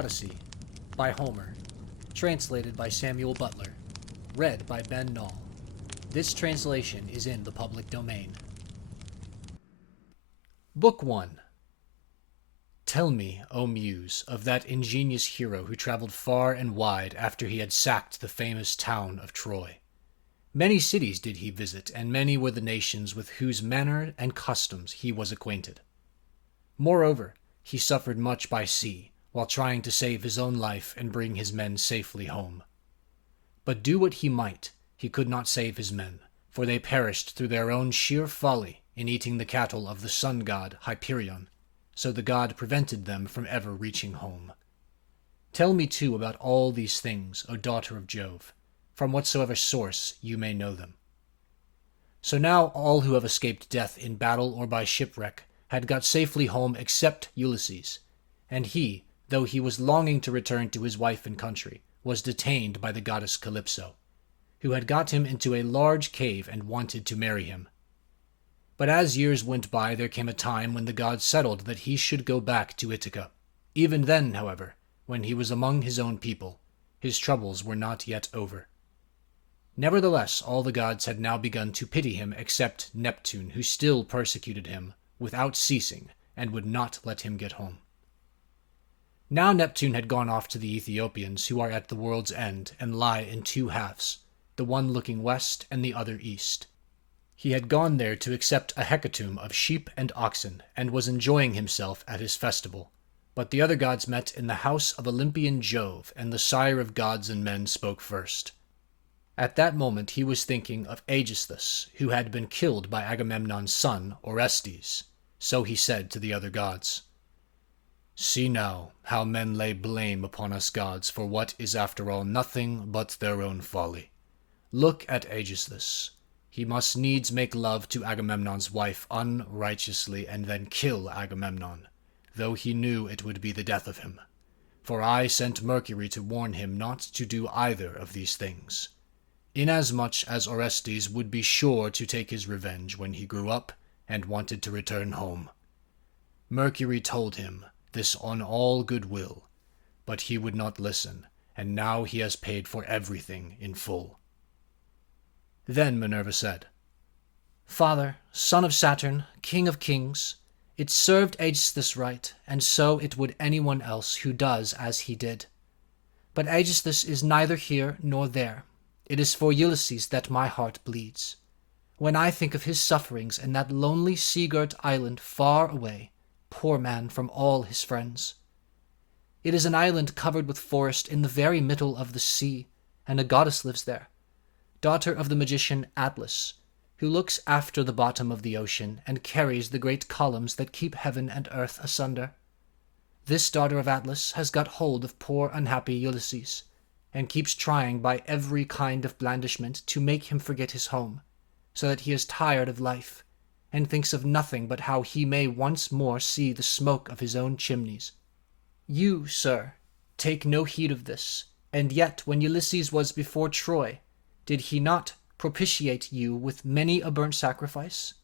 Odyssey by Homer, translated by Samuel Butler, read by Ben Nalle. This translation is in the public domain. Book 1. Tell me, O Muse, of that ingenious hero who traveled far and wide after he had sacked the famous town of Troy. Many cities did he visit, and many were the nations with whose manner and customs he was acquainted. Moreover, he suffered much by sea, while trying to save his own life and bring his men safely home. But do what he might, he could not save his men, for they perished through their own sheer folly in eating the cattle of the sun god Hyperion, so the god prevented them from ever reaching home. Tell me too about all these things, O daughter of Jove, from whatsoever source you may know them. So now all who have escaped death in battle or by shipwreck had got safely home except Ulysses, and he, though he was longing to return to his wife and country, was detained by the goddess Calypso, who had got him into a large cave and wanted to marry him. But as years went by, there came a time when the gods settled that he should go back to Ithaca. Even then, however, when he was among his own people, his troubles were not yet over. Nevertheless, all the gods had now begun to pity him except Neptune, who still persecuted him without ceasing and would not let him get home. Now Neptune had gone off to the Ethiopians, who are at the world's end and lie in two halves, the one looking west and the other east. He had gone there to accept a hecatomb of sheep and oxen, and was enjoying himself at his festival. But the other gods met in the house of Olympian Jove, and the sire of gods and men spoke first. At that moment he was thinking of Aegisthus, who had been killed by Agamemnon's son, Orestes. So he said to the other gods, "See now how men lay blame upon us gods for what is after all nothing but their own folly. Look at Aegisthus. He must needs make love to Agamemnon's wife unrighteously and then kill Agamemnon, though he knew it would be the death of him. For I sent Mercury to warn him not to do either of these things, inasmuch as Orestes would be sure to take his revenge when he grew up and wanted to return home. Mercury told him this on all good will, but he would not listen, and now he has paid for everything in full." Then Minerva said, "Father, son of Saturn, king of kings, it served Aegisthus right, and so it would anyone else who does as he did. But Aegisthus is neither here nor there. It is for Ulysses that my heart bleeds. When I think of his sufferings in that lonely sea-girt island far away, poor man from all his friends. It is an island covered with forest in the very middle of the sea, and a goddess lives there, daughter of the magician Atlas, who looks after the bottom of the ocean and carries the great columns that keep heaven and earth asunder. This daughter of Atlas has got hold of poor unhappy Ulysses, and keeps trying by every kind of blandishment to make him forget his home, so that he is tired of life, and thinks of nothing but how he may once more see the smoke of his own chimneys. You, sir, take no heed of this, and yet when Ulysses was before Troy, did he not propitiate you with many a burnt sacrifice?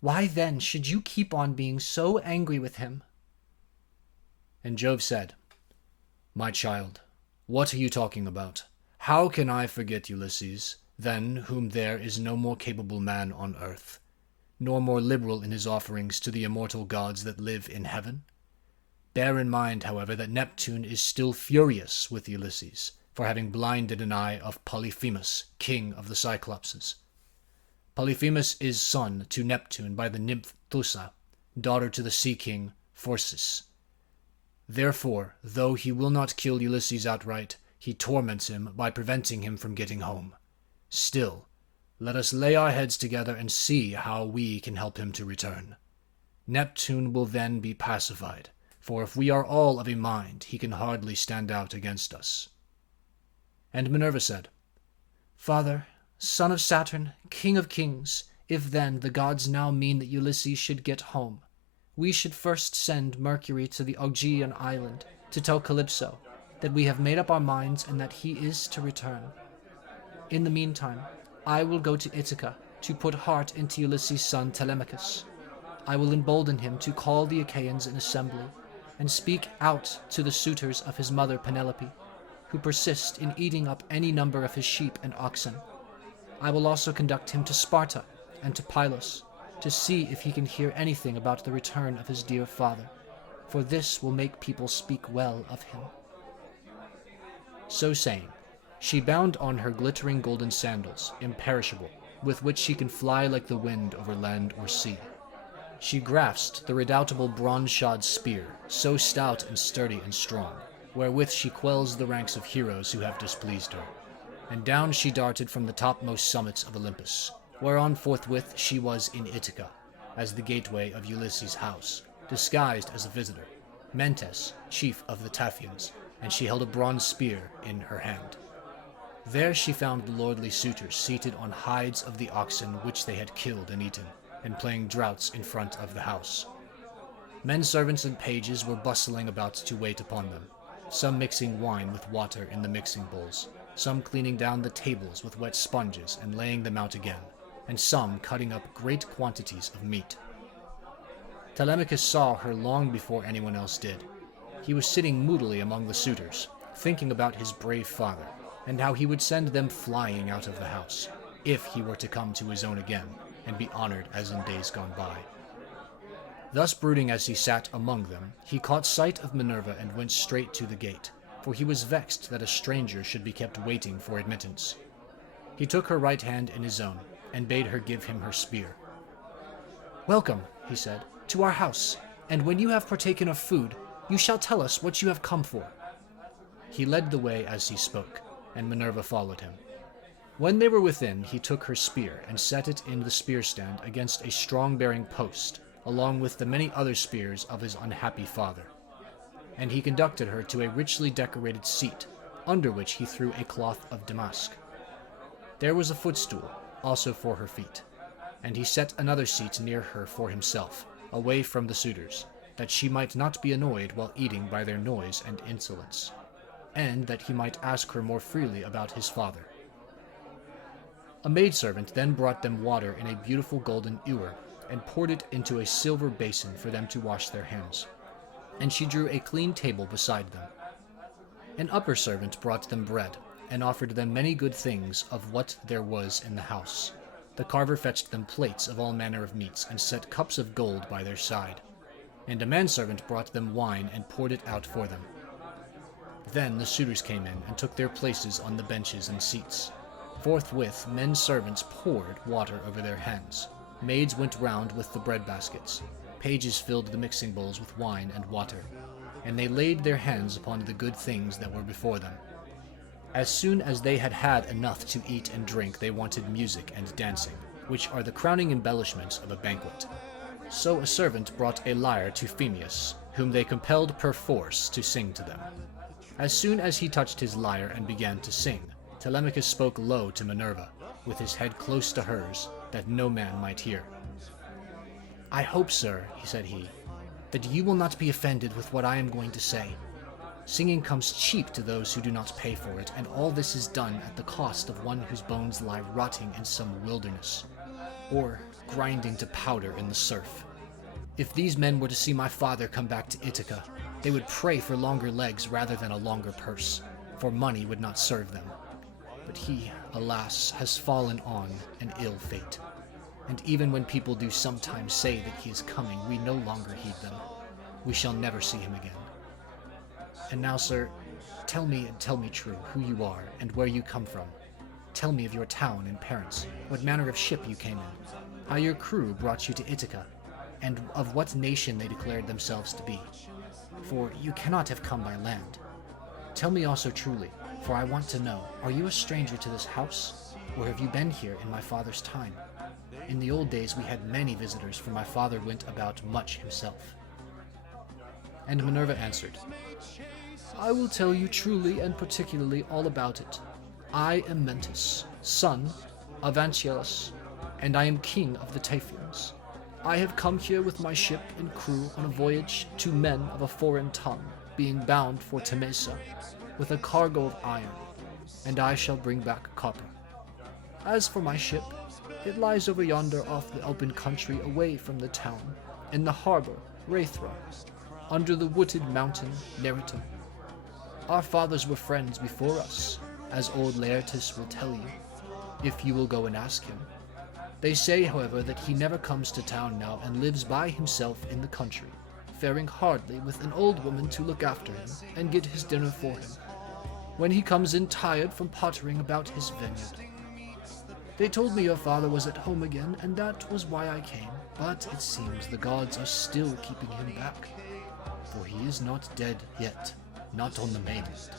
Why then should you keep on being so angry with him?" And Jove said, "My child, what are you talking about? How can I forget Ulysses, than whom there is no more capable man on earth, nor more liberal in his offerings to the immortal gods that live in heaven? Bear in mind, however, that Neptune is still furious with Ulysses for having blinded an eye of Polyphemus, king of the Cyclopses. Polyphemus is son to Neptune by the nymph Thusa, daughter to the sea king Phorcys. Therefore, though he will not kill Ulysses outright, he torments him by preventing him from getting home. Still, let us lay our heads together and see how we can help him to return. Neptune will then be pacified, for if we are all of a mind, he can hardly stand out against us." And Minerva said, "Father, son of Saturn, king of kings, if then the gods now mean that Ulysses should get home, we should first send Mercury to the Augean island to tell Calypso that we have made up our minds and that he is to return. In the meantime, I will go to Ithaca to put heart into Ulysses' son Telemachus. I will embolden him to call the Achaeans in assembly, and speak out to the suitors of his mother Penelope, who persist in eating up any number of his sheep and oxen. I will also conduct him to Sparta and to Pylos, to see if he can hear anything about the return of his dear father, for this will make people speak well of him." So saying, she bound on her glittering golden sandals, imperishable, with which she can fly like the wind over land or sea. She grasped the redoubtable bronze-shod spear, so stout and sturdy and strong, wherewith she quells the ranks of heroes who have displeased her. And down she darted from the topmost summits of Olympus, whereon forthwith she was in Ithaca, as the gateway of Ulysses' house, disguised as a visitor, Mentes, chief of the Taphians, and she held a bronze spear in her hand. There she found the lordly suitors seated on hides of the oxen which they had killed and eaten, and playing draughts in front of the house. Men servants and pages were bustling about to wait upon them, some mixing wine with water in the mixing bowls, some cleaning down the tables with wet sponges and laying them out again, and some cutting up great quantities of meat. Telemachus saw her long before anyone else did. He was sitting moodily among the suitors, thinking about his brave father, and how he would send them flying out of the house, if he were to come to his own again, and be honored as in days gone by. Thus brooding as he sat among them, he caught sight of Minerva and went straight to the gate, for he was vexed that a stranger should be kept waiting for admittance. He took her right hand in his own, and bade her give him her spear. "Welcome," he said, "to our house, and when you have partaken of food, you shall tell us what you have come for." He led the way as he spoke, and Minerva followed him. When they were within, he took her spear and set it in the spear stand against a strong-bearing post, along with the many other spears of his unhappy father. And he conducted her to a richly decorated seat, under which he threw a cloth of damask. There was a footstool, also for her feet, and he set another seat near her for himself, away from the suitors, that she might not be annoyed while eating by their noise and insolence, and that he might ask her more freely about his father. A maidservant then brought them water in a beautiful golden ewer, and poured it into a silver basin for them to wash their hands, and she drew a clean table beside them. An upper servant brought them bread, and offered them many good things of what there was in the house. The carver fetched them plates of all manner of meats, and set cups of gold by their side. And a manservant brought them wine, and poured it out for them. Then the suitors came in, and took their places on the benches and seats. Forthwith men servants poured water over their hands. Maids went round with the bread baskets. Pages filled the mixing bowls with wine and water, and they laid their hands upon the good things that were before them. As soon as they had had enough to eat and drink, they wanted music and dancing, which are the crowning embellishments of a banquet. So a servant brought a lyre to Phemius, whom they compelled perforce to sing to them. As soon as he touched his lyre and began to sing, Telemachus spoke low to Minerva, with his head close to hers, that no man might hear. "I hope, sir," said he, "that you will not be offended with what I am going to say. Singing comes cheap to those who do not pay for it, and all this is done at the cost of one whose bones lie rotting in some wilderness, or grinding to powder in the surf. If these men were to see my father come back to Ithaca, they would pray for longer legs rather than a longer purse, for money would not serve them. But he, alas, has fallen on an ill fate. And even when people do sometimes say that he is coming, we no longer heed them. We shall never see him again. And now, sir, tell me and tell me true who you are and where you come from. Tell me of your town and parents, what manner of ship you came in, how your crew brought you to Ithaca, and of what nation they declared themselves to be. For you cannot have come by land. Tell me also truly, for I want to know, are you a stranger to this house, or have you been here in my father's time? In the old days we had many visitors, for my father went about much himself." And Minerva answered, "I will tell you truly and particularly all about it. I am Mentis, son of Anchialus, and I am king of the Taphians. I have come here with my ship and crew on a voyage to men of a foreign tongue, being bound for Temesa, with a cargo of iron, and I shall bring back copper. As for my ship, it lies over yonder off the open country away from the town, in the harbor, Raethra. under the wooded mountain, narrator. Our fathers were friends before us, as old Laertes will tell you, if you will go and ask him. They say, however, that he never comes to town now and lives by himself in the country, faring hardly with an old woman to look after him and get his dinner for him, when he comes in tired from pottering about his vineyard. They told me your father was at home again, and that was why I came, but it seems the gods are still keeping him back, for he is not dead yet, not on the mainland.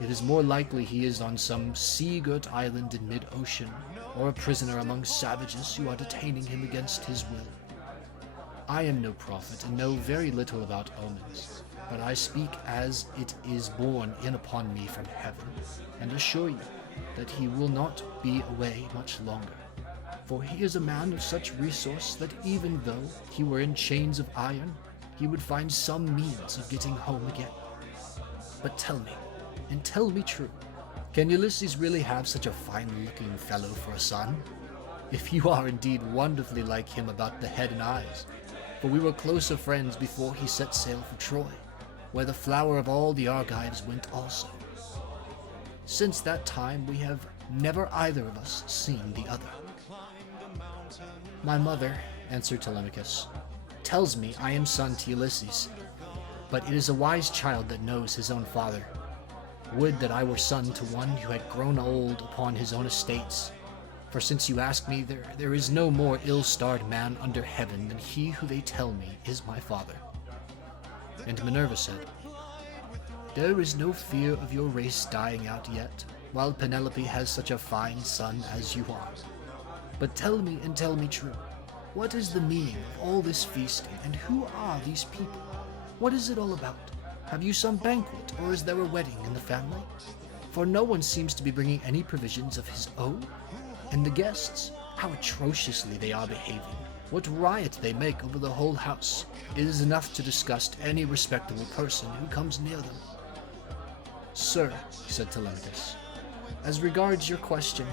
It is more likely he is on some sea-girt island in mid-ocean, or a prisoner among savages who are detaining him against his will. I am no prophet and know very little about omens, but I speak as it is borne in upon me from heaven, and assure you that he will not be away much longer, for he is a man of such resource that even though he were in chains of iron, he would find some means of getting home again. But tell me, and tell me true, can Ulysses really have such a fine-looking fellow for a son? If you are indeed wonderfully like him about the head and eyes, for we were closer friends before he set sail for Troy, where the flower of all the Argives went also. Since that time we have never either of us seen the other. My mother, answered Telemachus, tells me I am son to Ulysses, but it is a wise child that knows his own father. Would that I were son to one who had grown old upon his own estates, for since you ask me, there is no more ill-starred man under heaven than he who they tell me is my father. And Minerva said, there is no fear of your race dying out yet, while Penelope has such a fine son as you are. But tell me, and tell me true, what is the meaning of all this feasting, and who are these people? What is it all about? Have you some banquet, or is there a wedding in the family? For no one seems to be bringing any provisions of his own. And the guests, how atrociously they are behaving. What riot they make over the whole house. It is enough to disgust any respectable person who comes near them. Sir, said Telemachus, as regards your question,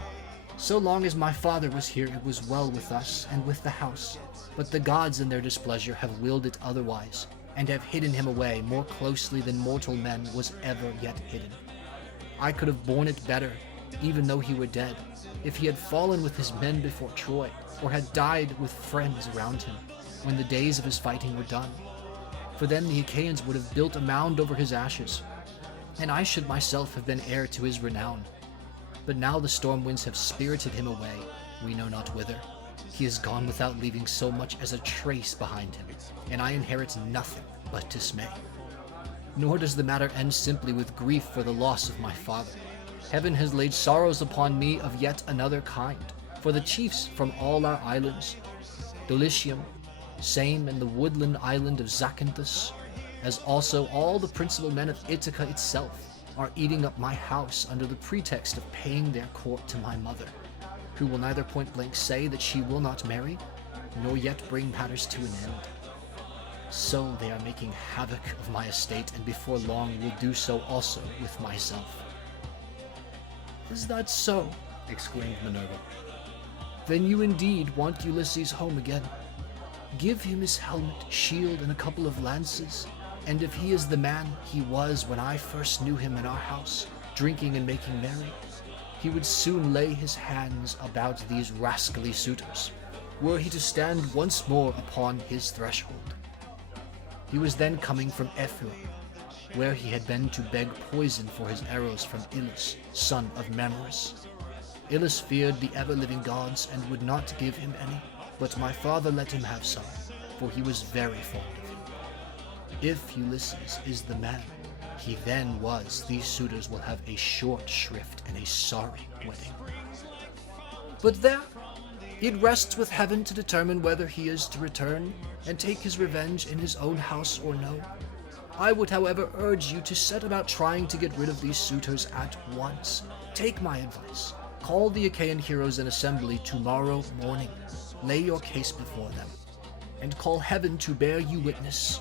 so long as my father was here it was well with us and with the house, but the gods in their displeasure have willed it otherwise, and have hidden him away more closely than mortal man was ever yet hidden. I could have borne it better, even though he were dead, if he had fallen with his men before Troy, or had died with friends around him, when the days of his fighting were done. For then the Achaeans would have built a mound over his ashes, and I should myself have been heir to his renown. But now the storm winds have spirited him away, we know not whither. He is gone without leaving so much as a trace behind him, and I inherit nothing but dismay. Nor does the matter end simply with grief for the loss of my father. Heaven has laid sorrows upon me of yet another kind, for the chiefs from all our islands, Dulichium, Same and the woodland island of Zacynthus, as also all the principal men of Ithaca itself, are eating up my house under the pretext of paying their court to my mother, who will neither point-blank say that she will not marry, nor yet bring matters to an end. So they are making havoc of my estate, and before long will do so also with myself. Is that so? Exclaimed Minerva. Then you indeed want Ulysses home again. Give him his helmet, shield, and a couple of lances, and if he is the man he was when I first knew him in our house, drinking and making merry, he would soon lay his hands about these rascally suitors, were he to stand once more upon his threshold. He was then coming from Ephyra, where he had been to beg poison for his arrows from Ilus, son of Mamorus. Ilus feared the ever-living gods and would not give him any, but my father let him have some, for he was very fond of him. If Ulysses is the man he then was, these suitors will have a short shrift and a sorry wedding. But there, it rests with heaven to determine whether he is to return and take his revenge in his own house or no. I would, however, urge you to set about trying to get rid of these suitors at once. Take my advice. Call the Achaean heroes in assembly tomorrow morning. Lay your case before them, and call heaven to bear you witness.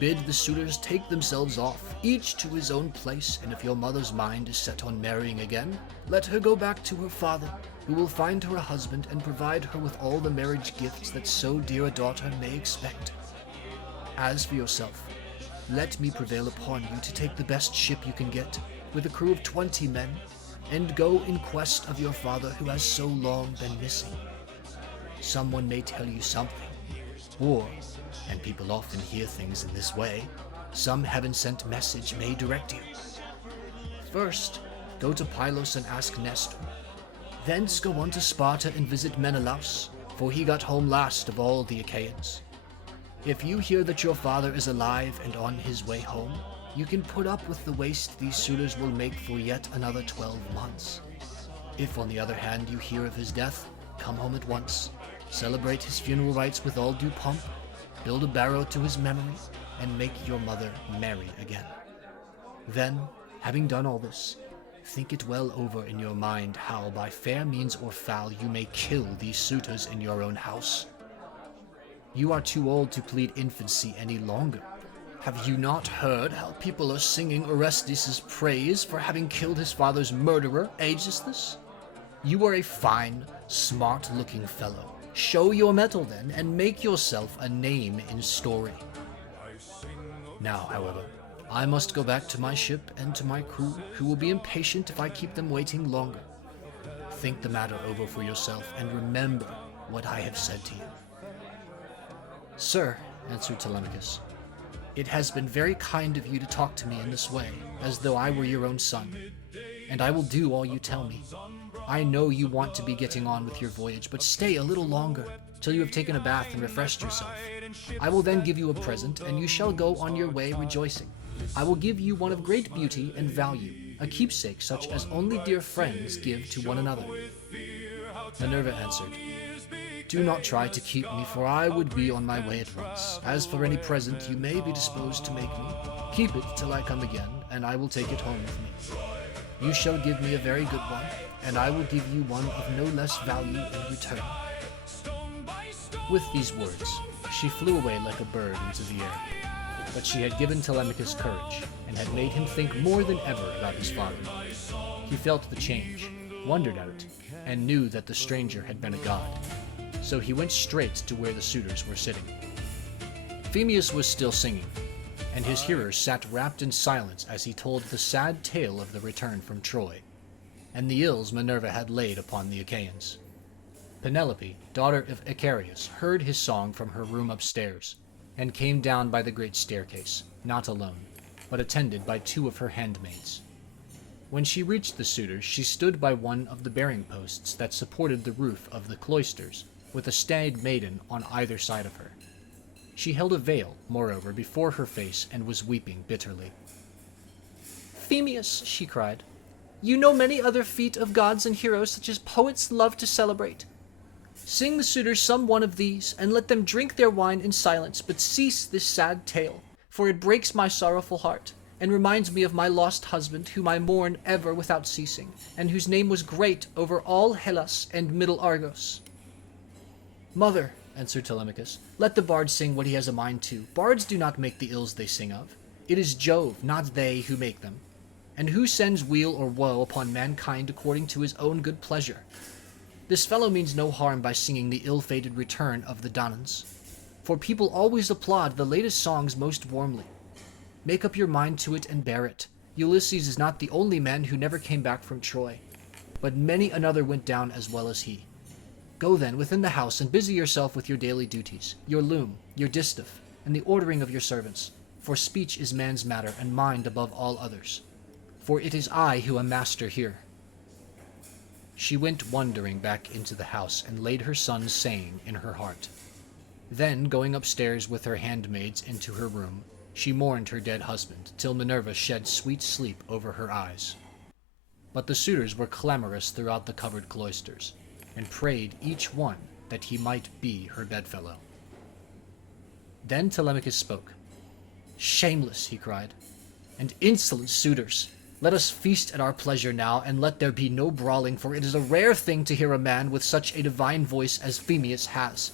Bid the suitors take themselves off, each to his own place, and if your mother's mind is set on marrying again, let her go back to her father, who will find her a husband and provide her with all the marriage gifts that so dear a daughter may expect. As for yourself, let me prevail upon you to take the best ship you can get, with a crew of 20 men, and go in quest of your father who has so long been missing. Someone may tell you something, or, and people often hear things in this way, some heaven-sent message may direct you. First, go to Pylos and ask Nestor. Thence go on to Sparta and visit Menelaus, for he got home last of all the Achaeans. If you hear that your father is alive and on his way home, you can put up with the waste these suitors will make for yet another 12 months. If, on the other hand, you hear of his death, come home at once, celebrate his funeral rites with all due pomp, build a barrow to his memory, and make your mother marry again. Then, having done all this, think it well over in your mind how, by fair means or foul, you may kill these suitors in your own house. You are too old to plead infancy any longer. Have you not heard how people are singing Orestes' praise for having killed his father's murderer, Aegisthus? You are a fine, smart-looking fellow. Show your mettle then, and make yourself a name in story. Now, however, I must go back to my ship and to my crew, who will be impatient if I keep them waiting longer. Think the matter over for yourself, and remember what I have said to you. Sir, answered Telemachus, it has been very kind of you to talk to me in this way, as though I were your own son, and I will do all you tell me. I know you want to be getting on with your voyage, but stay a little longer, till you have taken a bath and refreshed yourself. I will then give you a present, and you shall go on your way rejoicing. I will give you one of great beauty and value, a keepsake such as only dear friends give to one another. Minerva answered, do not try to keep me, for I would be on my way at once. As for any present you may be disposed to make me, keep it till I come again, and I will take it home with me. You shall give me a very good one, and I will give you one of no less value in return. With these words, she flew away like a bird into the air. But she had given Telemachus courage, and had made him think more than ever about his father. He felt the change, wondered at it, and knew that the stranger had been a god. So he went straight to where the suitors were sitting. Phemius was still singing, and his hearers sat wrapped in silence as he told the sad tale of the return from Troy, and the ills Minerva had laid upon the Achaeans. Penelope, daughter of Icarius, heard his song from her room upstairs, and came down by the great staircase, not alone, but attended by 2 of her handmaids. When she reached the suitors, she stood by one of the bearing posts that supported the roof of the cloisters, with a staid maiden on either side of her. She held a veil, moreover, before her face, and was weeping bitterly. Phemius, she cried, you know many other feats of gods and heroes such as poets love to celebrate. Sing the suitors some one of these, and let them drink their wine in silence, but cease this sad tale, for it breaks my sorrowful heart, and reminds me of my lost husband, whom I mourn ever without ceasing, and whose name was great over all Hellas and middle Argos. Mother, answered Telemachus, let the bard sing what he has a mind to. Bards do not make the ills they sing of. It is Jove, not they, who make them. And who sends weal or woe upon mankind according to his own good pleasure? This fellow means no harm by singing the ill-fated return of the Danans, for people always applaud the latest songs most warmly. Make up your mind to it and bear it. Ulysses is not the only man who never came back from Troy, but many another went down as well as he. Go then within the house and busy yourself with your daily duties, your loom, your distaff, and the ordering of your servants, for speech is man's matter, and mind above all others. For it is I who am master here. She went wondering back into the house, and laid her son's saying in her heart. Then, going upstairs with her handmaids into her room, she mourned her dead husband, till Minerva shed sweet sleep over her eyes. But the suitors were clamorous throughout the covered cloisters, and prayed each one that he might be her bedfellow. Then Telemachus spoke. Shameless, he cried, and insolent suitors! Let us feast at our pleasure now, and let there be no brawling, for it is a rare thing to hear a man with such a divine voice as Phemius has.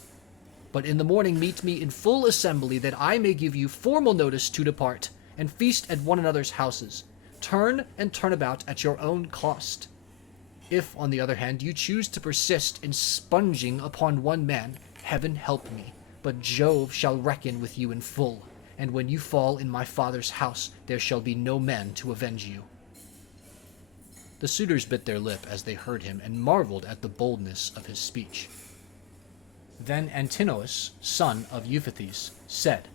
But in the morning meet me in full assembly, that I may give you formal notice to depart, and feast at one another's houses. Turn and turn about at your own cost. If, on the other hand, you choose to persist in sponging upon one man, heaven help me, but Jove shall reckon with you in full. and when you fall in my father's house, there shall be no man to avenge you." The suitors bit their lip as they heard him, and marveled at the boldness of his speech. Then Antinous, son of Euphates, said,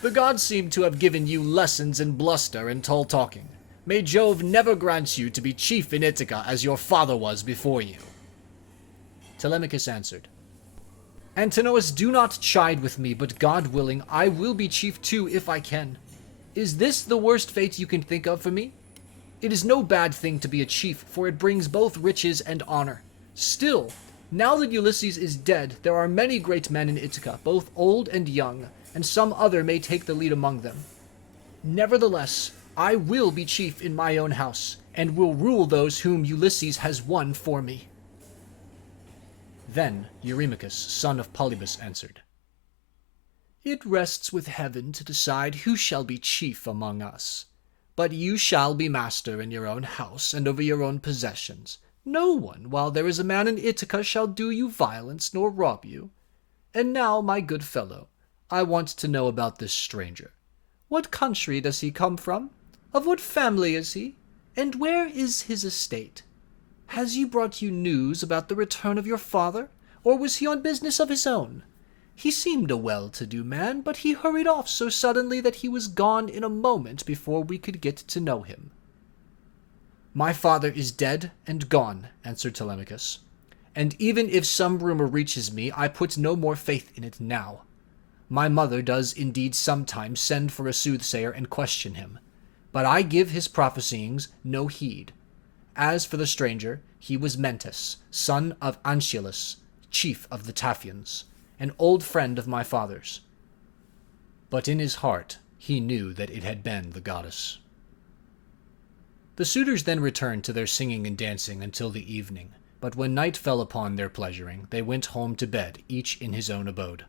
"The gods seem to have given you lessons in bluster and tall talking. May Jove never grant you to be chief in Ithaca as your father was before you." Telemachus answered, "Antinous, do not chide with me, but God willing, I will be chief too if I can. Is this the worst fate you can think of for me? It is no bad thing to be a chief, for it brings both riches and honor. Still, now that Ulysses is dead, there are many great men in Ithaca, both old and young, and some other may take the lead among them. Nevertheless, I will be chief in my own house, and will rule those whom Ulysses has won for me." Then Eurymachus, son of Polybus, answered, "It rests with heaven to decide who shall be chief among us. But you shall be master in your own house and over your own possessions. No one, while there is a man in Ithaca, shall do you violence nor rob you. And now, my good fellow, I want to know about this stranger. What country does he come from? Of what family is he? And where is his estate? Has he brought you news about the return of your father, or was he on business of his own? He seemed a well-to-do man, but he hurried off so suddenly that he was gone in a moment before we could get to know him." "My father is dead and gone," answered Telemachus, "and even if some rumor reaches me, I put no more faith in it now. My mother does indeed sometimes send for a soothsayer and question him, but I give his prophesyings no heed. As for the stranger, he was Mentas, son of Anchialus, chief of the Taphians, an old friend of my father's." But in his heart he knew that it had been the goddess. The suitors then returned to their singing and dancing until the evening, but when night fell upon their pleasuring, they went home to bed, each in his own abode.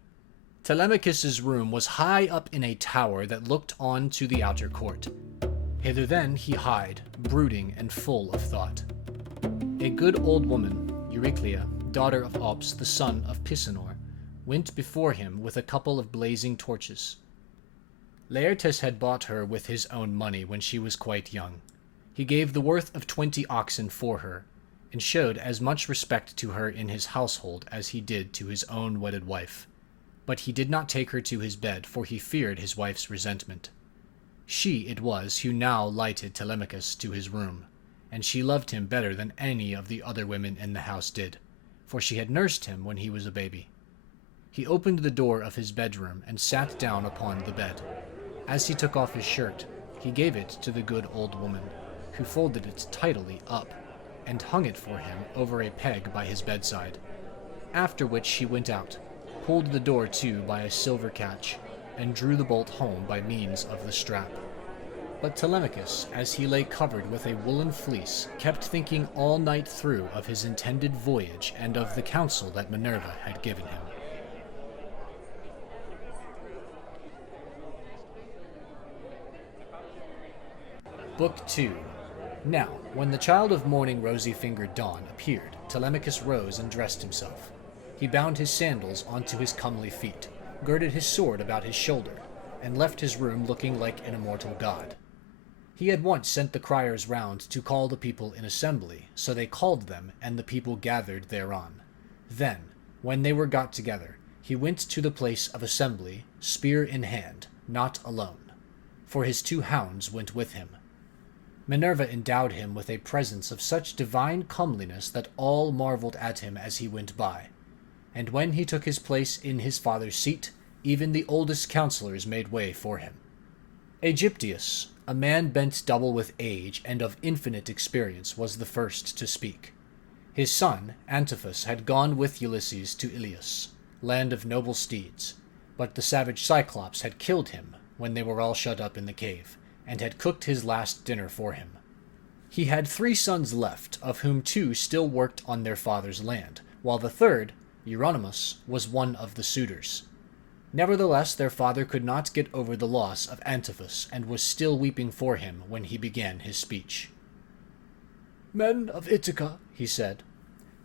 Telemachus's room was high up in a tower that looked on to the outer court. Hither then he hied, brooding and full of thought. A good old woman, Euryclea, daughter of Ops, the son of Pisanor, went before him with a couple of blazing torches. Laertes had bought her with his own money when she was quite young. He gave the worth of 20 oxen for her, and showed as much respect to her in his household as he did to his own wedded wife. But he did not take her to his bed, for he feared his wife's resentment. She it was who now lighted Telemachus to his room, and she loved him better than any of the other women in the house did, for she had nursed him when he was a baby. He opened the door of his bedroom and sat down upon the bed. As he took off his shirt, he gave it to the good old woman, who folded it tidily up, and hung it for him over a peg by his bedside, after which he went out, pulled the door to by a silver catch, and drew the bolt home by means of the strap. But Telemachus, as he lay covered with a woolen fleece, kept thinking all night through of his intended voyage and of the counsel that Minerva had given him. Book 2. Now, when the child of morning rosy-fingered Dawn appeared, Telemachus rose and dressed himself. He bound his sandals onto his comely feet, girded his sword about his shoulder, and left his room looking like an immortal god. He had once sent the criers round to call the people in assembly, so they called them, and the people gathered thereon. Then, when they were got together, he went to the place of assembly, spear in hand, not alone, for his 2 hounds went with him. Minerva endowed him with a presence of such divine comeliness that all marveled at him as he went by. And when he took his place in his father's seat, even the oldest counselors made way for him. Aegyptius, a man bent double with age and of infinite experience, was the first to speak. His son, Antiphus, had gone with Ulysses to Ilius, land of noble steeds, but the savage Cyclops had killed him when they were all shut up in the cave, and had cooked his last dinner for him. He had 3 sons left, of whom 2 still worked on their father's land, while the third, Euronymous, was one of the suitors. Nevertheless, their father could not get over the loss of Antiphus, and was still weeping for him when he began his speech. "Men of Ithaca," he said,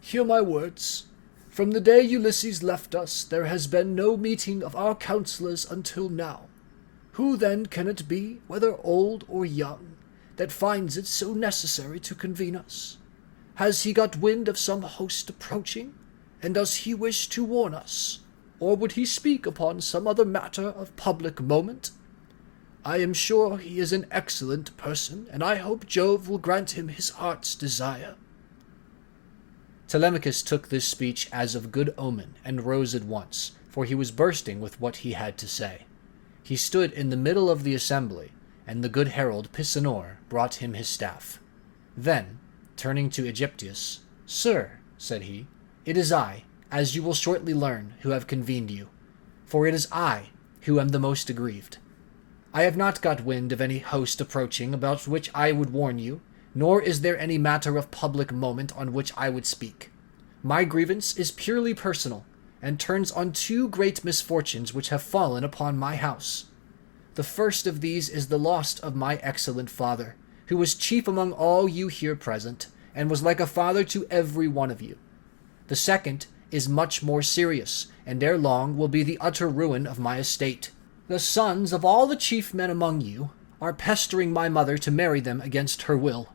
"hear my words. From the day Ulysses left us, there has been no meeting of our counselors until now. Who then can it be, whether old or young, that finds it so necessary to convene us? Has he got wind of some host approaching, and does he wish to warn us? Or would he speak upon some other matter of public moment? I am sure he is an excellent person, and I hope Jove will grant him his heart's desire." Telemachus took this speech as of good omen, and rose at once, for he was bursting with what he had to say. He stood in the middle of the assembly, and the good herald Pisanor brought him his staff. Then, turning to Aegyptius, "Sir," said he, "it is I, as you will shortly learn, who have convened you, for it is I who am the most aggrieved. I have not got wind of any host approaching about which I would warn you, nor is there any matter of public moment on which I would speak. My grievance is purely personal, and turns on two great misfortunes which have fallen upon my house. The first of these is the loss of my excellent father, who was chief among all you here present, and was like a father to every one of you. The second is much more serious, and ere long will be the utter ruin of my estate. The sons of all the chief men among you are pestering my mother to marry them against her will.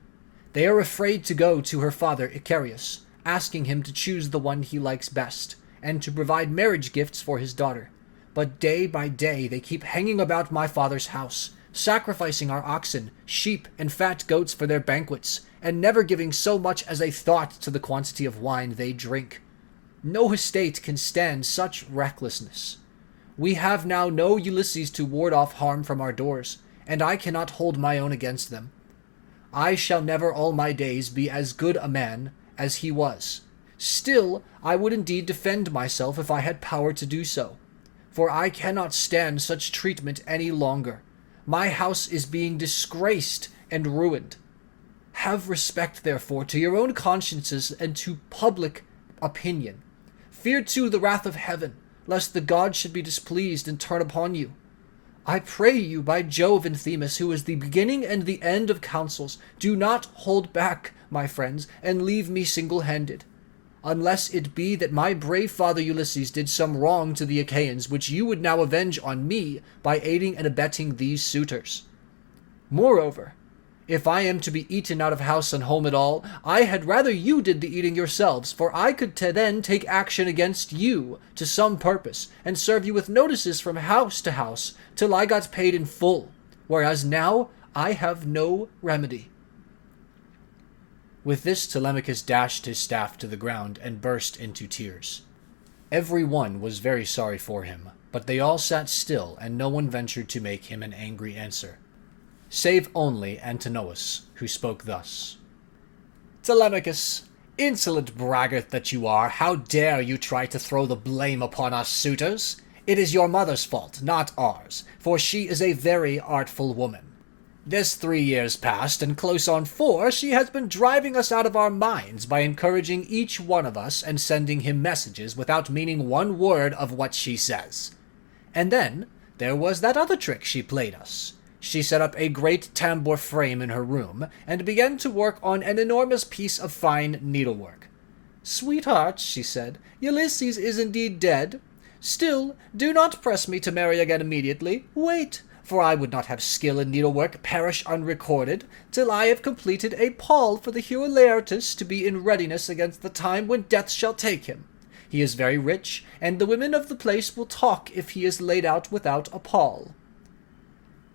They are afraid to go to her father Icarius, asking him to choose the one he likes best, and to provide marriage gifts for his daughter. But day by day they keep hanging about my father's house, sacrificing our oxen, sheep, and fat goats for their banquets, and never giving so much as a thought to the quantity of wine they drink. No estate can stand such recklessness. We have now no Ulysses to ward off harm from our doors, and I cannot hold my own against them. I shall never all my days be as good a man as he was. Still, I would indeed defend myself if I had power to do so, for I cannot stand such treatment any longer. My house is being disgraced and ruined. Have respect, therefore, to your own consciences and to public opinion. Fear, too, the wrath of heaven, lest the gods should be displeased and turn upon you. I pray you, by Jove and Themis, who is the beginning and the end of counsels, do not hold back, my friends, and leave me single-handed, unless it be that my brave father Ulysses did some wrong to the Achaeans, which you would now avenge on me by aiding and abetting these suitors. Moreover, if I am to be eaten out of house and home at all, I had rather you did the eating yourselves, for I could then take action against you to some purpose, and serve you with notices from house to house, till I got paid in full, whereas now I have no remedy." With this Telemachus dashed his staff to the ground and burst into tears. Every one was very sorry for him, but they all sat still, and no one ventured to make him an angry answer, save only Antinous, who spoke thus: "Telemachus, insolent braggart that you are, how dare you try to throw the blame upon us suitors? It is your mother's fault, not ours, for she is a very artful woman. This 3 years past, and close on 4, she has been driving us out of our minds by encouraging each one of us and sending him messages without meaning one word of what she says. And then there was that other trick she played us. She set up a great tambour frame in her room, and began to work on an enormous piece of fine needlework. 'Sweetheart,' she said, 'Ulysses is indeed dead. Still, do not press me to marry again immediately. Wait, for I would not have skill in needlework perish unrecorded, till I have completed a pall for the hero Laertes to be in readiness against the time when death shall take him. He is very rich, and the women of the place will talk if he is laid out without a pall.'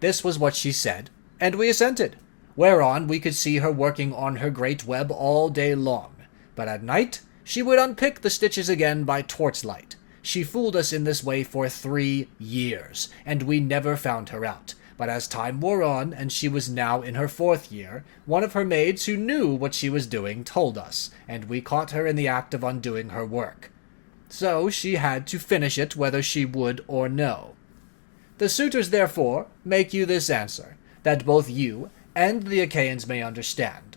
This was what she said, and we assented, whereon we could see her working on her great web all day long, but at night she would unpick the stitches again by torchlight. She fooled us in this way for 3 years, and we never found her out. But as time wore on, and she was now in her 4th year, one of her maids who knew what she was doing told us, and we caught her in the act of undoing her work. So she had to finish it whether she would or no. The suitors, therefore, make you this answer, that both you and the Achaeans may understand.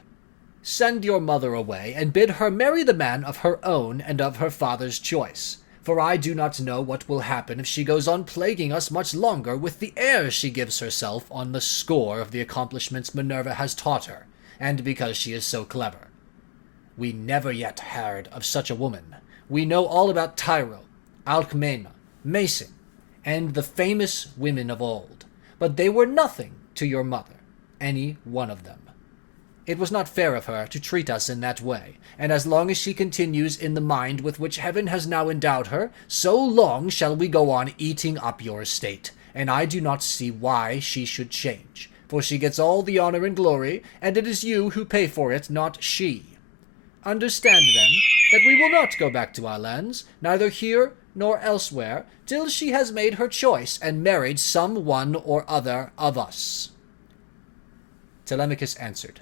Send your mother away, and bid her marry the man of her own and of her father's choice. For I do not know what will happen if she goes on plaguing us much longer with the airs she gives herself on the score of the accomplishments Minerva has taught her, and because she is so clever. We never yet heard of such a woman. We know all about Tyro, Alcmena, Mason, and the famous women of old, but they were nothing to your mother, any one of them. It was not fair of her to treat us in that way, and as long as she continues in the mind with which heaven has now endowed her, so long shall we go on eating up your estate, and I do not see why she should change, for she gets all the honor and glory, and it is you who pay for it, not she. Understand, then, that we will not go back to our lands, neither here nor elsewhere, till she has made her choice and married some one or other of us." Telemachus answered,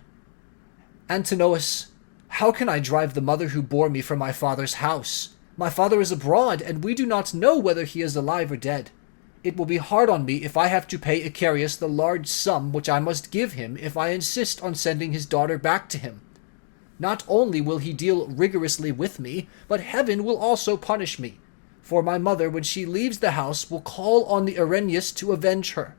"Antinous, how can I drive the mother who bore me from my father's house? My father is abroad, and we do not know whether he is alive or dead. It will be hard on me if I have to pay Icarius the large sum which I must give him if I insist on sending his daughter back to him. Not only will he deal rigorously with me, but heaven will also punish me. For my mother, when she leaves the house, will call on the Erinyes to avenge her.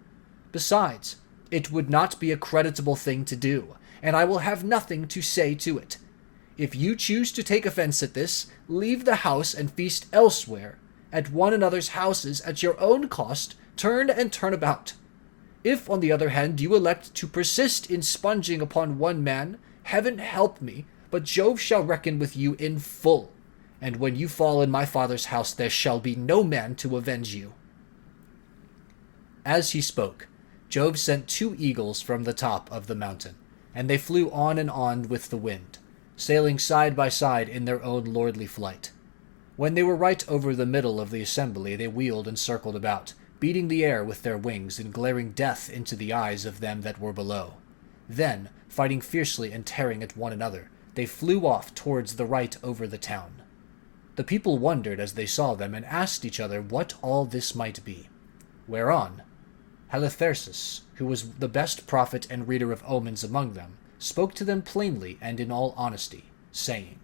Besides, it would not be a creditable thing to do, and I will have nothing to say to it. If you choose to take offense at this, leave the house and feast elsewhere, at one another's houses at your own cost, turn and turn about. If, on the other hand, you elect to persist in sponging upon one man, heaven help me, but Jove shall reckon with you in full, and when you fall in my father's house there shall be no man to avenge you." As he spoke, Jove sent 2 eagles from the top of the mountain, and they flew on and on with the wind, sailing side by side in their own lordly flight. When they were right over the middle of the assembly, they wheeled and circled about, beating the air with their wings and glaring death into the eyes of them that were below. Then, fighting fiercely and tearing at one another, they flew off towards the right over the town. The people wondered as they saw them, and asked each other what all this might be. Whereon Halitherses, who was the best prophet and reader of omens among them, spoke to them plainly and in all honesty, saying,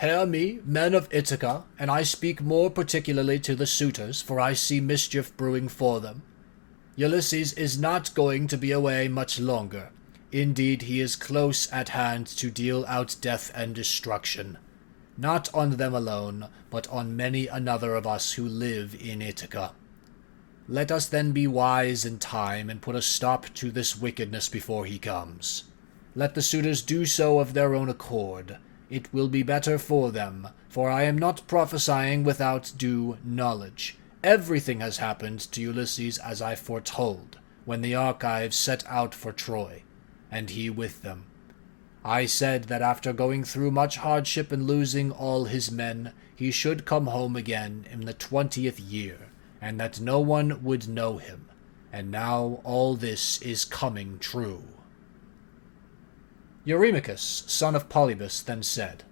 "Hear me, men of Ithaca, and I speak more particularly to the suitors, for I see mischief brewing for them. Ulysses is not going to be away much longer. Indeed, he is close at hand to deal out death and destruction, not on them alone, but on many another of us who live in Ithaca. Let us then be wise in time and put a stop to this wickedness before he comes. Let the suitors do so of their own accord. It will be better for them, for I am not prophesying without due knowledge. Everything has happened to Ulysses as I foretold, when the Argives set out for Troy, and he with them. I said that after going through much hardship and losing all his men, he should come home again in the 20th year, and that no one would know him. And now all this is coming true." Eurymachus, son of Polybus, then said,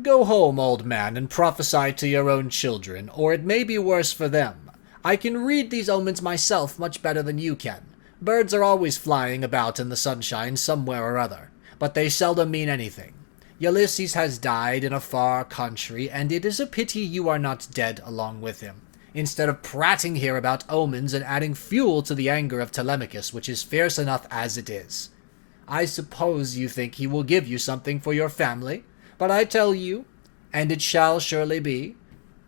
"Go home, old man, and prophesy to your own children, or it may be worse for them. I can read these omens myself much better than you can. Birds are always flying about in the sunshine somewhere or other, but they seldom mean anything. Ulysses has died in a far country, and it is a pity you are not dead along with him, instead of prating here about omens and adding fuel to the anger of Telemachus, which is fierce enough as it is. I suppose you think he will give you something for your family, but I tell you, and it shall surely be,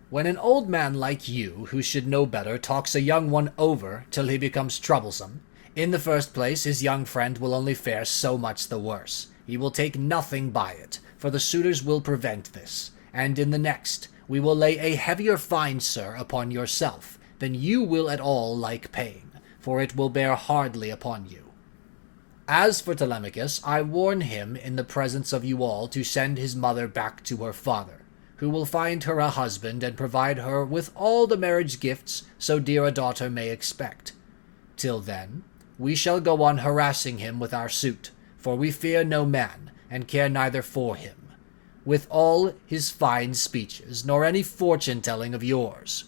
when an old man like you, who should know better, talks a young one over till he becomes troublesome, in the first place his young friend will only fare so much the worse. He will take nothing by it, for the suitors will prevent this, and in the next we will lay a heavier fine, sir, upon yourself, than you will at all like paying, for it will bear hardly upon you. As for Telemachus, I warn him in the presence of you all to send his mother back to her father, who will find her a husband and provide her with all the marriage gifts so dear a daughter may expect. Till then, we shall go on harassing him with our suit, for we fear no man, and care neither for him, with all his fine speeches, nor any fortune-telling of yours.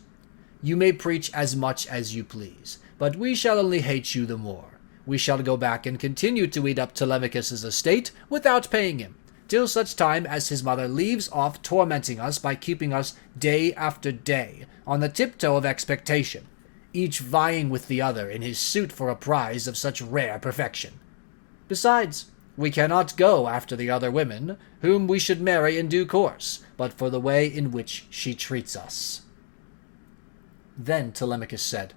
You may preach as much as you please, but we shall only hate you the more. We shall go back and continue to eat up Telemachus's estate without paying him, till such time as his mother leaves off tormenting us by keeping us day after day on the tiptoe of expectation, each vying with the other in his suit for a prize of such rare perfection. Besides, we cannot go after the other women, whom we should marry in due course, but for the way in which she treats us." Then Telemachus said,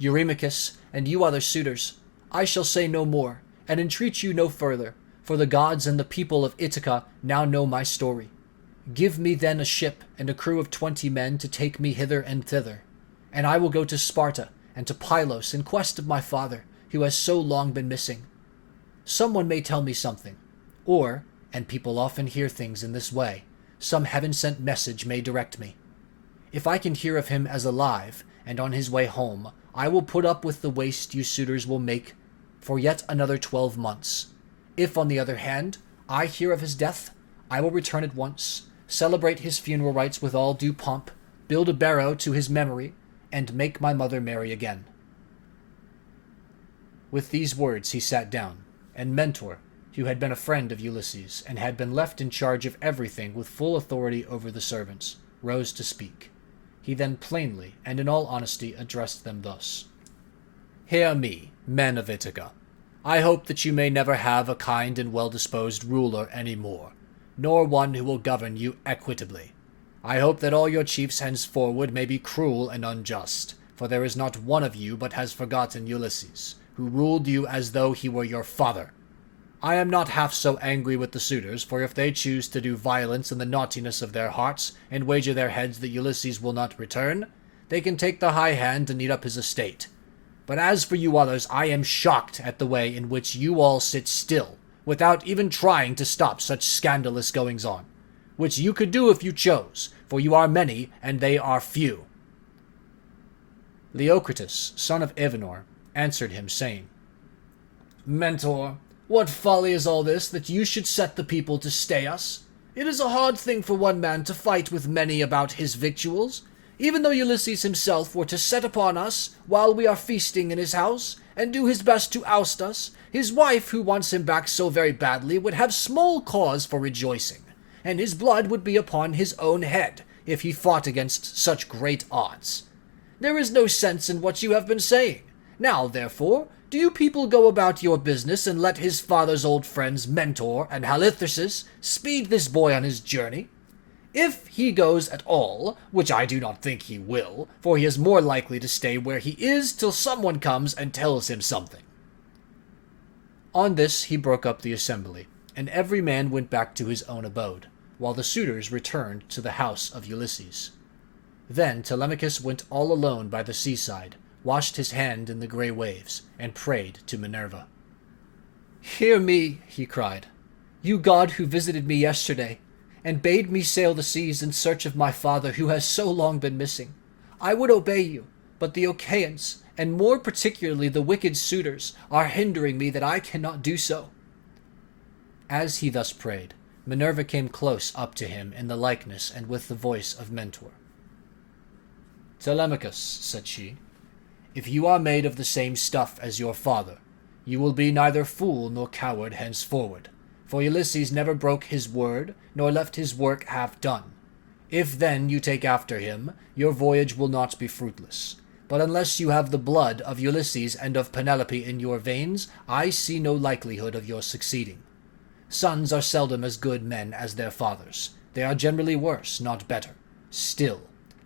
Eurymachus, and you other suitors, I shall say no more, and entreat you no further, for the gods and the people of Ithaca now know my story. Give me then a ship and a crew of 20 men to take me hither and thither, and I will go to Sparta and to Pylos in quest of my father, who has so long been missing. Someone may tell me something, or, and people often hear things in this way, some heaven-sent message may direct me. If I can hear of him as alive and on his way home, I will put up with the waste you suitors will make for yet another 12 months. If, on the other hand, I hear of his death, I will return at once, celebrate his funeral rites with all due pomp, build a barrow to his memory, and make my mother marry again." With these words he sat down, and Mentor, who had been a friend of Ulysses and had been left in charge of everything with full authority over the servants, rose to speak. He then plainly and in all honesty addressed them thus: "Hear me, men of Ithaca. I hope that you may never have a kind and well-disposed ruler any more, nor one who will govern you equitably. I hope that all your chiefs henceforward may be cruel and unjust, for there is not one of you but has forgotten Ulysses, who ruled you as though he were your father. I am not half so angry with the suitors, for if they choose to do violence in the naughtiness of their hearts, and wager their heads that Ulysses will not return, they can take the high hand and eat up his estate. But as for you others, I am shocked at the way in which you all sit still, without even trying to stop such scandalous goings-on, which you could do if you chose, for you are many, and they are few." Leocritus, son of Evenor, answered him, saying, "Mentor, what folly is all this, that you should set the people to stay us? It is a hard thing for one man to fight with many about his victuals. Even though Ulysses himself were to set upon us while we are feasting in his house, and do his best to oust us, his wife, who wants him back so very badly, would have small cause for rejoicing, and his blood would be upon his own head, if he fought against such great odds. There is no sense in what you have been saying. Now, therefore, do you people go about your business, and let his father's old friends Mentor and Halitherses speed this boy on his journey. If he goes at all, which I do not think he will, for he is more likely to stay where he is till someone comes and tells him something." On this he broke up the assembly, and every man went back to his own abode, while the suitors returned to the house of Ulysses. Then Telemachus went all alone by the seaside, washed his hand in the grey waves, and prayed to Minerva. "Hear me," he cried, "you god who visited me yesterday, and bade me sail the seas in search of my father who has so long been missing. I would obey you, but the Achaeans, and more particularly the wicked suitors, are hindering me that I cannot do so." As he thus prayed, Minerva came close up to him in the likeness and with the voice of Mentor. "Telemachus," said she, "if you are made of the same stuff as your father, you will be neither fool nor coward henceforward, for Ulysses never broke his word, nor left his work half done. If then you take after him, your voyage will not be fruitless. But unless you have the blood of Ulysses and of Penelope in your veins, I see no likelihood of your succeeding. Sons are seldom as good men as their fathers. They are generally worse, not better. Still,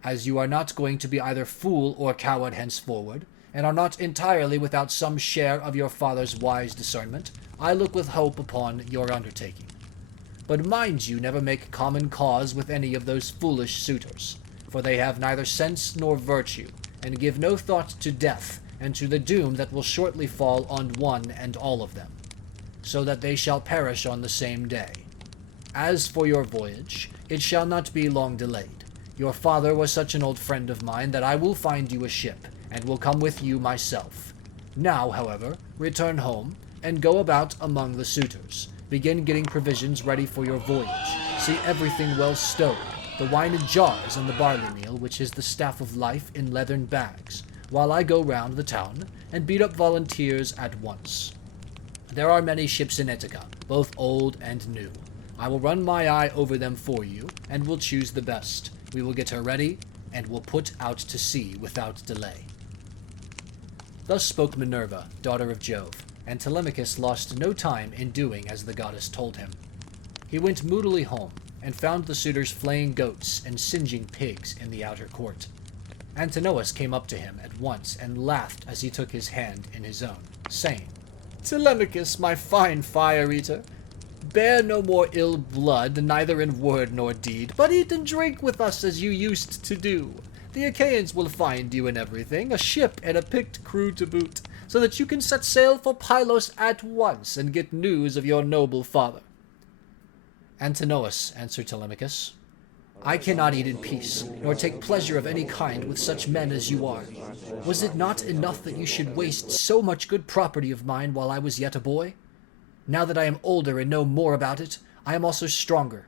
as you are not going to be either fool or coward henceforward, and are not entirely without some share of your father's wise discernment, I look with hope upon your undertaking. But mind you never make common cause with any of those foolish suitors, for they have neither sense nor virtue, and give no thought to death, and to the doom that will shortly fall on one and all of them, so that they shall perish on the same day. As for your voyage, it shall not be long delayed. Your father was such an old friend of mine that I will find you a ship, and will come with you myself. Now, however, return home, and go about among the suitors. Begin getting provisions ready for your voyage. See everything well stowed, the wine in jars and the barley meal, which is the staff of life, in leathern bags, while I go round the town, and beat up volunteers at once. There are many ships in Ithaca, both old and new. I will run my eye over them for you, and will choose the best. We will get her ready, and will put out to sea without delay." Thus spoke Minerva, daughter of Jove, and Telemachus lost no time in doing as the goddess told him. He went moodily home, and found the suitors flaying goats and singeing pigs in the outer court. Antinous came up to him at once and laughed as he took his hand in his own, saying, "Telemachus, my fine fire-eater, bear no more ill blood, neither in word nor deed, but eat and drink with us as you used to do. The Achaeans will find you in everything, a ship and a picked crew to boot, so that you can set sail for Pylos at once and get news of your noble father." "Antinous," answered Telemachus, "I cannot eat in peace, nor take pleasure of any kind with such men as you are. Was it not enough that you should waste so much good property of mine while I was yet a boy? Now that I am older and know more about it, I am also stronger,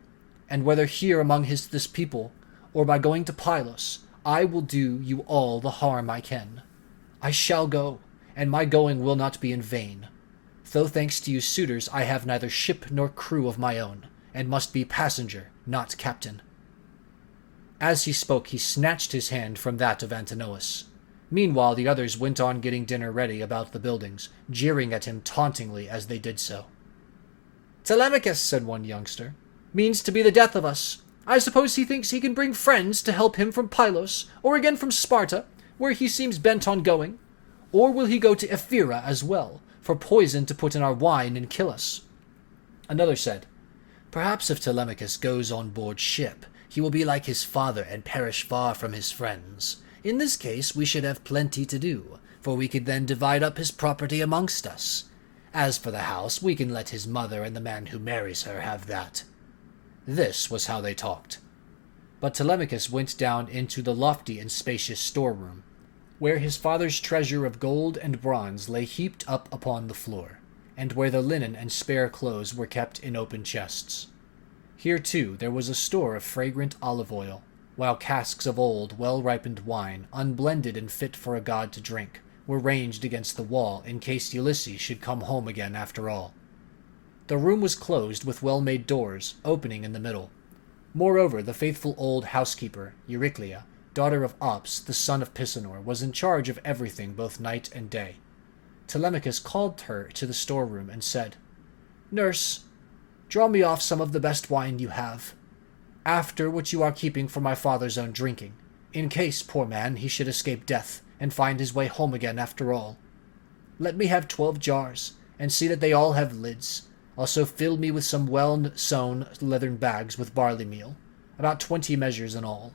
and whether here among this people, or by going to Pylos, I will do you all the harm I can. I shall go, and my going will not be in vain. Though thanks to you suitors, I have neither ship nor crew of my own, and must be passenger, not captain." As he spoke, he snatched his hand from that of Antinous. Meanwhile, the others went on getting dinner ready about the buildings, jeering at him tauntingly as they did so. "Telemachus," said one youngster, "means to be the death of us. I suppose he thinks he can bring friends to help him from Pylos, or again from Sparta, where he seems bent on going. Or will he go to Ephyra as well, for poison to put in our wine and kill us?" Another said, "Perhaps if Telemachus goes on board ship, he will be like his father and perish far from his friends. In this case we should have plenty to do, for we could then divide up his property amongst us. As for the house, we can let his mother and the man who marries her have that." This was how they talked. But Telemachus went down into the lofty and spacious storeroom, where his father's treasure of gold and bronze lay heaped up upon the floor, and where the linen and spare clothes were kept in open chests. Here, too, there was a store of fragrant olive oil, while casks of old, well-ripened wine, unblended and fit for a god to drink, were ranged against the wall in case Ulysses should come home again after all. The room was closed with well-made doors, opening in the middle. Moreover, the faithful old housekeeper, Euryclea, daughter of Ops, the son of Pisanor, was in charge of everything both night and day. Telemachus called her to the storeroom and said, "Nurse, draw me off some of the best wine you have. After what you are keeping for my father's own drinking, in case, poor man, he should escape death and find his way home again after all. Let me have 12 jars, and see that they all have lids. Also fill me with some well-sewn leathern bags with barley meal, about 20 measures in all.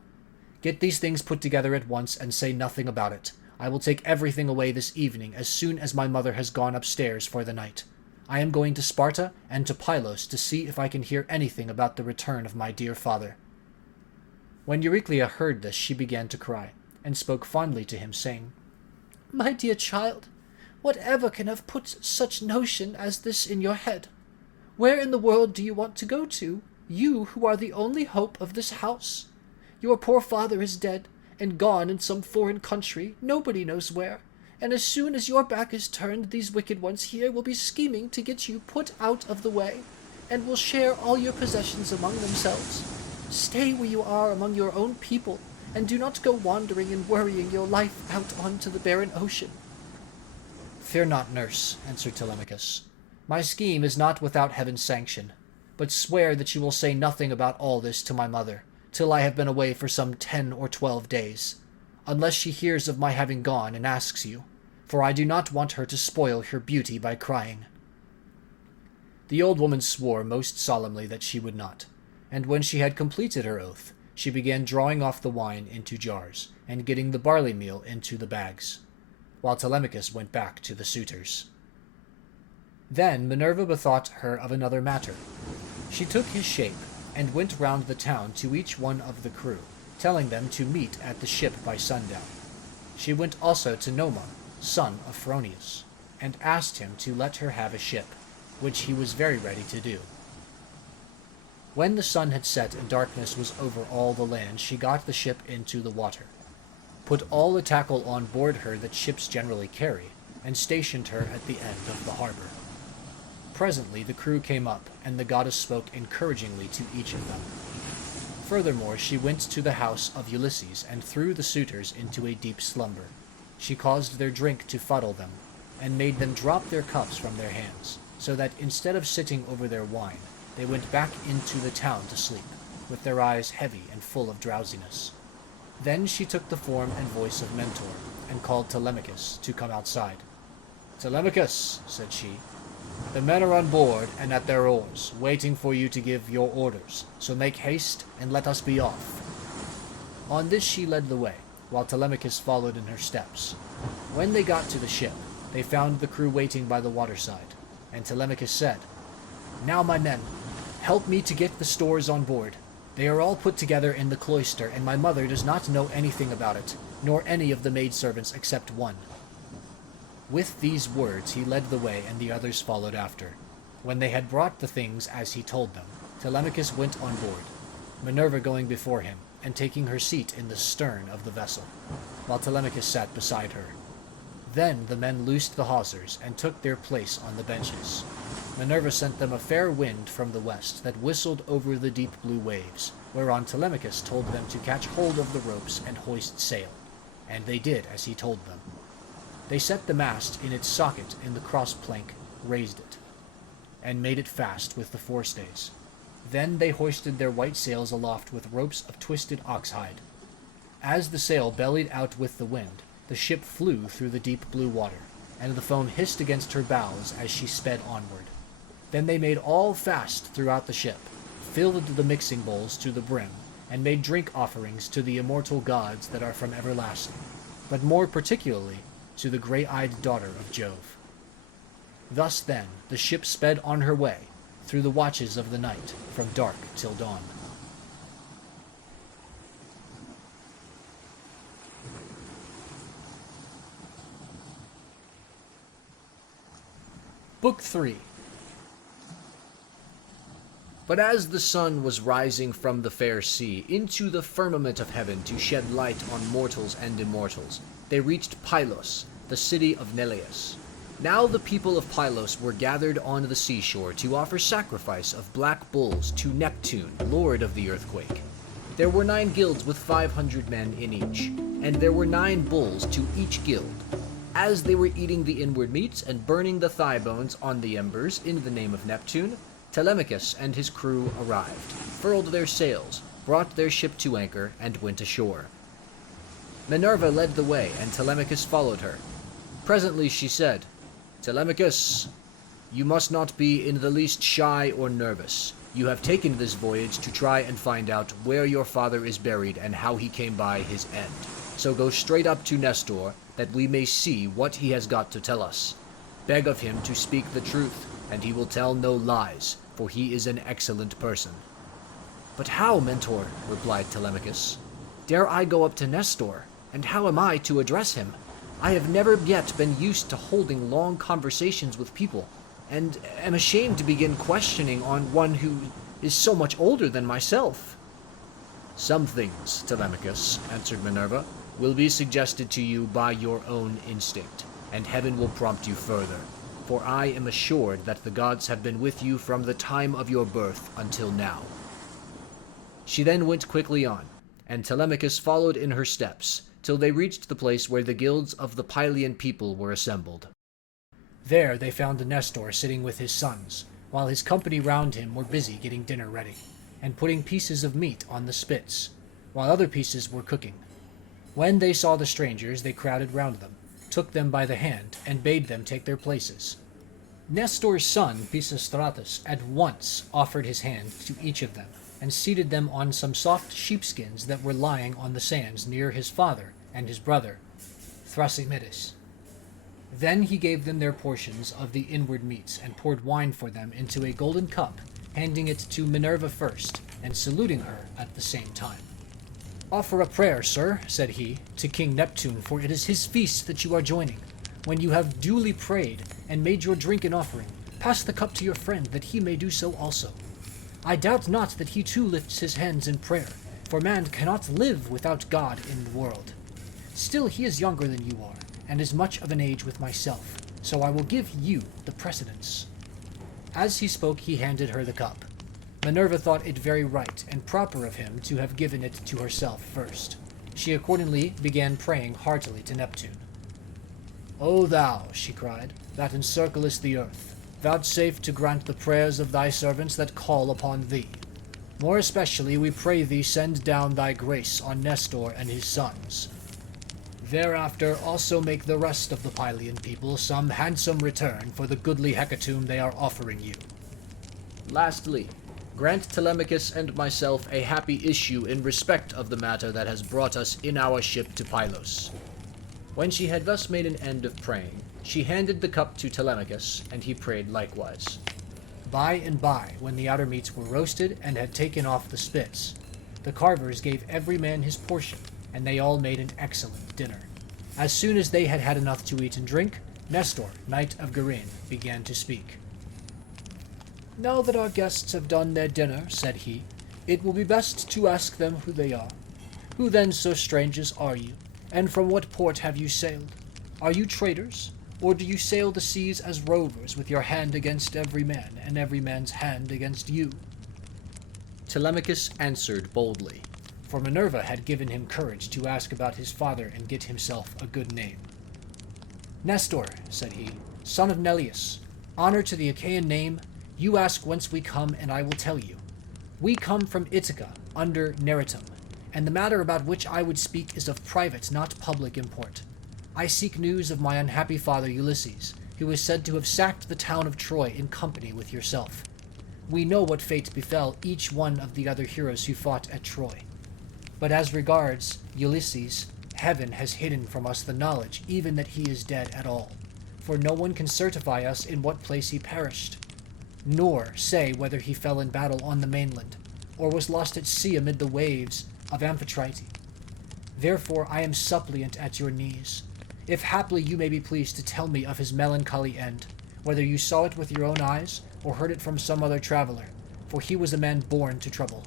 Get these things put together at once, and say nothing about it. I will take everything away this evening as soon as my mother has gone upstairs for the night. I am going to Sparta and to Pylos to see if I can hear anything about the return of my dear father." When Euryclea heard this, she began to cry, and spoke fondly to him, saying, "My dear child, whatever can have put such notion as this in your head? Where in the world do you want to go to, you who are the only hope of this house? Your poor father is dead, and gone in some foreign country, nobody knows where, and as soon as your back is turned, these wicked ones here will be scheming to get you put out of the way, and will share all your possessions among themselves. Stay where you are among your own people, and do not go wandering and worrying your life out onto the barren ocean." "Fear not, nurse," answered Telemachus. "My scheme is not without heaven's sanction, but swear that you will say nothing about all this to my mother, till I have been away for some 10 or 12 days, unless she hears of my having gone and asks you, for I do not want her to spoil her beauty by crying." The old woman swore most solemnly that she would not, and when she had completed her oath, she began drawing off the wine into jars, and getting the barley meal into the bags, while Telemachus went back to the suitors. Then Minerva bethought her of another matter. She took his shape, and went round the town to each one of the crew, telling them to meet at the ship by sundown. She went also to Nomon, son of Phronius, and asked him to let her have a ship, which he was very ready to do. When the sun had set and darkness was over all the land, she got the ship into the water, put all the tackle on board her that ships generally carry, and stationed her at the end of the harbor. Presently the crew came up, and the goddess spoke encouragingly to each of them. Furthermore, she went to the house of Ulysses, and threw the suitors into a deep slumber. She caused their drink to fuddle them, and made them drop their cups from their hands, so that instead of sitting over their wine, they went back into the town to sleep, with their eyes heavy and full of drowsiness. Then she took the form and voice of Mentor, and called Telemachus to come outside. "Telemachus," said she, "the men are on board and at their oars, waiting for you to give your orders, so make haste and let us be off." On this she led the way, while Telemachus followed in her steps. When they got to the ship, they found the crew waiting by the waterside, and Telemachus said, "Now, my men, help me to get the stores on board. They are all put together in the cloister, and my mother does not know anything about it, nor any of the maidservants except one." With these words he led the way, and the others followed after. When they had brought the things as he told them, Telemachus went on board, Minerva going before him, and taking her seat in the stern of the vessel, while Telemachus sat beside her. Then the men loosed the hawsers, and took their place on the benches. Minerva sent them a fair wind from the west that whistled over the deep blue waves, whereon Telemachus told them to catch hold of the ropes and hoist sail, and they did as he told them. They set the mast in its socket in the cross plank, raised it, and made it fast with the forestays. Then they hoisted their white sails aloft with ropes of twisted oxhide. As the sail bellied out with the wind, the ship flew through the deep blue water, and the foam hissed against her bows as she sped onward. Then they made all fast throughout the ship, filled the mixing bowls to the brim, and made drink offerings to the immortal gods that are from everlasting, but more particularly to the gray-eyed daughter of Jove. Thus then the ship sped on her way, through the watches of the night, from dark till dawn. Book 3. But as the sun was rising from the fair sea into the firmament of heaven to shed light on mortals and immortals, they reached Pylos, the city of Neleus. Now the people of Pylos were gathered on the seashore to offer sacrifice of black bulls to Neptune, lord of the earthquake. There were 9 guilds with 500 men in each, and there were 9 bulls to each guild. As they were eating the inward meats and burning the thigh bones on the embers in the name of Neptune, Telemachus and his crew arrived, furled their sails, brought their ship to anchor, and went ashore. Minerva led the way, and Telemachus followed her. Presently she said, "Telemachus, you must not be in the least shy or nervous. You have taken this voyage to try and find out where your father is buried and how he came by his end. So go straight up to Nestor, that we may see what he has got to tell us. Beg of him to speak the truth, and he will tell no lies, for he is an excellent person." "But how, Mentor?" replied Telemachus. "Dare I go up to Nestor? And how am I to address him? I have never yet been used to holding long conversations with people, and am ashamed to begin questioning on one who is so much older than myself." "Some things, Telemachus," answered Minerva, "will be suggested to you by your own instinct, and heaven will prompt you further. For I am assured that the gods have been with you from the time of your birth until now." She then went quickly on, and Telemachus followed in her steps, till they reached the place where the guilds of the Pylian people were assembled. There they found Nestor sitting with his sons, while his company round him were busy getting dinner ready, and putting pieces of meat on the spits, while other pieces were cooking. When they saw the strangers, they crowded round them, took them by the hand, and bade them take their places. Nestor's son, Pisistratus, at once offered his hand to each of them, and seated them on some soft sheepskins that were lying on the sands near his father and his brother, Thrasymedes. Then he gave them their portions of the inward meats, and poured wine for them into a golden cup, handing it to Minerva first, and saluting her at the same time. "Offer a prayer, sir," said he, "to King Neptune, for it is his feast that you are joining. When you have duly prayed and made your drink and offering, pass the cup to your friend, that he may do so also. I doubt not that he too lifts his hands in prayer, for man cannot live without God in the world. Still he is younger than you are, and is much of an age with myself, so I will give you the precedence." As he spoke, he handed her the cup. Minerva thought it very right and proper of him to have given it to herself first. She accordingly began praying heartily to Neptune. "O thou," she cried, "that encirclest the earth, vouchsafe to grant the prayers of thy servants that call upon thee. More especially we pray thee send down thy grace on Nestor and his sons. Thereafter also make the rest of the Pylian people some handsome return for the goodly hecatomb they are offering you. Lastly, grant Telemachus and myself a happy issue in respect of the matter that has brought us in our ship to Pylos." When she had thus made an end of praying, she handed the cup to Telemachus, and he prayed likewise. By and by, when the outer meats were roasted and had taken off the spits, the carvers gave every man his portion, and they all made an excellent dinner. As soon as they had had enough to eat and drink, Nestor, knight of Gerene, began to speak. "Now that our guests have done their dinner," said he, "it will be best to ask them who they are. Who then, so strangers, are you, and from what port have you sailed? Are you traders, or do you sail the seas as rovers, with your hand against every man, and every man's hand against you?" Telemachus answered boldly, for Minerva had given him courage to ask about his father and get himself a good name. "Nestor," said he, "son of Neleus, honor to the Achaean name, you ask whence we come, and I will tell you. We come from Ithaca, under Neritum, and the matter about which I would speak is of private, not public import. I seek news of my unhappy father Ulysses, who is said to have sacked the town of Troy in company with yourself. We know what fate befell each one of the other heroes who fought at Troy. But as regards Ulysses, heaven has hidden from us the knowledge even that he is dead at all, for no one can certify us in what place he perished, nor say whether he fell in battle on the mainland, or was lost at sea amid the waves of Amphitrite. Therefore I am suppliant at your knees. If haply you may be pleased to tell me of his melancholy end, whether you saw it with your own eyes, or heard it from some other traveler, for he was a man born to trouble.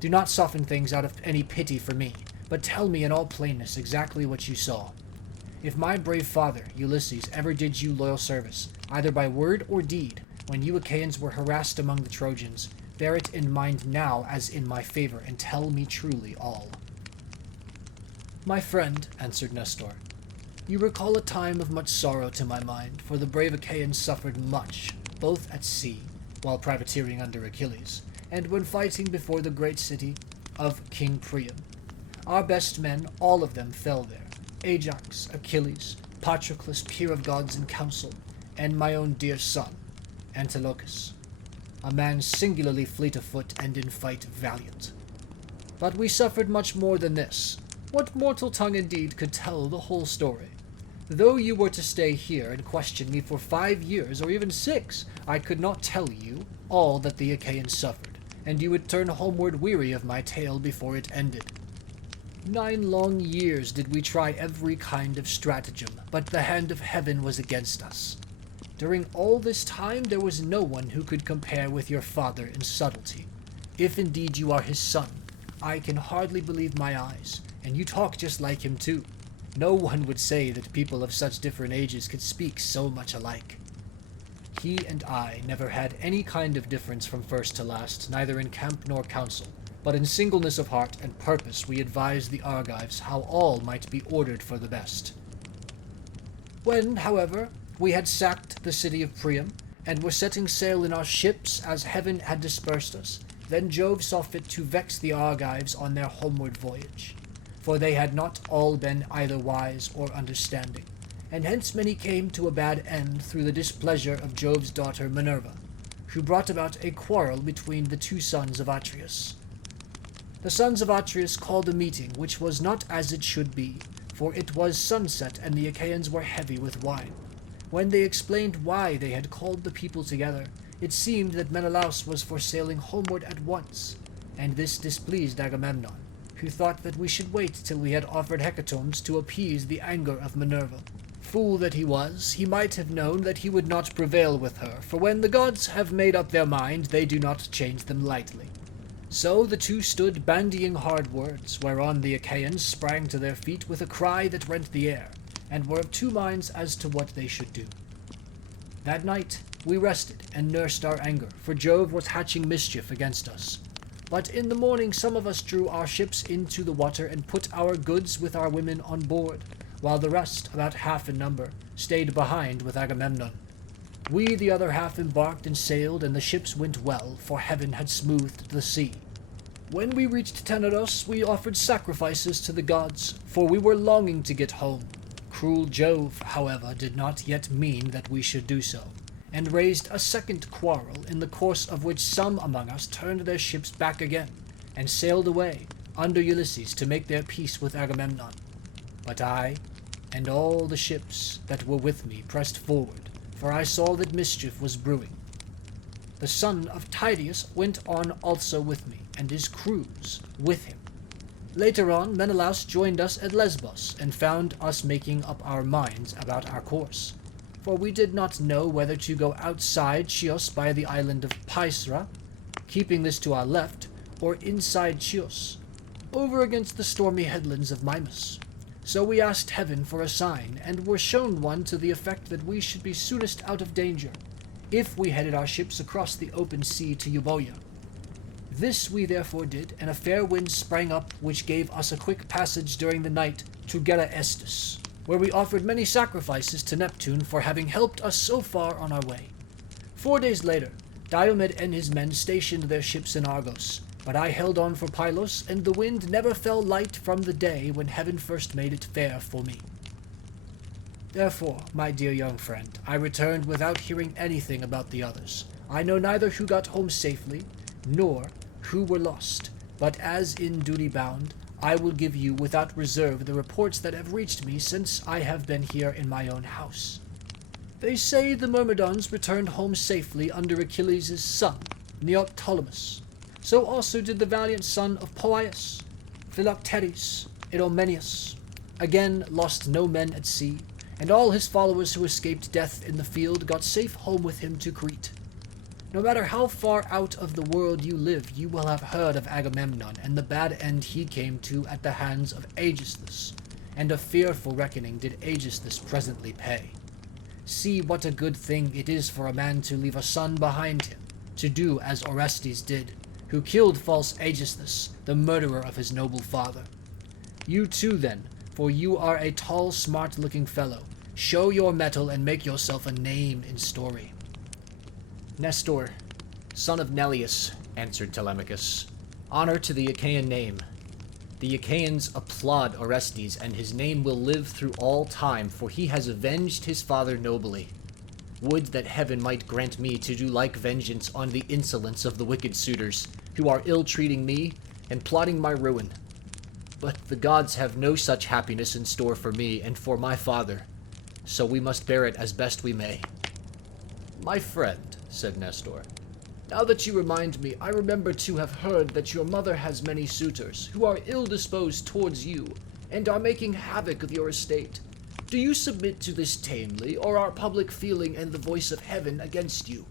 Do not soften things out of any pity for me, but tell me in all plainness exactly what you saw. If my brave father, Ulysses, ever did you loyal service, either by word or deed, when you Achaeans were harassed among the Trojans, bear it in mind now as in my favor, and tell me truly all." "My friend," answered Nestor, "you recall a time of much sorrow to my mind, for the brave Achaeans suffered much, both at sea, while privateering under Achilles, and when fighting before the great city of King Priam. Our best men, all of them, fell there: Ajax, Achilles, Patroclus, peer of gods in council, and my own dear son, Antilochus, a man singularly fleet of foot and in fight valiant. But we suffered much more than this. What mortal tongue indeed could tell the whole story? Though you were to stay here and question me for 5 years, or even 6, I could not tell you all that the Achaeans suffered, and you would turn homeward weary of my tale before it ended. 9 long years did we try every kind of stratagem, but the hand of heaven was against us. During all this time there was no one who could compare with your father in subtlety. If indeed you are his son, I can hardly believe my eyes, and you talk just like him too. No one would say that people of such different ages could speak so much alike. He and I never had any kind of difference from first to last, neither in camp nor council, but in singleness of heart and purpose we advised the Argives how all might be ordered for the best. When, however, we had sacked the city of Priam, and were setting sail in our ships as heaven had dispersed us, then Jove saw fit to vex the Argives on their homeward voyage. For they had not all been either wise or understanding, and hence many came to a bad end through the displeasure of Jove's daughter Minerva, who brought about a quarrel between the 2 sons of Atreus. The sons of Atreus called a meeting, which was not as it should be, for it was sunset and the Achaeans were heavy with wine. When they explained why they had called the people together, it seemed that Menelaus was for sailing homeward at once, and this displeased Agamemnon, who thought that we should wait till we had offered hecatombs to appease the anger of Minerva. Fool that he was, he might have known that he would not prevail with her, for when the gods have made up their mind, they do not change them lightly. So the 2 stood bandying hard words, whereon the Achaeans sprang to their feet with a cry that rent the air, and were of 2 minds as to what they should do. That night we rested and nursed our anger, for Jove was hatching mischief against us. But in the morning some of us drew our ships into the water and put our goods with our women on board, while the rest, about half in number, stayed behind with Agamemnon. We the other half embarked and sailed, and the ships went well, for heaven had smoothed the sea. When we reached Tenedos, we offered sacrifices to the gods, for we were longing to get home. Cruel Jove, however, did not yet mean that we should do so, and raised a second quarrel, in the course of which some among us turned their ships back again, and sailed away under Ulysses to make their peace with Agamemnon. But I, and all the ships that were with me, pressed forward, for I saw that mischief was brewing. The son of Tydeus went on also with me, and his crews with him. Later on, Menelaus joined us at Lesbos, and found us making up our minds about our course. For we did not know whether to go outside Chios by the island of Pysra, keeping this to our left, or inside Chios, over against the stormy headlands of Mimas. So we asked heaven for a sign, and were shown one to the effect that we should be soonest out of danger, if we headed our ships across the open sea to Euboea. This we therefore did, and a fair wind sprang up, which gave us a quick passage during the night to Gela Estus, where we offered many sacrifices to Neptune for having helped us so far on our way. 4 days later, Diomed and his men stationed their ships in Argos, but I held on for Pylos, and the wind never fell light from the day when heaven first made it fair for me. Therefore, my dear young friend, I returned without hearing anything about the others. I know neither who got home safely, nor who were lost, but as in duty bound, I will give you without reserve the reports that have reached me since I have been here in my own house. They say the Myrmidons returned home safely under Achilles' son, Neoptolemus. So also did the valiant son of Poias, Philoctetes, Idomeneus. Again lost no men at sea, and all his followers who escaped death in the field got safe home with him to Crete. No matter how far out of the world you live, you will have heard of Agamemnon and the bad end he came to at the hands of Aegisthus, and a fearful reckoning did Aegisthus presently pay. See what a good thing it is for a man to leave a son behind him, to do as Orestes did, who killed false Aegisthus, the murderer of his noble father. You too, then, for you are a tall, smart-looking fellow, show your mettle and make yourself a name in story. Nestor, son of Neleus, answered Telemachus, honor to the Achaean name. The Achaeans applaud Orestes, and his name will live through all time, for he has avenged his father nobly. Would that heaven might grant me to do like vengeance on the insolence of the wicked suitors, who are ill-treating me and plotting my ruin. But the gods have no such happiness in store for me and for my father, so we must bear it as best we may. My friend, said Nestor, now that you remind me, I remember to have heard that your mother has many suitors, who are ill-disposed towards you, and are making havoc of your estate. Do you submit to this tamely, or are public feeling and the voice of heaven against you?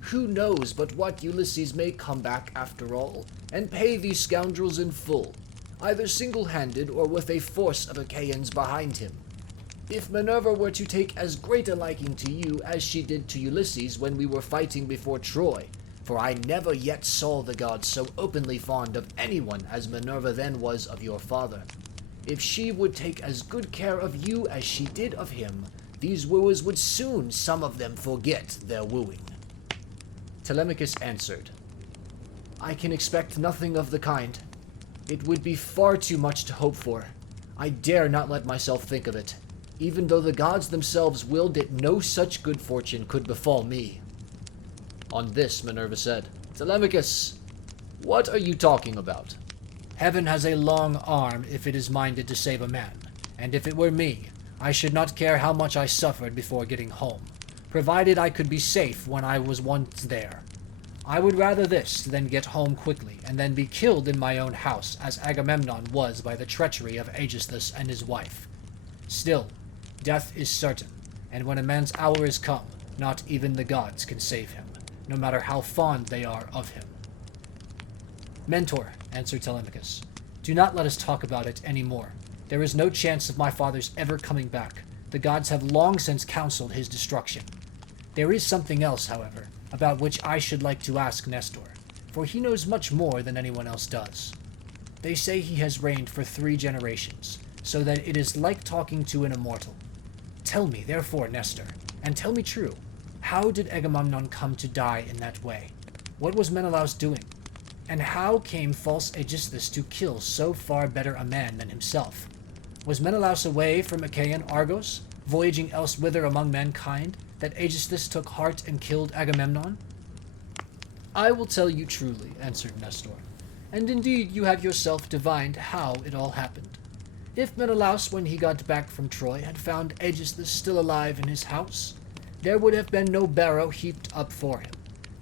Who knows but what Ulysses may come back after all, and pay these scoundrels in full, either single-handed or with a force of Achaeans behind him? If Minerva were to take as great a liking to you as she did to Ulysses when we were fighting before Troy, for I never yet saw the gods so openly fond of anyone as Minerva then was of your father, if she would take as good care of you as she did of him, these wooers would soon some of them forget their wooing. Telemachus answered, I can expect nothing of the kind. It would be far too much to hope for. I dare not let myself think of it, even though the gods themselves willed it no such good fortune could befall me. On this Minerva said, Telemachus, what are you talking about? Heaven has a long arm if it is minded to save a man, and if it were me, I should not care how much I suffered before getting home, provided I could be safe when I was once there. I would rather this than get home quickly, and then be killed in my own house, as Agamemnon was by the treachery of Aegisthus and his wife. Still, death is certain, and when a man's hour is come, not even the gods can save him, no matter how fond they are of him. Mentor, answered Telemachus, do not let us talk about it any more. There is no chance of my father's ever coming back. The gods have long since counseled his destruction. There is something else, however, about which I should like to ask Nestor, for he knows much more than anyone else does. They say he has reigned for 3 generations, so that it is like talking to an immortal. Tell me, therefore, Nestor, and tell me true, how did Agamemnon come to die in that way? What was Menelaus doing? And how came false Aegisthus to kill so far better a man than himself? Was Menelaus away from Achaean Argos, voyaging elsewhither among mankind, that Aegisthus took heart and killed Agamemnon? I will tell you truly, answered Nestor, and indeed you have yourself divined how it all happened. If Menelaus, when he got back from Troy, had found Aegisthus still alive in his house, there would have been no barrow heaped up for him,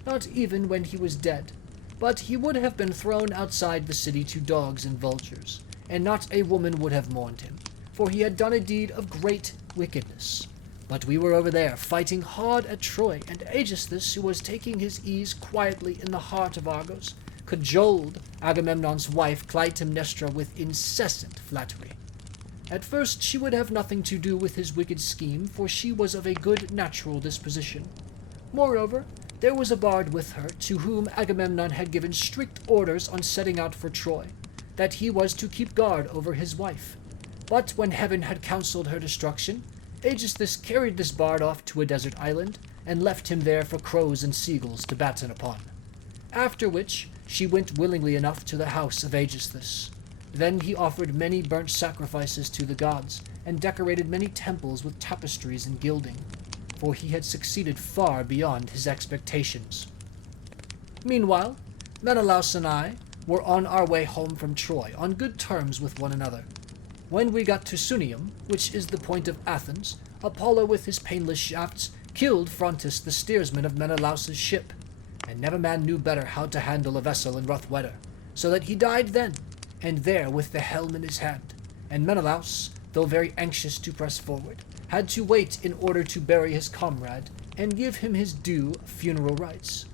not even when he was dead, but he would have been thrown outside the city to dogs and vultures, and not a woman would have mourned him, for he had done a deed of great wickedness. But we were over there, fighting hard at Troy, and Aegisthus, who was taking his ease quietly in the heart of Argos, cajoled Agamemnon's wife Clytemnestra with incessant flattery. At first she would have nothing to do with his wicked scheme, for she was of a good natural disposition. Moreover, there was a bard with her, to whom Agamemnon had given strict orders on setting out for Troy, that he was to keep guard over his wife. But when heaven had counseled her destruction, Aegisthus carried this bard off to a desert island, and left him there for crows and seagulls to batten upon. After which she went willingly enough to the house of Aegisthus. Then he offered many burnt sacrifices to the gods, and decorated many temples with tapestries and gilding, for he had succeeded far beyond his expectations. Meanwhile, Menelaus and I were on our way home from Troy, on good terms with one another. When we got to Sunium, which is the point of Athens, Apollo with his painless shafts killed Phrontis the steersman of Menelaus's ship, and never man knew better how to handle a vessel in rough weather, so that he died then, and there with the helm in his hand, and Menelaus, though very anxious to press forward, had to wait in order to bury his comrade, and give him his due funeral rites.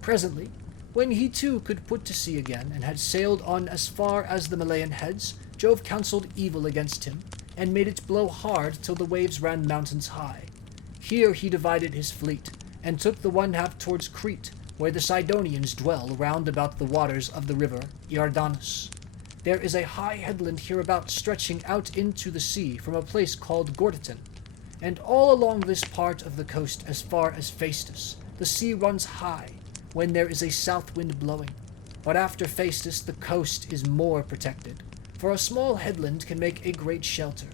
Presently, when he too could put to sea again, and had sailed on as far as the Malayan heads, Jove counseled evil against him, and made it blow hard till the waves ran mountains high. Here he divided his fleet, and took the one half towards Crete, where the Sidonians dwell round about the waters of the river Iardanus. There is a high headland hereabout stretching out into the sea from a place called Gortyton, and all along this part of the coast as far as Phaestus the sea runs high, when there is a south wind blowing. But after Phaestus the coast is more protected, for a small headland can make a great shelter.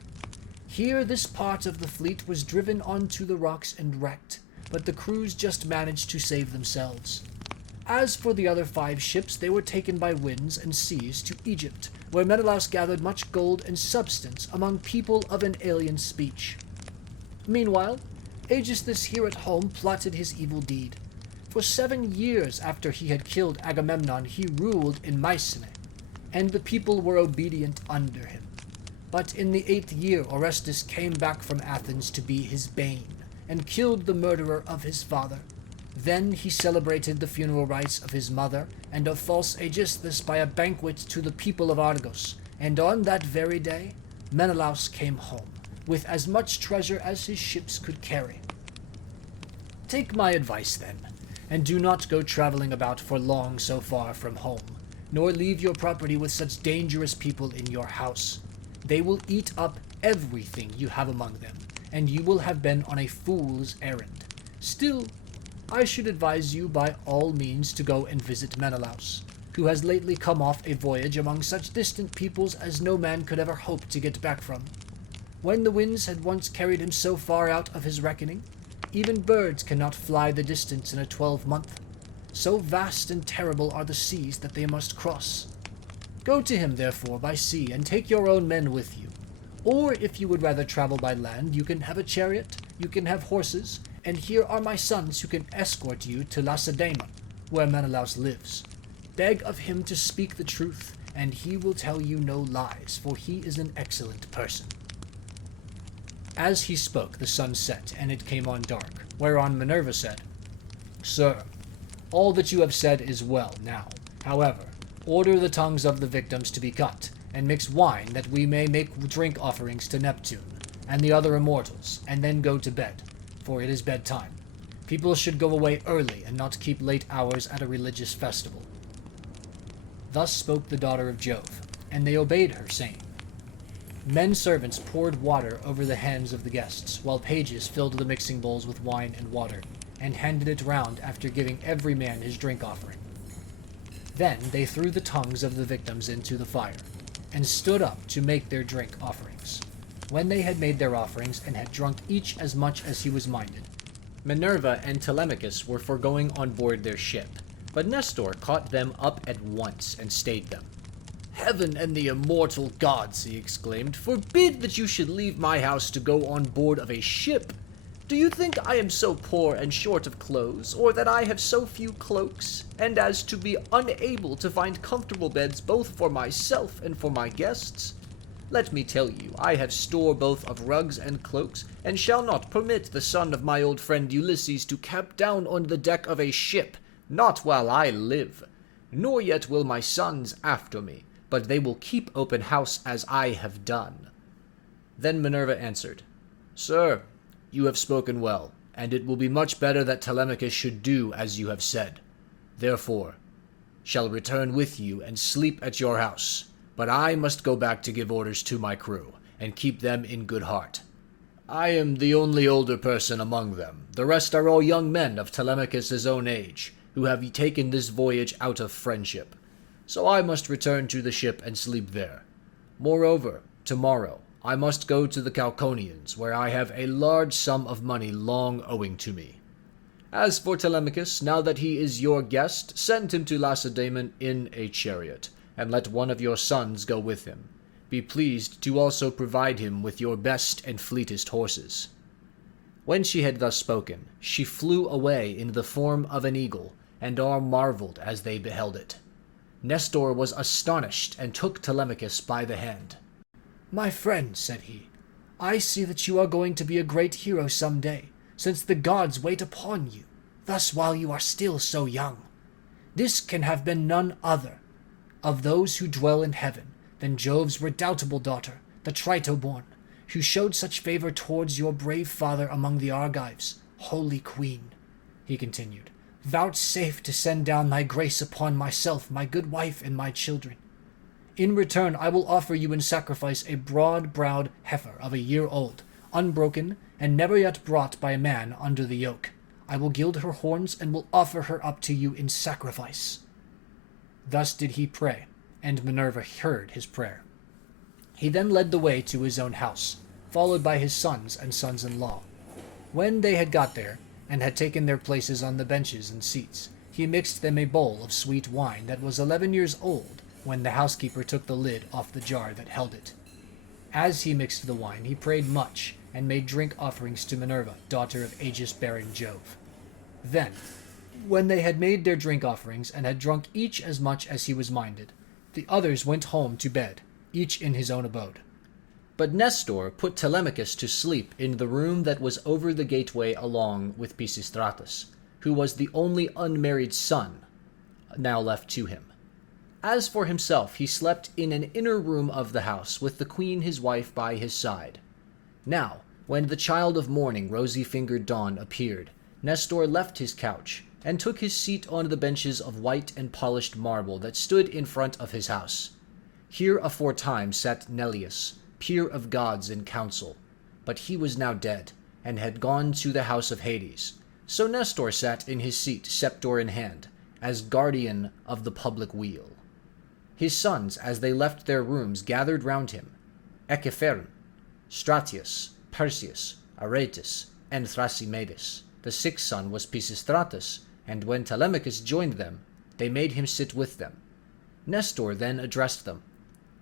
Here this part of the fleet was driven onto the rocks and wrecked, but the crews just managed to save themselves. As for the other 5 ships, they were taken by winds and seas to Egypt, where Menelaus gathered much gold and substance among people of an alien speech. Meanwhile, Aegisthus here at home plotted his evil deed. For 7 years after he had killed Agamemnon, he ruled in Mycenae, and the people were obedient under him. But in the 8th year Orestes came back from Athens to be his bane, and killed the murderer of his father. Then he celebrated the funeral rites of his mother and of false Aegisthus by a banquet to the people of Argos, and on that very day Menelaus came home, with as much treasure as his ships could carry. Take my advice, then, and do not go traveling about for long so far from home, nor leave your property with such dangerous people in your house. They will eat up everything you have among them, and you will have been on a fool's errand. Still, I should advise you by all means to go and visit Menelaus, who has lately come off a voyage among such distant peoples as no man could ever hope to get back from. When the winds had once carried him so far out of his reckoning, even birds cannot fly the distance in a 12-month. So vast and terrible are the seas that they must cross. Go to him, therefore, by sea, and take your own men with you. Or if you would rather travel by land, you can have a chariot, you can have horses, and here are my sons who can escort you to Lacedaemon, where Menelaus lives. Beg of him to speak the truth, and he will tell you no lies, for he is an excellent person. As he spoke, the sun set, and it came on dark, whereon Minerva said, Sir, all that you have said is well now. However, order the tongues of the victims to be cut, and mix wine that we may make drink offerings to Neptune and the other immortals, and then go to bed, for it is bedtime. People should go away early and not keep late hours at a religious festival. Thus spoke the daughter of Jove, and they obeyed her, saying, Men servants poured water over the hands of the guests, while pages filled the mixing bowls with wine and water, and handed it round after giving every man his drink offering. Then they threw the tongues of the victims into the fire, and stood up to make their drink offerings. When they had made their offerings, and had drunk each as much as he was minded, Minerva and Telemachus were for going on board their ship, but Nestor caught them up at once and stayed them. "Heaven and the immortal gods," he exclaimed, "forbid that you should leave my house to go on board of a ship! Do you think I am so poor and short of clothes, or that I have so few cloaks, and as to be unable to find comfortable beds both for myself and for my guests? Let me tell you, I have store both of rugs and cloaks, and shall not permit the son of my old friend Ulysses to camp down on the deck of a ship, not while I live. Nor yet will my sons after me, but they will keep open house as I have done." Then Minerva answered, "Sir, you have spoken well, and it will be much better that Telemachus should do as you have said. Therefore, shall return with you and sleep at your house, but I must go back to give orders to my crew, and keep them in good heart. I am the only older person among them. The rest are all young men of Telemachus' own age, who have taken this voyage out of friendship. So I must return to the ship and sleep there. Moreover, tomorrow I must go to the Cauconians, where I have a large sum of money long owing to me. As for Telemachus, now that he is your guest, send him to Lacedaemon in a chariot, and let one of your sons go with him. Be pleased to also provide him with your best and fleetest horses." When she had thus spoken, she flew away in the form of an eagle, and all marveled as they beheld it. Nestor was astonished, and took Telemachus by the hand. "My friend," said he, "I see that you are going to be a great hero some day, since the gods wait upon you, thus while you are still so young. This can have been none other of those who dwell in heaven than Jove's redoubtable daughter, the Trito-born, who showed such favor towards your brave father among the Argives. Holy queen," he continued, "vouchsafe to send down thy grace upon myself, my good wife, and my children. In return I will offer you in sacrifice a broad-browed heifer of a year old, unbroken, and never yet brought by a man under the yoke. I will gild her horns, and will offer her up to you in sacrifice." Thus did he pray, and Minerva heard his prayer. He then led the way to his own house, followed by his sons and sons-in-law. When they had got there, and had taken their places on the benches and seats, he mixed them a bowl of sweet wine that was 11 years old, when the housekeeper took the lid off the jar that held it. As he mixed the wine, he prayed much, and made drink offerings to Minerva, daughter of aegis-bearing Jove. Then, when they had made their drink offerings, and had drunk each as much as he was minded, the others went home to bed, each in his own abode. But Nestor put Telemachus to sleep in the room that was over the gateway along with Pisistratus, who was the only unmarried son now left to him. As for himself, he slept in an inner room of the house, with the queen his wife by his side. Now, when the child of morning, rosy-fingered Dawn, appeared, Nestor left his couch, and took his seat on the benches of white and polished marble that stood in front of his house. Here aforetime sat Neleus, peer of gods in council, but he was now dead, and had gone to the house of Hades. So Nestor sat in his seat, scepter in hand, as guardian of the public weal. His sons, as they left their rooms, gathered round him: Echephern, Stratius, Perseus, Aretus, and Thrasymedes. The sixth son was Pisistratus, and when Telemachus joined them, they made him sit with them. Nestor then addressed them.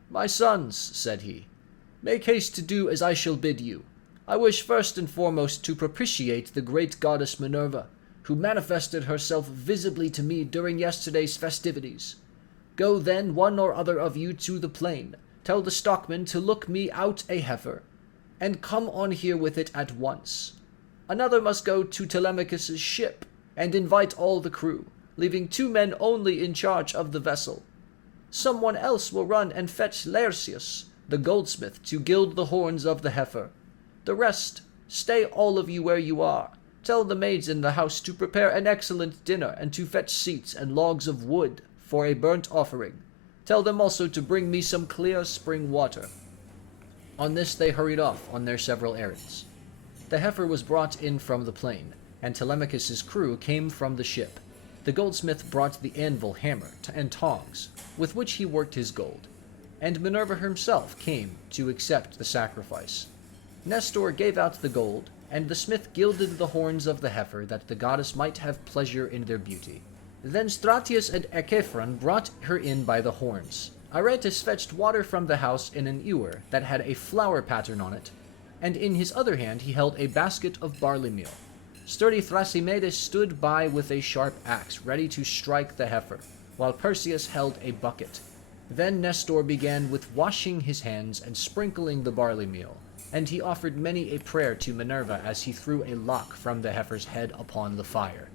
"My sons," said he, "make haste to do as I shall bid you. I wish first and foremost to propitiate the great goddess Minerva, who manifested herself visibly to me during yesterday's festivities. Go then, one or other of you, to the plain. Tell the stockman to look me out a heifer, and come on here with it at once. Another must go to Telemachus' ship, and invite all the crew, leaving 2 men only in charge of the vessel. Someone else will run and fetch Laertius, the goldsmith, to gild the horns of the heifer. The rest, stay all of you where you are. Tell the maids in the house to prepare an excellent dinner, and to fetch seats and logs of wood for a burnt offering. Tell them also to bring me some clear spring water." On this they hurried off on their several errands. The heifer was brought in from the plain, and Telemachus' crew came from the ship. the goldsmith brought the anvil, hammer, and tongs, with which he worked his gold, and Minerva herself came to accept the sacrifice. Nestor gave out the gold, and the smith gilded the horns of the heifer that the goddess might have pleasure in their beauty. Then Stratius and Echephron brought her in by the horns. Aretus fetched water from the house in an ewer that had a flower pattern on it, and in his other hand he held a basket of barley meal. Sturdy Thrasymedes stood by with a sharp axe, ready to strike the heifer, while Perseus held a bucket. Then Nestor began with washing his hands and sprinkling the barley meal, and he offered many a prayer to Minerva as he threw a lock from the heifer's head upon the fire.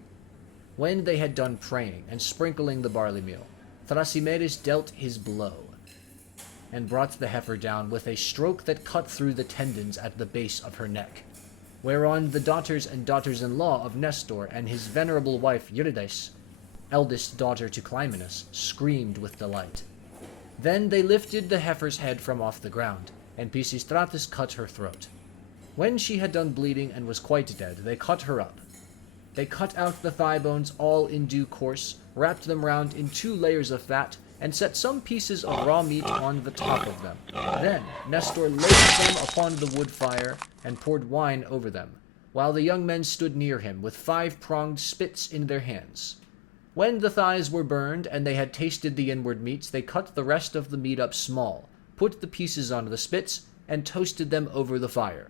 When they had done praying and sprinkling the barley meal, Thrasymedes dealt his blow, and brought the heifer down with a stroke that cut through the tendons at the base of her neck, whereon the daughters and daughters-in-law of Nestor and his venerable wife Eurydice, eldest daughter to Clymenus, screamed with delight. Then they lifted the heifer's head from off the ground, and Pisistratus cut her throat. When she had done bleeding and was quite dead, they cut her up. They cut out the thigh bones all in due course, wrapped them round in 2 layers of fat, and set some pieces of raw meat on the top of them. Then Nestor laid them upon the wood fire, and poured wine over them, while the young men stood near him with 5-pronged spits in their hands. When the thighs were burned, and they had tasted the inward meats, they cut the rest of the meat up small, put the pieces on the spits, and toasted them over the fire.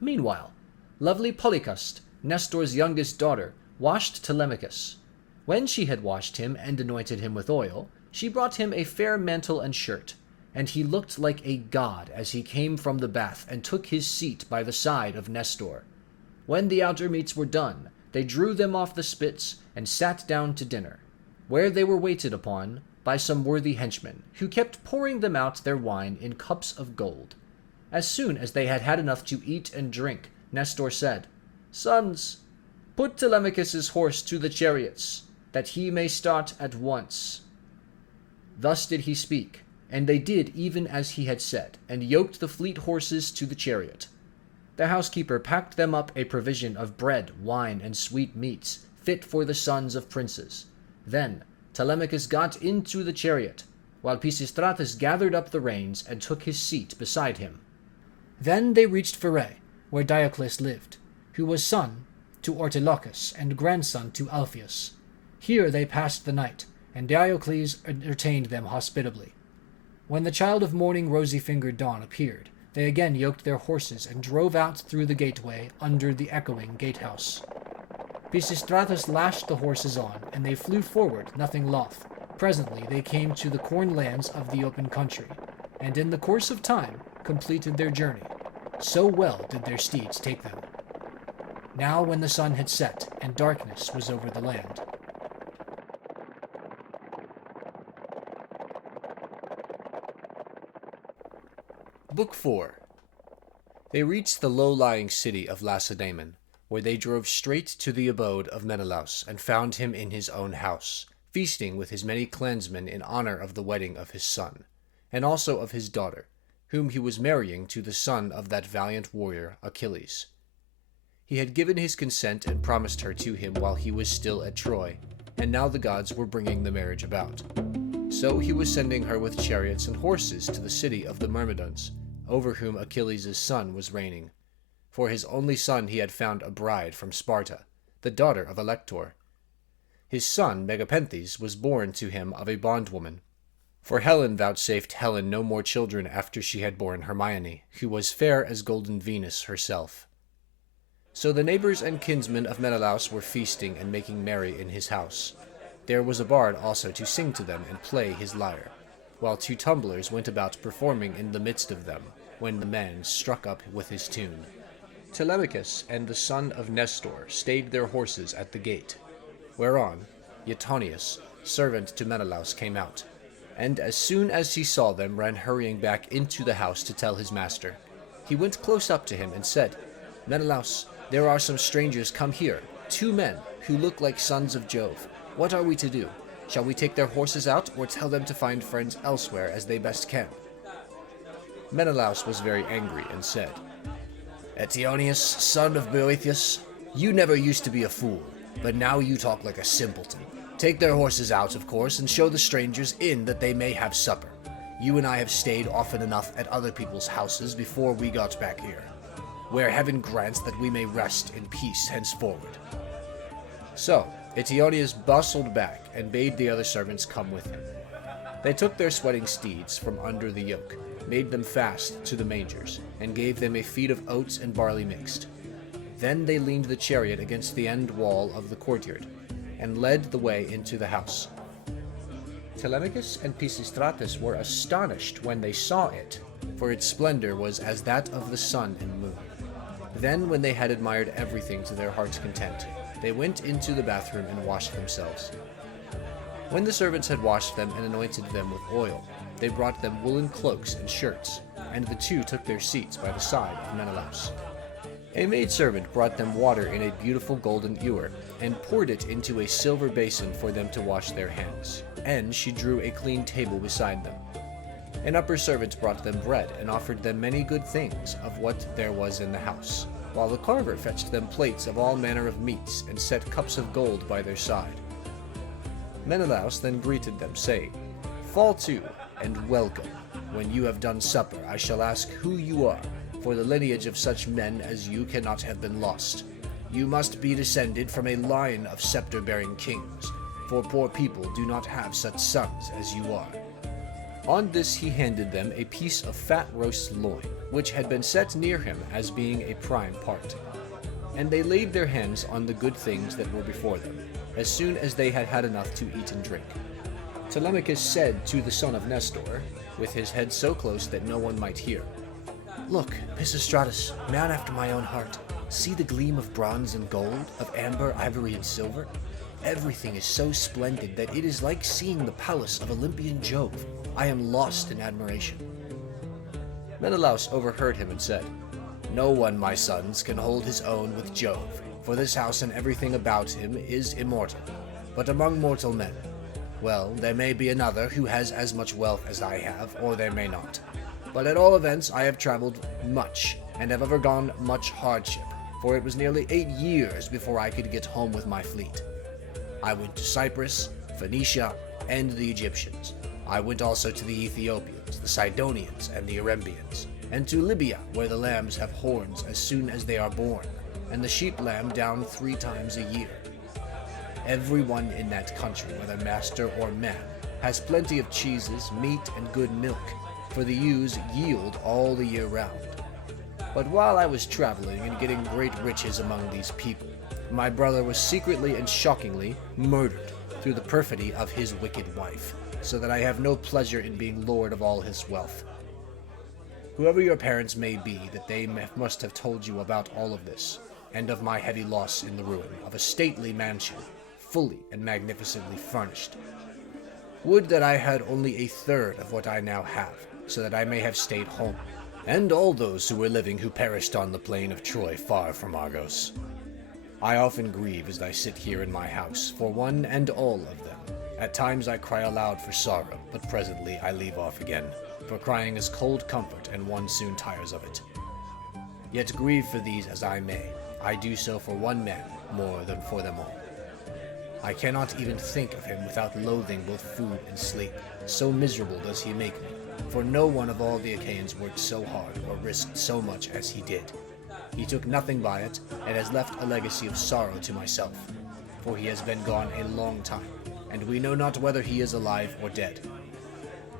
Meanwhile, lovely Polycust, Nestor's youngest daughter, washed Telemachus. When she had washed him and anointed him with oil, she brought him a fair mantle and shirt, and he looked like a god as he came from the bath and took his seat by the side of Nestor. When the outer meats were done, they drew them off the spits and sat down to dinner, where they were waited upon by some worthy henchmen, who kept pouring them out their wine in cups of gold. As soon as they had had enough to eat and drink, Nestor said, "Sons, put Telemachus's horse to the chariots, that he may start at once." Thus did he speak, and they did even as he had said, and yoked the fleet horses to the chariot. The housekeeper packed them up a provision of bread, wine, and sweet meats, fit for the sons of princes. Then Telemachus got into the chariot, while Pisistratus gathered up the reins and took his seat beside him. Then they reached Pherae, where Diocles lived, who was son to Ortilochus and grandson to Alpheus. Here they passed the night, and Diocles entertained them hospitably. When the child of morning rosy-fingered dawn appeared, they again yoked their horses and drove out through the gateway under the echoing gatehouse. Pisistratus lashed the horses on, and they flew forward, nothing loth. Presently they came to the corn lands of the open country, and in the course of time completed their journey. So well did their steeds take them. Now when the sun had set, and darkness was over the land, Book 4. They reached the low-lying city of Lacedaemon, where they drove straight to the abode of Menelaus, and found him in his own house, feasting with his many clansmen in honor of the wedding of his son, and also of his daughter, whom he was marrying to the son of that valiant warrior Achilles. He had given his consent and promised her to him while he was still at Troy, and now the gods were bringing the marriage about. So he was sending her with chariots and horses to the city of the Myrmidons, over whom Achilles' son was reigning. For his only son he had found a bride from Sparta, the daughter of Elector. His son Megapenthes was born to him of a bondwoman, for Helen vouchsafed Helen no more children after she had borne Hermione, who was fair as golden Venus herself. So the neighbors and kinsmen of Menelaus were feasting and making merry in his house. There was a bard also to sing to them and play his lyre, while 2 tumblers went about performing in the midst of them, when the man struck up with his tune. Telemachus and the son of Nestor stayed their horses at the gate, whereon Eutonius, servant to Menelaus, came out, and as soon as he saw them ran hurrying back into the house to tell his master. He went close up to him and said, "Menelaus, there are some strangers come here, 2 men, who look like sons of Jove. What are we to do? Shall we take their horses out, or tell them to find friends elsewhere as they best can?" Menelaus was very angry and said, "Eteonius, son of Boethius, you never used to be a fool. But now you talk like a simpleton. Take their horses out, of course, and show the strangers in that they may have supper. You and I have stayed often enough at other people's houses before we got back here, where heaven grants that we may rest in peace henceforward." So Eteoneus bustled back and bade the other servants come with him. They took their sweating steeds from under the yoke, made them fast to the mangers, and gave them a feed of oats and barley mixed. Then they leaned the chariot against the end wall of the courtyard, and led the way into the house. Telemachus and Pisistratus were astonished when they saw it, for its splendor was as that of the sun and moon. Then, when they had admired everything to their heart's content, they went into the bathroom and washed themselves. When the servants had washed them and anointed them with oil, they brought them woolen cloaks and shirts, and the two took their seats by the side of Menelaus. A maidservant brought them water in a beautiful golden ewer, and poured it into a silver basin for them to wash their hands, and she drew a clean table beside them. An upper servant brought them bread, and offered them many good things of what there was in the house, while the carver fetched them plates of all manner of meats, and set cups of gold by their side. Menelaus then greeted them, saying, "Fall to, and welcome. When you have done supper, I shall ask who you are, for the lineage of such men as you cannot have been lost. You must be descended from a line of scepter-bearing kings, for poor people do not have such sons as you are." On this he handed them a piece of fat roast loin, which had been set near him as being a prime part. And they laid their hands on the good things that were before them, as soon as they had had enough to eat and drink. Telemachus said to the son of Nestor, with his head so close that no one might hear, "Look, Pisistratus, man after my own heart, see the gleam of bronze and gold, of amber, ivory, and silver? Everything is so splendid that it is like seeing the palace of Olympian Jove. I am lost in admiration." Menelaus overheard him and said, "No one, my sons, can hold his own with Jove, for this house and everything about him is immortal. But among mortal men, well, there may be another who has as much wealth as I have, or there may not. But at all events, I have traveled much, and have undergone much hardship, for it was nearly 8 years before I could get home with my fleet. I went to Cyprus, Phoenicia, and the Egyptians. I went also to the Ethiopians, the Sidonians, and the Erembians, and to Libya, where the lambs have horns as soon as they are born, and the sheep lamb down 3 times a year. Everyone in that country, whether master or man, has plenty of cheeses, meat, and good milk, for the ewes yield all the year round. But while I was traveling and getting great riches among these people, my brother was secretly and shockingly murdered through the perfidy of his wicked wife, so that I have no pleasure in being lord of all his wealth. Whoever your parents may be, that they must have told you about all of this, and of my heavy loss in the ruin of a stately mansion, fully and magnificently furnished. Would that I had only a third of what I now have, so that I may have stayed home, and all those who were living who perished on the plain of Troy far from Argos. I often grieve as I sit here in my house for one and all of them. At times I cry aloud for sorrow, but presently I leave off again, for crying is cold comfort, and one soon tires of it. Yet grieve for these as I may, I do so for one man more than for them all. I cannot even think of him without loathing both food and sleep, so miserable does he make me, for no one of all the Achaeans worked so hard or risked so much as he did. He took nothing by it, and has left a legacy of sorrow to myself, for he has been gone a long time, and we know not whether he is alive or dead.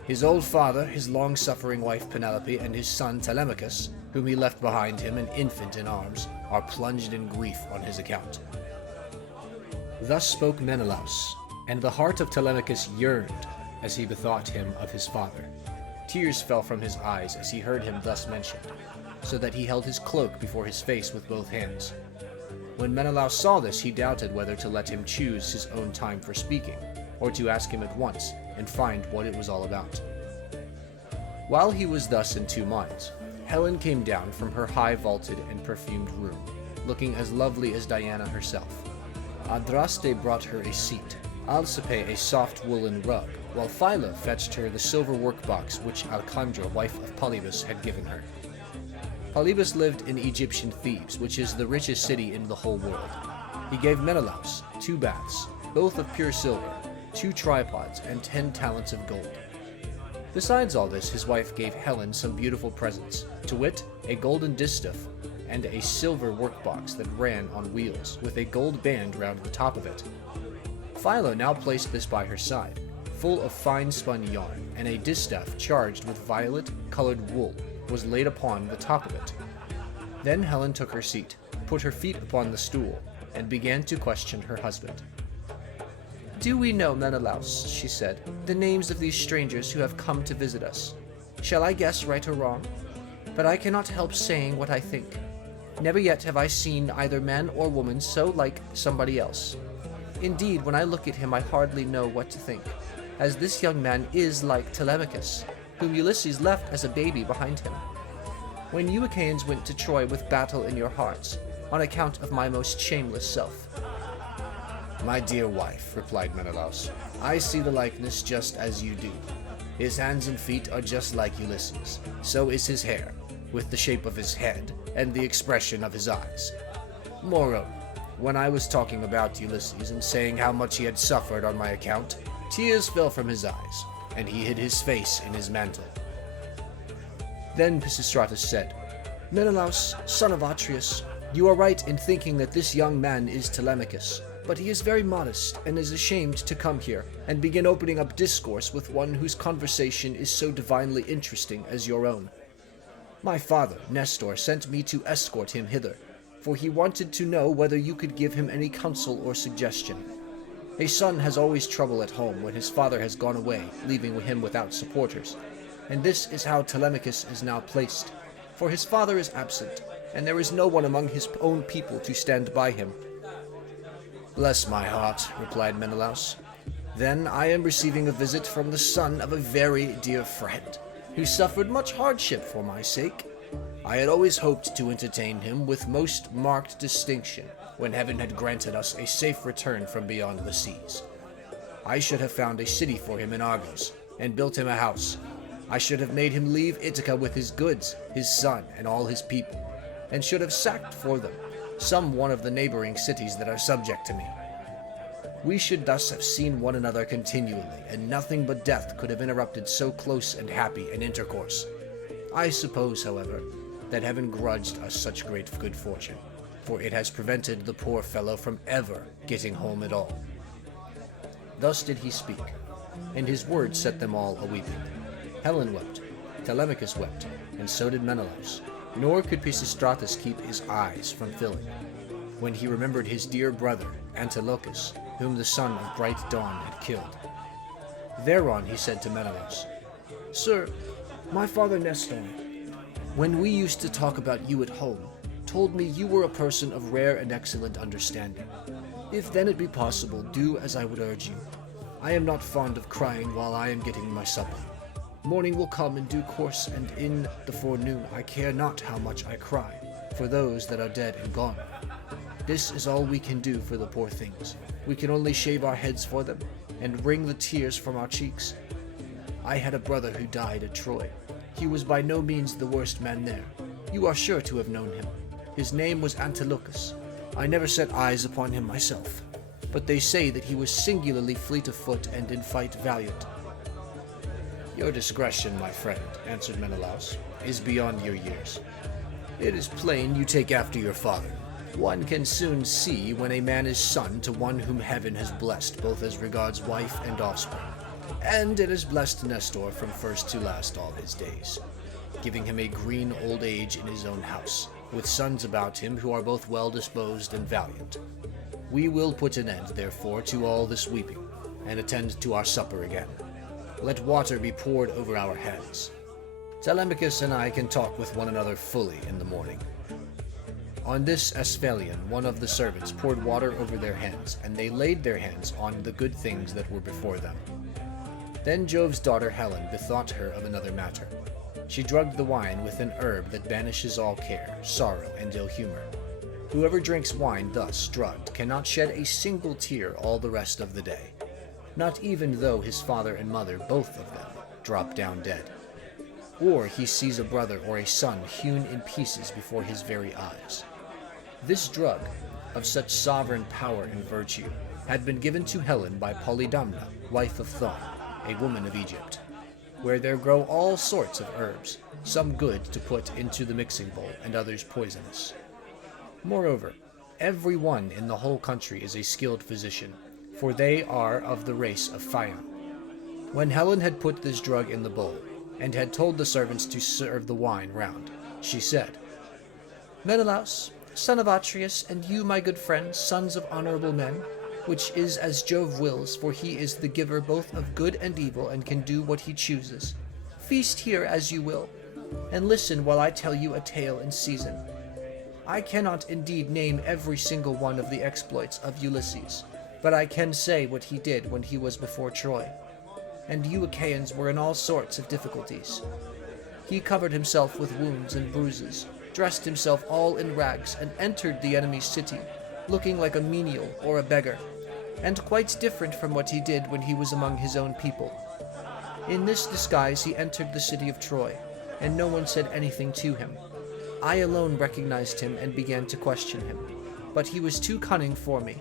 His old father, his long-suffering wife Penelope, and his son Telemachus, whom he left behind him an infant in arms, are plunged in grief on his account." Thus spoke Menelaus, and the heart of Telemachus yearned as he bethought him of his father. Tears fell from his eyes as he heard him thus mentioned, so that he held his cloak before his face with both hands. When Menelaus saw this, he doubted whether to let him choose his own time for speaking, or to ask him at once and find what it was all about. While he was thus in 2 minds, Helen came down from her high vaulted and perfumed room, looking as lovely as Diana herself. Adraste brought her a seat, Alcippe a soft woolen rug, while Phila fetched her the silver workbox which Alcandra, wife of Polybus, had given her. Polybus lived in Egyptian Thebes, which is the richest city in the whole world. He gave Menelaus 2 baths, both of pure silver, 2 tripods, and 10 talents of gold. Besides all this, his wife gave Helen some beautiful presents, to wit, a golden distaff and a silver workbox that ran on wheels, with a gold band round the top of it. Philo now placed this by her side, full of fine-spun yarn, and a distaff charged with violet-colored wool was laid upon the top of it. Then Helen took her seat, put her feet upon the stool, and began to question her husband. "Do we know, Menelaus," she said, "the names of these strangers who have come to visit us? Shall I guess right or wrong? But I cannot help saying what I think. Never yet have I seen either man or woman so like somebody else. Indeed, when I look at him, I hardly know what to think, as this young man is like Telemachus, whom Ulysses left as a baby behind him. When you Achaeans went to Troy with battle in your hearts, on account of my most shameless self." "My dear wife," replied Menelaus, "I see the likeness just as you do. His hands and feet are just like Ulysses. So is his hair, with the shape of his head and the expression of his eyes. Moreover, when I was talking about Ulysses and saying how much he had suffered on my account, tears fell from his eyes, and he hid his face in his mantle." Then Pisistratus said, "Menelaus, son of Atreus, you are right in thinking that this young man is Telemachus, but he is very modest and is ashamed to come here and begin opening up discourse with one whose conversation is so divinely interesting as your own. My father, Nestor, sent me to escort him hither, for he wanted to know whether you could give him any counsel or suggestion. A son has always trouble at home when his father has gone away, leaving him without supporters, and this is how Telemachus is now placed, for his father is absent, and there is no one among his own people to stand by him." "Bless my heart," replied Menelaus. "Then I am receiving a visit from the son of a very dear friend, who suffered much hardship for my sake. I had always hoped to entertain him with most marked distinction when heaven had granted us a safe return from beyond the seas. I should have found a city for him in Argos, and built him a house. I should have made him leave Ithaca with his goods, his son, and all his people, and should have sacked for them some one of the neighboring cities that are subject to me. We should thus have seen one another continually, and nothing but death could have interrupted so close and happy an intercourse. I suppose, however, that heaven grudged us such great good fortune, for it has prevented the poor fellow from ever getting home at all." Thus did he speak, and his words set them all a-weeping. Helen wept, Telemachus wept, and so did Menelaus, nor could Pisistratus keep his eyes from filling, when he remembered his dear brother, Antilochus, whom the son of bright dawn had killed. Thereon he said to Menelaus, "Sir, my father Nestor, when we used to talk about you at home, told me you were a person of rare and excellent understanding. If then it be possible, do as I would urge you. I am not fond of crying while I am getting my supper. Morning will come in due course, and in the forenoon I care not how much I cry, for those that are dead and gone. This is all we can do for the poor things. We can only shave our heads for them, and wring the tears from our cheeks. I had a brother who died at Troy. He was by no means the worst man there. You are sure to have known him. His name was Antilochus. I never set eyes upon him myself, but they say that he was singularly fleet of foot and in fight valiant." "Your discretion, my friend," answered Menelaus, "is beyond your years. It is plain you take after your father. One can soon see when a man is son to one whom heaven has blessed both as regards wife and offspring. And it has blessed Nestor from first to last all his days, giving him a green old age in his own house, with sons about him who are both well-disposed and valiant. We will put an end, therefore, to all this weeping, and attend to our supper again. Let water be poured over our heads. Telemachus and I can talk with one another fully in the morning." On this Asphalion, one of the servants poured water over their hands, and they laid their hands on the good things that were before them. Then Jove's daughter Helen bethought her of another matter. She drugged the wine with an herb that banishes all care, sorrow, and ill humor. Whoever drinks wine thus drugged cannot shed a single tear all the rest of the day, not even though his father and mother, both of them, drop down dead, or he sees a brother or a son hewn in pieces before his very eyes. This drug, of such sovereign power and virtue had been given to Helen by Polydamna, wife of Thon, a woman of Egypt, where there grow all sorts of herbs, some good to put into the mixing bowl and others poisonous. Moreover, every one in the whole country is a skilled physician, for they are of the race of Phaon. When Helen had put this drug in the bowl, and had told the servants to serve the wine round, she said, Menelaus, son of Atreus, and you, my good friends, sons of honorable men, which is as Jove wills, for he is the giver both of good and evil, and can do what he chooses. Feast here as you will, and listen while I tell you a tale in season. I cannot indeed name every single one of the exploits of Ulysses, but I can say what he did when he was before Troy. And you Achaeans were in all sorts of difficulties. He covered himself with wounds and bruises, dressed himself all in rags, and entered the enemy's city, looking like a menial or a beggar, and quite different from what he did when he was among his own people. In this disguise he entered the city of Troy, and no one said anything to him. I alone recognized him and began to question him, but he was too cunning for me.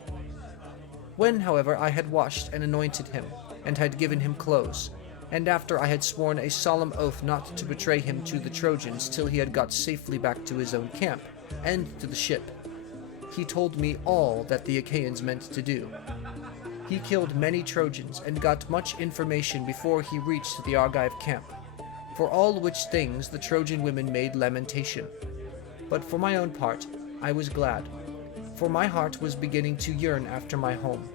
When, however, I had washed and anointed him, and had given him clothes, and after I had sworn a solemn oath not to betray him to the Trojans till he had got safely back to his own camp, and to the ship, he told me all that the Achaeans meant to do. He killed many Trojans, and got much information before he reached the Argive camp, for all which things the Trojan women made lamentation. But for my own part, I was glad, for my heart was beginning to yearn after my home,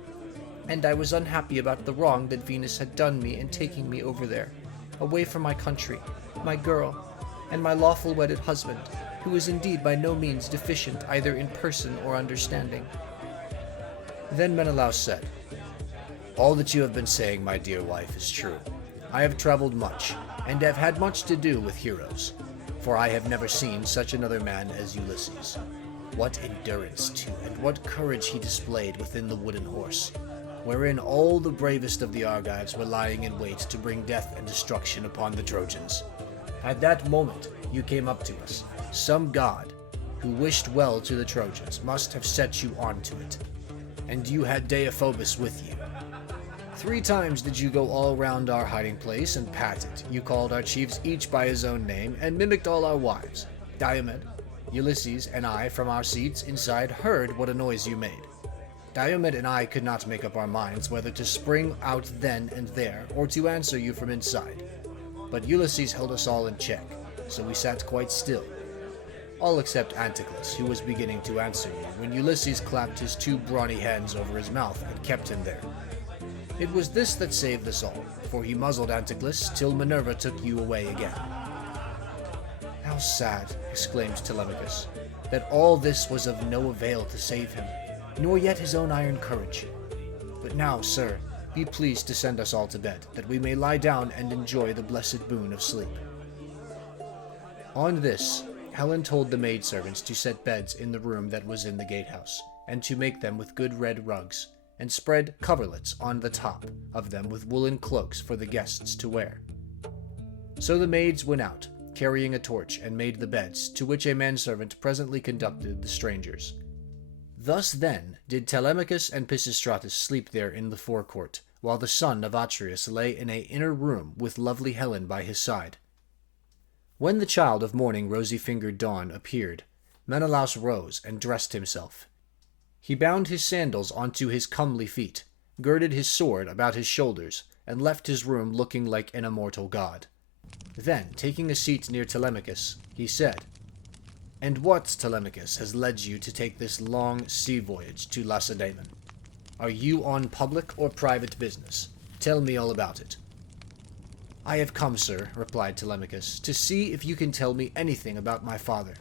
and I was unhappy about the wrong that Venus had done me in taking me over there, away from my country, my girl, and my lawful wedded husband, who was indeed by no means deficient either in person or understanding. Then Menelaus said, All that you have been saying, my dear wife, is true. I have traveled much, and have had much to do with heroes, for I have never seen such another man as Ulysses. What endurance, too, and what courage he displayed within the wooden horse, wherein all the bravest of the Argives were lying in wait to bring death and destruction upon the Trojans. At that moment you came up to us. Some god, who wished well to the Trojans, must have set you onto it, and you had Deiphobus with you. 3 times did you go all round our hiding place and pat it. You called our chiefs each by his own name, and mimicked all our wives. Diomed, Ulysses, and I from our seats inside heard what a noise you made. Diomed and I could not make up our minds whether to spring out then and there, or to answer you from inside. But Ulysses held us all in check, so we sat quite still. All except Anticlus, who was beginning to answer you, when Ulysses clapped his 2 brawny hands over his mouth and kept him there. It was this that saved us all, for he muzzled Anticlus till Minerva took you away again. How sad, exclaimed Telemachus, that all this was of no avail to save him, nor yet his own iron courage. But now, sir, be pleased to send us all to bed, that we may lie down and enjoy the blessed boon of sleep. On this, Helen told the maidservants to set beds in the room that was in the gatehouse, and to make them with good red rugs, and spread coverlets on the top of them with woolen cloaks for the guests to wear. So the maids went out, carrying a torch, and made the beds, to which a manservant presently conducted the strangers. Thus then did Telemachus and Pisistratus sleep there in the forecourt, while the son of Atreus lay in an inner room with lovely Helen by his side. When the child of morning rosy-fingered Dawn appeared, Menelaus rose and dressed himself. He bound his sandals onto his comely feet, girded his sword about his shoulders, and left his room looking like an immortal god. Then, taking a seat near Telemachus, he said, "And what, Telemachus, has led you to take this long sea voyage to Lacedaemon? Are you on public or private business? Tell me all about it." "I have come, sir," replied Telemachus, "to see if you can tell me anything about my father.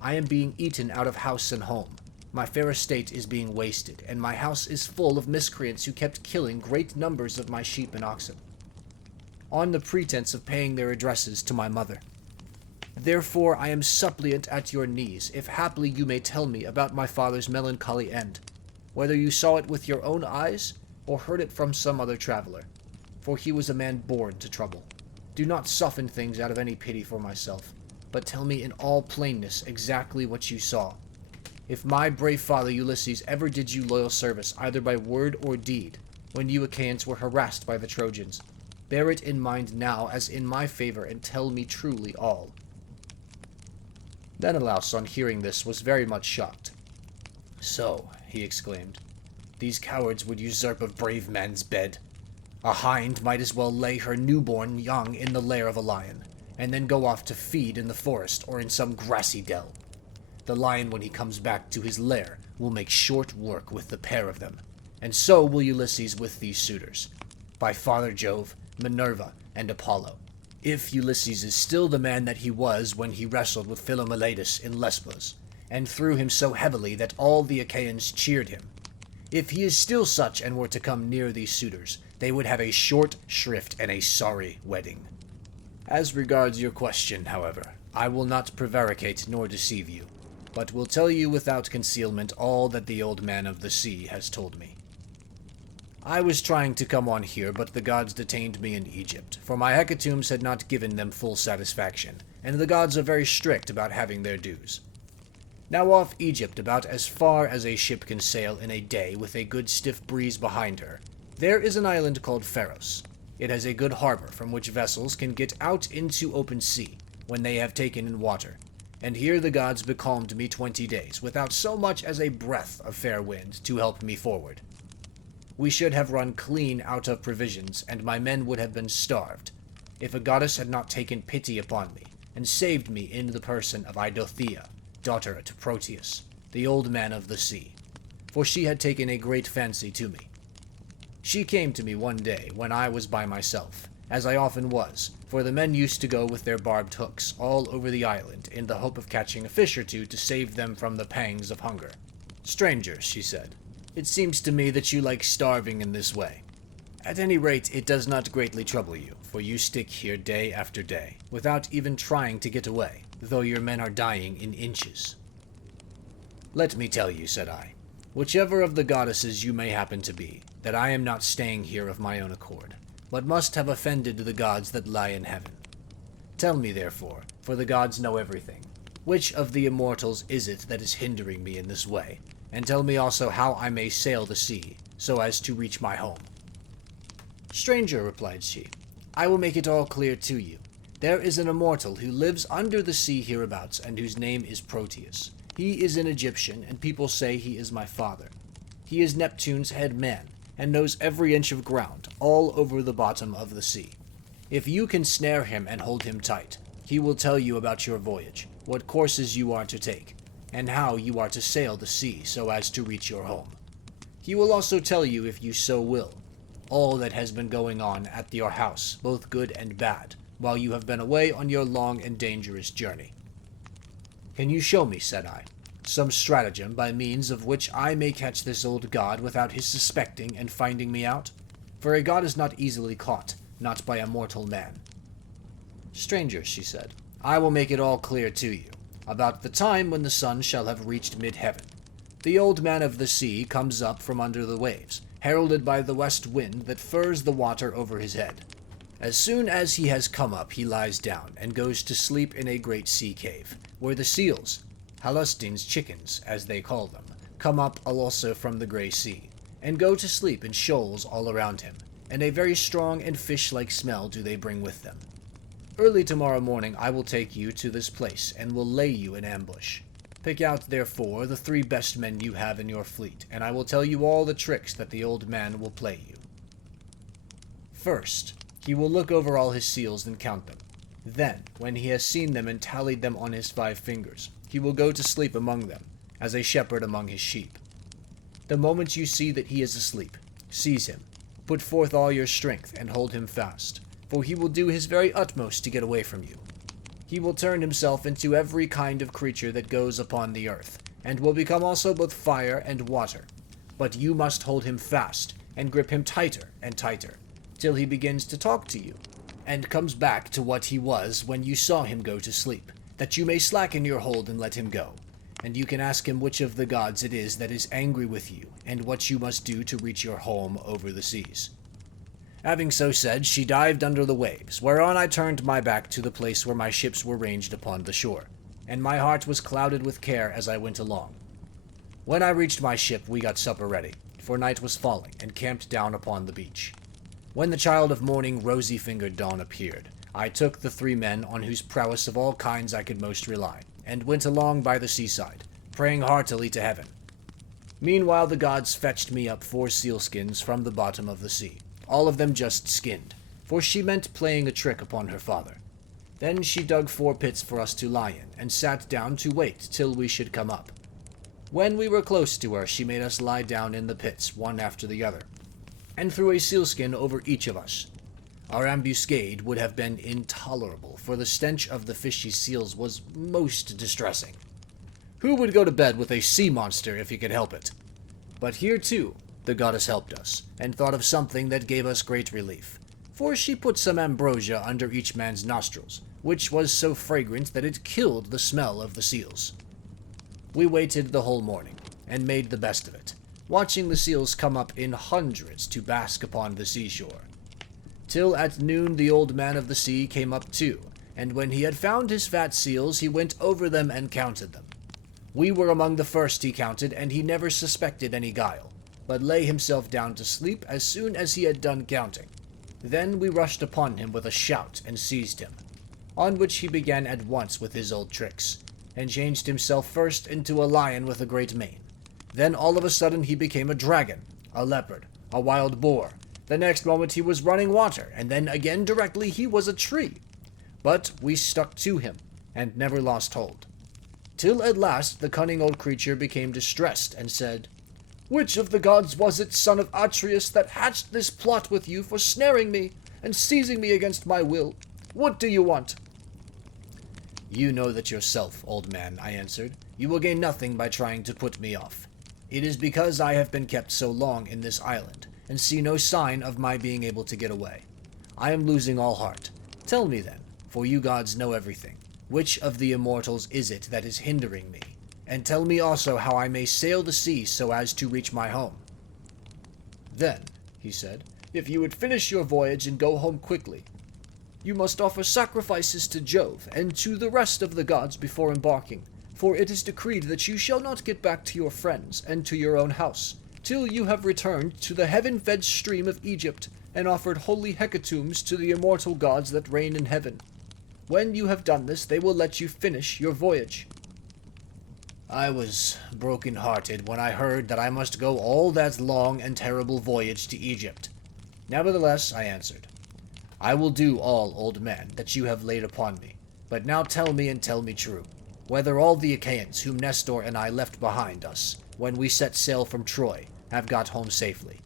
I am being eaten out of house and home. My fair estate is being wasted, and my house is full of miscreants who kept killing great numbers of my sheep and oxen, on the pretense of paying their addresses to my mother. Therefore I am suppliant at your knees, if haply you may tell me about my father's melancholy end, whether you saw it with your own eyes, or heard it from some other traveler, for he was a man born to trouble. Do not soften things out of any pity for myself, but tell me in all plainness exactly what you saw." If my brave father Ulysses ever did you loyal service, either by word or deed, when you Achaeans were harassed by the Trojans, bear it in mind now as in my favor, and tell me truly all." Menelaus, on hearing this, was very much shocked. "So," he exclaimed, "these cowards would usurp a brave man's bed. A hind might as well lay her newborn young in the lair of a lion, and then go off to feed in the forest or in some grassy dell. The lion, when he comes back to his lair, will make short work with the pair of them, and so will Ulysses with these suitors. By Father Jove, Minerva, and Apollo, if Ulysses is still the man that he was when he wrestled with Philomelatus in Lesbos, and threw him so heavily that all the Achaeans cheered him, if he is still such and were to come near these suitors, they would have a short shrift and a sorry wedding. As regards your question, however, I will not prevaricate nor deceive you, but will tell you without concealment all that the old man of the sea has told me. I was trying to come on here, but the gods detained me in Egypt, for my hecatombs had not given them full satisfaction, and the gods are very strict about having their dues. Now off Egypt, about as far as a ship can sail in a day with a good stiff breeze behind her, there is an island called Pharos. It has a good harbor from which vessels can get out into open sea when they have taken in water, and here the gods becalmed me 20 days, without so much as a breath of fair wind to help me forward. We should have run clean out of provisions, and my men would have been starved, if a goddess had not taken pity upon me, and saved me in the person of Idothea, daughter to Proteus, the old man of the sea, for she had taken a great fancy to me. She came to me one day when I was by myself, as I often was, for the men used to go with their barbed hooks all over the island in the hope of catching a fish or two to save them from the pangs of hunger. "Stranger," she said, "it seems to me that you like starving in this way. At any rate, it does not greatly trouble you, for you stick here day after day, without even trying to get away, though your men are dying in inches." "Let me tell you," said I, "whichever of the goddesses you may happen to be, that I am not staying here of my own accord, but must have offended the gods that lie in heaven. Tell me, therefore, for the gods know everything, which of the immortals is it that is hindering me in this way, and tell me also how I may sail the sea, so as to reach my home." "Stranger," replied she, "I will make it all clear to you. There is an immortal who lives under the sea hereabouts, and whose name is Proteus. He is an Egyptian, and people say he is my father. He is Neptune's head man, and knows every inch of ground, all over the bottom of the sea. If you can snare him and hold him tight, he will tell you about your voyage, what courses you are to take, and how you are to sail the sea so as to reach your home. He will also tell you, if you so will, all that has been going on at your house, both good and bad, while you have been away on your long and dangerous journey." "Can you show me," said I, "some stratagem by means of which I may catch this old god without his suspecting and finding me out? For a god is not easily caught, not by a mortal man." "Stranger," she said, "I will make it all clear to you. About the time when the sun shall have reached mid-heaven, the old man of the sea comes up from under the waves, heralded by the west wind that furs the water over his head. As soon as he has come up, he lies down, and goes to sleep in a great sea cave, where the seals, Halustines chickens, as they call them, come up also from the grey sea, and go to sleep in shoals all around him, and a very strong and fish-like smell do they bring with them. Early tomorrow morning I will take you to this place, and will lay you in ambush. Pick out, therefore, the 3 best men you have in your fleet, and I will tell you all the tricks that the old man will play you. First, he will look over all his seals and count them. Then, when he has seen them and tallied them on his 5 fingers, he will go to sleep among them, as a shepherd among his sheep. The moment you see that he is asleep, seize him, put forth all your strength, and hold him fast, for he will do his very utmost to get away from you. He will turn himself into every kind of creature that goes upon the earth, and will become also both fire and water. But you must hold him fast, and grip him tighter and tighter, till he begins to talk to you, and comes back to what he was when you saw him go to sleep, that you may slacken your hold and let him go, and you can ask him which of the gods it is that is angry with you, and what you must do to reach your home over the seas." Having so said, she dived under the waves, whereon I turned my back to the place where my ships were ranged upon the shore, and my heart was clouded with care as I went along. When I reached my ship, we got supper ready, for night was falling, and camped down upon the beach. When the child of morning, rosy-fingered dawn appeared, I took the 3 men on whose prowess of all kinds I could most rely, and went along by the seaside, praying heartily to heaven. Meanwhile the gods fetched me up 4 sealskins from the bottom of the sea, all of them just skinned, for she meant playing a trick upon her father. Then she dug 4 pits for us to lie in, and sat down to wait till we should come up. When we were close to her, she made us lie down in the pits, one after the other, and threw a sealskin over each of us. Our ambuscade would have been intolerable, for the stench of the fishy seals was most distressing. Who would go to bed with a sea monster if he could help it? But here, too, the goddess helped us, and thought of something that gave us great relief, for she put some ambrosia under each man's nostrils, which was so fragrant that it killed the smell of the seals. We waited the whole morning, and made the best of it, watching the seals come up in hundreds to bask upon the seashore. Till at noon the old man of the sea came up too, and when he had found his fat seals, he went over them and counted them. We were among the first he counted, and he never suspected any guile, but lay himself down to sleep as soon as he had done counting. Then we rushed upon him with a shout and seized him, on which he began at once with his old tricks, and changed himself first into a lion with a great mane. Then all of a sudden he became a dragon, a leopard, a wild boar. The next moment he was running water, and then again directly he was a tree. But we stuck to him, and never lost hold. Till at last the cunning old creature became distressed, and said, "Which of the gods was it, son of Atreus, that hatched this plot with you for snaring me, and seizing me against my will? What do you want?" "You know that yourself, old man," I answered. "You will gain nothing by trying to put me off. It is because I have been kept so long in this island, and see no sign of my being able to get away. I am losing all heart. Tell me then, for you gods know everything, which of the immortals is it that is hindering me? And tell me also how I may sail the sea so as to reach my home." "Then," he said, "if you would finish your voyage and go home quickly, you must offer sacrifices to Jove and to the rest of the gods before embarking, for it is decreed that you shall not get back to your friends and to your own house, till you have returned to the heaven-fed stream of Egypt, and offered holy hecatombs to the immortal gods that reign in heaven. When you have done this, they will let you finish your voyage." I was broken-hearted when I heard that I must go all that long and terrible voyage to Egypt. Nevertheless, I answered, "I will do all, old man, that you have laid upon me. But now tell me, and tell me true, whether all the Achaeans whom Nestor and I left behind us when we set sail from Troy have got home safely,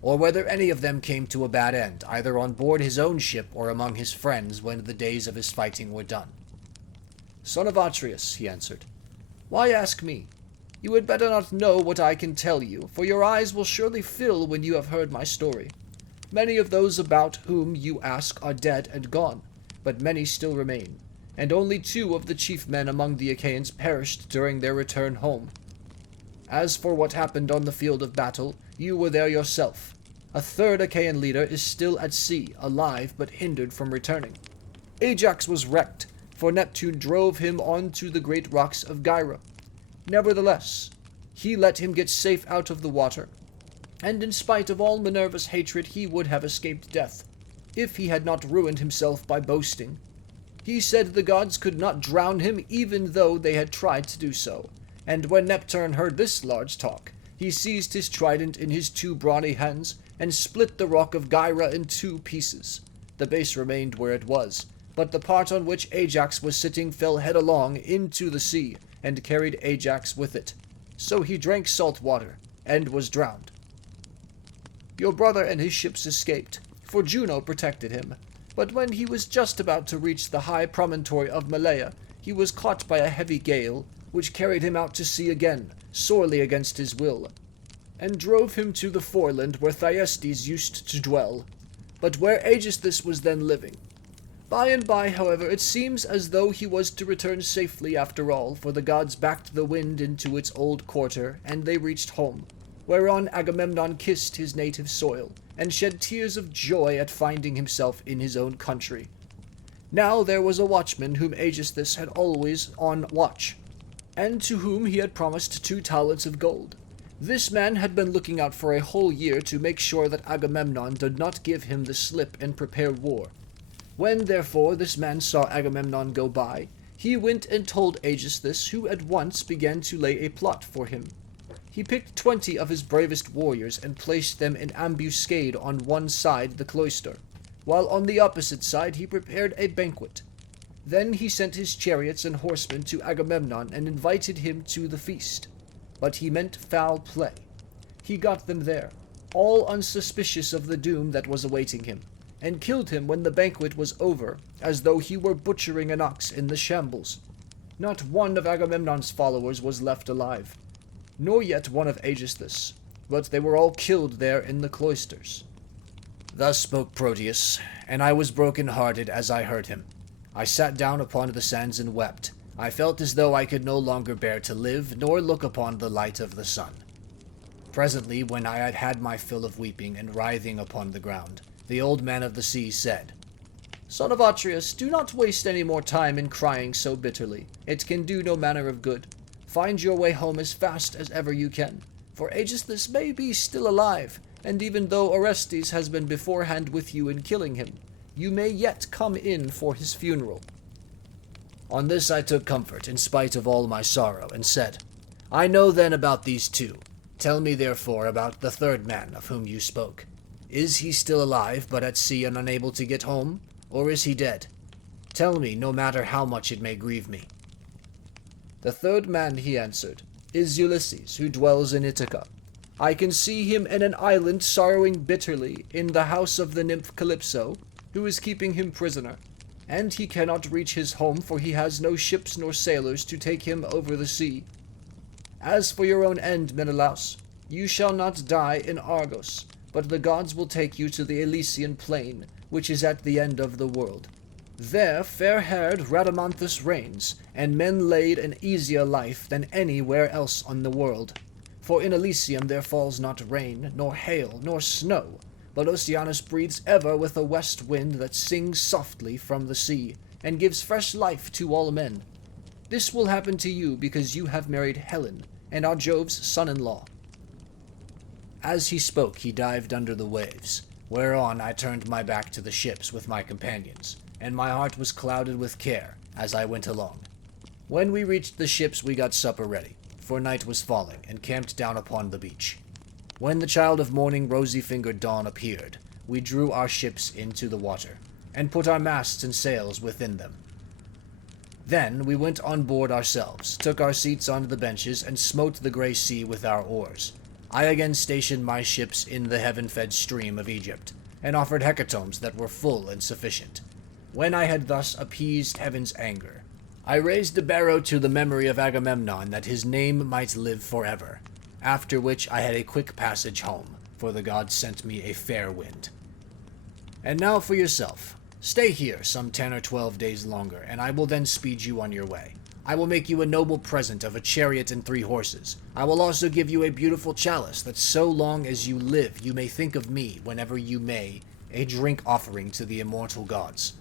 or whether any of them came to a bad end, either on board his own ship or among his friends when the days of his fighting were done." "Son of Atreus," he answered, "why ask me? You had better not know what I can tell you, for your eyes will surely fill when you have heard my story. Many of those about whom you ask are dead and gone, but many still remain, and only 2 of the chief men among the Achaeans perished during their return home. As for what happened on the field of battle, you were there yourself. A 3rd Achaean leader is still at sea, alive but hindered from returning. Ajax was wrecked, for Neptune drove him onto the great rocks of Gyra. Nevertheless, he let him get safe out of the water, and in spite of all Minerva's hatred he would have escaped death, if he had not ruined himself by boasting. He said the gods could not drown him even though they had tried to do so, and when Neptune heard this large talk, he seized his trident in his 2 brawny hands, and split the rock of Gyra in 2 pieces. The base remained where it was, but the part on which Ajax was sitting fell headlong into the sea, and carried Ajax with it. So he drank salt water, and was drowned. Your brother and his ships escaped, for Juno protected him. But when he was just about to reach the high promontory of Malea, he was caught by a heavy gale, which carried him out to sea again, sorely against his will, and drove him to the foreland where Thyestes used to dwell, but where Aegisthus was then living. By and by, however, it seems as though he was to return safely after all, for the gods backed the wind into its old quarter, and they reached home, whereon Agamemnon kissed his native soil, and shed tears of joy at finding himself in his own country. Now there was a watchman whom Aegisthus had always on watch, and to whom he had promised 2 talents of gold. This man had been looking out for a whole year to make sure that Agamemnon did not give him the slip and prepare war. When, therefore, this man saw Agamemnon go by, he went and told Aegisthus, who at once began to lay a plot for him. He picked 20 of his bravest warriors and placed them in ambuscade on one side the cloister, while on the opposite side he prepared a banquet. Then he sent his chariots and horsemen to Agamemnon and invited him to the feast. But he meant foul play. He got them there, all unsuspicious of the doom that was awaiting him, and killed him when the banquet was over, as though he were butchering an ox in the shambles. Not one of Agamemnon's followers was left alive, nor yet one of Aegisthus, but they were all killed there in the cloisters. Thus spoke Proteus, and I was broken-hearted as I heard him. I sat down upon the sands and wept. I felt as though I could no longer bear to live, nor look upon the light of the sun. Presently, when I had had my fill of weeping and writhing upon the ground, the old man of the sea said, "Son of Atreus, do not waste any more time in crying so bitterly. It can do no manner of good. Find your way home as fast as ever you can, for Aegisthus may be still alive, and even though Orestes has been beforehand with you in killing him, you may yet come in for his funeral." On this I took comfort, in spite of all my sorrow, and said, "I know then about these 2. Tell me therefore about the 3rd man of whom you spoke. Is he still alive, but at sea and unable to get home, or is he dead? Tell me, no matter how much it may grieve me." "The 3rd man," he answered, "is Ulysses, who dwells in Ithaca. I can see him in an island sorrowing bitterly in the house of the nymph Calypso, who is keeping him prisoner, and he cannot reach his home, for he has no ships nor sailors to take him over the sea. As for your own end, Menelaus, you shall not die in Argos, but the gods will take you to the Elysian plain, which is at the end of the world. There fair-haired Rhadamanthus reigns, and men lead an easier life than anywhere else on the world. For in Elysium there falls not rain, nor hail, nor snow, but Oceanus breathes ever with a west wind that sings softly from the sea, and gives fresh life to all men. This will happen to you because you have married Helen, and are Jove's son-in-law." As he spoke he dived under the waves, whereon I turned my back to the ships with my companions, and my heart was clouded with care as I went along. When we reached the ships we got supper ready, for night was falling, and camped down upon the beach. When the child of morning rosy-fingered dawn appeared, we drew our ships into the water, and put our masts and sails within them. Then we went on board ourselves, took our seats on the benches, and smote the grey sea with our oars. I again stationed my ships in the heaven-fed stream of Egypt, and offered hecatombs that were full and sufficient. When I had thus appeased heaven's anger, I raised a barrow to the memory of Agamemnon that his name might live forever, after which I had a quick passage home, for the gods sent me a fair wind. And now for yourself. Stay here some 10 or 12 days longer, and I will then speed you on your way. I will make you a noble present of a chariot and 3 horses. I will also give you a beautiful chalice, that so long as you live you may think of me, whenever you may, a drink offering to the immortal gods."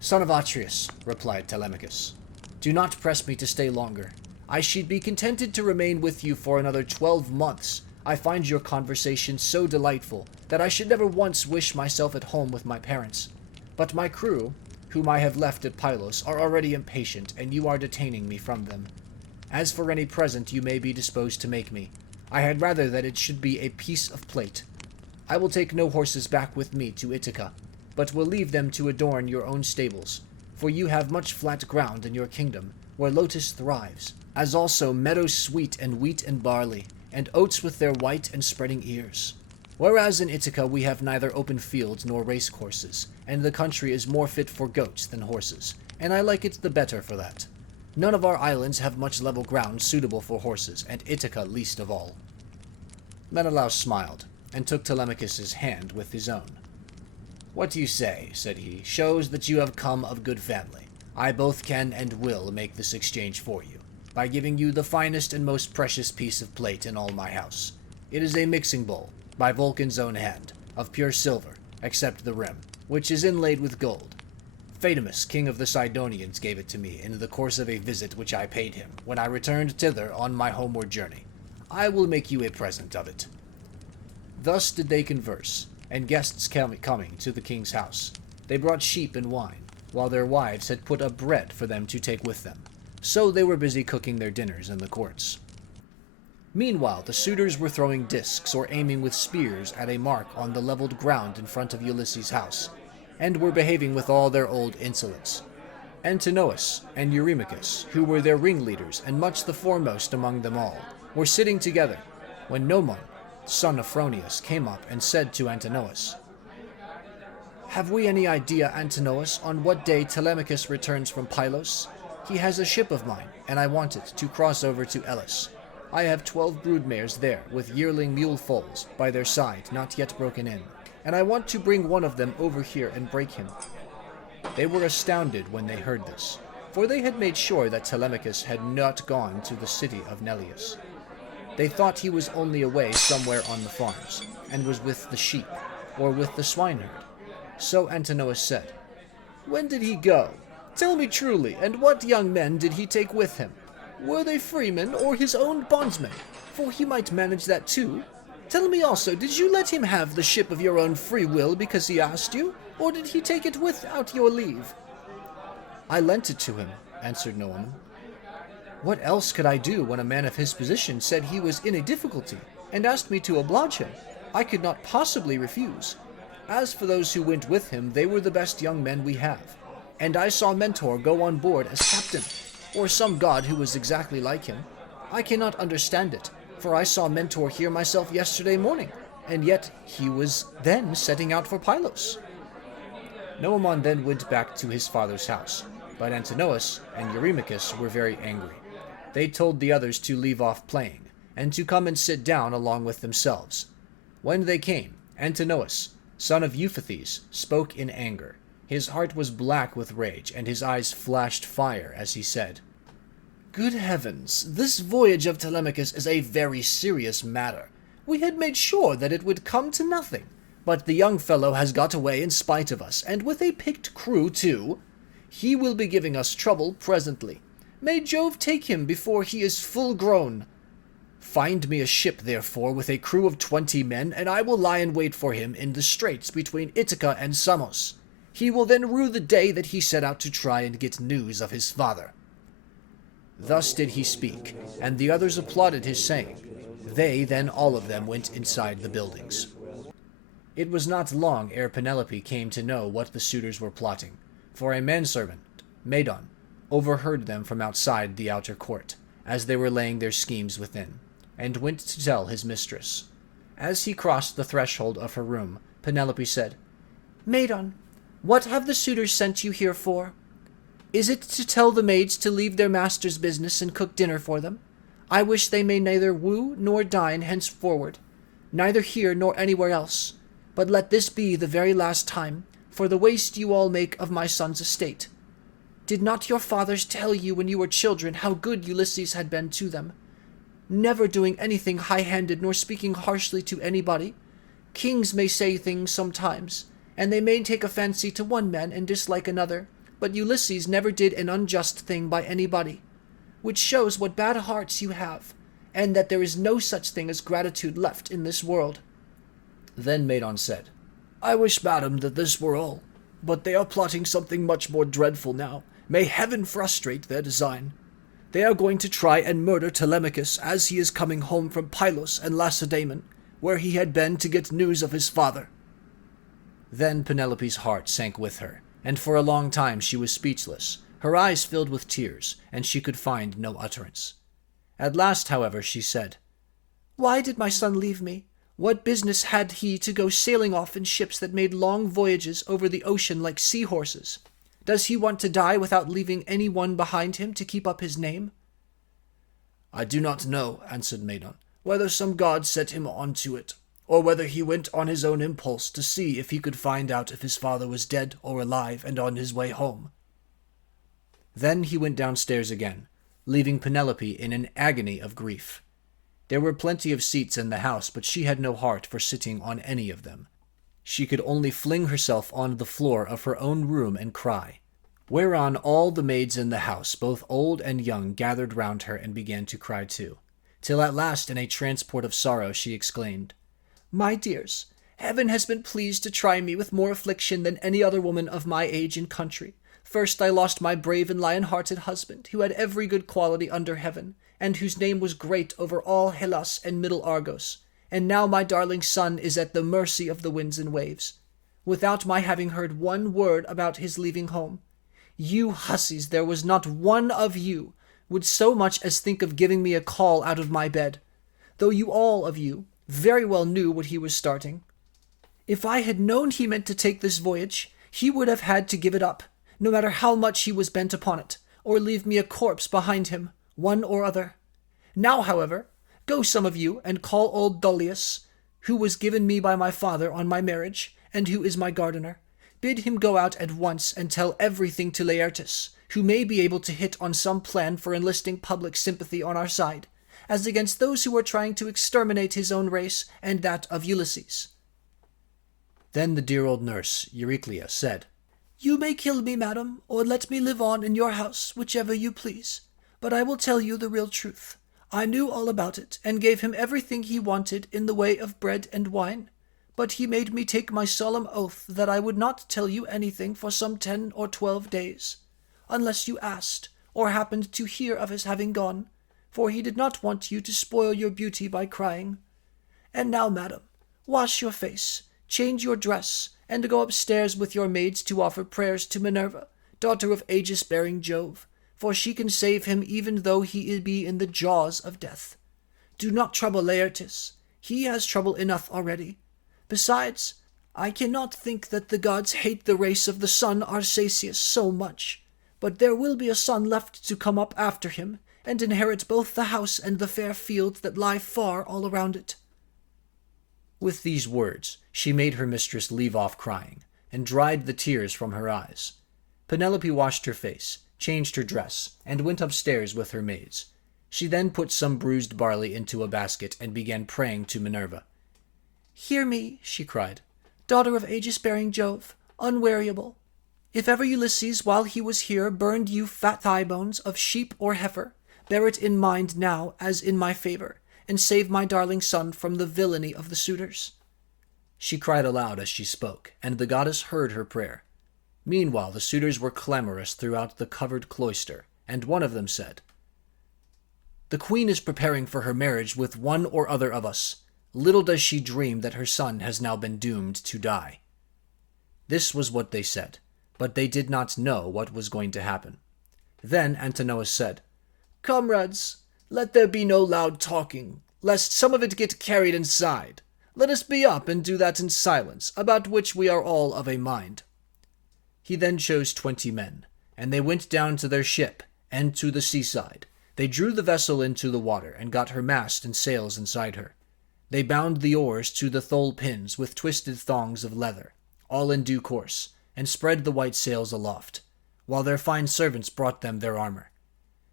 "Son of Atreus," replied Telemachus, "do not press me to stay longer. I should be contented to remain with you for another 12 months. I find your conversation so delightful that I should never once wish myself at home with my parents. But my crew, whom I have left at Pylos, are already impatient, and you are detaining me from them. As for any present you may be disposed to make me, I had rather that it should be a piece of plate. I will take no horses back with me to Ithaca, but will leave them to adorn your own stables, for you have much flat ground in your kingdom, where lotus thrives, as also meadows sweet and wheat and barley, and oats with their white and spreading ears. Whereas in Ithaca we have neither open fields nor racecourses, and the country is more fit for goats than horses, and I like it the better for that. None of our islands have much level ground suitable for horses, and Ithaca least of all." Menelaus smiled, and took Telemachus's hand with his own. "What you say," said he, "shows that you have come of good family. I both can and will make this exchange for you, by giving you the finest and most precious piece of plate in all my house. It is a mixing bowl, by Vulcan's own hand, of pure silver, except the rim, which is inlaid with gold. Phaedamus, king of the Sidonians, gave it to me in the course of a visit which I paid him when I returned thither on my homeward journey. I will make you a present of it." Thus did they converse, and guests coming to the king's house, they brought sheep and wine, while their wives had put up bread for them to take with them. So they were busy cooking their dinners in the courts. Meanwhile, the suitors were throwing discs or aiming with spears at a mark on the leveled ground in front of Ulysses' house, and were behaving with all their old insolence. Antinous and Eurymachus, who were their ringleaders and much the foremost among them all, were sitting together, when Nomon, son of Phronius, came up and said to Antinous, "Have we any idea, Antinous, on what day Telemachus returns from Pylos? He has a ship of mine, and I want it to cross over to Elis. I have 12 broodmares there, with yearling mule foals by their side, not yet broken in, and I want to bring one of them over here and break him." They were astounded when they heard this, for they had made sure that Telemachus had not gone to the city of Neleus. They thought he was only away somewhere on the farms, and was with the sheep, or with the swineherd. So Antinous said, "When did he go? Tell me truly, and what young men did he take with him? Were they freemen or his own bondsmen? For he might manage that too. Tell me also, did you let him have the ship of your own free will because he asked you, or did he take it without your leave?" "I lent it to him," answered Noam. "What else could I do when a man of his position said he was in a difficulty, and asked me to oblige him? I could not possibly refuse. As for those who went with him, they were the best young men we have, and I saw Mentor go on board as captain, or some god who was exactly like him. I cannot understand it, for I saw Mentor here myself yesterday morning, and yet he was then setting out for Pylos." Noamon then went back to his father's house, but Antinous and Eurymachus were very angry. They told the others to leave off playing, and to come and sit down along with themselves. When they came, Antinous, son of Euphathes, spoke in anger. His heart was black with rage, and his eyes flashed fire as he said, "Good heavens, this voyage of Telemachus is a very serious matter. We had made sure that it would come to nothing, but the young fellow has got away in spite of us, and with a picked crew too. He will be giving us trouble presently. May Jove take him before he is full grown. Find me a ship, therefore, with a crew of 20 men, and I will lie in wait for him in the straits between Ithaca and Samos. He will then rue the day that he set out to try and get news of his father." Thus did he speak, and the others applauded his saying. They then all of them went inside the buildings. It was not long ere Penelope came to know what the suitors were plotting, for a manservant, Medon, overheard them from outside the outer court, as they were laying their schemes within, and went to tell his mistress. As he crossed the threshold of her room, Penelope said, "Medon, what have the suitors sent you here for? Is it to tell the maids to leave their master's business and cook dinner for them? I wish they may neither woo nor dine henceforward, neither here nor anywhere else. But let this be the very last time, for the waste you all make of my son's estate. Did not your fathers tell you when you were children how good Ulysses had been to them, never doing anything high-handed nor speaking harshly to anybody? Kings may say things sometimes, and they may take a fancy to one man and dislike another, but Ulysses never did an unjust thing by anybody, which shows what bad hearts you have, and that there is no such thing as gratitude left in this world." Then Medon said, "I wish, madam, that this were all, but they are plotting something much more dreadful now. May heaven frustrate their design. They are going to try and murder Telemachus as he is coming home from Pylos and Lacedaemon, where he had been to get news of his father." Then Penelope's heart sank with her, and for a long time she was speechless. Her eyes filled with tears, and she could find no utterance. At last, however, she said, "Why did my son leave me? What business had he to go sailing off in ships that made long voyages over the ocean like seahorses? Does he want to die without leaving any one behind him to keep up his name?" "I do not know," answered Medon, "whether some god set him on to it, or whether he went on his own impulse to see if he could find out if his father was dead or alive and on his way home." Then he went downstairs again, leaving Penelope in an agony of grief. There were plenty of seats in the house, but she had no heart for sitting on any of them. She could only fling herself on the floor of her own room and cry, Whereon all the maids in the house, both old and young, gathered round her and began to cry too, till at last in a transport of sorrow she exclaimed, My dears, heaven has been pleased to try me with more affliction than any other woman of my age and country. First I lost my brave and lion-hearted husband, who had every good quality under heaven, and whose name was great over all Hellas and Middle Argos, and now my darling son is at the mercy of the winds and waves, without my having heard one word about his leaving home. You hussies, there was not one of you would so much as think of giving me a call out of my bed, though you all of you very well knew what he was starting. If I had known he meant to take this voyage, he would have had to give it up, no matter how much he was bent upon it, or leave me a corpse behind him, one or other. Now, however, go some of you and call old Dullius, who was given me by my father on my marriage, and who is my gardener. Bid him go out at once and tell everything to Laertes, who may be able to hit on some plan for enlisting public sympathy on our side, as against those who are trying to exterminate his own race and that of Ulysses. Then the dear old nurse, Euryclea, said, You may kill me, madam, or let me live on in your house, whichever you please. But I will tell you the real truth. I knew all about it, and gave him everything he wanted in the way of bread and wine. But he made me take my solemn oath that I would not tell you anything for some 10 or 12 days, unless you asked, or happened to hear of his having gone, for he did not want you to spoil your beauty by crying. And now, madam, wash your face, change your dress, and go upstairs with your maids to offer prayers to Minerva, daughter of aegis-bearing Jove, for she can save him even though he be in the jaws of death. Do not trouble Laertes. He has trouble enough already. Besides, I cannot think that the gods hate the race of the son Arsacius so much, but there will be a son left to come up after him, and inherit both the house and the fair fields that lie far all around it. With these words, she made her mistress leave off crying, and dried the tears from her eyes. Penelope washed her face, changed her dress, and went upstairs with her maids. She then put some bruised barley into a basket and began praying to Minerva. Hear me, she cried, daughter of aegis-bearing Jove, unweariable. If ever Ulysses, while he was here, burned you fat thigh bones of sheep or heifer, bear it in mind now as in my favor, and save my darling son from the villainy of the suitors. She cried aloud as she spoke, and the goddess heard her prayer. Meanwhile the suitors were clamorous throughout the covered cloister, and one of them said, The queen is preparing for her marriage with one or other of us. Little does she dream that her son has now been doomed to die. This was what they said, but they did not know what was going to happen. Then Antinous said, Comrades, let there be no loud talking, lest some of it get carried inside. Let us be up and do that in silence, about which we are all of a mind. He then chose 20 men, and they went down to their ship, and to the seaside. They drew the vessel into the water, and got her mast and sails inside her. They bound the oars to the thole pins with twisted thongs of leather, all in due course, and spread the white sails aloft, while their fine servants brought them their armor.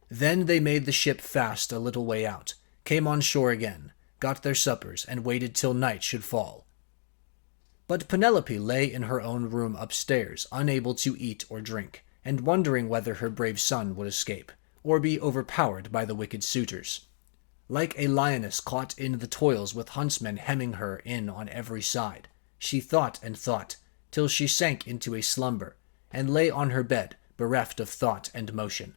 Then they made the ship fast a little way out, came on shore again, got their suppers, and waited till night should fall. But Penelope lay in her own room upstairs, unable to eat or drink, and wondering whether her brave son would escape, or be overpowered by the wicked suitors. Like a lioness caught in the toils with huntsmen hemming her in on every side, she thought and thought, till she sank into a slumber, and lay on her bed, bereft of thought and motion.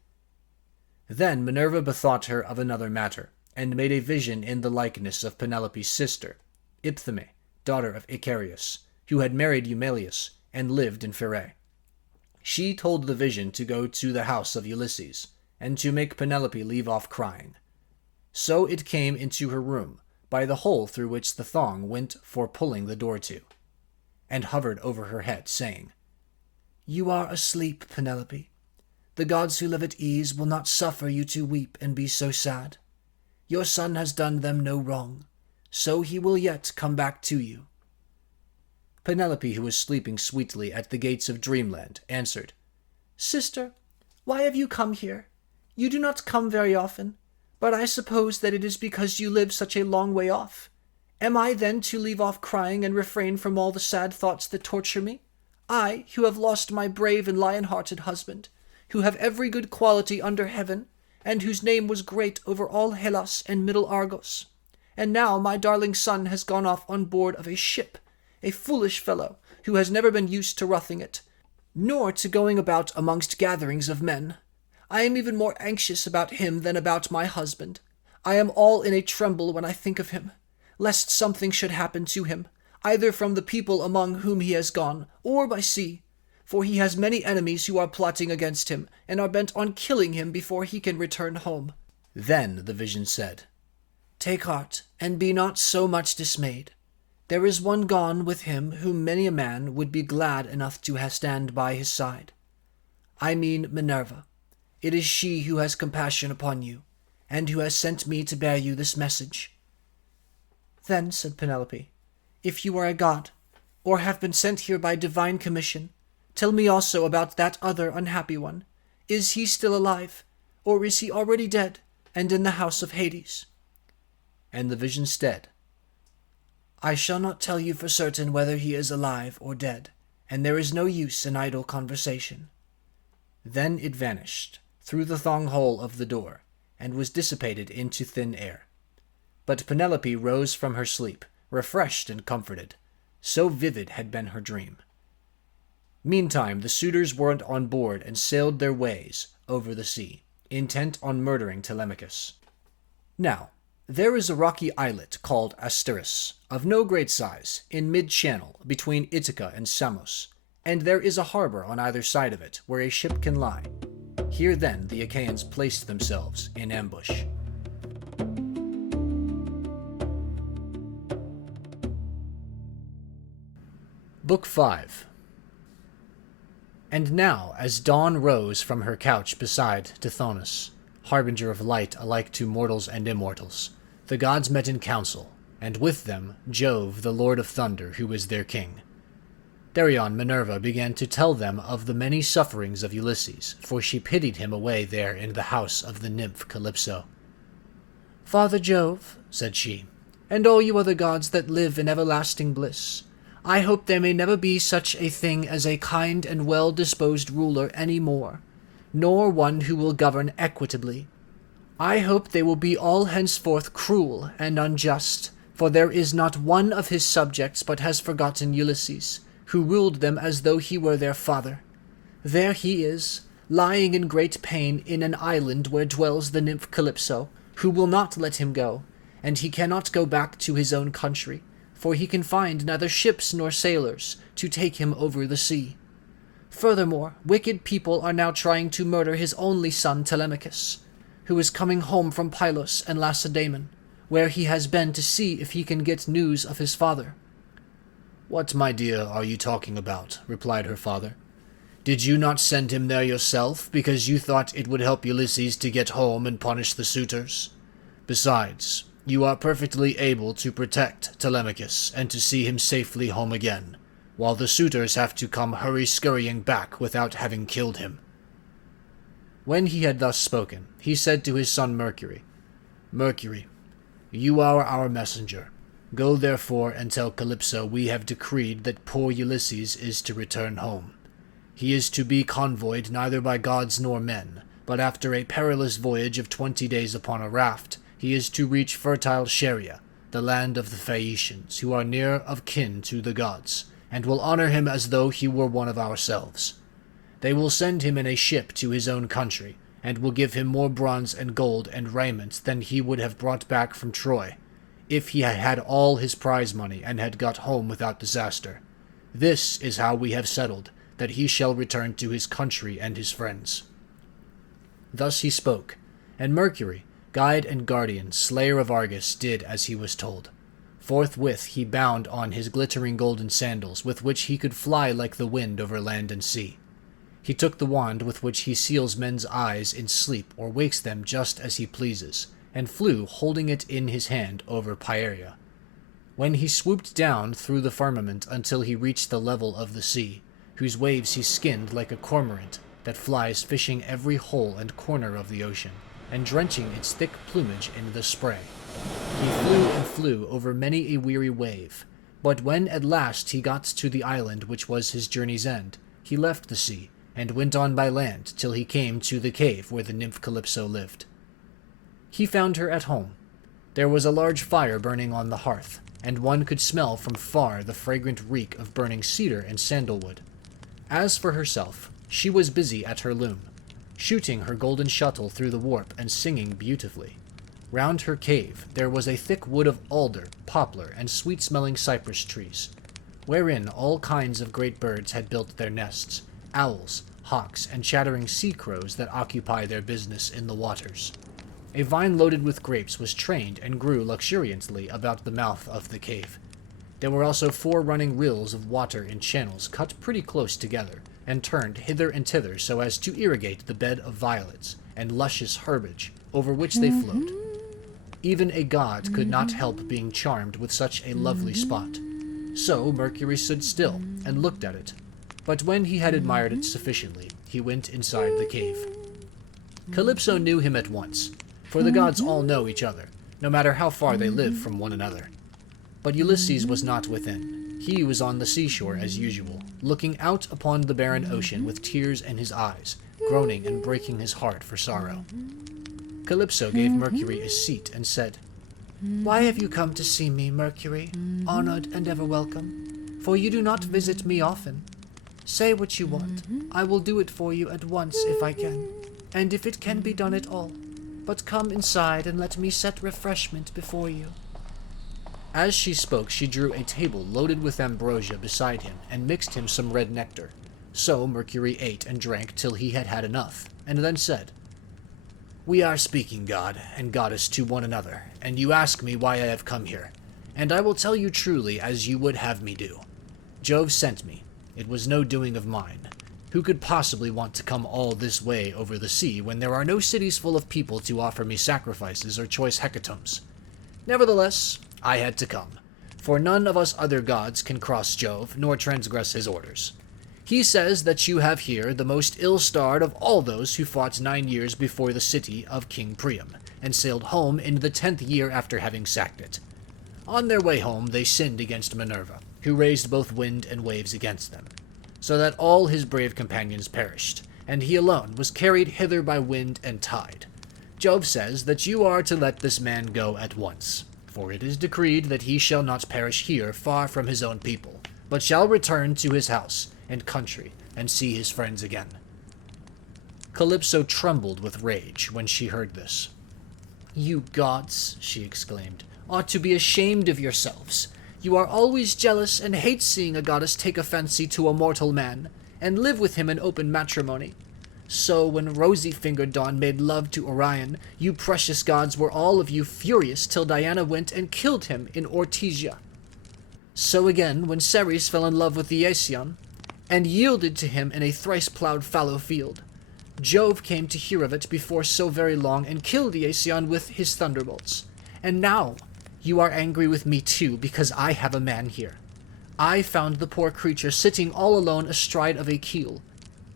Then Minerva bethought her of another matter, and made a vision in the likeness of Penelope's sister, Iphtime, daughter of Icarius, who had married Eumelus, and lived in Pherae. She told the vision to go to the house of Ulysses, and to make Penelope leave off crying. So it came into her room, by the hole through which the thong went for pulling the door to, and hovered over her head, saying, You are asleep, Penelope. The gods who live at ease will not suffer you to weep and be so sad. Your son has done them no wrong, so he will yet come back to you. Penelope, who was sleeping sweetly at the gates of dreamland, answered, Sister, why have you come here? You do not come very often, but I suppose that it is because you live such a long way off. Am I then to leave off crying and refrain from all the sad thoughts that torture me? I, who have lost my brave and lion-hearted husband, who have every good quality under heaven, and whose name was great over all Hellas and Middle Argos. And now my darling son has gone off on board of a ship, a foolish fellow, who has never been used to roughing it, nor to going about amongst gatherings of men. I am even more anxious about him than about my husband. I am all in a tremble when I think of him, lest something should happen to him, either from the people among whom he has gone, or by sea. For he has many enemies who are plotting against him, and are bent on killing him before he can return home. Then the vision said, Take heart, and be not so much dismayed. There is one gone with him whom many a man would be glad enough to stand by his side. I mean Minerva. It is she who has compassion upon you, and who has sent me to bear you this message. Then, said Penelope, if you are a god, or have been sent here by divine commission, tell me also about that other unhappy one. Is he still alive, or is he already dead, and in the house of Hades? And the vision said, I shall not tell you for certain whether he is alive or dead, and there is no use in idle conversation. Then it vanished through the thong-hole of the door, and was dissipated into thin air. But Penelope rose from her sleep, refreshed and comforted. So vivid had been her dream. Meantime the suitors went on board and sailed their ways over the sea, intent on murdering Telemachus. Now, there is a rocky islet called Asteris, of no great size, in mid-channel between Ithaca and Samos, and there is a harbor on either side of it where a ship can lie. Here then the Achaeans placed themselves in ambush. Book 5. And now, as dawn rose from her couch beside Tithonus, harbinger of light alike to mortals and immortals, the gods met in council, and with them Jove, the lord of thunder, who is their king. Thereon Minerva began to tell them of the many sufferings of Ulysses, for she pitied him away there in the house of the nymph Calypso. Father Jove, said she, and all you other gods that live in everlasting bliss, I hope there may never be such a thing as a kind and well-disposed ruler any more, nor one who will govern equitably. I hope they will be all henceforth cruel and unjust, for there is not one of his subjects but has forgotten Ulysses, who ruled them as though he were their father. There he is, lying in great pain in an island where dwells the nymph Calypso, who will not let him go, and he cannot go back to his own country, for he can find neither ships nor sailors to take him over the sea. Furthermore, wicked people are now trying to murder his only son Telemachus, who is coming home from Pylos and Lacedaemon, where he has been to see if he can get news of his father. What, my dear, are you talking about? Replied her father. Did you not send him there yourself, because you thought it would help Ulysses to get home and punish the suitors? Besides, you are perfectly able to protect Telemachus and to see him safely home again, while the suitors have to come hurry-scurrying back without having killed him. When he had thus spoken, he said to his son Mercury, Mercury, you are our messenger. Go therefore and tell Calypso we have decreed that poor Ulysses is to return home. He is to be convoyed neither by gods nor men, but after a perilous voyage of 20 days upon a raft, he is to reach fertile Scheria, the land of the Phaeacians, who are near of kin to the gods, and will honor him as though he were one of ourselves. They will send him in a ship to his own country, and will give him more bronze and gold and raiment than he would have brought back from Troy, if he had had all his prize money and had got home without disaster. This is how we have settled, that he shall return to his country and his friends. Thus he spoke, and Mercury, guide and guardian, slayer of Argus, did as he was told. Forthwith he bound on his glittering golden sandals, with which he could fly like the wind over land and sea. He took the wand with which he seals men's eyes in sleep or wakes them just as he pleases, and flew holding it in his hand over Pieria. When he swooped down through the firmament until he reached the level of the sea, whose waves he skinned like a cormorant that flies fishing every hole and corner of the ocean, and drenching its thick plumage in the spray. He flew and flew over many a weary wave, But when at last he got to the island which was his journey's end, he left the sea, and went on by land till he came to the cave where the nymph Calypso lived. He found her at home. There was a large fire burning on the hearth, and one could smell from far the fragrant reek of burning cedar and sandalwood. As for herself, she was busy at her loom, shooting her golden shuttle through the warp and singing beautifully. Round her cave there was a thick wood of alder, poplar, and sweet-smelling cypress trees, wherein all kinds of great birds had built their nests, owls, hawks, and chattering sea crows that occupy their business in the waters. A vine loaded with grapes was trained and grew luxuriantly about the mouth of the cave. There were also 4 running rills of water in channels cut pretty close together, and turned hither and thither so as to irrigate the bed of violets and luscious herbage over which they flowed. Even a god could not help being charmed with such a lovely spot. So Mercury stood still and looked at it, but when he had admired it sufficiently, he went inside the cave. Calypso knew him at once, for the gods all know each other, no matter how far they live from one another. But Ulysses was not within. He was on the seashore as usual, looking out upon the barren ocean with tears in his eyes, groaning and breaking his heart for sorrow. Calypso gave Mercury a seat and said, Why have you come to see me, Mercury, honored and ever welcome? For you do not visit me often. Say what you want. I will do it for you at once if I can, and if it can be done at all. But come inside and let me set refreshment before you. As she spoke, she drew a table loaded with ambrosia beside him and mixed him some red nectar. So Mercury ate and drank till he had had enough, and then said, We are speaking, god and goddess, to one another, and you ask me why I have come here, and I will tell you truly as you would have me do. Jove sent me. It was no doing of mine. Who could possibly want to come all this way over the sea when there are no cities full of people to offer me sacrifices or choice hecatombs? Nevertheless, I had to come, for none of us other gods can cross Jove, nor transgress his orders. He says that you have here the most ill-starred of all those who fought 9 years before the city of King Priam, and sailed home in the 10th year after having sacked it. On their way home they sinned against Minerva, who raised both wind and waves against them, so that all his brave companions perished, and he alone was carried hither by wind and tide. Jove says that you are to let this man go at once, for it is decreed that he shall not perish here far from his own people, but shall return to his house and country and see his friends again. Calypso trembled with rage when she heard this. You gods, she exclaimed, ought to be ashamed of yourselves. You are always jealous and hate seeing a goddess take a fancy to a mortal man, and live with him in open matrimony. So when rosy-fingered Dawn made love to Orion, you precious gods were all of you furious till Diana went and killed him in Ortygia. So again, when Ceres fell in love with the Aeson, and yielded to him in a thrice-plowed fallow field, Jove came to hear of it before so very long and killed the Aeson with his thunderbolts. And now you are angry with me too, because I have a man here. I found the poor creature sitting all alone astride of a keel,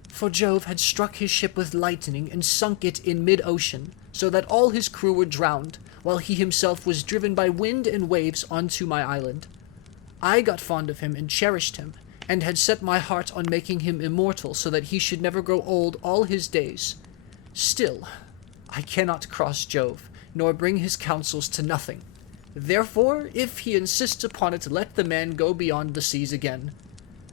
for Jove had struck his ship with lightning and sunk it in mid-ocean, so that all his crew were drowned, while he himself was driven by wind and waves onto my island. I got fond of him and cherished him, and had set my heart on making him immortal so that he should never grow old all his days. Still, I cannot cross Jove, nor bring his counsels to nothing. Therefore, if he insists upon it, let the man go beyond the seas again.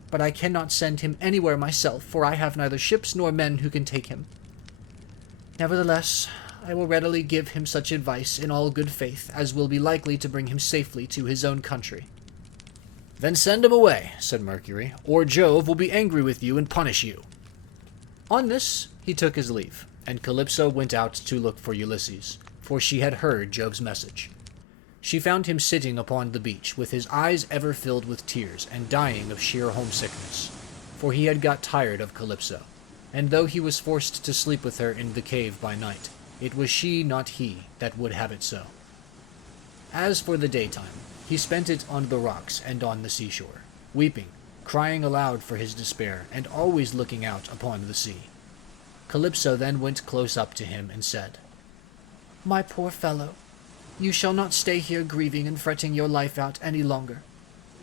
But I cannot send him anywhere myself, for I have neither ships nor men who can take him. Nevertheless, I will readily give him such advice in all good faith as will be likely to bring him safely to his own country. Then send him away, said Mercury, or Jove will be angry with you and punish you. On this, he took his leave, and Calypso went out to look for Ulysses, for she had heard Jove's message. She found him sitting upon the beach, with his eyes ever filled with tears, and dying of sheer homesickness, for he had got tired of Calypso, and though he was forced to sleep with her in the cave by night, it was she, not he, that would have it so. As for the daytime, he spent it on the rocks and on the seashore, weeping, crying aloud for his despair, and always looking out upon the sea. Calypso then went close up to him and said, My poor fellow, you shall not stay here grieving and fretting your life out any longer.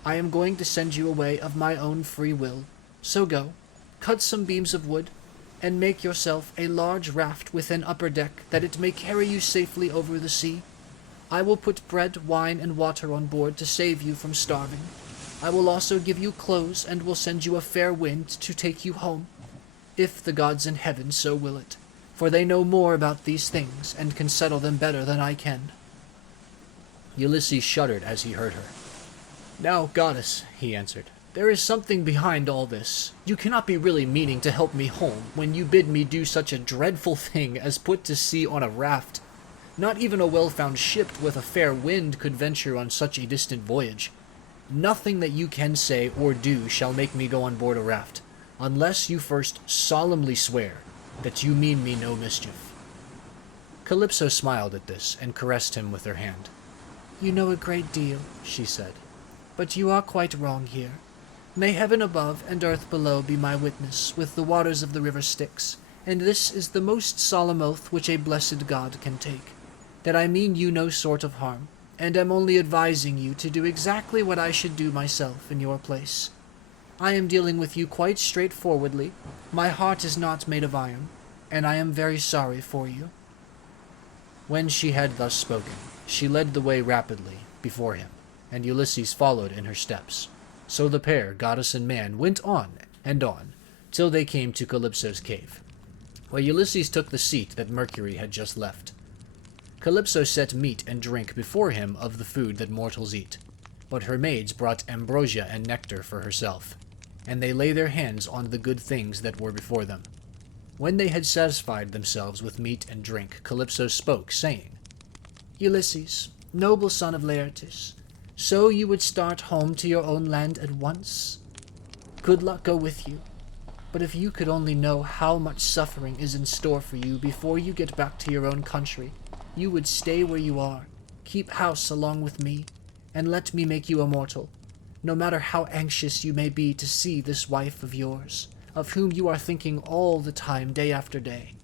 I am going to send you away of my own free will. So go, cut some beams of wood, and make yourself a large raft with an upper deck, that it may carry you safely over the sea. I will put bread, wine, and water on board to save you from starving. I will also give you clothes, and will send you a fair wind to take you home, if the gods in heaven so will it, for they know more about these things, and can settle them better than I can." Ulysses shuddered as he heard her. "Now, goddess," he answered, "there is something behind all this. You cannot be really meaning to help me home, when you bid me do such a dreadful thing as put to sea on a raft. Not even a well-found ship with a fair wind could venture on such a distant voyage. Nothing that you can say or do shall make me go on board a raft, unless you first solemnly swear that you mean me no mischief." Calypso smiled at this and caressed him with her hand. "You know a great deal," she said, "but you are quite wrong here. May heaven above and earth below be my witness with the waters of the river Styx, and this is the most solemn oath which a blessed god can take, that I mean you no sort of harm, and am only advising you to do exactly what I should do myself in your place. I am dealing with you quite straightforwardly. My heart is not made of iron, and I am very sorry for you." When she had thus spoken, she led the way rapidly before him, and Ulysses followed in her steps. So the pair, goddess and man, went on, till they came to Calypso's cave, where Ulysses took the seat that Mercury had just left. Calypso set meat and drink before him of the food that mortals eat, but her maids brought ambrosia and nectar for herself, and they lay their hands on the good things that were before them. When they had satisfied themselves with meat and drink, Calypso spoke, saying, "Ulysses, noble son of Laertes, so you would start home to your own land at once? Good luck go with you. But if you could only know how much suffering is in store for you before you get back to your own country, you would stay where you are, keep house along with me, and let me make you immortal, no matter how anxious you may be to see this wife of yours, of whom you are thinking all the time, day after day.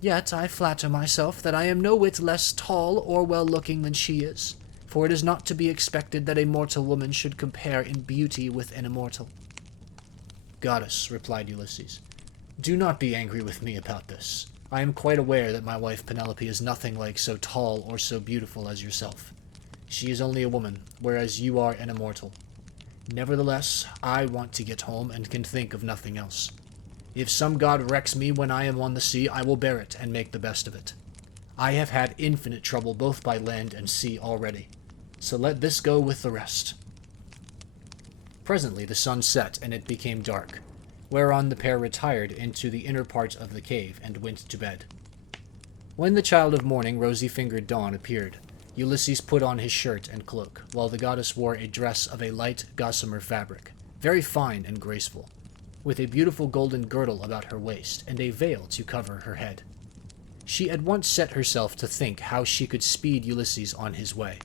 Yet I flatter myself that I am no whit less tall or well-looking than she is, for it is not to be expected that a mortal woman should compare in beauty with an immortal." "Goddess," replied Ulysses, "do not be angry with me about this. I am quite aware that my wife Penelope is nothing like so tall or so beautiful as yourself. She is only a woman, whereas you are an immortal. Nevertheless, I want to get home and can think of nothing else. If some god wrecks me when I am on the sea, I will bear it and make the best of it. I have had infinite trouble both by land and sea already, so let this go with the rest." Presently the sun set, and it became dark, whereon the pair retired into the inner part of the cave and went to bed. When the child of morning, rosy-fingered Dawn, appeared, Ulysses put on his shirt and cloak, while the goddess wore a dress of a light gossamer fabric, very fine and graceful, with a beautiful golden girdle about her waist and a veil to cover her head. She at once set herself to think how she could speed Ulysses on his way.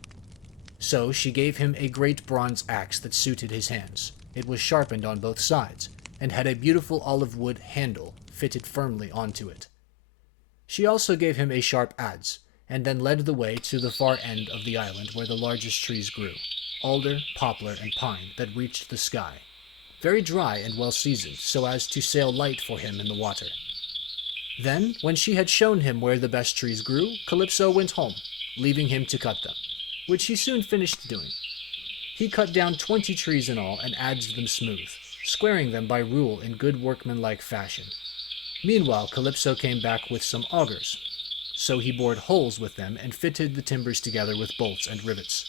So she gave him a great bronze axe that suited his hands. It was sharpened on both sides, and had a beautiful olive wood handle fitted firmly onto it. She also gave him a sharp adze, and then led the way to the far end of the island where the largest trees grew, alder, poplar, and pine, that reached the sky, very dry and well seasoned, so as to sail light for him in the water. Then, when she had shown him where the best trees grew, Calypso went home, leaving him to cut them, which he soon finished doing. He cut down 20 trees in all, and adzed them smooth, squaring them by rule in good workmanlike fashion. Meanwhile, Calypso came back with some augers, so he bored holes with them and fitted the timbers together with bolts and rivets.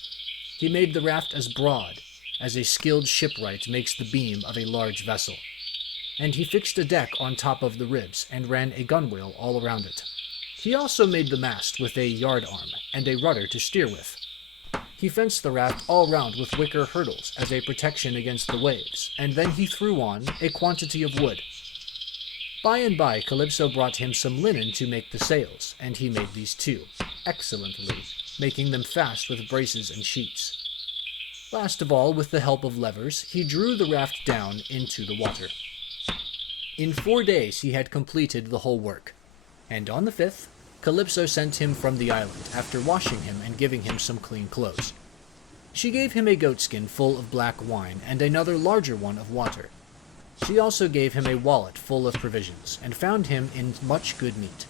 He made the raft as broad as a skilled shipwright makes the beam of a large vessel, and he fixed a deck on top of the ribs and ran a gunwale all around it. He also made the mast with a yard arm and a rudder to steer with. He fenced the raft all round with wicker hurdles as a protection against the waves, and then he threw on a quantity of wood. By and by Calypso brought him some linen to make the sails, and he made these too, excellently, making them fast with braces and sheets. Last of all, with the help of levers, he drew the raft down into the water. In 4 days he had completed the whole work, and on the 5th, Calypso sent him from the island, after washing him and giving him some clean clothes. She gave him a goatskin full of black wine and another larger one of water. She also gave him a wallet full of provisions, and found him in much good meat.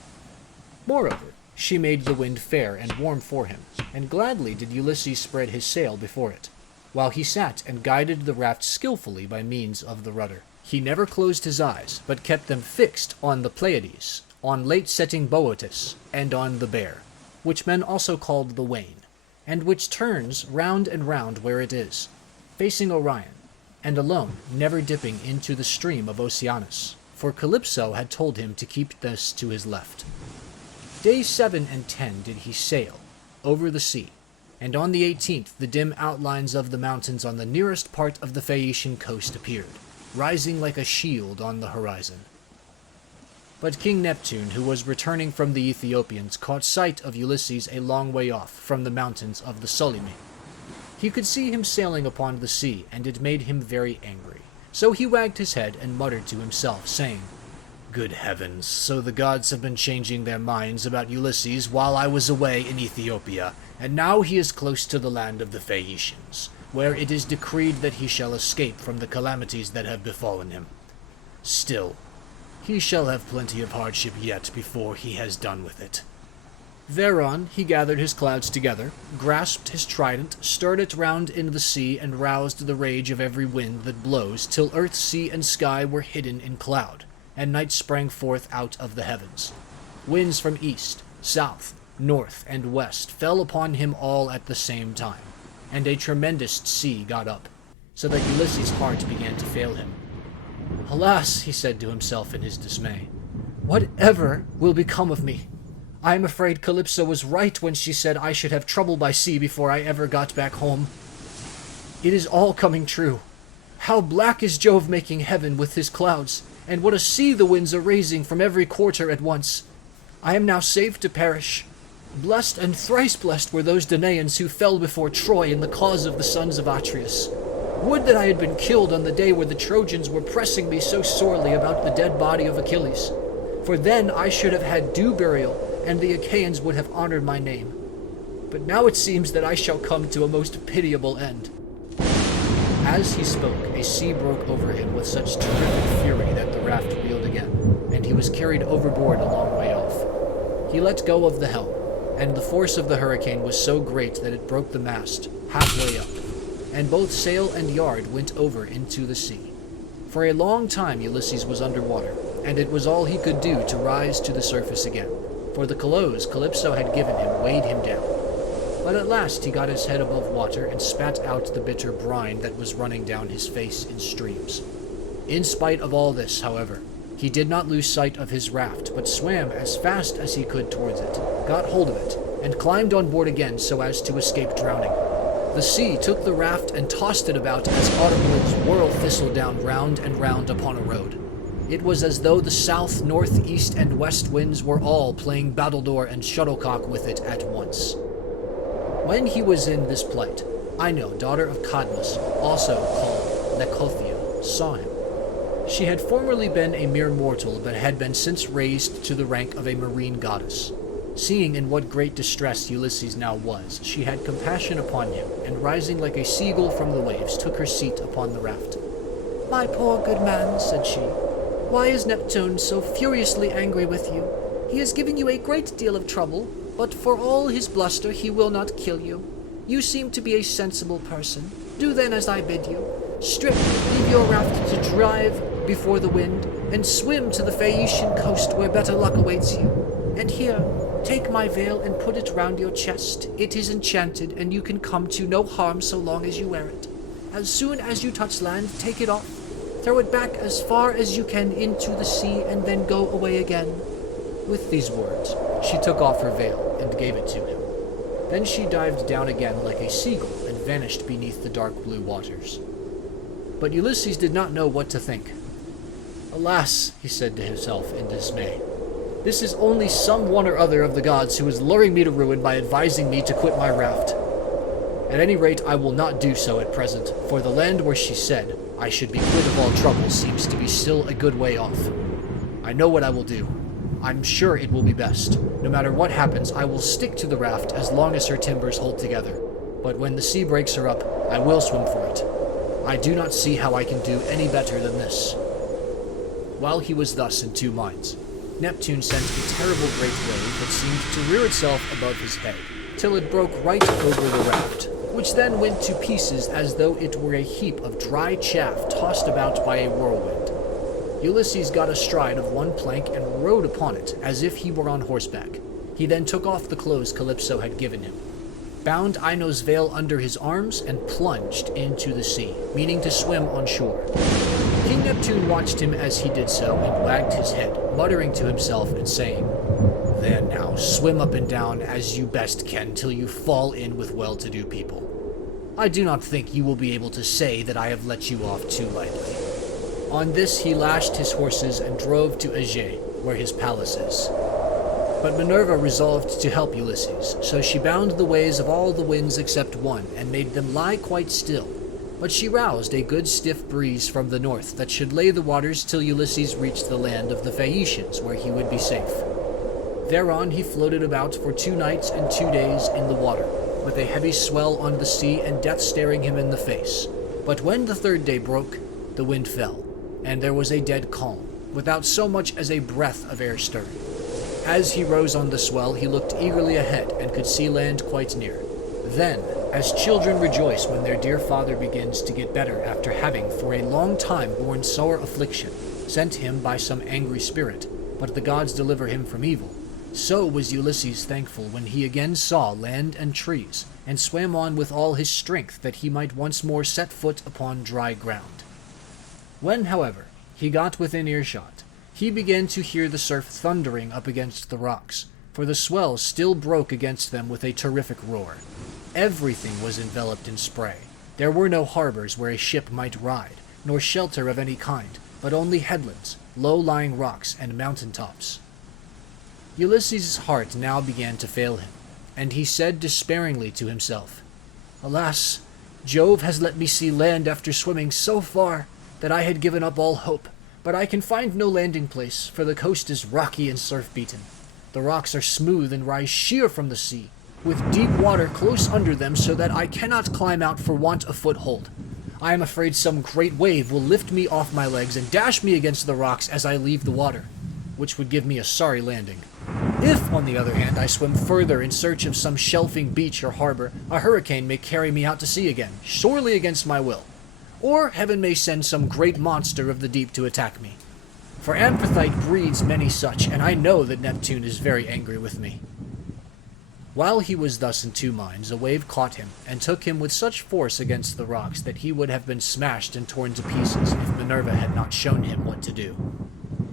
Moreover, she made the wind fair and warm for him, and gladly did Ulysses spread his sail before it, while he sat and guided the raft skillfully by means of the rudder. He never closed his eyes, but kept them fixed on the Pleiades, on late-setting Boeotis, and on the Bear, which men also called the Wain, and which turns round and round where it is, facing Orion, and alone, never dipping into the stream of Oceanus, for Calypso had told him to keep this to his left. Days 7 and 10 did he sail over the sea, and on the 18th the dim outlines of the mountains on the nearest part of the Phaeacian coast appeared, rising like a shield on the horizon. But King Neptune, who was returning from the Ethiopians, caught sight of Ulysses a long way off from the mountains of the Solymi. He could see him sailing upon the sea, and it made him very angry. So he wagged his head and muttered to himself, saying, "Good heavens, so the gods have been changing their minds about Ulysses while I was away in Ethiopia, and now he is close to the land of the Phaeacians, where it is decreed that he shall escape from the calamities that have befallen him. Still, he shall have plenty of hardship yet before he has done with it." Thereon he gathered his clouds together, grasped his trident, stirred it round in the sea, and roused the rage of every wind that blows, till earth, sea, and sky were hidden in cloud, and night sprang forth out of the heavens. Winds from east, south, north, and west fell upon him all at the same time, and a tremendous sea got up, so that Ulysses' heart began to fail him. "Alas," he said to himself in his dismay, "whatever will become of me? I am afraid Calypso was right when she said I should have trouble by sea before I ever got back home. It is all coming true. How black is Jove making heaven with his clouds, and what a sea the winds are raising from every quarter at once. I am now safe to perish. Blessed and thrice blessed were those Danaans who fell before Troy in the cause of the sons of Atreus. Would that I had been killed on the day where the Trojans were pressing me so sorely about the dead body of Achilles, for then I should have had due burial, and the Achaeans would have honored my name. But now it seems that I shall come to a most pitiable end." As he spoke, a sea broke over him with such terrific fury that the raft reeled again, and he was carried overboard a long way off. He let go of the helm, and the force of the hurricane was so great that it broke the mast halfway up, and both sail and yard went over into the sea. For a long time Ulysses was under water, and it was all he could do to rise to the surface again, for the clothes Calypso had given him weighed him down. But at last he got his head above water and spat out the bitter brine that was running down his face in streams. In spite of all this, however, he did not lose sight of his raft, but swam as fast as he could towards it, got hold of it, and climbed on board again so as to escape drowning. The sea took the raft and tossed it about as autumn winds whirl thistledown round and round upon a road. It was as though the south, north, east, and west winds were all playing battledore and shuttlecock with it at once. When he was in this plight, Ino, daughter of Cadmus, also called Leucothea, saw him. She had formerly been a mere mortal, but had been since raised to the rank of a marine goddess. Seeing in what great distress Ulysses now was, she had compassion upon him, and rising like a seagull from the waves, took her seat upon the raft. "My poor good man," said she, "why is Neptune so furiously angry with you? He has given you a great deal of trouble, but for all his bluster he will not kill you. You seem to be a sensible person. Do then as I bid you. Strip, leave your raft to drive before the wind, and swim to the Phaeacian coast where better luck awaits you. And here, take my veil and put it round your chest. It is enchanted, and you can come to no harm so long as you wear it. As soon as you touch land, take it off. Throw it back as far as you can into the sea, and then go away again." With these words, she took off her veil and gave it to him. Then she dived down again like a seagull and vanished beneath the dark blue waters. But Ulysses did not know what to think. "Alas," he said to himself in dismay, "this is only some one or other of the gods who is luring me to ruin by advising me to quit my raft. At any rate, I will not do so at present, for the land where she said I should be quit of all trouble seems to be still a good way off. I know what I will do. I'm sure it will be best. No matter what happens, I will stick to the raft as long as her timbers hold together. but when the sea breaks her up, I will swim for it. I do not see how I can do any better than this." While he was thus in two minds, Neptune sent a terrible great wave that seemed to rear itself above his head, till it broke right over the raft, which then went to pieces as though it were a heap of dry chaff tossed about by a whirlwind. Ulysses got astride of one plank and rode upon it, as if he were on horseback. He then took off the clothes Calypso had given him, bound Ino's veil under his arms, and plunged into the sea, meaning to swim on shore. King Neptune watched him as he did so, and wagged his head, muttering to himself and saying, "There now, swim up and down as you best can till you fall in with well-to-do people. I do not think you will be able to say that I have let you off too lightly." On this he lashed his horses and drove to Aegea, where his palace is. But Minerva resolved to help Ulysses, so she bound the ways of all the winds except one, and made them lie quite still. But she roused a good stiff breeze from the north that should lay the waters till Ulysses reached the land of the Phaeacians, where he would be safe. Thereon he floated about for 2 nights and 2 days in the water, with a heavy swell on the sea and death staring him in the face. But when the 3rd day broke, the wind fell, and there was a dead calm, without so much as a breath of air stirring. As he rose on the swell, he looked eagerly ahead and could see land quite near. Then, as children rejoice when their dear father begins to get better after having for a long time borne sore affliction, sent him by some angry spirit, but the gods deliver him from evil, so was Ulysses thankful when he again saw land and trees, and swam on with all his strength that he might once more set foot upon dry ground. When, however, he got within earshot, he began to hear the surf thundering up against the rocks, for the swell still broke against them with a terrific roar. Everything was enveloped in spray. There were no harbors where a ship might ride, nor shelter of any kind, but only headlands, low-lying rocks, and mountain tops. Ulysses' heart now began to fail him, and he said despairingly to himself, "Alas, Jove has let me see land after swimming so far that I had given up all hope, but I can find no landing place, for the coast is rocky and surf-beaten. The rocks are smooth and rise sheer from the sea, with deep water close under them so that I cannot climb out for want of foothold. I am afraid some great wave will lift me off my legs and dash me against the rocks as I leave the water, which would give me a sorry landing. If, on the other hand, I swim further in search of some shelving beach or harbor, a hurricane may carry me out to sea again, sorely against my will. Or heaven may send some great monster of the deep to attack me. For Amphitrite breeds many such, and I know that Neptune is very angry with me." While he was thus in two minds, a wave caught him, and took him with such force against the rocks that he would have been smashed and torn to pieces if Minerva had not shown him what to do.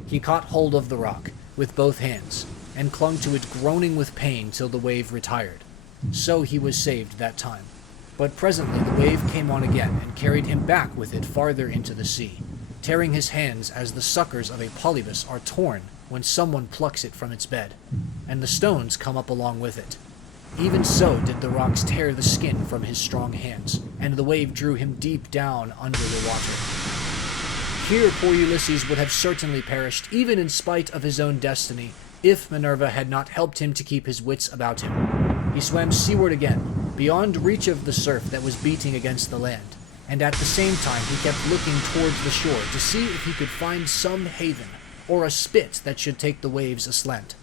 He caught hold of the rock with both hands, and clung to it groaning with pain till the wave retired. So he was saved that time. But presently the wave came on again, and carried him back with it farther into the sea, tearing his hands as the suckers of a polypus are torn when someone plucks it from its bed, and the stones come up along with it. Even so did the rocks tear the skin from his strong hands, and the wave drew him deep down under the water. Here poor Ulysses would have certainly perished, even in spite of his own destiny, if Minerva had not helped him to keep his wits about him. He swam seaward again, beyond reach of the surf that was beating against the land, and at the same time he kept looking towards the shore to see if he could find some haven, or a spit that should take the waves aslant.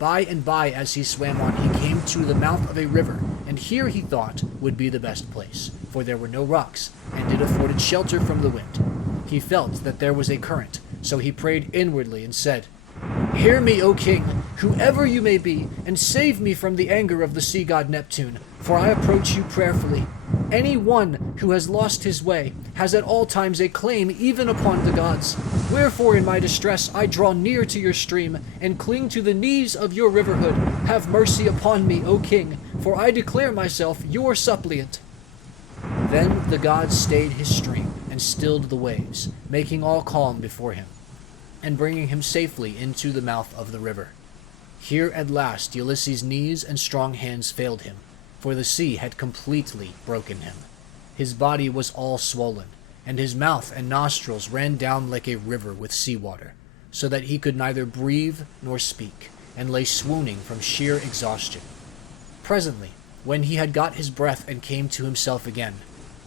By and by, as he swam on, he came to the mouth of a river, and here he thought would be the best place, for there were no rocks, and it afforded shelter from the wind. He felt that there was a current, so he prayed inwardly and said, "Hear me, O king, whoever you may be, and save me from the anger of the sea god Neptune, for I approach you prayerfully. Any one who has lost his way has at all times a claim even upon the gods. Wherefore in my distress I draw near to your stream, and cling to the knees of your riverhood. Have mercy upon me, O king, for I declare myself your suppliant." Then the gods stayed his stream, and stilled the waves, making all calm before him, and bringing him safely into the mouth of the river. Here at last Ulysses' knees and strong hands failed him, for the sea had completely broken him. His body was all swollen, and his mouth and nostrils ran down like a river with seawater, so that he could neither breathe nor speak, and lay swooning from sheer exhaustion. Presently when he had got his breath and came to himself again,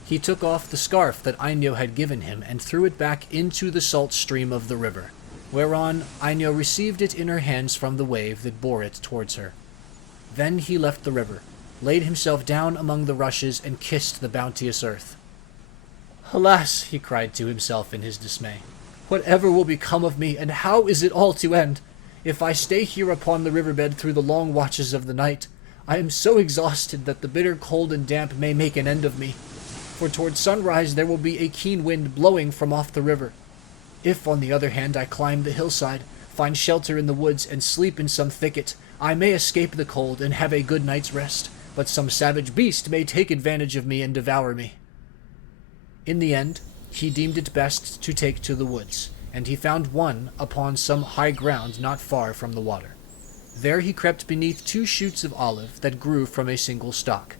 he took off the scarf that Ainio had given him and threw it back into the salt stream of the river, whereon Ainio received it in her hands from the wave that bore it towards her. Then he left the river, laid himself down among the rushes, and kissed the bounteous earth. "Alas," he cried to himself in his dismay, "whatever will become of me, and how is it all to end? If I stay here upon the riverbed through the long watches of the night, I am so exhausted that the bitter cold and damp may make an end of me. For toward sunrise there will be a keen wind blowing from off the river. If, on the other hand, I climb the hillside, find shelter in the woods, and sleep in some thicket, I may escape the cold and have a good night's rest, but some savage beast may take advantage of me and devour me." In the end, he deemed it best to take to the woods, and he found one upon some high ground not far from the water. There he crept beneath 2 shoots of olive that grew from a single stalk,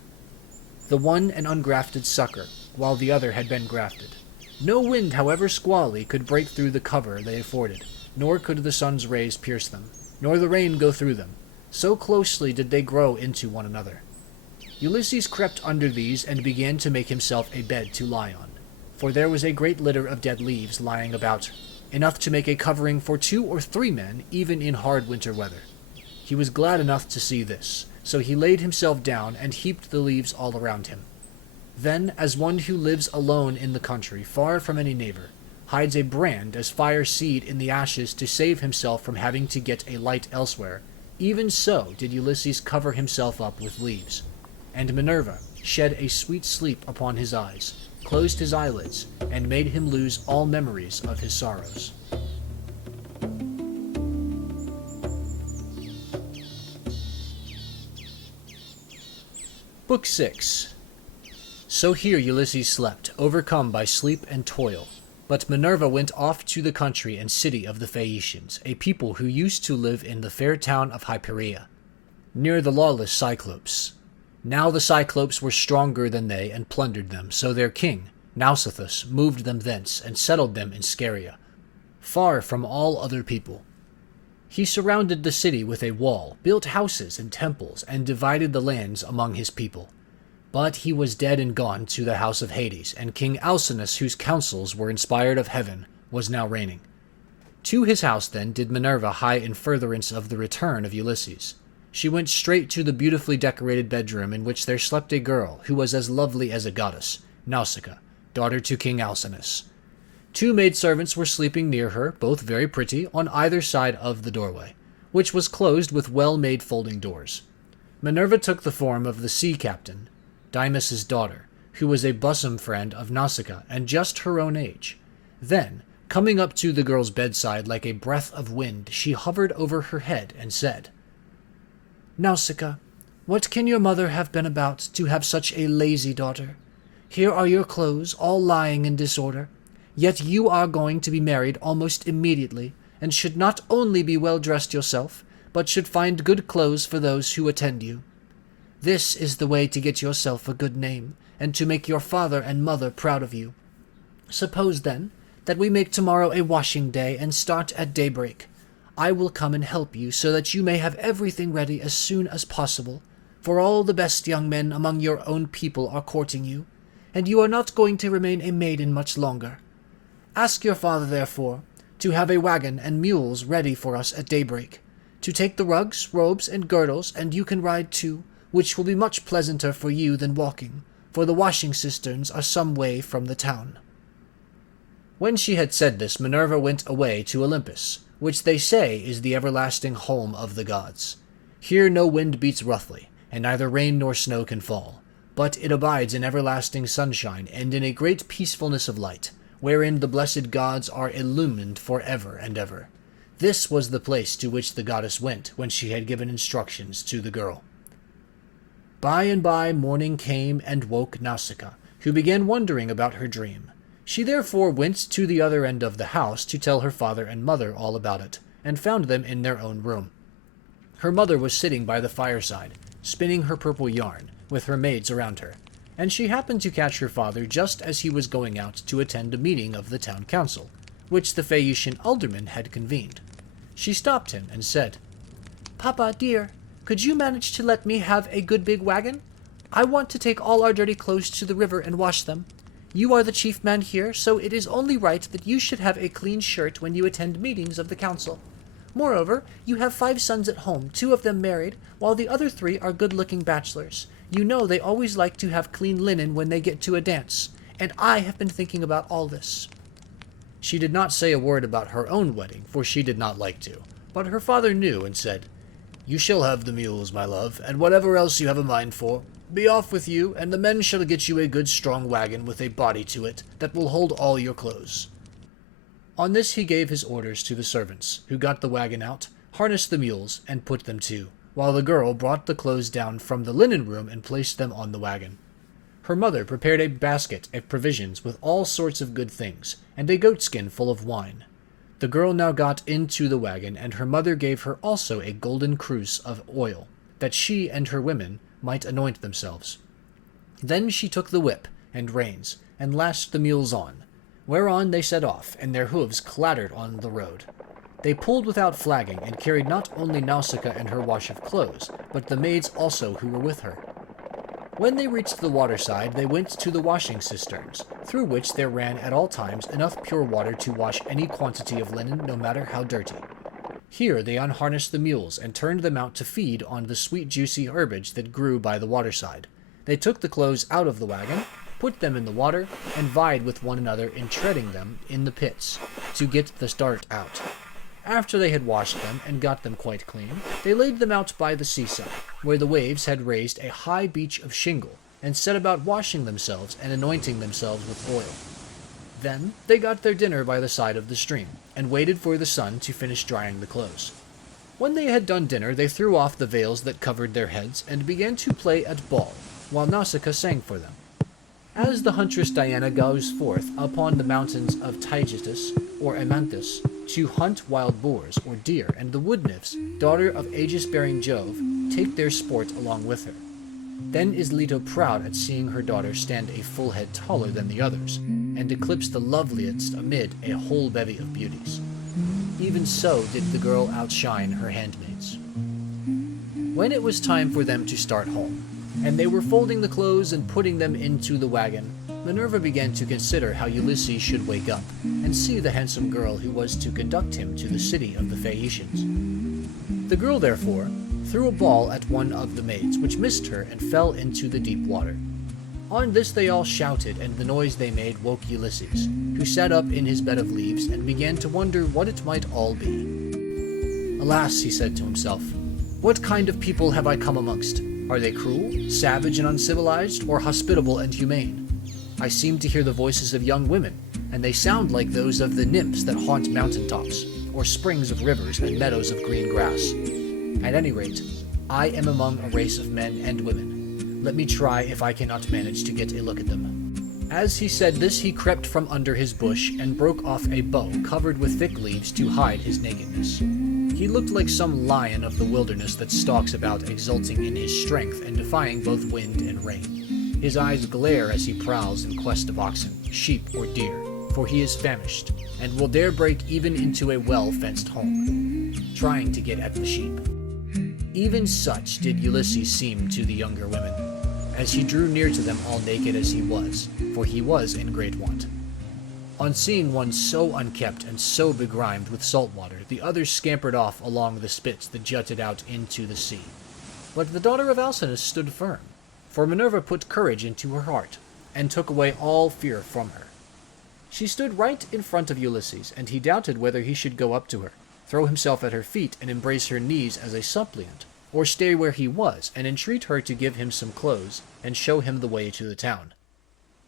the one an ungrafted sucker, while the other had been grafted. No wind, however squally, could break through the cover they afforded, nor could the sun's rays pierce them, nor the rain go through them. So closely did they grow into one another. Ulysses crept under these and began to make himself a bed to lie on, for there was a great litter of dead leaves lying about, enough to make a covering for 2 or 3 men, even in hard winter weather. He was glad enough to see this, so he laid himself down and heaped the leaves all around him. Then, as one who lives alone in the country, far from any neighbor, hides a brand as fire seed in the ashes to save himself from having to get a light elsewhere, even so did Ulysses cover himself up with leaves. And Minerva shed a sweet sleep upon his eyes, closed his eyelids, and made him lose all memories of his sorrows. Book 6. So here Ulysses slept, overcome by sleep and toil. But Minerva went off to the country and city of the Phaeacians, a people who used to live in the fair town of Hypereia, near the lawless Cyclopes. Now the Cyclopes were stronger than they and plundered them, so their king, Nausithous, moved them thence and settled them in Scheria, far from all other people. He surrounded the city with a wall, built houses and temples, and divided the lands among his people. But he was dead and gone to the house of Hades, and King Alcinous, whose counsels were inspired of heaven, was now reigning. To his house then did Minerva hie in furtherance of the return of Ulysses. She went straight to the beautifully decorated bedroom in which there slept a girl who was as lovely as a goddess, Nausicaa, daughter to King Alcinous. 2 maidservants were sleeping near her, both very pretty, on either side of the doorway, which was closed with well-made folding doors. Minerva took the form of the sea captain, Dymas's daughter, who was a bosom friend of Nausicaa and just her own age. Then, coming up to the girl's bedside like a breath of wind, she hovered over her head and said, "Nausicaa, what can your mother have been about to have such a lazy daughter? Here are your clothes, all lying in disorder. Yet you are going to be married almost immediately, and should not only be well dressed yourself, but should find good clothes for those who attend you. This is the way to get yourself a good name, and to make your father and mother proud of you. Suppose, then, that we make tomorrow a washing day and start at daybreak. I will come and help you so that you may have everything ready as soon as possible, for all the best young men among your own people are courting you, and you are not going to remain a maiden much longer. Ask your father, therefore, to have a wagon and mules ready for us at daybreak, to take the rugs, robes, and girdles, and you can ride too, which will be much pleasanter for you than walking, for the washing cisterns are some way from the town." When she had said this, Minerva went away to Olympus, which they say is the everlasting home of the gods. Here no wind beats roughly, and neither rain nor snow can fall, but it abides in everlasting sunshine and in a great peacefulness of light, wherein the blessed gods are illumined for ever and ever. This was the place to which the goddess went when she had given instructions to the girl. By and by morning came and woke Nausicaa, who began wondering about her dream. She therefore went to the other end of the house to tell her father and mother all about it, and found them in their own room. Her mother was sitting by the fireside, spinning her purple yarn, with her maids around her, and she happened to catch her father just as he was going out to attend a meeting of the town council, which the Phaeacian aldermen had convened. She stopped him and said, "Papa, dear, could you manage to let me have a good big wagon? I want to take all our dirty clothes to the river and wash them. You are the chief man here, so it is only right that you should have a clean shirt when you attend meetings of the council. Moreover, you have 5 sons at home, 2 of them married, while the other 3 are good-looking bachelors. You know they always like to have clean linen when they get to a dance, and I have been thinking about all this." She did not say a word about her own wedding, for she did not like to, but her father knew and said, "You shall have the mules, my love, and whatever else you have a mind for. Be off with you, and the men shall get you a good strong wagon with a body to it that will hold all your clothes." On this he gave his orders to the servants, who got the wagon out, harnessed the mules, and put them to, while the girl brought the clothes down from the linen room and placed them on the wagon. Her mother prepared a basket of provisions with all sorts of good things, and a goatskin full of wine. The girl now got into the wagon, and her mother gave her also a golden cruse of oil, that she and her women might anoint themselves. Then she took the whip and reins, and lashed the mules on, whereon they set off, and their hoofs clattered on the road. They pulled without flagging, and carried not only Nausicaa and her wash of clothes, but the maids also who were with her. When they reached the waterside, they went to the washing cisterns, through which there ran at all times enough pure water to wash any quantity of linen, no matter how dirty. Here they unharnessed the mules, and turned them out to feed on the sweet juicy herbage that grew by the waterside. They took the clothes out of the wagon, put them in the water, and vied with one another in treading them in the pits, to get the dirt out. After they had washed them and got them quite clean, they laid them out by the seaside, where the waves had raised a high beach of shingle, and set about washing themselves and anointing themselves with oil. Then they got their dinner by the side of the stream, and waited for the sun to finish drying the clothes. When they had done dinner, they threw off the veils that covered their heads, and began to play at ball, while Nausicaa sang for them. As the huntress Diana goes forth upon the mountains of Taygetus or Amanthus to hunt wild boars or deer, and the wood nymphs, daughter of aegis-bearing Jove, take their sport along with her. Then is Leto proud at seeing her daughter stand a full head taller than the others, and eclipse the loveliest amid a whole bevy of beauties. Even so did the girl outshine her handmaids. When it was time for them to start home, and they were folding the clothes and putting them into the wagon, Minerva began to consider how Ulysses should wake up, and see the handsome girl who was to conduct him to the city of the Phaeacians. The girl, therefore, threw a ball at one of the maids, which missed her and fell into the deep water. On this they all shouted, and the noise they made woke Ulysses, who sat up in his bed of leaves and began to wonder what it might all be. "Alas," he said to himself, "what kind of people have I come amongst? Are they cruel, savage, and uncivilized, or hospitable and humane? I seem to hear the voices of young women, and they sound like those of the nymphs that haunt mountain tops, or springs of rivers and meadows of green grass. At any rate, I am among a race of men and women. Let me try if I cannot manage to get a look at them." As he said this, he crept from under his bush and broke off a bow covered with thick leaves to hide his nakedness. He looked like some lion of the wilderness that stalks about exulting in his strength and defying both wind and rain. His eyes glare as he prowls in quest of oxen, sheep, or deer, for he is famished, and will dare break even into a well-fenced home, trying to get at the sheep. Even such did Ulysses seem to the younger women, as he drew near to them all naked as he was, for he was in great want. On seeing one so unkempt and so begrimed with salt water, the others scampered off along the spits that jutted out into the sea. But the daughter of Alcinous stood firm, for Minerva put courage into her heart, and took away all fear from her. She stood right in front of Ulysses, and he doubted whether he should go up to her, throw himself at her feet and embrace her knees as a suppliant, or stay where he was and entreat her to give him some clothes and show him the way to the town.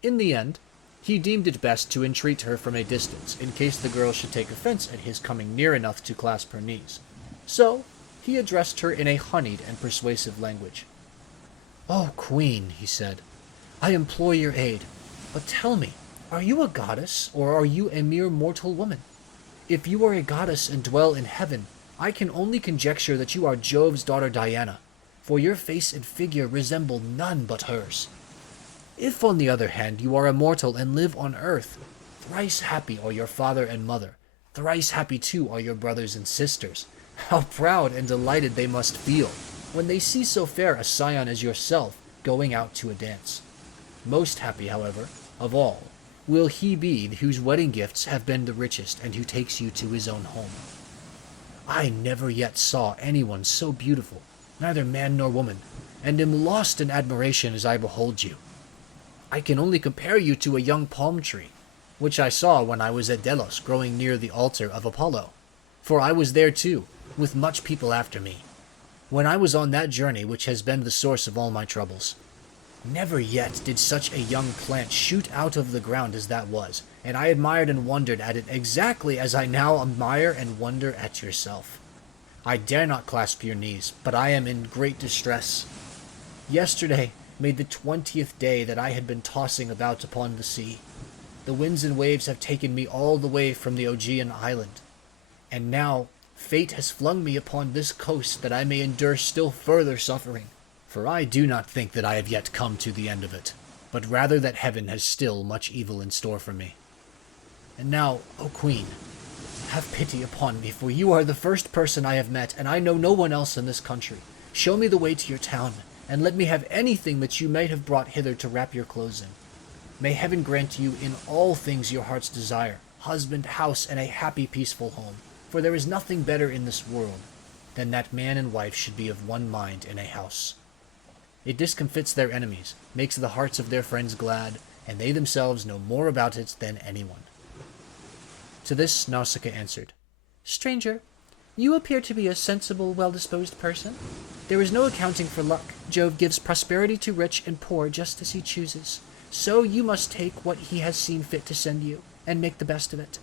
In the end, he deemed it best to entreat her from a distance, in case the girl should take offense at his coming near enough to clasp her knees. So he addressed her in a honeyed and persuasive language. "O Queen," he said, "I implore your aid, but tell me, are you a goddess, or are you a mere mortal woman? If you are a goddess and dwell in heaven, I can only conjecture that you are Jove's daughter Diana, for your face and figure resemble none but hers. If, on the other hand, you are a mortal and live on earth, thrice happy are your father and mother, thrice happy too are your brothers and sisters. How proud and delighted they must feel when they see so fair a scion as yourself, going out to a dance. Most happy, however, of all, will he be whose wedding gifts have been the richest and who takes you to his own home. I never yet saw anyone so beautiful, neither man nor woman, and am lost in admiration as I behold you. I can only compare you to a young palm tree, which I saw when I was at Delos growing near the altar of Apollo, for I was there too, with much people after me, when I was on that journey which has been the source of all my troubles. Never yet did such a young plant shoot out of the ground as that was, and I admired and wondered at it exactly as I now admire and wonder at yourself. I dare not clasp your knees, but I am in great distress. Yesterday made the 20th day that I had been tossing about upon the sea. The winds and waves have taken me all the way from the Aegean island, and now fate has flung me upon this coast that I may endure still further suffering. For I do not think that I have yet come to the end of it, but rather that heaven has still much evil in store for me. And now, O Queen, have pity upon me, for you are the first person I have met, and I know no one else in this country. Show me the way to your town, and let me have anything that you may have brought hither to wrap your clothes in. May heaven grant you in all things your heart's desire, husband, house, and a happy, peaceful home, for there is nothing better in this world than that man and wife should be of one mind in a house. It discomfits their enemies, makes the hearts of their friends glad, and they themselves know more about it than anyone. To this Nausicaa answered, Stranger, you appear to be a sensible, well-disposed person. There is no accounting for luck. Jove gives prosperity to rich and poor just as he chooses. So you must take what he has seen fit to send you, and make the best of it.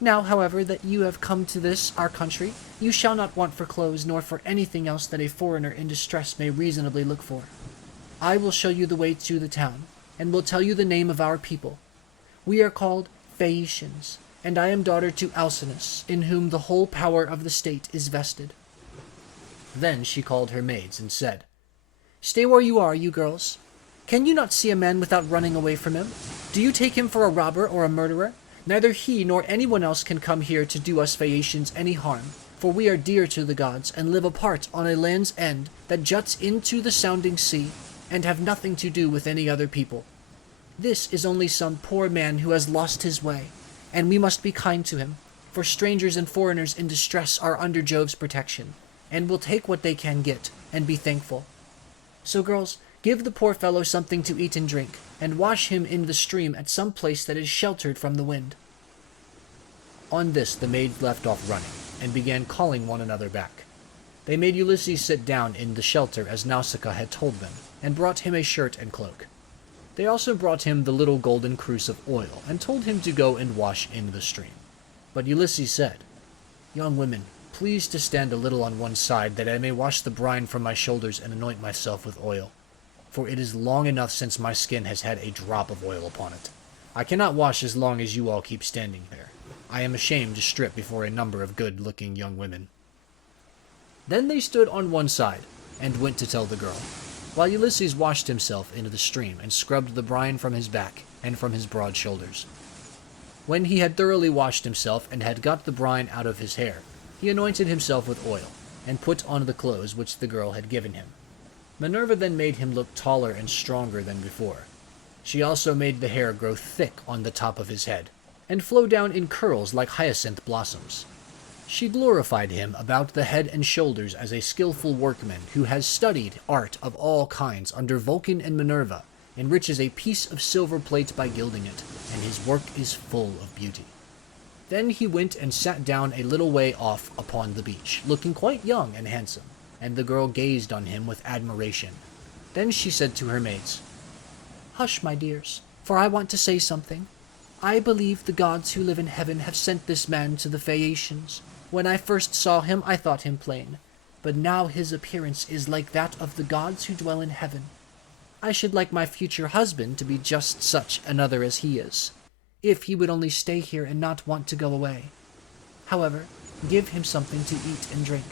Now, however, that you have come to this, our country, you shall not want for clothes, nor for anything else that a foreigner in distress may reasonably look for. I will show you the way to the town, and will tell you the name of our people. We are called Phaeacians, and I am daughter to Alcinous, in whom the whole power of the state is vested. Then she called her maids and said, Stay where you are, you girls. Can you not see a man without running away from him? Do you take him for a robber or a murderer? Neither he nor anyone else can come here to do us Phaeacians any harm, for we are dear to the gods and live apart on a land's end that juts into the sounding sea, and have nothing to do with any other people. This is only some poor man who has lost his way, and we must be kind to him, for strangers and foreigners in distress are under Jove's protection, and will take what they can get, and be thankful. So girls, give the poor fellow something to eat and drink, and wash him in the stream at some place that is sheltered from the wind. On this the maids left off running, and began calling one another back. They made Ulysses sit down in the shelter as Nausicaa had told them, and brought him a shirt and cloak. They also brought him the little golden cruse of oil, and told him to go and wash in the stream. But Ulysses said, Young women, please to stand a little on one side, that I may wash the brine from my shoulders and anoint myself with oil. For it is long enough since my skin has had a drop of oil upon it. I cannot wash as long as you all keep standing there. I am ashamed to strip before a number of good-looking young women. Then they stood on one side, and went to tell the girl, while Ulysses washed himself into the stream, and scrubbed the brine from his back, and from his broad shoulders. When he had thoroughly washed himself, and had got the brine out of his hair, he anointed himself with oil, and put on the clothes which the girl had given him. Minerva then made him look taller and stronger than before. She also made the hair grow thick on the top of his head, and flow down in curls like hyacinth blossoms. She glorified him about the head and shoulders as a skillful workman who has studied art of all kinds under Vulcan and Minerva, enriches a piece of silver plate by gilding it, and his work is full of beauty. Then he went and sat down a little way off upon the beach, looking quite young and handsome, and the girl gazed on him with admiration. Then she said to her maids, Hush, my dears, for I want to say something. I believe the gods who live in heaven have sent this man to the Phaeacians. When I first saw him, I thought him plain, but now his appearance is like that of the gods who dwell in heaven. I should like my future husband to be just such another as he is, if he would only stay here and not want to go away. However, give him something to eat and drink.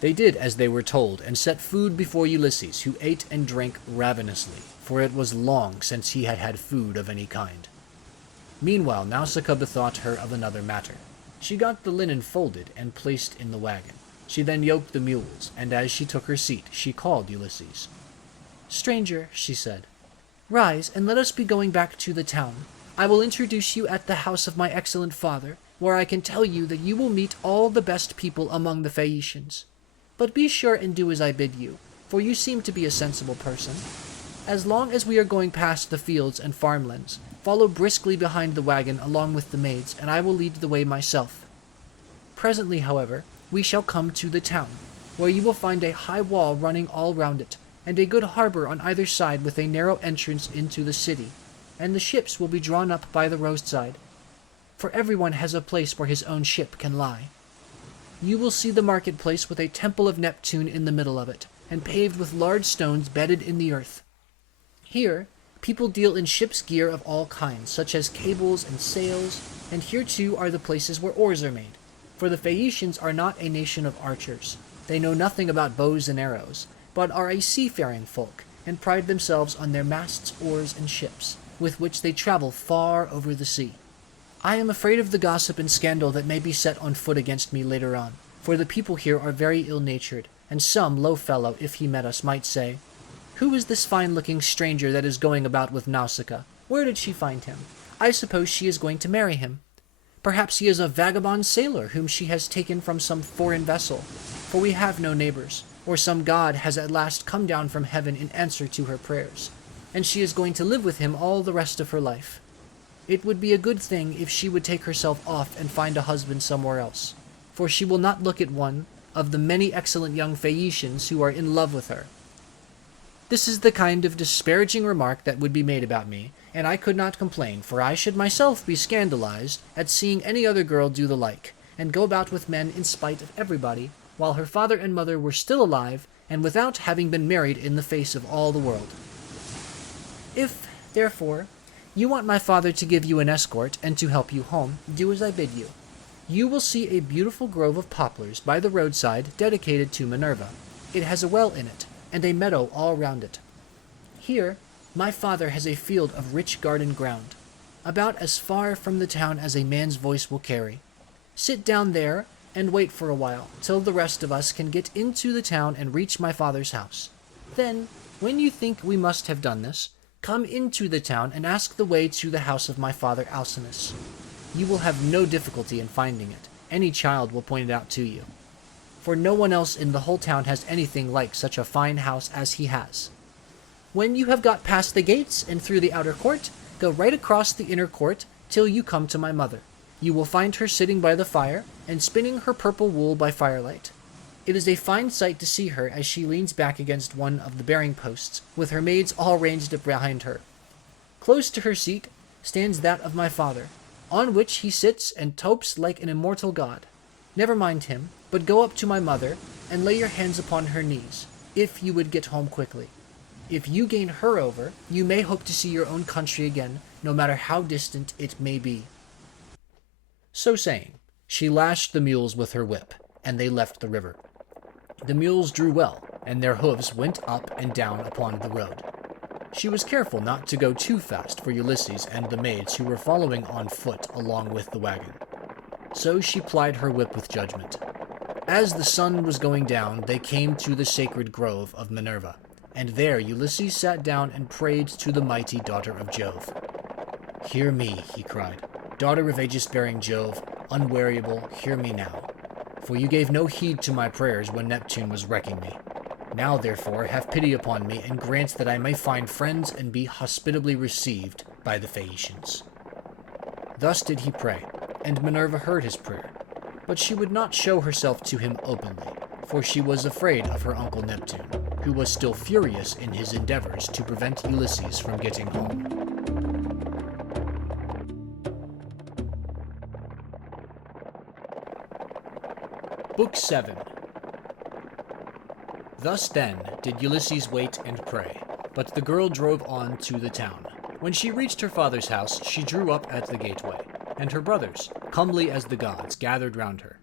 They did as they were told, and set food before Ulysses, who ate and drank ravenously, for it was long since he had had food of any kind. Meanwhile Nausicaa bethought her of another matter. She got the linen folded and placed in the wagon. She then yoked the mules, and as she took her seat, she called Ulysses. "Stranger," she said, "rise, and let us be going back to the town. I will introduce you at the house of my excellent father, where I can tell you that you will meet all the best people among the Phaeacians. But be sure and do as I bid you, for you seem to be a sensible person. As long as we are going past the fields and farmlands, follow briskly behind the wagon along with the maids, and I will lead the way myself. Presently, however, we shall come to the town, where you will find a high wall running all round it, and a good harbor on either side with a narrow entrance into the city, and the ships will be drawn up by the roadside, for everyone has a place where his own ship can lie. You will see the marketplace with a temple of Neptune in the middle of it, and paved with large stones bedded in the earth. Here, people deal in ship's gear of all kinds, such as cables and sails, and here too are the places where oars are made, for the Phaeacians are not a nation of archers. They know nothing about bows and arrows, but are a seafaring folk, and pride themselves on their masts, oars, and ships, with which they travel far over the sea. I am afraid of the gossip and scandal that may be set on foot against me later on, for the people here are very ill-natured, and some low fellow, if he met us, might say, 'Who is this fine-looking stranger that is going about with Nausicaa? Where did she find him? I suppose she is going to marry him. Perhaps he is a vagabond sailor whom she has taken from some foreign vessel, for we have no neighbors, or some god has at last come down from heaven in answer to her prayers, and she is going to live with him all the rest of her life. It would be a good thing if she would take herself off and find a husband somewhere else, for she will not look at one of the many excellent young Phaeacians who are in love with her.' This is the kind of disparaging remark that would be made about me, and I could not complain, for I should myself be scandalized at seeing any other girl do the like, and go about with men in spite of everybody, while her father and mother were still alive, and without having been married in the face of all the world. If, therefore, you want my father to give you an escort and to help you home, do as I bid you. You will see a beautiful grove of poplars by the roadside dedicated to Minerva. It has a well in it, and a meadow all round it. Here, my father has a field of rich garden ground, about as far from the town as a man's voice will carry. Sit down there and wait for a while, till the rest of us can get into the town and reach my father's house. Then, when you think we must have done this, come into the town and ask the way to the house of my father Alcinous. You will have no difficulty in finding it. Any child will point it out to you, for no one else in the whole town has anything like such a fine house as he has. When you have got past the gates and through the outer court, go right across the inner court till you come to my mother. You will find her sitting by the fire and spinning her purple wool by firelight. It is a fine sight to see her as she leans back against one of the bearing posts, with her maids all ranged up behind her. Close to her seat stands that of my father, on which he sits and topes like an immortal god. Never mind him, but go up to my mother and lay your hands upon her knees, if you would get home quickly. If you gain her over, you may hope to see your own country again, no matter how distant it may be." So saying, she lashed the mules with her whip, and they left the river. The mules drew well, and their hoofs went up and down upon the road. She was careful not to go too fast for Ulysses and the maids who were following on foot along with the wagon. So she plied her whip with judgment. As the sun was going down, they came to the sacred grove of Minerva, and there Ulysses sat down and prayed to the mighty daughter of Jove. "Hear me," he cried, "daughter of aegis-bearing Jove, unweariable, hear me now. For you gave no heed to my prayers when Neptune was wrecking me. Now, therefore, have pity upon me, and grant that I may find friends and be hospitably received by the Phaeacians." Thus did he pray, and Minerva heard his prayer, but she would not show herself to him openly, for she was afraid of her uncle Neptune, who was still furious in his endeavors to prevent Ulysses from getting home. Book 7. Thus then did Ulysses wait and pray, but the girl drove on to the town. When she reached her father's house, she drew up at the gateway, and her brothers, comely as the gods, gathered round her,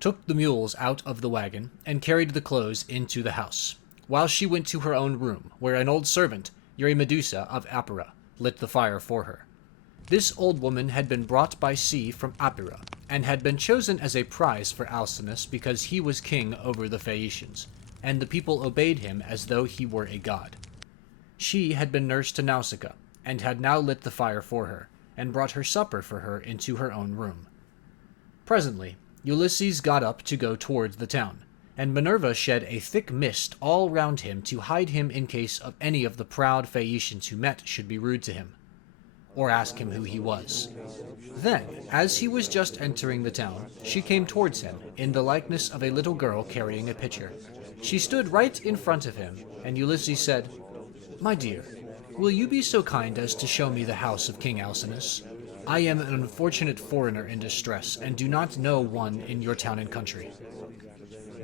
took the mules out of the wagon, and carried the clothes into the house, while she went to her own room, where an old servant, Eurymedusa of Apera, lit the fire for her. This old woman had been brought by sea from Apera, and had been chosen as a prize for Alcinous because he was king over the Phaeacians, and the people obeyed him as though he were a god. She had been nurse to Nausicaa, and had now lit the fire for her, and brought her supper for her into her own room. Presently, Ulysses got up to go towards the town, and Minerva shed a thick mist all round him to hide him in case of any of the proud Phaeacians who met should be rude to him, or ask him who he was. Then, as he was just entering the town, she came towards him, in the likeness of a little girl carrying a pitcher. She stood right in front of him, and Ulysses said, "My dear, will you be so kind as to show me the house of King Alcinous? I am an unfortunate foreigner in distress, and do not know one in your town and country."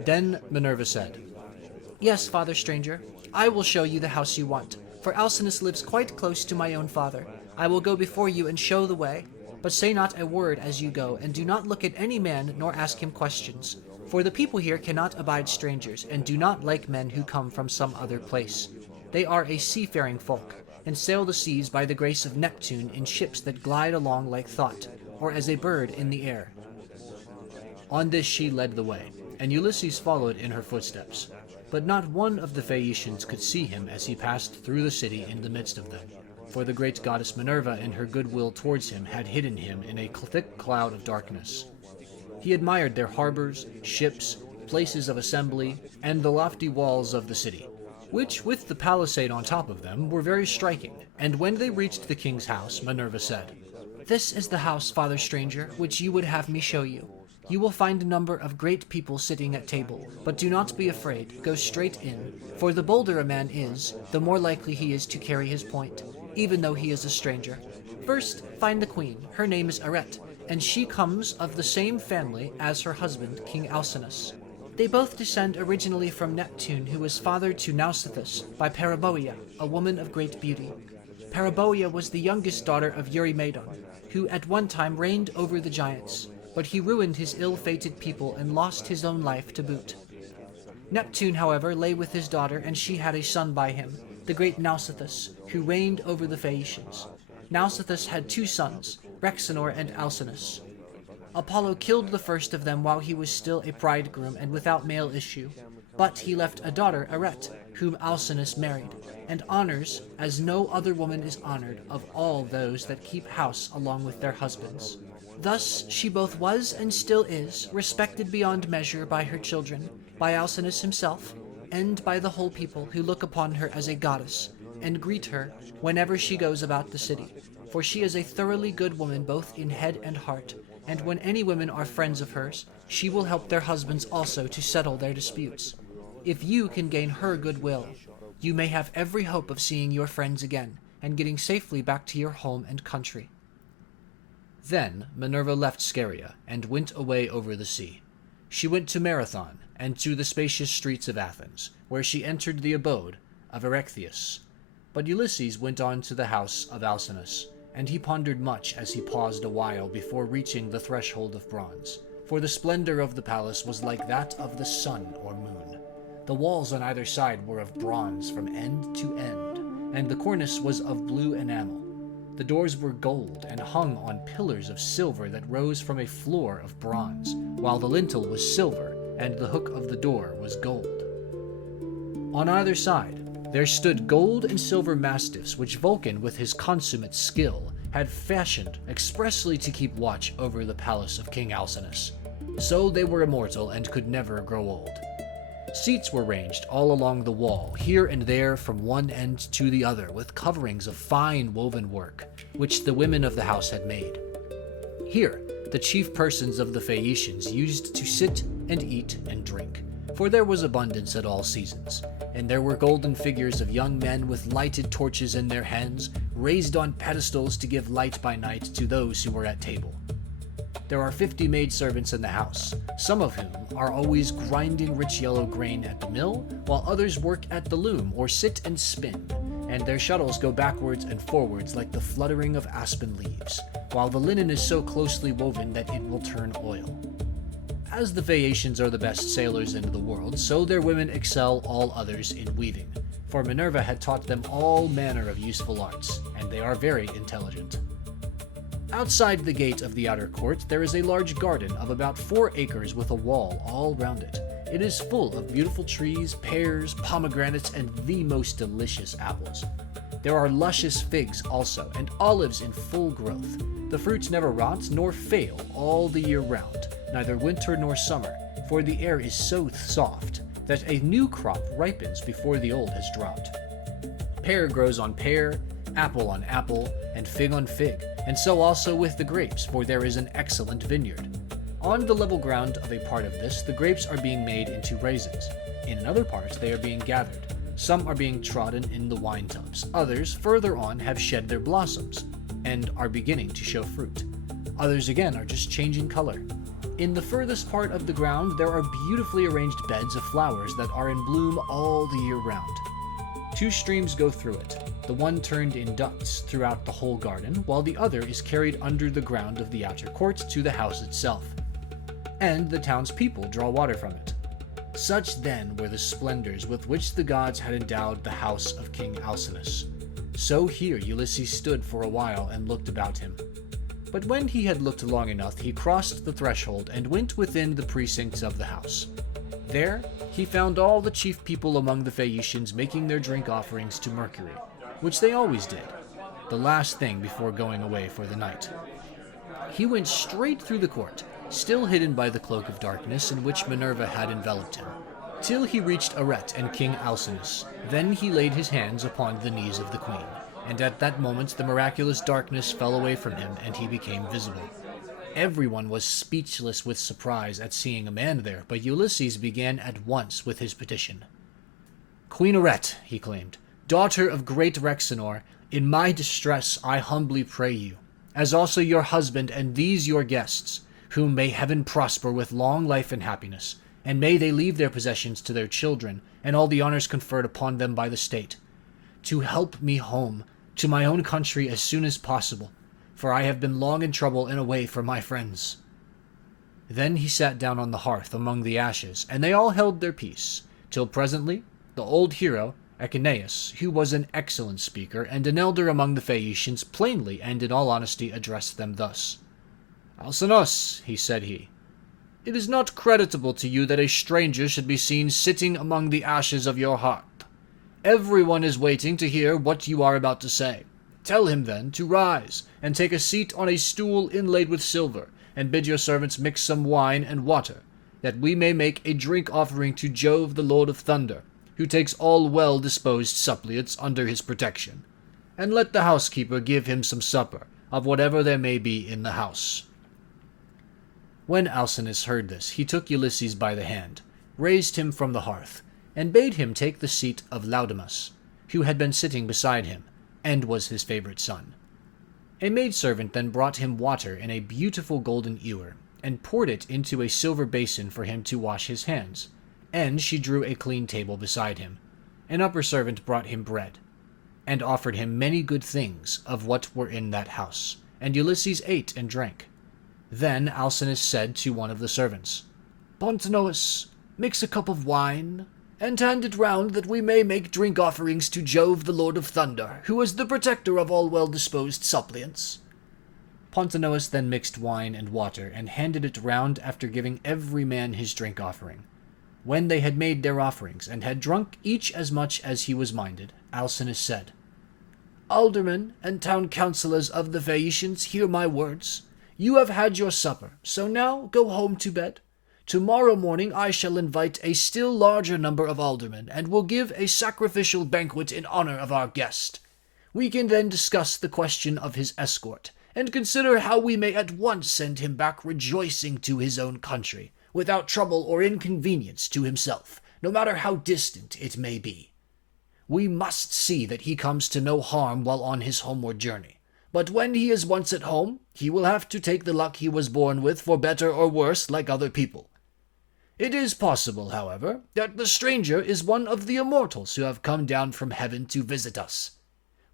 Then Minerva said, "Yes, father stranger, I will show you the house you want, for Alcinous lives quite close to my own father. I will go before you and show the way, but say not a word as you go, and do not look at any man nor ask him questions. For the people here cannot abide strangers, and do not like men who come from some other place. They are a seafaring folk, and sail the seas by the grace of Neptune in ships that glide along like thought, or as a bird in the air." On this she led the way, and Ulysses followed in her footsteps. But not one of the Phaeacians could see him as he passed through the city in the midst of them, for the great goddess Minerva in her goodwill towards him had hidden him in a thick cloud of darkness. He admired their harbors, ships, places of assembly, and the lofty walls of the city, which, with the palisade on top of them, were very striking, and when they reached the king's house, Minerva said, "This is the house, father stranger, which you would have me show you. You will find a number of great people sitting at table, but do not be afraid, go straight in, for the bolder a man is, the more likely he is to carry his point, even though he is a stranger. First, find the queen, her name is Arete, and she comes of the same family as her husband, King Alcinous. They both descend originally from Neptune, who was father to Nausithous by Paraboea, a woman of great beauty. Paraboea was the youngest daughter of Eurymedon, who at one time reigned over the giants, but he ruined his ill-fated people and lost his own life to boot. Neptune, however, lay with his daughter, and she had a son by him, the great Nausithous, who reigned over the Phaeacians. Nausithous had 2 sons, Rhexenor and Alcinous. Apollo killed the first of them while he was still a bridegroom and without male issue, but he left a daughter, Arete, whom Alcinous married, and honors, as no other woman is honored, of all those that keep house along with their husbands. Thus she both was and still is respected beyond measure by her children, by Alcinous himself, and by the whole people, who look upon her as a goddess, and greet her whenever she goes about the city, for she is a thoroughly good woman both in head and heart, and when any women are friends of hers, she will help their husbands also to settle their disputes. If you can gain her goodwill, you may have every hope of seeing your friends again, and getting safely back to your home and country." Then Minerva left Scheria, and went away over the sea. She went to Marathon, and to the spacious streets of Athens, where she entered the abode of Erechtheus. But Ulysses went on to the house of Alcinous, and he pondered much as he paused a while before reaching the threshold of bronze, for the splendor of the palace was like that of the sun or moon. The walls on either side were of bronze from end to end, and the cornice was of blue enamel. The doors were gold and hung on pillars of silver that rose from a floor of bronze, while the lintel was silver, and the hook of the door was gold. On either side there stood gold and silver mastiffs, which Vulcan, with his consummate skill, had fashioned expressly to keep watch over the palace of King Alcinous. So they were immortal and could never grow old. Seats were ranged all along the wall, here and there from one end to the other, with coverings of fine woven work, which the women of the house had made. Here, the chief persons of the Phaeacians used to sit and eat and drink, for there was abundance at all seasons, and there were golden figures of young men with lighted torches in their hands, raised on pedestals to give light by night to those who were at table. There are 50 maidservants in the house, some of whom are always grinding rich yellow grain at the mill, while others work at the loom or sit and spin, and their shuttles go backwards and forwards like the fluttering of aspen leaves, while the linen is so closely woven that it will turn oil. As the Phaeacians are the best sailors in the world, so their women excel all others in weaving, for Minerva had taught them all manner of useful arts, and they are very intelligent. Outside the gate of the outer court there is a large garden of about 4 acres with a wall all round it. It is full of beautiful trees, pears, pomegranates, and the most delicious apples. There are luscious figs also, and olives in full growth. The fruits never rot nor fail all the year round, neither winter nor summer, for the air is so soft that a new crop ripens before the old has dropped. Pear grows on pear, apple on apple, and fig on fig, and so also with the grapes, for there is an excellent vineyard. On the level ground of a part of this, the grapes are being made into raisins. In another part, they are being gathered. Some are being trodden in the wine tubs. Others, further on, have shed their blossoms and are beginning to show fruit. Others again are just changing color. In the furthest part of the ground, there are beautifully arranged beds of flowers that are in bloom all the year round. 2 streams go through it, the one turned in ducts throughout the whole garden, while the other is carried under the ground of the outer court to the house itself. And the townspeople draw water from it. Such then were the splendors with which the gods had endowed the house of King Alcinous. So here Ulysses stood for a while and looked about him. But when he had looked long enough, he crossed the threshold and went within the precincts of the house. There he found all the chief people among the Phaeacians making their drink offerings to Mercury, which they always did, the last thing before going away for the night. He went straight through the court, still hidden by the cloak of darkness in which Minerva had enveloped him, till he reached Arete and King Alcinous. Then he laid his hands upon the knees of the queen, and at that moment the miraculous darkness fell away from him, and he became visible. Everyone was speechless with surprise at seeing a man there, but Ulysses began at once with his petition. "Queen Arete," he claimed, "daughter of great Rhexenor, in my distress I humbly pray you, as also your husband and these your guests, whom may heaven prosper with long life and happiness, and may they leave their possessions to their children, and all the honors conferred upon them by the state, to help me home to my own country as soon as possible, for I have been long in trouble and away from my friends." Then he sat down on the hearth among the ashes, and they all held their peace, till presently the old hero, Echeneus, who was an excellent speaker and an elder among the Phaeacians, plainly and in all honesty addressed them thus. "Alcinous," said he, "it is not creditable to you that a stranger should be seen sitting among the ashes of your hearth. Everyone is waiting to hear what you are about to say. Tell him, then, to rise and take a seat on a stool inlaid with silver, and bid your servants mix some wine and water, that we may make a drink offering to Jove the Lord of Thunder, who takes all well-disposed suppliants under his protection. And let the housekeeper give him some supper, of whatever there may be in the house." When Alcinous heard this, he took Ulysses by the hand, raised him from the hearth, and bade him take the seat of Laodamas, who had been sitting beside him, and was his favorite son. A maidservant then brought him water in a beautiful golden ewer, and poured it into a silver basin for him to wash his hands, and she drew a clean table beside him. An upper servant brought him bread, and offered him many good things of what were in that house, and Ulysses ate and drank. Then Alcinous said to one of the servants, "Pontonous, mix a cup of wine, and hand it round that we may make drink offerings to Jove the Lord of Thunder, who is the protector of all well-disposed suppliants." Pontonous then mixed wine and water, and handed it round after giving every man his drink offering. When they had made their offerings, and had drunk each as much as he was minded, Alcinous said, "Aldermen and town councillors of the Phaeacians, hear my words. You have had your supper, so now go home to bed. Tomorrow morning I shall invite a still larger number of aldermen, and will give a sacrificial banquet in honor of our guest. We can then discuss the question of his escort, and consider how we may at once send him back rejoicing to his own country, without trouble or inconvenience to himself, no matter how distant it may be. We must see that he comes to no harm while on his homeward journey. But when he is once at home, he will have to take the luck he was born with for better or worse, like other people. It is possible, however, that the stranger is one of the immortals who have come down from heaven to visit us.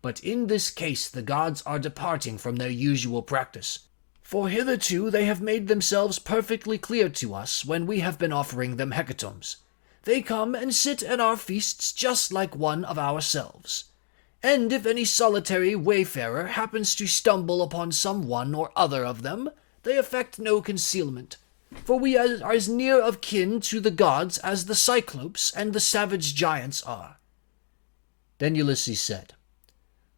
But in this case the gods are departing from their usual practice, for hitherto they have made themselves perfectly clear to us when we have been offering them hecatombs. They come and sit at our feasts just like one of ourselves. And if any solitary wayfarer happens to stumble upon some one or other of them, they affect no concealment, For we are as near of kin to the gods as the Cyclopes and the savage giants are. Then Ulysses said,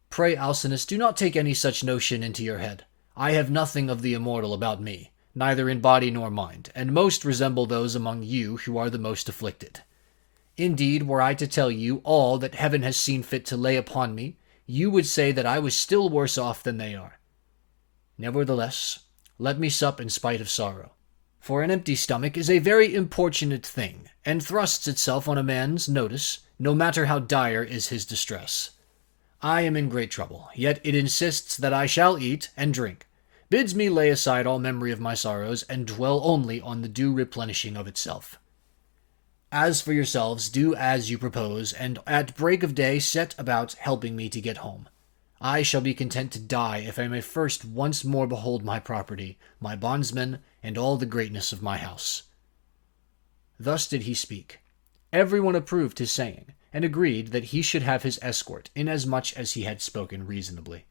Pray, Alcinous, do not take any such notion into your head. I have nothing of the immortal about me, neither in body nor mind, and most resemble those among you who are the most afflicted. Indeed, were I to tell you all that heaven has seen fit to lay upon me, you would say that I was still worse off than they are. Nevertheless, let me sup in spite of sorrow. For an empty stomach is a very importunate thing, and thrusts itself on a man's notice, no matter how dire is his distress. I am in great trouble, yet it insists that I shall eat and drink, bids me lay aside all memory of my sorrows, and dwell only on the due replenishing of itself. As for yourselves, do as you propose, and at break of day set about helping me to get home. I shall be content to die if I may first once more behold my property, my bondsmen, and all the greatness of my house. Thus did he speak. Everyone approved his saying, and agreed that he should have his escort, inasmuch as he had spoken reasonably.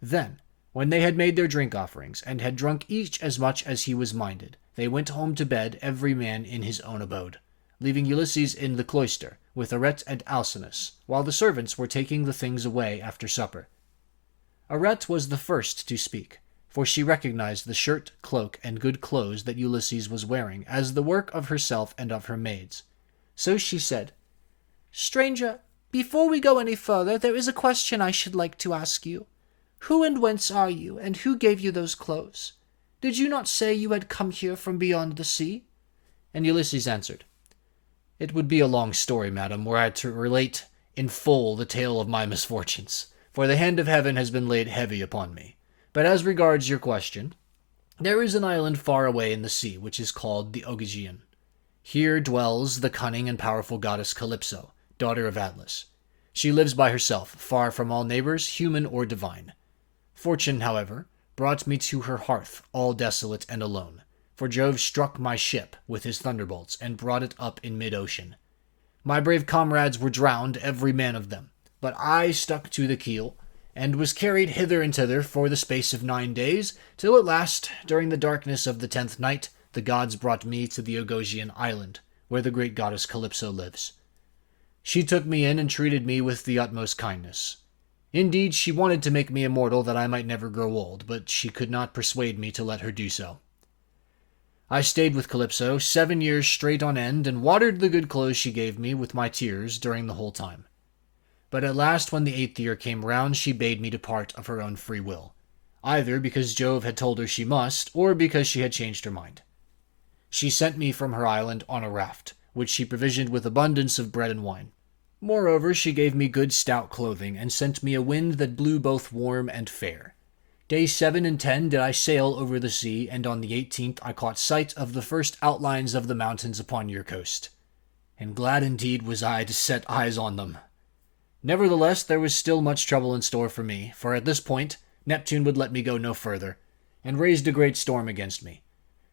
Then, when they had made their drink offerings, and had drunk each as much as he was minded, they went home to bed, every man in his own abode, leaving Ulysses in the cloister, with Arete and Alcinous, while the servants were taking the things away after supper. Arete was the first to speak, for she recognized the shirt, cloak, and good clothes that Ulysses was wearing as the work of herself and of her maids. So she said, Stranger, before we go any further, there is a question I should like to ask you. Who and whence are you, and who gave you those clothes? Did you not say you had come here from beyond the sea? And Ulysses answered, It would be a long story, madam, were I to relate in full the tale of my misfortunes, for the hand of heaven has been laid heavy upon me. But as regards your question, there is an island far away in the sea which is called the Ogygian. Here dwells the cunning and powerful goddess Calypso, daughter of Atlas. She lives by herself, far from all neighbors, human or divine. Fortune, however, brought me to her hearth, all desolate and alone, for Jove struck my ship with his thunderbolts and brought it up in mid-ocean. My brave comrades were drowned, every man of them, but I stuck to the keel, and was carried hither and thither for the space of 9 days, till at last, during the darkness of the 10th night, the gods brought me to the Ogygian island, where the great goddess Calypso lives. She took me in and treated me with the utmost kindness. Indeed, she wanted to make me immortal that I might never grow old, but she could not persuade me to let her do so. I stayed with Calypso 7 years straight on end, and watered the good clothes she gave me with my tears during the whole time. But at last, when the 8th year came round, she bade me depart of her own free will, either because Jove had told her she must, or because she had changed her mind. She sent me from her island on a raft, which she provisioned with abundance of bread and wine. Moreover, she gave me good stout clothing, and sent me a wind that blew both warm and fair. Days 7 and 10 did I sail over the sea, and on the 18th I caught sight of the first outlines of the mountains upon your coast. And glad indeed was I to set eyes on them. Nevertheless, there was still much trouble in store for me, for at this point Neptune would let me go no further, and raised a great storm against me.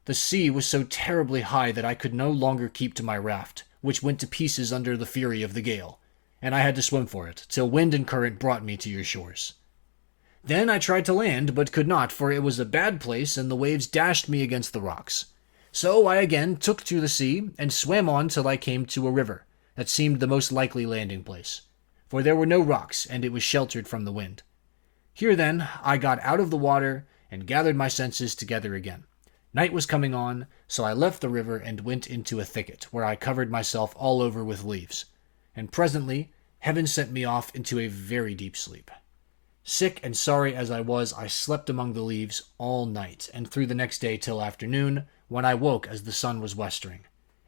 The sea was so terribly high that I could no longer keep to my raft, which went to pieces under the fury of the gale, and I had to swim for it, till wind and current brought me to your shores. Then I tried to land, but could not, for it was a bad place, and the waves dashed me against the rocks. So I again took to the sea, and swam on till I came to a river, that seemed the most likely landing place, for there were no rocks, and it was sheltered from the wind. Here then I got out of the water, and gathered my senses together again. Night was coming on, so I left the river and went into a thicket, where I covered myself all over with leaves. And presently heaven sent me off into a very deep sleep. Sick and sorry as I was, I slept among the leaves all night, and through the next day till afternoon, when I woke as the sun was westering,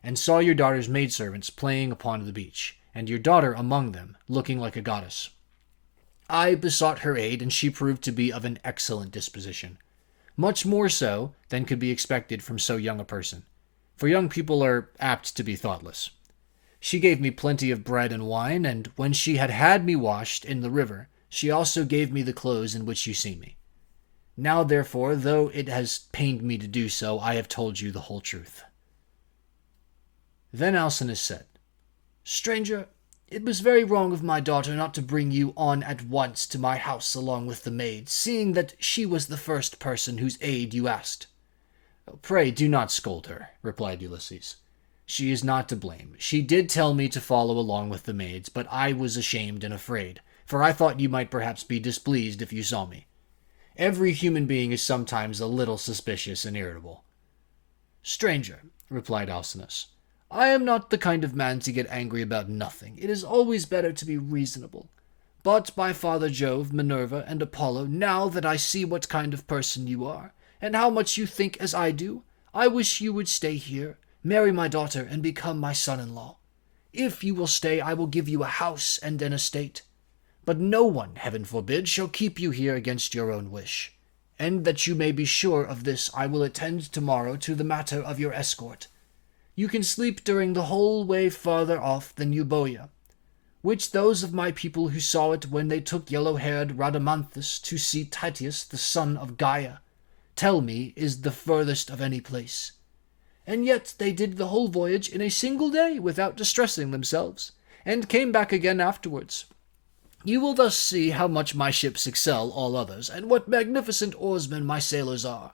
and saw your daughter's maidservants playing upon the beach, and your daughter among them, looking like a goddess. I besought her aid, and she proved to be of an excellent disposition, much more so than could be expected from so young a person, for young people are apt to be thoughtless. She gave me plenty of bread and wine, and when she had had me washed in the river, she also gave me the clothes in which you see me. Now, therefore, though it has pained me to do so, I have told you the whole truth. Then Alcinous said, Stranger, it was very wrong of my daughter not to bring you on at once to my house along with the maid, seeing that she was the first person whose aid you asked. Pray do not scold her, replied Ulysses. She is not to blame. She did tell me to follow along with the maids, but I was ashamed and afraid, for I thought you might perhaps be displeased if you saw me. Every human being is sometimes a little suspicious and irritable. Stranger, replied Alcinous, I am not the kind of man to get angry about nothing. It is always better to be reasonable. But by Father Jove, Minerva, and Apollo, now that I see what kind of person you are, and how much you think as I do, I wish you would stay here, marry my daughter, and become my son-in-law. If you will stay, I will give you a house and an estate. But no one, heaven forbid, shall keep you here against your own wish. And that you may be sure of this, I will attend tomorrow to the matter of your escort. You can sleep during the whole way farther off than Euboea, which those of my people who saw it when they took yellow-haired Rhadamanthus to see Tityus, the son of Gaia, tell me is the furthest of any place. And yet they did the whole voyage in a single day without distressing themselves, and came back again afterwards. You will thus see how much my ships excel all others, and what magnificent oarsmen my sailors are.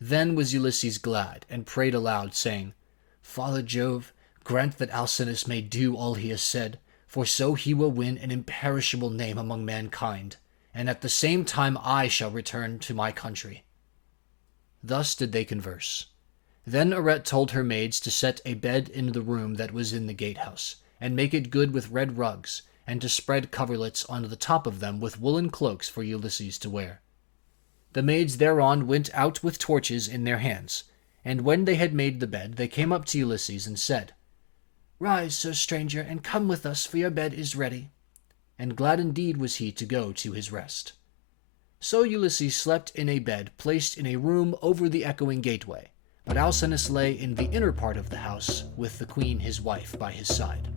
Then was Ulysses glad, and prayed aloud, saying, Father Jove, grant that Alcinous may do all he has said, for so he will win an imperishable name among mankind, and at the same time I shall return to my country. Thus did they converse. Then Arete told her maids to set a bed in the room that was in the gatehouse, and make it good with red rugs, and to spread coverlets on the top of them with woolen cloaks for Ulysses to wear. The maids thereon went out with torches in their hands, and when they had made the bed, they came up to Ulysses and said, Rise, sir stranger, and come with us, for your bed is ready. And glad indeed was he to go to his rest. So Ulysses slept in a bed placed in a room over the echoing gateway, but Alcinous lay in the inner part of the house with the queen his wife by his side.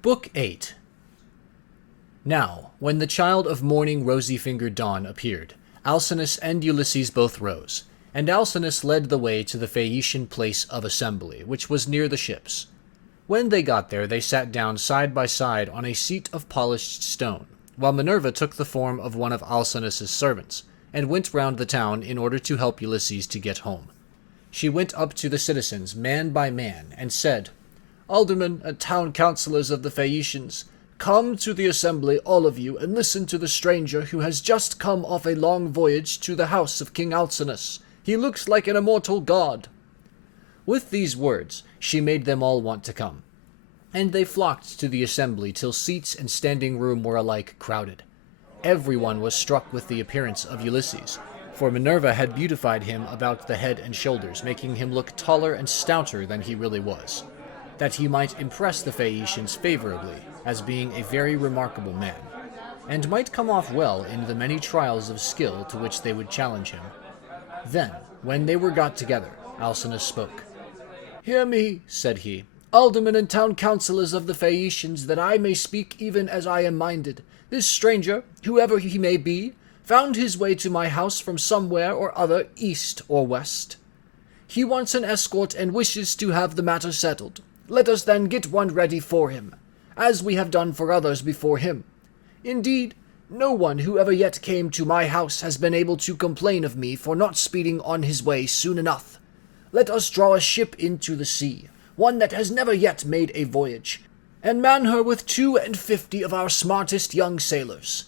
Book 8. Now, when the child of morning rosy-fingered dawn appeared, Alcinous and Ulysses both rose, and Alcinous led the way to the Phaeacian place of assembly, which was near the ships. When they got there, they sat down side by side on a seat of polished stone, while Minerva took the form of one of Alcinous's servants, and went round the town in order to help Ulysses to get home. She went up to the citizens, man by man, and said, Aldermen and town councillors of the Phaeacians, come to the assembly, all of you, and listen to the stranger who has just come off a long voyage to the house of King Alcinous. He looks like an immortal god. With these words she made them all want to come, and they flocked to the assembly till seats and standing room were alike crowded. Everyone was struck with the appearance of Ulysses, for Minerva had beautified him about the head and shoulders, making him look taller and stouter than he really was, that he might impress the Phaeacians favorably, as being a very remarkable man, and might come off well in the many trials of skill to which they would challenge him. Then, when they were got together, Alcinous spoke. Hear me, said he, aldermen and town councillors of the Phaeacians, that I may speak even as I am minded. This stranger, whoever he may be, found his way to my house from somewhere or other, east or west. He wants an escort and wishes to have the matter settled. Let us then get one ready for him, as we have done for others before him. Indeed, no one who ever yet came to my house has been able to complain of me for not speeding on his way soon enough. Let us draw a ship into the sea, one that has never yet made a voyage, and man her with 52 of our smartest young sailors.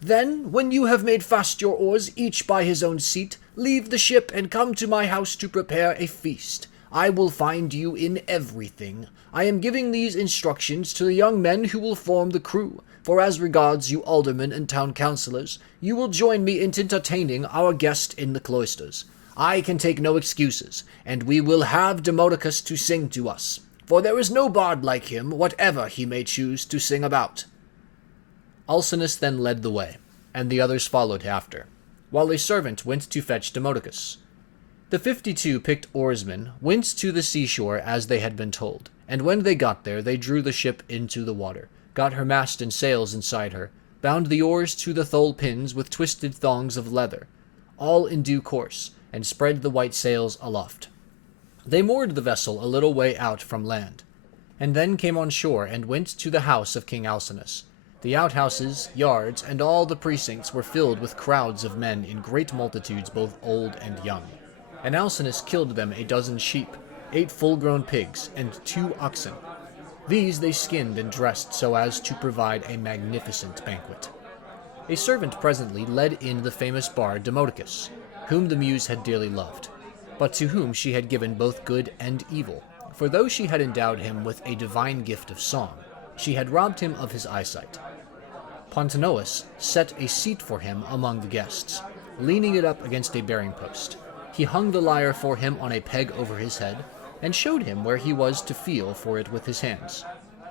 Then, when you have made fast your oars, each by his own seat, leave the ship and come to my house to prepare a feast. I will find you in everything. I am giving these instructions to the young men who will form the crew, for as regards you aldermen and town councillors, you will join me in entertaining our guest in the cloisters. I can take no excuses, and we will have Demodocus to sing to us, for there is no bard like him, whatever he may choose to sing about. Alcinous then led the way, and the others followed after, while a servant went to fetch Demodocus. The 52 picked oarsmen went to the seashore as they had been told, and when they got there they drew the ship into the water, got her mast and sails inside her, bound the oars to the thole pins with twisted thongs of leather, all in due course, and spread the white sails aloft. They moored the vessel a little way out from land, and then came on shore and went to the house of King Alcinous. The outhouses, yards, and all the precincts were filled with crowds of men in great multitudes, both old and young. And Alcinous killed them 12 sheep, 8 full-grown pigs, and 2 oxen. These they skinned and dressed so as to provide a magnificent banquet. A servant presently led in the famous bard Demodocus, whom the Muse had dearly loved, but to whom she had given both good and evil, for though she had endowed him with a divine gift of song, she had robbed him of his eyesight. Pontonous set a seat for him among the guests, leaning it up against a bearing post. He hung the lyre for him on a peg over his head, and showed him where he was to feel for it with his hands.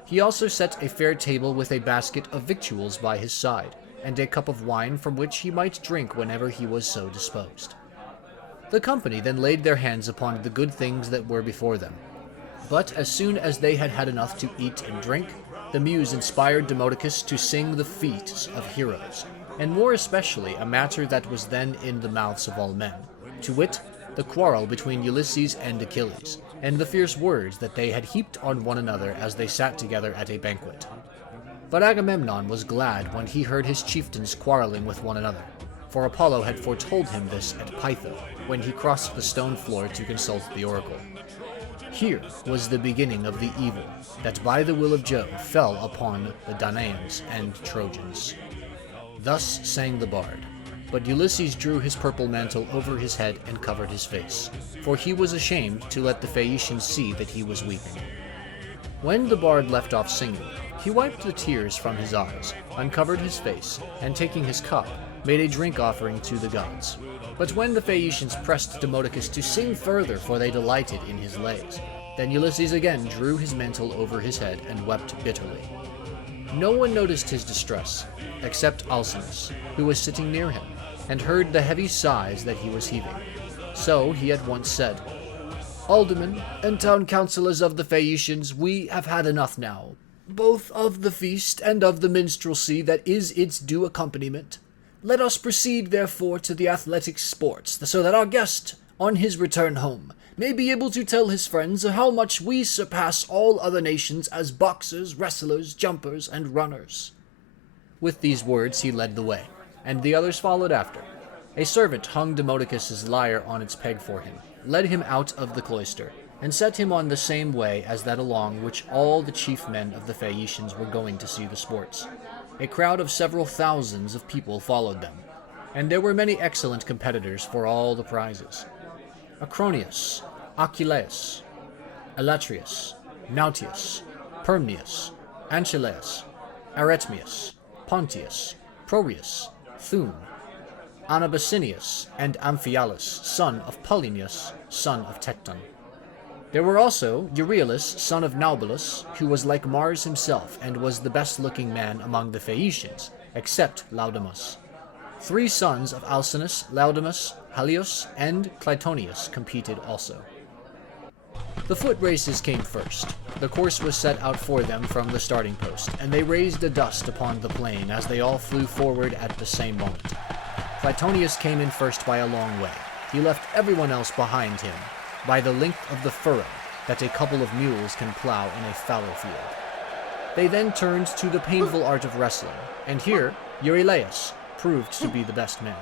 He also set a fair table with a basket of victuals by his side, and a cup of wine from which he might drink whenever he was so disposed. The company then laid their hands upon the good things that were before them. But as soon as they had had enough to eat and drink, the Muse inspired Demodocus to sing the feats of heroes, and more especially a matter that was then in the mouths of all men, to wit, the quarrel between Ulysses and Achilles, and the fierce words that they had heaped on one another as they sat together at a banquet. But Agamemnon was glad when he heard his chieftains quarreling with one another, for Apollo had foretold him this at Pytho, when he crossed the stone floor to consult the oracle. Here was the beginning of the evil that by the will of Jove fell upon the Danaans and Trojans. Thus sang the bard, but Ulysses drew his purple mantle over his head and covered his face, for he was ashamed to let the Phaeacians see that he was weeping. When the bard left off singing, he wiped the tears from his eyes, uncovered his face, and taking his cup, made a drink offering to the gods. But when the Phaeacians pressed Demodocus to sing further, for they delighted in his lays, then Ulysses again drew his mantle over his head and wept bitterly. No one noticed his distress, except Alcinous, who was sitting near him, and heard the heavy sighs that he was heaving. So he at once said, "Aldermen and town councillors of the Phaeacians, we have had enough now, both of the feast and of the minstrelsy that is its due accompaniment. Let us proceed, therefore, to the athletic sports, so that our guest, on his return home, may be able to tell his friends how much we surpass all other nations as boxers, wrestlers, jumpers, and runners." With these words he led the way, and the others followed after. A servant hung Demodocus's lyre on its peg for him, led him out of the cloister, and set him on the same way as that along which all the chief men of the Phaeacians were going to see the sports. A crowd of several thousands of people followed them, and there were many excellent competitors for all the prizes. Acronius, Achilleus, Elatrius, Nautius, Permnius, Anchileus, Aretmius, Pontius, Proreus, Thune, Anabasinius, and Amphialus, son of Polynius, son of Tecton. There were also Euryalus, son of Naubolus, who was like Mars himself, and was the best-looking man among the Phaeacians, except Laodamas. 3 sons of Alcinous, Laodamas, Halios, and Clytonius competed also. The foot races came first. The course was set out for them from the starting post, and they raised a dust upon the plain as they all flew forward at the same moment. Clytonius came in first by a long way. He left everyone else behind him by the length of the furrow that a couple of mules can plow in a fallow field. They then turned to the painful art of wrestling, and here Euryalus proved to be the best man.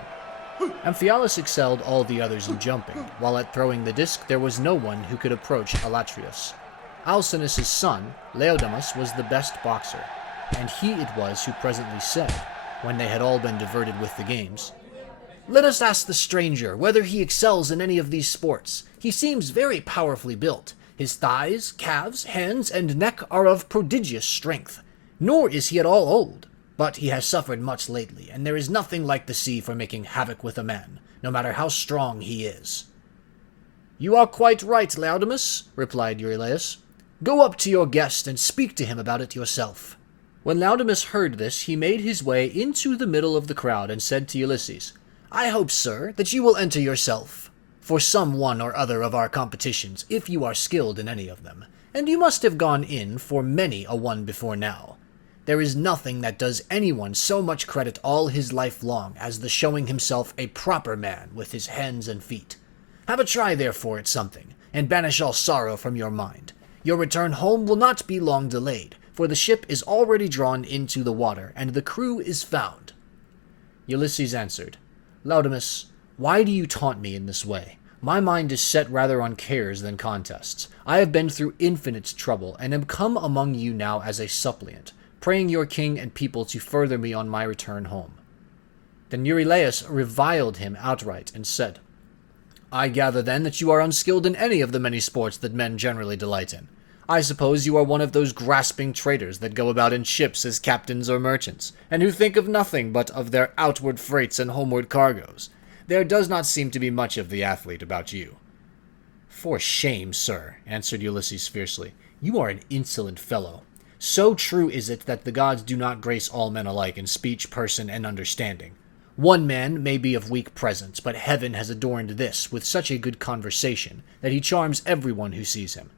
Amphialus excelled all the others in jumping, while at throwing the disc there was no one who could approach Elatrius. Alcinous' son, Laodamas, was the best boxer, and he it was who presently said, when they had all been diverted with the games, "Let us ask the stranger whether he excels in any of these sports. He seems very powerfully built. His thighs, calves, hands, and neck are of prodigious strength. Nor is he at all old. But he has suffered much lately, and there is nothing like the sea for making havoc with a man, no matter how strong he is." "You are quite right, Laodamas," replied Euryalus. "Go up to your guest and speak to him about it yourself." When Laodamas heard this, he made his way into the middle of the crowd and said to Ulysses, "I hope, sir, that you will enter yourself for some one or other of our competitions, if you are skilled in any of them, and you must have gone in for many a one before now. There is nothing that does anyone so much credit all his life long as the showing himself a proper man with his hands and feet. Have a try, therefore, at something, and banish all sorrow from your mind. Your return home will not be long delayed, for the ship is already drawn into the water, and the crew is found." Ulysses answered, "Laodamas, why do you taunt me in this way? My mind is set rather on cares than contests. I have been through infinite trouble, and am come among you now as a suppliant, praying your king and people to further me on my return home." Then Euryalus reviled him outright and said, "I gather then that you are unskilled in any of the many sports that men generally delight in. I suppose you are one of those grasping traders that go about in ships as captains or merchants, and who think of nothing but of their outward freights and homeward cargoes. There does not seem to be much of the athlete about you." "For shame, sir," answered Ulysses fiercely. "You are an insolent fellow. So true is it that the gods do not grace all men alike in speech, person, and understanding. One man may be of weak presence, but heaven has adorned this with such a good conversation that he charms everyone who sees him.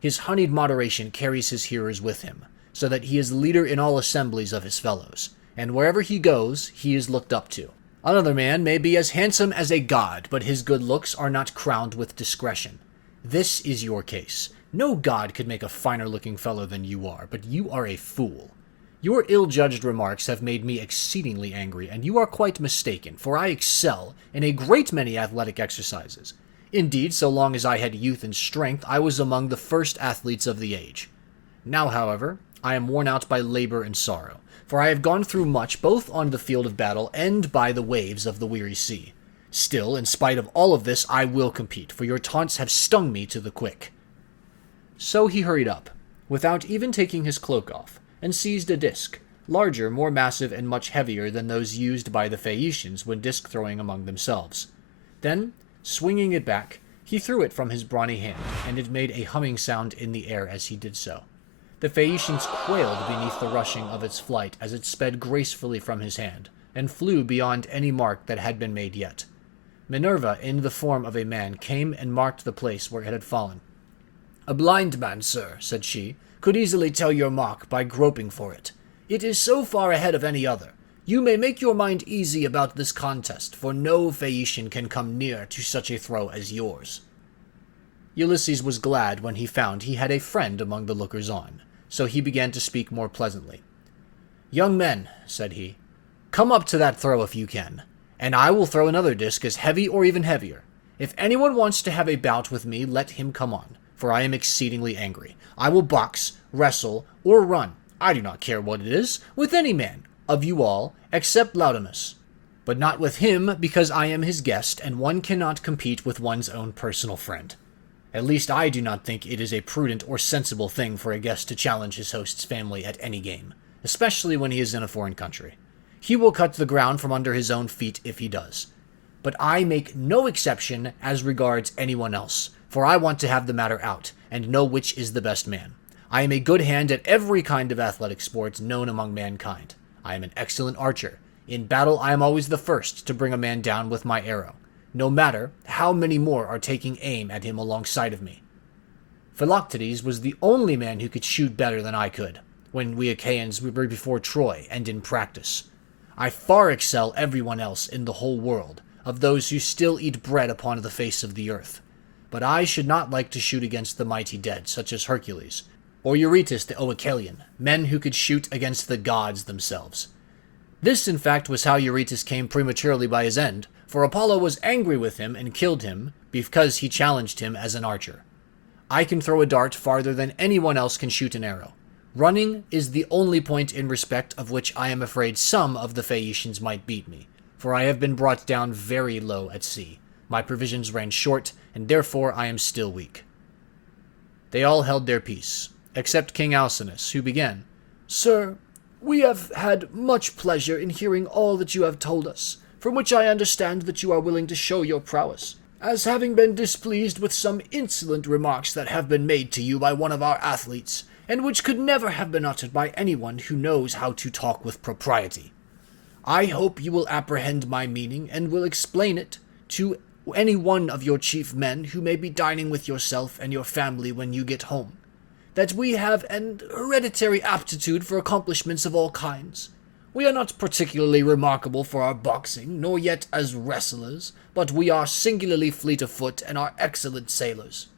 His honeyed moderation carries his hearers with him, so that he is leader in all assemblies of his fellows, and wherever he goes, he is looked up to. Another man may be as handsome as a god, but his good looks are not crowned with discretion. This is your case. No god could make a finer-looking fellow than you are, but you are a fool. Your ill-judged remarks have made me exceedingly angry, and you are quite mistaken, for I excel in a great many athletic exercises. Indeed, so long as I had youth and strength, I was among the first athletes of the age. Now, however, I am worn out by labor and sorrow, for I have gone through much both on the field of battle and by the waves of the weary sea. Still, in spite of all of this, I will compete, for your taunts have stung me to the quick." So he hurried up, without even taking his cloak off, and seized a disc, larger, more massive, and much heavier than those used by the Phaeacians when disc-throwing among themselves. Then, swinging it back, he threw it from his brawny hand, and it made a humming sound in the air as he did so. The Phaeacians quailed beneath the rushing of its flight as it sped gracefully from his hand, and flew beyond any mark that had been made yet. Minerva, in the form of a man, came and marked the place where it had fallen. "A blind man, sir," said she, "could easily tell your mark by groping for it. It is so far ahead of any other. You may make your mind easy about this contest, for no Phaeacian can come near to such a throw as yours." Ulysses was glad when he found he had a friend among the lookers-on, so he began to speak more pleasantly. "Young men," said he, "come up to that throw if you can, and I will throw another disc as heavy or even heavier. If anyone wants to have a bout with me, let him come on, for I am exceedingly angry. I will box, wrestle, or run, I do not care what it is, with any man, of you all, except Laodamas. But not with him, because I am his guest, and one cannot compete with one's own personal friend. At least I do not think it is a prudent or sensible thing for a guest to challenge his host's family at any game, especially when he is in a foreign country. He will cut the ground from under his own feet if he does. But I make no exception as regards anyone else, for I want to have the matter out, and know which is the best man. I am a good hand at every kind of athletic sport known among mankind. I am an excellent archer. In battle I am always the first to bring a man down with my arrow, no matter how many more are taking aim at him alongside of me. Philoctetes was the only man who could shoot better than I could, when we Achaeans were before Troy and in practice. I far excel everyone else in the whole world, of those who still eat bread upon the face of the earth. But I should not like to shoot against the mighty dead, such as Hercules, or Eurytus the Oechalian, men who could shoot against the gods themselves. This, in fact, was how Eurytus came prematurely by his end, for Apollo was angry with him and killed him because he challenged him as an archer. I can throw a dart farther than anyone else can shoot an arrow. Running is the only point in respect of which I am afraid some of the Phaeacians might beat me, for I have been brought down very low at sea. My provisions ran short, and therefore I am still weak." They all held their peace, except King Alcinous, who began, "Sir, we have had much pleasure in hearing all that you have told us, from which I understand that you are willing to show your prowess, as having been displeased with some insolent remarks that have been made to you by one of our athletes, and which could never have been uttered by anyone who knows how to talk with propriety. I hope you will apprehend my meaning, and will explain it to any one of your chief men who may be dining with yourself and your family when you get home, that we have an hereditary aptitude for accomplishments of all kinds. We are not particularly remarkable for our boxing, nor yet as wrestlers, but we are singularly fleet of foot and are excellent sailors.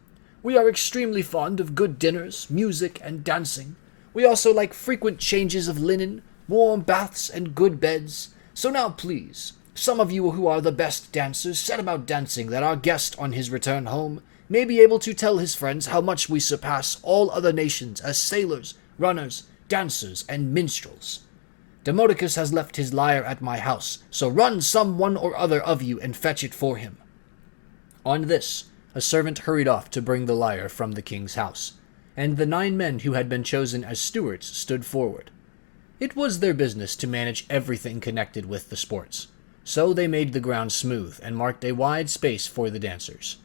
We are extremely fond of good dinners, music, and dancing. We also like frequent changes of linen, warm baths, and good beds. So now please, some of you who are the best dancers set about dancing, that our guest on his return home may be able to tell his friends how much we surpass all other nations as sailors, runners, dancers, and minstrels. Demodocus has left his lyre at my house, so run some one or other of you and fetch it for him." On this, a servant hurried off to bring the lyre from the king's house, and the 9 men who had been chosen as stewards stood forward. It was their business to manage everything connected with the sports, so they made the ground smooth and marked a wide space for the dancers.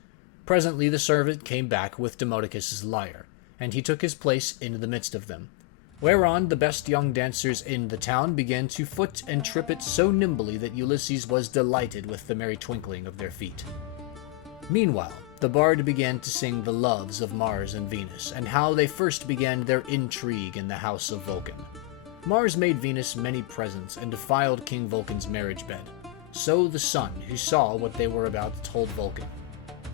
Presently the servant came back with Demodocus's lyre, and he took his place in the midst of them, whereon the best young dancers in the town began to foot and trip it so nimbly that Ulysses was delighted with the merry twinkling of their feet. Meanwhile, the bard began to sing the loves of Mars and Venus, and how they first began their intrigue in the house of Vulcan. Mars made Venus many presents and defiled King Vulcan's marriage bed. So the sun, who saw what they were about, told Vulcan.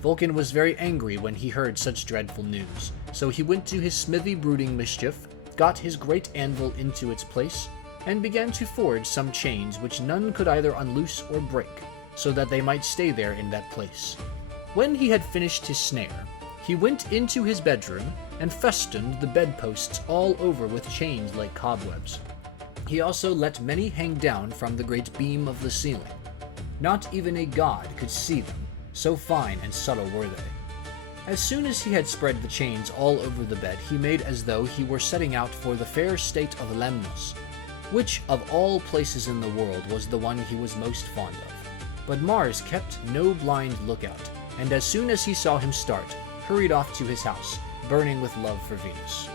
Vulcan was very angry when he heard such dreadful news, so he went to his smithy brooding mischief, got his great anvil into its place, and began to forge some chains which none could either unloose or break, so that they might stay there in that place. When he had finished his snare, he went into his bedroom and festooned the bedposts all over with chains like cobwebs. He also let many hang down from the great beam of the ceiling. Not even a god could see them, so fine and subtle were they. As soon as he had spread the chains all over the bed, he made as though he were setting out for the fair state of Lemnos, which of all places in the world was the one he was most fond of. But Mars kept no blind lookout, and as soon as he saw him start, hurried off to his house, burning with love for Venus.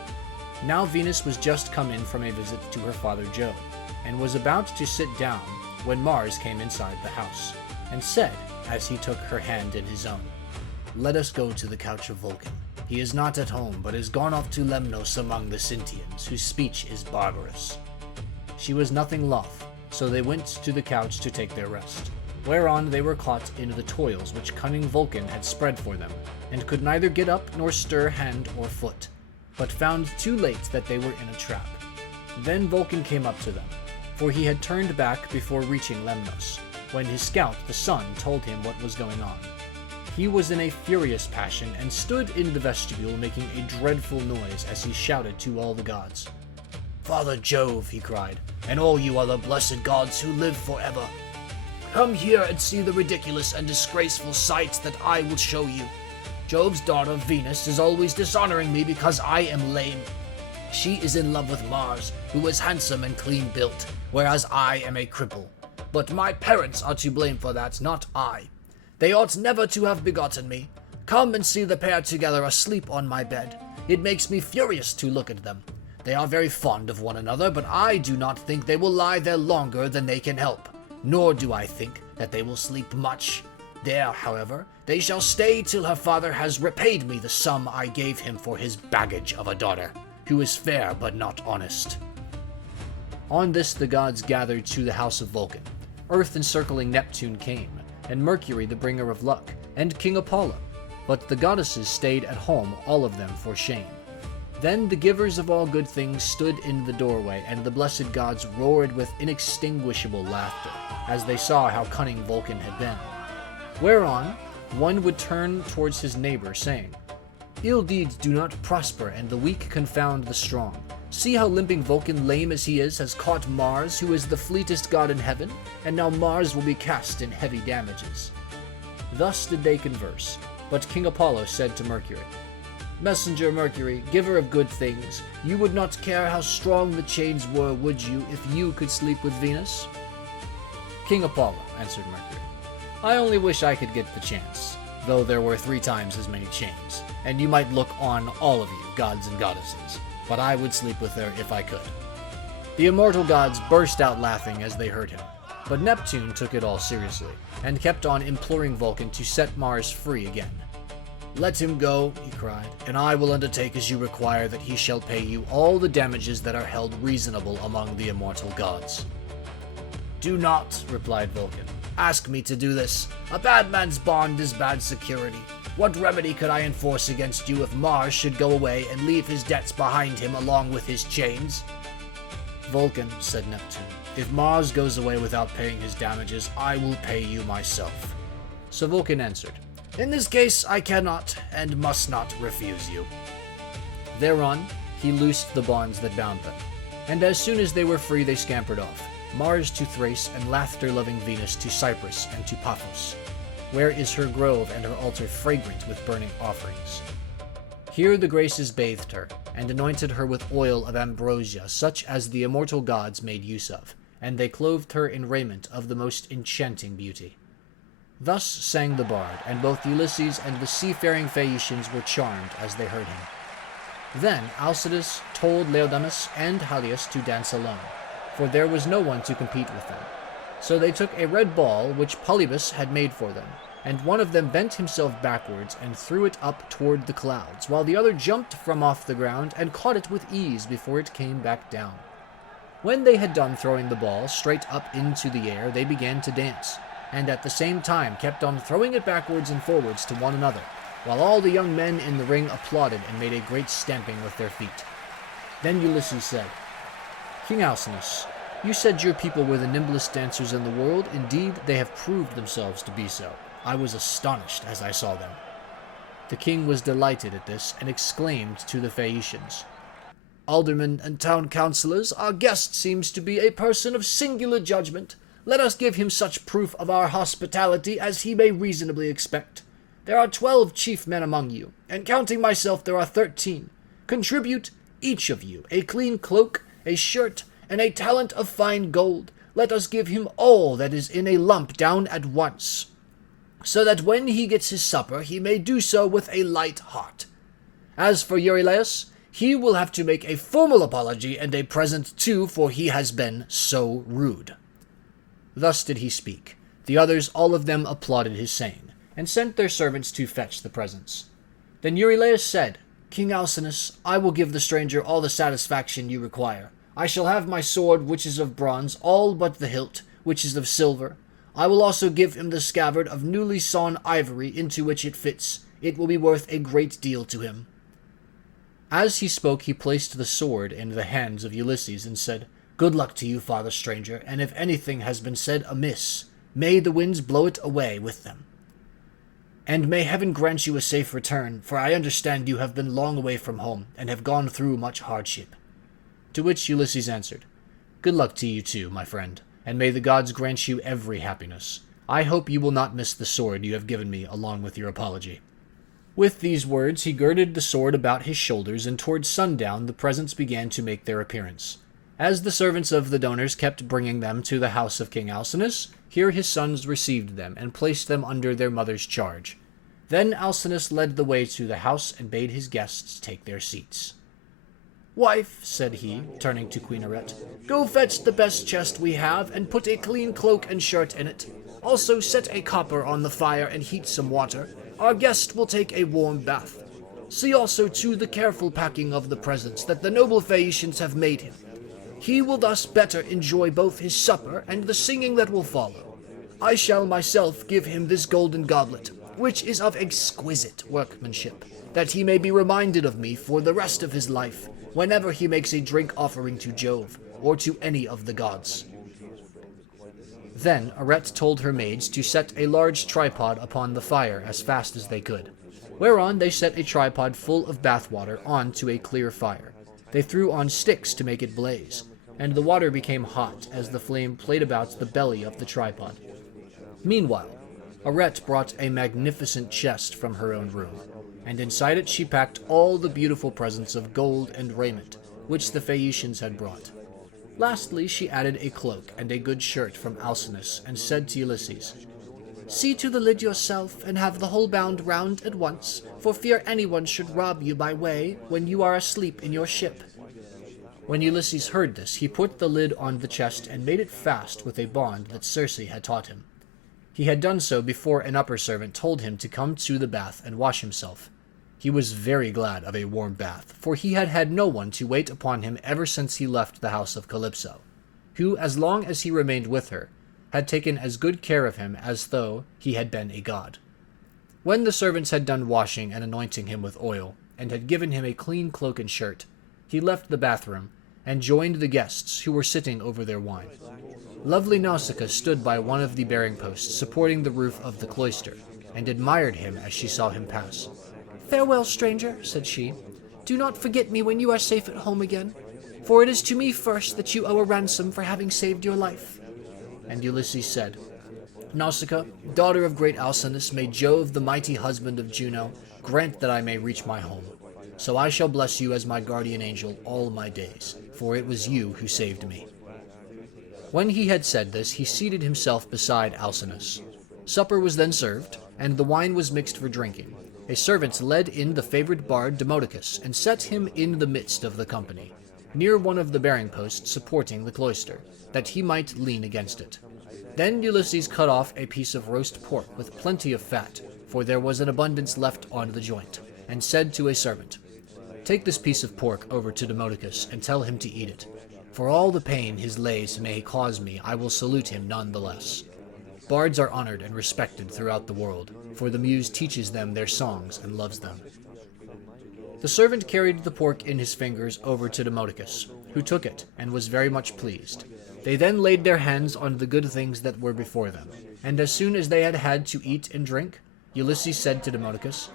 Now Venus was just come in from a visit to her father Jove, and was about to sit down when Mars came inside the house, and said, as he took her hand in his own, "Let us go to the couch of Vulcan. He is not at home, but is gone off to Lemnos among the Sintians, whose speech is barbarous." She was nothing loth, so they went to the couch to take their rest, whereon they were caught in the toils which cunning Vulcan had spread for them, and could neither get up nor stir hand or foot, but found too late that they were in a trap. Then Vulcan came up to them, for he had turned back before reaching Lemnos, when his scout the sun told him what was going on. He was in a furious passion, and stood in the vestibule making a dreadful noise as he shouted to all the gods. "Father Jove," he cried, "and all you other blessed gods who live forever, come here and see the ridiculous and disgraceful sight that I will show you. Jove's daughter Venus is always dishonoring me because I am lame. She is in love with Mars, who is handsome and clean built, whereas I am a cripple. But my parents are to blame for that, not I. They ought never to have begotten me. Come and see the pair together asleep on my bed. It makes me furious to look at them. They are very fond of one another, but I do not think they will lie there longer than they can help, nor do I think that they will sleep much. There, however, they shall stay till her father has repaid me the sum I gave him for his baggage of a daughter, who is fair but not honest." On this the gods gathered to the house of Vulcan. Earth-encircling Neptune came, and Mercury the bringer of luck, and King Apollo, but the goddesses stayed at home, all of them for shame. Then the givers of all good things stood in the doorway, and the blessed gods roared with inextinguishable laughter, as they saw how cunning Vulcan had been. Whereon one would turn towards his neighbor, saying, "Ill deeds do not prosper, and the weak confound the strong. See how limping Vulcan, lame as he is, has caught Mars, who is the fleetest god in heaven, and now Mars will be cast in heavy damages." Thus did they converse, but King Apollo said to Mercury, "Messenger Mercury, giver of good things, you would not care how strong the chains were, would you, if you could sleep with Venus?" "King Apollo," answered Mercury, "I only wish I could get the chance, though there were 3 times as many chains, and you might look on all of you, gods and goddesses, but I would sleep with her if I could." The immortal gods burst out laughing as they heard him, but Neptune took it all seriously, and kept on imploring Vulcan to set Mars free again. "Let him go," he cried, "and I will undertake as you require that he shall pay you all the damages that are held reasonable among the immortal gods." "Do not," replied Vulcan, "ask me to do this. A bad man's bond is bad security. What remedy could I enforce against you if Mars should go away and leave his debts behind him along with his chains?" "Vulcan," said Neptune, "if Mars goes away without paying his damages, I will pay you myself." So Vulcan answered, "In this case I cannot and must not refuse you." Thereon, he loosed the bonds that bound them, and as soon as they were free they scampered off, Mars to Thrace and laughter-loving Venus to Cyprus and to Paphos, where is her grove and her altar fragrant with burning offerings. Here the Graces bathed her, and anointed her with oil of ambrosia such as the immortal gods made use of, and they clothed her in raiment of the most enchanting beauty. Thus sang the bard, and both Ulysses and the seafaring Phaeacians were charmed as they heard him. Then Alcides told Laodamas and Halius to dance alone, for there was no one to compete with them. So they took a red ball which Polybus had made for them, and one of them bent himself backwards and threw it up toward the clouds, while the other jumped from off the ground and caught it with ease before it came back down. When they had done throwing the ball straight up into the air, they began to dance, and at the same time kept on throwing it backwards and forwards to one another, while all the young men in the ring applauded and made a great stamping with their feet. Then Ulysses said, "King Alcinous, you said your people were the nimblest dancers in the world. Indeed, they have proved themselves to be so. I was astonished as I saw them." The king was delighted at this, and exclaimed to the Phaeacians, "Aldermen and town councillors, our guest seems to be a person of singular judgment. Let us give him such proof of our hospitality as he may reasonably expect. There are 12 chief men among you, and counting myself there are 13. Contribute, each of you, a clean cloak, a shirt, and a talent of fine gold. Let us give him all that is in a lump down at once, so that when he gets his supper he may do so with a light heart. As for Euryalus, he will have to make a formal apology and a present too, for he has been so rude." Thus did he speak. The others all of them applauded his saying, and sent their servants to fetch the presents. Then Euryalus said, "King Alcinous, I will give the stranger all the satisfaction you require. I shall have my sword, which is of bronze, all but the hilt, which is of silver. I will also give him the scabbard of newly sawn ivory into which it fits. It will be worth a great deal to him." As he spoke, he placed the sword in the hands of Ulysses and said, "Good luck to you, father stranger, and if anything has been said amiss, may the winds blow it away with them. And may heaven grant you a safe return, for I understand you have been long away from home, and have gone through much hardship." To which Ulysses answered, "Good luck to you too, my friend, and may the gods grant you every happiness. I hope you will not miss the sword you have given me along with your apology." With these words he girded the sword about his shoulders, and towards sundown the presents began to make their appearance. As the servants of the donors kept bringing them to the house of King Alcinous, here his sons received them, and placed them under their mother's charge. Then Alcinous led the way to the house, and bade his guests take their seats. "Wife," said he, turning to Queen Arete, "go fetch the best chest we have, and put a clean cloak and shirt in it. Also set a copper on the fire, and heat some water. Our guest will take a warm bath. See also to the careful packing of the presents that the noble Phaeacians have made him. He will thus better enjoy both his supper and the singing that will follow. I shall myself give him this golden goblet, which is of exquisite workmanship, that he may be reminded of me for the rest of his life, whenever he makes a drink offering to Jove, or to any of the gods." Then Arete told her maids to set a large tripod upon the fire as fast as they could, whereon they set a tripod full of bath water on to a clear fire. They threw on sticks to make it blaze, and the water became hot as the flame played about the belly of the tripod. Meanwhile, Arete brought a magnificent chest from her own room, and inside it she packed all the beautiful presents of gold and raiment, which the Phaeacians had brought. Lastly, she added a cloak and a good shirt from Alcinous, and said to Ulysses, "See to the lid yourself, and have the whole bound round at once, for fear anyone should rob you by way when you are asleep in your ship." When Ulysses heard this, he put the lid on the chest and made it fast with a bond that Circe had taught him. He had done so before an upper servant told him to come to the bath and wash himself. He was very glad of a warm bath, for he had had no one to wait upon him ever since he left the house of Calypso, who, as long as he remained with her, had taken as good care of him as though he had been a god. When the servants had done washing and anointing him with oil, and had given him a clean cloak and shirt, he left the bathroom, and joined the guests who were sitting over their wine. Lovely Nausicaa stood by one of the bearing posts supporting the roof of the cloister, and admired him as she saw him pass. "Farewell, stranger," said she. "Do not forget me when you are safe at home again, for it is to me first that you owe a ransom for having saved your life." And Ulysses said, "Nausicaa, daughter of great Alcinous, may Jove, the mighty husband of Juno, grant that I may reach my home. So I shall bless you as my guardian angel all my days, for it was you who saved me." When he had said this, he seated himself beside Alcinous. Supper was then served, and the wine was mixed for drinking. A servant led in the favored bard Demodocus, and set him in the midst of the company, near one of the bearing posts supporting the cloister, that he might lean against it. Then Ulysses cut off a piece of roast pork with plenty of fat, for there was an abundance left on the joint, and said to a servant, "Take this piece of pork over to Demodocus, and tell him to eat it. For all the pain his lays may cause me, I will salute him none the less." Bards are honored and respected throughout the world, for the muse teaches them their songs and loves them. The servant carried the pork in his fingers over to Demodocus, who took it and was very much pleased. They then laid their hands on the good things that were before them, and as soon as they had had to eat and drink, Ulysses said to Demodocus,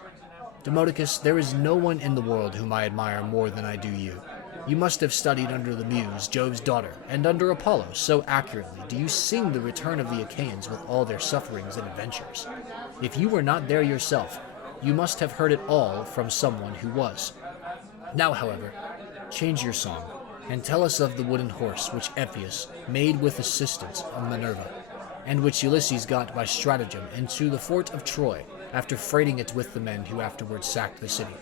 "Demodocus, there is no one in the world whom I admire more than I do you. You must have studied under the muse, Jove's daughter, and under Apollo, so accurately do you sing the return of the Achaeans with all their sufferings and adventures. If you were not there yourself, you must have heard it all from someone who was. Now, however, change your song, and tell us of the wooden horse which Epheus made with assistance of Minerva, and which Ulysses got by stratagem into the fort of Troy, after freighting it with the men who afterwards sacked the city.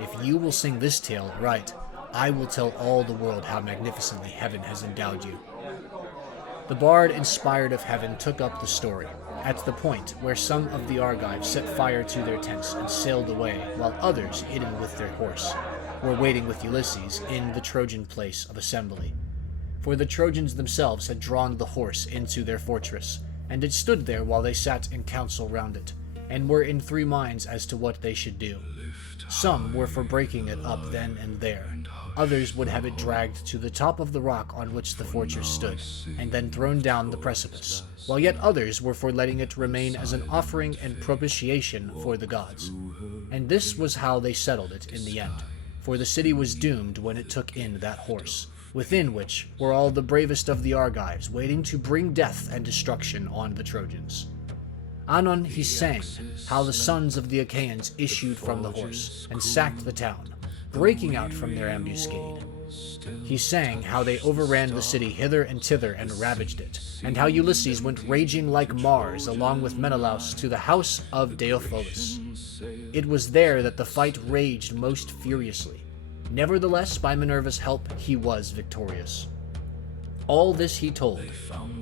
If you will sing this tale right, I will tell all the world how magnificently heaven has endowed you." The bard, inspired of heaven, took up the story, at the point where some of the Argives set fire to their tents and sailed away, while others, hidden with their horse, were waiting with Ulysses in the Trojan place of assembly. For the Trojans themselves had drawn the horse into their fortress, and it stood there while they sat in council round it, and were in three minds as to what they should do. Some were for breaking it up then and there. Others would have it dragged to the top of the rock on which the fortress stood, and then thrown down the precipice, while yet others were for letting it remain as an offering and propitiation for the gods. And this was how they settled it in the end, for the city was doomed when it took in that horse, within which were all the bravest of the Argives, waiting to bring death and destruction on the Trojans. Anon he sang how the sons of the Achaeans issued from the horse, and sacked the town, breaking out from their ambuscade. He sang how they overran the city hither and thither and ravaged it, and how Ulysses went raging like Mars along with Menelaus to the house of Deiphobus. It was there that the fight raged most furiously. Nevertheless, by Minerva's help, he was victorious. All this he told,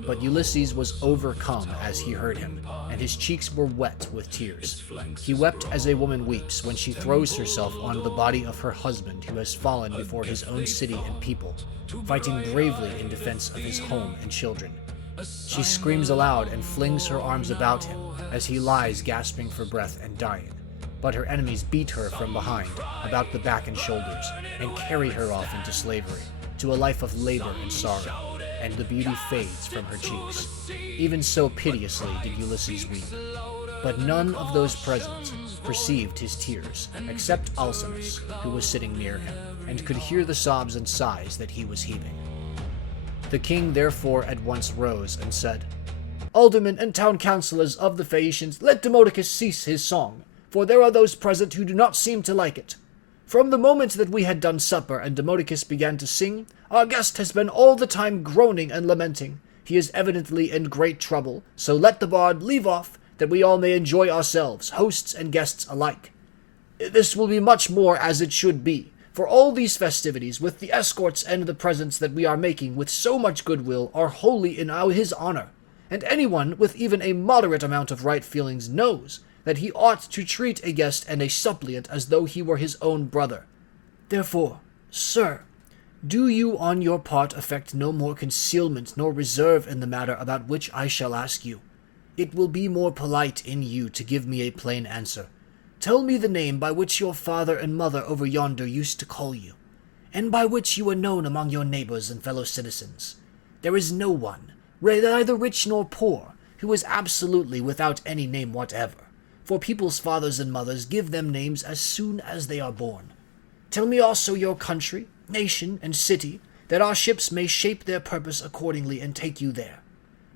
but Ulysses was overcome as he heard him, and his cheeks were wet with tears. He wept as a woman weeps when she throws herself on the body of her husband who has fallen before his own city and people, fighting bravely in defense of his home and children. She screams aloud and flings her arms about him as he lies gasping for breath and dying, but her enemies beat her from behind, about the back and shoulders, and carry her off into slavery, to a life of labor and sorrow, and the beauty fades from her cheeks. Even so piteously did Ulysses weep. But none of those present perceived his tears, except Alcinous, who was sitting near him, and could hear the sobs and sighs that he was heaving. The king therefore at once rose and said, "Aldermen and town councillors of the Phaeacians, let Demodocus cease his song, for there are those present who do not seem to like it. From the moment that we had done supper and Demodocus began to sing, our guest has been all the time groaning and lamenting. He is evidently in great trouble, so let the bard leave off, that we all may enjoy ourselves, hosts and guests alike. This will be much more as it should be, for all these festivities, with the escorts and the presents that we are making with so much goodwill, are wholly in his honor, and anyone with even a moderate amount of right feelings knows that he ought to treat a guest and a suppliant as though he were his own brother. Therefore, sir, do you on your part affect no more concealment nor reserve in the matter about which I shall ask you. it will be more polite in you to give me a plain answer. Tell me the name by which your father and mother over yonder used to call you, and by which you are known among your neighbors and fellow citizens. There is no one, neither rich nor poor, who is absolutely without any name whatever, for people's fathers and mothers give them names as soon as they are born. Tell me also your country, nation, and city, that our ships may shape their purpose accordingly and take you there.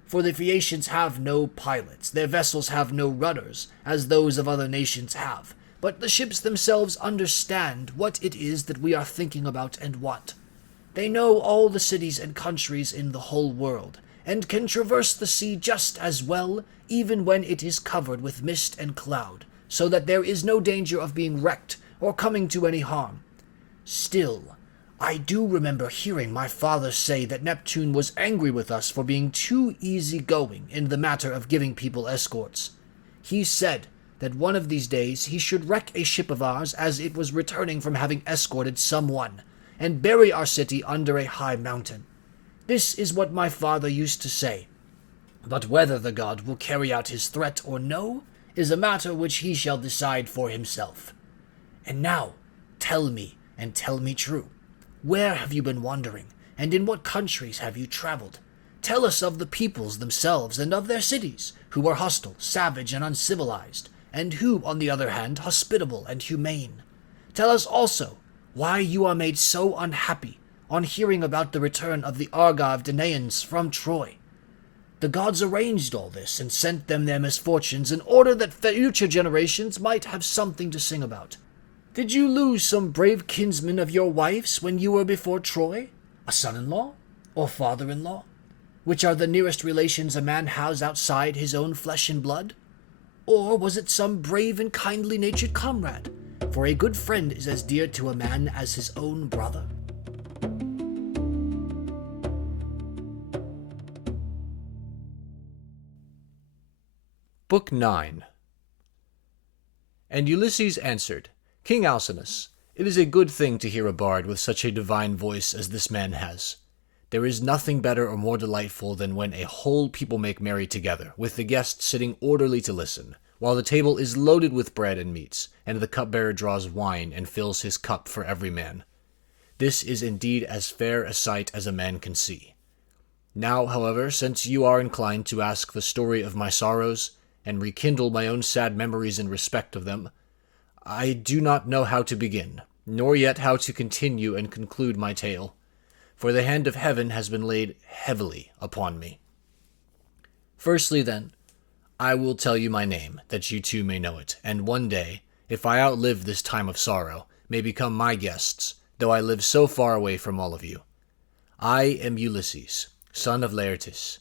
For the Phaeacians have no pilots, their vessels have no rudders, as those of other nations have, but the ships themselves understand what it is that we are thinking about and what. They know all the cities and countries in the whole world, and can traverse the sea just as well, even when it is covered with mist and cloud, so that there is no danger of being wrecked or coming to any harm. Still, I do remember hearing my father say that Neptune was angry with us for being too easygoing in the matter of giving people escorts. He said that one of these days he should wreck a ship of ours as it was returning from having escorted someone, and bury our city under a high mountain. This is what my father used to say, but whether the god will carry out his threat or no is a matter which he shall decide for himself. And now, tell me, and tell me true. Where have you been wandering, and in what countries have you traveled? Tell us of the peoples themselves and of their cities, who are hostile, savage, and uncivilized, and who, on the other hand, hospitable and humane. Tell us also why you are made so unhappy on hearing about the return of the Argive Danaans from Troy. The gods arranged all this and sent them their misfortunes in order that future generations might have something to sing about. Did you lose some brave kinsman of your wife's when you were before Troy? A son-in-law? Or father-in-law? Which are the nearest relations a man has outside his own flesh and blood? Or was it some brave and kindly-natured comrade? For a good friend is as dear to a man as his own brother. Book 9. And Ulysses answered, King Alcinous, it is a good thing to hear a bard with such a divine voice as this man has. There is nothing better or more delightful than when a whole people make merry together, with the guests sitting orderly to listen, while the table is loaded with bread and meats, and the cupbearer draws wine and fills his cup for every man. This is indeed as fair a sight as a man can see. Now, however, since you are inclined to ask the story of my sorrows, and rekindle my own sad memories in respect of them, I do not know how to begin, nor yet how to continue and conclude my tale, for the hand of heaven has been laid heavily upon me. Firstly, then, I will tell you my name, that you too may know it, and one day, if I outlive this time of sorrow, may become my guests, though I live so far away from all of you. I am Ulysses, son of Laertes,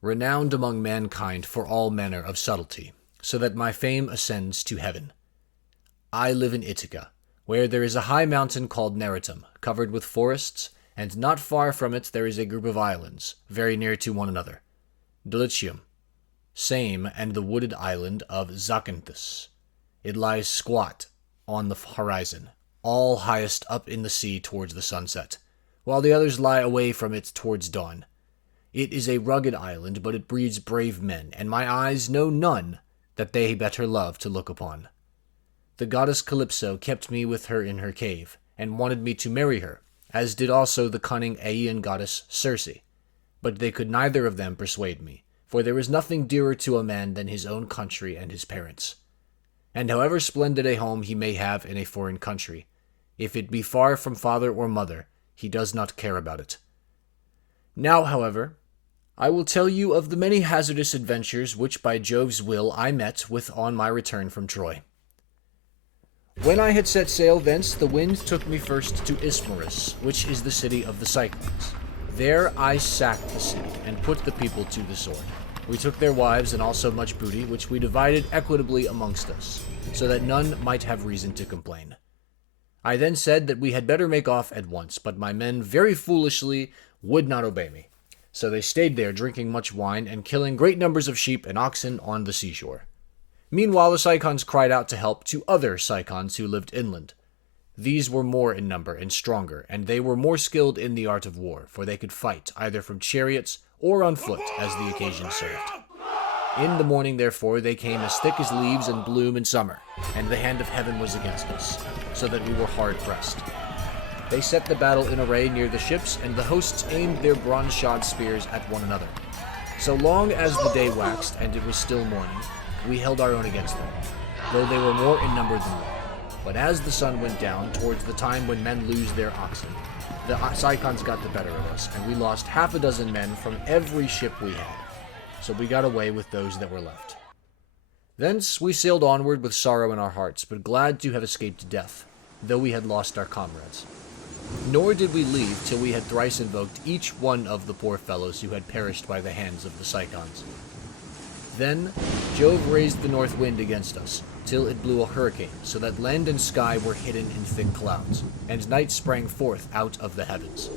renowned among mankind for all manner of subtlety, so that my fame ascends to heaven. I live in Ithaca, where there is a high mountain called Neritum, covered with forests, and not far from it there is a group of islands, very near to one another. Dulichium, same, and the wooded island of Zacynthus. It lies squat on the horizon, all highest up in the sea towards the sunset, while the others lie away from it towards dawn. It is a rugged island, but it breeds brave men, and my eyes know none that they better love to look upon. The goddess Calypso kept me with her in her cave, and wanted me to marry her, as did also the cunning Aeaean goddess Circe. But they could neither of them persuade me, for there is nothing dearer to a man than his own country and his parents. And however splendid a home he may have in a foreign country, if it be far from father or mother, he does not care about it. Now, however, I will tell you of the many hazardous adventures which by Jove's will I met with on my return from Troy. When I had set sail thence, the wind took me first to Ismarus, which is the city of the Cyclones. There I sacked the city, and put the people to the sword. We took their wives and also much booty, which we divided equitably amongst us, so that none might have reason to complain. I then said that we had better make off at once, but my men very foolishly would not obey me. So they stayed there, drinking much wine, and killing great numbers of sheep and oxen on the seashore. Meanwhile the Cicons cried out to help to other Cicons who lived inland. These were more in number and stronger, and they were more skilled in the art of war, for they could fight either from chariots or on foot as the occasion served. In the morning, therefore, they came as thick as leaves in bloom in summer, and the hand of heaven was against us, so that we were hard pressed. They set the battle in array near the ships, and the hosts aimed their bronze-shod spears at one another. So long as the day waxed, and it was still morning, we held our own against them, though they were more in number than we. But as the sun went down, towards the time when men lose their oxen, the Psychons got the better of us, and we lost 6 men from every ship we had. So we got away with those that were left. Thence we sailed onward with sorrow in our hearts, but glad to have escaped death, though we had lost our comrades. Nor did we leave till we had thrice invoked each one of the poor fellows who had perished by the hands of the Psychons. Then Jove raised the north wind against us, till it blew a hurricane, so that land and sky were hidden in thick clouds, and night sprang forth out of the heavens.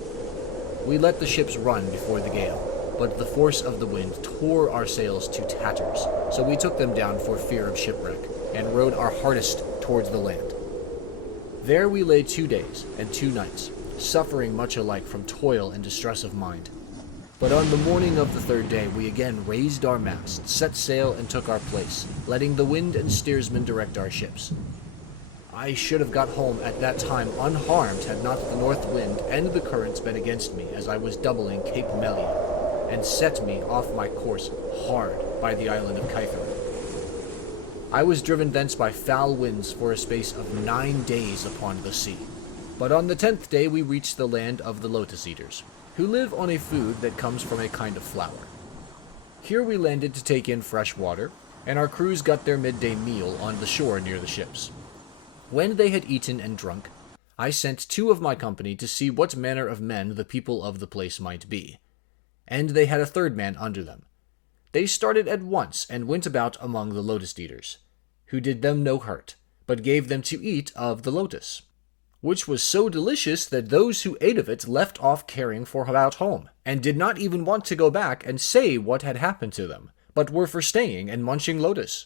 We let the ships run before the gale, but the force of the wind tore our sails to tatters, so we took them down for fear of shipwreck, and rowed our hardest towards the land. There we lay 2 days and 2 nights, suffering much alike from toil and distress of mind. But on the morning of the 3rd day we again raised our mast, set sail, and took our place, letting the wind and steersman direct our ships. I should have got home at that time unharmed had not the north wind and the currents been against me as I was doubling Cape Melia, and set me off my course hard by the island of Kythera. I was driven thence by foul winds for a space of 9 days upon the sea. But on the 10th day we reached the land of the Lotus Eaters, who live on a food that comes from a kind of flower. Here we landed to take in fresh water, and our crews got their midday meal on the shore near the ships. When they had eaten and drunk, I sent 2 of my company to see what manner of men the people of the place might be, and they had a 3rd man under them. They started at once and went about among the Lotus Eaters, who did them no hurt, but gave them to eat of the lotus, which was so delicious that those who ate of it left off caring for about home, and did not even want to go back and say what had happened to them, but were for staying and munching lotus,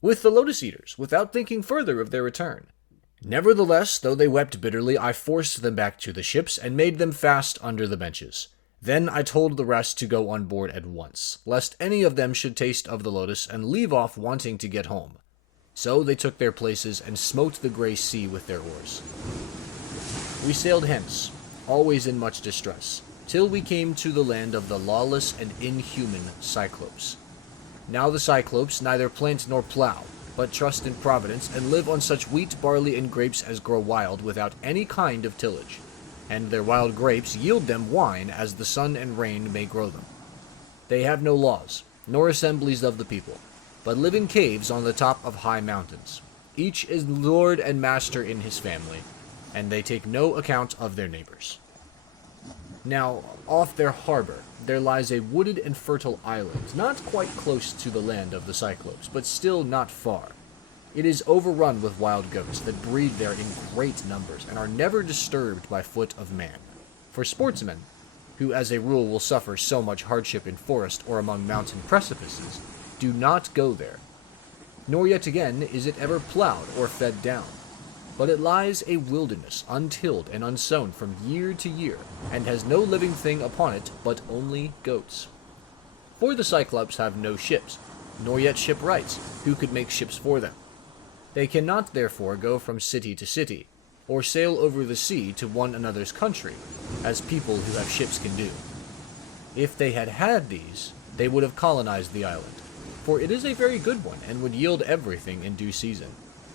with the Lotus Eaters, without thinking further of their return. Nevertheless, though they wept bitterly, I forced them back to the ships, and made them fast under the benches. Then I told the rest to go on board at once, lest any of them should taste of the lotus and leave off wanting to get home. So they took their places and smote the grey sea with their oars. We sailed hence, always in much distress, till we came to the land of the lawless and inhuman Cyclopes. Now the Cyclopes neither plant nor plough, but trust in Providence, and live on such wheat, barley, and grapes as grow wild without any kind of tillage, and their wild grapes yield them wine as the sun and rain may grow them. They have no laws, nor assemblies of the people, but live in caves on the top of high mountains. Each is lord and master in his family, and they take no account of their neighbors. Now, off their harbor, there lies a wooded and fertile island, not quite close to the land of the Cyclopes, but still not far. It is overrun with wild goats that breed there in great numbers, and are never disturbed by foot of man. For sportsmen, who as a rule will suffer so much hardship in forest or among mountain precipices, do not go there. Nor yet again is it ever plowed or fed down, but it lies a wilderness, untilled and unsown from year to year, and has no living thing upon it but only goats. For the Cyclops have no ships, nor yet shipwrights, who could make ships for them. They cannot therefore go from city to city, or sail over the sea to one another's country, as people who have ships can do. If they had had these, they would have colonized the island, for it is a very good one, and would yield everything in due season.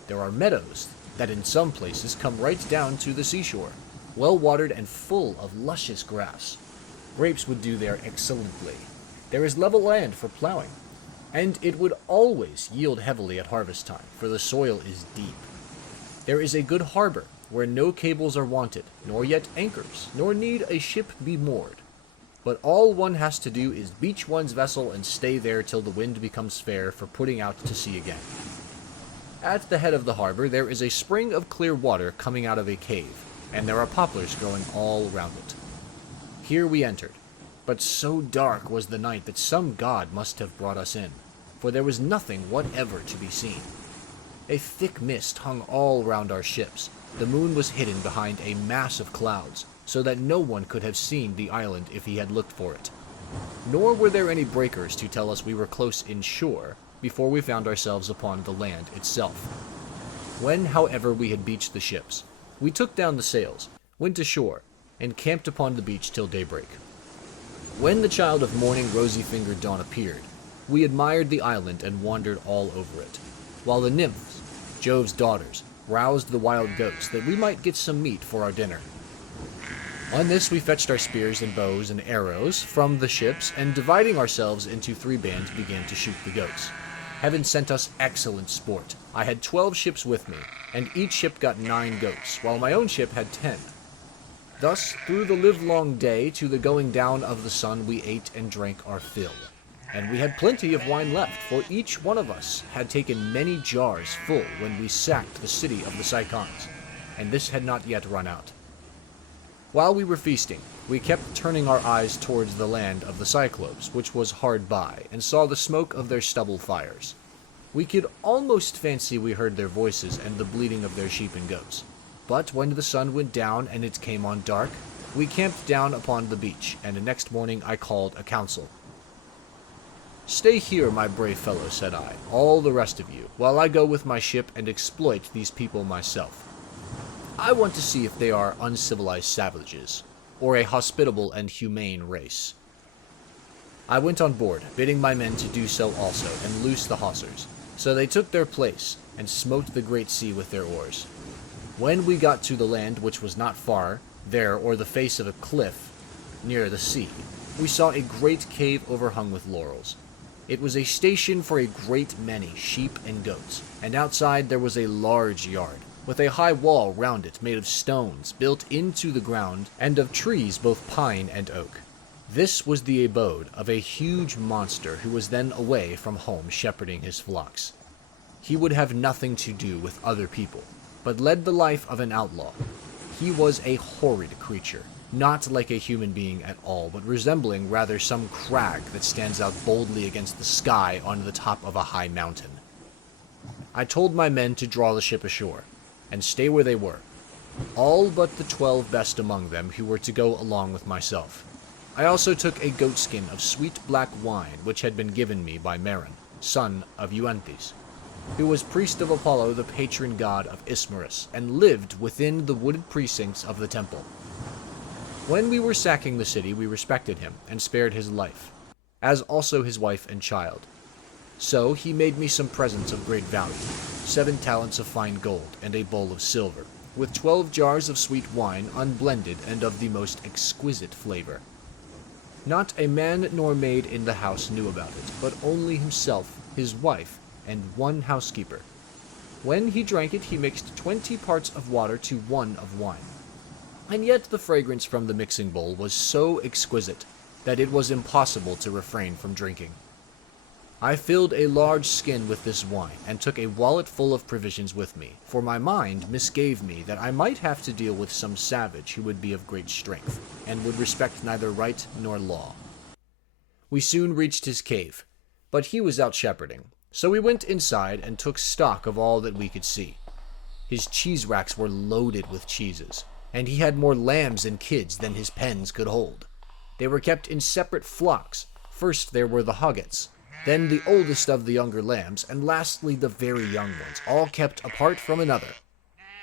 There are meadows that in some places come right down to the seashore, well watered and full of luscious grass. Grapes would do there excellently. There is level land for plowing, and it would always yield heavily at harvest time, for the soil is deep. There is a good harbor, where no cables are wanted, nor yet anchors, nor need a ship be moored. But all one has to do is beach one's vessel and stay there till the wind becomes fair for putting out to sea again. At the head of the harbor there is a spring of clear water coming out of a cave, and there are poplars growing all round it. Here we entered, but so dark was the night that some god must have brought us in, for there was nothing whatever to be seen. A thick mist hung all round our ships. The moon was hidden behind a mass of clouds, so that no one could have seen the island if he had looked for it. Nor were there any breakers to tell us we were close inshore before we found ourselves upon the land itself. When, however, we had beached the ships, we took down the sails, went ashore, and camped upon the beach till daybreak. When the child of morning rosy-fingered dawn appeared, we admired the island and wandered all over it, while the nymphs, Jove's daughters, roused the wild goats that we might get some meat for our dinner. On this we fetched our spears and bows and arrows from the ships, and dividing ourselves into 3 bands began to shoot the goats. Heaven sent us excellent sport. I had 12 ships with me, and each ship got 9 goats, while my own ship had 10. Thus, through the livelong day to the going down of the sun, we ate and drank our fill. And we had plenty of wine left, for each one of us had taken many jars full when we sacked the city of the Cyclones, and this had not yet run out. While we were feasting, we kept turning our eyes towards the land of the Cyclopes, which was hard by, and saw the smoke of their stubble fires. We could almost fancy we heard their voices and the bleating of their sheep and goats. But when the sun went down and it came on dark, we camped down upon the beach, and the next morning I called a council. "Stay here, my brave fellow," said I, "all the rest of you, while I go with my ship and exploit these people myself. I want to see if they are uncivilized savages, or a hospitable and humane race." I went on board, bidding my men to do so also, and loose the hawsers. So they took their place, and smote the great sea with their oars. When we got to the land, which was not far, there, or the face of a cliff, near the sea, we saw a great cave overhung with laurels. It was a station for a great many sheep and goats, and outside there was a large yard, with a high wall round it made of stones built into the ground, and of trees both pine and oak. This was the abode of a huge monster who was then away from home shepherding his flocks. He would have nothing to do with other people, but led the life of an outlaw. He was a horrid creature, not like a human being at all, but resembling rather some crag that stands out boldly against the sky on the top of a high mountain. I told my men to draw the ship ashore, and stay where they were, all but the 12 best among them who were to go along with myself. I also took a goatskin of sweet black wine which had been given me by Maron, son of Euanthes, who was priest of Apollo, the patron god of Ismarus, and lived within the wooded precincts of the temple. When we were sacking the city, we respected him and spared his life, as also his wife and child. So he made me some presents of great value, 7 talents of fine gold and a bowl of silver, with 12 jars of sweet wine, unblended and of the most exquisite flavor. Not a man nor maid in the house knew about it, but only himself, his wife, and 1 housekeeper. When he drank it, he mixed 20 parts of water to 1 of wine. And yet the fragrance from the mixing bowl was so exquisite that it was impossible to refrain from drinking. I filled a large skin with this wine, and took a wallet full of provisions with me, for my mind misgave me that I might have to deal with some savage who would be of great strength, and would respect neither right nor law. We soon reached his cave, but he was out shepherding, so we went inside and took stock of all that we could see. His cheese racks were loaded with cheeses, and he had more lambs and kids than his pens could hold. They were kept in separate flocks. First there were the hoggets, then the oldest of the younger lambs, and lastly the very young ones, all kept apart from another.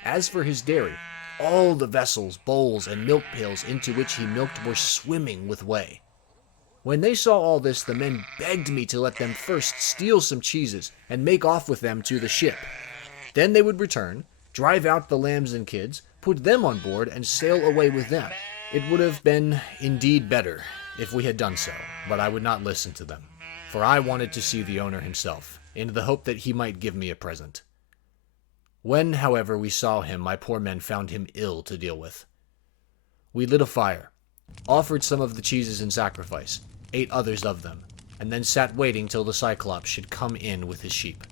As for his dairy, all the vessels, bowls, and milk pails into which he milked were swimming with whey. When they saw all this, the men begged me to let them first steal some cheeses and make off with them to the ship. Then they would return, drive out the lambs and kids, put them on board, and sail away with them. It would have been indeed better if we had done so, but I would not listen to them, for I wanted to see the owner himself, in the hope that he might give me a present. When, however, we saw him, my poor men found him ill to deal with. We lit a fire, offered some of the cheeses in sacrifice, ate others of them, and then sat waiting till the Cyclops should come in with his sheep.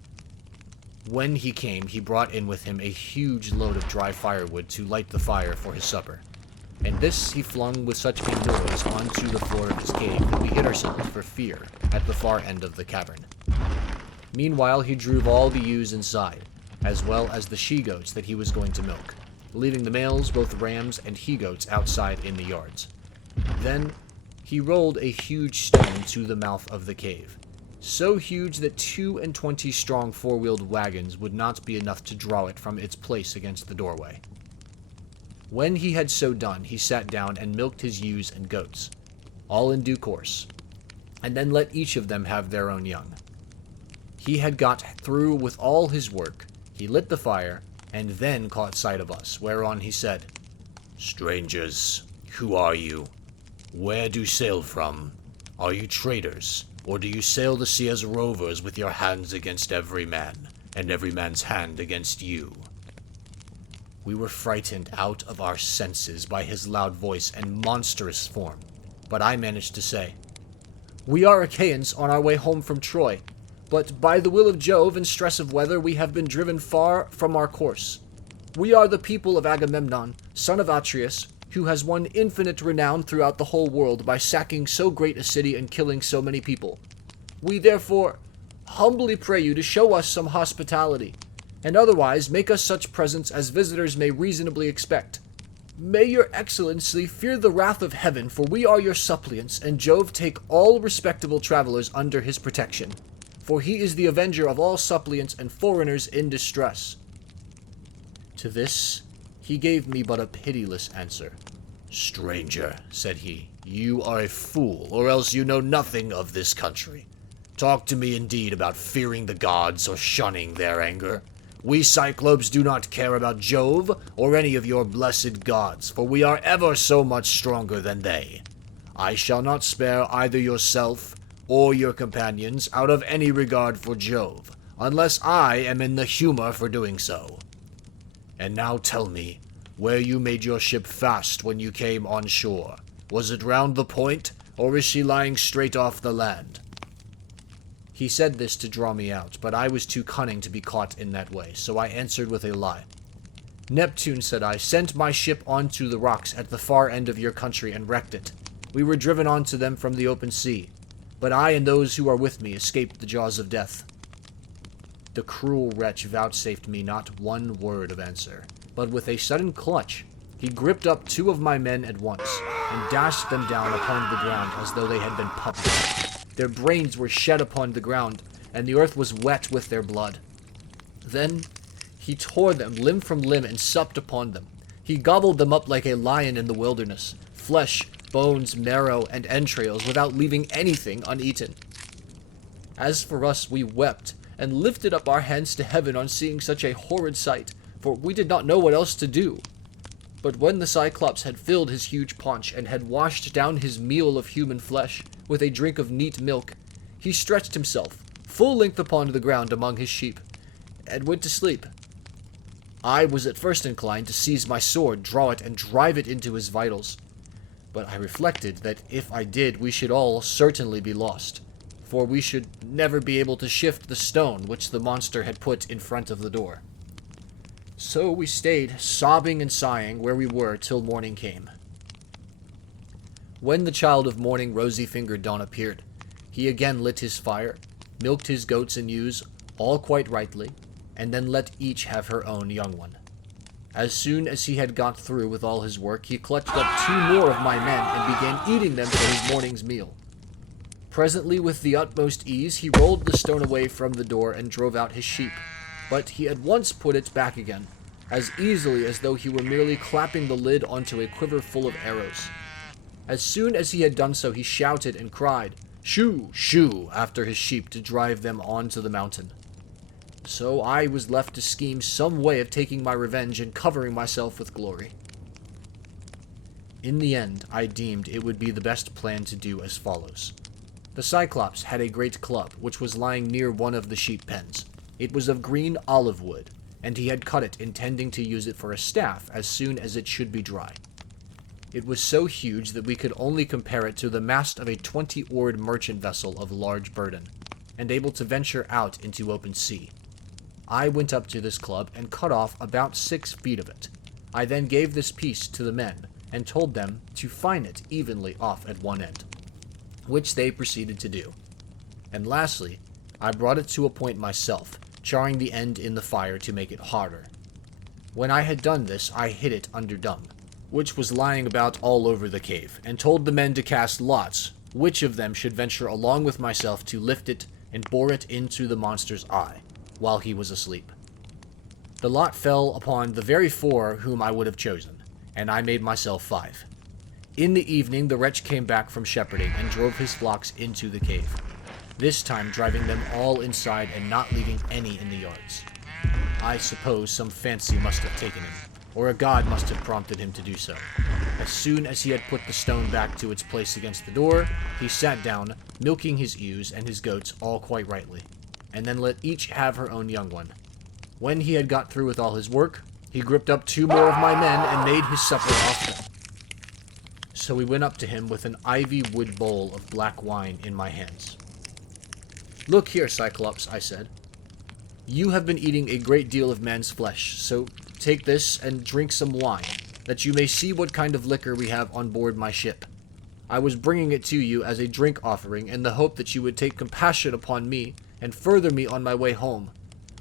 When he came, he brought in with him a huge load of dry firewood to light the fire for his supper, and this he flung with such a noise onto the floor of his cave that we hid ourselves for fear at the far end of the cavern. Meanwhile he drove all the ewes inside, as well as the she-goats that he was going to milk, leaving the males, both rams and he-goats, outside in the yards. Then He rolled a huge stone to the mouth of the cave, so huge that 22 strong four-wheeled wagons would not be enough to draw it from its place against the doorway. When he had so done, he sat down and milked his ewes and goats, all in due course, and then let each of them have their own young. He had got through with all his work. He lit the fire, and then caught sight of us, whereon he said, "Strangers, who are you? Where do you sail from? Are you traders, or do you sail the sea as rovers with your hands against every man, and every man's hand against you?" We were frightened out of our senses by his loud voice and monstrous form, but I managed to say, "We are Achaeans on our way home from Troy, but by the will of Jove and stress of weather we have been driven far from our course. We are the people of Agamemnon, son of Atreus, who has won infinite renown throughout the whole world by sacking so great a city and killing so many people. We therefore humbly pray you to show us some hospitality, and otherwise make us such presents as visitors may reasonably expect. May your excellency fear the wrath of heaven, for we are your suppliants, and Jove take all respectable travelers under his protection, for he is the avenger of all suppliants and foreigners in distress." To this he gave me but a pitiless answer. "Stranger," said he, "you are a fool, or else you know nothing of this country. Talk to me indeed about fearing the gods or shunning their anger. We Cyclopes do not care about Jove or any of your blessed gods, for we are ever so much stronger than they. I shall not spare either yourself or your companions out of any regard for Jove, unless I am in the humor for doing so. And now tell me where you made your ship fast when you came on shore. Was it round the point, or is she lying straight off the land?" He said this to draw me out, but I was too cunning to be caught in that way, so I answered with a lie. "Neptune," said I, "sent my ship onto the rocks at the far end of your country and wrecked it. We were driven onto them from the open sea, but I and those who are with me escaped the jaws of death." The cruel wretch vouchsafed me not one word of answer, but with a sudden clutch, he gripped up 2 of my men at once, and dashed them down upon the ground as though they had been puppies. Their brains were shed upon the ground, and the earth was wet with their blood. Then he tore them limb from limb and supped upon them. He gobbled them up like a lion in the wilderness, flesh, bones, marrow, and entrails, without leaving anything uneaten. As for us, we wept, and lifted up our hands to heaven on seeing such a horrid sight, for we did not know what else to do. But when the Cyclops had filled his huge paunch, and had washed down his meal of human flesh with a drink of neat milk, he stretched himself, full length upon the ground among his sheep, and went to sleep. I was at first inclined to seize my sword, draw it, and drive it into his vitals. But I reflected that if I did, we should all certainly be lost, for we should never be able to shift the stone which the monster had put in front of the door. So we stayed, sobbing and sighing, where we were till morning came. When the child of morning, rosy-fingered Dawn, appeared, he again lit his fire, milked his goats and ewes, all quite rightly, and then let each have her own young one. As soon as he had got through with all his work, he clutched up 2 more of my men and began eating them for his morning's meal. Presently, with the utmost ease, he rolled the stone away from the door and drove out his sheep, but he at once put it back again, as easily as though he were merely clapping the lid onto a quiver full of arrows. As soon as he had done so, he shouted and cried, "Shoo! Shoo!" after his sheep to drive them on to the mountain. So I was left to scheme some way of taking my revenge and covering myself with glory. In the end, I deemed it would be the best plan to do as follows. The Cyclops had a great club, which was lying near one of the sheep pens. It was of green olive wood, and he had cut it intending to use it for a staff as soon as it should be dry. It was so huge that we could only compare it to the mast of a 20-oared merchant vessel of large burden, and able to venture out into open sea. I went up to this club and cut off about 6 feet of it. I then gave this piece to the men, and told them to fine it evenly off at one end, which they proceeded to do. And lastly, I brought it to a point myself, charring the end in the fire to make it harder. When I had done this, I hid it under dung. which was lying about all over the cave, and told the men to cast lots, which of them should venture along with myself to lift it and bore it into the monster's eye, while he was asleep. The lot fell upon the very 4 whom I would have chosen, and I made myself 5. In the evening the wretch came back from shepherding and drove his flocks into the cave, this time driving them all inside and not leaving any in the yards. I suppose some fancy must have taken him, or a god must have prompted him to do so. As soon as he had put the stone back to its place against the door, he sat down, milking his ewes and his goats all quite rightly, and then let each have her own young one. When he had got through with all his work, he gripped up 2 more of my men and made his supper off them. So we went up to him with an ivy wood bowl of black wine in my hands. "Look here, Cyclops," I said. "You have been eating a great deal of man's flesh, so take this and drink some wine, that you may see what kind of liquor we have on board my ship. I was bringing it to you as a drink offering in the hope that you would take compassion upon me and further me on my way home,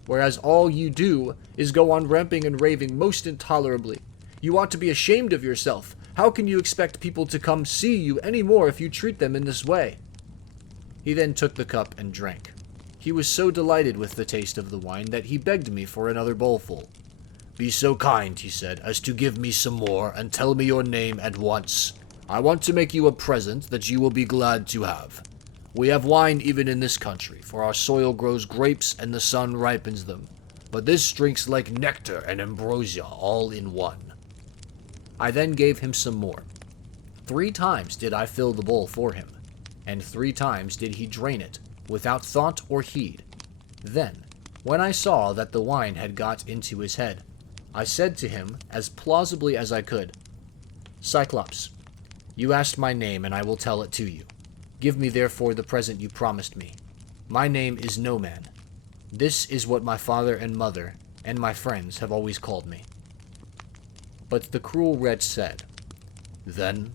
whereas all you do is go on ramping and raving most intolerably. You ought to be ashamed of yourself. How can you expect people to come see you any more if you treat them in this way?" He then took the cup and drank. He was so delighted with the taste of the wine that he begged me for another bowlful. "Be so kind," he said, "as to give me some more, and tell me your name at once. I want to make you a present that you will be glad to have. We have wine even in this country, for our soil grows grapes and the sun ripens them. But this drinks like nectar and ambrosia all in one." I then gave him some more. 3 times did I fill the bowl for him, and 3 times did he drain it, without thought or heed. Then, when I saw that the wine had got into his head, I said to him, as plausibly as I could, "Cyclops, you asked my name, and I will tell it to you. Give me therefore the present you promised me. My name is No Man. This is what my father and mother and my friends have always called me." But the cruel wretch said, "Then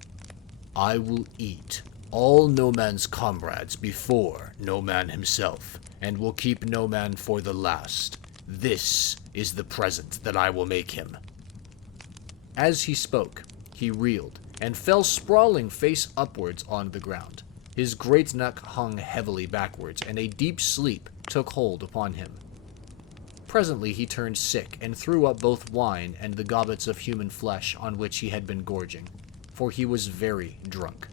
I will eat all No Man's comrades before No Man himself, and will keep No Man for the last. This is the present that I will make him." As he spoke, he reeled, and fell sprawling face upwards on the ground. His great neck hung heavily backwards, and a deep sleep took hold upon him. Presently he turned sick, and threw up both wine and the goblets of human flesh on which he had been gorging, for he was very drunk.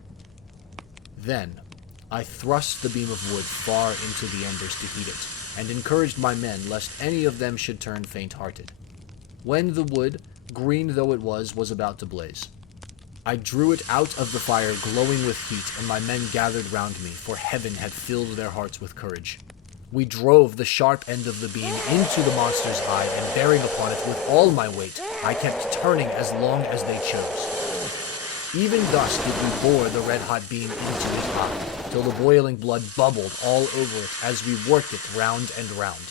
Then I thrust the beam of wood far into the embers to heat it, and encouraged my men lest any of them should turn faint-hearted. When the wood, green though it was about to blaze, I drew it out of the fire glowing with heat, and my men gathered round me, for heaven had filled their hearts with courage. We drove the sharp end of the beam into the monster's eye, and bearing upon it with all my weight, I kept turning as long as they chose. Even thus did we bore the red-hot beam into his eye, till the boiling blood bubbled all over it as we worked it round and round,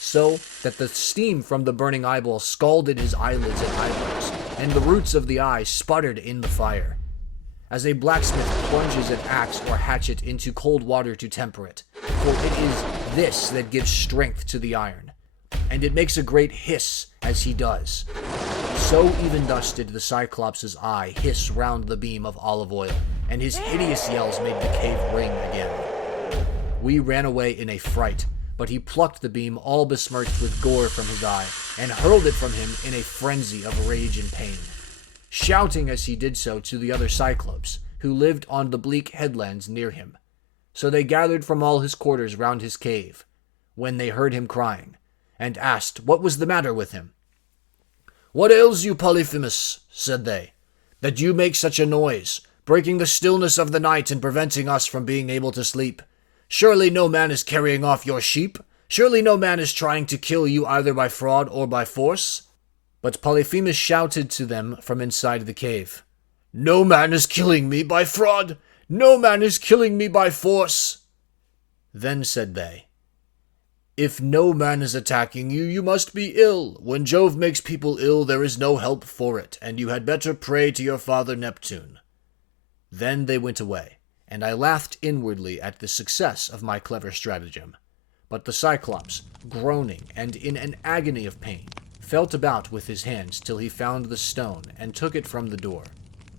so that the steam from the burning eyeball scalded his eyelids and eyebrows, and the roots of the eye sputtered in the fire. As a blacksmith plunges an axe or hatchet into cold water to temper it, for it is this that gives strength to the iron, and it makes a great hiss as he does. So even thus did the Cyclops' eye hiss round the beam of olive oil, and his hideous yells made the cave ring again. We ran away in a fright, but he plucked the beam all besmirched with gore from his eye, and hurled it from him in a frenzy of rage and pain, shouting as he did so to the other Cyclopes, who lived on the bleak headlands near him. So they gathered from all his quarters round his cave, when they heard him crying, and asked what was the matter with him. "What ails you, Polyphemus?" said they, "that you make such a noise, breaking the stillness of the night and preventing us from being able to sleep? Surely no man is carrying off your sheep? Surely no man is trying to kill you either by fraud or by force?" But Polyphemus shouted to them from inside the cave, "No man is killing me by fraud! No man is killing me by force!" Then said they, "If no man is attacking you, you must be ill. When Jove makes people ill, there is no help for it, and you had better pray to your father Neptune." Then they went away, and I laughed inwardly at the success of my clever stratagem. But the Cyclops, groaning and in an agony of pain, felt about with his hands till he found the stone, and took it from the door.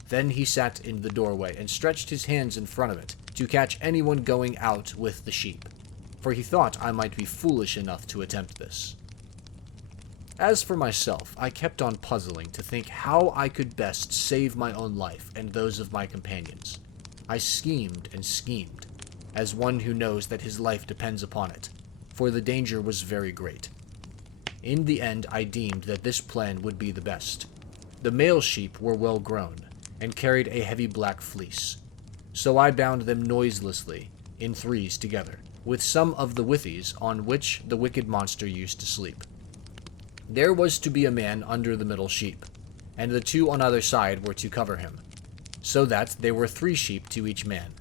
Then he sat in the doorway and stretched his hands in front of it to catch anyone going out with the sheep, for he thought I might be foolish enough to attempt this. As for myself, I kept on puzzling to think how I could best save my own life and those of my companions. I schemed and schemed, as one who knows that his life depends upon it, for the danger was very great. In the end, I deemed that this plan would be the best. The male sheep were well grown, and carried a heavy black fleece, so I bound them noiselessly, in threes together, with some of the withies on which the wicked monster used to sleep. There was to be a man under the middle sheep, and the two on either side were to cover him, so that there were 3 sheep to each man.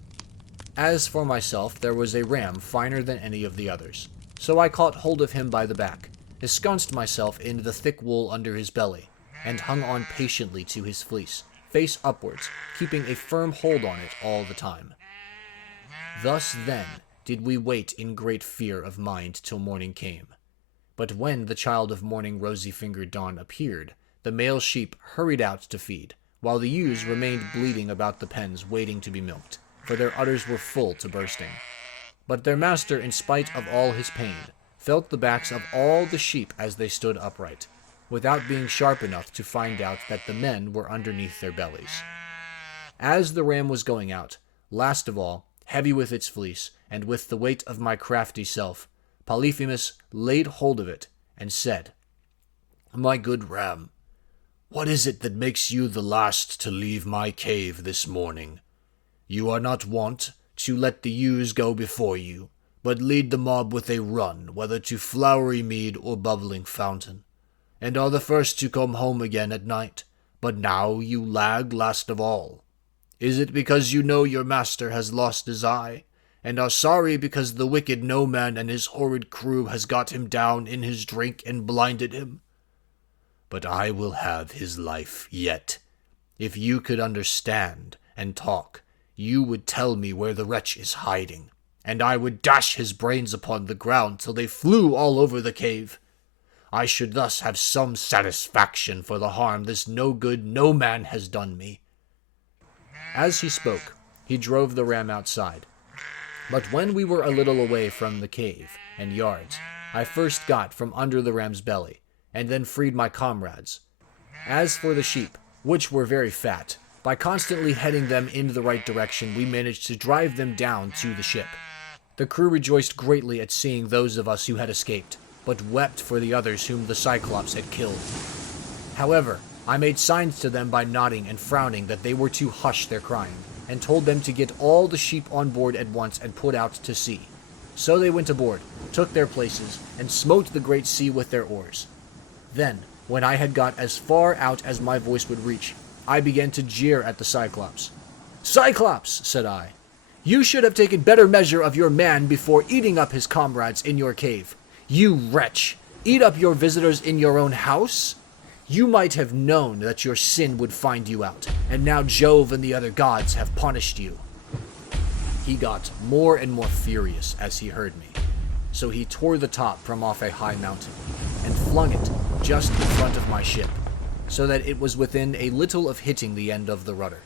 As for myself, there was a ram finer than any of the others, so I caught hold of him by the back, ensconced myself in the thick wool under his belly, and hung on patiently to his fleece, face upwards, keeping a firm hold on it all the time. Thus then did we wait in great fear of mind till morning came. But when the child of morning rosy-fingered dawn appeared, the male sheep hurried out to feed, while the ewes remained bleating about the pens waiting to be milked, for their udders were full to bursting. But their master, in spite of all his pain, felt the backs of all the sheep as they stood upright, without being sharp enough to find out that the men were underneath their bellies. As the ram was going out, last of all, heavy with its fleece, and with the weight of my crafty self, Polyphemus laid hold of it, and said, "My good ram, what is it that makes you the last to leave my cave this morning? You are not wont to let the ewes go before you, but lead the mob with a run, whether to flowery mead or bubbling fountain, and are the first to come home again at night, but now you lag last of all. Is it because you know your master has lost his eye, and are sorry because the wicked No-Man and his horrid crew has got him down in his drink and blinded him? But I will have his life yet. If you could understand and talk, you would tell me where the wretch is hiding, and I would dash his brains upon the ground till they flew all over the cave. I should thus have some satisfaction for the harm this no-good No-Man has done me." As he spoke, he drove the ram outside. But when we were a little away from the cave and yards, I first got from under the ram's belly, and then freed my comrades. As for the sheep, which were very fat, by constantly heading them in the right direction, we managed to drive them down to the ship. The crew rejoiced greatly at seeing those of us who had escaped, but wept for the others whom the Cyclops had killed. However, I made signs to them by nodding and frowning that they were to hush their crying, and told them to get all the sheep on board at once and put out to sea. So they went aboard, took their places, and smote the great sea with their oars. Then, when I had got as far out as my voice would reach, I began to jeer at the Cyclops. "Cyclops," said I, "you should have taken better measure of your man before eating up his comrades in your cave. You wretch! Eat up your visitors in your own house? You might have known that your sin would find you out, and now Jove and the other gods have punished you." He got more and more furious as he heard me, so he tore the top from off a high mountain, and flung it just in front of my ship, so that it was within a little of hitting the end of the rudder.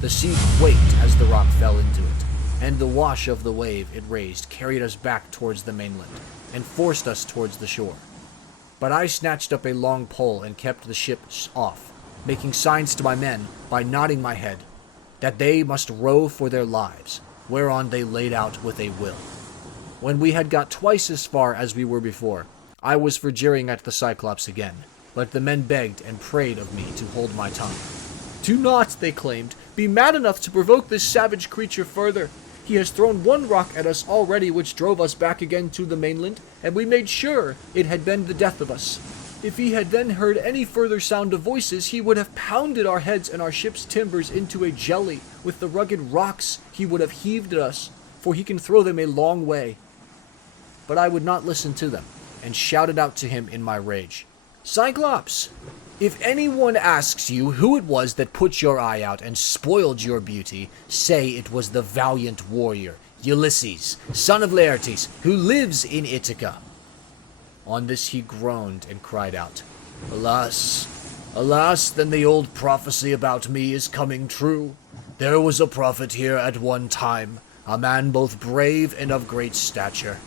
The sea quaked as the rock fell into it, and the wash of the wave it raised carried us back towards the mainland, and forced us towards the shore. But I snatched up a long pole and kept the ship off, making signs to my men, by nodding my head, that they must row for their lives, whereon they laid out with a will. When we had got twice as far as we were before, I was for jeering at the Cyclops again, but the men begged and prayed of me to hold my tongue. "Do not," they claimed, "be mad enough to provoke this savage creature further. He has thrown one rock at us already which drove us back again to the mainland, and we made sure it had been the death of us. If he had then heard any further sound of voices, he would have pounded our heads and our ship's timbers into a jelly. With the rugged rocks he would have heaved at us, for he can throw them a long way." But I would not listen to them, and shouted out to him in my rage, "Cyclops, if anyone asks you who it was that put your eye out and spoiled your beauty, say it was the valiant warrior, Ulysses, son of Laertes, who lives in Ithaca." On this he groaned and cried out, Alas, alas, then the old prophecy about me is coming true. There was a prophet here at one time, a man both brave and of great stature.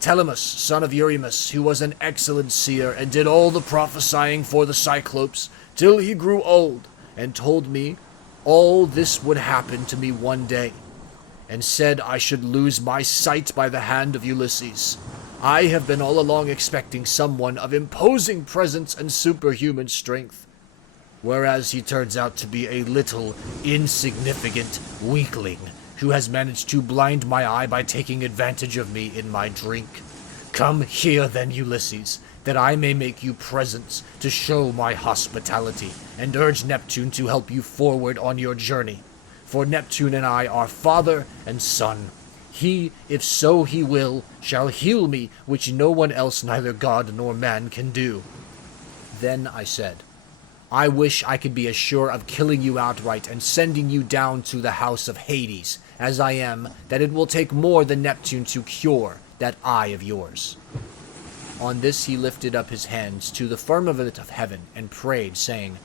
Telemus, son of Eurymus, who was an excellent seer and did all the prophesying for the Cyclopes, till he grew old, and told me all this would happen to me one day, and said I should lose my sight by the hand of Ulysses. I have been all along expecting someone of imposing presence and superhuman strength, whereas he turns out to be a little, insignificant weakling who has managed to blind my eye by taking advantage of me in my drink. Come here then, Ulysses, that I may make you presents to show my hospitality, and urge Neptune to help you forward on your journey. For Neptune and I are father and son. He, if so he will, shall heal me, which no one else, neither god nor man, can do. Then I said, I wish I could be as sure of killing you outright and sending you down to the house of Hades, as I am, that it will take more than Neptune to cure that eye of yours. On this he lifted up his hands to the firmament of heaven and prayed, saying,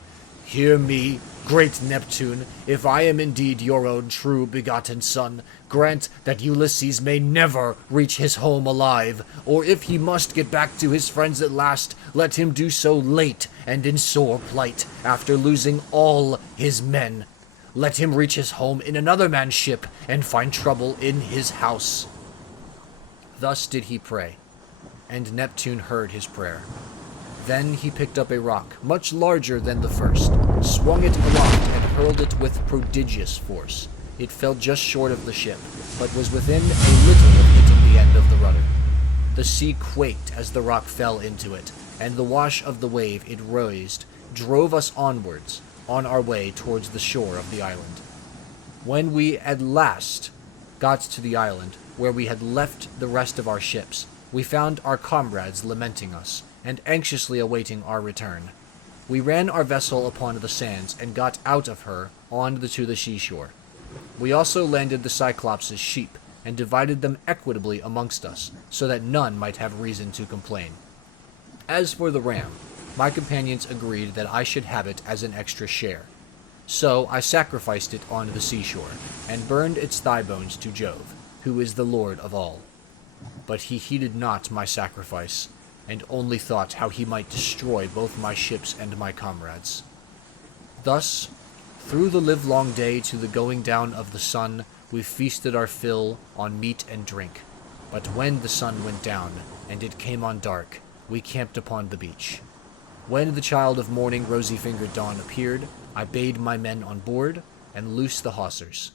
Hear me, great Neptune, if I am indeed your own true begotten son, grant that Ulysses may never reach his home alive, or if he must get back to his friends at last, let him do so late and in sore plight, after losing all his men. Let him reach his home in another man's ship, and find trouble in his house. Thus did he pray, and Neptune heard his prayer. Then he picked up a rock, much larger than the first, swung it aloft, and hurled it with prodigious force. It fell just short of the ship, but was within a little of hitting the end of the rudder. The sea quaked as the rock fell into it, and the wash of the wave it raised drove us onwards, on our way towards the shore of the island. When we at last got to the island, where we had left the rest of our ships, we found our comrades lamenting us, and anxiously awaiting our return. We ran our vessel upon the sands, and got out of her to the seashore. We also landed the Cyclops' sheep, and divided them equitably amongst us, so that none might have reason to complain. As for the ram, my companions agreed that I should have it as an extra share. So I sacrificed it on the seashore, and burned its thigh bones to Jove, who is the Lord of all. But he heeded not my sacrifice, and only thought how he might destroy both my ships and my comrades. Thus, through the livelong day to the going down of the sun, we feasted our fill on meat and drink. But when the sun went down, and it came on dark, we camped upon the beach. When the child of morning, rosy-fingered dawn, appeared, I bade my men on board, and loosed the hawsers.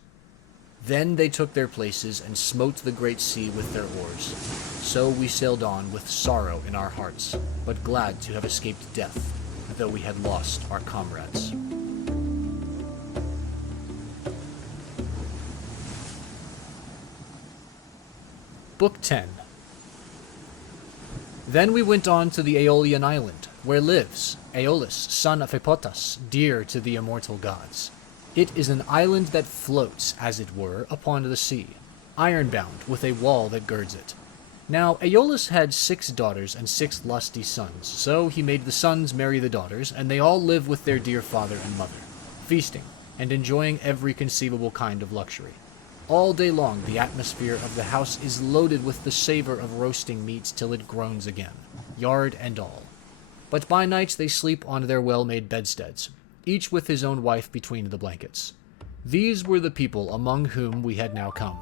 Then they took their places, and smote the great sea with their oars. So we sailed on with sorrow in our hearts, but glad to have escaped death, though we had lost our comrades. Book 10. Then we went on to the Aeolian island, where lives Aeolus, son of Hippotas, dear to the immortal gods. It is an island that floats, as it were, upon the sea, iron-bound, with a wall that girds it. Now Aeolus had 6 daughters and 6 lusty sons, so he made the sons marry the daughters, and they all live with their dear father and mother, feasting, and enjoying every conceivable kind of luxury. All day long the atmosphere of the house is loaded with the savor of roasting meats till it groans again, yard and all. But by night they sleep on their well-made bedsteads, each with his own wife between the blankets. These were the people among whom we had now come.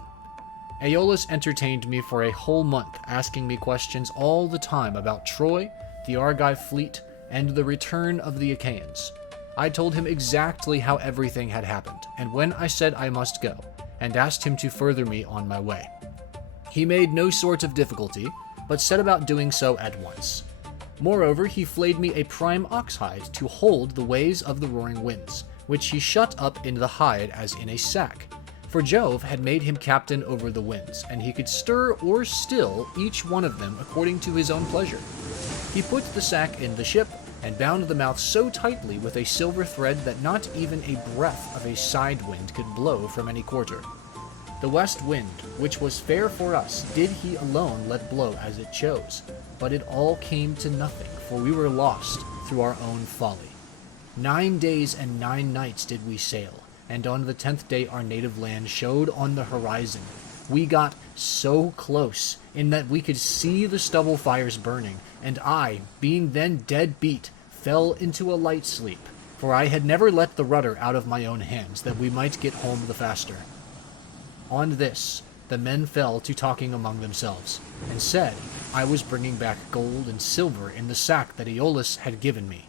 Aeolus entertained me for a whole month, asking me questions all the time about Troy, the Argive fleet, and the return of the Achaeans. I told him exactly how everything had happened, and when I said I must go, and asked him to further me on my way. He made no sort of difficulty, but set about doing so at once. Moreover, he flayed me a prime ox hide to hold the ways of the roaring winds, which he shut up in the hide as in a sack. For Jove had made him captain over the winds, and he could stir or still each one of them according to his own pleasure. He put the sack in the ship, and bound the mouth so tightly with a silver thread that not even a breath of a side wind could blow from any quarter. The west wind, which was fair for us, did he alone let blow as it chose, but it all came to nothing, for we were lost through our own folly. 9 days and 9 nights did we sail, and on the 10th day our native land showed on the horizon. We got so close, in that we could see the stubble fires burning, and I, being then dead beat, fell into a light sleep, for I had never let the rudder out of my own hands, that we might get home the faster. On this, the men fell to talking among themselves, and said I was bringing back gold and silver in the sack that Aeolus had given me.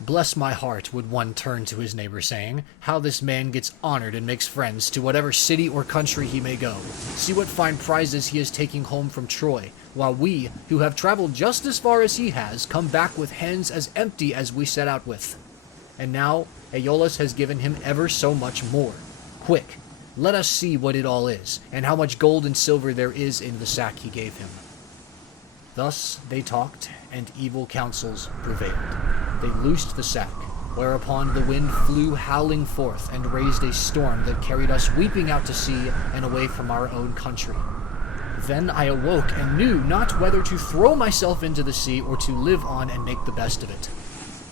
Bless my heart, would one turn to his neighbor, saying, how this man gets honored and makes friends to whatever city or country he may go. See what fine prizes he is taking home from Troy, while we, who have traveled just as far as he has, come back with hands as empty as we set out with. And now Aeolus has given him ever so much more. Quick, let us see what it all is, and how much gold and silver there is in the sack he gave him. Thus they talked, and evil counsels prevailed. They loosed the sack, whereupon the wind flew howling forth and raised a storm that carried us weeping out to sea and away from our own country. Then I awoke and knew not whether to throw myself into the sea or to live on and make the best of it.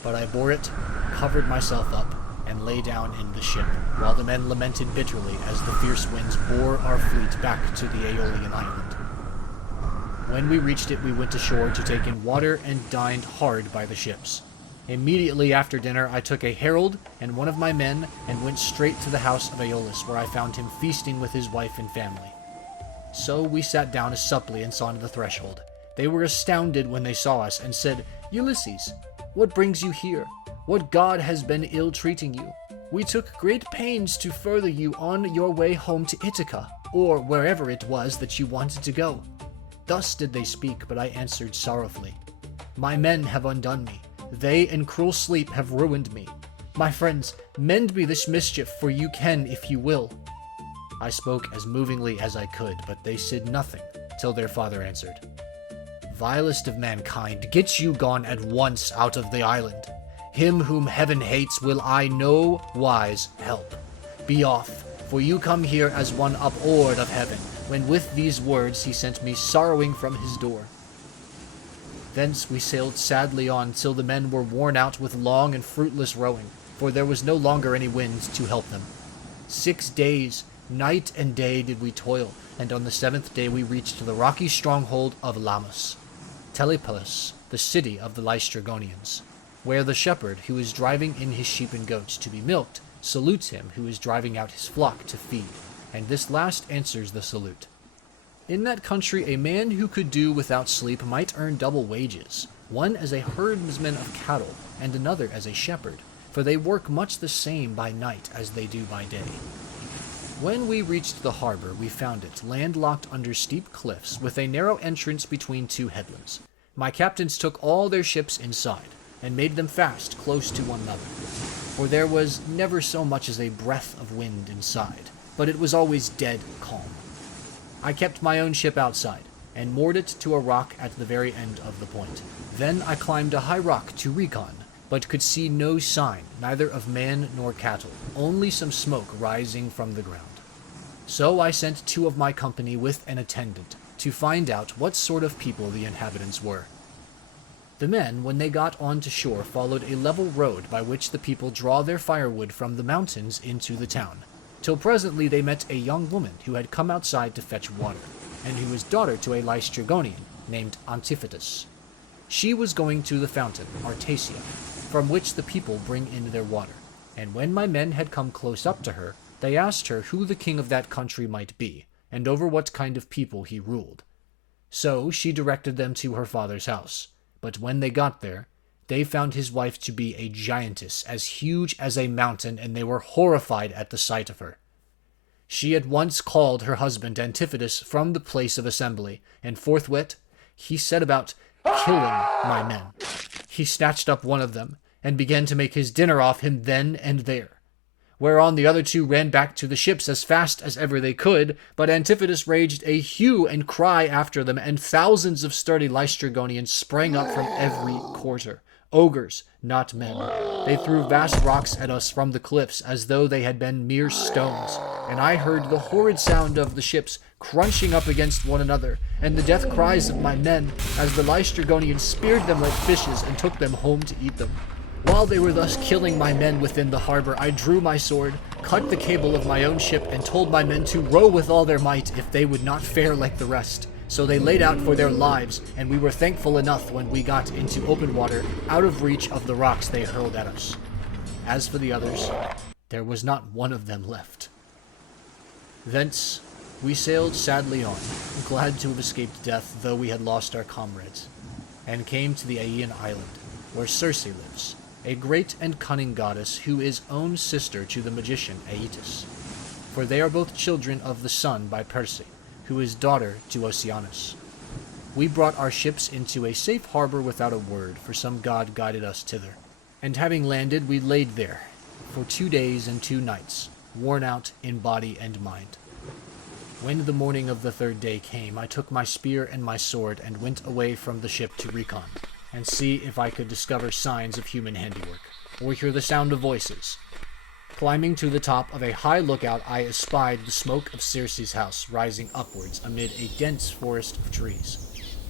But I bore it, covered myself up, and lay down in the ship, while the men lamented bitterly as the fierce winds bore our fleet back to the Aeolian island. When we reached it, we went ashore to take in water and dined hard by the ships. Immediately after dinner, I took a herald and one of my men and went straight to the house of Aeolus, where I found him feasting with his wife and family. So we sat down as suppliants on the threshold. They were astounded when they saw us and said, Ulysses, what brings you here? What god has been ill-treating you? We took great pains to further you on your way home to Ithaca, or wherever it was that you wanted to go. Thus did they speak, but I answered sorrowfully, my men have undone me. They and cruel sleep have ruined me. My friends, mend me this mischief, for you can if you will. I spoke as movingly as I could, but they said nothing, till their father answered, vilest of mankind, get you gone at once out of the island. Him whom heaven hates will I no wise help. Be off, for you come here as one abhorred of heaven, when with these words he sent me sorrowing from his door. Thence we sailed sadly on till the men were worn out with long and fruitless rowing, for there was no longer any wind to help them. 6 days, night and day did we toil, and on the 7th day we reached the rocky stronghold of Lamus, Telepolis, the city of the Lystragonians, where the shepherd who is driving in his sheep and goats to be milked salutes him who is driving out his flock to feed, and this last answers the salute. In that country, a man who could do without sleep might earn double wages, one as a herdsman of cattle, and another as a shepherd, for they work much the same by night as they do by day. When we reached the harbor, we found it landlocked under steep cliffs, with a narrow entrance between 2 headlands. My captains took all their ships inside, and made them fast close to one another, for there was never so much as a breath of wind inside, but it was always dead calm. I kept my own ship outside, and moored it to a rock at the very end of the point. Then I climbed a high rock to recon, but could see no sign, neither of man nor cattle, only some smoke rising from the ground. So I sent 2 of my company with an attendant, to find out what sort of people the inhabitants were. The men, when they got on to shore, followed a level road by which the people draw their firewood from the mountains into the town, till presently they met a young woman who had come outside to fetch water, and who was daughter to a Lystragonian named Antiphatus. She was going to the fountain, Artasia, from which the people bring in their water, and when my men had come close up to her, they asked her who the king of that country might be, and over what kind of people he ruled. So she directed them to her father's house, but when they got there, they found his wife to be a giantess as huge as a mountain, and they were horrified at the sight of her. She at once called her husband Antiphatus from the place of assembly, and forthwith he set about killing my men. He snatched up one of them, and began to make his dinner off him then and there. Whereon the other 2 ran back to the ships as fast as ever they could, but Antiphatus raged a hue and cry after them, and thousands of sturdy Lystragonians sprang up from every quarter, ogres, not men. They threw vast rocks at us from the cliffs as though they had been mere stones, and I heard the horrid sound of the ships crunching up against one another, and the death cries of my men as the Lystrygonians speared them like fishes and took them home to eat them. While they were thus killing my men within the harbor, I drew my sword, cut the cable of my own ship, and told my men to row with all their might if they would not fare like the rest. So they laid out for their lives, and we were thankful enough when we got into open water, out of reach of the rocks they hurled at us. As for the others, there was not one of them left. Thence we sailed sadly on, glad to have escaped death, though we had lost our comrades, and came to the Aeaean island, where Circe lives, a great and cunning goddess who is own sister to the magician Aeetes. For they are both children of the sun by Perse, who is daughter to Oceanus. We brought our ships into a safe harbor without a word, for some god guided us thither. And having landed, we laid there for 2 days and 2 nights, worn out in body and mind. When the morning of the 3rd day came, I took my spear and my sword and went away from the ship to recon, and see if I could discover signs of human handiwork, or hear the sound of voices. Climbing to the top of a high lookout, I espied the smoke of Circe's house rising upwards amid a dense forest of trees.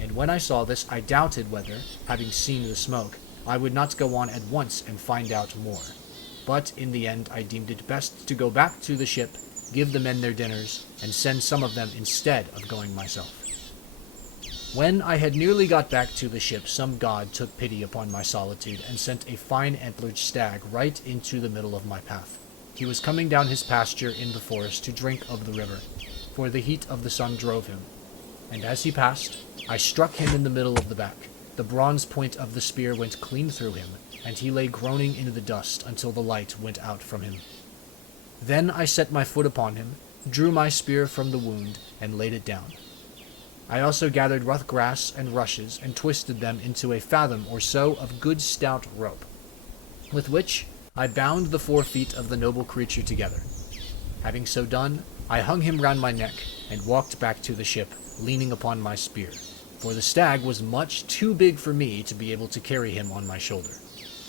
And when I saw this, I doubted whether, having seen the smoke, I would not go on at once and find out more. But in the end, I deemed it best to go back to the ship, give the men their dinners, and send some of them instead of going myself. When I had nearly got back to the ship, some god took pity upon my solitude and sent a fine antlered stag right into the middle of my path. He was coming down his pasture in the forest to drink of the river, for the heat of the sun drove him. And as he passed, I struck him in the middle of the back. The bronze point of the spear went clean through him, and he lay groaning in the dust until the light went out from him. Then I set my foot upon him, drew my spear from the wound, and laid it down. I also gathered rough grass and rushes, and twisted them into a fathom or so of good stout rope, with which I bound the 4 feet of the noble creature together. Having so done, I hung him round my neck, and walked back to the ship, leaning upon my spear, for the stag was much too big for me to be able to carry him on my shoulder,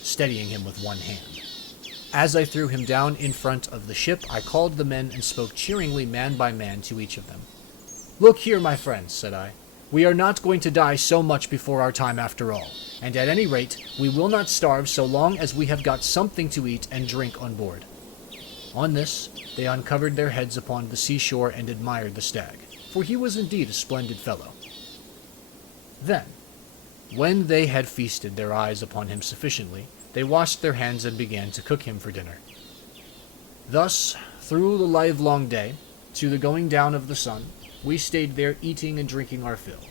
steadying him with one hand. As I threw him down in front of the ship, I called the men and spoke cheeringly man by man to each of them. "Look here, my friends," said I. "We are not going to die so much before our time after all, and at any rate we will not starve so long as we have got something to eat and drink on board." On this, they uncovered their heads upon the seashore and admired the stag, for he was indeed a splendid fellow. Then, when they had feasted their eyes upon him sufficiently, they washed their hands and began to cook him for dinner. Thus, through the livelong day, to the going down of the sun, we stayed there eating and drinking our fill.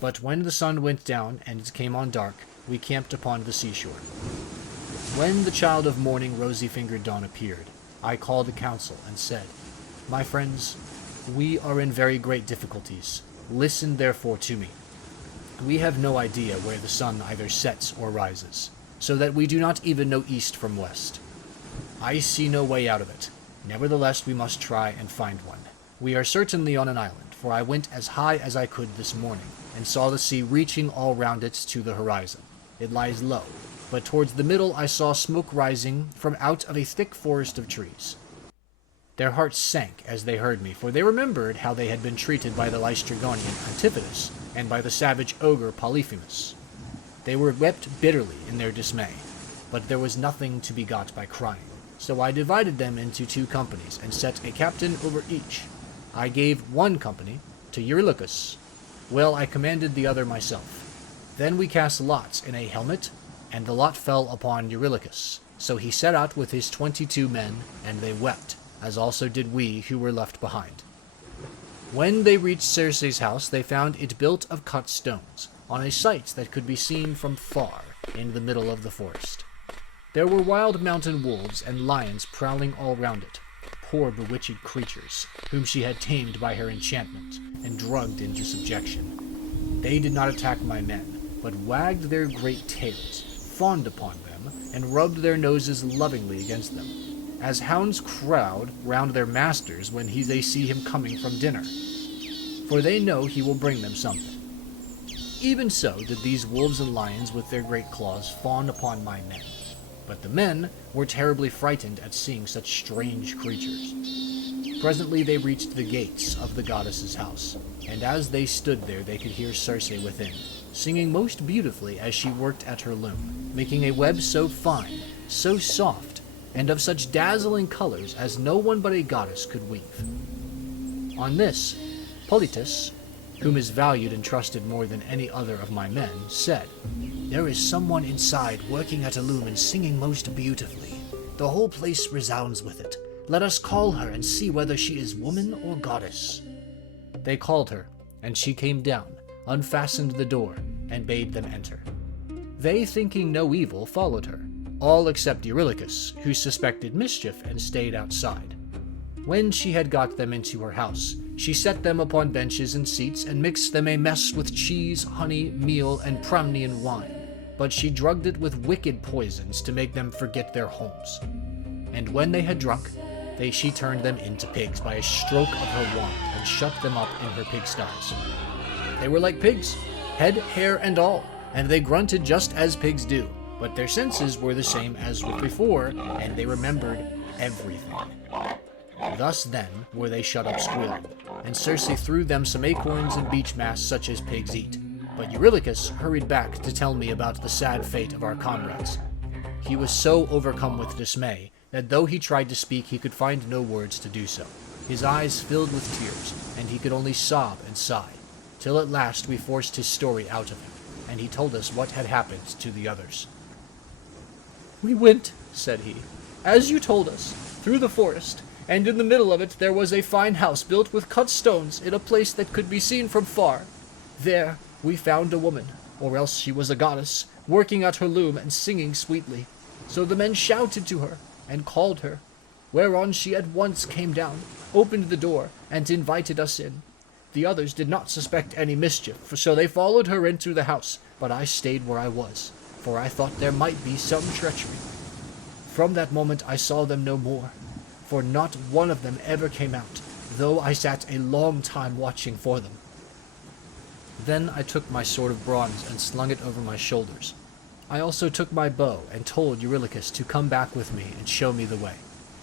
But when the sun went down and it came on dark, we camped upon the seashore. When the child of morning, rosy-fingered dawn, appeared, I called a council and said, "My friends, we are in very great difficulties. Listen therefore to me. We have no idea where the sun either sets or rises, so that we do not even know east from west. I see no way out of it. Nevertheless, we must try and find one. We are certainly on an island, for I went as high as I could this morning, and saw the sea reaching all round it to the horizon. It lies low, but towards the middle I saw smoke rising from out of a thick forest of trees." Their hearts sank as they heard me, for they remembered how they had been treated by the Lystrygonian Antiphatus, and by the savage ogre Polyphemus. They were wept bitterly in their dismay, but there was nothing to be got by crying, so I divided them into 2 companies, and set a captain over each. I gave one company to Eurylochus, while I commanded the other myself. Then we cast lots in a helmet, and the lot fell upon Eurylochus. So he set out with his 22 men, and they wept, as also did we who were left behind. When they reached Circe's house, they found it built of cut stones, on a site that could be seen from far in the middle of the forest. There were wild mountain wolves and lions prowling all round it, poor bewitched creatures, whom she had tamed by her enchantment, and drugged into subjection. They did not attack my men, but wagged their great tails, fawned upon them, and rubbed their noses lovingly against them, as hounds crowd round their masters when they see him coming from dinner, for they know he will bring them something. Even so did these wolves and lions with their great claws fawn upon my men. But the men were terribly frightened at seeing such strange creatures. Presently they reached the gates of the goddess's house, and as they stood there they could hear Circe within, singing most beautifully as she worked at her loom, making a web so fine, so soft, and of such dazzling colors as no one but a goddess could weave. On this, Politis, whom is valued and trusted more than any other of my men, said, "There is someone inside working at a loom and singing most beautifully. The whole place resounds with it. Let us call her and see whether she is woman or goddess." They called her, and she came down, unfastened the door, and bade them enter. They, thinking no evil, followed her, all except Eurylochus, who suspected mischief and stayed outside. When she had got them into her house, she set them upon benches and seats and mixed them a mess with cheese, honey, meal, and Pramnian wine, but she drugged it with wicked poisons to make them forget their homes. And when they had drunk, she turned them into pigs by a stroke of her wand and shut them up in her pigsties. They were like pigs, head, hair, and all, and they grunted just as pigs do, but their senses were the same as before, and they remembered everything. Thus then were they shut up squealing, and Circe threw them some acorns and beech mast such as pigs eat. But Eurylochus hurried back to tell me about the sad fate of our comrades. He was so overcome with dismay that though he tried to speak, he could find no words to do so. His eyes filled with tears, and he could only sob and sigh, till at last we forced his story out of him, and he told us what had happened to the others. "We went," said he, "as you told us, through the forest, and in the middle of it there was a fine house built with cut stones in a place that could be seen from far. There we found a woman, or else she was a goddess, working at her loom and singing sweetly. So the men shouted to her and called her, whereon she at once came down, opened the door, and invited us in. The others did not suspect any mischief, so they followed her into the house, but I stayed where I was, for I thought there might be some treachery. From that moment I saw them no more, for not one of them ever came out, though I sat a long time watching for them. Then I took my sword of bronze and slung it over my shoulders. I also took my bow and told Eurylochus to come back with me and show me the way.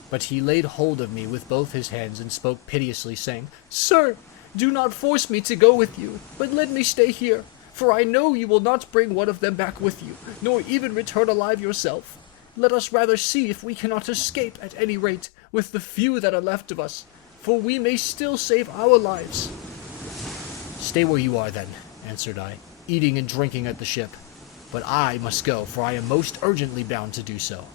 But he laid hold of me with both his hands and spoke piteously, saying, "Sir, do not force me to go with you, but let me stay here, for I know you will not bring one of them back with you, nor even return alive yourself. Let us rather see if we cannot escape at any rate with the few that are left of us, for we may still save our lives." "Stay where you are, then," answered I, "eating and drinking at the ship. But I must go, for I am most urgently bound to do so."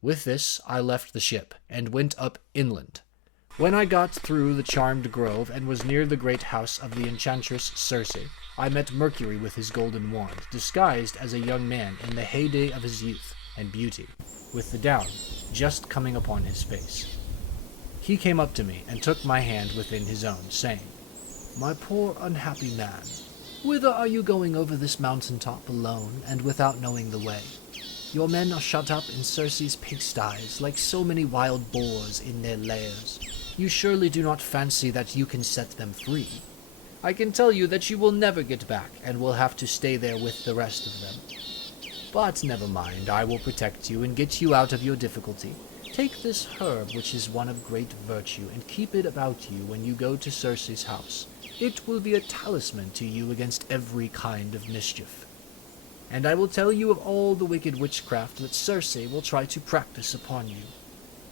With this I left the ship, and went up inland. When I got through the charmed grove, and was near the great house of the enchantress Circe, I met Mercury with his golden wand, disguised as a young man in the heyday of his youth and beauty, with the down just coming upon his face. He came up to me, and took my hand within his own, saying, "My poor unhappy man, whither are you going over this mountain top alone, and without knowing the way? Your men are shut up in Circe's pigsties, like so many wild boars in their lairs. You surely do not fancy that you can set them free? I can tell you that you will never get back, and will have to stay there with the rest of them. But never mind, I will protect you and get you out of your difficulty. Take this herb, which is one of great virtue, and keep it about you when you go to Circe's house. It will be a talisman to you against every kind of mischief. And I will tell you of all the wicked witchcraft that Circe will try to practice upon you.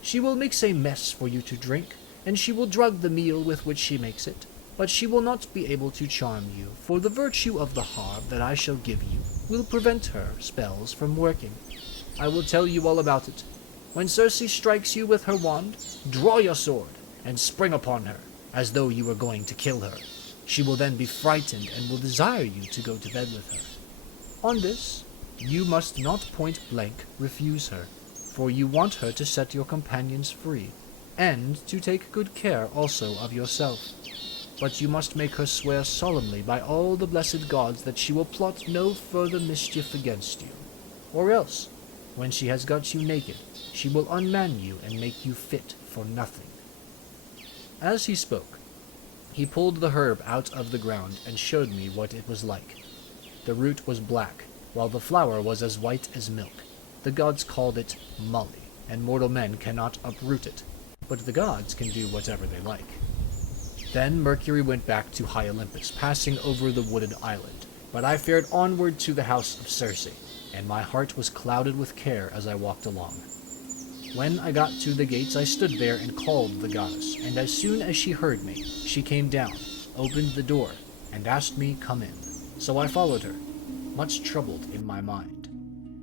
She will mix a mess for you to drink, and she will drug the meal with which she makes it, but she will not be able to charm you, for the virtue of the harp that I shall give you will prevent her spells from working. I will tell you all about it. When Circe strikes you with her wand, draw your sword, and spring upon her, as though you were going to kill her. She will then be frightened and will desire you to go to bed with her. On this, you must not point blank refuse her, for you want her to set your companions free, and to take good care also of yourself. But you must make her swear solemnly by all the blessed gods that she will plot no further mischief against you, or else, when she has got you naked, she will unman you and make you fit for nothing." As he spoke, He pulled the herb out of the ground and showed me what it was like. The root was black, while the flower was as white as milk. The gods called it Nalle, and mortal men cannot uproot it, but the gods can do whatever they like. Then Mercury went back to high Olympus, passing over the wooded island, but I fared onward to the house of Circe, and my heart was clouded with care as I walked along. When I got to the gates, I stood there and called the goddess, and as soon as she heard me, she came down, opened the door, and asked me come in. So I followed her, much troubled in my mind.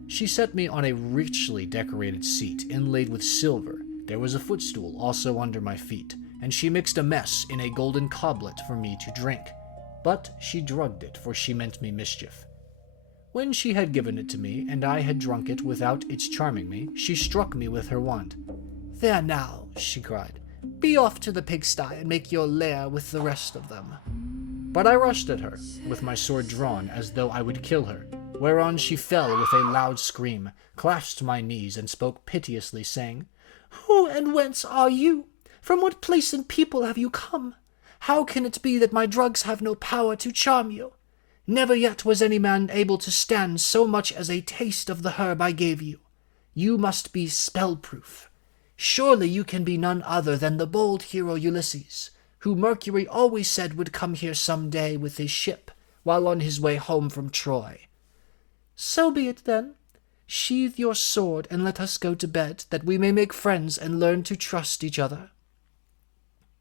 She set me on a richly decorated seat inlaid with silver. There was a footstool also under my feet, and she mixed a mess in a golden goblet for me to drink. But she drugged it, for she meant me mischief. When she had given it to me, and I had drunk it without its charming me, she struck me with her wand. "There now," she cried, "be off to the pigsty and make your lair with the rest of them." But I rushed at her, with my sword drawn, as though I would kill her, whereon she fell with a loud scream, clasped my knees, and spoke piteously, saying, "Who and whence are you? From what place and people have you come? How can it be that my drugs have no power to charm you? Never yet was any man able to stand so much as a taste of the herb I gave you. You must be spell-proof. Surely you can be none other than the bold hero Ulysses, who Mercury always said would come here some day with his ship, while on his way home from Troy. So be it then. Sheathe your sword and let us go to bed, that we may make friends and learn to trust each other."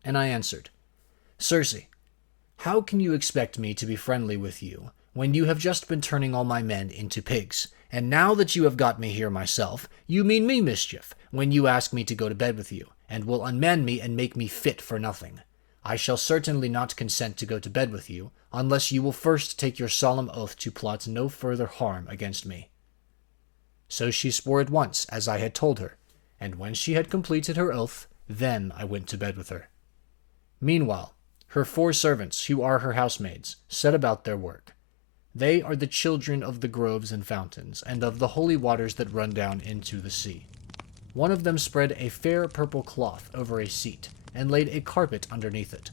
And I answered, "Circe, how can you expect me to be friendly with you, when you have just been turning all my men into pigs, and now that you have got me here myself, you mean me mischief, when you ask me to go to bed with you, and will unman me and make me fit for nothing? I shall certainly not consent to go to bed with you, unless you will first take your solemn oath to plot no further harm against me." So she swore at once, as I had told her, and when she had completed her oath, then I went to bed with her. Meanwhile, her 4 servants, who are her housemaids, set about their work. They are the children of the groves and fountains, and of the holy waters that run down into the sea. One of them spread a fair purple cloth over a seat, and laid a carpet underneath it.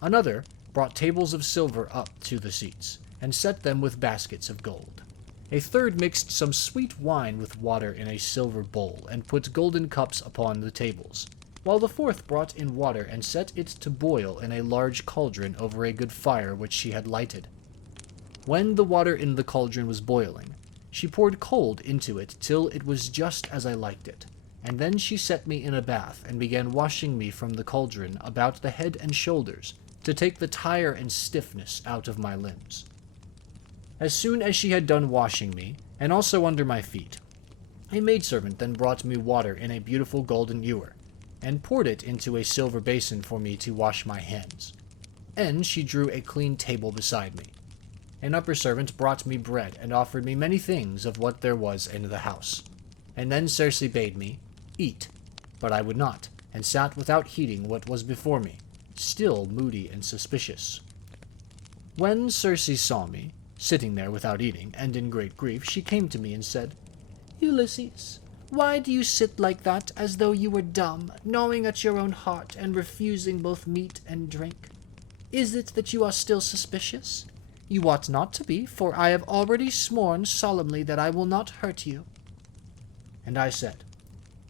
Another brought tables of silver up to the seats, and set them with baskets of gold. A third mixed some sweet wine with water in a silver bowl, and put golden cups upon the tables, while the fourth brought in water and set it to boil in a large cauldron over a good fire which she had lighted. When the water in the cauldron was boiling, she poured cold into it till it was just as I liked it, and then she set me in a bath and began washing me from the cauldron about the head and shoulders, to take the tire and stiffness out of my limbs. As soon as she had done washing me, and also under my feet, a maidservant then brought me water in a beautiful golden ewer, and poured it into a silver basin for me to wash my hands. And she drew a clean table beside me. An upper servant brought me bread, and offered me many things of what there was in the house. And then Circe bade me eat, but I would not, and sat without heeding what was before me, still moody and suspicious. When Circe saw me, sitting there without eating, and in great grief, she came to me and said, "Ulysses, why do you sit like that, as though you were dumb, gnawing at your own heart, and refusing both meat and drink? Is it that you are still suspicious? You ought not to be, for I have already sworn solemnly that I will not hurt you." And I said,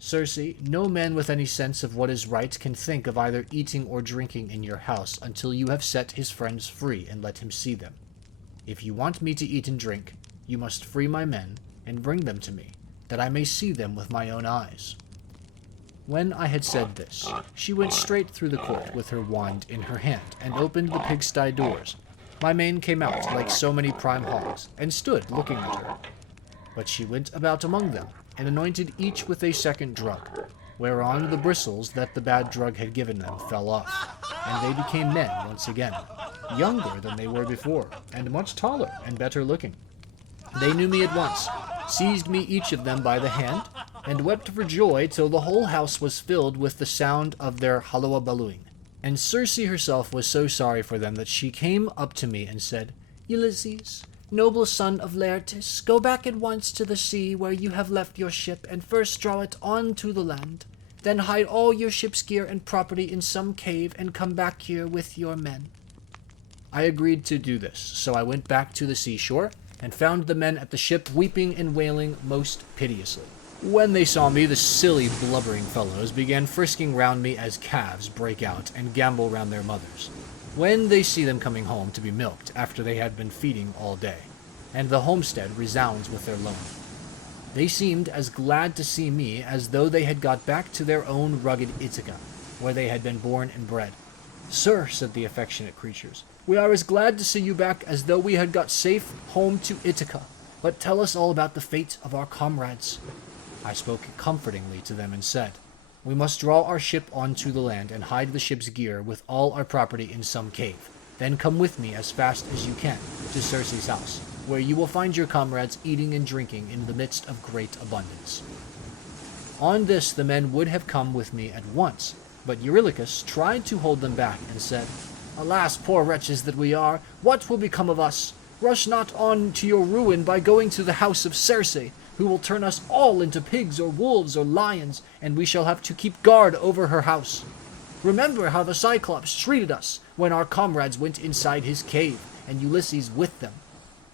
"Circe, no man with any sense of what is right can think of either eating or drinking in your house until you have set his friends free and let him see them. If you want me to eat and drink, you must free my men and bring them to me, that I may see them with my own eyes." When I had said this, she went straight through the court with her wand in her hand, and opened the pigsty doors. My men came out like so many prime hogs, and stood looking at her. But she went about among them, and anointed each with a second drug, whereon the bristles that the bad drug had given them fell off, and they became men once again, younger than they were before, and much taller and better looking. They knew me at once, seized me each of them by the hand, and wept for joy till the whole house was filled with the sound of their hullabalooing. And Circe herself was so sorry for them that she came up to me and said, "Ulysses, noble son of Laertes, go back at once to the sea where you have left your ship, and first draw it on to the land. Then hide all your ship's gear and property in some cave and come back here with your men." I agreed to do this, so I went back to the seashore and found the men at the ship weeping and wailing most piteously. When they saw me, the silly, blubbering fellows began frisking round me as calves break out and gambol round their mothers, when they see them coming home to be milked after they had been feeding all day, and the homestead resounds with their lowing. They seemed as glad to see me as though they had got back to their own rugged Ithaca, where they had been born and bred. "Sir," said the affectionate creatures, "we are as glad to see you back as though we had got safe home to Ithaca. But tell us all about the fate of our comrades." I spoke comfortingly to them and said, "We must draw our ship onto the land and hide the ship's gear with all our property in some cave. Then come with me as fast as you can to Circe's house, where you will find your comrades eating and drinking in the midst of great abundance." On this the men would have come with me at once, but Eurylochus tried to hold them back and said, "Alas, poor wretches that we are, what will become of us? Rush not on to your ruin by going to the house of Circe, who will turn us all into pigs or wolves or lions, and we shall have to keep guard over her house. Remember how the Cyclops treated us when our comrades went inside his cave, and Ulysses with them.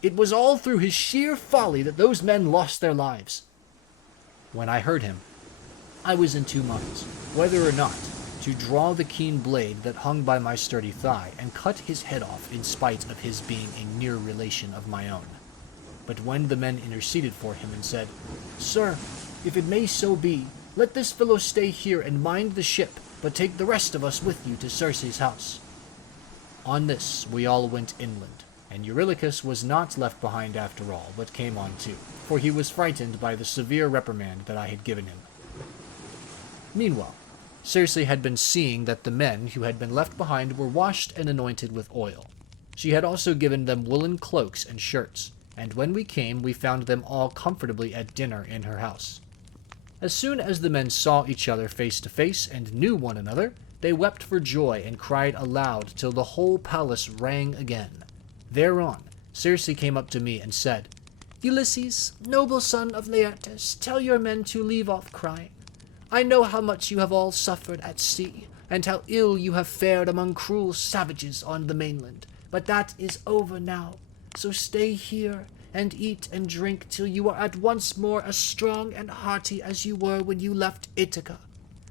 It was all through his sheer folly that those men lost their lives." When I heard him, I was in two minds, whether or not to draw the keen blade that hung by my sturdy thigh and cut his head off in spite of his being a near relation of my own. But when the men interceded for him and said, "Sir, if it may so be, let this fellow stay here and mind the ship, but take the rest of us with you to Circe's house." On this we all went inland, and Eurylochus was not left behind after all, but came on too, for he was frightened by the severe reprimand that I had given him. Meanwhile, Circe had been seeing that the men who had been left behind were washed and anointed with oil. She had also given them woolen cloaks and shirts, and when we came we found them all comfortably at dinner in her house. As soon as the men saw each other face to face and knew one another, they wept for joy and cried aloud till the whole palace rang again. Thereon Circe came up to me and said, "Ulysses, noble son of Laertes, tell your men to leave off crying. I know how much you have all suffered at sea, and how ill you have fared among cruel savages on the mainland, but that is over now. So stay here, and eat and drink till you are at once more as strong and hearty as you were when you left Ithaca.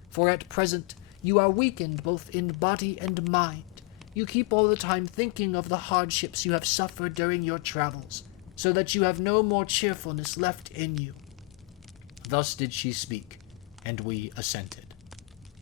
For at present you are weakened both in body and mind. You keep all the time thinking of the hardships you have suffered during your travels, so that you have no more cheerfulness left in you." Thus did she speak, and we assented.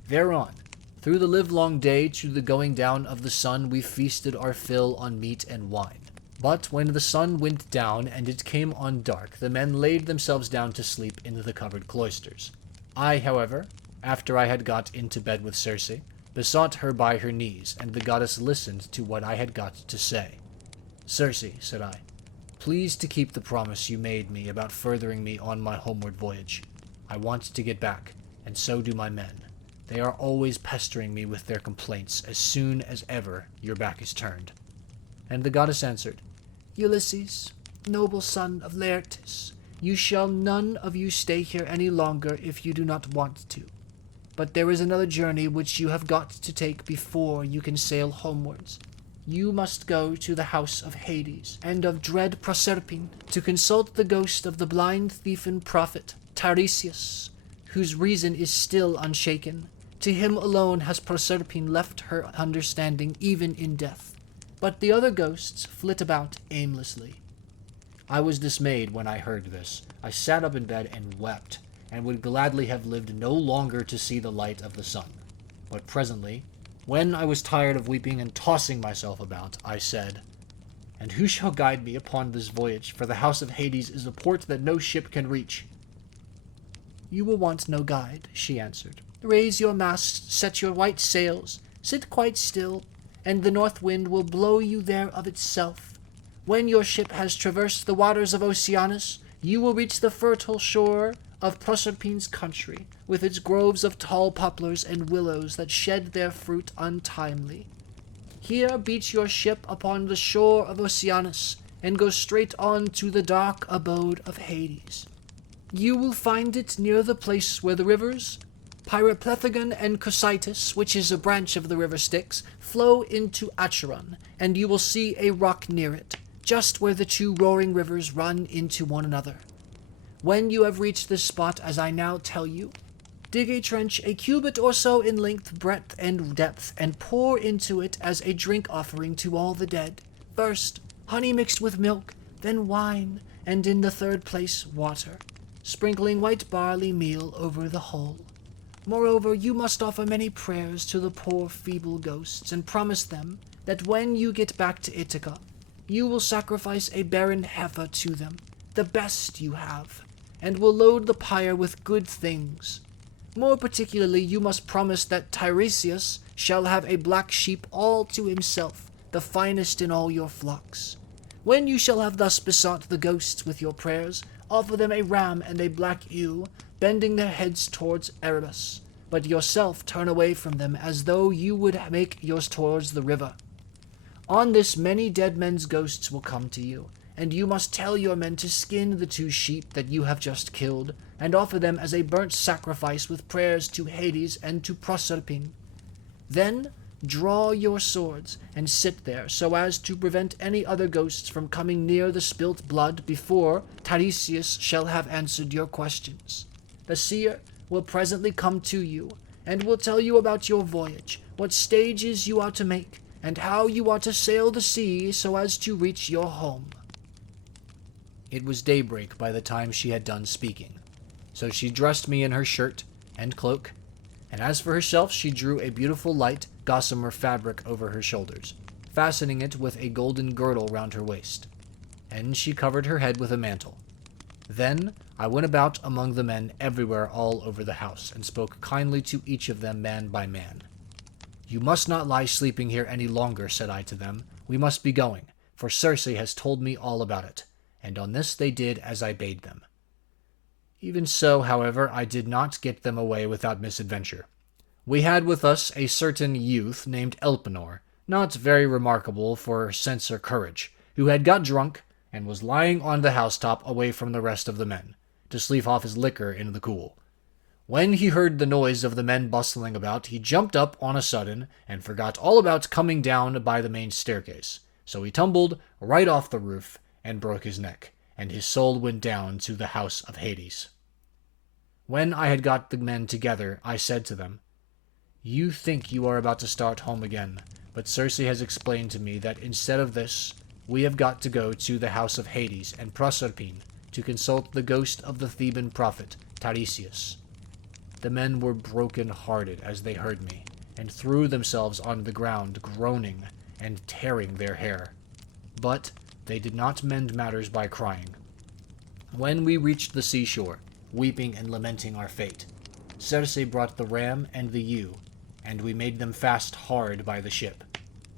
Thereon, through the livelong day to the going down of the sun, we feasted our fill on meat and wine. But when the sun went down and it came on dark, the men laid themselves down to sleep in the covered cloisters. I, however, after I had got into bed with Circe, besought her by her knees, and the goddess listened to what I had got to say. "Circe," said I, "please to keep the promise you made me about furthering me on my homeward voyage. I want to get back, and so do my men. They are always pestering me with their complaints as soon as ever your back is turned." And the goddess answered, "Ulysses, noble son of Laertes, you shall none of you stay here any longer if you do not want to. But there is another journey which you have got to take before you can sail homewards. You must go to the house of Hades and of dread Proserpine to consult the ghost of the blind thief and prophet Tiresias, whose reason is still unshaken. To him alone has Proserpine left her understanding even in death, but the other ghosts flit about aimlessly." I was dismayed when I heard this. I sat up in bed and wept, and would gladly have lived no longer to see the light of the sun. But presently, when I was tired of weeping and tossing myself about, I said, "And who shall guide me upon this voyage? For the house of Hades is a port that no ship can reach." "You will want no guide," she answered. "Raise your masts, set your white sails, sit quite still, and the north wind will blow you there of itself. When your ship has traversed the waters of Oceanus, you will reach the fertile shore of Proserpine's country, with its groves of tall poplars and willows that shed their fruit untimely. Here beach your ship upon the shore of Oceanus, and go straight on to the dark abode of Hades. You will find it near the place where the rivers Pyroplethagon and Cocytus, which is a branch of the river Styx, flow into Acheron, and you will see a rock near it, just where the two roaring rivers run into one another. When you have reached this spot, as I now tell you, dig a trench a cubit or so in length, breadth, and depth, and pour into it as a drink offering to all the dead. First, honey mixed with milk, then wine, and in the third place, water, sprinkling white barley meal over the whole. Moreover, you must offer many prayers to the poor feeble ghosts, and promise them that when you get back to Ithaca, you will sacrifice a barren heifer to them, the best you have, and will load the pyre with good things. More particularly, you must promise that Tiresias shall have a black sheep all to himself, the finest in all your flocks. When you shall have thus besought the ghosts with your prayers, offer them a ram and a black ewe, bending their heads towards Erebus, but yourself turn away from them as though you would make yours towards the river. On this many dead men's ghosts will come to you, and you must tell your men to skin the two sheep that you have just killed, and offer them as a burnt sacrifice with prayers to Hades and to Proserpine. Then draw your swords, and sit there, so as to prevent any other ghosts from coming near the spilt blood before Tiresias shall have answered your questions. The seer will presently come to you, and will tell you about your voyage, what stages you are to make, and how you are to sail the sea so as to reach your home." It was daybreak by the time she had done speaking, so she dressed me in her shirt and cloak, and as for herself she drew a beautiful light gossamer fabric over her shoulders, fastening it with a golden girdle round her waist, and she covered her head with a mantle. Then I went about among the men everywhere all over the house, and spoke kindly to each of them man by man. "You must not lie sleeping here any longer," said I to them. "We must be going, for Circe has told me all about it." And on this they did as I bade them. Even so, however, I did not get them away without misadventure. We had with us a certain youth named Elpenor, not very remarkable for sense or courage, who had got drunk and was lying on the housetop away from the rest of the men, to sleep off his liquor in the cool. When he heard the noise of the men bustling about, he jumped up on a sudden, and forgot all about coming down by the main staircase. So he tumbled right off the roof, and broke his neck, and his soul went down to the house of Hades. When I had got the men together, I said to them, "You think you are about to start home again, but Circe has explained to me that instead of this, we have got to go to the house of Hades and Proserpine to consult the ghost of the Theban prophet, Tiresias." The men were broken-hearted as they heard me, and threw themselves on the ground, groaning and tearing their hair. But they did not mend matters by crying. When we reached the seashore, weeping and lamenting our fate, Circe brought the ram and the ewe, and we made them fast hard by the ship.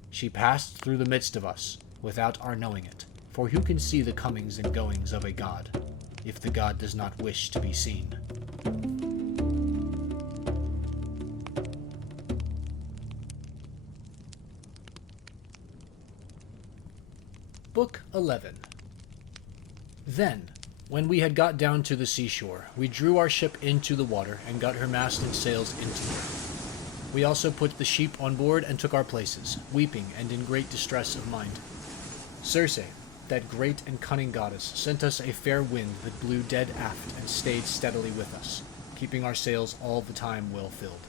She passed through the midst of us, without our knowing it, for who can see the comings and goings of a god, if the god does not wish to be seen? Book 11. Then, when we had got down to the seashore, we drew our ship into the water, and got her mast and sails into her. We also put the sheep on board and took our places, weeping and in great distress of mind. Circe, that great and cunning goddess, sent us a fair wind that blew dead aft and stayed steadily with us, keeping our sails all the time well filled.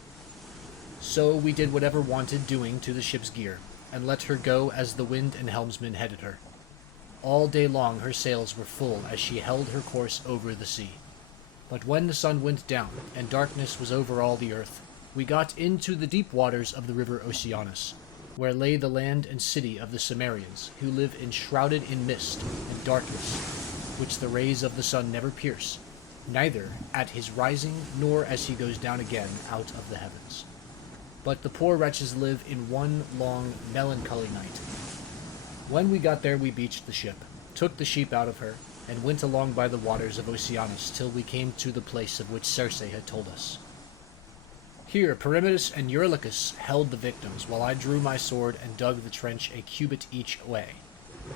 So we did whatever wanted doing to the ship's gear, and let her go as the wind and helmsman headed her. All day long her sails were full as she held her course over the sea. But when the sun went down, and darkness was over all the earth, we got into the deep waters of the river Oceanus, where lay the land and city of the Cimmerians, who live enshrouded in mist and darkness, which the rays of the sun never pierce, neither at his rising nor as he goes down again out of the heavens. But the poor wretches live in one long, melancholy night. When we got there, we beached the ship, took the sheep out of her, and went along by the waters of Oceanus till we came to the place of which Circe had told us. Here Perimetus and Eurylochus held the victims, while I drew my sword and dug the trench a cubit each way.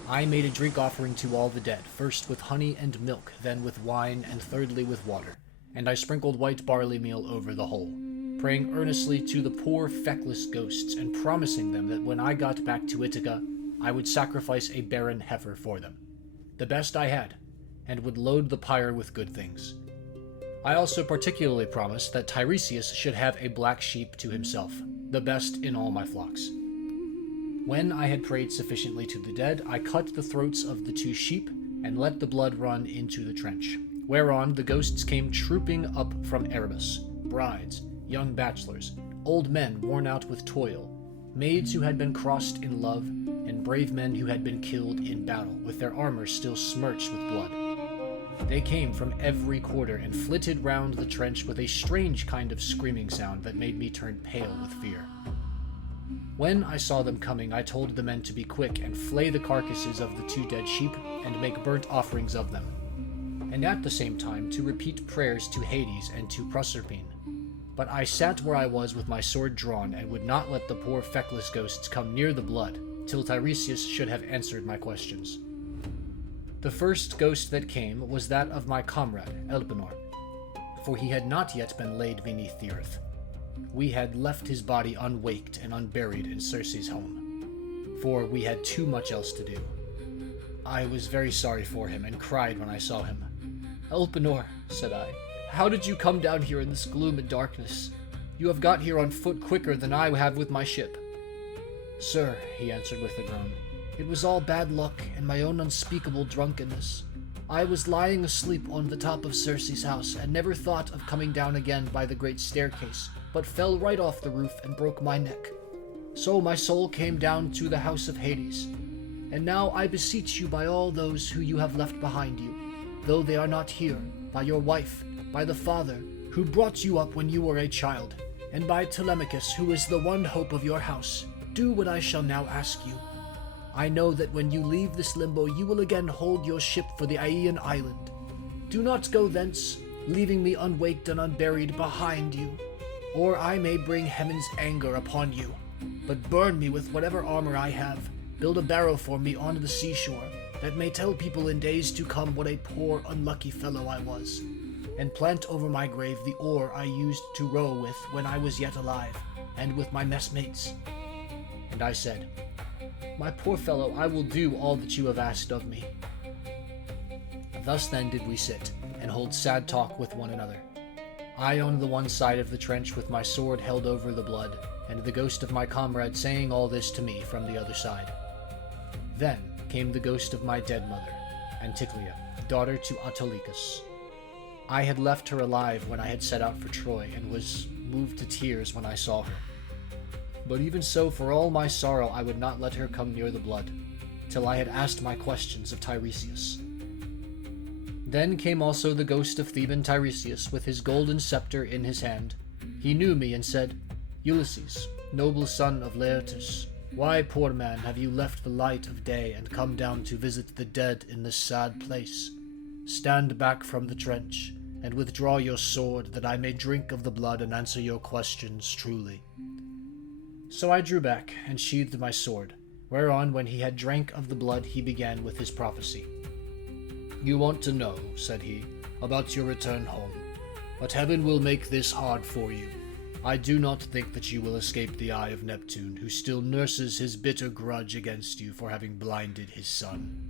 I made a drink offering to all the dead, first with honey and milk, then with wine, and thirdly with water, and I sprinkled white barley meal over the whole. praying earnestly to the poor feckless ghosts and promising them that when I got back to Ithaca, I would sacrifice a barren heifer for them, the best I had, and would load the pyre with good things. I also particularly promised that Tiresias should have a black sheep to himself, the best in all my flocks. When I had prayed sufficiently to the dead, I cut the throats of the 2 sheep and let the blood run into the trench, whereon the ghosts came trooping up from Erebus, brides, young bachelors, old men worn out with toil, maids who had been crossed in love, and brave men who had been killed in battle, with their armor still smirched with blood. They came from every quarter and flitted round the trench with a strange kind of screaming sound that made me turn pale with fear. When I saw them coming, I told the men to be quick and flay the carcasses of the 2 dead sheep and make burnt offerings of them, and at the same time to repeat prayers to Hades and to Proserpine. But I sat where I was with my sword drawn and would not let the poor feckless ghosts come near the blood till Tiresias should have answered my questions. The first ghost that came was that of my comrade, Elpenor, for he had not yet been laid beneath the earth. We had left his body unwaked and unburied in Circe's home, for we had too much else to do. I was very sorry for him and cried when I saw him. "Elpenor," said I, "how did you come down here in this gloom and darkness? You have got here on foot quicker than I have with my ship." "Sir," he answered with a groan, "it was all bad luck and my own unspeakable drunkenness. I was lying asleep on the top of Circe's house and never thought of coming down again by the great staircase, but fell right off the roof and broke my neck. So my soul came down to the house of Hades. And now I beseech you by all those who you have left behind you, though they are not here, by your wife, by the father who brought you up when you were a child, and by Telemachus, who is the one hope of your house, do what I shall now ask you. I know that when you leave this limbo you will again hold your ship for the Aeaean island. Do not go thence, leaving me unwaked and unburied behind you, or I may bring heaven's anger upon you. But burn me with whatever armor I have, build a barrow for me on the seashore, that may tell people in days to come what a poor, unlucky fellow I was, and plant over my grave the oar I used to row with when I was yet alive, and with my messmates." And I said, "My poor fellow, I will do all that you have asked of me." Thus then did we sit, and hold sad talk with one another. I on the one side of the trench with my sword held over the blood, and the ghost of my comrade saying all this to me from the other side. Then came the ghost of my dead mother, Anticlea, daughter to Autolycus. I had left her alive when I had set out for Troy, and was moved to tears when I saw her. But even so, for all my sorrow, I would not let her come near the blood, till I had asked my questions of Tiresias. Then came also the ghost of Theban Tiresias, with his golden scepter in his hand. He knew me and said, "Ulysses, noble son of Laertus, why, poor man, have you left the light of day and come down to visit the dead in this sad place? Stand back from the trench, and withdraw your sword, that I may drink of the blood and answer your questions truly." So I drew back and sheathed my sword, whereon when he had drank of the blood he began with his prophecy. "You want to know," said he, "about your return home, but heaven will make this hard for you. I do not think that you will escape the eye of Neptune, who still nurses his bitter grudge against you for having blinded his son.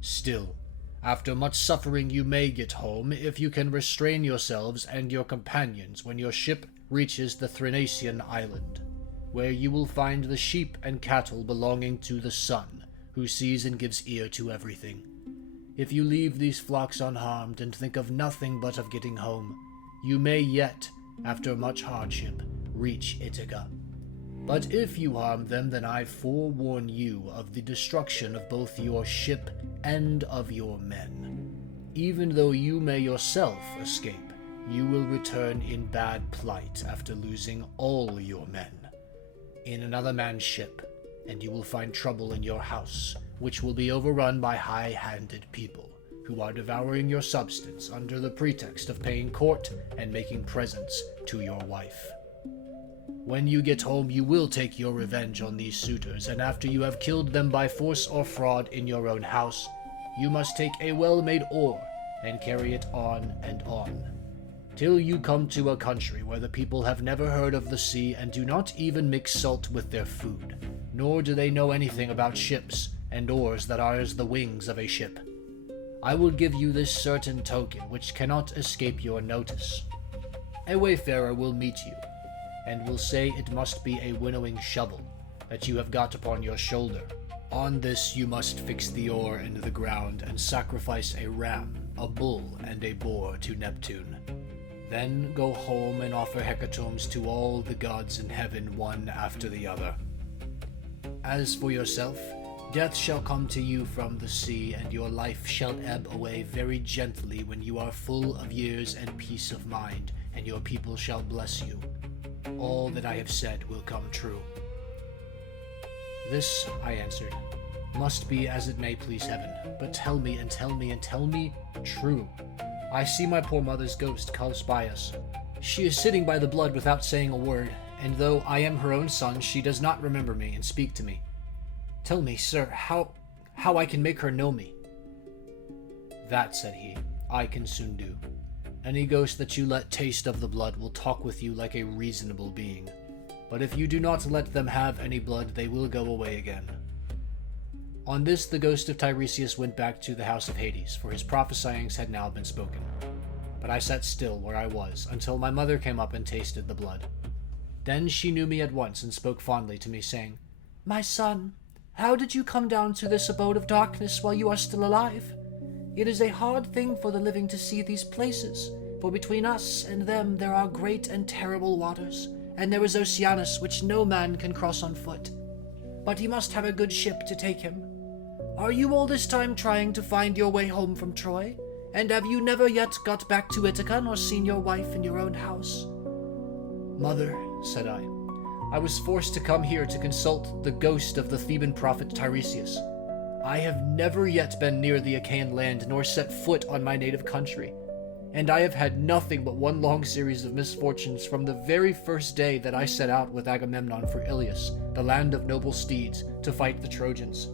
Still, after much suffering you may get home, if you can restrain yourselves and your companions when your ship reaches the Thrinacian island, where you will find the sheep and cattle belonging to the sun, who sees and gives ear to everything. If you leave these flocks unharmed and think of nothing but of getting home, you may yet, after much hardship, reach Ithaca. But if you harm them, then I forewarn you of the destruction of both your ship and of your men. Even though you may yourself escape, you will return in bad plight after losing all your men. In another man's ship, and you will find trouble in your house, which will be overrun by high-handed people, who are devouring your substance under the pretext of paying court and making presents to your wife. When you get home, you will take your revenge on these suitors, and after you have killed them by force or fraud in your own house, you must take a well-made oar and carry it on and on. till you come to a country where the people have never heard of the sea and do not even mix salt with their food, nor do they know anything about ships and oars that are as the wings of a ship. I will give you this certain token which cannot escape your notice. A wayfarer will meet you, and will say it must be a winnowing shovel that you have got upon your shoulder. On this you must fix the oar into the ground and sacrifice a ram, a bull, and a boar to Neptune. Then go home and offer hecatombs to all the gods in heaven one after the other. As for yourself, death shall come to you from the sea, and your life shall ebb away very gently when you are full of years and peace of mind, and your people shall bless you. All that I have said will come true." "This," I answered, "must be as it may please heaven, but tell me and tell me and tell me true. I see my poor mother's ghost close by us. She is sitting by the blood without saying a word, and though I am her own son, she does not remember me and speak to me. Tell me, sir, how I can make her know me." "That," said he, "I can soon do. Any ghost that you let taste of the blood will talk with you like a reasonable being. But if you do not let them have any blood, they will go away again." On this the ghost of Tiresias went back to the house of Hades, for his prophesyings had now been spoken. But I sat still where I was, until my mother came up and tasted the blood. Then she knew me at once and spoke fondly to me, saying, "My son, how did you come down to this abode of darkness while you are still alive? It is a hard thing for the living to see these places, for between us and them there are great and terrible waters, and there is Oceanus which no man can cross on foot. But he must have a good ship to take him. Are you all this time trying to find your way home from Troy? And have you never yet got back to Ithaca nor seen your wife in your own house?" "Mother," said I was forced to come here to consult the ghost of the Theban prophet Tiresias. I have never yet been near the Achaean land nor set foot on my native country, and I have had nothing but one long series of misfortunes from the very first day that I set out with Agamemnon for Ilius, the land of noble steeds, to fight the Trojans.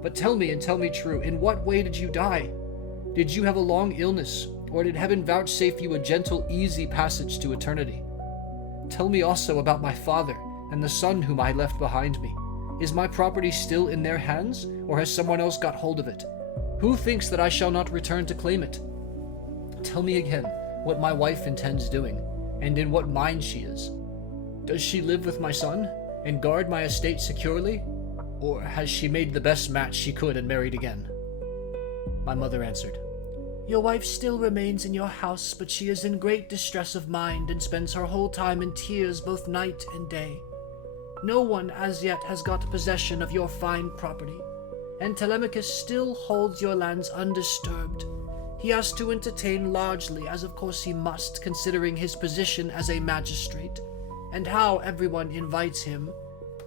But tell me, and tell me true, in what way did you die? Did you have a long illness, or did heaven vouchsafe you a gentle, easy passage to eternity? Tell me also about my father and the son whom I left behind me. Is my property still in their hands, or has someone else got hold of it? Who thinks that I shall not return to claim it? Tell me again what my wife intends doing, and in what mind she is. Does she live with my son, and guard my estate securely? Or has she made the best match she could and married again?" My mother answered, "Your wife still remains in your house, but she is in great distress of mind and spends her whole time in tears both night and day. No one as yet has got possession of your fine property, and Telemachus still holds your lands undisturbed. He has to entertain largely, as of course he must, considering his position as a magistrate, and how everyone invites him.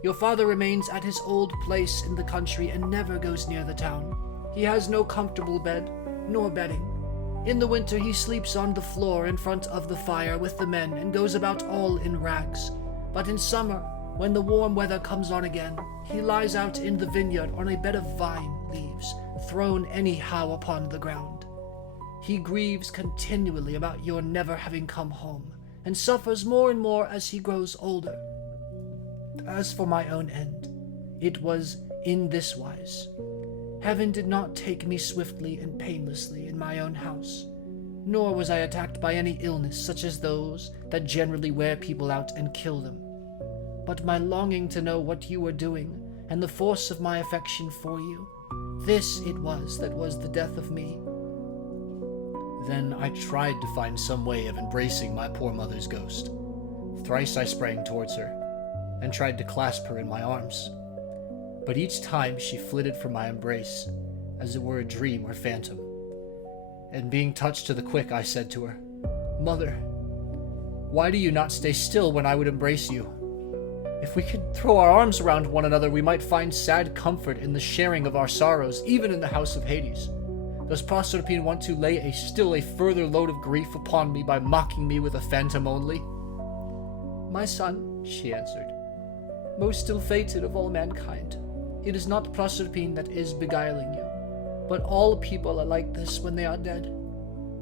Your father remains at his old place in the country and never goes near the town. He has no comfortable bed, nor bedding. In the winter he sleeps on the floor in front of the fire with the men and goes about all in rags. But in summer, when the warm weather comes on again, he lies out in the vineyard on a bed of vine leaves, thrown anyhow upon the ground. He grieves continually about your never having come home, and suffers more and more as he grows older. As for my own end, it was in this wise. Heaven did not take me swiftly and painlessly in my own house, nor was I attacked by any illness such as those that generally wear people out and kill them. But my longing to know what you were doing, and the force of my affection for you, this it was that was the death of me." Then I tried to find some way of embracing my poor mother's ghost. Thrice I sprang towards her, and tried to clasp her in my arms. But each time she flitted from my embrace, as it were a dream or phantom. And being touched to the quick, I said to her, "Mother, why do you not stay still when I would embrace you? If we could throw our arms around one another, we might find sad comfort in the sharing of our sorrows, even in the house of Hades. Does Proserpine want to lay still a further load of grief upon me by mocking me with a phantom only?" "My son," she answered, "most ill-fated of all mankind, it is not Proserpine that is beguiling you, but all people are like this when they are dead.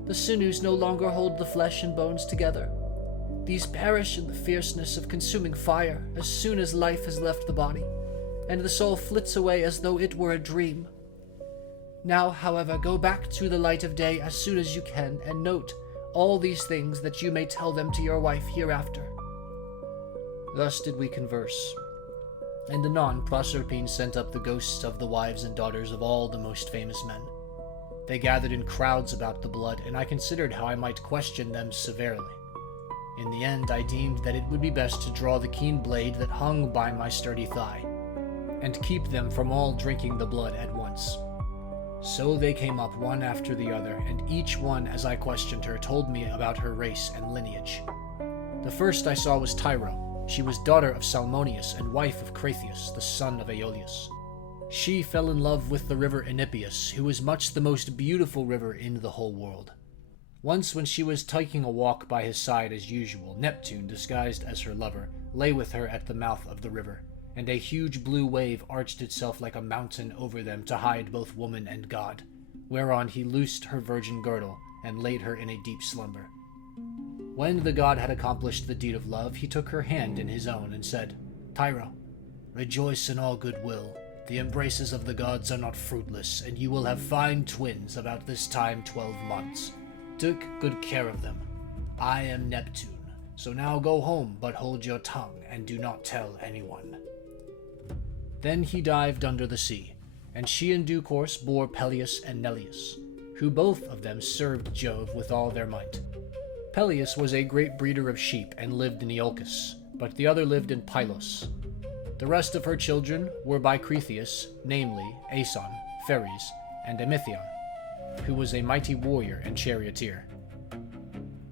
The sinews no longer hold the flesh and bones together. These perish in the fierceness of consuming fire as soon as life has left the body, and the soul flits away as though it were a dream. Now, however, go back to the light of day as soon as you can, and note all these things that you may tell them to your wife hereafter." Thus did we converse. And anon Proserpine sent up the ghosts of the wives and daughters of all the most famous men. They gathered in crowds about the blood, and I considered how I might question them severely. In the end, I deemed that it would be best to draw the keen blade that hung by my sturdy thigh, and keep them from all drinking the blood at once. So they came up one after the other, and each one, as I questioned her, told me about her race and lineage. The first I saw was Tyro. She was daughter of Salmoneus and wife of Crathius, the son of Aeolus. She fell in love with the river Enipeus, who was much the most beautiful river in the whole world. Once, when she was taking a walk by his side as usual, Neptune, disguised as her lover, lay with her at the mouth of the river, and a huge blue wave arched itself like a mountain over them to hide both woman and god, whereon he loosed her virgin girdle and laid her in a deep slumber. When the god had accomplished the deed of love, he took her hand in his own and said, "Tyro, rejoice in all goodwill. The embraces of the gods are not fruitless, and you will have fine twins about this time 12 months. Take good care of them. I am Neptune, so now go home, but hold your tongue, and do not tell anyone." Then he dived under the sea, and she in due course bore Peleus and Neleus, who both of them served Jove with all their might. Peleus was a great breeder of sheep and lived in Iolcus, but the other lived in Pylos. The rest of her children were by Crathius, namely Aeson, Pheres, and Emithion, who was a mighty warrior and charioteer.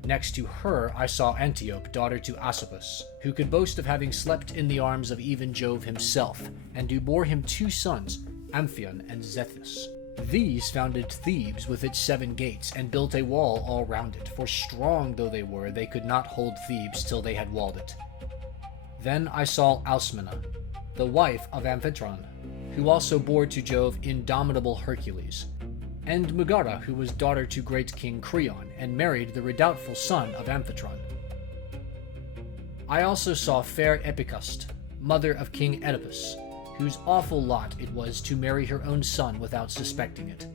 Next to her I saw Antiope, daughter to Asopus, who could boast of having slept in the arms of even Jove himself, and who bore him 2 sons, Amphion and Zethus. These founded Thebes with its 7 gates, and built a wall all round it, for strong though they were, they could not hold Thebes till they had walled it. Then I saw Alcmena, the wife of Amphitryon, who also bore to Jove indomitable Hercules, and Megara, who was daughter to great King Creon, and married the redoubtful son of Amphitryon. I also saw fair Epicust, mother of King Oedipus, whose awful lot it was to marry her own son without suspecting it.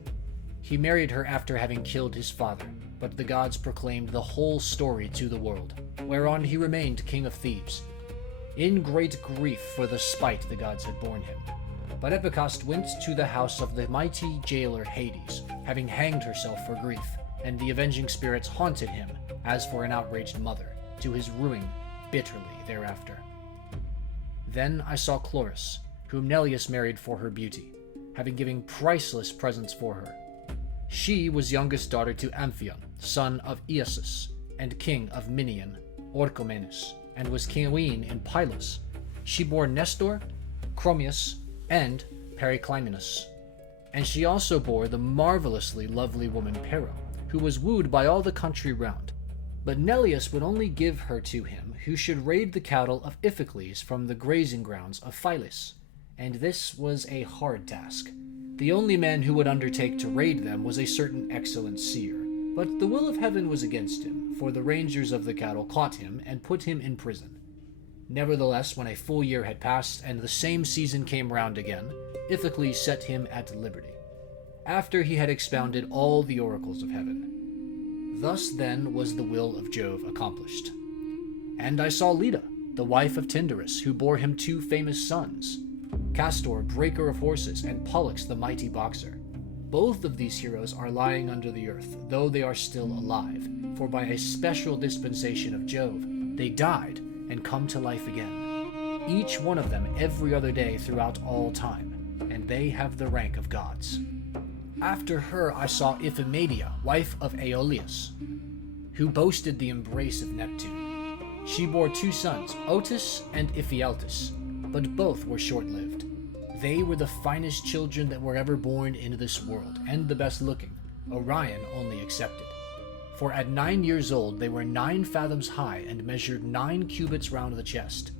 He married her after having killed his father, but the gods proclaimed the whole story to the world, whereon he remained king of Thebes, in great grief for the spite the gods had borne him. But Epicust went to the house of the mighty jailer Hades, having hanged herself for grief, and the avenging spirits haunted him, as for an outraged mother, to his ruin bitterly thereafter. Then I saw Chloris, whom Neleus married for her beauty, having given priceless presents for her. She was youngest daughter to Amphion, son of Iasus, and king of Minion, Orchomenus, and was queen in Pylos. She bore Nestor, Chromius, and Periclymenus. And she also bore the marvelously lovely woman Pero, who was wooed by all the country round. But Neleus would only give her to him who should raid the cattle of Iphicles from the grazing grounds of Phylis, and this was a hard task. The only man who would undertake to raid them was a certain excellent seer, but the will of heaven was against him, for the rangers of the cattle caught him and put him in prison. Nevertheless, when a full year had passed, and the same season came round again, Iphicles set him at liberty, after he had expounded all the oracles of heaven. Thus then was the will of Jove accomplished. And I saw Leda, the wife of Tyndarus, who bore him 2 famous sons, Castor, breaker of horses, and Pollux, the mighty boxer. Both of these heroes are lying under the earth, though they are still alive, for by a special dispensation of Jove, they died and come to life again, each one of them every other day throughout all time, and they have the rank of gods. After her I saw Iphimedia, wife of Aeolus, who boasted the embrace of Neptune. She bore 2 sons, Otus and Iphialtus, but both were short-lived. They were the finest children that were ever born into this world, and the best looking, Orion only excepted. For at 9 years old they were 9 fathoms high and measured 9 cubits round the chest.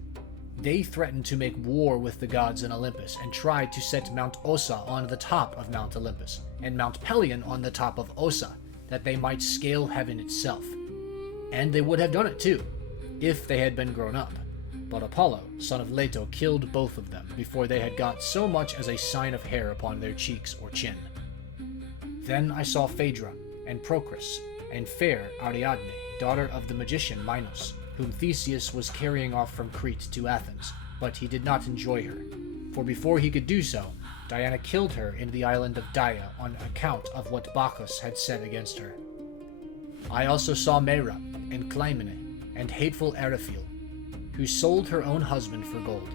They threatened to make war with the gods in Olympus, and tried to set Mount Ossa on the top of Mount Olympus, and Mount Pelion on the top of Ossa, that they might scale heaven itself. And they would have done it too, if they had been grown up. But Apollo, son of Leto, killed both of them before they had got so much as a sign of hair upon their cheeks or chin. Then I saw Phaedra, and Procrus, and fair Ariadne, daughter of the magician Minos, whom Theseus was carrying off from Crete to Athens, but he did not enjoy her, for before he could do so, Diana killed her in the island of Dia on account of what Bacchus had said against her. I also saw Mera, and Clymene, and hateful Eriphyle, who sold her own husband for gold.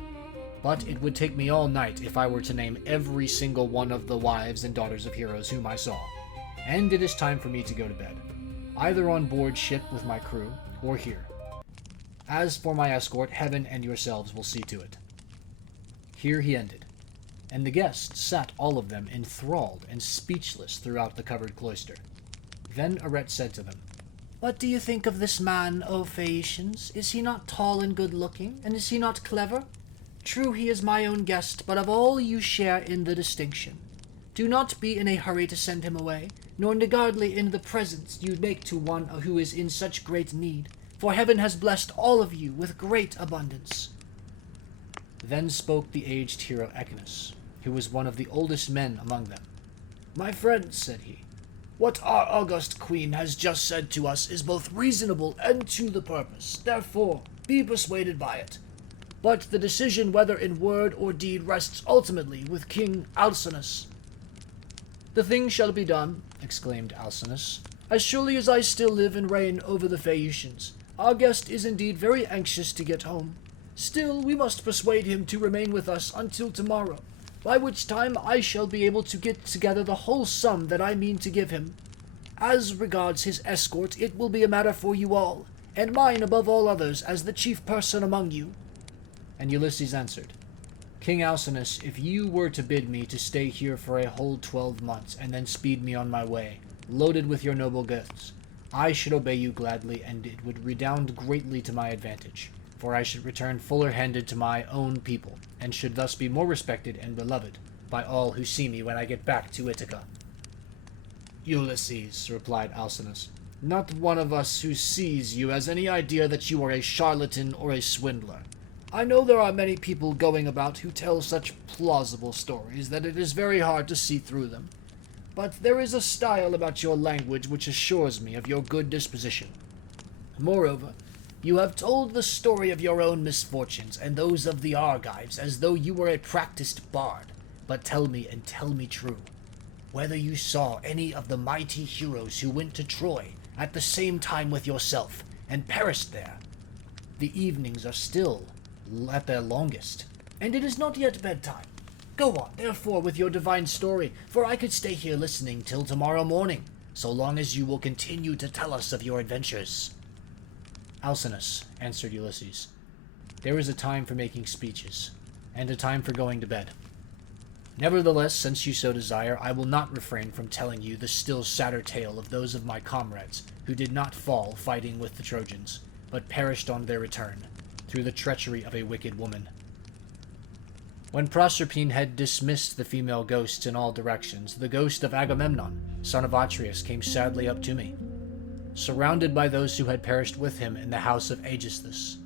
But it would take me all night if I were to name every single one of the wives and daughters of heroes whom I saw. And it is time for me to go to bed, either on board ship with my crew, or here. As for my escort, heaven and yourselves will see to it. Here he ended, and the guests sat all of them enthralled and speechless throughout the covered cloister. Then Arete said to them, "What do you think of this man, O Phaeacians? Is he not tall and good-looking, and is he not clever? True, he is my own guest, but of all you share in the distinction. Do not be in a hurry to send him away, nor niggardly in the presents you make to one who is in such great need, for heaven has blessed all of you with great abundance." Then spoke the aged hero Echinus, who was one of the oldest men among them. "My friends," said he, "what our august queen has just said to us is both reasonable and to the purpose. Therefore, be persuaded by it. But the decision whether in word or deed rests ultimately with King Alcinous." "The thing shall be done," exclaimed Alcinous, "as surely as I still live and reign over the Phaeacians. Our guest is indeed very anxious to get home. Still, we must persuade him to remain with us until tomorrow, by which time I shall be able to get together the whole sum that I mean to give him. As regards his escort, it will be a matter for you all, and mine above all others as the chief person among you." And Ulysses answered, "King Alcinous, if you were to bid me to stay here for a whole 12 months, and then speed me on my way, loaded with your noble gifts, I should obey you gladly, and it would redound greatly to my advantage, for I should return fuller-handed to my own people, and should thus be more respected and beloved by all who see me when I get back to Ithaca." "Ulysses," replied Alcinous, "not one of us who sees you has any idea that you are a charlatan or a swindler. I know there are many people going about who tell such plausible stories that it is very hard to see through them. But there is a style about your language which assures me of your good disposition. Moreover, you have told the story of your own misfortunes and those of the Argives as though you were a practiced bard. But tell me, and tell me true, whether you saw any of the mighty heroes who went to Troy at the same time with yourself and perished there. The evenings are still at their longest, and it is not yet bedtime. Go on, therefore, with your divine story, for I could stay here listening till tomorrow morning, so long as you will continue to tell us of your adventures." "Alcinous," answered Ulysses, "there is a time for making speeches, and a time for going to bed. Nevertheless, since you so desire, I will not refrain from telling you the still sadder tale of those of my comrades who did not fall fighting with the Trojans, but perished on their return, through the treachery of a wicked woman." When Proserpine had dismissed the female ghosts in all directions, the ghost of Agamemnon, son of Atreus, came sadly up to me, surrounded by those who had perished with him in the house of Aegisthus.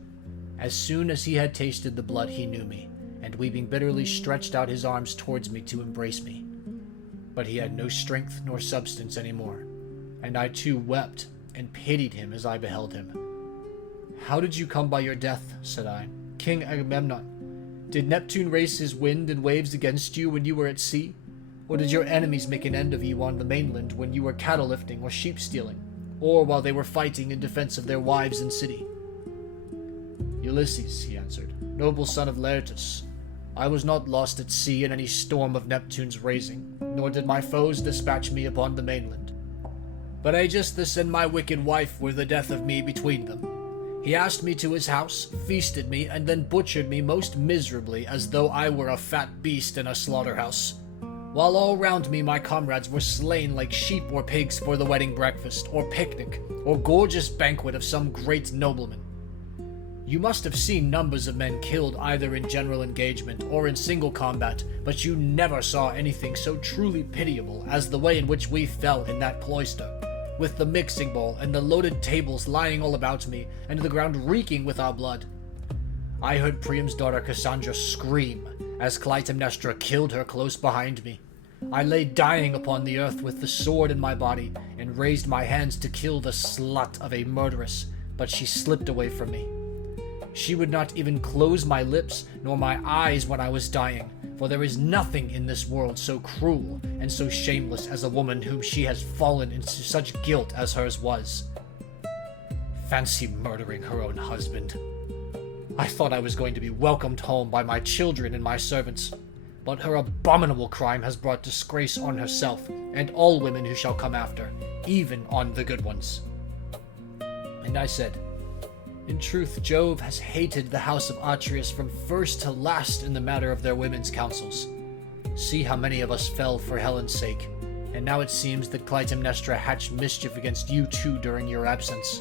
As soon as he had tasted the blood, he knew me, and weeping bitterly stretched out his arms towards me to embrace me. But he had no strength nor substance any more, and I too wept and pitied him as I beheld him. "How did you come by your death?" said I. "King Agamemnon, did Neptune raise his wind and waves against you when you were at sea? Or did your enemies make an end of you on the mainland when you were cattle lifting or sheep stealing, or while they were fighting in defense of their wives and city?" "Ulysses," he answered, "noble son of Laertus, I was not lost at sea in any storm of Neptune's raising, nor did my foes dispatch me upon the mainland. But Aegisthus and my wicked wife were the death of me between them. He asked me to his house, feasted me, and then butchered me most miserably as though I were a fat beast in a slaughterhouse, while all round me my comrades were slain like sheep or pigs for the wedding breakfast, or picnic, or gorgeous banquet of some great nobleman. You must have seen numbers of men killed either in general engagement or in single combat, but you never saw anything so truly pitiable as the way in which we fell in that cloister. with the mixing bowl and the loaded tables lying all about me, and the ground reeking with our blood. I heard Priam's daughter Cassandra scream as Clytemnestra killed her close behind me. I lay dying upon the earth with the sword in my body, and raised my hands to kill the slut of a murderess, but she slipped away from me. She would not even close my lips nor my eyes when I was dying, for there is nothing in this world so cruel and so shameless as a woman whom she has fallen into such guilt as hers was. Fancy murdering her own husband. I thought I was going to be welcomed home by my children and my servants, but her abominable crime has brought disgrace on herself and all women who shall come after, even on the good ones. And I said, in truth, Jove has hated the house of Atreus from first to last in the matter of their women's counsels. See how many of us fell for Helen's sake, and now it seems that Clytemnestra hatched mischief against you too during your absence.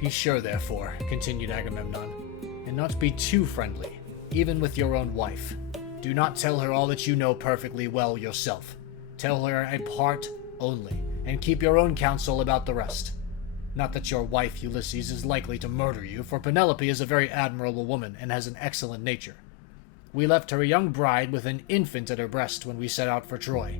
Be sure, therefore, continued Agamemnon, and not be too friendly, even with your own wife. Do not tell her all that you know perfectly well yourself. Tell her a part only, and keep your own counsel about the rest. Not that your wife, Ulysses, is likely to murder you, for Penelope is a very admirable woman and has an excellent nature. We left her a young bride with an infant at her breast when we set out for Troy.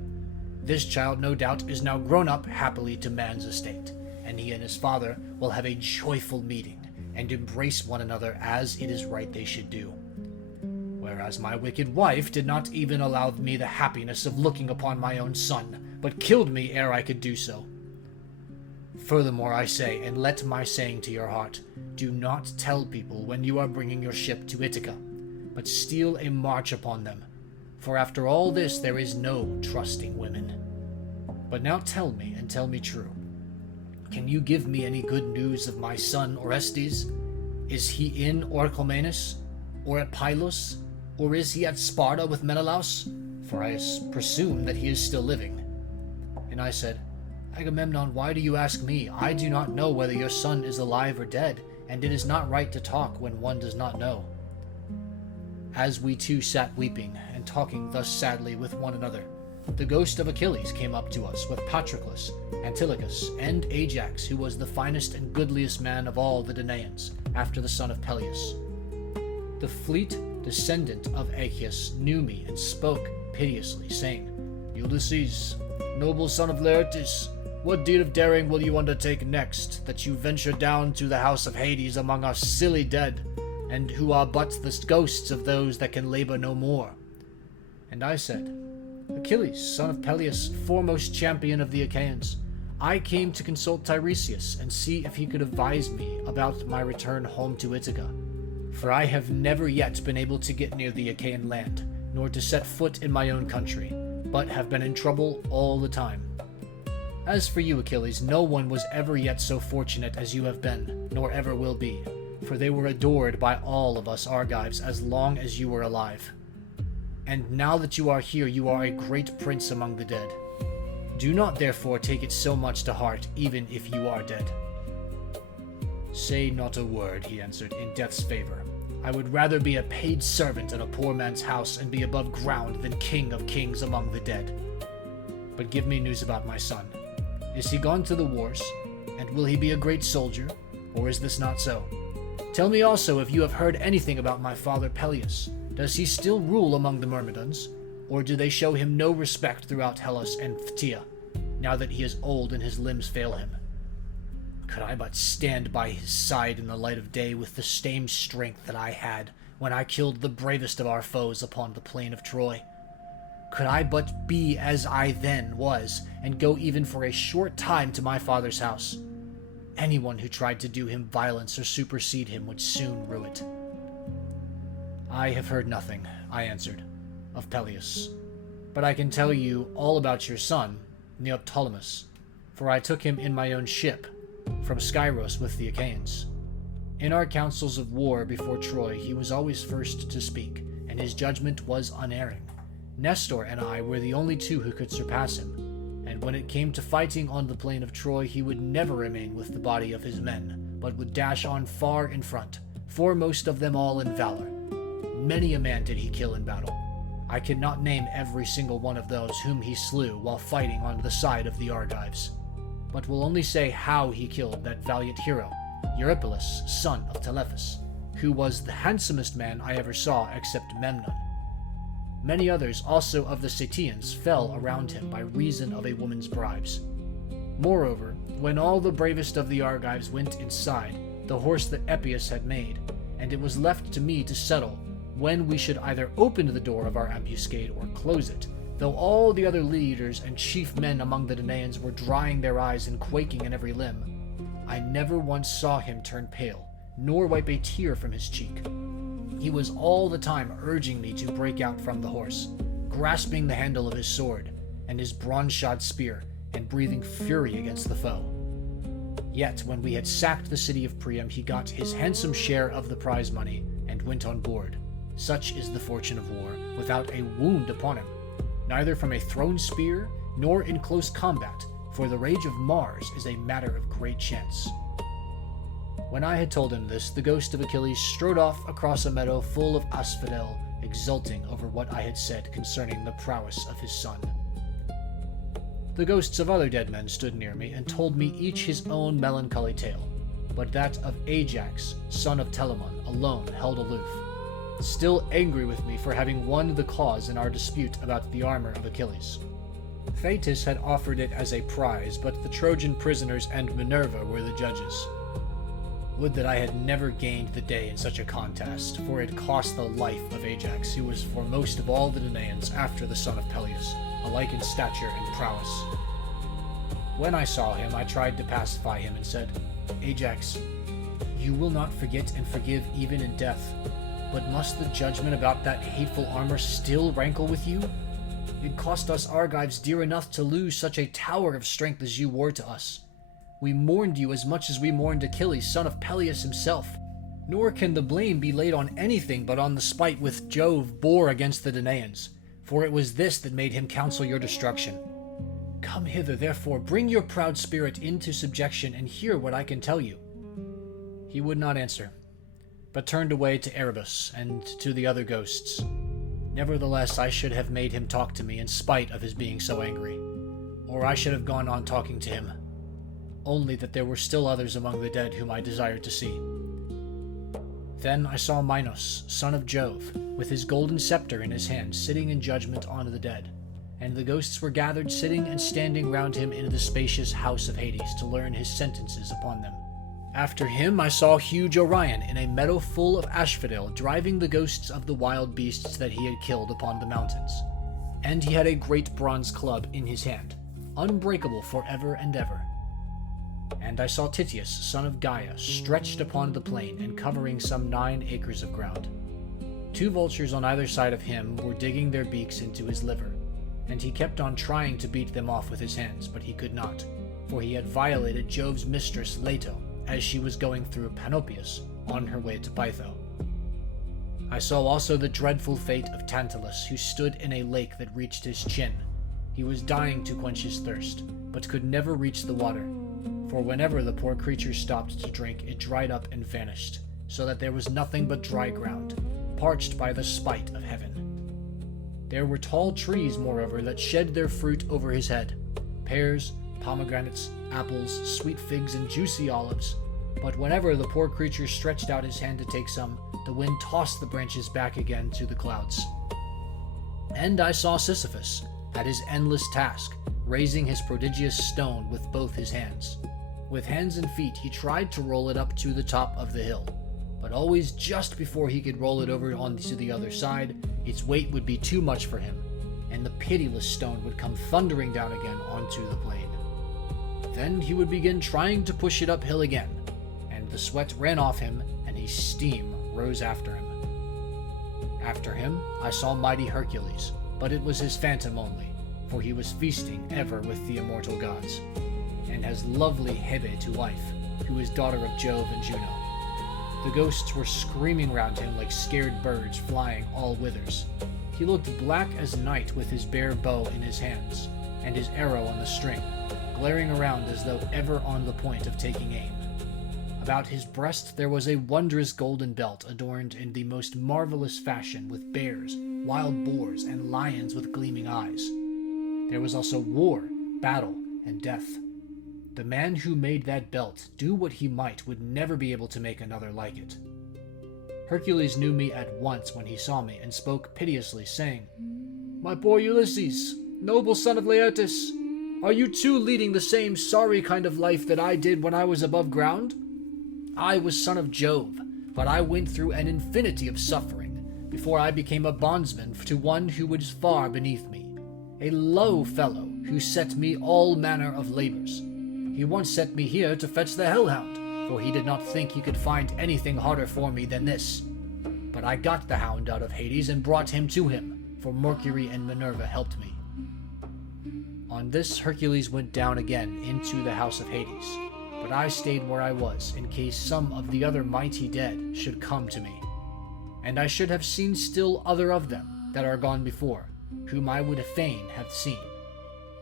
This child, no doubt, is now grown up happily to man's estate, and he and his father will have a joyful meeting, and embrace one another as it is right they should do. Whereas my wicked wife did not even allow me the happiness of looking upon my own son, but killed me ere I could do so. Furthermore, I say, and let my saying to your heart, do not tell people when you are bringing your ship to Ithaca, but steal a march upon them, for after all this there is no trusting women. But now tell me, and tell me true. Can you give me any good news of my son Orestes? Is he in Orchomenus, or at Pylos, or is he at Sparta with Menelaus? For I presume that he is still living. And I said, Agamemnon, why do you ask me? I do not know whether your son is alive or dead, and it is not right to talk when one does not know. As we two sat weeping and talking thus sadly with one another, the ghost of Achilles came up to us with Patroclus, Antilochus, and Ajax, who was the finest and goodliest man of all the Danaans, after the son of Peleus. The fleet descendant of Aeacus knew me and spoke piteously, saying, Ulysses, noble son of Laertes, what deed of daring will you undertake next, that you venture down to the house of Hades among our silly dead, and who are but the ghosts of those that can labor no more? And I said, Achilles, son of Peleus, foremost champion of the Achaeans, I came to consult Tiresias and see if he could advise me about my return home to Ithaca, for I have never yet been able to get near the Achaean land, nor to set foot in my own country, but have been in trouble all the time. As for you, Achilles, no one was ever yet so fortunate as you have been, nor ever will be, for they were adored by all of us Argives as long as you were alive. And now that you are here, you are a great prince among the dead. Do not therefore take it so much to heart, even if you are dead. Say not a word, he answered, in death's favor. I would rather be a paid servant in a poor man's house and be above ground than king of kings among the dead. But give me news about my son. Is he gone to the wars, and will he be a great soldier, or is this not so? Tell me also if you have heard anything about my father Peleus. Does he still rule among the Myrmidons, or do they show him no respect throughout Hellas and Phthia, now that he is old and his limbs fail him? Could I but stand by his side in the light of day with the same strength that I had when I killed the bravest of our foes upon the plain of Troy. Could I but be as I then was, and go even for a short time to my father's house, anyone who tried to do him violence or supersede him would soon rue it. I have heard nothing, I answered, of Peleus, but I can tell you all about your son, Neoptolemus, for I took him in my own ship, from Skyros with the Achaeans. In our councils of war before Troy, he was always first to speak, and his judgment was unerring. Nestor and I were the only two who could surpass him, and when it came to fighting on the plain of Troy, he would never remain with the body of his men, but would dash on far in front, foremost of them all in valor. Many a man did he kill in battle. I cannot name every single one of those whom he slew while fighting on the side of the Argives. but will only say how he killed that valiant hero, Eurypylus, son of Telephus, who was the handsomest man I ever saw except Memnon. Many others also of the Cetians fell around him by reason of a woman's bribes. Moreover, when all the bravest of the Argives went inside the horse that Epius had made, and it was left to me to settle when we should either open the door of our ambuscade or close it, though all the other leaders and chief men among the Danaans were drying their eyes and quaking in every limb, I never once saw him turn pale, nor wipe a tear from his cheek. He was all the time urging me to break out from the horse, grasping the handle of his sword and his bronze-shod spear, and breathing fury against the foe. Yet, when we had sacked the city of Priam, he got his handsome share of the prize money and went on board. Such is the fortune of war, without a wound upon him, neither from a thrown spear nor in close combat, for the rage of Mars is a matter of great chance. When I had told him this, the ghost of Achilles strode off across a meadow full of asphodel, exulting over what I had said concerning the prowess of his son. The ghosts of other dead men stood near me and told me each his own melancholy tale, but that of Ajax, son of Telamon, alone held aloof, still angry with me for having won the cause in our dispute about the armor of Achilles. Thetis had offered it as a prize, but the Trojan prisoners and Minerva were the judges. Would that I had never gained the day in such a contest, for it cost the life of Ajax, who was foremost of all the Danaans after the son of Peleus, alike in stature and prowess. When I saw him, I tried to pacify him and said, "Ajax, you will not forget and forgive even in death, but must the judgment about that hateful armor still rankle with you? It cost us Argives dear enough to lose such a tower of strength as you were to us. We mourned you as much as we mourned Achilles, son of Peleus himself. Nor can the blame be laid on anything but on the spite which Jove bore against the Danaans, for it was this that made him counsel your destruction. Come hither, therefore, bring your proud spirit into subjection, and hear what I can tell you." He would not answer, but turned away to Erebus and to the other ghosts. Nevertheless, I should have made him talk to me in spite of his being so angry, or I should have gone on talking to him, only that there were still others among the dead whom I desired to see. Then I saw Minos, son of Jove, with his golden scepter in his hand, sitting in judgment on the dead, and the ghosts were gathered sitting and standing round him in the spacious house of Hades to learn his sentences upon them. After him I saw huge Orion in a meadow full of asphodel, driving the ghosts of the wild beasts that he had killed upon the mountains, and he had a great bronze club in his hand, unbreakable forever and ever. And I saw Tityus, son of Gaia, stretched upon the plain and covering some 9 acres of ground. 2 vultures on either side of him were digging their beaks into his liver, and he kept on trying to beat them off with his hands, but he could not, for he had violated Jove's mistress Leto as she was going through Panopeus on her way to Pytho. I saw also the dreadful fate of Tantalus, who stood in a lake that reached his chin. He was dying to quench his thirst, but could never reach the water, for whenever the poor creature stopped to drink, it dried up and vanished, so that there was nothing but dry ground, parched by the spite of heaven. There were tall trees, moreover, that shed their fruit over his head, pears, pomegranates, apples, sweet figs, and juicy olives, but whenever the poor creature stretched out his hand to take some, the wind tossed the branches back again to the clouds. And I saw Sisyphus, at his endless task, raising his prodigious stone with both his hands. With hands and feet he tried to roll it up to the top of the hill, but always just before he could roll it over onto the other side, its weight would be too much for him, and the pitiless stone would come thundering down again onto the plain. Then he would begin trying to push it uphill again, and the sweat ran off him, and a steam rose after him. After him I saw mighty Hercules, but it was his phantom only, for he was feasting ever with the immortal gods, and has lovely Hebe to wife, who is daughter of Jove and Juno. The ghosts were screaming round him like scared birds flying all whithers. He looked black as night with his bare bow in his hands, and his arrow on the string, glaring around as though ever on the point of taking aim. About his breast there was a wondrous golden belt adorned in the most marvelous fashion with bears, wild boars, and lions with gleaming eyes. There was also war, battle, and death. The man who made that belt, do what he might, would never be able to make another like it. Hercules knew me at once when he saw me and spoke piteously, saying, "My poor Ulysses, noble son of Laertes, are you too leading the same sorry kind of life that I did when I was above ground? I was son of Jove, but I went through an infinity of suffering before I became a bondsman to one who was far beneath me, a low fellow who set me all manner of labors. He once sent me here to fetch the hellhound, for he did not think he could find anything harder for me than this. But I got the hound out of Hades and brought him to him, for Mercury and Minerva helped me." On this, Hercules went down again into the house of Hades, but I stayed where I was in case some of the other mighty dead should come to me. And I should have seen still other of them that are gone before, whom I would fain have seen,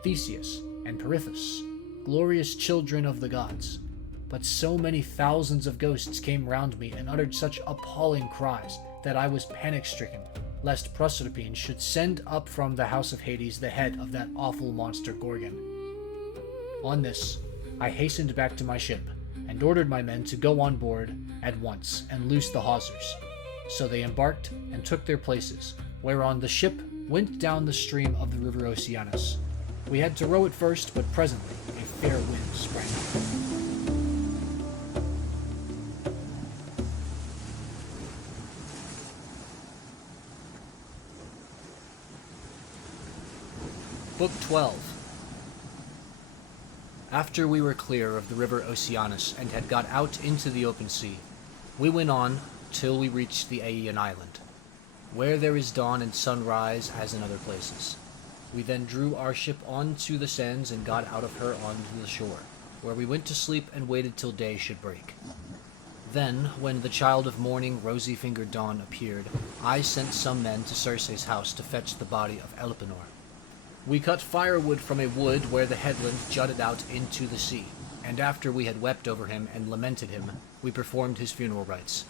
Theseus and Perithous, glorious children of the gods. But so many thousands of ghosts came round me and uttered such appalling cries that I was panic-stricken, lest Proserpine should send up from the house of Hades the head of that awful monster Gorgon. On this, I hastened back to my ship, and ordered my men to go on board at once and loose the hawsers. So they embarked and took their places, whereon the ship went down the stream of the river Oceanus. We had to row at first, but presently a fair wind sprang up. Book 12. After we were clear of the river Oceanus and had got out into the open sea, we went on till we reached the Aeaean island, where there is dawn and sunrise as in other places. We then drew our ship onto the sands and got out of her onto the shore, where we went to sleep and waited till day should break. Then, when the child of morning, rosy-fingered Dawn, appeared, I sent some men to Circe's house to fetch the body of Elpenor. We cut firewood from a wood where the headland jutted out into the sea, and after we had wept over him and lamented him, we performed his funeral rites.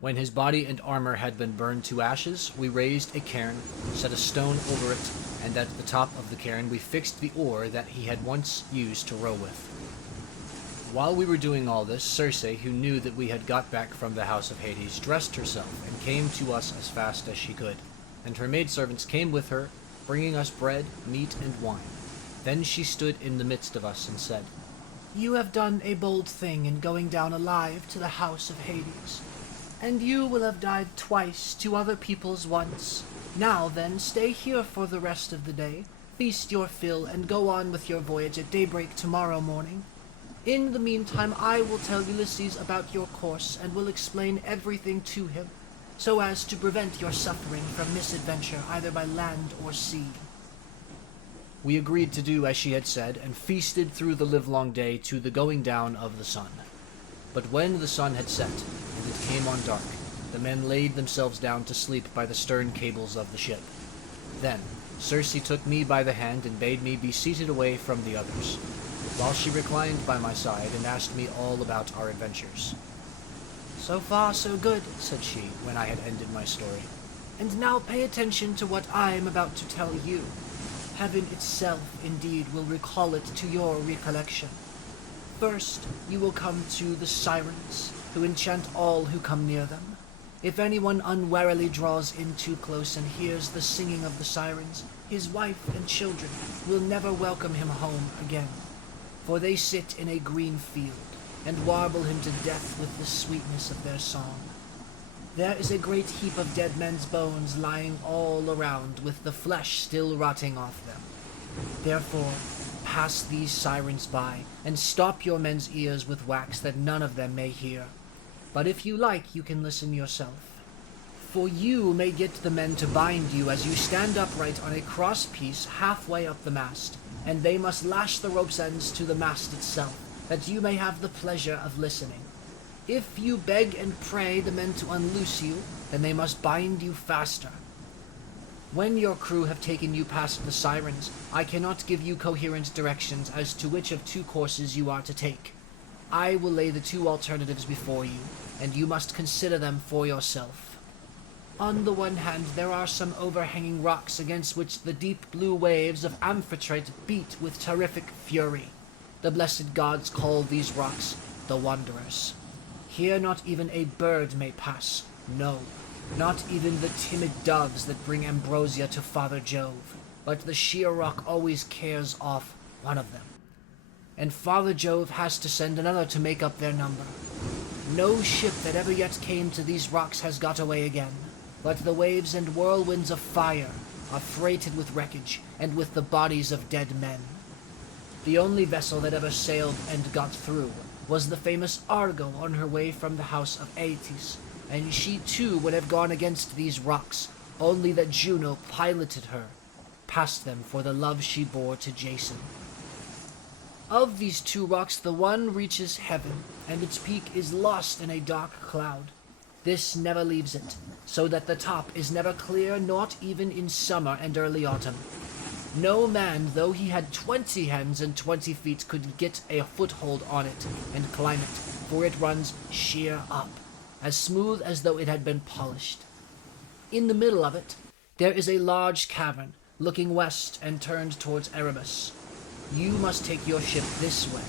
When his body and armor had been burned to ashes, we raised a cairn, set a stone over it, and at the top of the cairn we fixed the oar that he had once used to row with. While we were doing all this, Circe, who knew that we had got back from the house of Hades, dressed herself and came to us as fast as she could, and her maidservants came with her, bringing us bread, meat, and wine. Then she stood in the midst of us and said, "You have done a bold thing in going down alive to the house of Hades, and you will have died twice to other peoples once. Now then, stay here for the rest of the day, feast your fill, and go on with your voyage at daybreak tomorrow morning. In the meantime, I will tell Ulysses about your course, and will explain everything to him, so as to prevent your suffering from misadventure either by land or sea." We agreed to do as she had said, and feasted through the livelong day to the going down of the sun. But when the sun had set, and it came on dark, the men laid themselves down to sleep by the stern cables of the ship. Then Circe took me by the hand and bade me be seated away from the others, while she reclined by my side and asked me all about our adventures. "So far, so good," said she, when I had ended my story. "And now pay attention to what I am about to tell you. Heaven itself, indeed, will recall it to your recollection. First, you will come to the sirens, who enchant all who come near them. If anyone unwarily draws in too close and hears the singing of the sirens, his wife and children will never welcome him home again, for they sit in a green field, and warble him to death with the sweetness of their song. There is a great heap of dead men's bones lying all around, with the flesh still rotting off them. Therefore, pass these sirens by, and stop your men's ears with wax that none of them may hear. But if you like, you can listen yourself. For you may get the men to bind you as you stand upright on a cross piece halfway up the mast, and they must lash the rope's ends to the mast itself, that you may have the pleasure of listening. If you beg and pray the men to unloose you, then they must bind you faster. When your crew have taken you past the sirens, I cannot give you coherent directions as to which of two courses you are to take. I will lay the two alternatives before you, and you must consider them for yourself. On the one hand, there are some overhanging rocks against which the deep blue waves of Amphitrite beat with terrific fury. The blessed gods call these rocks the Wanderers. Here not even a bird may pass, no, not even the timid doves that bring ambrosia to Father Jove, but the sheer rock always carries off one of them. And Father Jove has to send another to make up their number. No ship that ever yet came to these rocks has got away again, but the waves and whirlwinds of fire are freighted with wreckage and with the bodies of dead men. The only vessel that ever sailed and got through was the famous Argo on her way from the house of Aeetes, and she too would have gone against these rocks, only that Juno piloted her past them for the love she bore to Jason. Of these two rocks, the one reaches heaven, and its peak is lost in a dark cloud. This never leaves it, so that the top is never clear, not even in summer and early autumn. No man, though he had 20 hands and 20 feet, could get a foothold on it and climb it, for it runs sheer up, as smooth as though it had been polished. In the middle of it, there is a large cavern, looking west and turned towards Erebus. You must take your ship this way,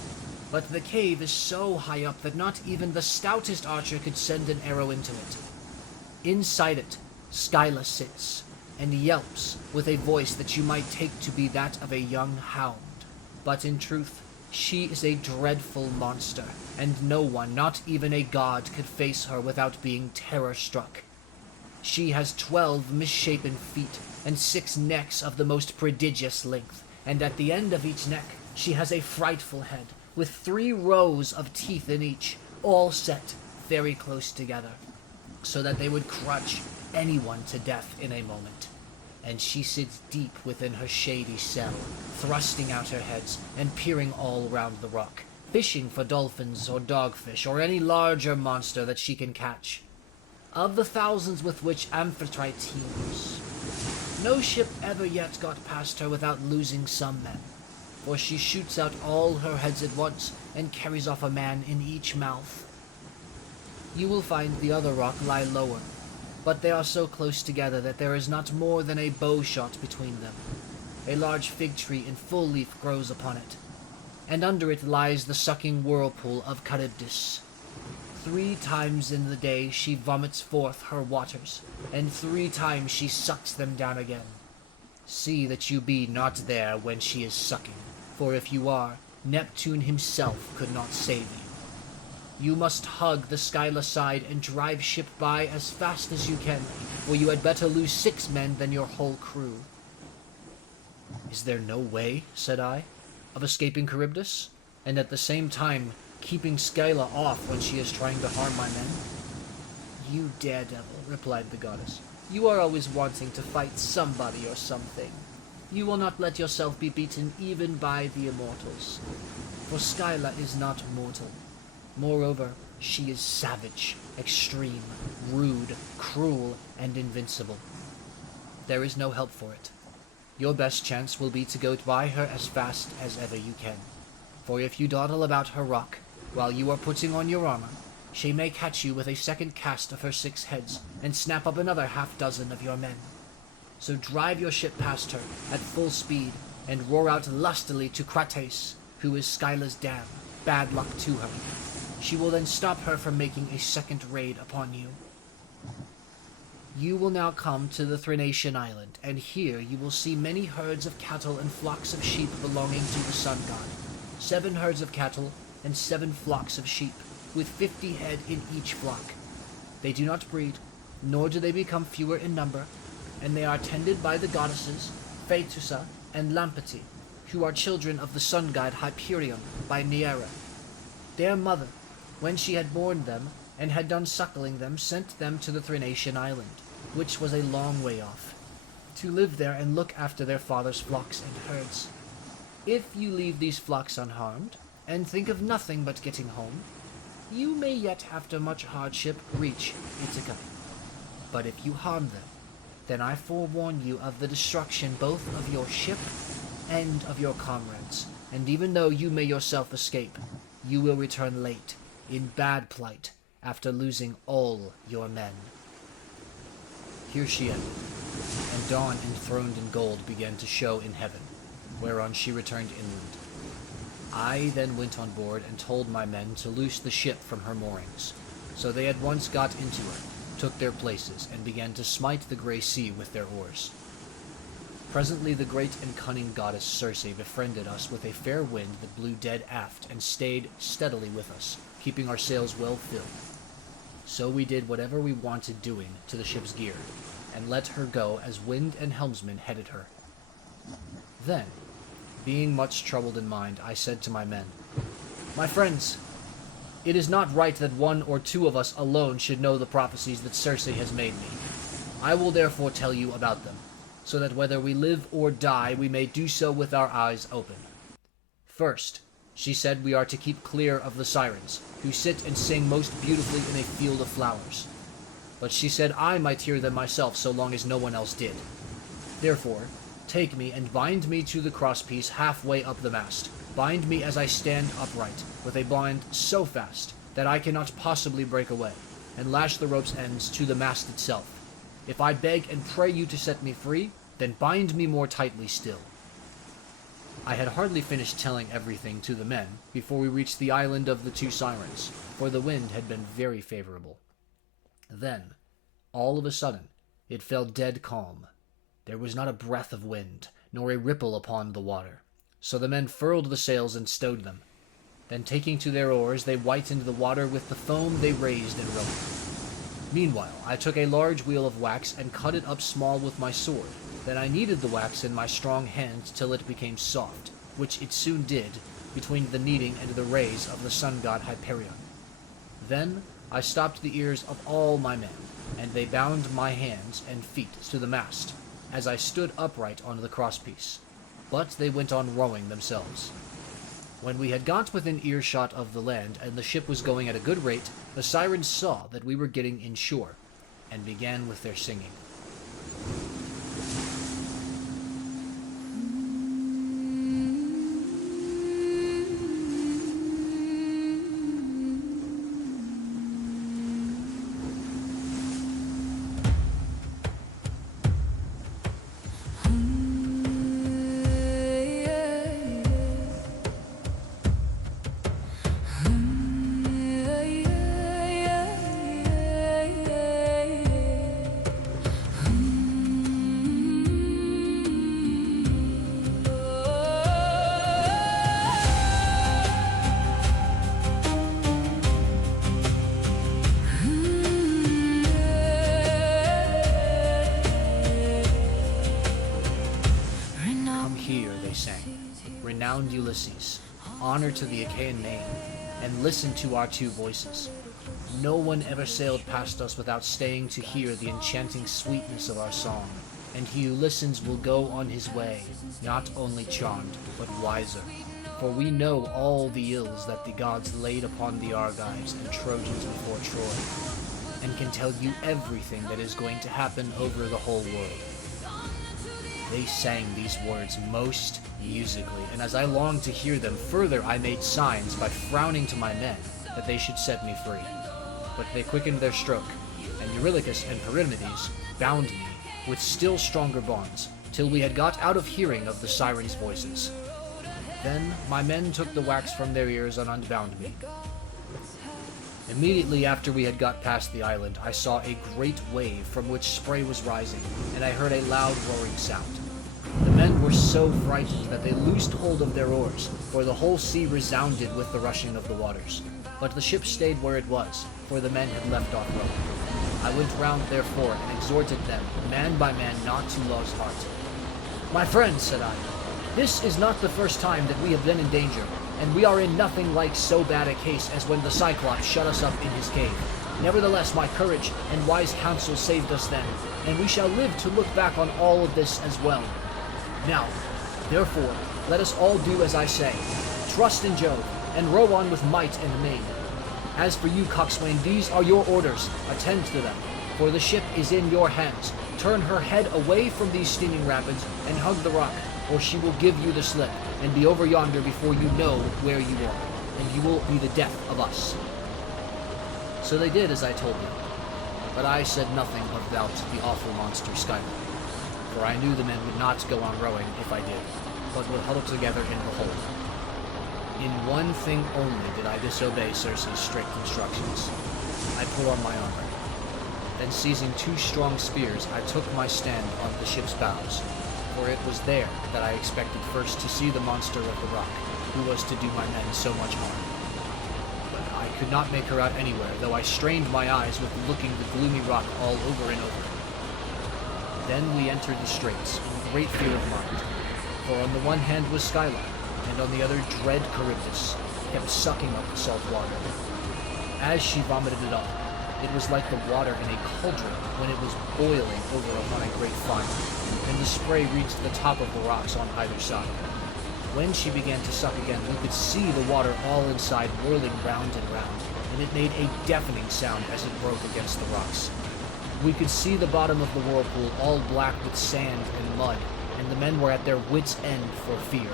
but the cave is so high up that not even the stoutest archer could send an arrow into it. Inside it, Scylla sits, and yelps with a voice that you might take to be that of a young hound. But in truth, she is a dreadful monster, and no one, not even a god, could face her without being terror-struck. She has 12 misshapen feet, and 6 necks of the most prodigious length, and at the end of each neck she has a frightful head, with 3 rows of teeth in each, all set very close together, so that they would crunch anyone to death in a moment. And she sits deep within her shady cell, thrusting out her heads and peering all round the rock, fishing for dolphins or dogfish or any larger monster that she can catch. Of the thousands with which Amphitrite teems, no ship ever yet got past her without losing some men, for she shoots out all her heads at once and carries off a man in each mouth. You will find the other rock lie lower, but they are so close together that there is not more than a bow shot between them. A large fig tree in full leaf grows upon it, and under it lies the sucking whirlpool of Charybdis. 3 times in the day she vomits forth her waters, and 3 times she sucks them down again. See that you be not there when she is sucking, for if you are, Neptune himself could not save you. You must hug the Scylla side and drive ship by as fast as you can, for you had better lose 6 men than your whole crew. Is there no way, said I, of escaping Charybdis, and at the same time keeping Scylla off when she is trying to harm my men? You daredevil, replied the goddess. You are always wanting to fight somebody or something. You will not let yourself be beaten even by the immortals, for Scylla is not mortal. Moreover, she is savage, extreme, rude, cruel, and invincible. There is no help for it. Your best chance will be to go by her as fast as ever you can, for if you dawdle about her rock while you are putting on your armor, she may catch you with a second cast of her 6 heads and snap up another 6 of your men. So drive your ship past her at full speed and roar out lustily to Crates, who is Scylla's dam. Bad luck to her. She will then stop her from making a second raid upon you. You will now come to the Thrinacian island, and here you will see many herds of cattle and flocks of sheep belonging to the sun god. 7 herds of cattle and 7 flocks of sheep, with 50 head in each flock. They do not breed, nor do they become fewer in number, and they are tended by the goddesses Phaetusa and Lampete, who are children of the sun god Hyperion by Neaera. Their mother, when she had borne them and had done suckling them, sent them to the Thrinacian island, which was a long way off, to live there and look after their father's flocks and herds. If you leave these flocks unharmed, and think of nothing but getting home, you may yet, after much hardship, reach Ithaca. But if you harm them, then I forewarn you of the destruction both of your ship and of your comrades, and even though you may yourself escape, you will return late, in bad plight, after losing all your men. Here she ended, and dawn enthroned in gold began to show in heaven, whereon she returned inland. I then went on board and told my men to loose the ship from her moorings. So they at once got into her, took their places, and began to smite the grey sea with their oars. Presently the great and cunning goddess Circe befriended us with a fair wind that blew dead aft and stayed steadily with us, keeping our sails well filled. So we did whatever we wanted doing to the ship's gear, and let her go as wind and helmsman headed her. Then, being much troubled in mind, I said to my men, "My friends, it is not right that one or two of us alone should know the prophecies that Circe has made me. I will therefore tell you about them, so that whether we live or die, we may do so with our eyes open. First, she said we are to keep clear of the sirens, who sit and sing most beautifully in a field of flowers. But she said I might hear them myself so long as no one else did. Therefore, take me and bind me to the crosspiece halfway up the mast. Bind me as I stand upright, with a bind so fast that I cannot possibly break away, and lash the rope's ends to the mast itself. If I beg and pray you to set me free, then bind me more tightly still." I had hardly finished telling everything to the men before we reached the island of the two sirens, for the wind had been very favorable. Then, all of a sudden, it fell dead calm. There was not a breath of wind, nor a ripple upon the water. So the men furled the sails and stowed them. Then taking to their oars, they whitened the water with the foam they raised in rowing. Meanwhile, I took a large wheel of wax and cut it up small with my sword. Then I kneaded the wax in my strong hands till it became soft, which it soon did, between the kneading and the rays of the sun god Hyperion. Then I stopped the ears of all my men, and they bound my hands and feet to the mast, as I stood upright on the crosspiece. But they went on rowing themselves. When we had got within earshot of the land, and the ship was going at a good rate, the sirens saw that we were getting inshore, and began with their singing. Renowned Ulysses, honor to the Achaean name, and listen to our two voices. No one ever sailed past us without staying to hear the enchanting sweetness of our song, and he who listens will go on his way, not only charmed, but wiser. For we know all the ills that the gods laid upon the Argives and Trojans before Troy, and can tell you everything that is going to happen over the whole world. They sang these words most musically, and as I longed to hear them further, I made signs by frowning to my men that they should set me free. But they quickened their stroke, and Eurylochus and Perimedes bound me with still stronger bonds, till we had got out of hearing of the sirens' voices. Then my men took the wax from their ears and unbound me. Immediately after we had got past the island, I saw a great wave from which spray was rising, and I heard a loud roaring sound. The men were so frightened that they loosed hold of their oars, for the whole sea resounded with the rushing of the waters. But the ship stayed where it was, for the men had left off rowing. I went round therefore and exhorted them, man by man, not to lose heart. "My friends," said I, "this is not the first time that we have been in danger, and we are in nothing like so bad a case as when the Cyclops shut us up in his cave. Nevertheless, my courage and wise counsel saved us then, and we shall live to look back on all of this as well. Now, therefore, let us all do as I say. Trust in Jove, and row on with might and main. As for you, coxswain, these are your orders. Attend to them, for the ship is in your hands. Turn her head away from these steaming rapids, and hug the rock, or she will give you the slip, and be over yonder before you know where you are, and you will be the death of us." So they did as I told them, but I said nothing about the awful monster Skylar, for I knew the men would not go on rowing if I did, but would huddle together in the hold. In one thing only did I disobey Circe's strict instructions. I put on my armor. Then seizing 2 strong spears, I took my stand on the ship's bows, for it was there that I expected first to see the monster of the rock, who was to do my men so much harm. But I could not make her out anywhere, though I strained my eyes with looking the gloomy rock all over and over. Then we entered the straits, in great fear of mind, for on the one hand was Scylla, and on the other dread Charybdis, kept sucking up the salt water. As she vomited it up, it was like the water in a cauldron when it was boiling over upon a great fire, and the spray reached the top of the rocks on either side. When she began to suck again, we could see the water all inside whirling round and round, and it made a deafening sound as it broke against the rocks. We could see the bottom of the whirlpool all black with sand and mud, and the men were at their wits' end for fear.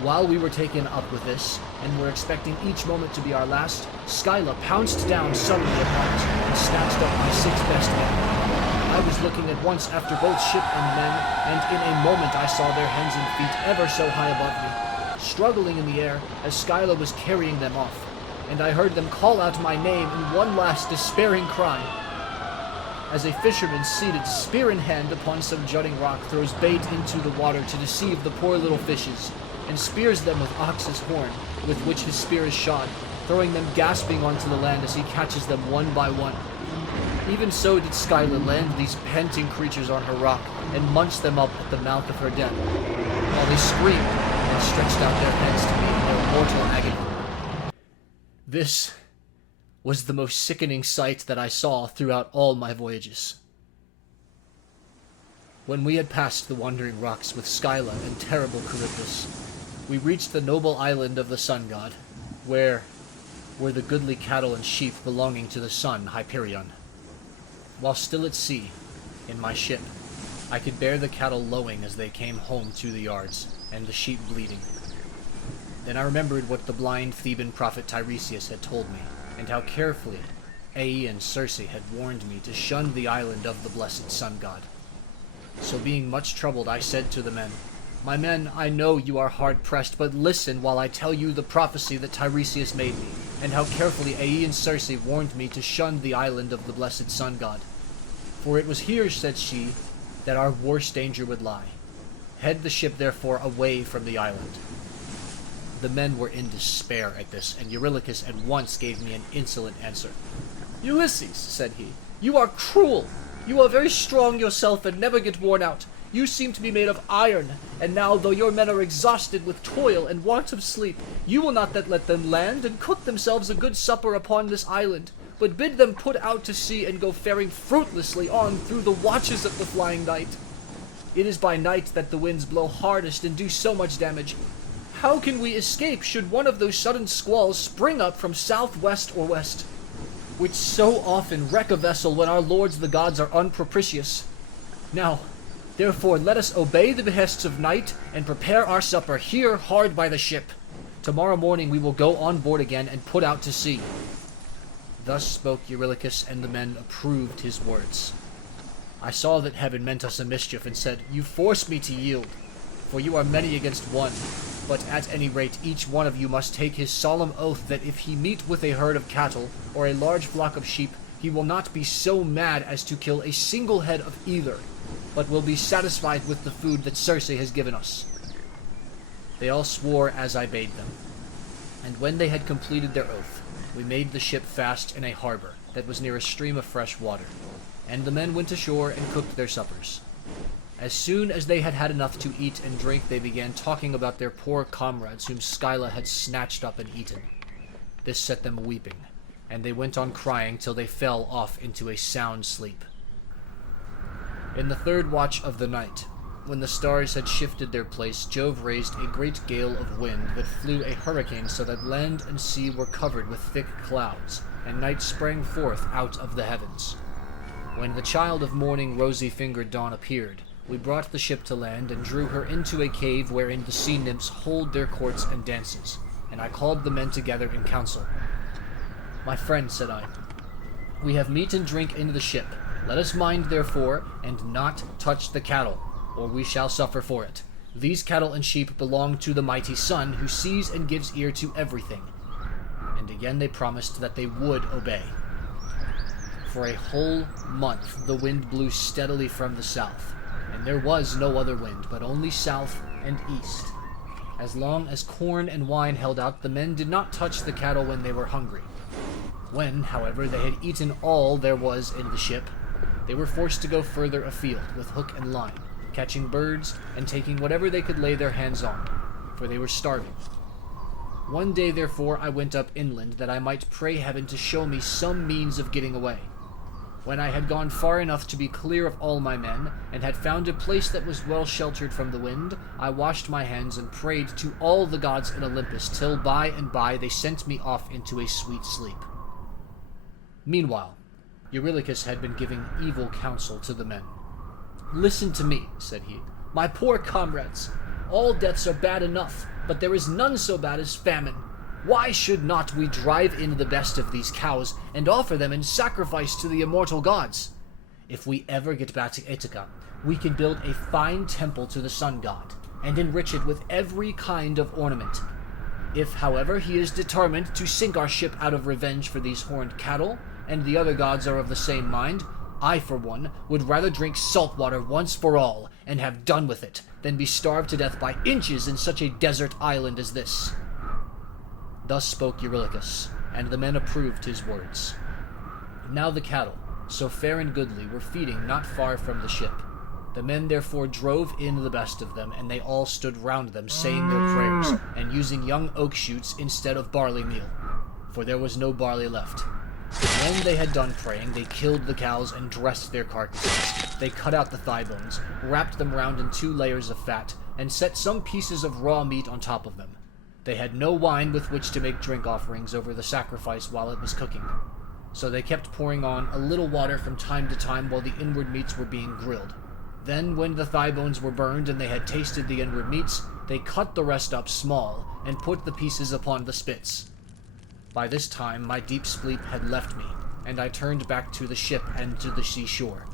While we were taken up with this, and were expecting each moment to be our last, Scylla pounced down suddenly upon us and snatched up my 6 best men. I was looking at once after both ship and men, and in a moment I saw their hands and feet ever so high above me, struggling in the air as Scylla was carrying them off, and I heard them call out my name in one last despairing cry. As a fisherman seated, spear in hand, upon some jutting rock throws bait into the water to deceive the poor little fishes, and spears them with ox's horn, with which his spear is shod, throwing them gasping onto the land as he catches them one by one. Even so did Scylla land these panting creatures on her rock, and munch them up at the mouth of her den, while they screamed and stretched out their heads to me in their mortal agony. This was the most sickening sight that I saw throughout all my voyages. When we had passed the wandering rocks with Scylla and terrible Charybdis, we reached the noble island of the sun god, where were the goodly cattle and sheep belonging to the sun Hyperion. While still at sea, in my ship, I could bear the cattle lowing as they came home to the yards, and the sheep bleating. Then I remembered what the blind Theban prophet Tiresias had told me, and how carefully Ae and Circe had warned me to shun the island of the blessed sun god. So being much troubled, I said to the men, "My men, I know you are hard-pressed, but listen while I tell you the prophecy that Tiresias made me, and how carefully Ae and Circe warned me to shun the island of the blessed sun god. For it was here, said she, that our worst danger would lie. Head the ship, therefore, away from the island." The men were in despair at this, and Eurylochus at once gave me an insolent answer. "Ulysses," said he, "you are cruel. You are very strong yourself and never get worn out. You seem to be made of iron, and now, though your men are exhausted with toil and want of sleep, you will not let them land and cook themselves a good supper upon this island, but bid them put out to sea and go faring fruitlessly on through the watches of the flying night. It is by night that the winds blow hardest and do so much damage. How can we escape should one of those sudden squalls spring up from southwest or west, which so often wreck a vessel when our lords the gods are unpropitious? Now, therefore, let us obey the behests of night and prepare our supper here hard by the ship. Tomorrow morning we will go on board again and put out to sea." Thus spoke Eurylochus, and the men approved his words. I saw that heaven meant us a mischief, and said, "You force me to yield, for you are many against one. But at any rate, each one of you must take his solemn oath that if he meet with a herd of cattle or a large flock of sheep, he will not be so mad as to kill a single head of either, but will be satisfied with the food that Circe has given us." They all swore as I bade them, and when they had completed their oath, we made the ship fast in a harbor that was near a stream of fresh water, and the men went ashore and cooked their suppers. As soon as they had had enough to eat and drink, they began talking about their poor comrades whom Scylla had snatched up and eaten. This set them weeping, and they went on crying till they fell off into a sound sleep. In the third watch of the night, when the stars had shifted their place, Jove raised a great gale of wind that flew a hurricane so that land and sea were covered with thick clouds, and night sprang forth out of the heavens. When the child of morning, rosy-fingered dawn appeared, we brought the ship to land and drew her into a cave wherein the sea nymphs hold their courts and dances, and I called the men together in council. "My friends," said I, "we have meat and drink in the ship. Let us mind, therefore, and not touch the cattle, or we shall suffer for it. These cattle and sheep belong to the mighty sun, who sees and gives ear to everything. And again they promised that they would obey. For a whole month the wind blew steadily from the south, and there was no other wind, but only south and east. As long as corn and wine held out, the men did not touch the cattle when they were hungry. When, however, they had eaten all there was in the ship, they were forced to go further afield with hook and line, catching birds and taking whatever they could lay their hands on, for they were starving. One day, therefore, I went up inland that I might pray heaven to show me some means of getting away. When I had gone far enough to be clear of all my men, and had found a place that was well sheltered from the wind, I washed my hands and prayed to all the gods in Olympus, till by and by they sent me off into a sweet sleep. Meanwhile, Eurylochus had been giving evil counsel to the men. "Listen to me," said he, "my poor comrades. All deaths are bad enough, but there is none so bad as famine. Why should not we drive in the best of these cows and offer them in sacrifice to the immortal gods? If we ever get back to Ithaca, we can build a fine temple to the sun god, and enrich it with every kind of ornament. If, however, he is determined to sink our ship out of revenge for these horned cattle, and the other gods are of the same mind, I, for one, would rather drink salt water once for all, and have done with it, than be starved to death by inches in such a desert island as this." Thus spoke Eurylochus, and the men approved his words. Now the cattle, so fair and goodly, were feeding not far from the ship. The men therefore drove in the best of them, and they all stood round them, saying their prayers, and using young oak shoots instead of barley meal, for there was no barley left. When they had done praying, they killed the cows and dressed their carcasses. They cut out the thigh bones, wrapped them round in 2 layers of fat, and set some pieces of raw meat on top of them. They had no wine with which to make drink offerings over the sacrifice while it was cooking, so they kept pouring on a little water from time to time while the inward meats were being grilled. Then, when the thigh bones were burned and they had tasted the inward meats, they cut the rest up small and put the pieces upon the spits. By this time my deep sleep had left me, and I turned back to the ship and to the seashore.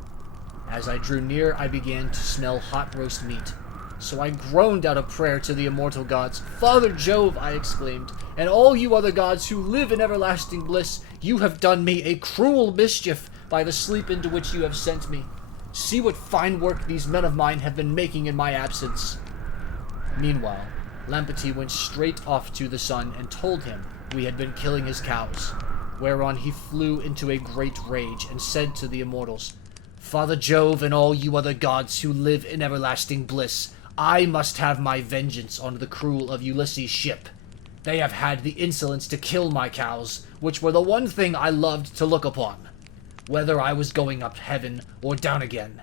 As I drew near, I began to smell hot roast meat. So I groaned out a prayer to the immortal gods. "Father Jove," I exclaimed, "and all you other gods who live in everlasting bliss, you have done me a cruel mischief by the sleep into which you have sent me. See what fine work these men of mine have been making in my absence." Meanwhile, Lampeter went straight off to the sun and told him we had been killing his cows, whereon he flew into a great rage and said to the immortals, "Father Jove and all you other gods who live in everlasting bliss, I must have my vengeance on the crew of Ulysses' ship. They have had the insolence to kill my cows, which were the one thing I loved to look upon, whether I was going up heaven or down again.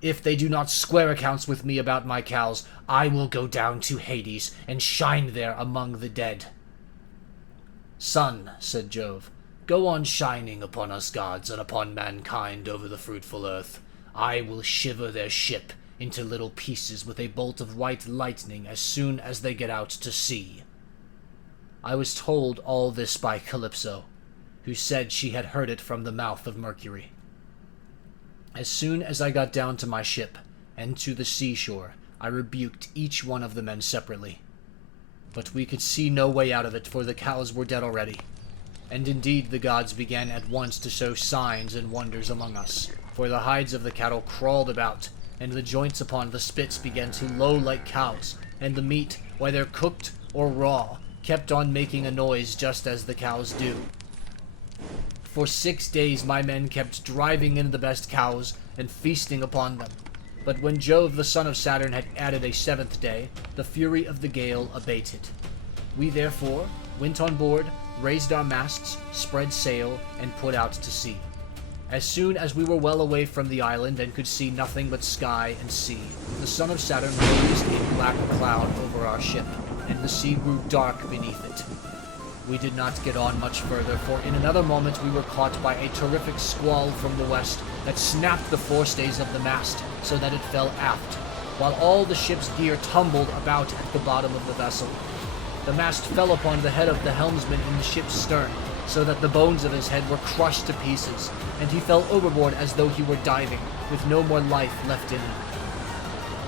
If they do not square accounts with me about my cows, I will go down to Hades and shine there among the dead." "Sun," said Jove, "go on shining upon us gods and upon mankind over the fruitful earth. I will shiver their ship into little pieces with a bolt of white lightning as soon as they get out to sea." I was told all this by Calypso, who said she had heard it from the mouth of Mercury. As soon as I got down to my ship and to the seashore, I rebuked each one of the men separately. But we could see no way out of it, for the cows were dead already. And indeed the gods began at once to show signs and wonders among us, for the hides of the cattle crawled about, and the joints upon the spits began to low like cows, and the meat, whether cooked or raw, kept on making a noise just as the cows do. For 6 days my men kept driving in the best cows and feasting upon them. But when Jove the son of Saturn had added a 7th day, the fury of the gale abated. We therefore went on board, raised our masts, spread sail, and put out to sea. As soon as we were well away from the island and could see nothing but sky and sea, the son of Saturn raised a black cloud over our ship, and the sea grew dark beneath it. We did not get on much further, for in another moment we were caught by a terrific squall from the west that snapped the forestays of the mast so that it fell aft, while all the ship's gear tumbled about at the bottom of the vessel. The mast fell upon the head of the helmsman in the ship's stern, so that the bones of his head were crushed to pieces, and he fell overboard as though he were diving, with no more life left in him.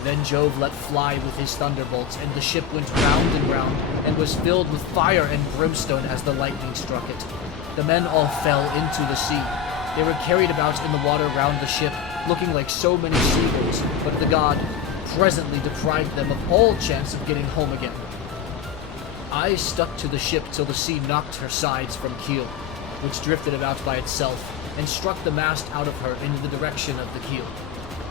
Then Jove let fly with his thunderbolts, and the ship went round and round, and was filled with fire and brimstone as the lightning struck it. The men all fell into the sea. They were carried about in the water round the ship, looking like so many seagulls, but the god presently deprived them of all chance of getting home again. I stuck to the ship till the sea knocked her sides from keel, which drifted about by itself, and struck the mast out of her in the direction of the keel.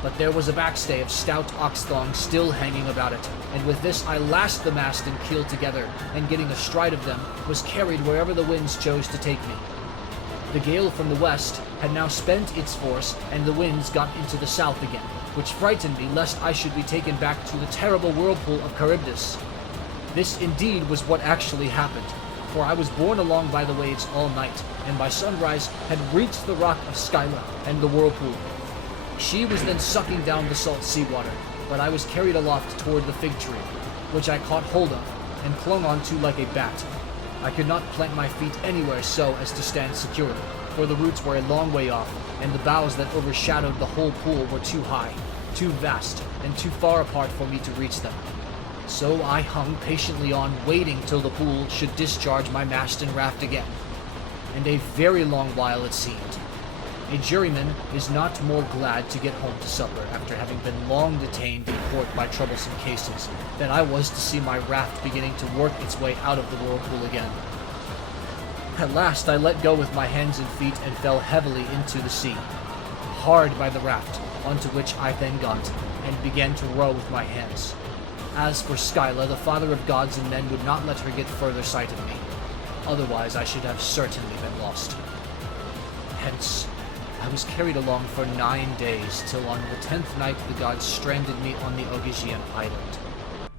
But there was a backstay of stout ox thong still hanging about it, and with this I lashed the mast and keel together, and getting astride of them, was carried wherever the winds chose to take me. The gale from the west had now spent its force, and the winds got into the south again, which frightened me lest I should be taken back to the terrible whirlpool of Charybdis. This indeed was what actually happened, for I was borne along by the waves all night, and by sunrise had reached the rock of Scylla and the whirlpool. She was then sucking down the salt seawater, but I was carried aloft toward the fig tree, which I caught hold of and clung on to like a bat. I could not plant my feet anywhere so as to stand securely, for the roots were a long way off, and the boughs that overshadowed the whole pool were too high, too vast, and too far apart for me to reach them. So I hung patiently on, waiting till the pool should discharge my mast and raft again. And a very long while it seemed. A juryman is not more glad to get home to supper after having been long detained in court by troublesome cases than I was to see my raft beginning to work its way out of the whirlpool again. At last I let go with my hands and feet and fell heavily into the sea, hard by the raft, onto which I then got, and began to row with my hands. As for Scylla, the father of gods and men would not let her get further sight of me. Otherwise I should have certainly been lost. Hence, I was carried along for 9 days, till on the 10th night the gods stranded me on the Ogygian island,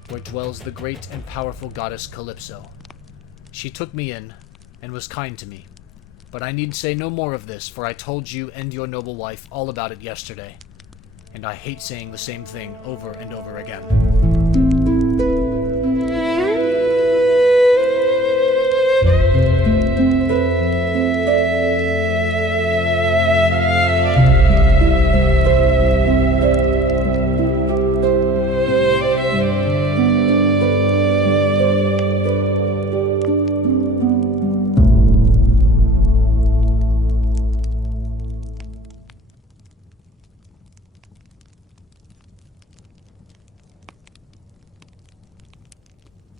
where dwells the great and powerful goddess Calypso. She took me in, and was kind to me. But I need say no more of this, for I told you and your noble wife all about it yesterday, and I hate saying the same thing over and over again.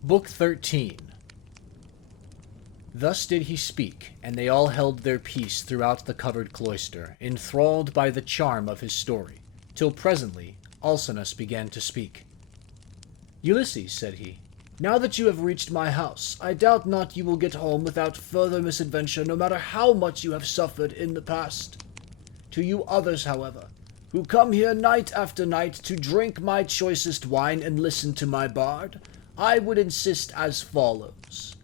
Book 13. Thus did he speak, and they all held their peace throughout the covered cloister, enthralled by the charm of his story, till presently Alcinous began to speak. Ulysses, said he, now that you have reached my house, I doubt not you will get home without further misadventure, no matter how much you have suffered in the past. To you others, however, who come here night after night to drink my choicest wine and listen to my bard, I would insist as follows.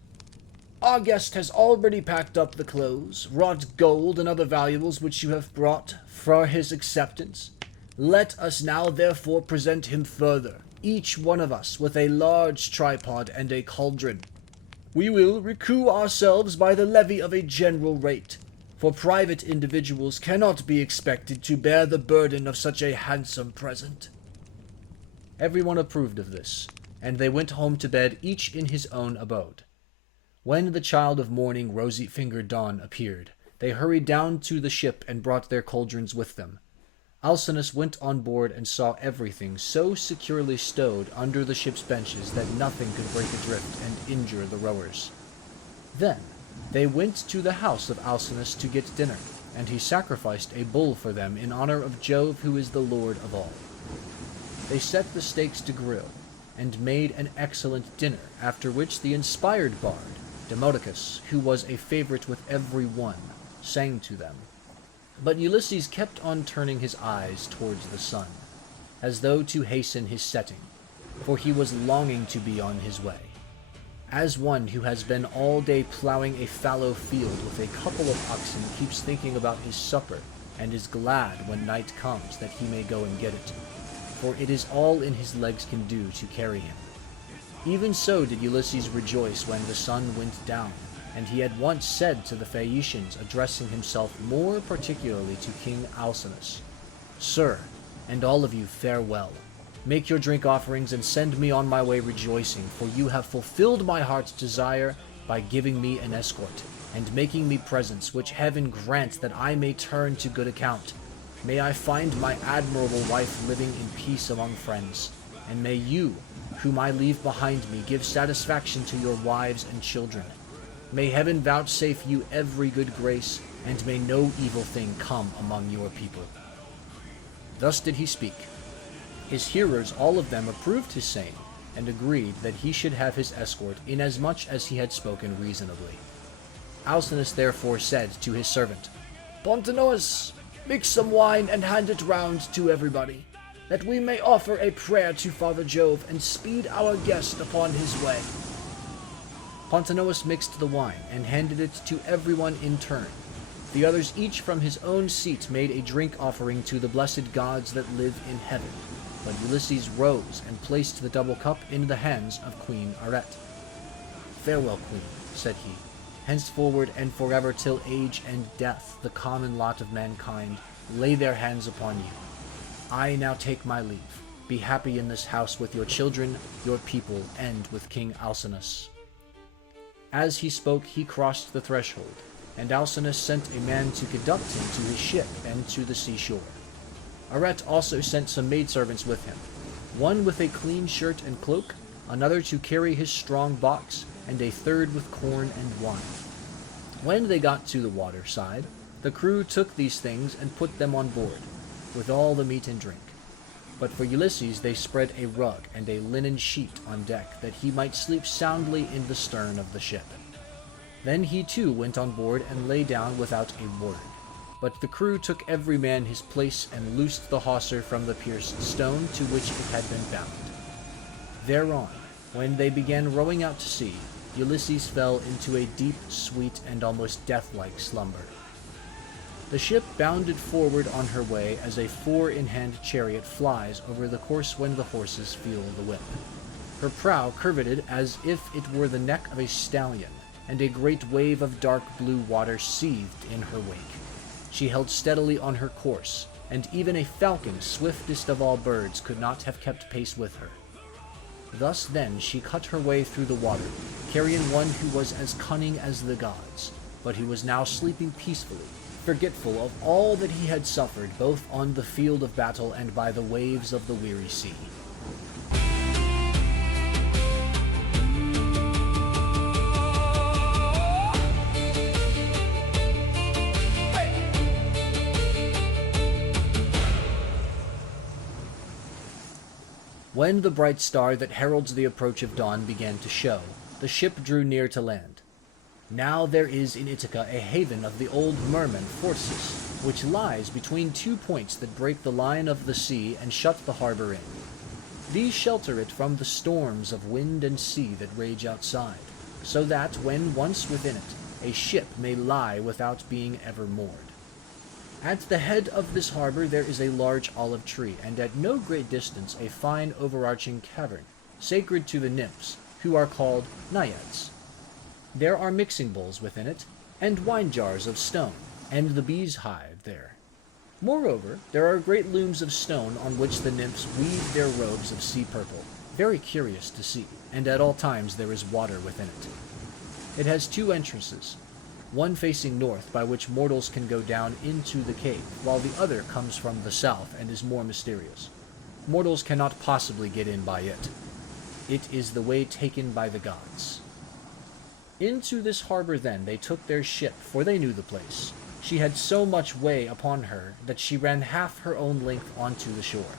Our guest has already packed up the clothes, wrought gold, and other valuables which you have brought for his acceptance. Let us now therefore present him further, each one of us with a large tripod and a cauldron. We will recoup ourselves by the levy of a general rate, for private individuals cannot be expected to bear the burden of such a handsome present. Everyone approved of this, and they went home to bed each in his own abode. When the child of morning, rosy-fingered Dawn, appeared, they hurried down to the ship and brought their cauldrons with them. Alcinous went on board and saw everything so securely stowed under the ship's benches that nothing could break adrift and injure the rowers. Then they went to the house of Alcinous to get dinner, and he sacrificed a bull for them in honor of Jove, who is the lord of all. They set the steaks to grill, and made an excellent dinner, after which the inspired bard, Demodocus, who was a favorite with every one, sang to them. But Ulysses kept on turning his eyes towards the sun, as though to hasten his setting, for he was longing to be on his way, as one who has been all day ploughing a fallow field with a couple of oxen keeps thinking about his supper, and is glad when night comes that he may go and get it, for it is all in his legs can do to carry him. Even so did Ulysses rejoice when the sun went down, and he had once said to the Phaeacians, addressing himself more particularly to King Alcinous, Sir, and all of you farewell. Make your drink offerings and send me on my way rejoicing, for you have fulfilled my heart's desire by giving me an escort, and making me presents which heaven grant that I may turn to good account. May I find my admirable wife living in peace among friends, and may you, whom I leave behind me, give satisfaction to your wives and children. May heaven vouchsafe you every good grace, and may no evil thing come among your people. Thus did he speak. His hearers, all of them, approved his saying, and agreed that he should have his escort, inasmuch as he had spoken reasonably. Alcinous therefore said to his servant, Pontonous, mix some wine and hand it round to everybody, that we may offer a prayer to Father Jove and speed our guest upon his way. Pontonous mixed the wine and handed it to everyone in turn. The others each from his own seat made a drink offering to the blessed gods that live in heaven. But Ulysses rose and placed the double cup in the hands of Queen Arete. Farewell, Queen, said he. Henceforward and forever till age and death, the common lot of mankind, lay their hands upon you. I now take my leave. Be happy in this house with your children, your people, and with King Alcinous. As he spoke, he crossed the threshold, and Alcinous sent a man to conduct him to his ship and to the seashore. Arete also sent some maidservants with him, one with a clean shirt and cloak, another to carry his strong box, and a third with corn and wine. When they got to the water side, the crew took these things and put them on board, with all the meat and drink. But for Ulysses they spread a rug and a linen sheet on deck, that he might sleep soundly in the stern of the ship. Then he too went on board and lay down without a word. But the crew took every man his place and loosed the hawser from the pierced stone to which it had been bound. Thereon, when they began rowing out to sea, Ulysses fell into a deep, sweet, and almost death-like slumber. The ship bounded forward on her way as a four-in-hand chariot flies over the course when the horses feel the whip. Her prow curveted as if it were the neck of a stallion, and a great wave of dark blue water seethed in her wake. She held steadily on her course, and even a falcon, swiftest of all birds, could not have kept pace with her. Thus then she cut her way through the water, carrying one who was as cunning as the gods, but who was now sleeping peacefully, forgetful of all that he had suffered both on the field of battle and by the waves of the weary sea. When the bright star that heralds the approach of dawn began to show, the ship drew near to land. Now there is in Ithaca a haven of the old merman Phorcys, which lies between 2 points that break the line of the sea and shut the harbor in. These shelter it from the storms of wind and sea that rage outside, so that, when once within it, a ship may lie without being ever moored. At the head of this harbor there is a large olive tree, and at no great distance a fine overarching cavern, sacred to the nymphs, who are called naiads. There are mixing bowls within it, and wine jars of stone, and the bees hive there. Moreover, there are great looms of stone on which the nymphs weave their robes of sea purple, very curious to see, and at all times there is water within it. It has 2 entrances, one facing north, by which mortals can go down into the cave, while the other comes from the south and is more mysterious. Mortals cannot possibly get in by it. It is the way taken by the gods. Into this harbor then they took their ship, for they knew the place. She had so much way upon her that she ran half her own length onto the shore.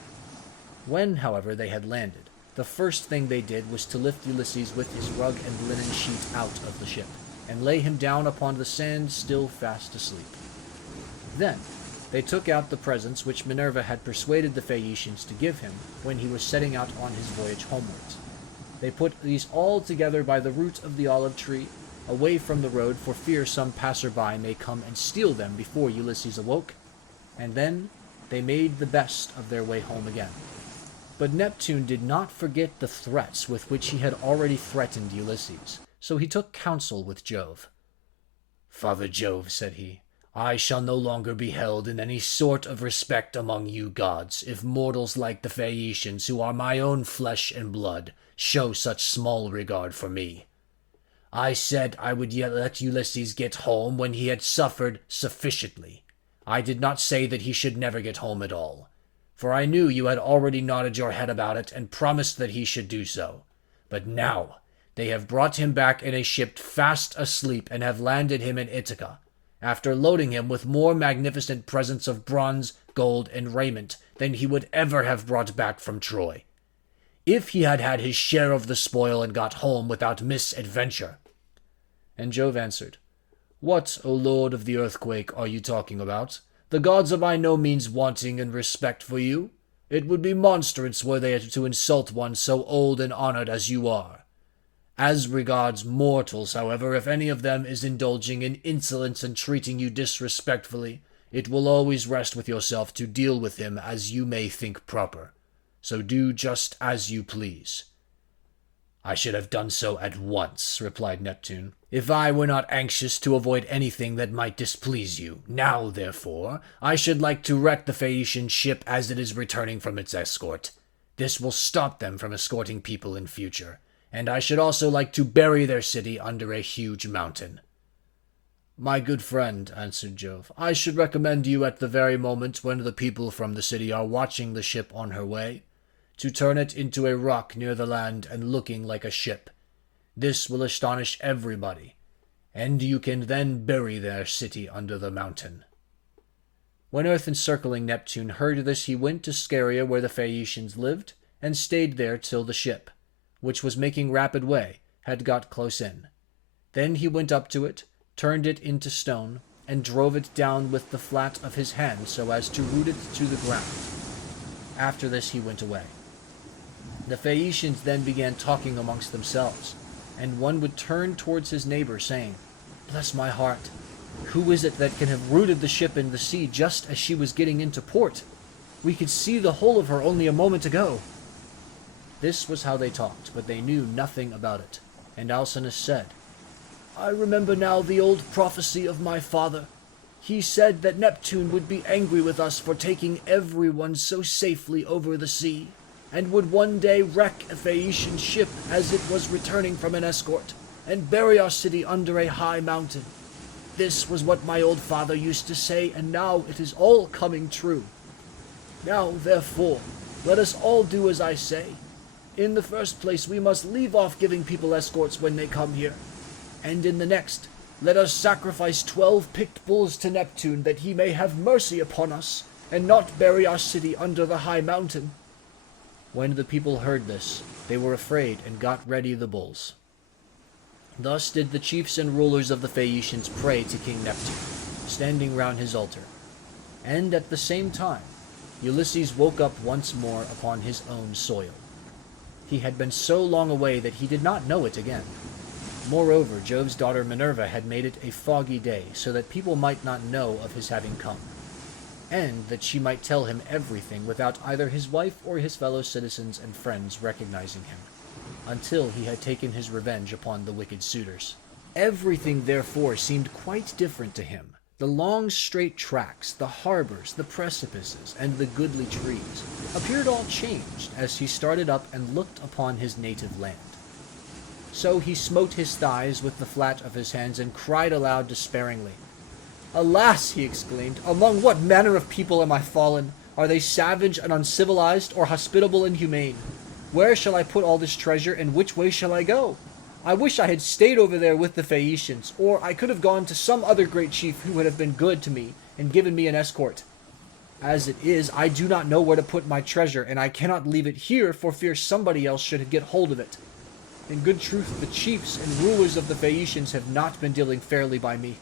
When, however, they had landed, the first thing they did was to lift Ulysses with his rug and linen sheet out of the ship, and lay him down upon the sand, still fast asleep. Then they took out the presents which Minerva had persuaded the Phaeacians to give him when he was setting out on his voyage homewards. They put these all together by the root of the olive tree, away from the road, for fear some passer-by may come and steal them before Ulysses awoke, and then they made the best of their way home again. But Neptune did not forget the threats with which he had already threatened Ulysses, so he took counsel with Jove. "Father Jove," said he, I shall no longer be held in any sort of respect among you gods, if mortals like the Phaeacians, who are my own flesh and blood, show such small regard for me. I said I would yet let Ulysses get home when he had suffered sufficiently. I did not say that he should never get home at all, for I knew you had already nodded your head about it and promised that he should do so. But now they have brought him back in a ship fast asleep and have landed him in Ithaca, after loading him with more magnificent presents of bronze, gold, and raiment than he would ever have brought back from Troy. If he had had his share of the spoil and got home without misadventure. And Jove answered, What, O Lord of the earthquake, are you talking about? The gods are by no means wanting in respect for you. It would be monstrous were they to insult one so old and honored as you are. As regards mortals, however, if any of them is indulging in insolence and treating you disrespectfully, it will always rest with yourself to deal with him as you may think proper. So do just as you please. I should have done so at once, replied Neptune, if I were not anxious to avoid anything that might displease you. Now, therefore, I should like to wreck the Phaeacian ship as it is returning from its escort. This will stop them from escorting people in future, and I should also like to bury their city under a huge mountain. My good friend, answered Jove, I should recommend you at the very moment when the people from the city are watching the ship on her way, to turn it into a rock near the land and looking like a ship. This will astonish everybody, and you can then bury their city under the mountain. When earth-encircling Neptune heard this, he went to Scheria where the Phaeacians lived, and stayed there till the ship, which was making rapid way, had got close in. Then he went up to it, turned it into stone, and drove it down with the flat of his hand so as to root it to the ground. After this he went away. The Phaeacians then began talking amongst themselves, and one would turn towards his neighbor, saying, Bless my heart, who is it that can have rooted the ship in the sea just as she was getting into port? We could see the whole of her only a moment ago. This was how they talked, but they knew nothing about it. And Alcinous said, I remember now the old prophecy of my father. He said that Neptune would be angry with us for taking everyone so safely over the sea, and would one day wreck a Phaeacian ship as it was returning from an escort, and bury our city under a high mountain. This was what my old father used to say, and now it is all coming true. Now, therefore, let us all do as I say. In the first place, we must leave off giving people escorts when they come here, and in the next, let us sacrifice 12 picked bulls to Neptune, that he may have mercy upon us, and not bury our city under the high mountain. When the people heard this, they were afraid and got ready the bulls. Thus did the chiefs and rulers of the Phaeacians pray to King Neptune, standing round his altar. And at the same time, Ulysses woke up once more upon his own soil. He had been so long away that he did not know it again. Moreover, Jove's daughter Minerva had made it a foggy day, so that people might not know of his having come, and that she might tell him everything without either his wife or his fellow citizens and friends recognizing him, until he had taken his revenge upon the wicked suitors. Everything, therefore, seemed quite different to him. The long straight tracks, the harbors, the precipices, and the goodly trees appeared all changed as he started up and looked upon his native land. So he smote his thighs with the flat of his hands and cried aloud despairingly. Alas, he exclaimed, among what manner of people am I fallen? Are they savage and uncivilized, or hospitable and humane? Where shall I put all this treasure, and which way shall I go? I wish I had stayed over there with the Phaeacians, or I could have gone to some other great chief who would have been good to me and given me an escort. As it is, I do not know where to put my treasure, and I cannot leave it here for fear somebody else should get hold of it. In good truth, the chiefs and rulers of the Phaeacians have not been dealing fairly by me,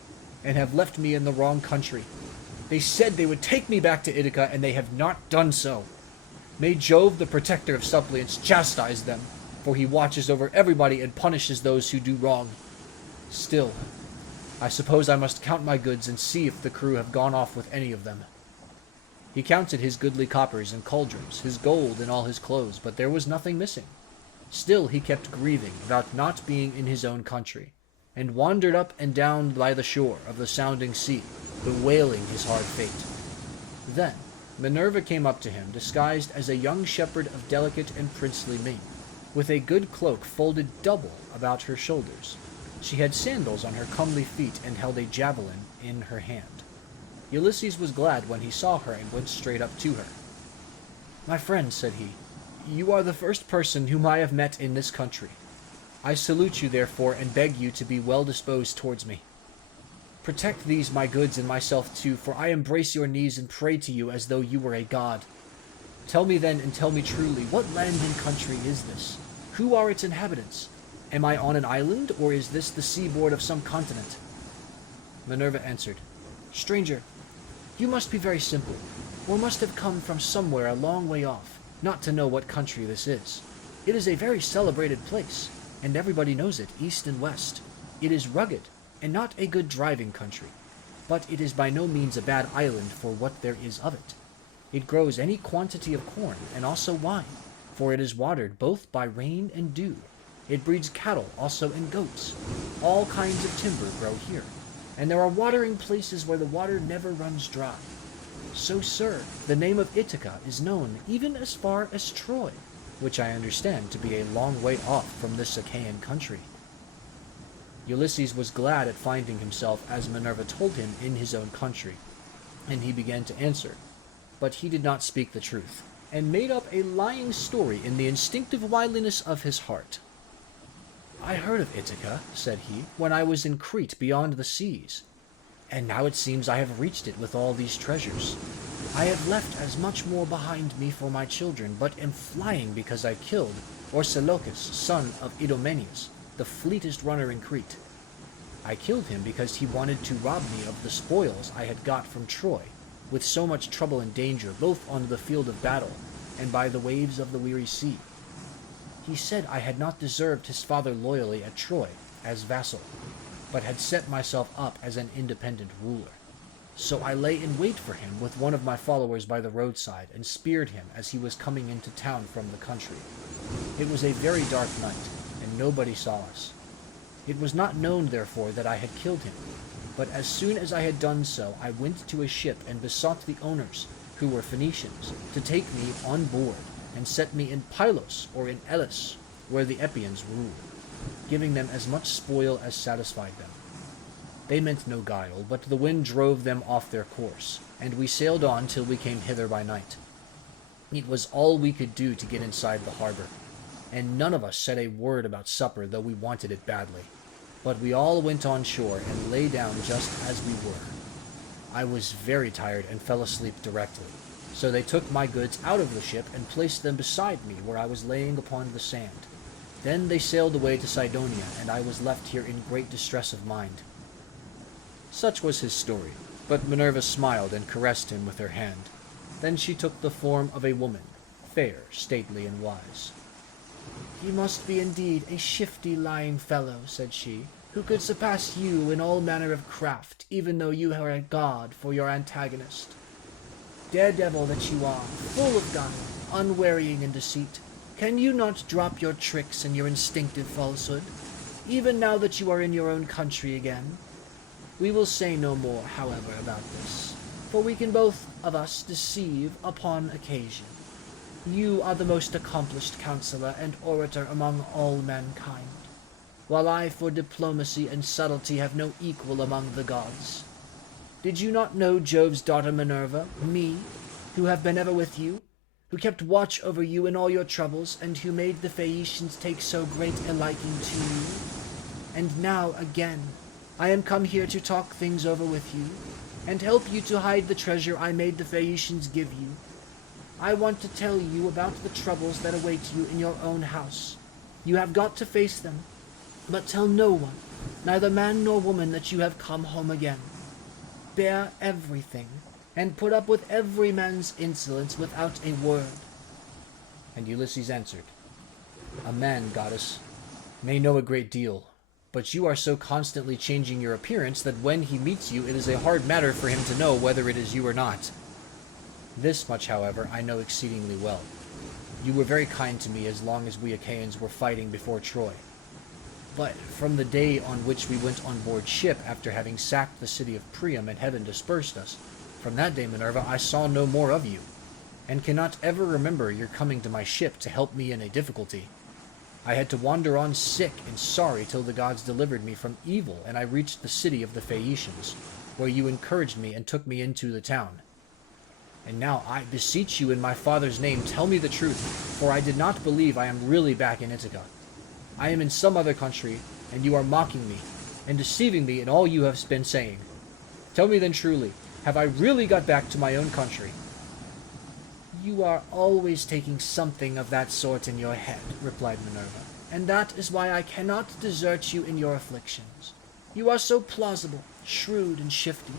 and have left me in the wrong country. They said they would take me back to Ithaca, and they have not done so. May Jove, the protector of suppliants, chastise them, for he watches over everybody and punishes those who do wrong. Still, I suppose I must count my goods and see if the crew have gone off with any of them. He counted his goodly coppers and cauldrons, his gold and all his clothes, but there was nothing missing. Still he kept grieving about not being in his own country, and wandered up and down by the shore of the sounding sea, bewailing his hard fate. Then Minerva came up to him, disguised as a young shepherd of delicate and princely mien, with a good cloak folded double about her shoulders. She had sandals on her comely feet and held a javelin in her hand. Ulysses was glad when he saw her and went straight up to her. "My friend," said he, "you are the first person whom I have met in this country. I salute you, therefore, and beg you to be well disposed towards me. Protect these my goods and myself too, for I embrace your knees and pray to you as though you were a god. Tell me then, and tell me truly, what land and country is this? Who are its inhabitants? Am I on an island, or is this the seaboard of some continent?" Minerva answered, "Stranger, you must be very simple, or must have come from somewhere a long way off, not to know what country this is. It is a very celebrated place, and everybody knows it, east and west. It is rugged, and not a good driving country, but it is by no means a bad island for what there is of it. It grows any quantity of corn, and also wine, for it is watered both by rain and dew. It breeds cattle also and goats. All kinds of timber grow here, and there are watering places where the water never runs dry. So, sir, the name of Ithaca is known even as far as Troy, which I understand to be a long way off from this Achaean country." Ulysses was glad at finding himself, as Minerva told him, in his own country, and he began to answer, but he did not speak the truth, and made up a lying story in the instinctive wiliness of his heart. "I heard of Ithaca," said he, "when I was in Crete beyond the seas, and now it seems I have reached it with all these treasures. I have left as much more behind me for my children, but am flying because I killed Orsilochus, son of Idomeneus, the fleetest runner in Crete. I killed him because he wanted to rob me of the spoils I had got from Troy, with so much trouble and danger, both on the field of battle and by the waves of the weary sea. He said I had not deserved his father loyally at Troy as vassal, but had set myself up as an independent ruler. So I lay in wait for him with one of my followers by the roadside, and speared him as he was coming into town from the country. It was a very dark night, and nobody saw us. It was not known, therefore, that I had killed him, but as soon as I had done so, I went to a ship and besought the owners, who were Phoenicians, to take me on board and set me in Pylos or in Elis, where the Epeans ruled, giving them as much spoil as satisfied them. They meant no guile, but the wind drove them off their course, and we sailed on till we came hither by night. It was all we could do to get inside the harbor, and none of us said a word about supper, though we wanted it badly. But we all went on shore and lay down just as we were. I was very tired and fell asleep directly. So they took my goods out of the ship and placed them beside me where I was laying upon the sand. Then they sailed away to Cydonia, and I was left here in great distress of mind." Such was his story, but Minerva smiled and caressed him with her hand. Then she took the form of a woman, fair, stately, and wise. "He must be indeed a shifty, lying fellow," said she, "who could surpass you in all manner of craft, even though you are a god for your antagonist. Daredevil that you are, full of guile, unwearying in deceit, can you not drop your tricks and your instinctive falsehood, even now that you are in your own country again? We will say no more, however, about this, for we can both of us deceive upon occasion. You are the most accomplished counselor and orator among all mankind, while I for diplomacy and subtlety have no equal among the gods. Did you not know Jove's daughter Minerva, me, who have been ever with you, who kept watch over you in all your troubles, and who made the Phaeacians take so great a liking to you? And now, again, I am come here to talk things over with you, and help you to hide the treasure I made the Phaeacians give you. I want to tell you about the troubles that await you in your own house. You have got to face them, but tell no one, neither man nor woman, that you have come home again. Bear everything, and put up with every man's insolence without a word." And Ulysses answered, "A man, goddess, may know a great deal, but you are so constantly changing your appearance that when he meets you it is a hard matter for him to know whether it is you or not. This much, however, I know exceedingly well. You were very kind to me as long as we Achaeans were fighting before Troy. But from the day on which we went on board ship after having sacked the city of Priam and heaven dispersed us, from that day, Minerva, I saw no more of you, and cannot ever remember your coming to my ship to help me in a difficulty. I had to wander on sick and sorry till the gods delivered me from evil, and I reached the city of the Phaeacians, where you encouraged me and took me into the town. And now I beseech you in my father's name, tell me the truth, for I did not believe I am really back in Ithaca. I am in some other country, and you are mocking me, and deceiving me in all you have been saying. Tell me then truly, have I really got back to my own country? You are always taking something of that sort in your head, replied Minerva, and that is why I cannot desert you in your afflictions. You are so plausible, shrewd, and shifty.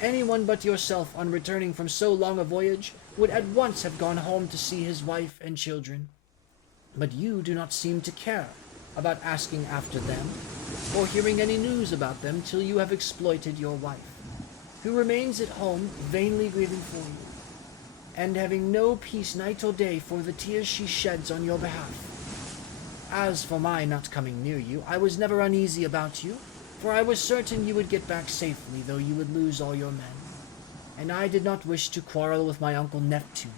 Anyone but yourself, on returning from so long a voyage, would at once have gone home to see his wife and children. But you do not seem to care about asking after them, or hearing any news about them till you have exploited your wife, who remains at home vainly grieving for you, and having no peace night or day for the tears she sheds on your behalf. As for my not coming near you, I was never uneasy about you, for I was certain you would get back safely, though you would lose all your men. And I did not wish to quarrel with my uncle Neptune,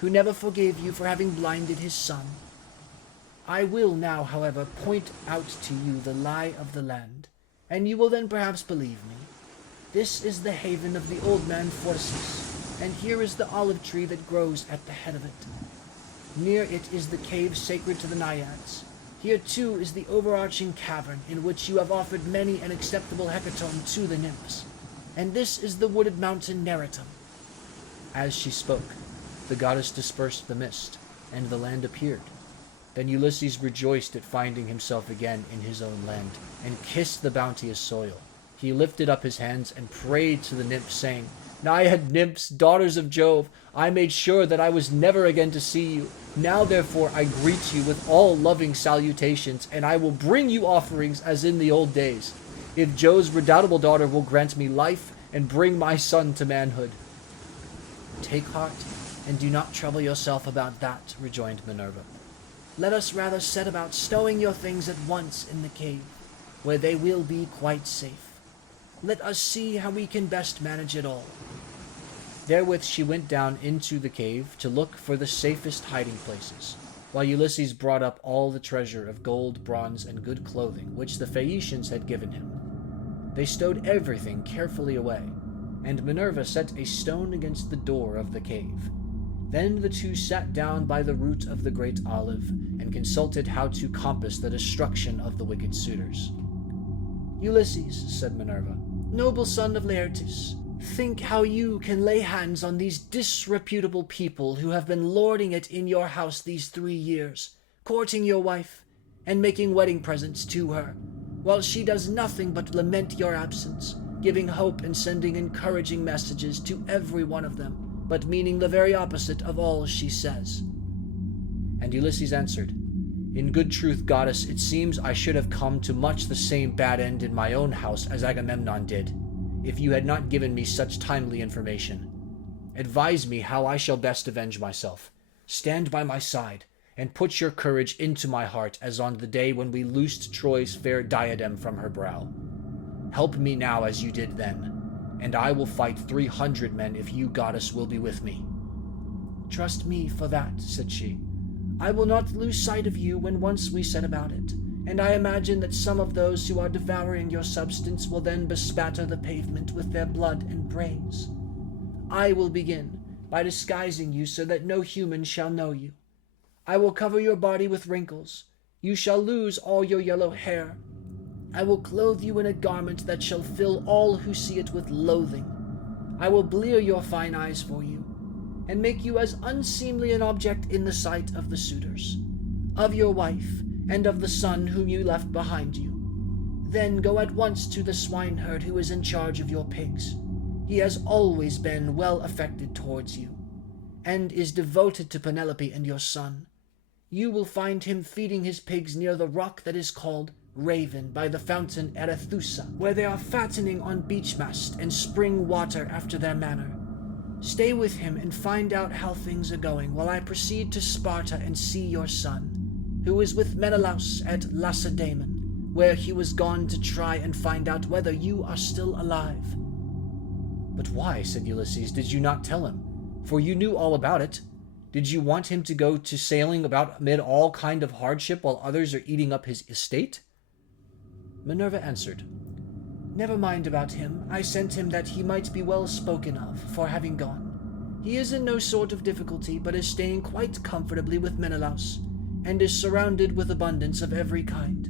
who never forgave you for having blinded his son. I will now, however, point out to you the lie of the land, and you will then perhaps believe me. This is the haven of the old man Phorcys, and here is the olive tree that grows at the head of it. Near it is the cave sacred to the Naiads. Here too is the overarching cavern in which you have offered many an acceptable hecatomb to the nymphs. And this is the wooded mountain Narrator. As she spoke, the goddess dispersed the mist, and the land appeared. Then Ulysses rejoiced at finding himself again in his own land, and kissed the bounteous soil. He lifted up his hands and prayed to the nymphs, saying, Naiad nymphs, daughters of Jove, I made sure that I was never again to see you. Now therefore I greet you with all loving salutations, and I will bring you offerings as in the old days, if Jove's redoubtable daughter will grant me life and bring my son to manhood. Take heart, and do not trouble yourself about that, rejoined Minerva. Let us rather set about stowing your things at once in the cave, where they will be quite safe. Let us see how we can best manage it all. Therewith she went down into the cave to look for the safest hiding places, while Ulysses brought up all the treasure of gold, bronze, and good clothing which the Phaeacians had given him. They stowed everything carefully away, and Minerva set a stone against the door of the cave. Then the two sat down by the root of the great olive, and consulted how to compass the destruction of the wicked suitors. Ulysses, said Minerva, noble son of Laertes, think how you can lay hands on these disreputable people who have been lording it in your house these 3 years, courting your wife, and making wedding presents to her, while she does nothing but lament your absence, giving hope and sending encouraging messages to every one of them, but meaning the very opposite of all she says. And Ulysses answered, In good truth, goddess, it seems I should have come to much the same bad end in my own house as Agamemnon did, if you had not given me such timely information. Advise me how I shall best avenge myself. Stand by my side, and put your courage into my heart as on the day when we loosed Troy's fair diadem from her brow. Help me now as you did then, and I will fight 300 men if you, goddess, will be with me. Trust me for that, said she. I will not lose sight of you when once we set about it, and I imagine that some of those who are devouring your substance will then bespatter the pavement with their blood and brains. I will begin by disguising you so that no human shall know you. I will cover your body with wrinkles. You shall lose all your yellow hair. I will clothe you in a garment that shall fill all who see it with loathing. I will blear your fine eyes for you, and make you as unseemly an object in the sight of the suitors, of your wife, and of the son whom you left behind you. Then go at once to the swineherd who is in charge of your pigs. He has always been well affected towards you, and is devoted to Penelope and your son. You will find him feeding his pigs near the rock that is called Raven by the fountain Arethusa, where they are fattening on beech mast and spring water after their manner. Stay with him and find out how things are going, while I proceed to Sparta and see your son, who is with Menelaus at Lacedaemon, where he was gone to try and find out whether you are still alive." "But why," said Ulysses, "did you not tell him? For you knew all about it. Did you want him to go to sailing about amid all kind of hardship while others are eating up his estate?" Minerva answered, "Never mind about him. I sent him that he might be well spoken of for having gone. He is in no sort of difficulty, but is staying quite comfortably with Menelaus, and is surrounded with abundance of every kind.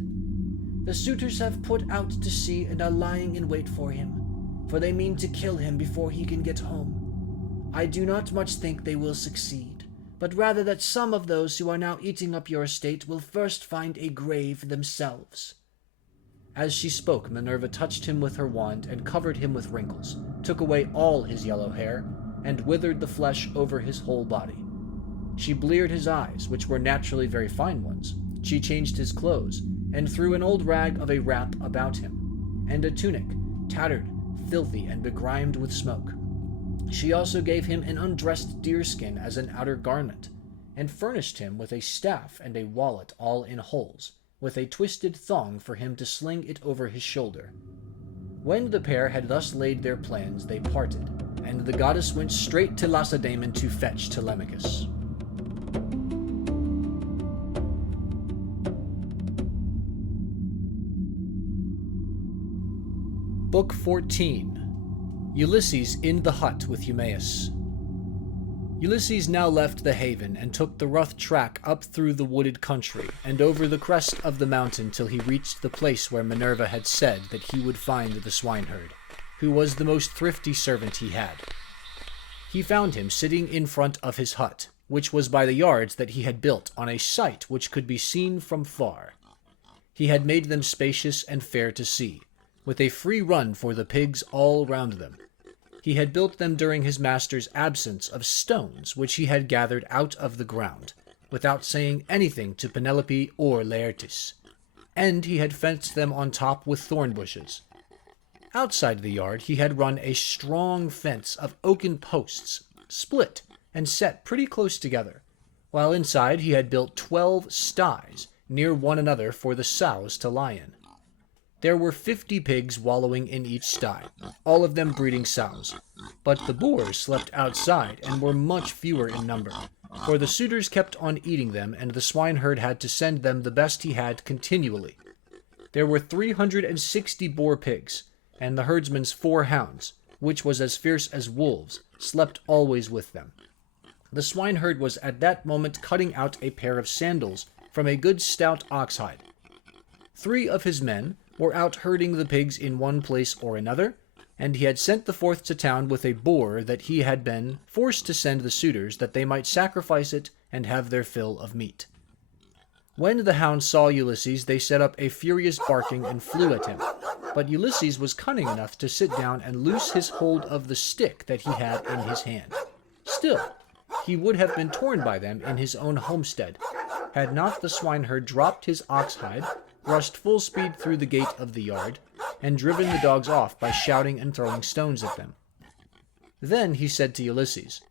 The suitors have put out to sea and are lying in wait for him, for they mean to kill him before he can get home. I do not much think they will succeed, but rather that some of those who are now eating up your estate will first find a grave themselves." As she spoke, Minerva touched him with her wand and covered him with wrinkles, took away all his yellow hair, and withered the flesh over his whole body. She bleared his eyes, which were naturally very fine ones. She changed his clothes, and threw an old rag of a wrap about him, and a tunic, tattered, filthy, and begrimed with smoke. She also gave him an undressed deerskin as an outer garment, and furnished him with a staff and a wallet all in holes, with a twisted thong for him to sling it over his shoulder. When the pair had thus laid their plans, they parted, and the goddess went straight to Lacedaemon to fetch Telemachus. Book 14. Ulysses in the hut with Eumaeus. Ulysses now left the haven and took the rough track up through the wooded country and over the crest of the mountain till he reached the place where Minerva had said that he would find the swineherd, who was the most thrifty servant he had. He found him sitting in front of his hut, which was by the yards that he had built on a site which could be seen from far. He had made them spacious and fair to see, with a free run for the pigs all round them. He had built them during his master's absence of stones which he had gathered out of the ground, without saying anything to Penelope or Laertes, and he had fenced them on top with thorn bushes. Outside the yard he had run a strong fence of oaken posts, split and set pretty close together, while inside he had built 12 sties near one another for the sows to lie in. There were 50 pigs wallowing in each sty, all of them breeding sows, but the boars slept outside and were much fewer in number, for the suitors kept on eating them, and the swineherd had to send them the best he had continually. There were 360 boar pigs, and the herdsman's 4 hounds, which was as fierce as wolves, slept always with them. The swineherd was at that moment cutting out a pair of sandals from a good stout ox-hide. 3 of his men were out herding the pigs in one place or another, and he had sent the 4th to town with a boar that he had been forced to send the suitors that they might sacrifice it and have their fill of meat. When the hounds saw Ulysses, they set up a furious barking and flew at him, but Ulysses was cunning enough to sit down and loose his hold of the stick that he had in his hand. Still, he would have been torn by them in his own homestead, had not the swineherd dropped his ox-hide, rushed full speed through the gate of the yard, and driven the dogs off by shouting and throwing stones at them. Then he said to Ulysses,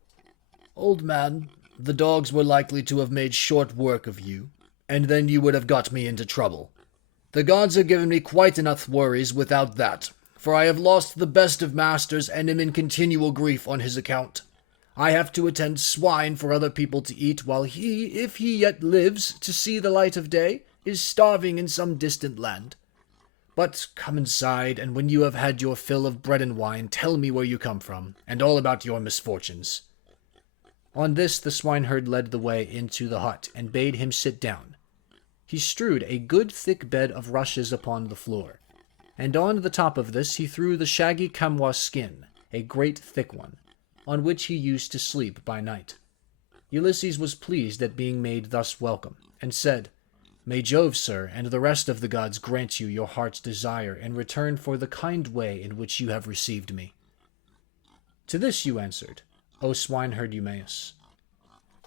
"Old man, the dogs were likely to have made short work of you, and then you would have got me into trouble. The gods have given me quite enough worries without that, for I have lost the best of masters and am in continual grief on his account. I have to attend swine for other people to eat, while he, if he yet lives to see the light of day, is starving in some distant land. But come inside, and when you have had your fill of bread and wine, tell me where you come from, and all about your misfortunes." On this the swineherd led the way into the hut, and bade him sit down. He strewed a good thick bed of rushes upon the floor, and on the top of this he threw the shaggy chamois skin, a great thick one, on which he used to sleep by night. Ulysses was pleased at being made thus welcome, and said, "May Jove, sir, and the rest of the gods grant you your heart's desire in return for the kind way in which you have received me." To this you answered, O swineherd Eumaeus,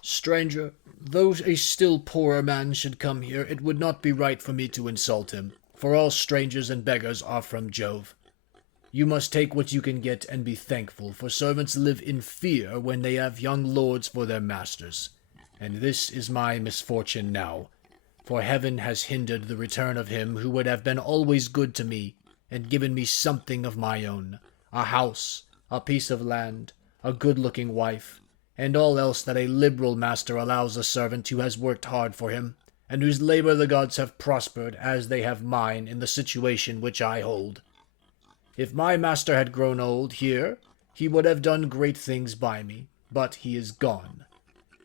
"Stranger, though a still poorer man should come here, it would not be right for me to insult him, for all strangers and beggars are from Jove. You must take what you can get and be thankful, for servants live in fear when they have young lords for their masters, and this is my misfortune now. for heaven has hindered the return of him who would have been always good to me, and given me something of my own, a house, a piece of land, a good-looking wife, and all else that a liberal master allows a servant who has worked hard for him, and whose labor the gods have prospered as they have mine in the situation which I hold. If my master had grown old here, he would have done great things by me, but he is gone.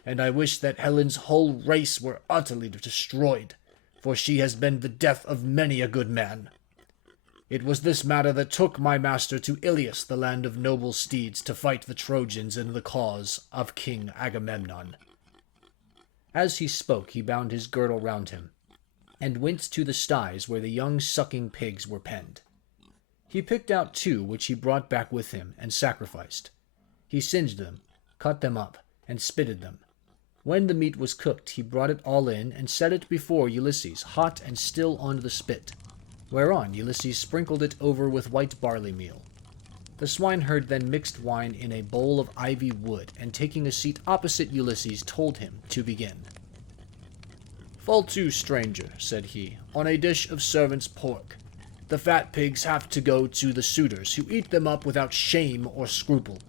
And I wish that Helen's whole race were utterly destroyed, for she has been the death of many a good man. It was this matter that took my master to Ilios, the land of noble steeds, to fight the Trojans in the cause of King Agamemnon. As he spoke, he bound his girdle round him, and went to the sties where the young sucking pigs were penned. He picked out 2 which he brought back with him, and sacrificed. He singed them, cut them up, and spitted them. When the meat was cooked, he brought it all in, and set it before Ulysses, hot and still on the spit, whereon Ulysses sprinkled it over with white barley meal. The swineherd then mixed wine in a bowl of ivy wood, and taking a seat opposite Ulysses, told him to begin. "Fall to, stranger," said he, "on a dish of servant's pork. The fat pigs have to go to the suitors, who eat them up without shame or scruple.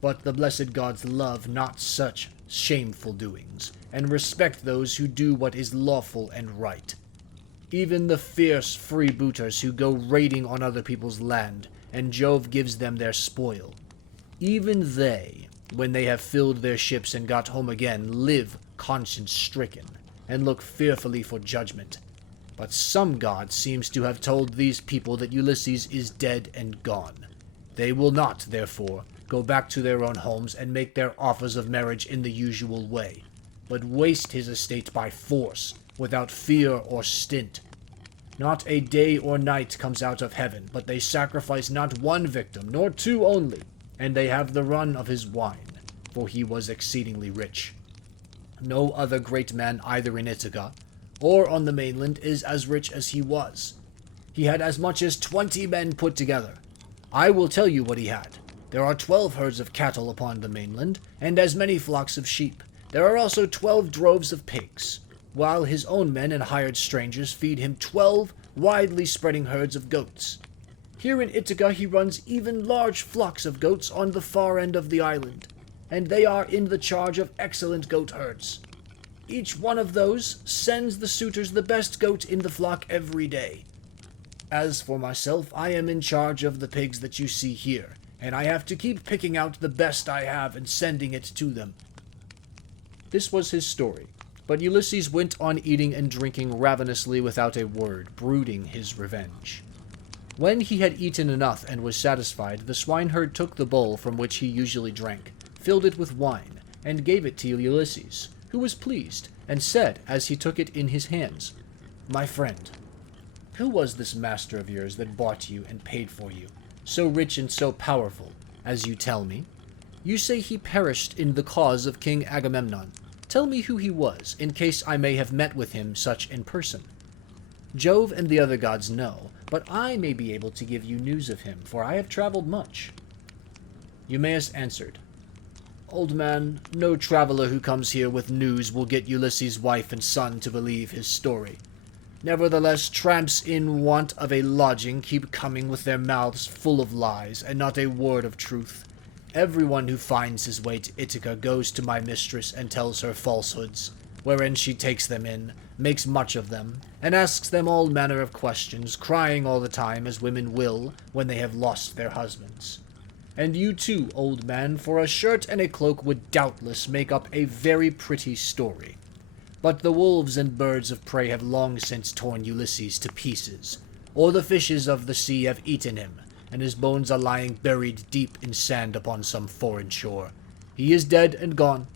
But the blessed gods love not such shameful doings, and respect those who do what is lawful and right. Even the fierce freebooters who go raiding on other people's land, and Jove gives them their spoil. Even they, when they have filled their ships and got home again, live conscience-stricken, and look fearfully for judgment. But some god seems to have told these people that Ulysses is dead and gone. They will not, therefore, go back to their own homes and make their offers of marriage in the usual way, but waste his estate by force, without fear or stint. Not a day or night comes out of heaven, but they sacrifice not 1 victim, nor 2 only, and they have the run of his wine, for he was exceedingly rich. No other great man either in Ithaca or on the mainland is as rich as he was. He had as much as 20 men put together. I will tell you what he had. There are 12 herds of cattle upon the mainland, and as many flocks of sheep. There are also 12 droves of pigs, while his own men and hired strangers feed him 12 widely spreading herds of goats. Here in Ithaca he runs even large flocks of goats on the far end of the island, and they are in the charge of excellent goat herds. Each one of those sends the suitors the best goat in the flock every day. As for myself, I am in charge of the pigs that you see here, and I have to keep picking out the best I have and sending it to them." This was his story, but Ulysses went on eating and drinking ravenously without a word, brooding his revenge. When he had eaten enough and was satisfied, the swineherd took the bowl from which he usually drank, filled it with wine, and gave it to Ulysses, who was pleased, and said as he took it in his hands, "My friend, who was this master of yours that bought you and paid for you, so rich and so powerful, as you tell me? You say he perished in the cause of King Agamemnon. Tell me who he was, in case I may have met with him such in person. Jove and the other gods know, but I may be able to give you news of him, for I have traveled much." Eumaeus answered, "Old man, no traveler who comes here with news will get Ulysses' wife and son to believe his story. Nevertheless, tramps in want of a lodging keep coming with their mouths full of lies, and not a word of truth. Everyone who finds his way to Ithaca goes to my mistress and tells her falsehoods, wherein she takes them in, makes much of them, and asks them all manner of questions, crying all the time as women will when they have lost their husbands. And you too, old man, for a shirt and a cloak would doubtless make up a very pretty story. But the wolves and birds of prey have long since torn Ulysses to pieces, or the fishes of the sea have eaten him, and his bones are lying buried deep in sand upon some foreign shore. He is dead and gone,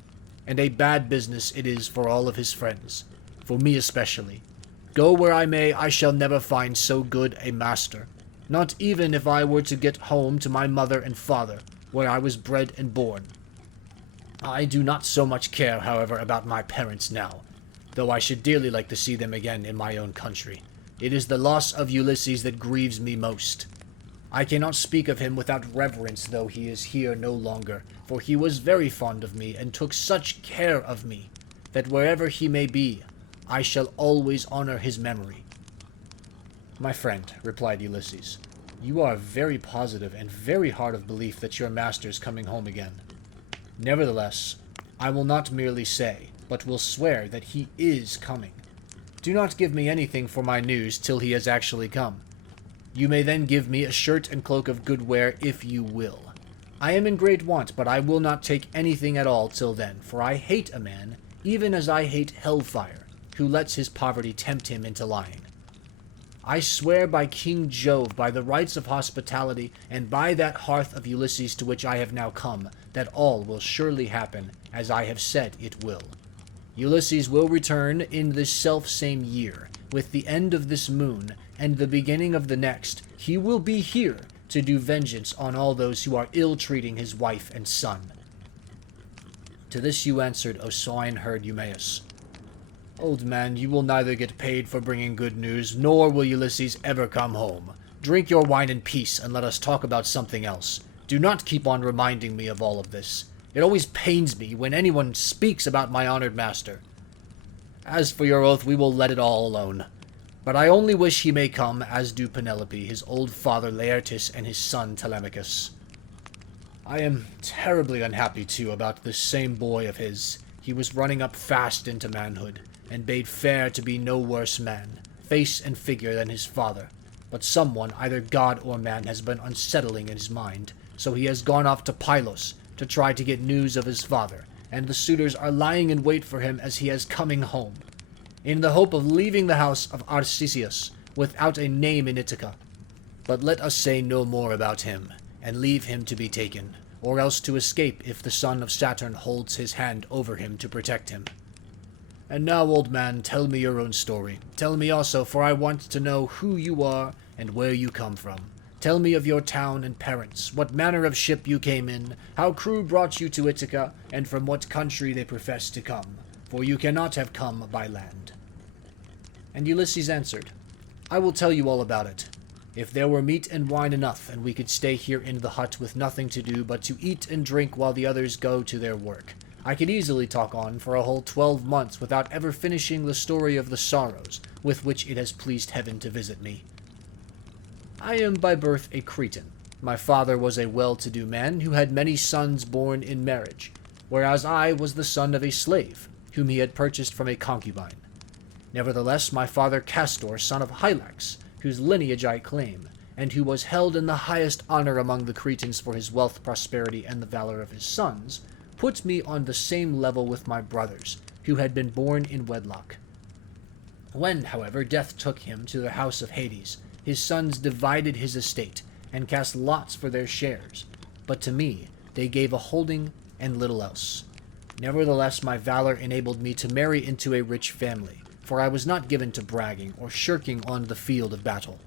and a bad business it is for all of his friends, for me especially. Go where I may, I shall never find so good a master, not even if I were to get home to my mother and father, where I was bred and born. I do not so much care, however, about my parents now, though I should dearly like to see them again in my own country. It is the loss of Ulysses that grieves me most. I cannot speak of him without reverence, though he is here no longer, for he was very fond of me, and took such care of me, that wherever he may be, I shall always honor his memory." "My friend," replied Ulysses, "you are very positive and very hard of belief that your master is coming home again. Nevertheless, I will not merely say, but will swear that he is coming. Do not give me anything for my news till he has actually come. You may then give me a shirt and cloak of good wear if you will. I am in great want, but I will not take anything at all till then, for I hate a man, even as I hate hellfire, who lets his poverty tempt him into lying. I swear by King Jove, by the rights of hospitality, and by that hearth of Ulysses to which I have now come, that all will surely happen as I have said it will. Ulysses will return in this self-same year, with the end of this moon, and the beginning of the next. He will be here to do vengeance on all those who are ill-treating his wife and son." To this you answered, O swine-herd Eumaeus, "Old man, you will neither get paid for bringing good news, nor will Ulysses ever come home. Drink your wine in peace, and let us talk about something else. Do not keep on reminding me of all of this. It always pains me when anyone speaks about my honored master. As for your oath, we will let it all alone. But I only wish he may come, as do Penelope, his old father Laertes, and his son Telemachus. I am terribly unhappy, too, about this same boy of his. He was running up fast into manhood, and bade fair to be no worse man, face and figure, than his father. But someone, either god or man, has been unsettling in his mind, so he has gone off to Pylos to try to get news of his father, and the suitors are lying in wait for him as he is coming home, in the hope of leaving the house of Arcesius without a name in Ithaca. But let us say no more about him, and leave him to be taken, or else to escape if the son of Saturn holds his hand over him to protect him. And now, old man, tell me your own story. Tell me also, for I want to know who you are and where you come from. Tell me of your town and parents, what manner of ship you came in, how crew brought you to Ithaca, and from what country they profess to come, for you cannot have come by land." And Ulysses answered, "I will tell you all about it. If there were meat and wine enough, and we could stay here in the hut with nothing to do but to eat and drink while the others go to their work, I could easily talk on for a whole 12 months without ever finishing the story of the sorrows with which it has pleased heaven to visit me. I am by birth a Cretan. My father was a well-to-do man who had many sons born in marriage, whereas I was the son of a slave, whom he had purchased from a concubine. Nevertheless, my father Castor, son of Hylax, whose lineage I claim, and who was held in the highest honor among the Cretans for his wealth, prosperity, and the valor of his sons, put me on the same level with my brothers, who had been born in wedlock. When, however, death took him to the house of Hades, his sons divided his estate, and cast lots for their shares, but to me they gave a holding and little else. Nevertheless, my valor enabled me to marry into a rich family, for I was not given to bragging or shirking on the field of battle.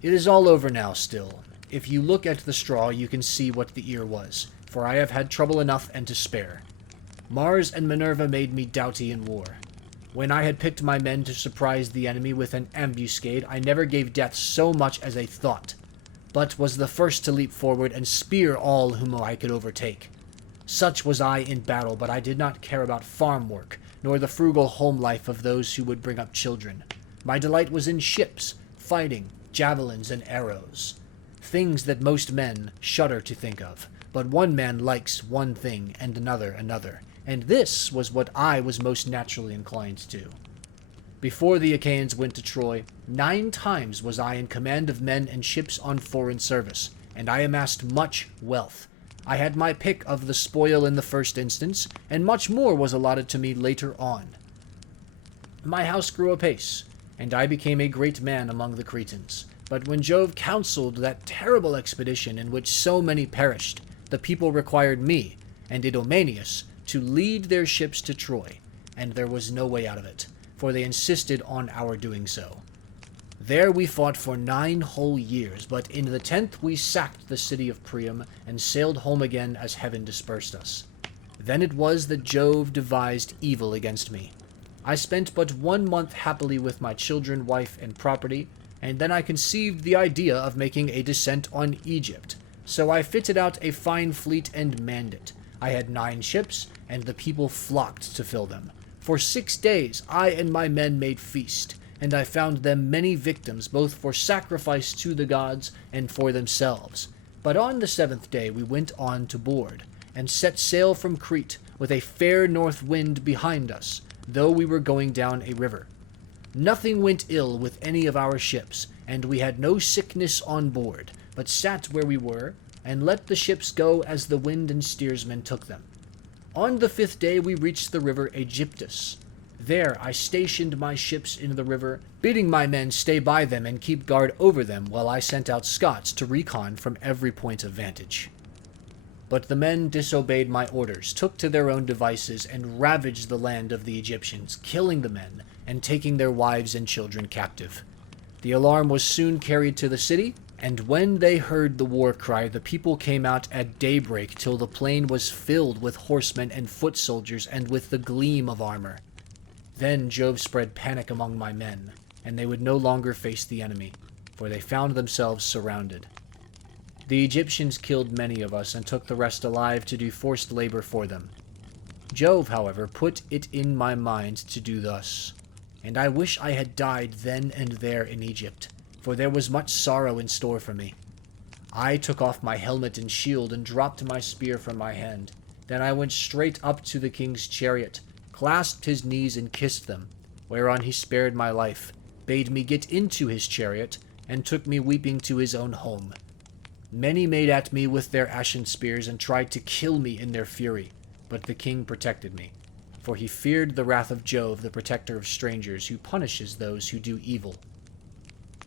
It is all over now still. If you look at the straw, you can see what the ear was, for I have had trouble enough and to spare. Mars and Minerva made me doughty in war. When I had picked my men to surprise the enemy with an ambuscade, I never gave death so much as a thought, but was the first to leap forward and spear all whom I could overtake. Such was I in battle, but I did not care about farm work, nor the frugal home life of those who would bring up children. My delight was in ships, fighting, javelins, and arrows, things that most men shudder to think of. But one man likes one thing, and another another, and this was what I was most naturally inclined to. Before the Achaeans went to Troy, 9 times was I in command of men and ships on foreign service, and I amassed much wealth. I had my pick of the spoil in the first instance, and much more was allotted to me later on. My house grew apace, and I became a great man among the Cretans. But when Jove counseled that terrible expedition in which so many perished, the people required me, and Idomeneus, to lead their ships to Troy, and there was no way out of it, for they insisted on our doing so. There we fought for 9 whole years, but in the 10th we sacked the city of Priam, and sailed home again as heaven dispersed us. Then it was that Jove devised evil against me. I spent but 1 month happily with my children, wife, and property, and then I conceived the idea of making a descent on Egypt. So I fitted out a fine fleet and manned it. I had 9 ships, and the people flocked to fill them, For 6 days I and my men made feast, and I found them many victims both for sacrifice to the gods and for themselves. But on the 7th day we went on to board, and set sail from Crete with a fair north wind behind us, though we were going down a river. Nothing went ill with any of our ships, and we had no sickness on board, but sat where we were, and let the ships go as the wind and steersmen took them. On the 5th day we reached the river Aegyptus. There I stationed my ships in the river, bidding my men stay by them and keep guard over them while I sent out Scots to recon from every point of vantage. But the men disobeyed my orders, took to their own devices, and ravaged the land of the Egyptians, killing the men and taking their wives and children captive. The alarm was soon carried to the city, and when they heard the war cry, the people came out at daybreak till the plain was filled with horsemen and foot soldiers and with the gleam of armor. Then Jove spread panic among my men, and they would no longer face the enemy, for they found themselves surrounded. The Egyptians killed many of us and took the rest alive to do forced labor for them. Jove, however, put it in my mind to do thus, and I wish I had died then and there in Egypt, for there was much sorrow in store for me. I took off my helmet and shield and dropped my spear from my hand. Then I went straight up to the king's chariot, clasped his knees and kissed them, whereon he spared my life, bade me get into his chariot, and took me weeping to his own home. Many made at me with their ashen spears and tried to kill me in their fury, but the king protected me, for he feared the wrath of Jove, the protector of strangers, who punishes those who do evil.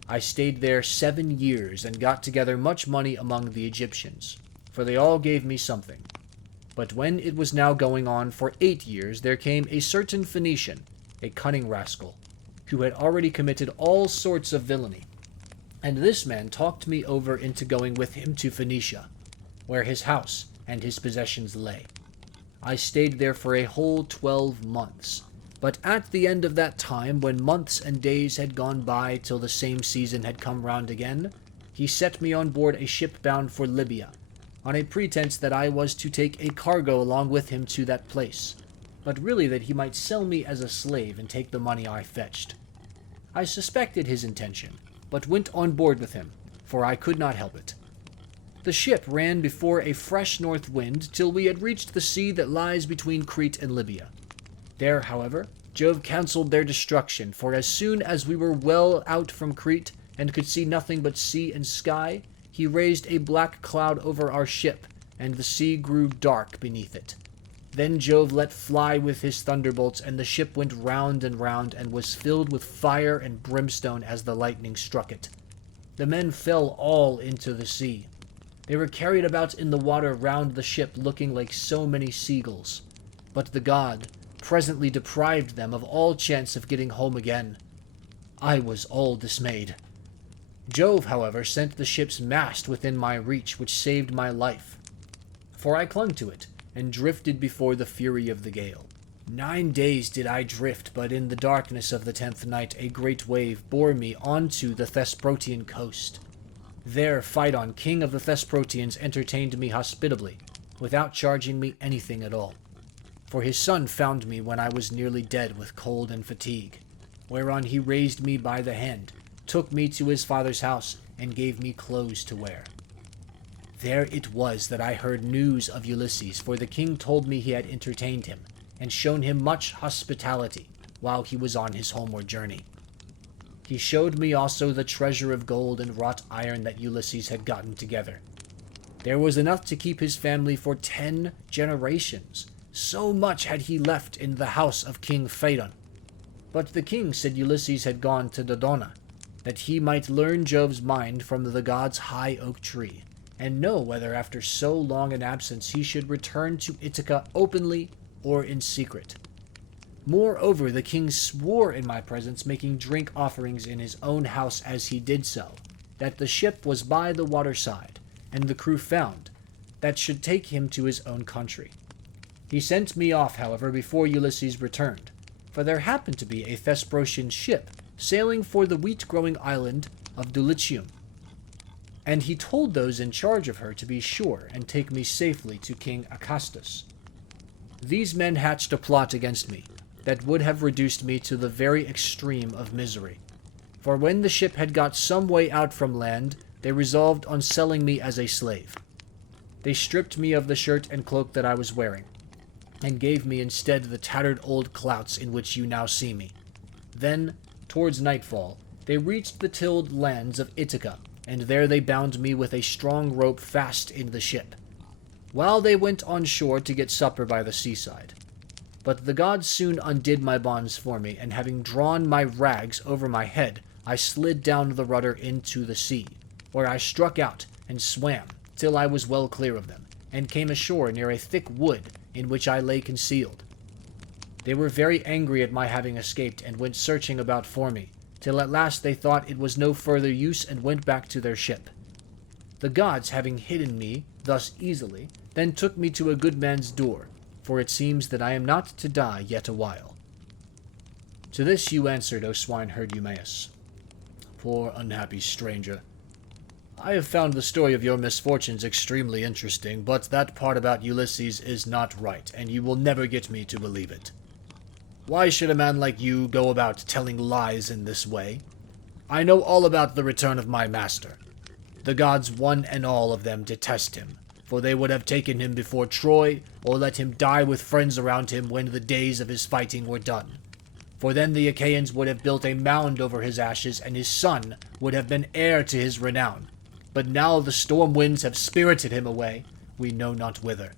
I stayed there 7 years and got together much money among the Egyptians, for they all gave me something. But when it was now going on for 8 years, there came a certain Phoenician, a cunning rascal, who had already committed all sorts of villainy. And this man talked me over into going with him to Phoenicia, where his house and his possessions lay. I stayed there for a whole 12 months. But at the end of that time, when months and days had gone by till the same season had come round again, he set me on board a ship bound for Libya, on a pretense that I was to take a cargo along with him to that place, but really that he might sell me as a slave and take the money I fetched. I suspected his intention, but went on board with him, for I could not help it. The ship ran before a fresh north wind till we had reached the sea that lies between Crete and Libya. There, however, Jove cancelled their destruction, for as soon as we were well out from Crete and could see nothing but sea and sky, he raised a black cloud over our ship, and the sea grew dark beneath it. Then Jove let fly with his thunderbolts, and the ship went round and round, and was filled with fire and brimstone as the lightning struck it. The men fell all into the sea. They were carried about in the water round the ship, looking like so many seagulls. But the god presently deprived them of all chance of getting home again. I was all dismayed. Jove, however, sent the ship's mast within my reach, which saved my life, for I clung to it, and drifted before the fury of the gale. 9 days did I drift, but in the darkness of the 10th night a great wave bore me onto the Thesprotian coast. There Phaedon, king of the Thesprotians, entertained me hospitably, without charging me anything at all. For his son found me when I was nearly dead with cold and fatigue, whereon he raised me by the hand, took me to his father's house, and gave me clothes to wear. There it was that I heard news of Ulysses, for the king told me he had entertained him, and shown him much hospitality while he was on his homeward journey. He showed me also the treasure of gold and wrought iron that Ulysses had gotten together. There was enough to keep his family for 10 generations. So much had he left in the house of King Phaedon. But the king said Ulysses had gone to Dodona, that he might learn Jove's mind from the god's high oak tree, and know whether after so long an absence he should return to Ithaca openly or in secret. Moreover, the king swore in my presence, making drink offerings in his own house as he did so, that the ship was by the waterside, and the crew found, that should take him to his own country. He sent me off, however, before Ulysses returned, for there happened to be a Thesprotian ship sailing for the wheat-growing island of Dulichium, and he told those in charge of her to be sure and take me safely to King Acastus. These men hatched a plot against me, that would have reduced me to the very extreme of misery. For when the ship had got some way out from land, they resolved on selling me as a slave. They stripped me of the shirt and cloak that I was wearing, and gave me instead the tattered old clouts in which you now see me. Then, towards nightfall, they reached the tilled lands of Ithaca, and there they bound me with a strong rope fast in the ship, while they went on shore to get supper by the seaside. But the gods soon undid my bonds for me, and having drawn my rags over my head, I slid down the rudder into the sea, where I struck out and swam till I was well clear of them, and came ashore near a thick wood in which I lay concealed. They were very angry at my having escaped, and went searching about for me, till at last they thought it was no further use, and went back to their ship. The gods, having hidden me thus easily, then took me to a good man's door, for it seems that I am not to die yet a while. To this you answered, O swineherd Eumaeus, "Poor unhappy stranger, I have found the story of your misfortunes extremely interesting, but that part about Ulysses is not right, and you will never get me to believe it. Why should a man like you go about telling lies in this way? I know all about the return of my master. The gods, one and all of them, detest him, for they would have taken him before Troy, or let him die with friends around him when the days of his fighting were done. For then the Achaeans would have built a mound over his ashes, and his son would have been heir to his renown. But now the storm winds have spirited him away, we know not whither.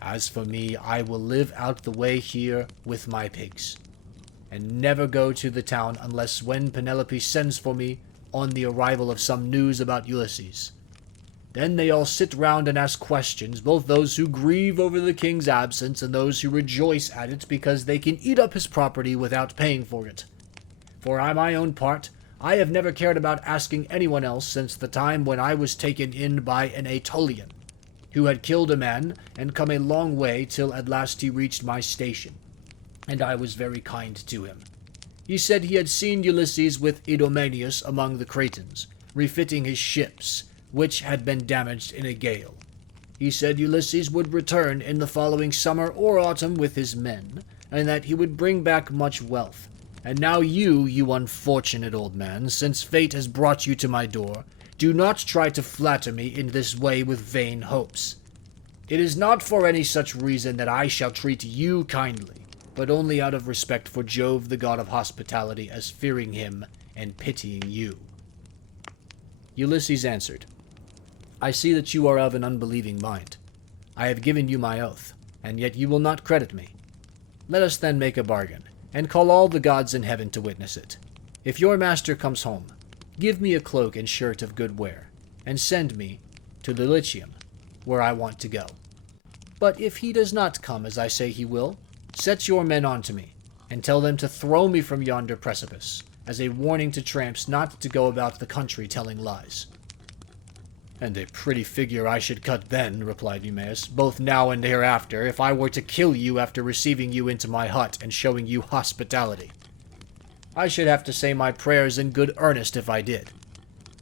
As for me, I will live out the way here with my pigs, and never go to the town unless when Penelope sends for me on the arrival of some news about Ulysses. Then they all sit round and ask questions, both those who grieve over the king's absence and those who rejoice at it because they can eat up his property without paying for it. For my own part, I have never cared about asking anyone else since the time when I was taken in by an Aetolian, who had killed a man and come a long way till at last he reached my station, and I was very kind to him. He said he had seen Ulysses with Idomeneus among the Cretans, refitting his ships, which had been damaged in a gale. He said Ulysses would return in the following summer or autumn with his men, and that he would bring back much wealth. And now you unfortunate old man, since fate has brought you to my door, do not try to flatter me in this way with vain hopes. It is not for any such reason that I shall treat you kindly, but only out of respect for Jove, the god of hospitality, as fearing him and pitying you." Ulysses answered, "I see that you are of an unbelieving mind. I have given you my oath, and yet you will not credit me. Let us then make a bargain, and call all the gods in heaven to witness it. If your master comes home, give me a cloak and shirt of good wear, and send me to the Lycium, where I want to go. But if he does not come as I say he will, set your men on to me, and tell them to throw me from yonder precipice, as a warning to tramps not to go about the country telling lies." "And a pretty figure I should cut then," replied Eumaeus, "both now and hereafter, if I were to kill you after receiving you into my hut and showing you hospitality. I should have to say my prayers in good earnest if I did.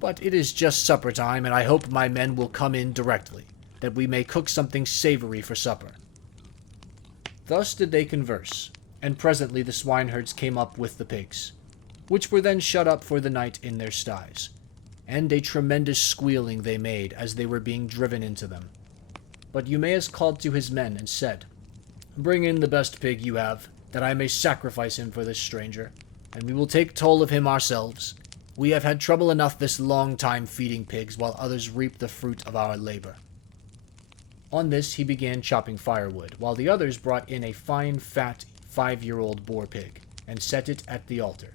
But it is just supper time, and I hope my men will come in directly, that we may cook something savory for supper." Thus did they converse, and presently the swineherds came up with the pigs, which were then shut up for the night in their sties, and a tremendous squealing they made as they were being driven into them. But Eumaeus called to his men and said, "Bring in the best pig you have, that I may sacrifice him for this stranger, and we will take toll of him ourselves. We have had trouble enough this long time feeding pigs, while others reap the fruit of our labor." On this he began chopping firewood, while the others brought in a fine, fat, 5-year-old boar pig, and set it at the altar.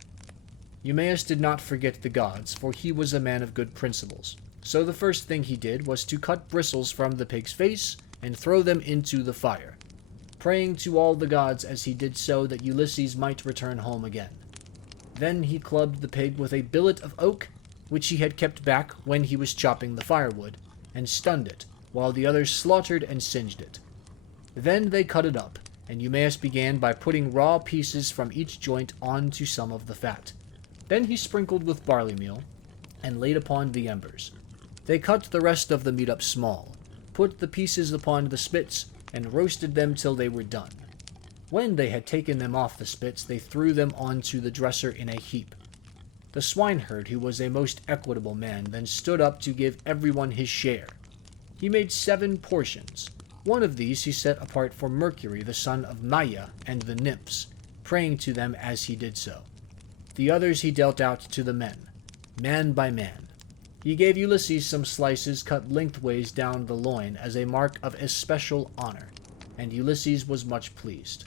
Eumaeus did not forget the gods, for he was a man of good principles. So the first thing he did was to cut bristles from the pig's face and throw them into the fire, praying to all the gods as he did so that Ulysses might return home again. Then he clubbed the pig with a billet of oak, which he had kept back when he was chopping the firewood, and stunned it, while the others slaughtered and singed it. Then they cut it up, and Eumaeus began by putting raw pieces from each joint onto some of the fat. Then he sprinkled with barley meal, and laid upon the embers. They cut the rest of the meat up small, put the pieces upon the spits, and roasted them till they were done. When they had taken them off the spits, they threw them onto the dresser in a heap. The swineherd, who was a most equitable man, then stood up to give everyone his share. He made 7 portions. One of these he set apart for Mercury, the son of Maia, and the nymphs, praying to them as he did so. The others he dealt out to the men, man by man. He gave Ulysses some slices cut lengthways down the loin as a mark of especial honor, and Ulysses was much pleased.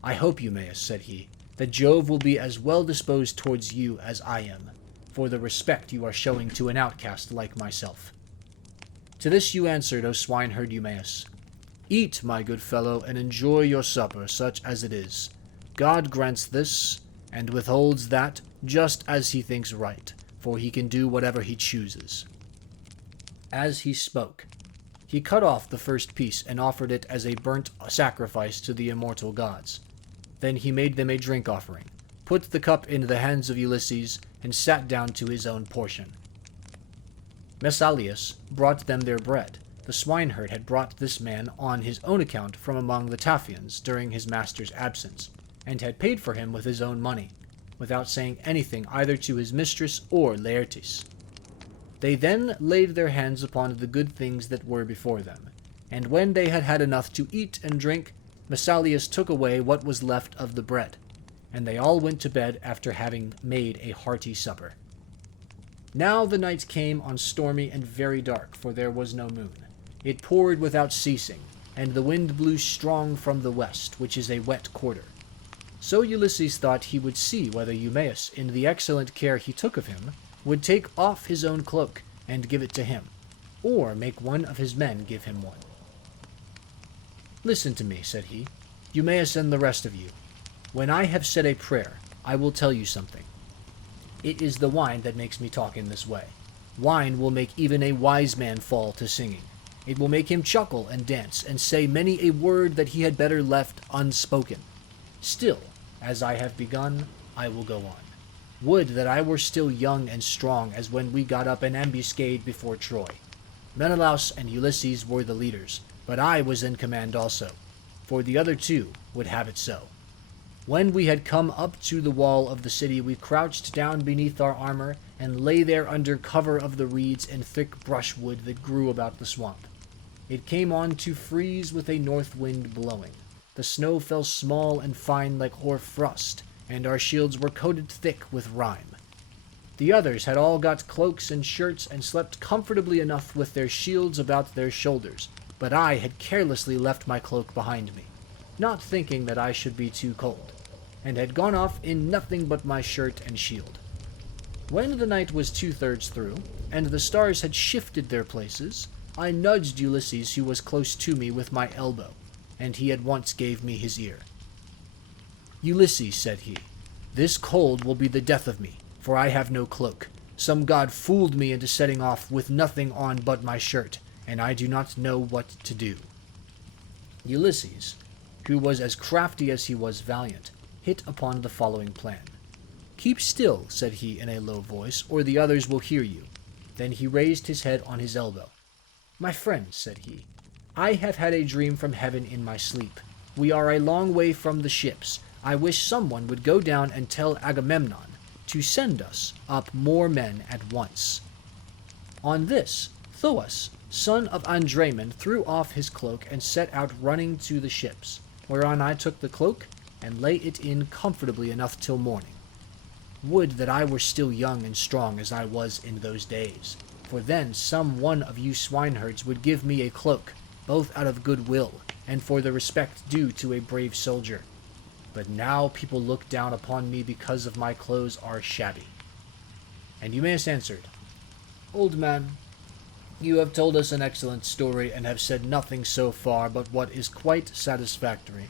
"I hope, Eumaeus," said he, "that Jove will be as well disposed towards you as I am, for the respect you are showing to an outcast like myself." To this you answered, O swineherd Eumaeus, "Eat, my good fellow, and enjoy your supper, such as it is. God grants this, and withholds that, just as he thinks right, for he can do whatever he chooses." As he spoke, he cut off the first piece and offered it as a burnt sacrifice to the immortal gods. Then he made them a drink offering, put the cup into the hands of Ulysses, and sat down to his own portion. Messalius brought them their bread. The swineherd had brought this man on his own account from among the Taphians during his master's absence, and had paid for him with his own money, without saying anything either to his mistress or Laertes. They then laid their hands upon the good things that were before them, and when they had had enough to eat and drink, Messalius took away what was left of the bread, and they all went to bed after having made a hearty supper. Now the night came on stormy and very dark, for there was no moon. It poured without ceasing, and the wind blew strong from the west, which is a wet quarter. So Ulysses thought he would see whether Eumaeus, in the excellent care he took of him, would take off his own cloak and give it to him, or make one of his men give him one. "Listen to me," said he, "Eumaeus and the rest of you. When I have said a prayer, I will tell you something. It is the wine that makes me talk in this way. Wine will make even a wise man fall to singing. It will make him chuckle and dance, and say many a word that he had better left unspoken. Still, as I have begun, I will go on. Would that I were still young and strong as when we got up an ambuscade before Troy. Menelaus and Ulysses were the leaders, but I was in command also, for the other 2 would have it so. When we had come up to the wall of the city, we crouched down beneath our armor, and lay there under cover of the reeds and thick brushwood that grew about the swamp. It came on to freeze with a north wind blowing. The snow fell small and fine like hoar frost, and our shields were coated thick with rime. The others had all got cloaks and shirts, and slept comfortably enough with their shields about their shoulders, but I had carelessly left my cloak behind me, not thinking that I should be too cold, and had gone off in nothing but my shirt and shield. When the night was 2/3 through, and the stars had shifted their places, I nudged Ulysses, who was close to me, with my elbow, and he at once gave me his ear. "Ulysses," said he, "this cold will be the death of me, for I have no cloak. Some god fooled me into setting off with nothing on but my shirt, and I do not know what to do." Ulysses, who was as crafty as he was valiant, hit upon the following plan. "Keep still," said he in a low voice, "or the others will hear you." Then he raised his head on his elbow. "My friends," said he, "I have had a dream from heaven in my sleep. We are a long way from the ships. I wish someone would go down and tell Agamemnon to send us up more men at once." On this, Thoas, son of Andraemon, threw off his cloak and set out running to the ships, whereon I took the cloak and lay it in comfortably enough till morning. Would that I were still young and strong as I was in those days, for then some one of you swineherds would give me a cloak, both out of good will and for the respect due to a brave soldier. But now people look down upon me because of my clothes are shabby." And Eumaeus answered, "Old man, you have told us an excellent story, and have said nothing so far but what is quite satisfactory.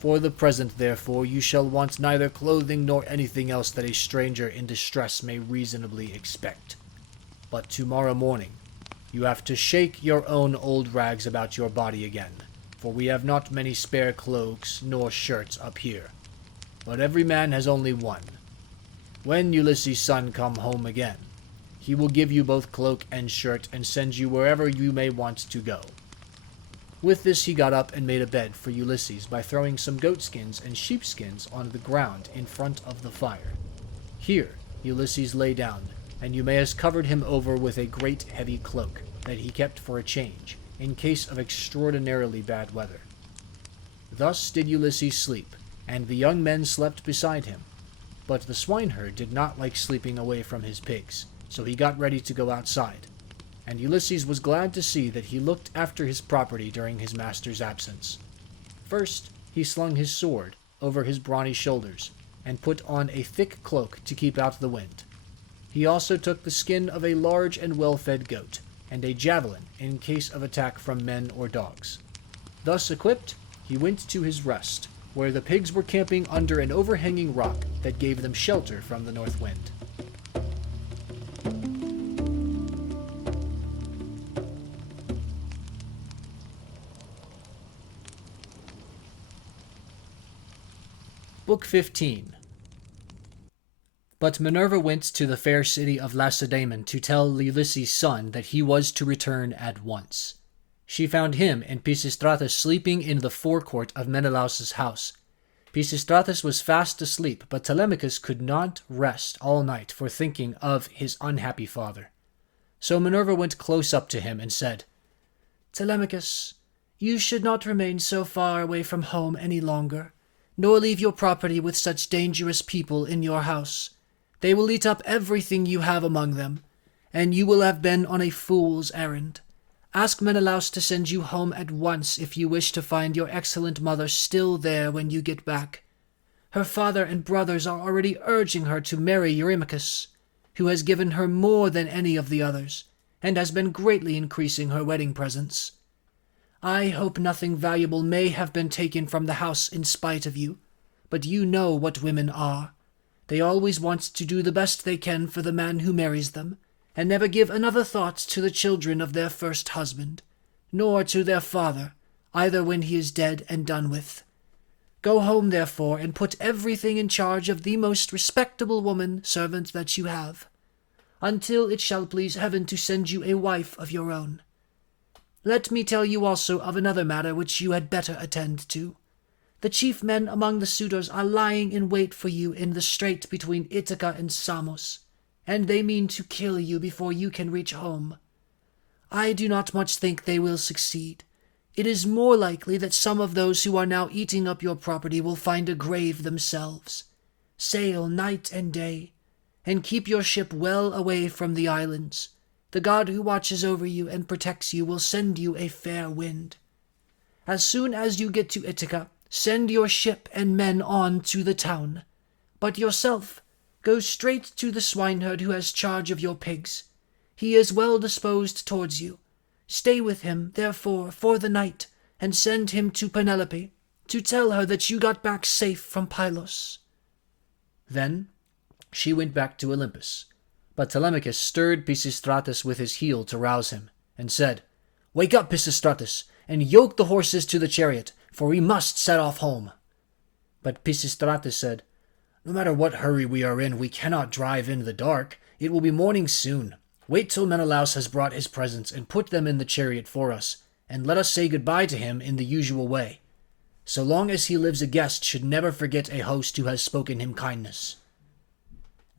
For the present, therefore, you shall want neither clothing nor anything else that a stranger in distress may reasonably expect. But tomorrow morning you have to shake your own old rags about your body again, for we have not many spare cloaks nor shirts up here, but every man has only one. When Ulysses' son come home again, he will give you both cloak and shirt, and send you wherever you may want to go." With this he got up and made a bed for Ulysses by throwing some goatskins and sheepskins on the ground in front of the fire. Here Ulysses lay down, and Eumaeus covered him over with a great heavy cloak that he kept for a change, in case of extraordinarily bad weather. Thus did Ulysses sleep, and the young men slept beside him. But the swineherd did not like sleeping away from his pigs, so he got ready to go outside. And Ulysses was glad to see that he looked after his property during his master's absence. First, he slung his sword over his brawny shoulders, and put on a thick cloak to keep out the wind. He also took the skin of a large and well-fed goat, and a javelin in case of attack from men or dogs. Thus equipped, he went to his rest, where the pigs were camping under an overhanging rock that gave them shelter from the north wind. Book 15. But Minerva went to the fair city of Lacedaemon to tell Ulysses' son that he was to return at once. She found him and Pisistratus sleeping in the forecourt of Menelaus's house. Pisistratus was fast asleep, but Telemachus could not rest all night for thinking of his unhappy father. So Minerva went close up to him and said, Telemachus, you should not remain so far away from home any longer, nor leave your property with such dangerous people in your house. They will eat up everything you have among them, and you will have been on a fool's errand. Ask Menelaus to send you home at once if you wish to find your excellent mother still there when you get back. Her father and brothers are already urging her to marry Eurymachus, who has given her more than any of the others, and has been greatly increasing her wedding presents. I hope nothing valuable may have been taken from the house in spite of you, but you know what women are. They always want to do the best they can for the man who marries them, and never give another thought to the children of their first husband, nor to their father, either when he is dead and done with. Go home, therefore, and put everything in charge of the most respectable woman servant that you have, until it shall please heaven to send you a wife of your own. Let me tell you also of another matter which you had better attend to. The chief men among the suitors are lying in wait for you in the strait between Ithaca and Samos, and they mean to kill you before you can reach home. I do not much think they will succeed. It is more likely that some of those who are now eating up your property will find a grave themselves. Sail night and day, and keep your ship well away from the islands. The god who watches over you and protects you will send you a fair wind. As soon as you get to Ithaca, send your ship and men on to the town. But yourself, go straight to the swineherd who has charge of your pigs. He is well disposed towards you. Stay with him, therefore, for the night, and send him to Penelope, to tell her that you got back safe from Pylos. Then she went back to Olympus. But Telemachus stirred Pisistratus with his heel to rouse him, and said, Wake up, Pisistratus, and yoke the horses to the chariot, for we must set off home. But Pisistratus said, No matter what hurry we are in, we cannot drive in the dark. It will be morning soon. Wait till Menelaus has brought his presents and put them in the chariot for us, and let us say goodbye to him in the usual way. So long as he lives, a guest should never forget a host who has spoken him kindness.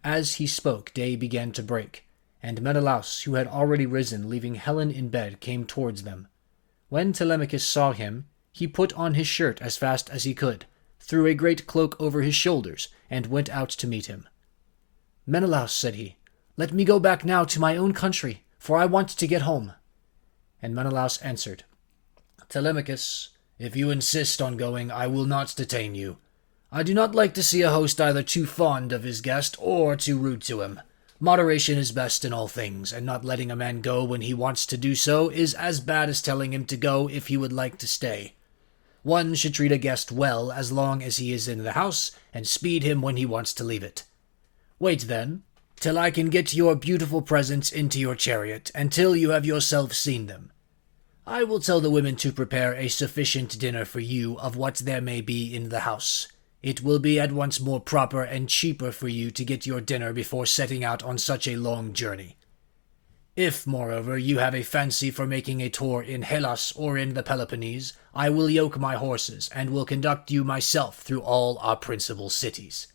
As he spoke, day began to break, and Menelaus, who had already risen, leaving Helen in bed, came towards them. When Telemachus saw him, he put on his shirt as fast as he could, threw a great cloak over his shoulders, and went out to meet him. Menelaus, said he, let me go back now to my own country, for I want to get home. And Menelaus answered, Telemachus, if you insist on going, I will not detain you. I do not like to see a host either too fond of his guest or too rude to him. Moderation is best in all things, and not letting a man go when he wants to do so is as bad as telling him to go if he would like to stay. One should treat a guest well as long as he is in the house, and speed him when he wants to leave it. Wait, then, till I can get your beautiful presents into your chariot, and till you have yourself seen them. I will tell the women to prepare a sufficient dinner for you of what there may be in the house. It will be at once more proper and cheaper for you to get your dinner before setting out on such a long journey. If, moreover, you have a fancy for making a tour in Hellas or in the Peloponnese, I will yoke my horses, and will conduct you myself through all our principal cities.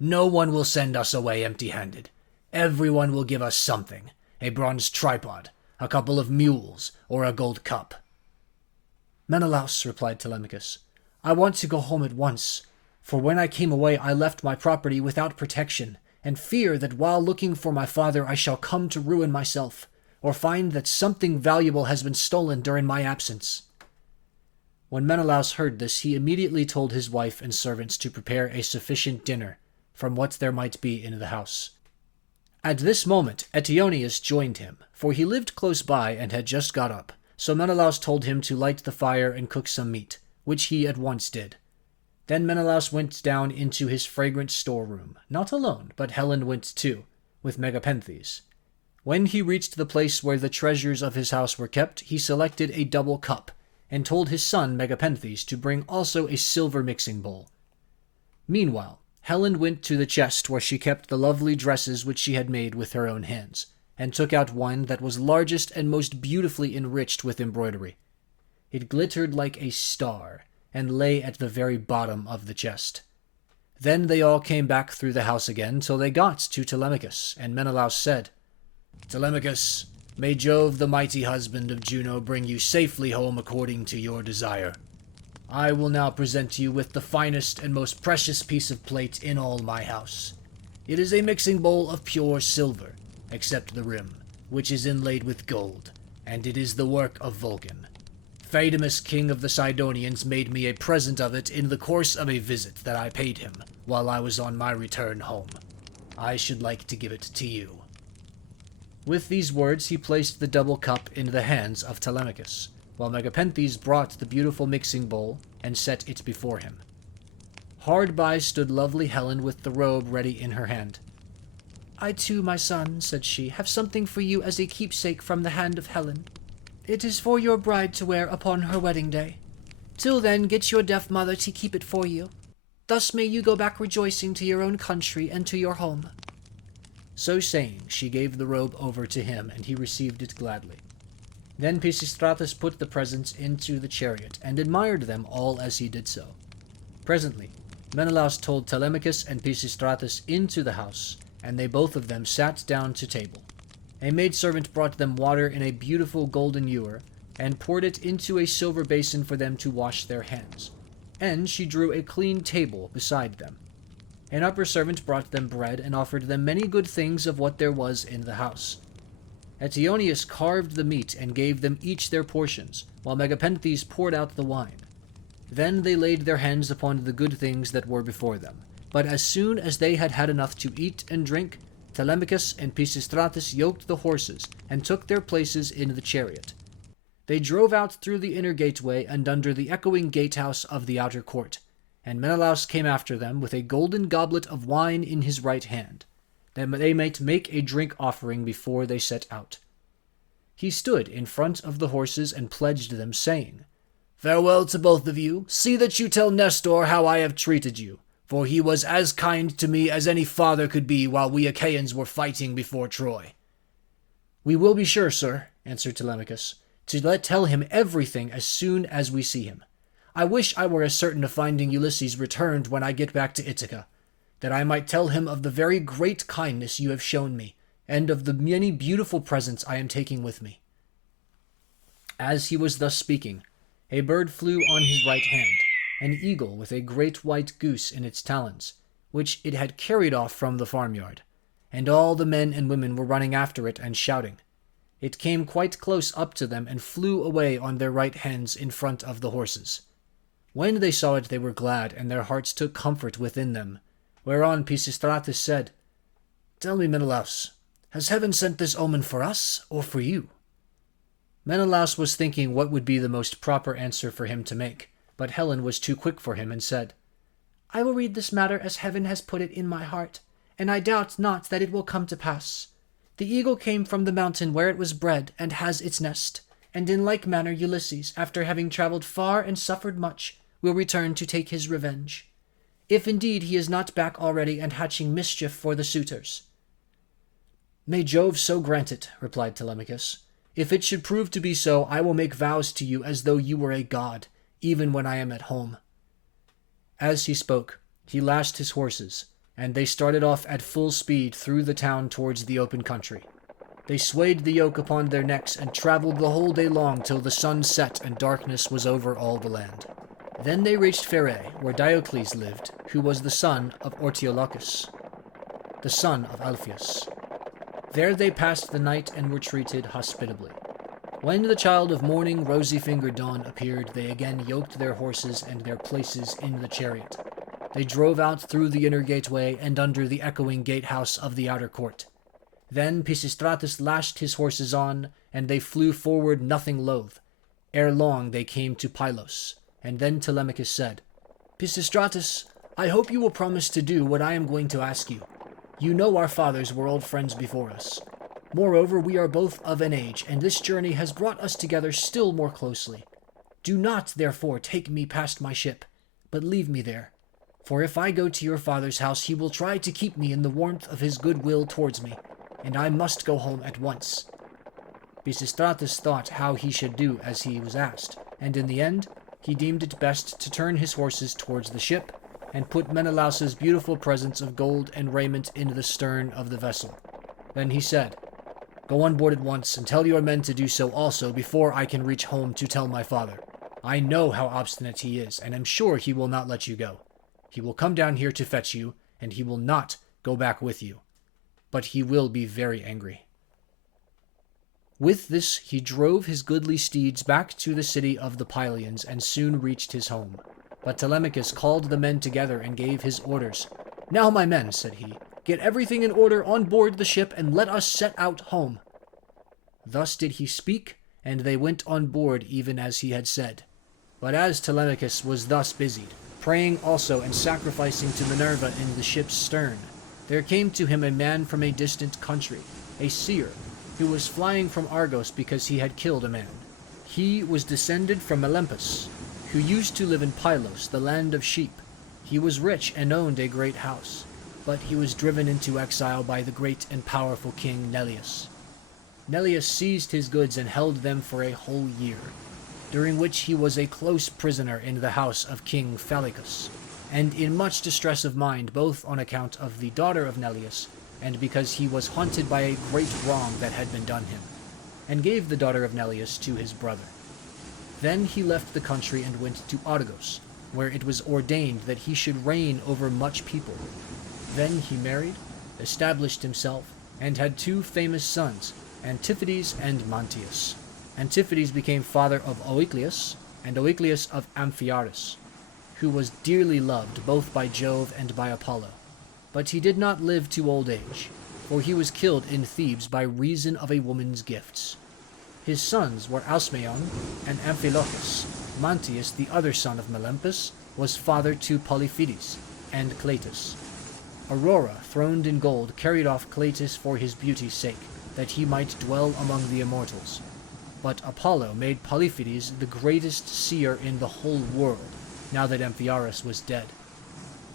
No one will send us away empty-handed. Everyone will give us something, a bronze tripod, a couple of mules, or a gold cup. Menelaus, replied Telemachus, I want to go home at once, for when I came away I left my property without protection, and fear that while looking for my father I shall come to ruin myself, or find that something valuable has been stolen during my absence. When Menelaus heard this, he immediately told his wife and servants to prepare a sufficient dinner from what there might be in the house. At this moment Eteoneus joined him, for he lived close by and had just got up, so Menelaus told him to light the fire and cook some meat, which he at once did. Then Menelaus went down into his fragrant storeroom, not alone, but Helen went too, with Megapenthes. When he reached the place where the treasures of his house were kept, he selected a double cup, and told his son Megapenthes to bring also a silver mixing bowl. Meanwhile, Helen went to the chest where she kept the lovely dresses which she had made with her own hands, and took out one that was largest and most beautifully enriched with embroidery. It glittered like a star, and lay at the very bottom of the chest. Then they all came back through the house again till they got to Telemachus, and Menelaus said, Telemachus, may Jove, the mighty husband of Juno, bring you safely home according to your desire. I will now present you with the finest and most precious piece of plate in all my house. It is a mixing bowl of pure silver, except the rim, which is inlaid with gold, and it is the work of Vulcan. Phaedamus, king of the Sidonians, made me a present of it in the course of a visit that I paid him while I was on my return home. I should like to give it to you. With these words he placed the double cup in the hands of Telemachus, while Megapenthes brought the beautiful mixing bowl and set it before him. Hard by stood lovely Helen with the robe ready in her hand. I too, my son, said she, have something for you as a keepsake from the hand of Helen. It is for your bride to wear upon her wedding day. Till then, get your deaf mother to keep it for you. Thus may you go back rejoicing to your own country and to your home. So saying, she gave the robe over to him, and he received it gladly. Then Pisistratus put the presents into the chariot, and admired them all as he did so. Presently, Menelaus told Telemachus and Pisistratus into the house, and they both of them sat down to table. A maidservant brought them water in a beautiful golden ewer, and poured it into a silver basin for them to wash their hands. And she drew a clean table beside them. An upper servant brought them bread, and offered them many good things of what there was in the house. Eteoneus carved the meat, and gave them each their portions, while Megapenthes poured out the wine. Then they laid their hands upon the good things that were before them. But as soon as they had had enough to eat and drink, Telemachus and Pisistratus yoked the horses, and took their places in the chariot. They drove out through the inner gateway and under the echoing gatehouse of the outer court, and Menelaus came after them with a golden goblet of wine in his right hand, that they might make a drink offering before they set out. He stood in front of the horses and pledged them, saying, Farewell to both of you. See that you tell Nestor how I have treated you, for he was as kind to me as any father could be while we Achaeans were fighting before Troy. We will be sure, sir, answered Telemachus, to tell him everything as soon as we see him. I wish I were as certain of finding Ulysses returned when I get back to Ithaca, that I might tell him of the very great kindness you have shown me, and of the many beautiful presents I am taking with me. As he was thus speaking, a bird flew on his right hand, an eagle with a great white goose in its talons, which it had carried off from the farmyard, and all the men and women were running after it and shouting. It came quite close up to them and flew away on their right hands in front of the horses. When they saw it they were glad, and their hearts took comfort within them, whereon Pisistratus said, Tell me, Menelaus, has heaven sent this omen for us or for you? Menelaus was thinking what would be the most proper answer for him to make, but Helen was too quick for him and said, I will read this matter as heaven has put it in my heart, and I doubt not that it will come to pass. The eagle came from the mountain where it was bred and has its nest, and in like manner Ulysses, after having traveled far and suffered much, will return to take his revenge, if indeed he is not back already and hatching mischief for the suitors. "May Jove so grant it," replied Telemachus. "If it should prove to be so, I will make vows to you as though you were a god, even when I am at home." As he spoke, he lashed his horses, and they started off at full speed through the town towards the open country. They swayed the yoke upon their necks and traveled the whole day long till the sun set and darkness was over all the land. Then they reached Pherae, where Diocles lived, who was the son of Ortiolochus, the son of Alpheus. There they passed the night and were treated hospitably. When the child of morning, rosy-fingered Dawn, appeared, they again yoked their horses and their places in the chariot. They drove out through the inner gateway and under the echoing gatehouse of the outer court. Then Pisistratus lashed his horses on, and they flew forward nothing loath. Ere long they came to Pylos, and then Telemachus said, "Pisistratus, I hope you will promise to do what I am going to ask you. You know our fathers were old friends before us. Moreover, we are both of an age, and this journey has brought us together still more closely. Do not, therefore, take me past my ship, but leave me there. For if I go to your father's house, he will try to keep me in the warmth of his good will towards me, and I must go home at once." Pisistratus thought how he should do as he was asked, and in the end he deemed it best to turn his horses towards the ship, and put Menelaus's beautiful presents of gold and raiment into the stern of the vessel. Then he said, "Go on board at once, and tell your men to do so also before I can reach home to tell my father. I know how obstinate he is, and am sure he will not let you go. He will come down here to fetch you, and he will not go back with you. But he will be very angry." With this he drove his goodly steeds back to the city of the Pylians, and soon reached his home. But Telemachus called the men together and gave his orders. "Now, my men," said he, "get everything in order on board the ship, and let us set out home." Thus did he speak, and they went on board even as he had said. But as Telemachus was thus busied, praying also and sacrificing to Minerva in the ship's stern, there came to him a man from a distant country, a seer, who was flying from Argos because he had killed a man. He was descended from Melampus, who used to live in Pylos, the land of sheep. He was rich and owned a great house, but he was driven into exile by the great and powerful king Neleus. Neleus seized his goods and held them for a whole year, during which he was a close prisoner in the house of King Phalicus, and in much distress of mind, both on account of the daughter of Neleus, and because he was haunted by a great wrong that had been done him, and gave the daughter of Neleus to his brother. Then he left the country and went to Argos, where it was ordained that he should reign over much people. Then he married, established himself, and had two famous sons, Antiphates and Mantius. Antiphates became father of Oicleus, and Oicleus of Amphiaraus, who was dearly loved both by Jove and by Apollo. But he did not live to old age, for he was killed in Thebes by reason of a woman's gifts. His sons were Alcmaeon and Amphilochus. Mantius, the other son of Melampus, was father to Polyphetes and Cleitus. Aurora, throned in gold, carried off Cleitus for his beauty's sake, that he might dwell among the immortals. But Apollo made Polyphetes the greatest seer in the whole world, now that Amphiaraus was dead.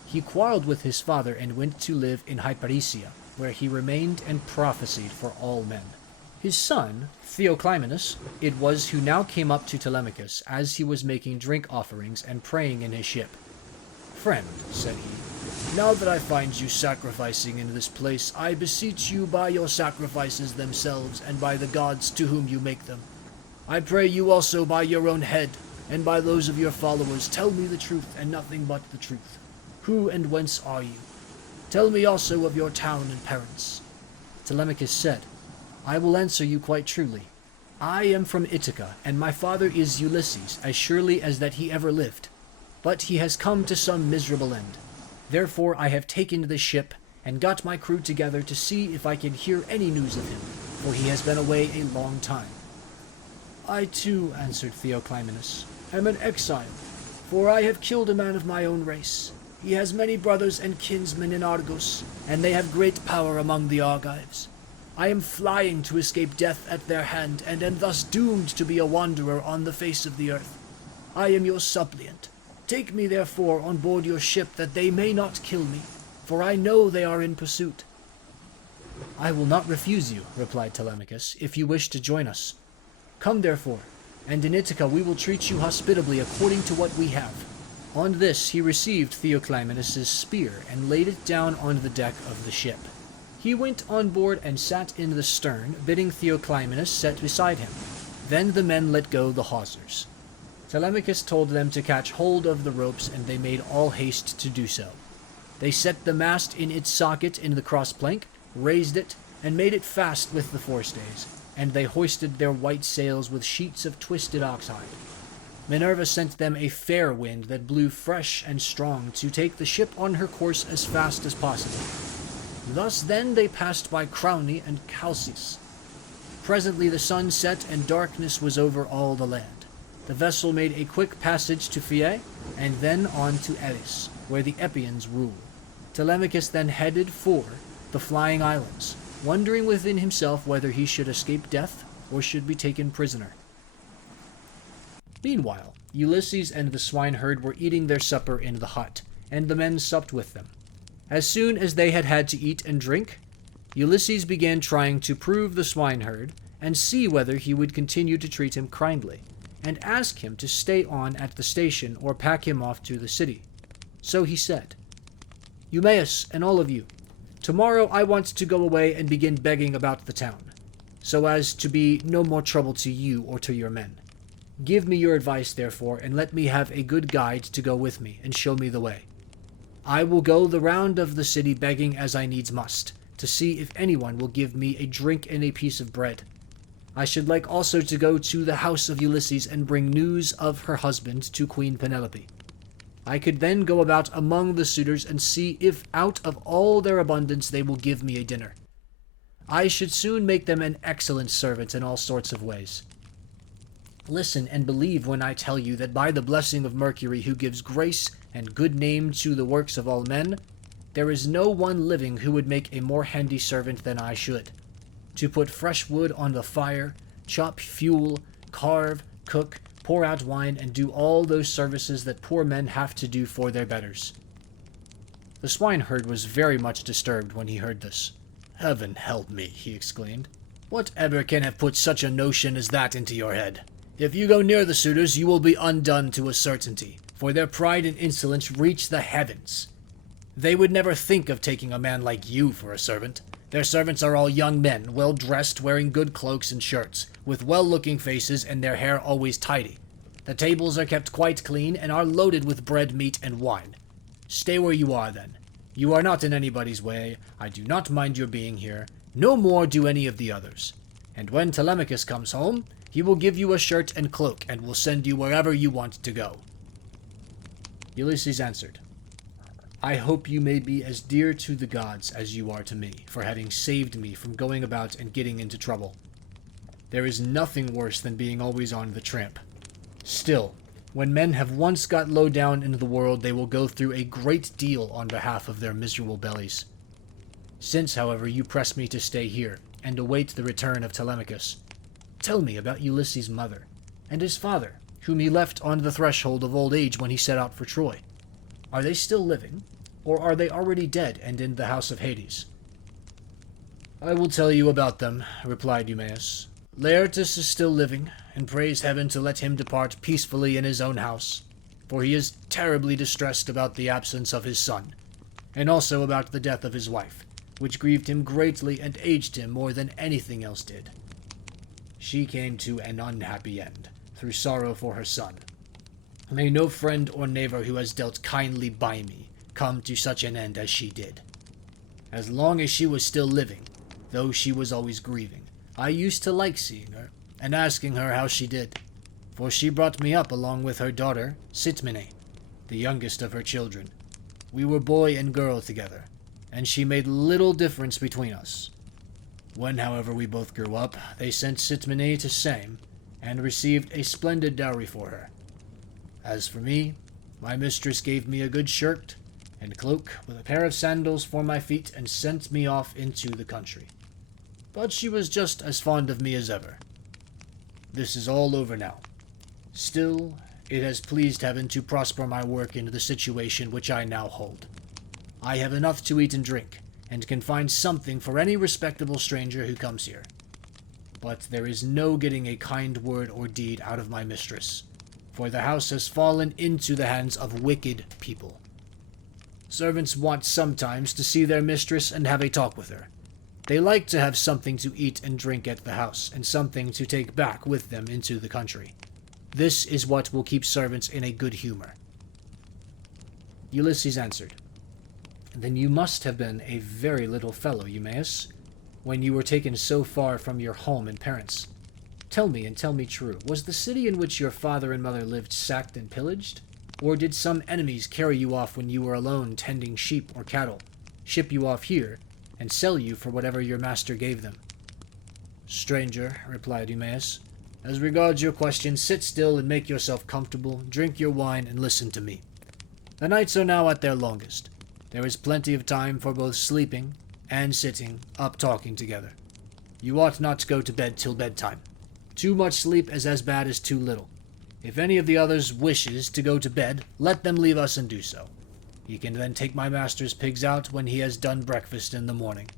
He quarreled with his father and went to live in Hyparesia, where he remained and prophesied for all men. His son, Theoclymenus, it was who now came up to Telemachus as he was making drink offerings and praying in his ship. "Friend," said he, "now that I find you sacrificing in this place, I beseech you by your sacrifices themselves and by the gods to whom you make them. I pray you also by your own head and by those of your followers, tell me the truth and nothing but the truth. Who and whence are you? Tell me also of your town and parents." Telemachus said, "I will answer you quite truly. I am from Ithaca, and my father is Ulysses, as surely as that he ever lived. But he has come to some miserable end. Therefore I have taken this ship, and got my crew together to see if I can hear any news of him, for he has been away a long time." "I too," answered Theoclymenus, "am an exile, for I have killed a man of my own race. He has many brothers and kinsmen in Argos, and they have great power among the Argives. I am flying to escape death at their hand, and am thus doomed to be a wanderer on the face of the earth. I am your suppliant. Take me therefore on board your ship, that they may not kill me, for I know they are in pursuit." "I will not refuse you," replied Telemachus, "if you wish to join us. Come, therefore, and in Ithaca we will treat you hospitably according to what we have." On this he received Theoclymenus' spear and laid it down on the deck of the ship. He went on board and sat in the stern, bidding Theoclymenus sit beside him. Then the men let go the hawsers. Telemachus told them to catch hold of the ropes, and they made all haste to do so. They set the mast in its socket in the cross-plank, raised it, and made it fast with the forestays, and they hoisted their white sails with sheets of twisted oxhide. Minerva sent them a fair wind that blew fresh and strong to take the ship on her course as fast as possible. Thus then they passed by Crowne and Chalcis. Presently the sun set and darkness was over all the land. The vessel made a quick passage to Phyae, and then on to Elis, where the Epeans rule. Telemachus then headed for the Flying Islands, wondering within himself whether he should escape death or should be taken prisoner. Meanwhile, Ulysses and the swineherd were eating their supper in the hut, and the men supped with them. As soon as they had had to eat and drink, Ulysses began trying to prove the swineherd and see whether he would continue to treat him kindly, and ask him to stay on at the station or pack him off to the city. So he said, "Eumaeus and all of you, tomorrow I want to go away and begin begging about the town, so as to be no more trouble to you or to your men. Give me your advice, therefore, and let me have a good guide to go with me and show me the way. I will go the round of the city begging as I needs must, to see if anyone will give me a drink and a piece of bread. I should like also to go to the house of Ulysses and bring news of her husband to Queen Penelope. I could then go about among the suitors and see if out of all their abundance they will give me a dinner. I should soon make them an excellent servant in all sorts of ways. Listen and believe when I tell you that by the blessing of Mercury, who gives grace and good name to the works of all men, there is no one living who would make a more handy servant than I should. To put fresh wood on the fire, chop fuel, carve, cook, pour out wine, and do all those services that poor men have to do for their betters." The swineherd was very much disturbed when he heard this. "Heaven help me," he exclaimed. "Whatever can have put such a notion as that into your head? If you go near the suitors, you will be undone to a certainty, for their pride and insolence reach the heavens. They would never think of taking a man like you for a servant. Their servants are all young men, well dressed, wearing good cloaks and shirts, with well-looking faces and their hair always tidy. The tables are kept quite clean and are loaded with bread, meat, and wine. Stay where you are, then. You are not in anybody's way. I do not mind your being here. No more do any of the others. And when Telemachus comes home, he will give you a shirt and cloak, and will send you wherever you want to go." Ulysses answered, "I hope you may be as dear to the gods as you are to me, for having saved me from going about and getting into trouble. There is nothing worse than being always on the tramp. Still, when men have once got low down in the world, they will go through a great deal on behalf of their miserable bellies. Since, however, you press me to stay here, and await the return of Telemachus, tell me about Ulysses' mother, and his father, whom he left on the threshold of old age when he set out for Troy. Are they still living, or are they already dead and in the house of Hades?" "I will tell you about them," replied Eumaeus. "Laertes is still living, and prays heaven to let him depart peacefully in his own house, for he is terribly distressed about the absence of his son, and also about the death of his wife, which grieved him greatly and aged him more than anything else did. She came to an unhappy end, through sorrow for her son. May no friend or neighbor who has dealt kindly by me come to such an end as she did. As long as she was still living, though she was always grieving, I used to like seeing her, and asking her how she did, for she brought me up along with her daughter, Sitmine, the youngest of her children. We were boy and girl together, and she made little difference between us. When, however, we both grew up, they sent Sitmine to Same, and received a splendid dowry for her. As for me, my mistress gave me a good shirt and cloak with a pair of sandals for my feet and sent me off into the country. But she was just as fond of me as ever. This is all over now. Still, it has pleased heaven to prosper my work into the situation which I now hold. I have enough to eat and drink, and can find something for any respectable stranger who comes here. But there is no getting a kind word or deed out of my mistress, for the house has fallen into the hands of wicked people. Servants want sometimes to see their mistress and have a talk with her. They like to have something to eat and drink at the house, and something to take back with them into the country. This is what will keep servants in a good humor." Ulysses answered, "Then you must have been a very little fellow, Eumaeus, when you were taken so far from your home and parents. Tell me, and tell me true, was the city in which your father and mother lived sacked and pillaged? Or did some enemies carry you off when you were alone tending sheep or cattle, ship you off here, and sell you for whatever your master gave them?" "Stranger," replied Eumaeus, "as regards your question, sit still and make yourself comfortable, drink your wine, and listen to me. The nights are now at their longest. There is plenty of time for both sleeping and sitting up talking together. You ought not to go to bed till bedtime. Too much sleep is as bad as too little. If any of the others wishes to go to bed, let them leave us and do so. He can then take my master's pigs out when he has done breakfast in the morning.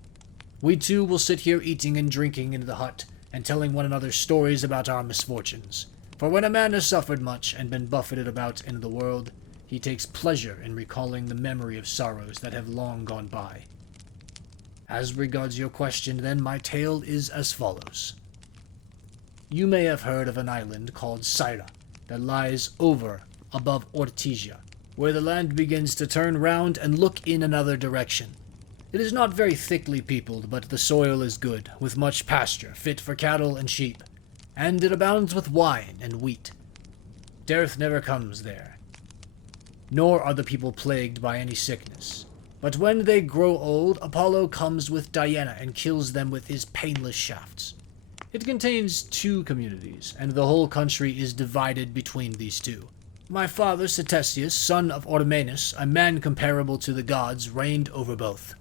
We two will sit here eating and drinking in the hut, and telling one another stories about our misfortunes. For when a man has suffered much and been buffeted about in the world, he takes pleasure in recalling the memory of sorrows that have long gone by. As regards your question, then, my tale is as follows. You may have heard of an island called Syra that lies over above Ortygia, where the land begins to turn round and look in another direction. It is not very thickly peopled, but the soil is good, with much pasture, fit for cattle and sheep, and it abounds with wine and wheat. Dearth never comes there, nor are the people plagued by any sickness. But when they grow old, Apollo comes with Diana and kills them with his painless shafts. It contains 2 communities, and the whole country is divided between these 2. My father, Ctesias, son of Ormenus, a man comparable to the gods, reigned over both.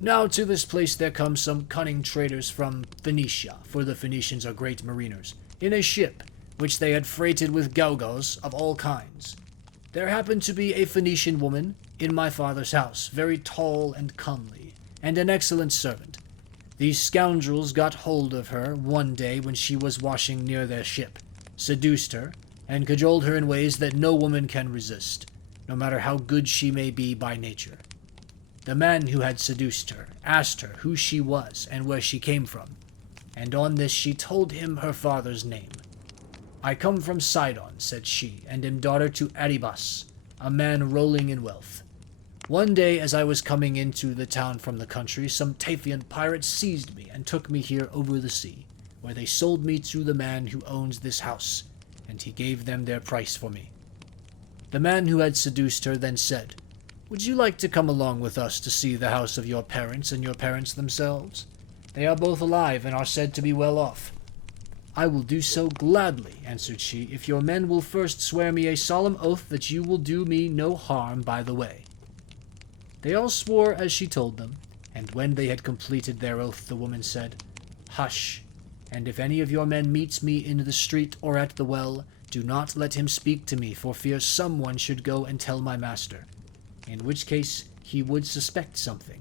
Now to this place there come some cunning traders from Phoenicia, for the Phoenicians are great mariners, in a ship, which they had freighted with gewgaws of all kinds. There happened to be a Phoenician woman in my father's house, very tall and comely, and an excellent servant. These scoundrels got hold of her one day when she was washing near their ship, seduced her, and cajoled her in ways that no woman can resist, no matter how good she may be by nature. The man who had seduced her asked her who she was and where she came from, and on this she told him her father's name. "I come from Sidon," said she, "and am daughter to Aribas, a man rolling in wealth. One day, as I was coming into the town from the country, some Taphian pirates seized me and took me here over the sea, where they sold me to the man who owns this house, and he gave them their price for me. The man who had seduced her then said, 'Would you like to come along with us to see the house of your parents and your parents themselves? They are both alive and are said to be well off.' 'I will do so gladly,' answered she, 'if your men will first swear me a solemn oath that you will do me no harm by the way.' They all swore as she told them, and when they had completed their oath, the woman said, 'Hush, and if any of your men meets me in the street or at the well, do not let him speak to me, for fear someone should go and tell my master, in which case he would suspect something.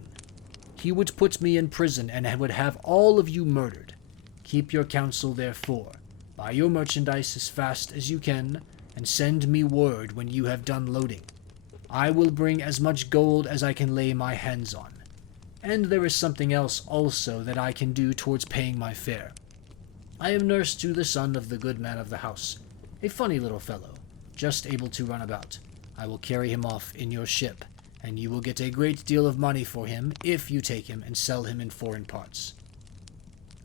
He would put me in prison and would have all of you murdered. Keep your counsel, therefore. Buy your merchandise as fast as you can, and send me word when you have done loading. I will bring as much gold as I can lay my hands on. And there is something else also that I can do towards paying my fare. I am nurse to the son of the good man of the house, a funny little fellow, just able to run about. I will carry him off in your ship, and you will get a great deal of money for him if you take him and sell him in foreign parts.'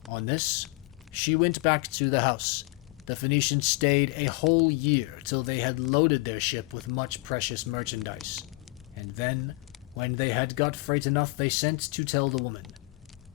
On this, she went back to the house. The Phoenicians stayed a whole year till they had loaded their ship with much precious merchandise, and then, when they had got freight enough, they sent to tell the woman.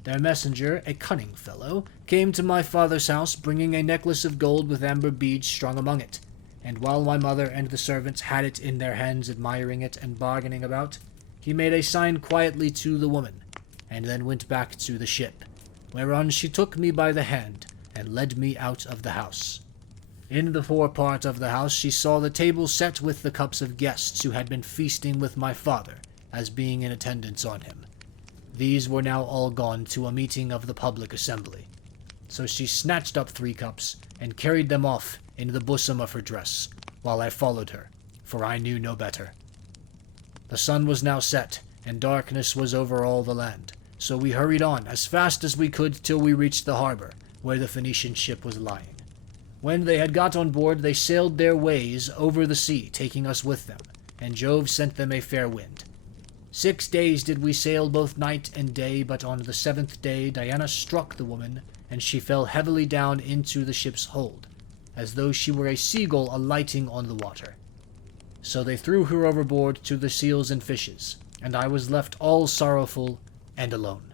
Their messenger, a cunning fellow, came to my father's house, bringing a necklace of gold with amber beads strung among it, and while my mother and the servants had it in their hands, admiring it and bargaining about, he made a sign quietly to the woman, and then went back to the ship, whereon she took me by the hand, and led me out of the house. In the forepart of the house she saw the table set with the cups of guests who had been feasting with my father, as being in attendance on him. These were now all gone to a meeting of the public assembly. So she snatched up 3 cups and carried them off in the bosom of her dress, while I followed her, for I knew no better. The sun was now set, and darkness was over all the land, so we hurried on as fast as we could till we reached the harbor, where the Phoenician ship was lying. When they had got on board, they sailed their ways over the sea, taking us with them, and Jove sent them a fair wind. 6 days did we sail both night and day, but on the 7th day Diana struck the woman, and she fell heavily down into the ship's hold, as though she were a seagull alighting on the water. So they threw her overboard to the seals and fishes, and I was left all sorrowful and alone.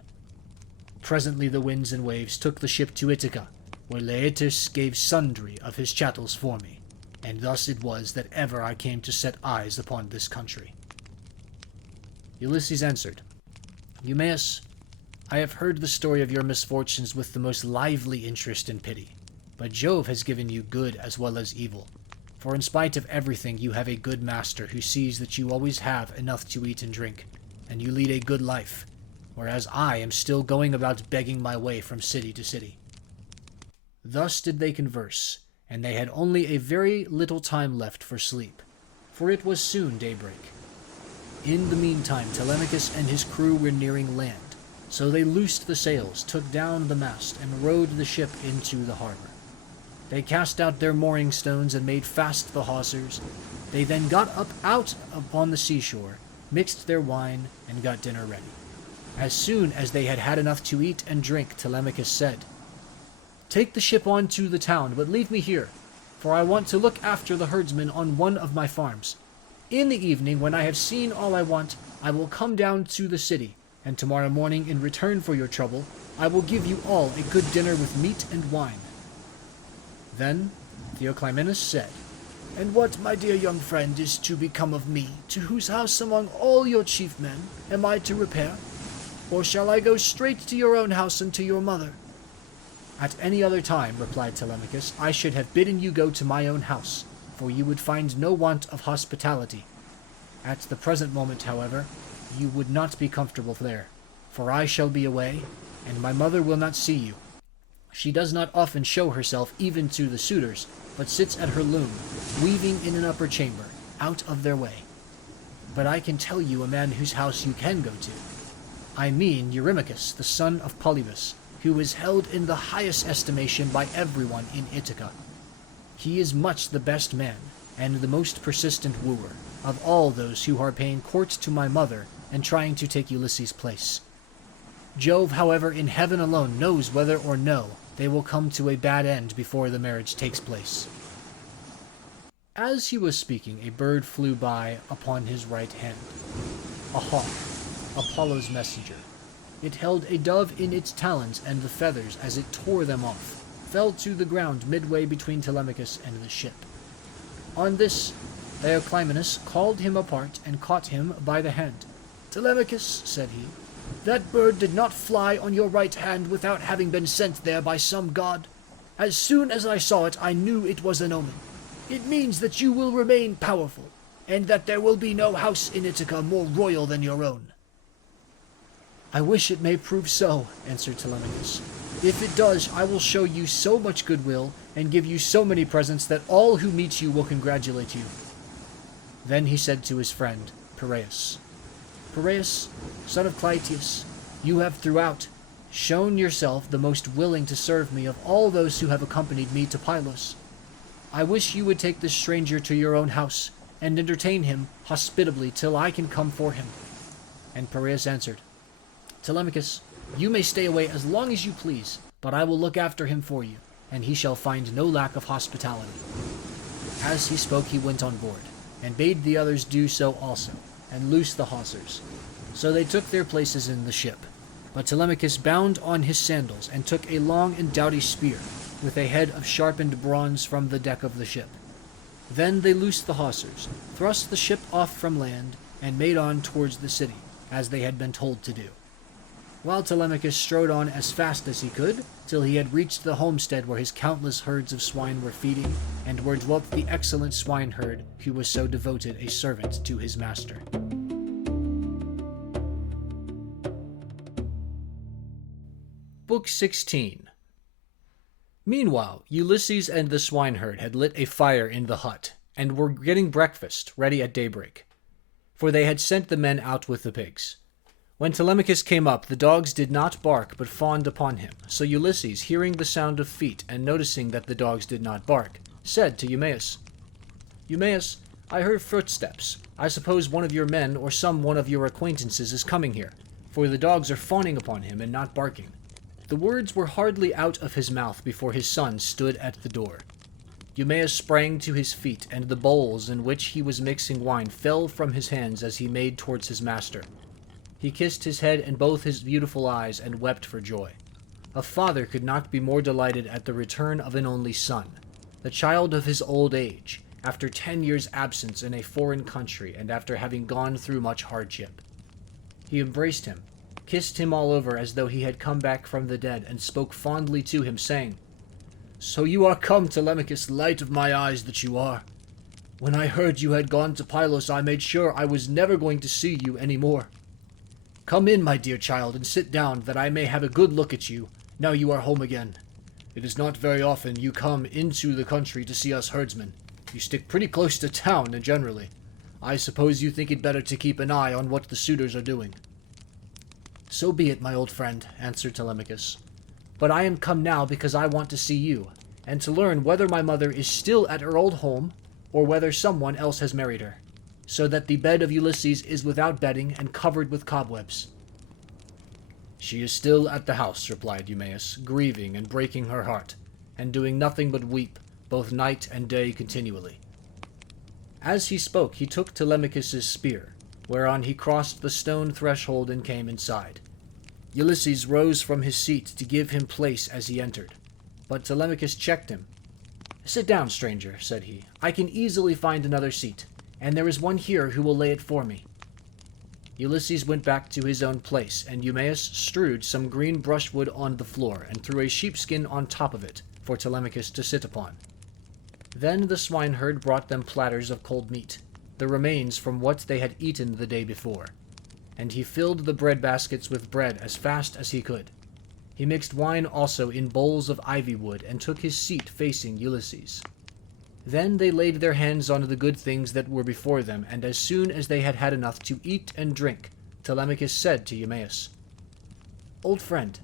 Presently the winds and waves took the ship to Ithaca, where Laertes gave sundry of his chattels for me, and thus it was that ever I came to set eyes upon this country. Ulysses answered, Eumaeus, I have heard the story of your misfortunes with the most lively interest and pity, but Jove has given you good as well as evil. For in spite of everything, you have a good master who sees that you always have enough to eat and drink, and you lead a good life, whereas I am still going about begging my way from city to city. Thus did they converse, and they had only a very little time left for sleep, for it was soon daybreak. In the meantime, Telemachus and his crew were nearing land, so they loosed the sails, took down the mast, and rowed the ship into the harbor. They cast out their mooring stones and made fast the hawsers. They then got up out upon the seashore, mixed their wine, and got dinner ready. As soon as they had had enough to eat and drink, Telemachus said, Take the ship on to the town, but leave me here, for I want to look after the herdsmen on one of my farms. In the evening, when I have seen all I want, I will come down to the city, and tomorrow morning, in return for your trouble, I will give you all a good dinner with meat and wine. Then Theoclymenus said, And what, my dear young friend, is to become of me, to whose house among all your chief men am I to repair? Or shall I go straight to your own house and to your mother? At any other time, replied Telemachus, I should have bidden you go to my own house, for you would find no want of hospitality. At the present moment, however, you would not be comfortable there, for I shall be away, and my mother will not see you. She does not often show herself even to the suitors, but sits at her loom, weaving in an upper chamber, out of their way. But I can tell you a man whose house you can go to. I mean Eurymachus, the son of Polybus, who is held in the highest estimation by everyone in Ithaca. He is much the best man, and the most persistent wooer, of all those who are paying court to my mother and trying to take Ulysses' place. Jove, however, in heaven alone knows whether or no they will come to a bad end before the marriage takes place. As he was speaking, a bird flew by upon his right hand. A hawk, Apollo's messenger. It held a dove in its talons, and the feathers, as it tore them off, fell to the ground midway between Telemachus and the ship. On this, Theoclymenus called him apart and caught him by the hand. Telemachus, said he, that bird did not fly on your right hand without having been sent there by some god. As soon as I saw it, I knew it was an omen. It means that you will remain powerful, and that there will be no house in Ithaca more royal than your own. I wish it may prove so, answered Telemachus. If it does, I will show you so much goodwill, and give you so many presents that all who meet you will congratulate you. Then he said to his friend, Piraeus, Piraeus, son of Clytius, you have throughout shown yourself the most willing to serve me of all those who have accompanied me to Pylos. I wish you would take this stranger to your own house, and entertain him hospitably till I can come for him. And Piraeus answered, Telemachus, you may stay away as long as you please, but I will look after him for you, and he shall find no lack of hospitality. As he spoke, he went on board, and bade the others do so also, and loose the hawsers. So they took their places in the ship. But Telemachus bound on his sandals, and took a long and doughty spear, with a head of sharpened bronze from the deck of the ship. Then they loosed the hawsers, thrust the ship off from land, and made on towards the city, as they had been told to do. While Telemachus strode on as fast as he could, till he had reached the homestead where his countless herds of swine were feeding, and where dwelt the excellent swineherd who was so devoted a servant to his master. Book 16. Meanwhile, Ulysses and the swineherd had lit a fire in the hut, and were getting breakfast ready at daybreak, for they had sent the men out with the pigs. When Telemachus came up, the dogs did not bark, but fawned upon him. So Ulysses, hearing the sound of feet, and noticing that the dogs did not bark, said to Eumaeus, "Eumaeus, I heard footsteps. I suppose one of your men, or some one of your acquaintances, is coming here, for the dogs are fawning upon him and not barking." The words were hardly out of his mouth before his son stood at the door. Eumaeus sprang to his feet, and the bowls in which he was mixing wine fell from his hands as he made towards his master. He kissed his head and both his beautiful eyes, and wept for joy. A father could not be more delighted at the return of an only son, the child of his old age, after 10 years' absence in a foreign country, and after having gone through much hardship. He embraced him, kissed him all over as though he had come back from the dead, and spoke fondly to him, saying, "So you are come, Telemachus, light of my eyes that you are. When I heard you had gone to Pylos, I made sure I was never going to see you any more. Come in, my dear child, and sit down, that I may have a good look at you, now you are home again. It is not very often you come into the country to see us herdsmen. You stick pretty close to town, and generally. I suppose you think it better to keep an eye on what the suitors are doing." "So be it, my old friend," answered Telemachus. "But I am come now because I want to see you, and to learn whether my mother is still at her old home, or whether someone else has married her, so that the bed of Ulysses is without bedding and covered with cobwebs." "She is still at the house," replied Eumaeus, grieving and breaking her heart, and doing nothing but weep, both night and day continually. As he spoke, he took Telemachus's spear, whereon he crossed the stone threshold and came inside. Ulysses rose from his seat to give him place as he entered, but Telemachus checked him. "Sit down, stranger," said he. "I can easily find another seat, and there is one here who will lay it for me." Ulysses went back to his own place, and Eumaeus strewed some green brushwood on the floor, and threw a sheepskin on top of it for Telemachus to sit upon. Then the swineherd brought them platters of cold meat, the remains from what they had eaten the day before, and he filled the bread baskets with bread as fast as he could. He mixed wine also in bowls of ivy wood, and took his seat facing Ulysses. Then they laid their hands on the good things that were before them, and as soon as they had had enough to eat and drink, Telemachus said to Eumaeus, "Old friend,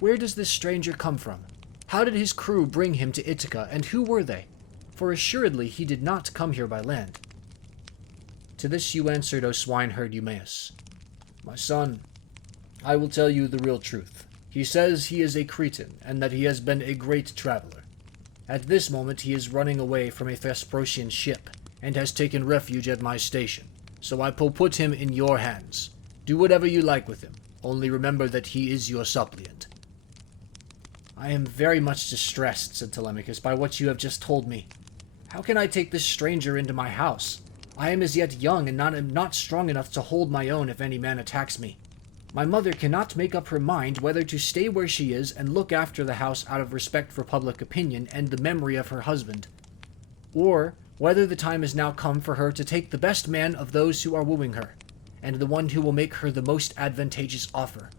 where does this stranger come from? How did his crew bring him to Ithaca, and who were they? For assuredly he did not come here by land." To this you answered, O swineherd Eumaeus, "My son, I will tell you the real truth. He says he is a Cretan, and that he has been a great traveler. At this moment he is running away from a Thesprotian ship, and has taken refuge at my station, so I will put him in your hands. Do whatever you like with him, only remember that he is your suppliant." "I am very much distressed," said Telemachus, "by what you have just told me. How can I take this stranger into my house? I am as yet young, and am not strong enough to hold my own if any man attacks me. My mother cannot make up her mind whether to stay where she is and look after the house out of respect for public opinion and the memory of her husband, or whether the time has now come for her to take the best man of those who are wooing her, and the one who will make her the most advantageous offer.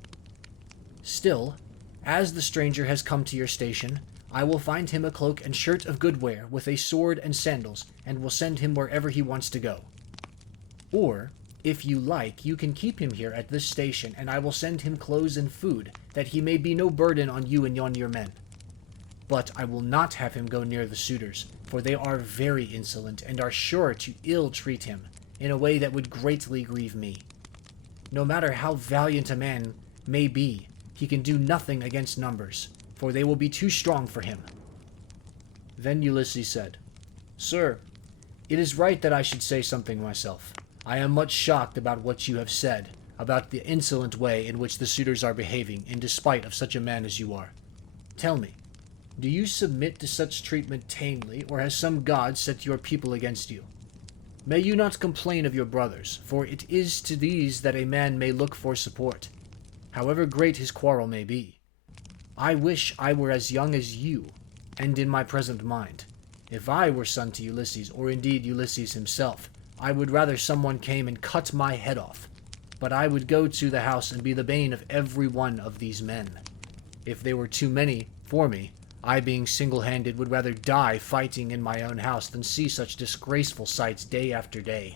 Still, as the stranger has come to your station, I will find him a cloak and shirt of good wear, with a sword and sandals, and will send him wherever he wants to go. Or, if you like, you can keep him here at this station, and I will send him clothes and food, that he may be no burden on you and on your men. But I will not have him go near the suitors, for they are very insolent, and are sure to ill-treat him, in a way that would greatly grieve me. No matter how valiant a man may be, he can do nothing against numbers, for they will be too strong for him." Then Ulysses said, "Sir, it is right that I should say something myself. I am much shocked about what you have said, about the insolent way in which the suitors are behaving, in despite of such a man as you are. Tell me, do you submit to such treatment tamely, or has some god set your people against you? May you not complain of your brothers, for it is to these that a man may look for support, however great his quarrel may be. I wish I were as young as you, and in my present mind. If I were son to Ulysses, or indeed Ulysses himself, I would rather someone came and cut my head off. But I would go to the house and be the bane of every one of these men. If they were too many for me, I being single-handed would rather die fighting in my own house than see such disgraceful sights day after day.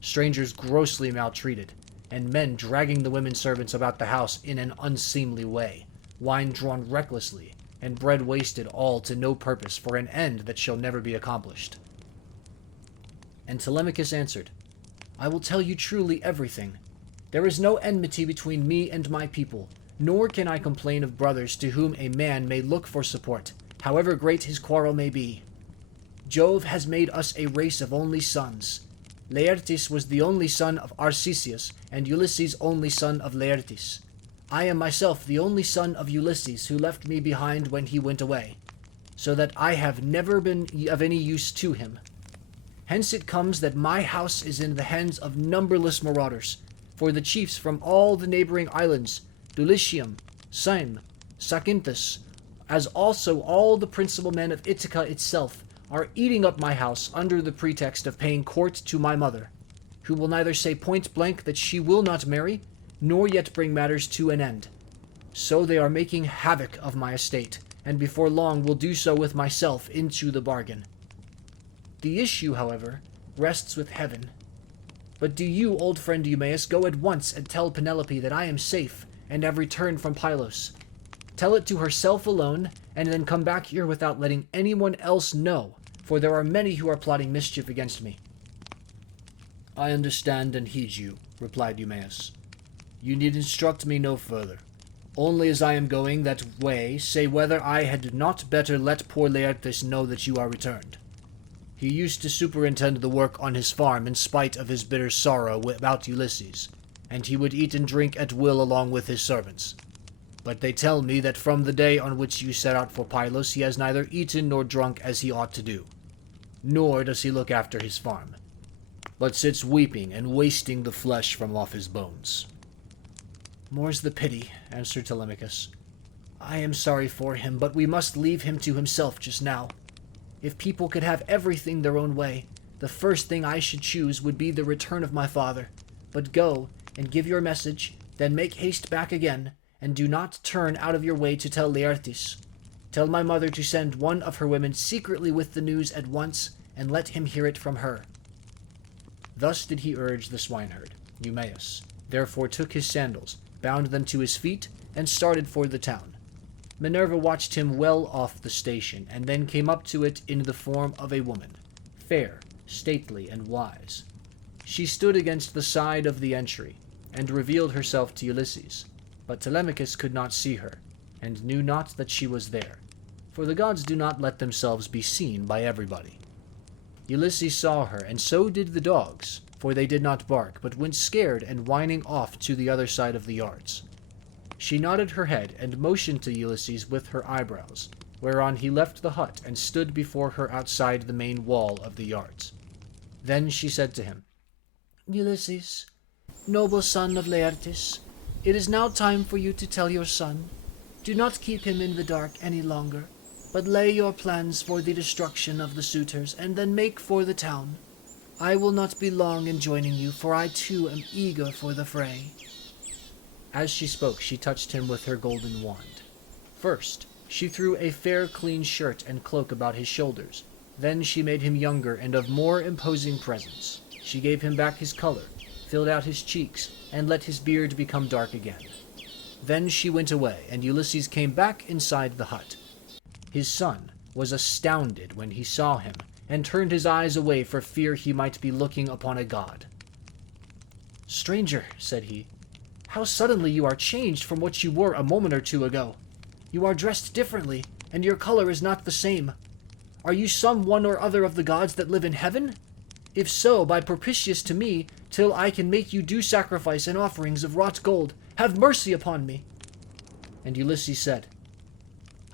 Strangers grossly maltreated, and men dragging the women servants about the house in an unseemly way, wine drawn recklessly, and bread wasted all to no purpose for an end that shall never be accomplished. And Telemachus answered, I will tell you truly everything. There is no enmity between me and my people, nor can I complain of brothers to whom a man may look for support, however great his quarrel may be. Jove has made us a race of only sons. Laertes was the only son of Arcesius, and Ulysses only son of Laertes. I am myself the only son of Ulysses, who left me behind when he went away, so that I have never been of any use to him. Hence it comes that my house is in the hands of numberless marauders, for the chiefs from all the neighboring islands, Dulichium, Syme, Zacynthus, as also all the principal men of Ithaca itself, are eating up my house under the pretext of paying court to my mother, who will neither say point blank that she will not marry, nor yet bring matters to an end. So they are making havoc of my estate, and before long will do so with myself into the bargain. The issue, however, rests with heaven. But do you, old friend Eumaeus, go at once and tell Penelope that I am safe, and have returned from Pylos. Tell it to herself alone, and then come back here without letting anyone else know, for there are many who are plotting mischief against me. I understand and heed you, replied Eumaeus. You need instruct me no further. Only as I am going that way, say whether I had not better let poor Laertes know that you are returned. He used to superintend the work on his farm in spite of his bitter sorrow about Ulysses, and he would eat and drink at will along with his servants. But they tell me that from the day on which you set out for Pylos he has neither eaten nor drunk as he ought to do, nor does he look after his farm, but sits weeping and wasting the flesh from off his bones. More's the pity, answered Telemachus. I am sorry for him, but we must leave him to himself just now. If people could have everything their own way, the first thing I should choose would be the return of my father. But go, and give your message, then make haste back again, and do not turn out of your way to tell Laertes. Tell my mother to send one of her women secretly with the news at once, and let him hear it from her. Thus did he urge the swineherd. Eumaeus therefore took his sandals, bound them to his feet, and started for the town. Minerva watched him well off the station, and then came up to it in the form of a woman, fair, stately, and wise. She stood against the side of the entry, and revealed herself to Ulysses, but Telemachus could not see her, and knew not that she was there, for the gods do not let themselves be seen by everybody. Ulysses saw her, and so did the dogs, for they did not bark, but went scared and whining off to the other side of the yards. She nodded her head and motioned to Ulysses with her eyebrows, whereon he left the hut and stood before her outside the main wall of the yards. Then she said to him, Ulysses, noble son of Laertes, it is now time for you to tell your son. Do not keep him in the dark any longer, but lay your plans for the destruction of the suitors, and then make for the town. I will not be long in joining you, for I too am eager for the fray. As she spoke, she touched him with her golden wand. First, she threw a fair clean shirt and cloak about his shoulders. Then she made him younger and of more imposing presence. She gave him back his color, filled out his cheeks, and let his beard become dark again. Then she went away, and Ulysses came back inside the hut. His son was astounded when he saw him, and turned his eyes away for fear he might be looking upon a god. Stranger, said he, how suddenly you are changed from what you were a moment or two ago. You are dressed differently, and your color is not the same. Are you some one or other of the gods that live in heaven? If so, be propitious to me, till I can make you due sacrifice and offerings of wrought gold. Have mercy upon me. And Ulysses said,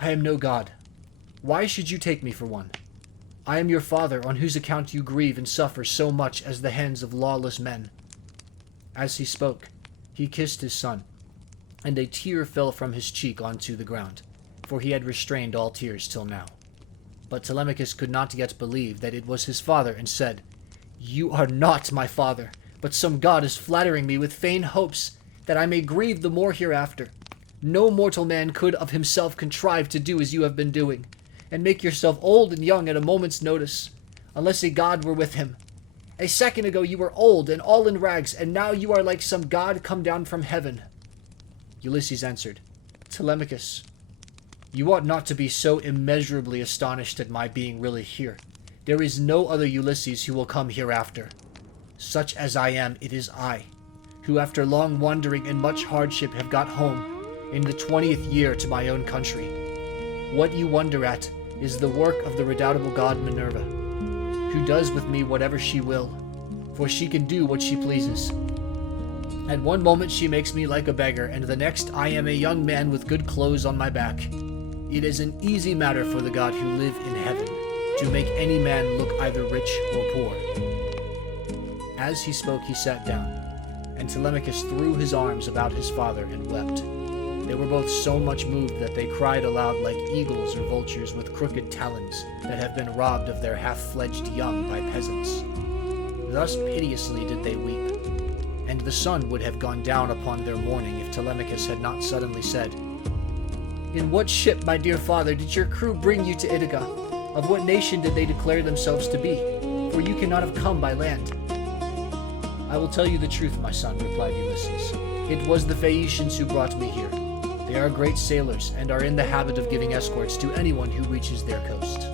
I am no god. Why should you take me for one? I am your father, on whose account you grieve and suffer so much as the hands of lawless men. As he spoke, he kissed his son, and a tear fell from his cheek onto the ground, for he had restrained all tears till now. But Telemachus could not yet believe that it was his father, and said, You are not my father, but some god is flattering me with vain hopes, that I may grieve the more hereafter. No mortal man could of himself contrive to do as you have been doing, and make yourself old and young at a moment's notice, unless a god were with him. A second ago you were old and all in rags, and now you are like some god come down from heaven." Ulysses answered, "Telemachus, you ought not to be so immeasurably astonished at my being really here. There is no other Ulysses who will come hereafter. Such as I am, it is I, who after long wandering and much hardship have got home in the 20th year to my own country. What you wonder at is the work of the redoubtable god Minerva, who does with me whatever she will, for she can do what she pleases. At one moment she makes me like a beggar, and the next I am a young man with good clothes on my back. It is an easy matter for the god who live in heaven to make any man look either rich or poor." As he spoke, he sat down, and Telemachus threw his arms about his father and wept. They were both so much moved that they cried aloud like eagles or vultures with crooked talons that have been robbed of their half-fledged young by peasants. Thus piteously did they weep, and the sun would have gone down upon their mourning if Telemachus had not suddenly said, "In what ship, my dear father, did your crew bring you to Ithaca? Of what nation did they declare themselves to be? For you cannot have come by land." "I will tell you the truth, my son," replied Ulysses. "It was the Phaeacians who brought me here. They are great sailors, and are in the habit of giving escorts to anyone who reaches their coast.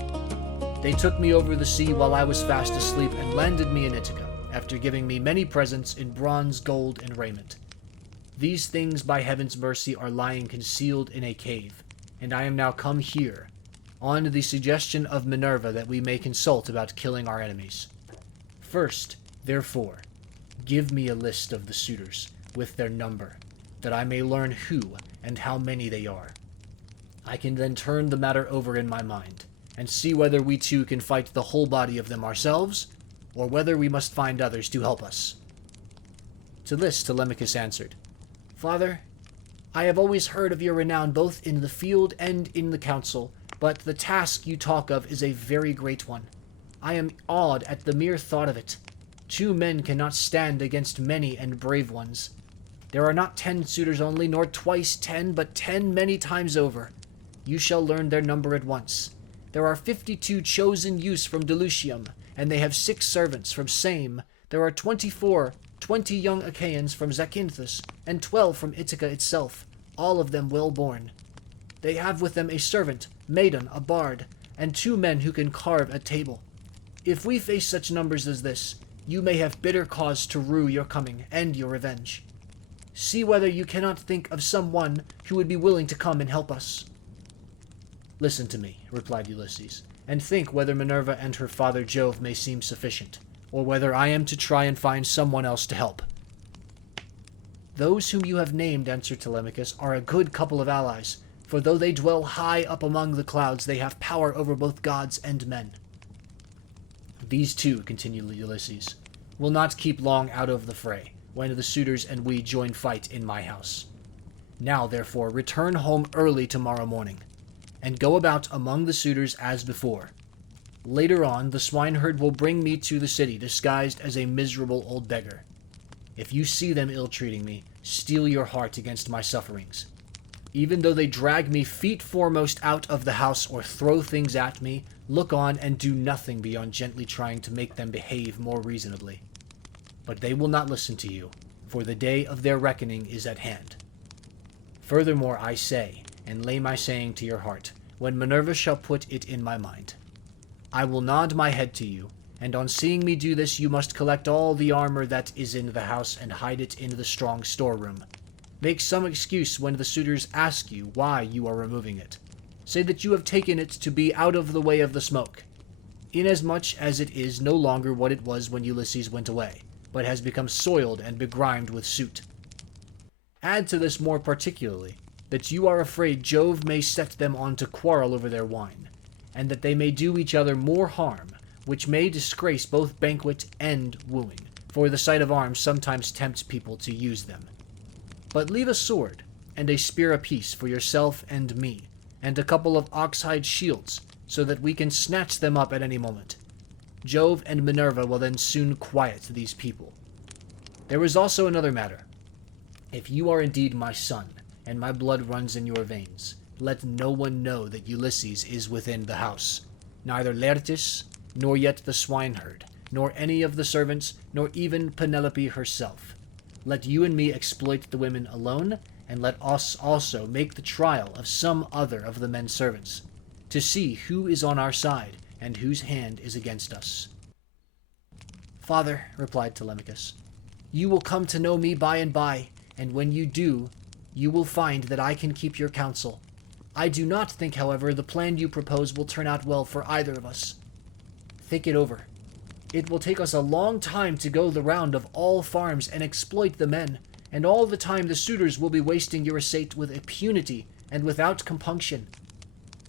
They took me over the sea while I was fast asleep, and landed me in Ithaca, after giving me many presents in bronze, gold, and raiment. These things, by heaven's mercy, are lying concealed in a cave, and I am now come here, on the suggestion of Minerva, that we may consult about killing our enemies. First, therefore, give me a list of the suitors, with their number, that I may learn who and how many they are. I can then turn the matter over in my mind, and see whether we two can fight the whole body of them ourselves, or whether we must find others to help us." To this Telemachus answered, "Father, I have always heard of your renown both in the field and in the council, but the task you talk of is a very great one. I am awed at the mere thought of it. 2 men cannot stand against many and brave ones. There are not 10 suitors only, nor twice 10, but 10 many times over. You shall learn their number at once. There are 52 chosen youths from Dulichium, and they have 6 servants from Same. There are 20 young Achaeans from Zacynthus, and 12 from Ithaca itself, all of them well born. They have with them a servant, maiden, a bard, and 2 men who can carve at table. If we face such numbers as this, you may have bitter cause to rue your coming and your revenge. See whether you cannot think of some one who would be willing to come and help us." "Listen to me," replied Ulysses, "and think whether Minerva and her father Jove may seem sufficient, or whether I am to try and find someone else to help." "Those whom you have named," answered Telemachus, "are a good couple of allies, for though they dwell high up among the clouds, they have power over both gods and men." "These two," continued Ulysses, "will not keep long out of the fray, when the suitors and we join fight in my house. Now, therefore, return home early tomorrow morning, and go about among the suitors as before. Later on, the swineherd will bring me to the city disguised as a miserable old beggar. If you see them ill-treating me, steel your heart against my sufferings. Even though they drag me feet foremost out of the house or throw things at me, look on and do nothing beyond gently trying to make them behave more reasonably. But they will not listen to you, for the day of their reckoning is at hand. Furthermore, I say, and lay my saying to your heart, when Minerva shall put it in my mind, I will nod my head to you, and on seeing me do this you must collect all the armor that is in the house and hide it in the strong storeroom. Make some excuse when the suitors ask you why you are removing it. Say that you have taken it to be out of the way of the smoke, inasmuch as it is no longer what it was when Ulysses went away, but has become soiled and begrimed with soot. Add to this more particularly that you are afraid Jove may set them on to quarrel over their wine, and that they may do each other more harm, which may disgrace both banquet and wooing, for the sight of arms sometimes tempts people to use them. But leave a sword and a spear apiece for yourself and me, and a couple of ox-hide shields, so that we can snatch them up at any moment. Jove and Minerva will then soon quiet these people. There is also another matter. If you are indeed my son, and my blood runs in your veins. Let no one know that Ulysses is within the house, neither Laertes, nor yet the swineherd, nor any of the servants, nor even Penelope herself. Let you and me exploit the women alone, and let us also make the trial of some other of the men servants, to see who is on our side and whose hand is against us." "Father," replied Telemachus, "you will come to know me by and by, and when you do, you will find that I can keep your counsel. I do not think, however, the plan you propose will turn out well for either of us. Think it over. It will take us a long time to go the round of all farms and exploit the men, and all the time the suitors will be wasting your estate with impunity and without compunction.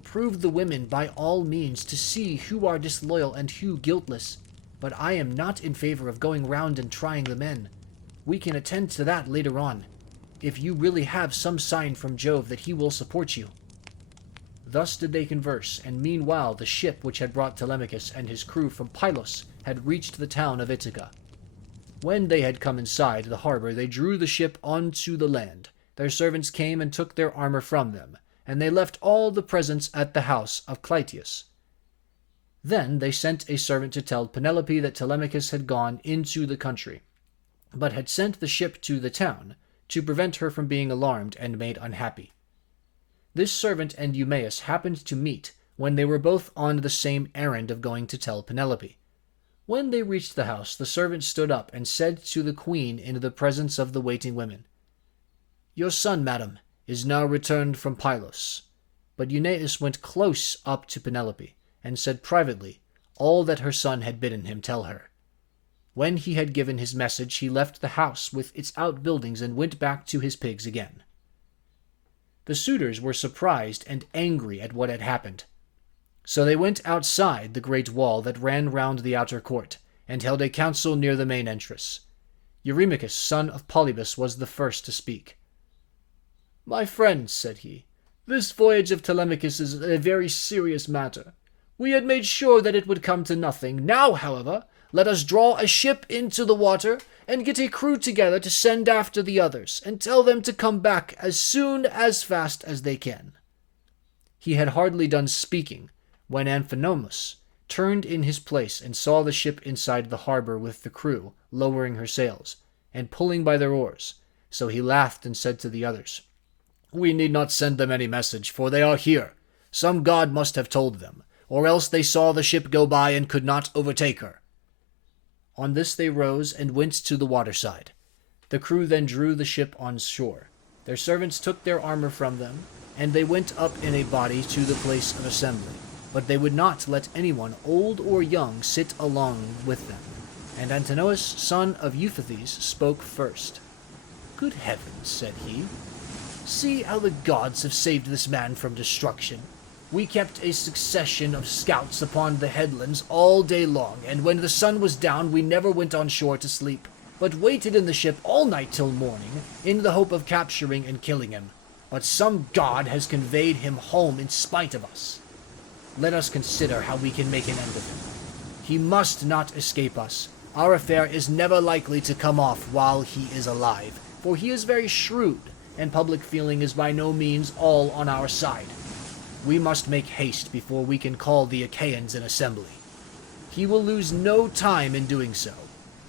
Prove the women by all means to see who are disloyal and who guiltless, but I am not in favor of going round and trying the men. We can attend to that later on, if you really have some sign from Jove that he will support you." Thus did they converse, and meanwhile the ship which had brought Telemachus and his crew from Pylos had reached the town of Ithaca. When they had come inside the harbor, they drew the ship onto the land. Their servants came and took their armor from them, and they left all the presents at the house of Clytius. Then they sent a servant to tell Penelope that Telemachus had gone into the country, but had sent the ship to the town, to prevent her from being alarmed and made unhappy. This servant and Eumaeus happened to meet when they were both on the same errand of going to tell Penelope. When they reached the house, the servant stood up and said to the queen in the presence of the waiting women, "Your son, madam, is now returned from Pylos." But Eumaeus went close up to Penelope, and said privately all that her son had bidden him tell her. When he had given his message, he left the house with its outbuildings and went back to his pigs again. The suitors were surprised and angry at what had happened. So they went outside the great wall that ran round the outer court, and held a council near the main entrance. Eurymachus, son of Polybus, was the first to speak. "My friends," said he, "this voyage of Telemachus is a very serious matter. We had made sure that it would come to nothing. Now, however, let us draw a ship into the water, and get a crew together to send after the others, and tell them to come back as fast as they can." He had hardly done speaking, when Amphinomus turned in his place and saw the ship inside the harbor with the crew, lowering her sails, and pulling by their oars. So he laughed and said to the others, "We need not send them any message, for they are here. Some god must have told them, or else they saw the ship go by and could not overtake her." On this they rose and went to the waterside. The crew then drew the ship on shore. Their servants took their armor from them, and they went up in a body to the place of assembly. But they would not let anyone, old or young, sit along with them. And Antinous, son of Euphathes, spoke first. "Good heavens," said he, "see how the gods have saved this man from destruction. We kept a succession of scouts upon the headlands all day long, and when the sun was down we never went on shore to sleep, but waited in the ship all night till morning, in the hope of capturing and killing him. But some god has conveyed him home in spite of us. Let us consider how we can make an end of him. He must not escape us. Our affair is never likely to come off while he is alive, for he is very shrewd, and public feeling is by no means all on our side. We must make haste before we can call the Achaeans in assembly. He will lose no time in doing so,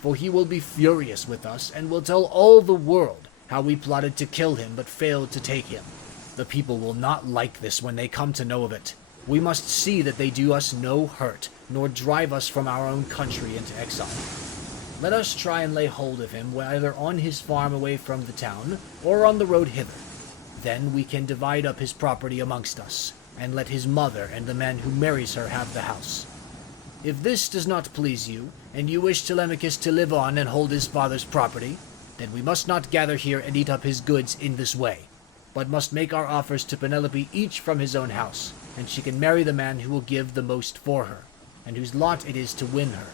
for he will be furious with us, and will tell all the world how we plotted to kill him but failed to take him. The people will not like this when they come to know of it. We must see that they do us no hurt, nor drive us from our own country into exile. Let us try and lay hold of him, whether on his farm away from the town, or on the road hither. Then we can divide up his property amongst us, and let his mother and the man who marries her have the house. If this does not please you, and you wish Telemachus to live on and hold his father's property, then we must not gather here and eat up his goods in this way, but must make our offers to Penelope each from his own house, and she can marry the man who will give the most for her, and whose lot it is to win her."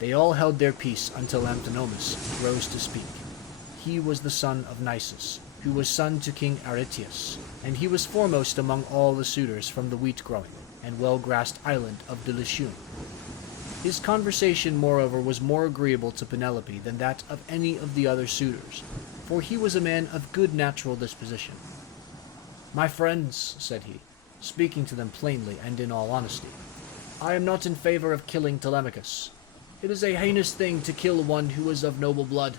They all held their peace until Amphinomus rose to speak. He was the son of Nisus, who was son to King Aretius, and he was foremost among all the suitors from the wheat-growing and well-grassed island of Dilicium. His conversation, moreover, was more agreeable to Penelope than that of any of the other suitors, for he was a man of good natural disposition. "My friends," said he, speaking to them plainly and in all honesty, "I am not in favor of killing Telemachus. It is a heinous thing to kill one who is of noble blood.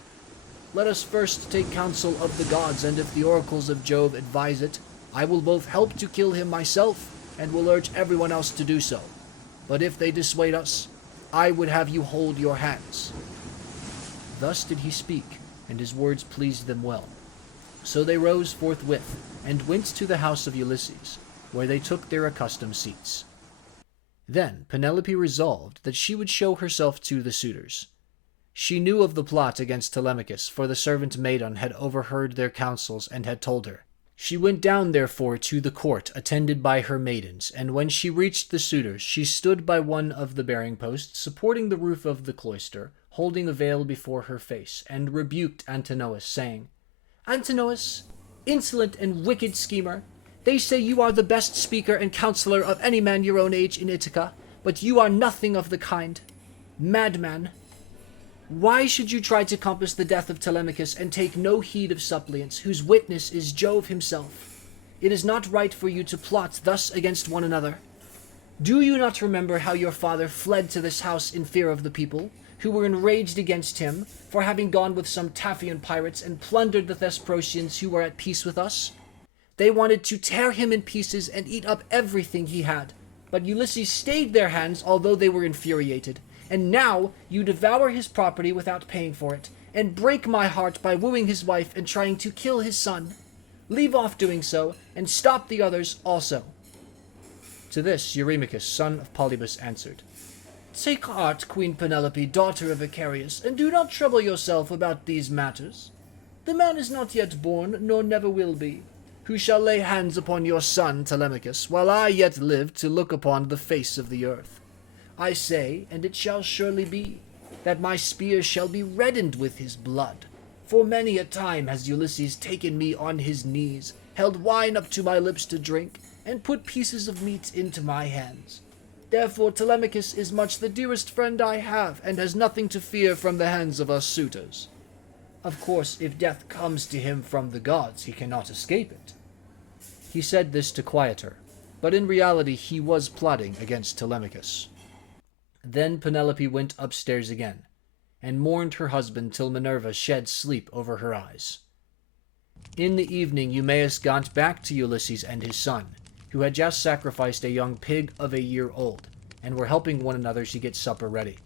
Let us first take counsel of the gods, and if the oracles of Jove advise it, I will both help to kill him myself, and will urge everyone else to do so. But if they dissuade us, I would have you hold your hands." Thus did he speak, and his words pleased them well. So they rose forthwith, and went to the house of Ulysses, where they took their accustomed seats. Then Penelope resolved that she would show herself to the suitors. She knew of the plot against Telemachus, for the servant maiden had overheard their counsels and had told her. She went down therefore to the court, attended by her maidens, and when she reached the suitors, she stood by one of the bearing posts, supporting the roof of the cloister, holding a veil before her face, and rebuked Antinous, saying, "Antinous, insolent and wicked schemer, they say you are the best speaker and counselor of any man your own age in Ithaca, but you are nothing of the kind. Madman! Why should you try to compass the death of Telemachus and take no heed of suppliants, whose witness is Jove himself? It is not right for you to plot thus against one another. Do you not remember how your father fled to this house in fear of the people, who were enraged against him for having gone with some Taphian pirates and plundered the Thesprotians who were at peace with us? They wanted to tear him in pieces and eat up everything he had, but Ulysses stayed their hands although they were infuriated. And now you devour his property without paying for it, and break my heart by wooing his wife and trying to kill his son. Leave off doing so, and stop the others also." To this Eurymachus, son of Polybus, answered, "Take heart, Queen Penelope, daughter of Icarius, and do not trouble yourself about these matters. The man is not yet born, nor never will be, who shall lay hands upon your son Telemachus, while I yet live to look upon the face of the earth. I say, and it shall surely be, that my spear shall be reddened with his blood. For many a time has Ulysses taken me on his knees, held wine up to my lips to drink, and put pieces of meat into my hands. Therefore Telemachus is much the dearest friend I have, and has nothing to fear from the hands of us suitors. Of course, if death comes to him from the gods, he cannot escape it." He said this to quiet her, but in reality he was plotting against Telemachus. Then Penelope went upstairs again, and mourned her husband till Minerva shed sleep over her eyes. In the evening Eumaeus got back to Ulysses and his son, who had just sacrificed a young pig of a year old, and were helping one another to get supper ready.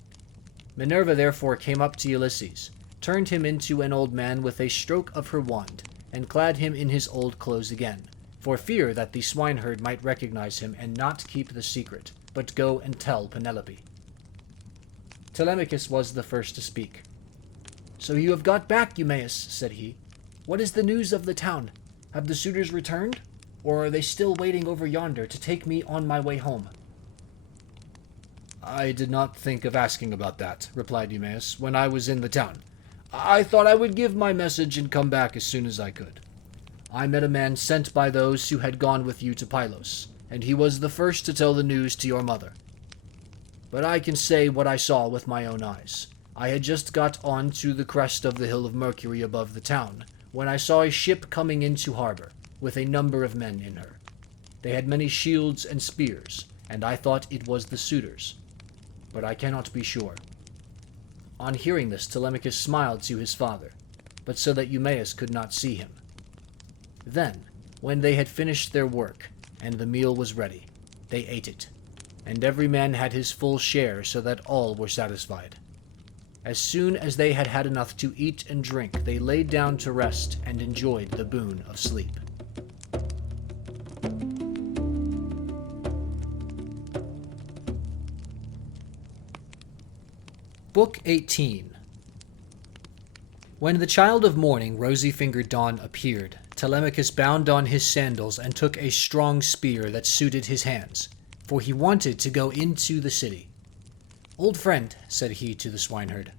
Minerva therefore came up to Ulysses, turned him into an old man with a stroke of her wand, and clad him in his old clothes again, for fear that the swineherd might recognize him and not keep the secret, but go and tell Penelope. Telemachus was the first to speak. "So you have got back, Eumaeus," said he. "What is the news of the town? Have the suitors returned, or are they still waiting over yonder to take me on my way home?" "I did not think of asking about that," replied Eumaeus, "when I was in the town. I thought I would give my message and come back as soon as I could. I met a man sent by those who had gone with you to Pylos, and he was the first to tell the news to your mother. But I can say what I saw with my own eyes. I had just got on to the crest of the hill of Mercury above the town, when I saw a ship coming into harbor, with a number of men in her. They had many shields and spears, and I thought it was the suitors, but I cannot be sure." On hearing this, Telemachus smiled to his father, but so that Eumaeus could not see him. Then, when they had finished their work, and the meal was ready, they ate it, and every man had his full share, so that all were satisfied. As soon as they had had enough to eat and drink, they laid down to rest and enjoyed the boon of sleep. Book 18. When the child of morning, rosy-fingered Dawn, appeared, Telemachus bound on his sandals and took a strong spear that suited his hands, for he wanted to go into the city. "Old friend," said he to the swineherd,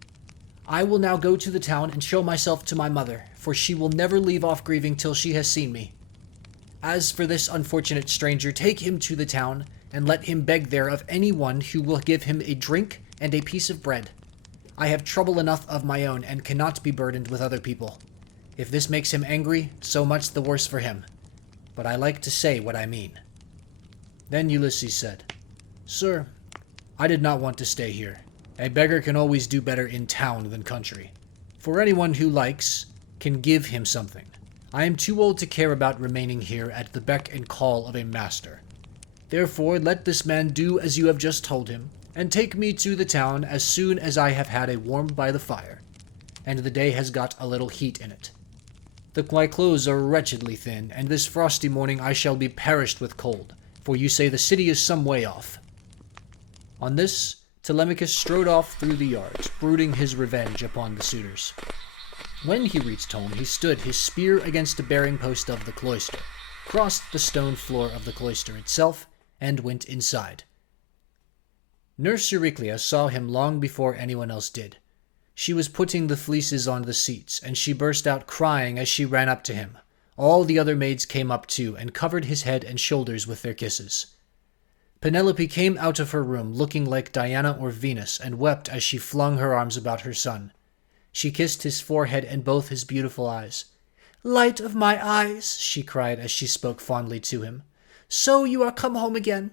"I will now go to the town and show myself to my mother, for she will never leave off grieving till she has seen me. As for this unfortunate stranger, take him to the town, and let him beg there of any one who will give him a drink and a piece of bread. I have trouble enough of my own, and cannot be burdened with other people. If this makes him angry, so much the worse for him. But I like to say what I mean." Then Ulysses said, "Sir, I did not want to stay here. A beggar can always do better in town than country. For anyone who likes can give him something. I am too old to care about remaining here at the beck and call of a master. Therefore let this man do as you have just told him, and take me to the town as soon as I have had a warm by the fire, and the day has got a little heat in it. My clothes are wretchedly thin, and this frosty morning I shall be perished with cold, for you say the city is some way off." On this, Telemachus strode off through the yards, brooding his revenge upon the suitors. When he reached home, he stood his spear against a bearing post of the cloister, crossed the stone floor of the cloister itself, and went inside. Nurse Euryclea saw him long before anyone else did. She was putting the fleeces on the seats, and she burst out crying as she ran up to him. All the other maids came up too, and covered his head and shoulders with their kisses. Penelope came out of her room looking like Diana or Venus, and wept as she flung her arms about her son. She kissed his forehead and both his beautiful eyes. "Light of my eyes," she cried as she spoke fondly to him. "So you are come home again.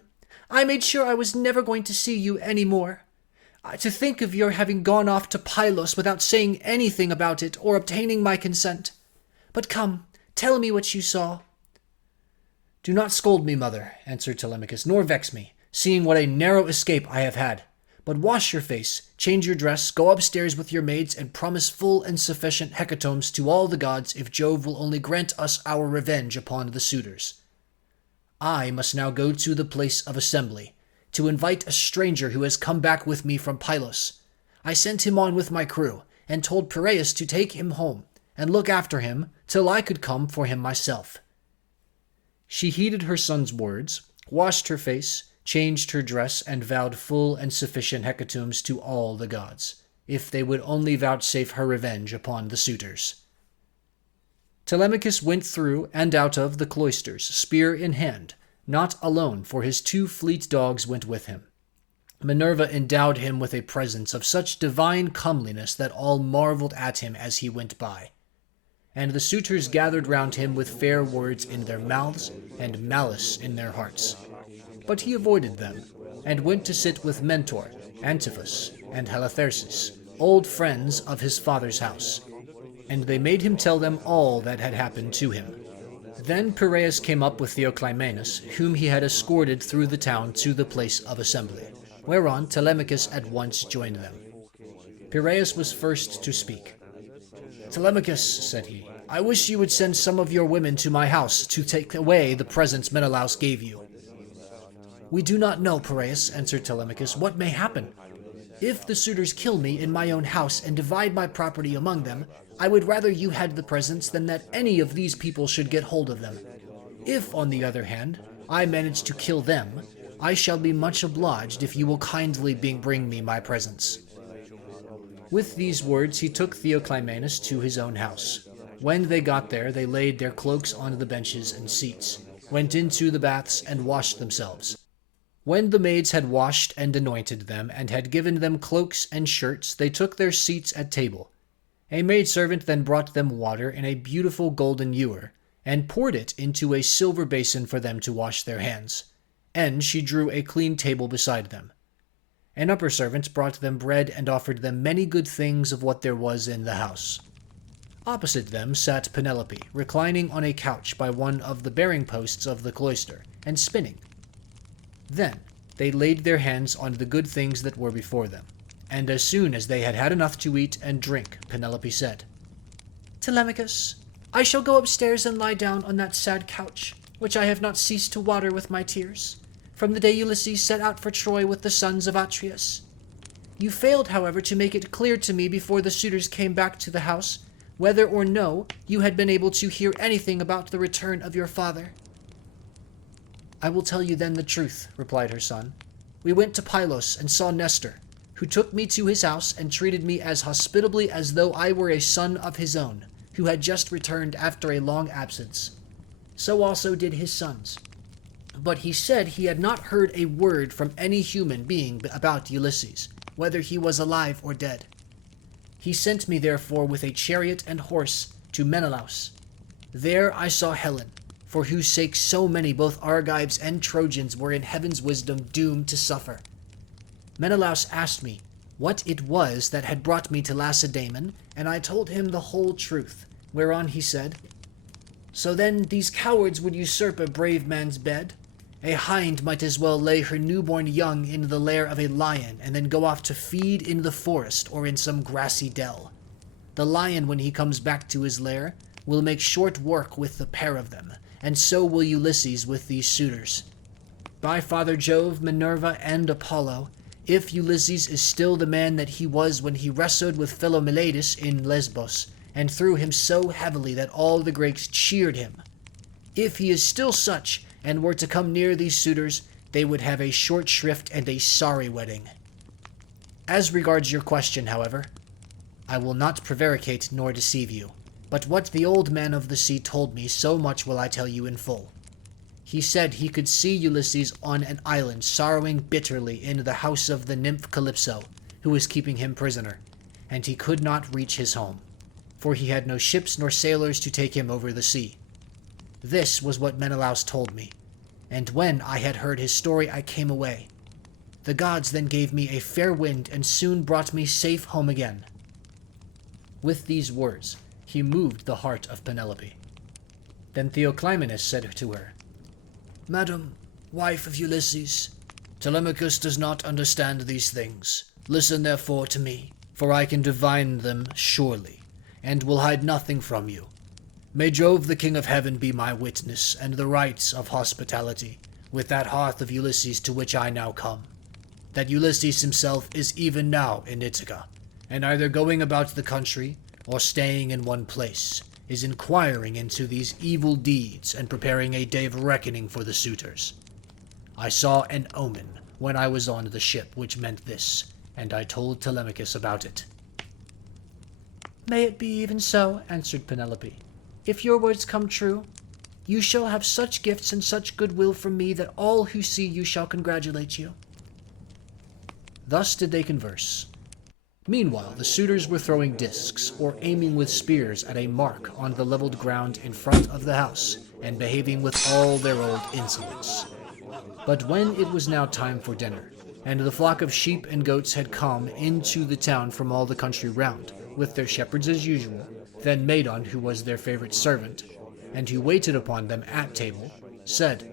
I made sure I was never going to see you any more. To think of your having gone off to Pylos without saying anything about it or obtaining my consent. But come, tell me what you saw." "Do not scold me, mother," answered Telemachus, "nor vex me, seeing what a narrow escape I have had. But wash your face, change your dress, go upstairs with your maids, and promise full and sufficient hecatombs to all the gods if Jove will only grant us our revenge upon the suitors. I must now go to the place of assembly, to invite a stranger who has come back with me from Pylos. I sent him on with my crew, and told Piraeus to take him home, and look after him till I could come for him myself." She heeded her son's words, washed her face, changed her dress, and vowed full and sufficient hecatombs to all the gods, if they would only vouchsafe her revenge upon the suitors. Telemachus went through and out of the cloisters, spear in hand, not alone, for his 2 fleet dogs went with him. Minerva endowed him with a presence of such divine comeliness that all marveled at him as he went by. And the suitors gathered round him with fair words in their mouths and malice in their hearts. But he avoided them, and went to sit with Mentor, Antiphus, and Halitherses, old friends of his father's house. And they made him tell them all that had happened to him. Then Piraeus came up with Theoclymenus, whom he had escorted through the town to the place of assembly, whereon Telemachus at once joined them. Piraeus was first to speak. "Telemachus," said he, "I wish you would send some of your women to my house to take away the presents Menelaus gave you." "We do not know, Piraeus," answered Telemachus, "what may happen. If the suitors kill me in my own house and divide my property among them, I would rather you had the presents than that any of these people should get hold of them. If, on the other hand, I manage to kill them, I shall be much obliged if you will kindly bring me my presents." With these words he took Theoclymenus to his own house. When they got there, they laid their cloaks on the benches and seats, went into the baths, and washed themselves. When the maids had washed and anointed them, and had given them cloaks and shirts, they took their seats at table. A maidservant then brought them water in a beautiful golden ewer, and poured it into a silver basin for them to wash their hands, and she drew a clean table beside them. An upper servant brought them bread and offered them many good things of what there was in the house. Opposite them sat Penelope, reclining on a couch by one of the bearing posts of the cloister, and spinning. Then they laid their hands on the good things that were before them, and as soon as they had had enough to eat and drink, Penelope said, "Telemachus, I shall go upstairs and lie down on that sad couch, which I have not ceased to water with my tears, from the day Ulysses set out for Troy with the sons of Atreus. You failed, however, to make it clear to me before the suitors came back to the house, whether or no you had been able to hear anything about the return of your father." "I will tell you then the truth," replied her son. "We went to Pylos and saw Nestor, who took me to his house and treated me as hospitably as though I were a son of his own, who had just returned after a long absence. So also did his sons. But he said he had not heard a word from any human being about Ulysses, whether he was alive or dead. He sent me therefore with a chariot and horse, to Menelaus. There I saw Helen, for whose sake so many both Argives and Trojans were in heaven's wisdom doomed to suffer. Menelaus asked me what it was that had brought me to Lacedaemon, and I told him the whole truth, whereon he said, "So then these cowards would usurp a brave man's bed? A hind might as well lay her newborn young in the lair of a lion and then go off to feed in the forest or in some grassy dell. The lion, when he comes back to his lair, will make short work with the pair of them, and so will Ulysses with these suitors. By Father Jove, Minerva, and Apollo, if Ulysses is still the man that he was when he wrestled with Philomelides in Lesbos, and threw him so heavily that all the Greeks cheered him, if he is still such, and were to come near these suitors, they would have a short shrift and a sorry wedding. As regards your question, however, I will not prevaricate nor deceive you, but what the old man of the sea told me, so much will I tell you in full. He said he could see Ulysses on an island sorrowing bitterly in the house of the nymph Calypso, who was keeping him prisoner, and he could not reach his home, for he had no ships nor sailors to take him over the sea. This was what Menelaus told me, and when I had heard his story I came away. The gods then gave me a fair wind and soon brought me safe home again." With these words he moved the heart of Penelope. Then Theoclymenus said to her, "Madam, wife of Ulysses, Telemachus does not understand these things. Listen therefore to me, for I can divine them surely, and will hide nothing from you. May Jove the King of Heaven be my witness, and the rites of hospitality, with that hearth of Ulysses to which I now come, that Ulysses himself is even now in Ithaca, and either going about the country, or staying in one place, is inquiring into these evil deeds and preparing a day of reckoning for the suitors. I saw an omen when I was on the ship which meant this, and I told Telemachus about it." "May it be even so," answered Penelope. "If your words come true, you shall have such gifts and such goodwill from me that all who see you shall congratulate you." Thus did they converse. Meanwhile, the suitors were throwing discs, or aiming with spears at a mark on the leveled ground in front of the house, and behaving with all their old insolence. But when it was now time for dinner, and the flock of sheep and goats had come into the town from all the country round, with their shepherds as usual, then Medon, who was their favorite servant, and who waited upon them at table, said,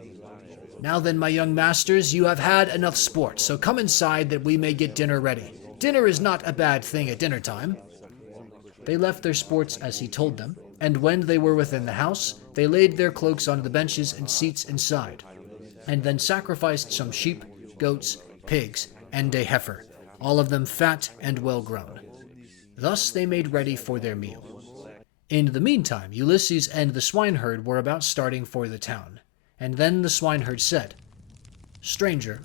"Now then, my young masters, you have had enough sport, so come inside that we may get dinner ready. Dinner is not a bad thing at dinner time." They left their sports as he told them, and when they were within the house, they laid their cloaks on the benches and seats inside, and then sacrificed some sheep, goats, pigs, and a heifer, all of them fat and well grown. Thus they made ready for their meal. In the meantime, Ulysses and the swineherd were about starting for the town, and then the swineherd said, "Stranger,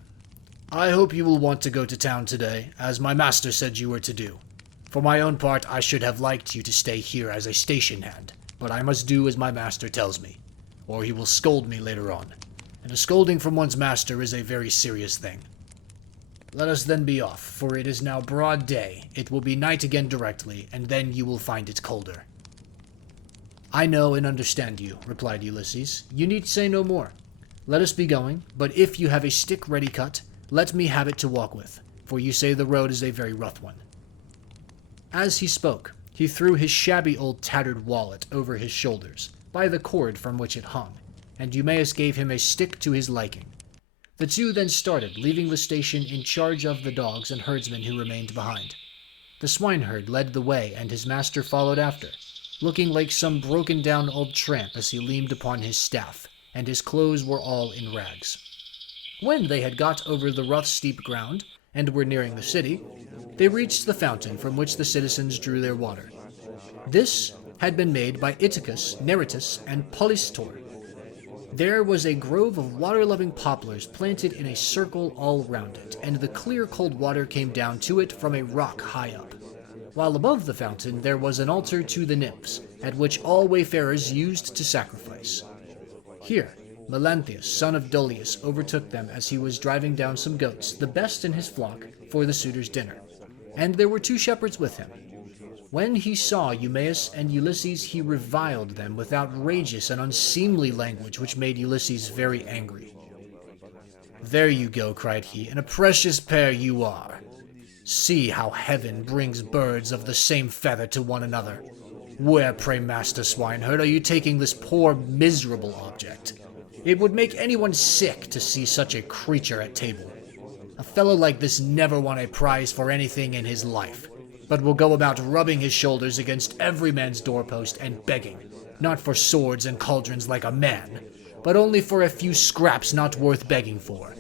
I hope you will want to go to town today, as my master said you were to do. For my own part, I should have liked you to stay here as a station hand, but I must do as my master tells me, or he will scold me later on, and a scolding from one's master is a very serious thing. Let us then be off, for it is now broad day, it will be night again directly, and then you will find it colder." "I know and understand you," replied Ulysses. "You need say no more. Let us be going, but if you have a stick ready cut, let me have it to walk with, for you say the road is a very rough one." As he spoke, he threw his shabby old tattered wallet over his shoulders, by the cord from which it hung, and Eumaeus gave him a stick to his liking. The two then started, leaving the station in charge of the dogs and herdsmen who remained behind. The swineherd led the way, and his master followed after, looking like some broken-down old tramp as he leaned upon his staff, and his clothes were all in rags. When they had got over the rough, steep ground, and were nearing the city, they reached the fountain from which the citizens drew their water. This had been made by Ithacus, Neritus, and Polystor. There was a grove of water-loving poplars planted in a circle all round it, and the clear cold water came down to it from a rock high up. While above the fountain there was an altar to the nymphs, at which all wayfarers used to sacrifice. Here, Melanthius, son of Dolius, overtook them as he was driving down some goats, the best in his flock, for the suitors' dinner, and there were 2 shepherds with him. When he saw Eumaeus and Ulysses, he reviled them with outrageous and unseemly language which made Ulysses very angry. "There you go," cried he, "and a precious pair you are. See how heaven brings birds of the same feather to one another. Where, pray, master swineherd, are you taking this poor miserable object? It would make anyone sick to see such a creature at table. A fellow like this never won a prize for anything in his life, but will go about rubbing his shoulders against every man's doorpost and begging, not for swords and cauldrons like a man, but only for a few scraps not worth begging for.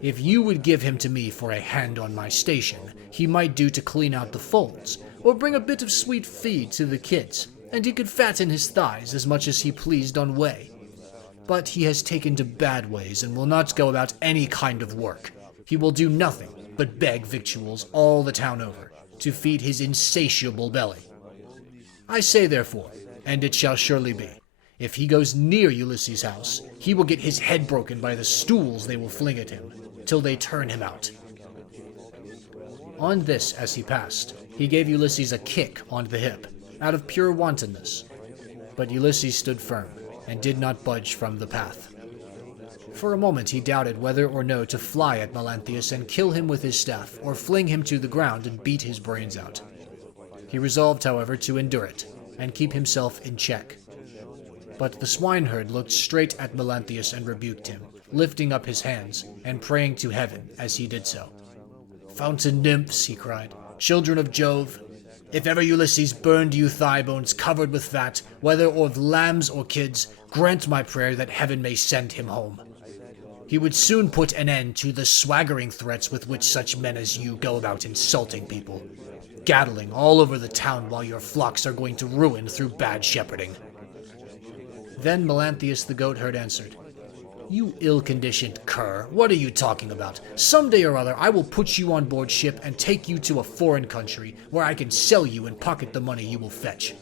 If you would give him to me for a hand on my station, he might do to clean out the folds, or bring a bit of sweet feed to the kids, and he could fatten his thighs as much as he pleased on way. But he has taken to bad ways and will not go about any kind of work. He will do nothing but beg victuals all the town over, to feed his insatiable belly. I say therefore, and it shall surely be, if he goes near Ulysses' house, he will get his head broken by the stools they will fling at him, till they turn him out." On this, as he passed, he gave Ulysses a kick on the hip, out of pure wantonness. But Ulysses stood firm, and did not budge from the path. For a moment he doubted whether or no to fly at Melanthius and kill him with his staff, or fling him to the ground and beat his brains out. He resolved, however, to endure it, and keep himself in check. But the swineherd looked straight at Melanthius and rebuked him, lifting up his hands and praying to heaven as he did so. "Fountain nymphs," he cried, "children of Jove, if ever Ulysses burned you thigh bones covered with fat, whether of lambs or kids, grant my prayer that heaven may send him home. He would soon put an end to the swaggering threats with which such men as you go about insulting people, gaddling all over the town while your flocks are going to ruin through bad shepherding." Then Melanthius the goatherd answered, "You ill-conditioned cur, what are you talking about? Some day or other I will put you on board ship and take you to a foreign country, where I can sell you and pocket the money you will fetch.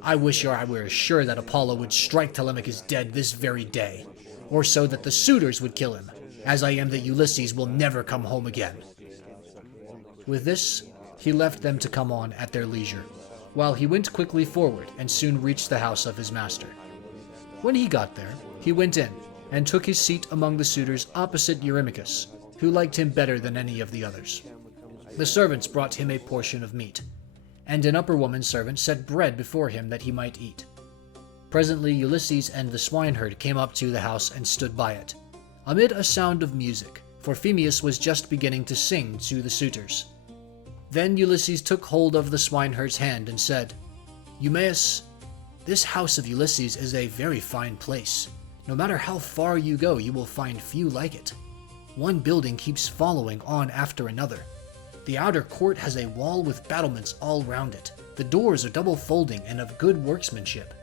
I wish I were sure that Apollo would strike Telemachus dead this very day, or so that the suitors would kill him, as I am that Ulysses will never come home again." With this, he left them to come on at their leisure, while he went quickly forward and soon reached the house of his master. When he got there, he went in, and took his seat among the suitors opposite Eurymachus, who liked him better than any of the others. The servants brought him a portion of meat, and an upper woman servant set bread before him that he might eat. Presently Ulysses and the swineherd came up to the house and stood by it, amid a sound of music, for Phemius was just beginning to sing to the suitors. Then Ulysses took hold of the swineherd's hand and said, "Eumaeus, this house of Ulysses is a very fine place. No matter how far you go, you will find few like it. One building keeps following on after another. The outer court has a wall with battlements all round it. The doors are double folding and of good workmanship.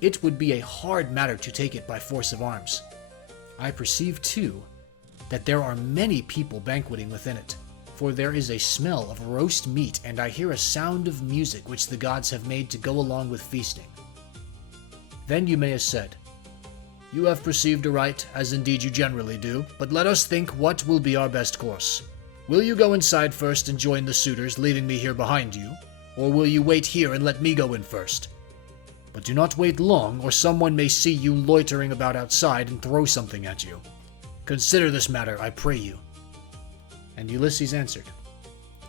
It would be a hard matter to take it by force of arms. I perceive, too, that there are many people banqueting within it, for there is a smell of roast meat, and I hear a sound of music which the gods have made to go along with feasting." Then Eumaeus said, "You have perceived aright, as indeed you generally do, but let us think what will be our best course. Will you go inside first and join the suitors, leaving me here behind you, or will you wait here and let me go in first? But do not wait long, or someone may see you loitering about outside and throw something at you. Consider this matter, I pray you." And Ulysses answered,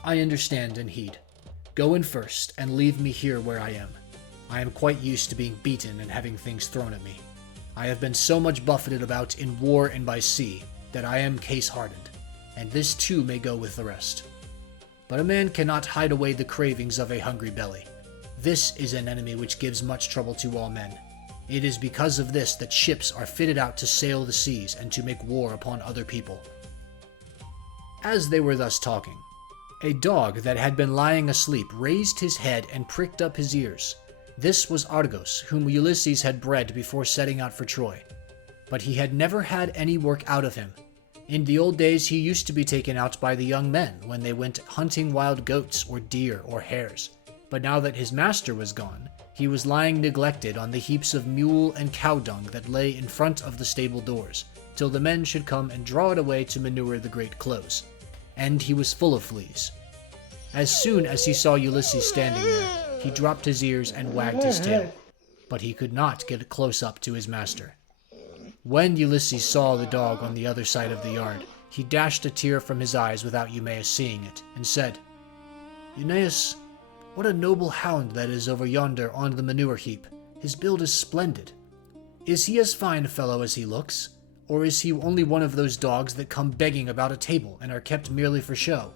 "I understand and heed. Go in first, and leave me here where I am. I am quite used to being beaten and having things thrown at me. I have been so much buffeted about in war and by sea, that I am case-hardened, and this too may go with the rest. But a man cannot hide away the cravings of a hungry belly. This is an enemy which gives much trouble to all men. It is because of this that ships are fitted out to sail the seas and to make war upon other people." As they were thus talking, a dog that had been lying asleep raised his head and pricked up his ears. This was Argos, whom Ulysses had bred before setting out for Troy. But he had never had any work out of him. In the old days he used to be taken out by the young men when they went hunting wild goats or deer or hares. But now that his master was gone, he was lying neglected on the heaps of mule and cow dung that lay in front of the stable doors, till the men should come and draw it away to manure the great close. And he was full of fleas. As soon as he saw Ulysses standing there, he dropped his ears and wagged his tail, but he could not get close up to his master. When Ulysses saw the dog on the other side of the yard, he dashed a tear from his eyes without Eumaeus seeing it, and said, "Eumaeus, what a noble hound that is over yonder on the manure heap. His build is splendid. Is he as fine a fellow as he looks, or is he only one of those dogs that come begging about a table and are kept merely for show?"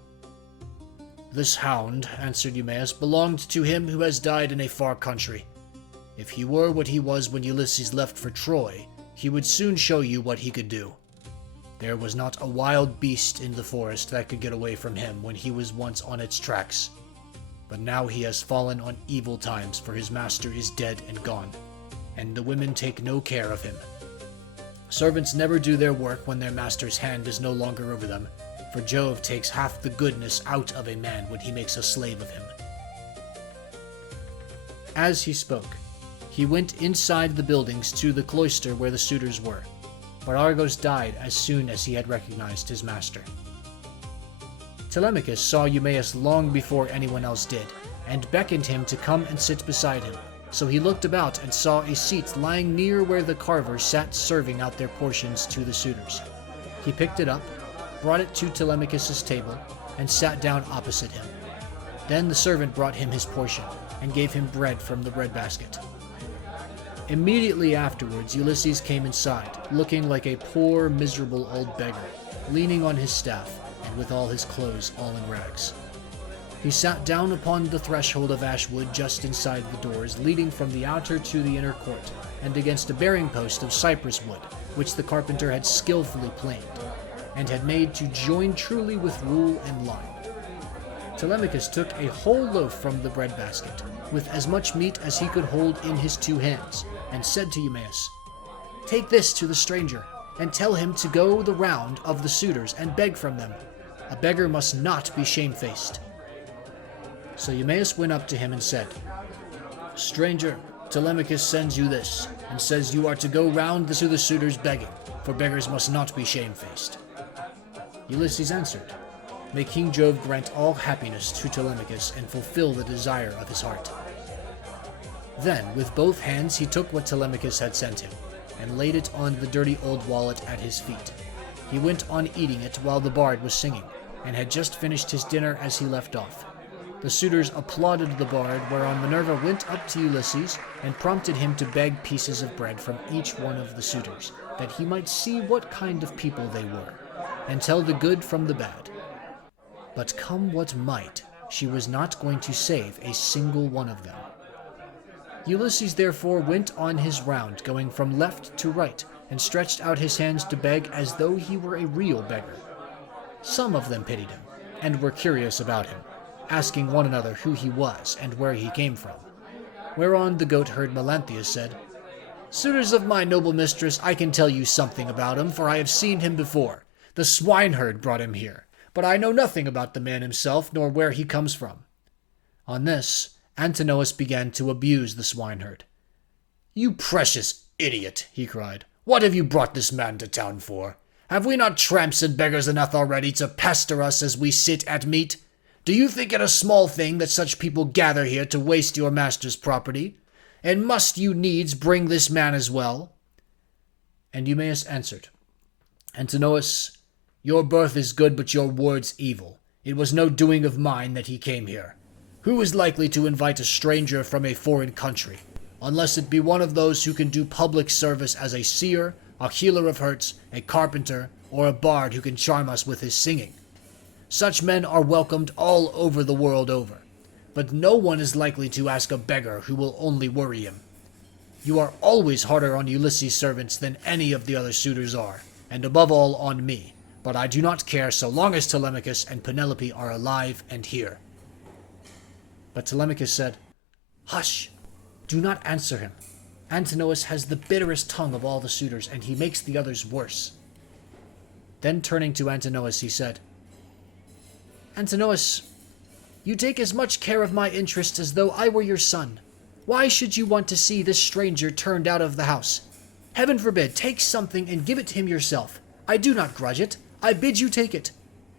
"This hound," answered Eumaeus, "belonged to him who has died in a far country. If he were what he was when Ulysses left for Troy, he would soon show you what he could do. There was not a wild beast in the forest that could get away from him when he was once on its tracks. But now he has fallen on evil times, for his master is dead and gone, and the women take no care of him. Servants never do their work when their master's hand is no longer over them, for Jove takes half the goodness out of a man when he makes a slave of him." As he spoke, he went inside the buildings to the cloister where the suitors were, but Argos died as soon as he had recognized his master. Telemachus saw Eumaeus long before anyone else did, and beckoned him to come and sit beside him. So he looked about and saw a seat lying near where the carvers sat serving out their portions to the suitors. He picked it up, brought it to Telemachus's table, and sat down opposite him. Then the servant brought him his portion, and gave him bread from the breadbasket. Immediately afterwards Ulysses came inside, looking like a poor, miserable old beggar, leaning on his staff, and with all his clothes all in rags. He sat down upon the threshold of ash wood just inside the doors leading from the outer to the inner court, and against a bearing post of cypress wood, which the carpenter had skillfully planed, and had made to join truly with rule and line. Telemachus took a whole loaf from the breadbasket, with as much meat as he could hold in his 2 hands, and said to Eumaeus, "Take this to the stranger, and tell him to go the round of the suitors and beg from them. A beggar must not be shamefaced." So Eumaeus went up to him and said, "Stranger, Telemachus sends you this, and says you are to go round to the suitors begging, for beggars must not be shamefaced." Ulysses answered, "May King Jove grant all happiness to Telemachus and fulfill the desire of his heart." Then, with both hands, he took what Telemachus had sent him, and laid it on the dirty old wallet at his feet. He went on eating it while the bard was singing, and had just finished his dinner as he left off. The suitors applauded the bard, whereon Minerva went up to Ulysses and prompted him to beg pieces of bread from each one of the suitors, that he might see what kind of people they were, and tell the good from the bad. But come what might, she was not going to save a single one of them. Ulysses therefore went on his round, going from left to right, and stretched out his hands to beg as though he were a real beggar. Some of them pitied him, and were curious about him, asking one another who he was and where he came from. Whereon the goatherd Melanthius said, "Suitors of my noble mistress, I can tell you something about him, for I have seen him before. The swineherd brought him here, but I know nothing about the man himself, nor where he comes from." On this, Antinous began to abuse the swineherd. "You precious idiot," he cried. "What have you brought this man to town for? Have we not tramps and beggars enough already to pester us as we sit at meat? Do you think it a small thing that such people gather here to waste your master's property? And must you needs bring this man as well?" And Eumaeus answered, "Antinous, your birth is good, but your words evil. It was no doing of mine that he came here. Who is likely to invite a stranger from a foreign country, unless it be one of those who can do public service as a seer, a healer of hurts, a carpenter, or a bard who can charm us with his singing? Such men are welcomed all over the world over, but no one is likely to ask a beggar who will only worry him. You are always harder on Ulysses' servants than any of the other suitors are, and above all on me, but I do not care so long as Telemachus and Penelope are alive and here." But Telemachus said, "Hush! Do not answer him. Antinous has the bitterest tongue of all the suitors, and he makes the others worse." Then turning to Antinous, he said, "Antinous, you take as much care of my interests as though I were your son. Why should you want to see this stranger turned out of the house? Heaven forbid, take something and give it to him yourself. I do not grudge it. I bid you take it."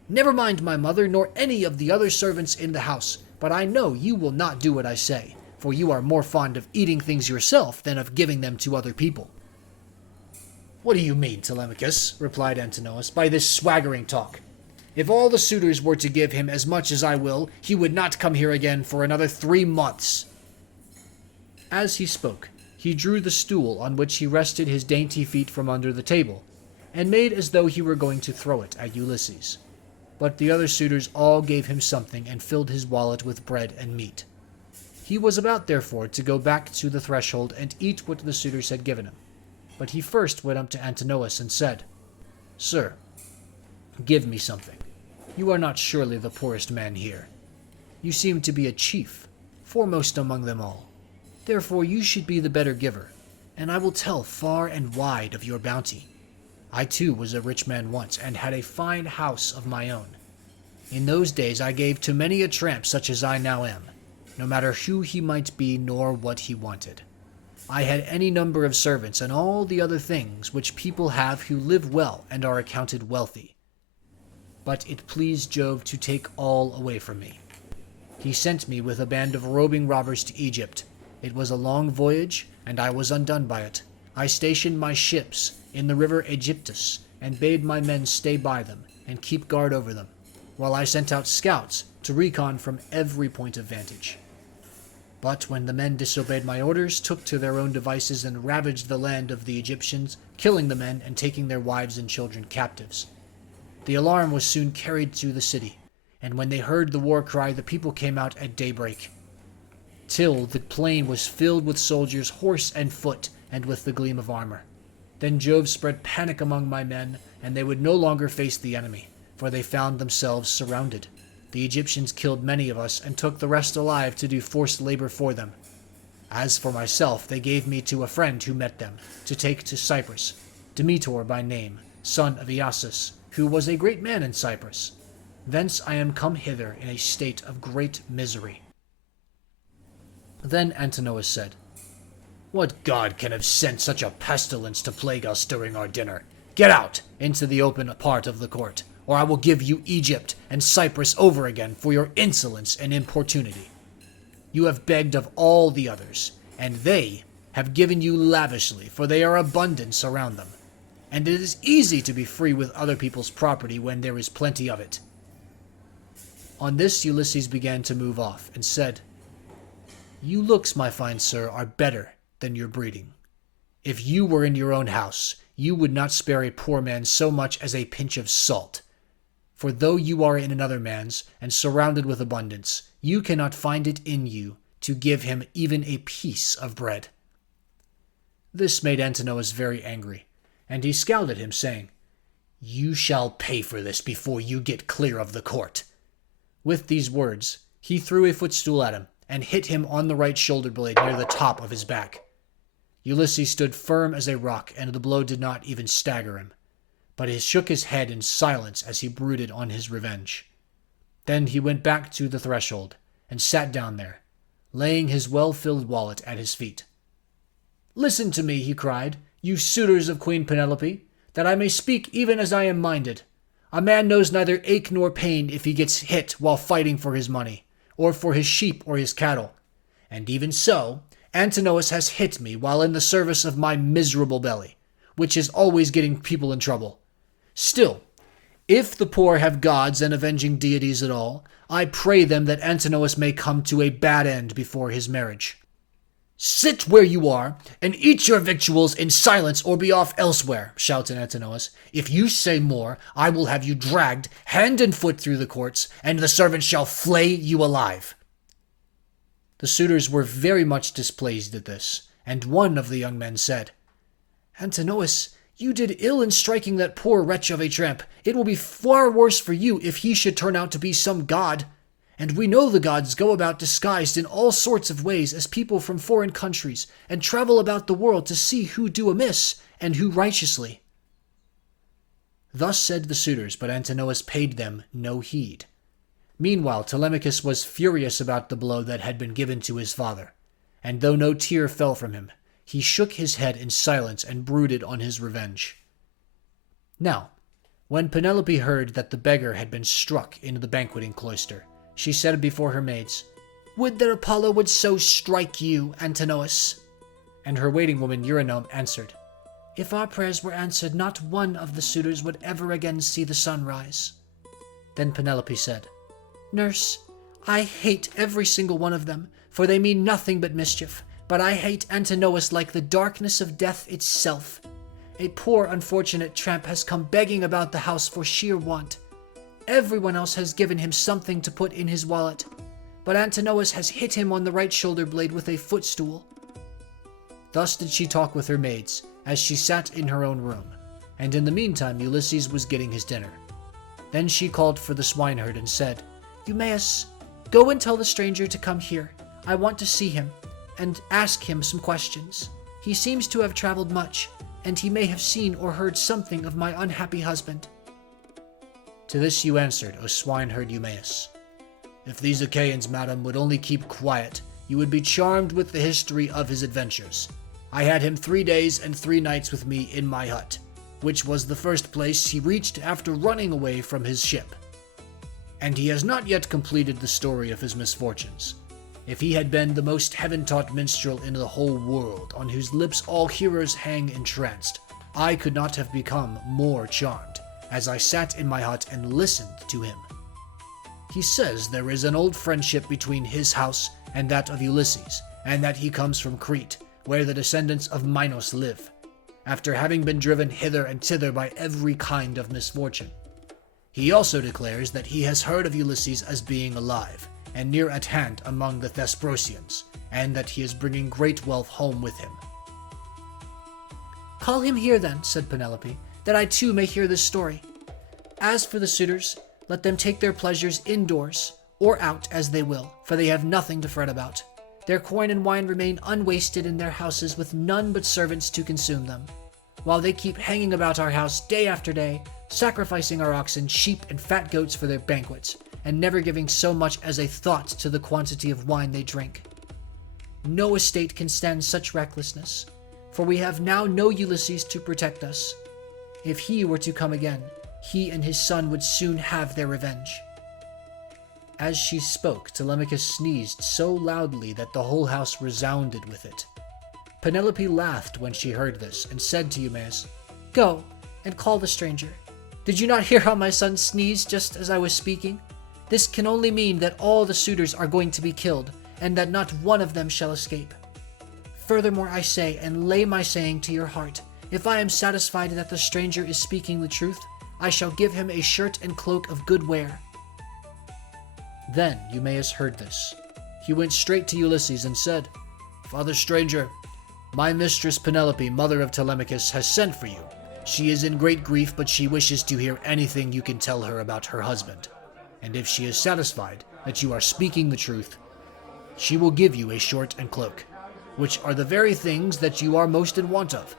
Never mind my mother, nor any of the other servants in the house, but I know you will not do what I say, for you are more fond of eating things yourself than of giving them to other people." "What do you mean, Telemachus," replied Antinous, "by this swaggering talk? If all the suitors were to give him as much as I will, he would not come here again for another 3 months. As he spoke, he drew the stool on which he rested his dainty feet from under the table, and made as though he were going to throw it at Ulysses. But the other suitors all gave him something and filled his wallet with bread and meat. He was about, therefore, to go back to the threshold and eat what the suitors had given him. But he first went up to Antinous and said, "Sir, give me something. You are not surely the poorest man here. You seem to be a chief, foremost among them all. Therefore you should be the better giver, and I will tell far and wide of your bounty. I too was a rich man once, and had a fine house of my own. In those days I gave to many a tramp such as I now am, no matter who he might be nor what he wanted. I had any number of servants and all the other things which people have who live well and are accounted wealthy. But it pleased Jove to take all away from me. He sent me with a band of roving robbers to Egypt. It was a long voyage, and I was undone by it. I stationed my ships in the river Aegyptus, and bade my men stay by them and keep guard over them, while I sent out scouts to recon from every point of vantage. But when the men disobeyed my orders, took to their own devices, and ravaged the land of the Egyptians, killing the men and taking their wives and children captives, the alarm was soon carried to the city, and when they heard the war cry, the people came out at daybreak, till the plain was filled with soldiers, horse and foot, and with the gleam of armor. Then Jove spread panic among my men, and they would no longer face the enemy, for they found themselves surrounded. The Egyptians killed many of us, and took the rest alive to do forced labor for them. As for myself, they gave me to a friend who met them, to take to Cyprus, Demeter by name, son of Iasus, who was a great man in Cyprus. Thence I am come hither in a state of great misery." Then Antinous said, "What god can have sent such a pestilence to plague us during our dinner? Get out into the open part of the court, or I will give you Egypt and Cyprus over again for your insolence and importunity. You have begged of all the others, and they have given you lavishly, for they are abundance around them. And it is easy to be free with other people's property when there is plenty of it." On this Ulysses began to move off, and said, "You looks, my fine sir, are better than your breeding. If you were in your own house, you would not spare a poor man so much as a pinch of salt. For though you are in another man's, and surrounded with abundance, you cannot find it in you to give him even a piece of bread." This made Antinous very angry, and he scowled at him, saying, "You shall pay for this before you get clear of the court." With these words, he threw a footstool at him, and hit him on the right shoulder blade near the top of his back. Ulysses stood firm as a rock, and the blow did not even stagger him, but he shook his head in silence as he brooded on his revenge. Then he went back to the threshold, and sat down there, laying his well-filled wallet at his feet. "Listen to me," he cried, "you suitors of Queen Penelope, that I may speak even as I am minded. A man knows neither ache nor pain if he gets hit while fighting for his money, or for his sheep or his cattle. And even so, Antinous has hit me while in the service of my miserable belly, which is always getting people in trouble. Still, if the poor have gods and avenging deities at all, I pray them that Antinous may come to a bad end before his marriage." "Sit where you are, and eat your victuals in silence, or be off elsewhere," shouted Antinous. "If you say more, I will have you dragged hand and foot through the courts, and the servants shall flay you alive." The suitors were very much displeased at this, and one of the young men said, "Antinous, you did ill in striking that poor wretch of a tramp. It will be far worse for you if he should turn out to be some god. And we know the gods go about disguised in all sorts of ways as people from foreign countries, and travel about the world to see who do amiss and who righteously." Thus said the suitors, but Antinous paid them no heed. Meanwhile Telemachus was furious about the blow that had been given to his father, and though no tear fell from him, he shook his head in silence and brooded on his revenge. Now, When Penelope heard that the beggar had been struck into the banqueting cloister, she said before her maids, "Would that Apollo would so strike you, Antinous." and her waiting woman Eurynome answered, "If our prayers were answered, not one of the suitors would ever again see the sun rise." Then Penelope said, "Nurse, I hate every single one of them, for they mean nothing but mischief. But I hate Antinous like the darkness of death itself. A poor unfortunate tramp has come begging about the house for sheer want. Everyone else has given him something to put in his wallet, but Antinous has hit him on the right shoulder blade with a footstool." Thus did she talk with her maids, as she sat in her own room, and in the meantime Ulysses was getting his dinner. Then she called for the swineherd and said, "Eumaeus, go and tell the stranger to come here. I want to see him, and ask him some questions. He seems to have traveled much, and he may have seen or heard something of my unhappy husband." To this you answered, O swineherd Eumaeus, "If these Achaeans, madam, would only keep quiet, you would be charmed with the history of his adventures. I had him 3 days and 3 nights with me in my hut, which was the first place he reached after running away from his ship. And he has not yet completed the story of his misfortunes. If he had been the most heaven-taught minstrel in the whole world, on whose lips all hearers hang entranced, I could not have become more charmed, as I sat in my hut and listened to him. He says there is an old friendship between his house and that of Ulysses, and that he comes from Crete, where the descendants of Minos live, after having been driven hither and thither by every kind of misfortune. He also declares that he has heard of Ulysses as being alive, and near at hand among the Thesprotians, and that he is bringing great wealth home with him." "Call him here then," said Penelope, "that I too may hear this story. As for the suitors, let them take their pleasures indoors, or out as they will, for they have nothing to fret about. Their corn and wine remain unwasted in their houses with none but servants to consume them, while they keep hanging about our house day after day, sacrificing our oxen, sheep, and fat goats for their banquets, and never giving so much as a thought to the quantity of wine they drink. No estate can stand such recklessness, for we have now no Ulysses to protect us. If he were to come again, he and his son would soon have their revenge." As she spoke, Telemachus sneezed so loudly that the whole house resounded with it. Penelope laughed when she heard this, and said to Eumaeus, "Go, and call the stranger. Did you not hear how my son sneezed just as I was speaking? This can only mean that all the suitors are going to be killed, and that not one of them shall escape. Furthermore, I say, and lay my saying to your heart, if I am satisfied that the stranger is speaking the truth, I shall give him a shirt and cloak of good wear." Then Eumaeus heard this. He went straight to Ulysses and said, "Father stranger, my mistress Penelope, mother of Telemachus, has sent for you. She is in great grief, but she wishes to hear anything you can tell her about her husband. And if she is satisfied that you are speaking the truth, she will give you a shirt and cloak, which are the very things that you are most in want of.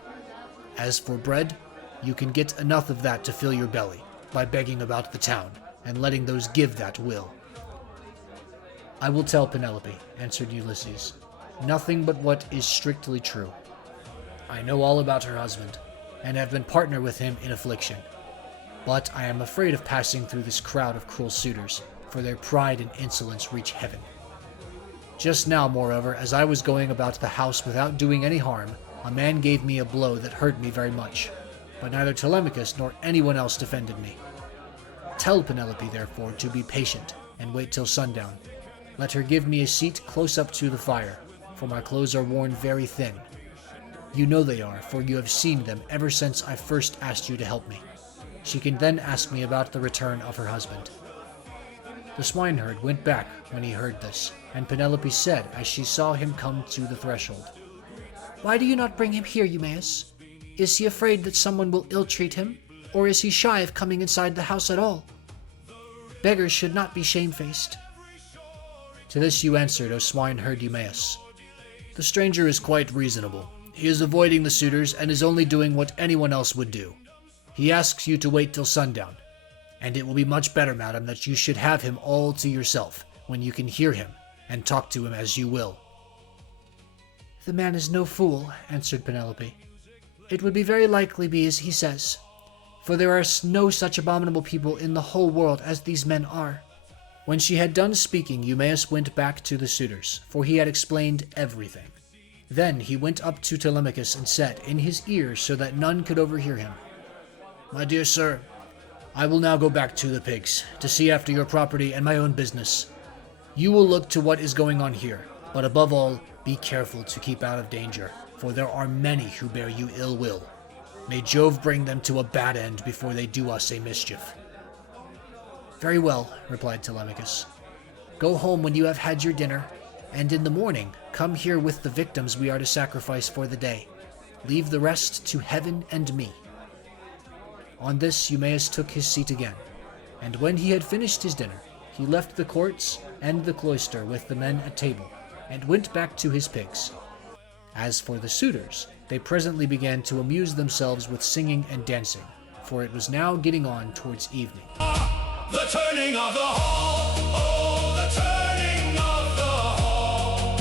As for bread, you can get enough of that to fill your belly, by begging about the town, and letting those give that will." "I will tell Penelope," answered Ulysses, "nothing but what is strictly true. I know all about her husband, and have been partner with him in affliction. But I am afraid of passing through this crowd of cruel suitors, for their pride and insolence reach heaven. Just now, moreover, as I was going about the house without doing any harm, a man gave me a blow that hurt me very much, but neither Telemachus nor anyone else defended me. Tell Penelope, therefore, to be patient, and wait till sundown. Let her give me a seat close up to the fire, for my clothes are worn very thin. You know they are, for you have seen them ever since I first asked you to help me. She can then ask me about the return of her husband." The swineherd went back when he heard this, and Penelope said as she saw him come to the threshold, "Why do you not bring him here, Eumaeus? Is he afraid that someone will ill-treat him, or is he shy of coming inside the house at all? Beggars should not be shamefaced." To this you answered, O swineherd Eumaeus, "The stranger is quite reasonable. He is avoiding the suitors and is only doing what anyone else would do. He asks you to wait till sundown, and it will be much better, madam, that you should have him all to yourself, when you can hear him, and talk to him as you will." "The man is no fool," answered Penelope. "It would be very likely be as he says. for there are no such abominable people in the whole world as these men are." When she had done speaking, Eumaeus went back to the suitors, for he had explained everything. Then he went up to Telemachus and said in his ear so that none could overhear him, "My dear sir, I will now go back to the pigs, to see after your property and my own business. You will look to what is going on here, but above all, be careful to keep out of danger, for there are many who bear you ill will. May Jove bring them to a bad end before they do us a mischief." "Very well," replied Telemachus. "Go home when you have had your dinner, and in the morning come here with the victims we are to sacrifice for the day. Leave the rest to heaven and me." On this Eumaeus took his seat again, and when he had finished his dinner, he left the courts and the cloister with the men at table, and went back to his pigs. As for the suitors, they presently began to amuse themselves with singing and dancing, for it was now getting on towards evening. The turning of the hall, oh, the turning of the hall.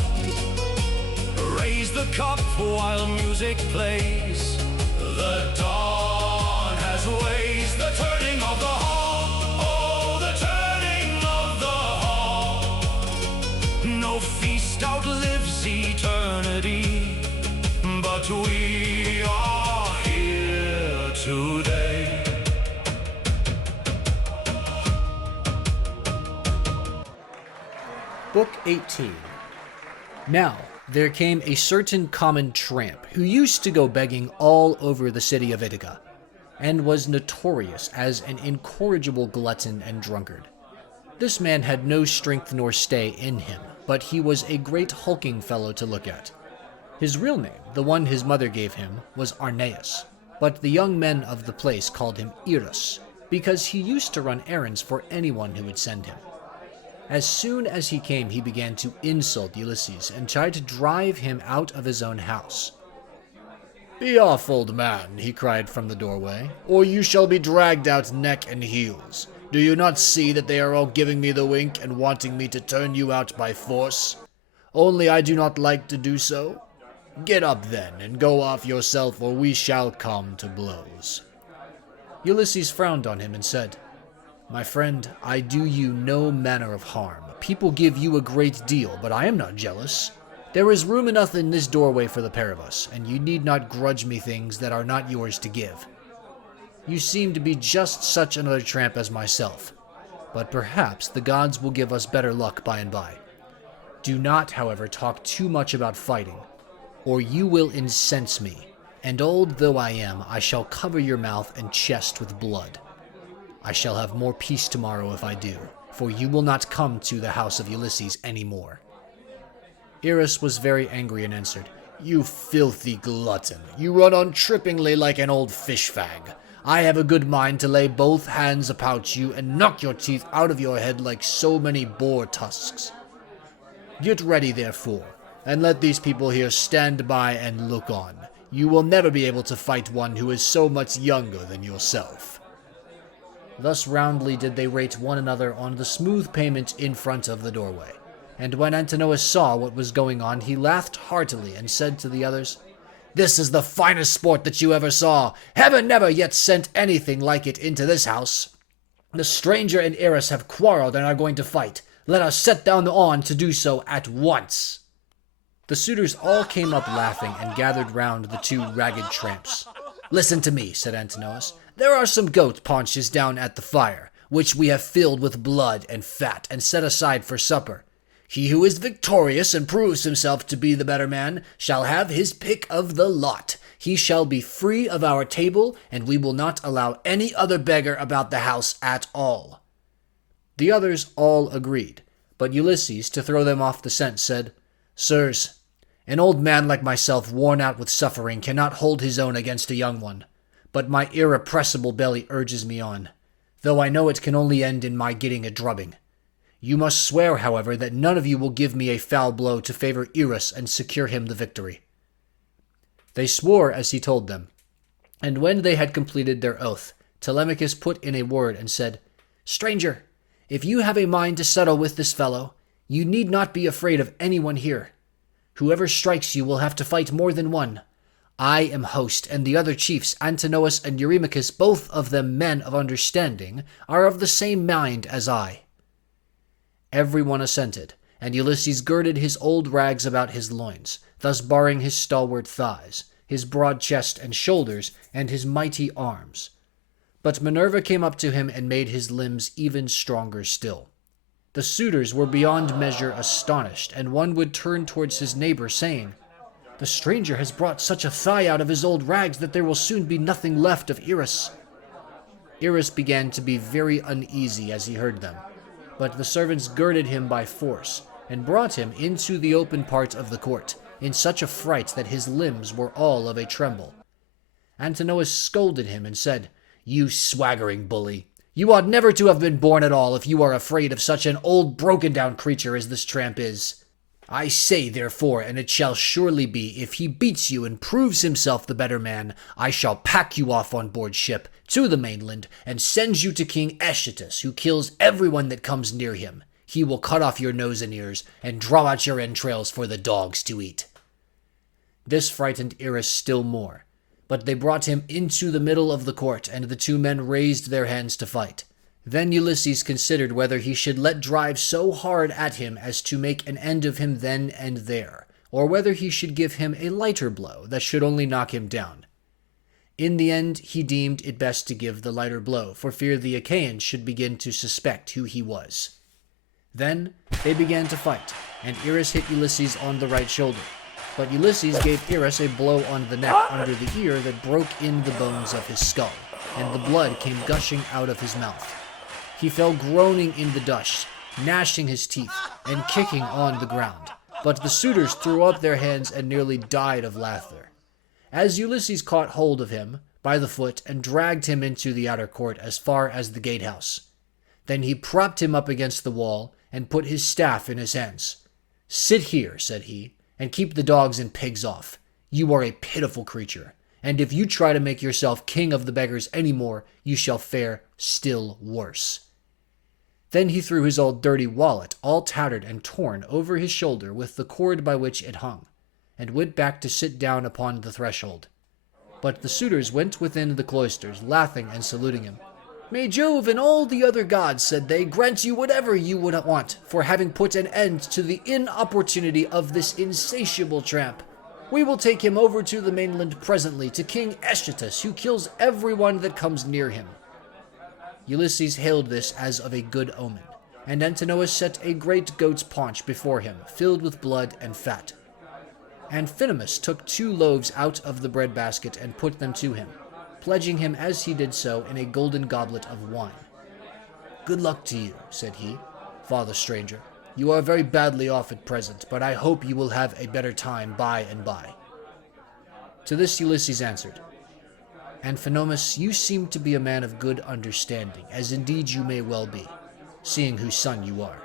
Raise the cup while music plays. The dawn has ways. The turning of the hall, oh, the turning of the hall. No feast outlives eternity, but we are here today. Book 18. Now, there came a certain common tramp who used to go begging all over the city of Ithaca, and was notorious as an incorrigible glutton and drunkard. This man had no strength nor stay in him, but he was a great hulking fellow to look at. His real name, the one his mother gave him, was Arneus, but the young men of the place called him Eros, because he used to run errands for anyone who would send him. As soon as he came, he began to insult Ulysses and tried to drive him out of his own house. "Be off, old man," he cried from the doorway, "or you shall be dragged out neck and heels. Do you not see that they are all giving me the wink and wanting me to turn you out by force? Only I do not like to do so. Get up then, and go off yourself, or we shall come to blows." Ulysses frowned on him and said, "My friend, I do you no manner of harm. People give you a great deal, but I am not jealous. There is room enough in this doorway for the pair of us, and you need not grudge me things that are not yours to give. You seem to be just such another tramp as myself, but perhaps the gods will give us better luck by and by. Do not, however, talk too much about fighting, or you will incense me, and old though I am, I shall cover your mouth and chest with blood. I shall have more peace tomorrow if I do, for you will not come to the house of Ulysses any more." Eros was very angry and answered, "You filthy glutton, you run on trippingly like an old fish fag. I have a good mind to lay both hands about you and knock your teeth out of your head like so many boar tusks. Get ready, therefore, and let these people here stand by and look on. You will never be able to fight one who is so much younger than yourself." Thus roundly did they rate one another on the smooth pavement in front of the doorway. And when Antinous saw what was going on, he laughed heartily and said to the others, "This is the finest sport that you ever saw. Heaven never yet sent anything like it into this house. The stranger and Eros have quarreled and are going to fight. Let us set down on to do so at once." The suitors all came up laughing and gathered round the two ragged tramps. "Listen to me," said Antinous. "There are some goat paunches down at the fire, which we have filled with blood and fat and set aside for supper. He who is victorious and proves himself to be the better man shall have his pick of the lot. He shall be free of our table, and we will not allow any other beggar about the house at all." The others all agreed, but Ulysses, to throw them off the scent, said, "Sirs, an old man like myself, worn out with suffering, cannot hold his own against a young one. But my irrepressible belly urges me on, though I know it can only end in my getting a drubbing. You must swear, however, that none of you will give me a foul blow to favor Eros and secure him the victory." They swore as he told them, and when they had completed their oath, Telemachus put in a word and said, "Stranger, if you have a mind to settle with this fellow, you need not be afraid of anyone here. Whoever strikes you will have to fight more than one. I am host, and the other chiefs, Antinous and Eurymachus, both of them men of understanding, are of the same mind as I." Everyone assented, and Ulysses girded his old rags about his loins, thus barring his stalwart thighs, his broad chest and shoulders, and his mighty arms. But Minerva came up to him and made his limbs even stronger still. The suitors were beyond measure astonished, and one would turn towards his neighbor, saying, "The stranger has brought such a thigh out of his old rags that there will soon be nothing left of Eris." Eris began to be very uneasy as he heard them, but the servants girded him by force, and brought him into the open part of the court, in such a fright that his limbs were all of a tremble. Antinous scolded him and said, "You swaggering bully! You ought never to have been born at all if you are afraid of such an old broken-down creature as this tramp is. I say, therefore, and it shall surely be, if he beats you and proves himself the better man, I shall pack you off on board ship to the mainland and send you to King Echetus, who kills everyone that comes near him. He will cut off your nose and ears and draw out your entrails for the dogs to eat." This frightened Eris still more, but they brought him into the middle of the court, and the two men raised their hands to fight. Then Ulysses considered whether he should let drive so hard at him as to make an end of him then and there, or whether he should give him a lighter blow that should only knock him down. In the end, he deemed it best to give the lighter blow, for fear the Achaeans should begin to suspect who he was. Then they began to fight, and Eris hit Ulysses on the right shoulder. But Ulysses gave Eris a blow on the neck under the ear that broke in the bones of his skull, and the blood came gushing out of his mouth. He fell groaning in the dust, gnashing his teeth, and kicking on the ground. But the suitors threw up their hands and nearly died of laughter. As Ulysses caught hold of him by the foot and dragged him into the outer court as far as the gatehouse. Then he propped him up against the wall and put his staff in his hands. "Sit here," said he, "and keep the dogs and pigs off. You are a pitiful creature, and if you try to make yourself king of the beggars any more, you shall fare still worse." Then he threw his old dirty wallet, all tattered and torn, over his shoulder with the cord by which it hung, and went back to sit down upon the threshold. But the suitors went within the cloisters, laughing and saluting him. "May Jove and all the other gods," said they, "grant you whatever you would want, for having put an end to the inopportunity of this insatiable tramp. We will take him over to the mainland presently, to King Echetus, who kills everyone that comes near him." Ulysses hailed this as of a good omen, and Antinous set a great goat's paunch before him, filled with blood and fat. Amphinomus took 2 loaves out of the bread basket and put them to him, pledging him as he did so in a golden goblet of wine. "Good luck to you," said he, "father stranger. You are very badly off at present, but I hope you will have a better time by and by." To this Ulysses answered, "Amphinomus, you seem to be a man of good understanding, as indeed you may well be, seeing whose son you are.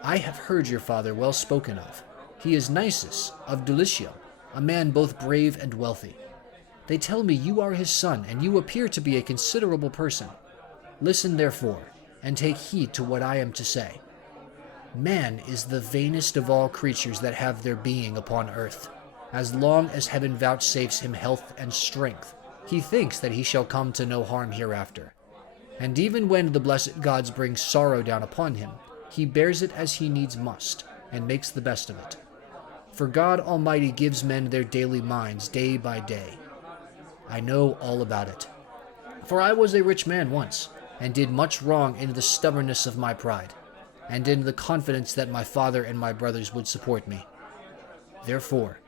I have heard your father well spoken of. He is Nisus of Dulichium, a man both brave and wealthy. They tell me you are his son, and you appear to be a considerable person. Listen, therefore, and take heed to what I am to say. Man is the vainest of all creatures that have their being upon earth. As long as heaven vouchsafes him health and strength, he thinks that he shall come to no harm hereafter. And even when the blessed gods bring sorrow down upon him, he bears it as he needs must, and makes the best of it. For God Almighty gives men their daily minds day by day. I know all about it. For I was a rich man once, and did much wrong in the stubbornness of my pride, and in the confidence that my father and my brothers would support me. Therefore,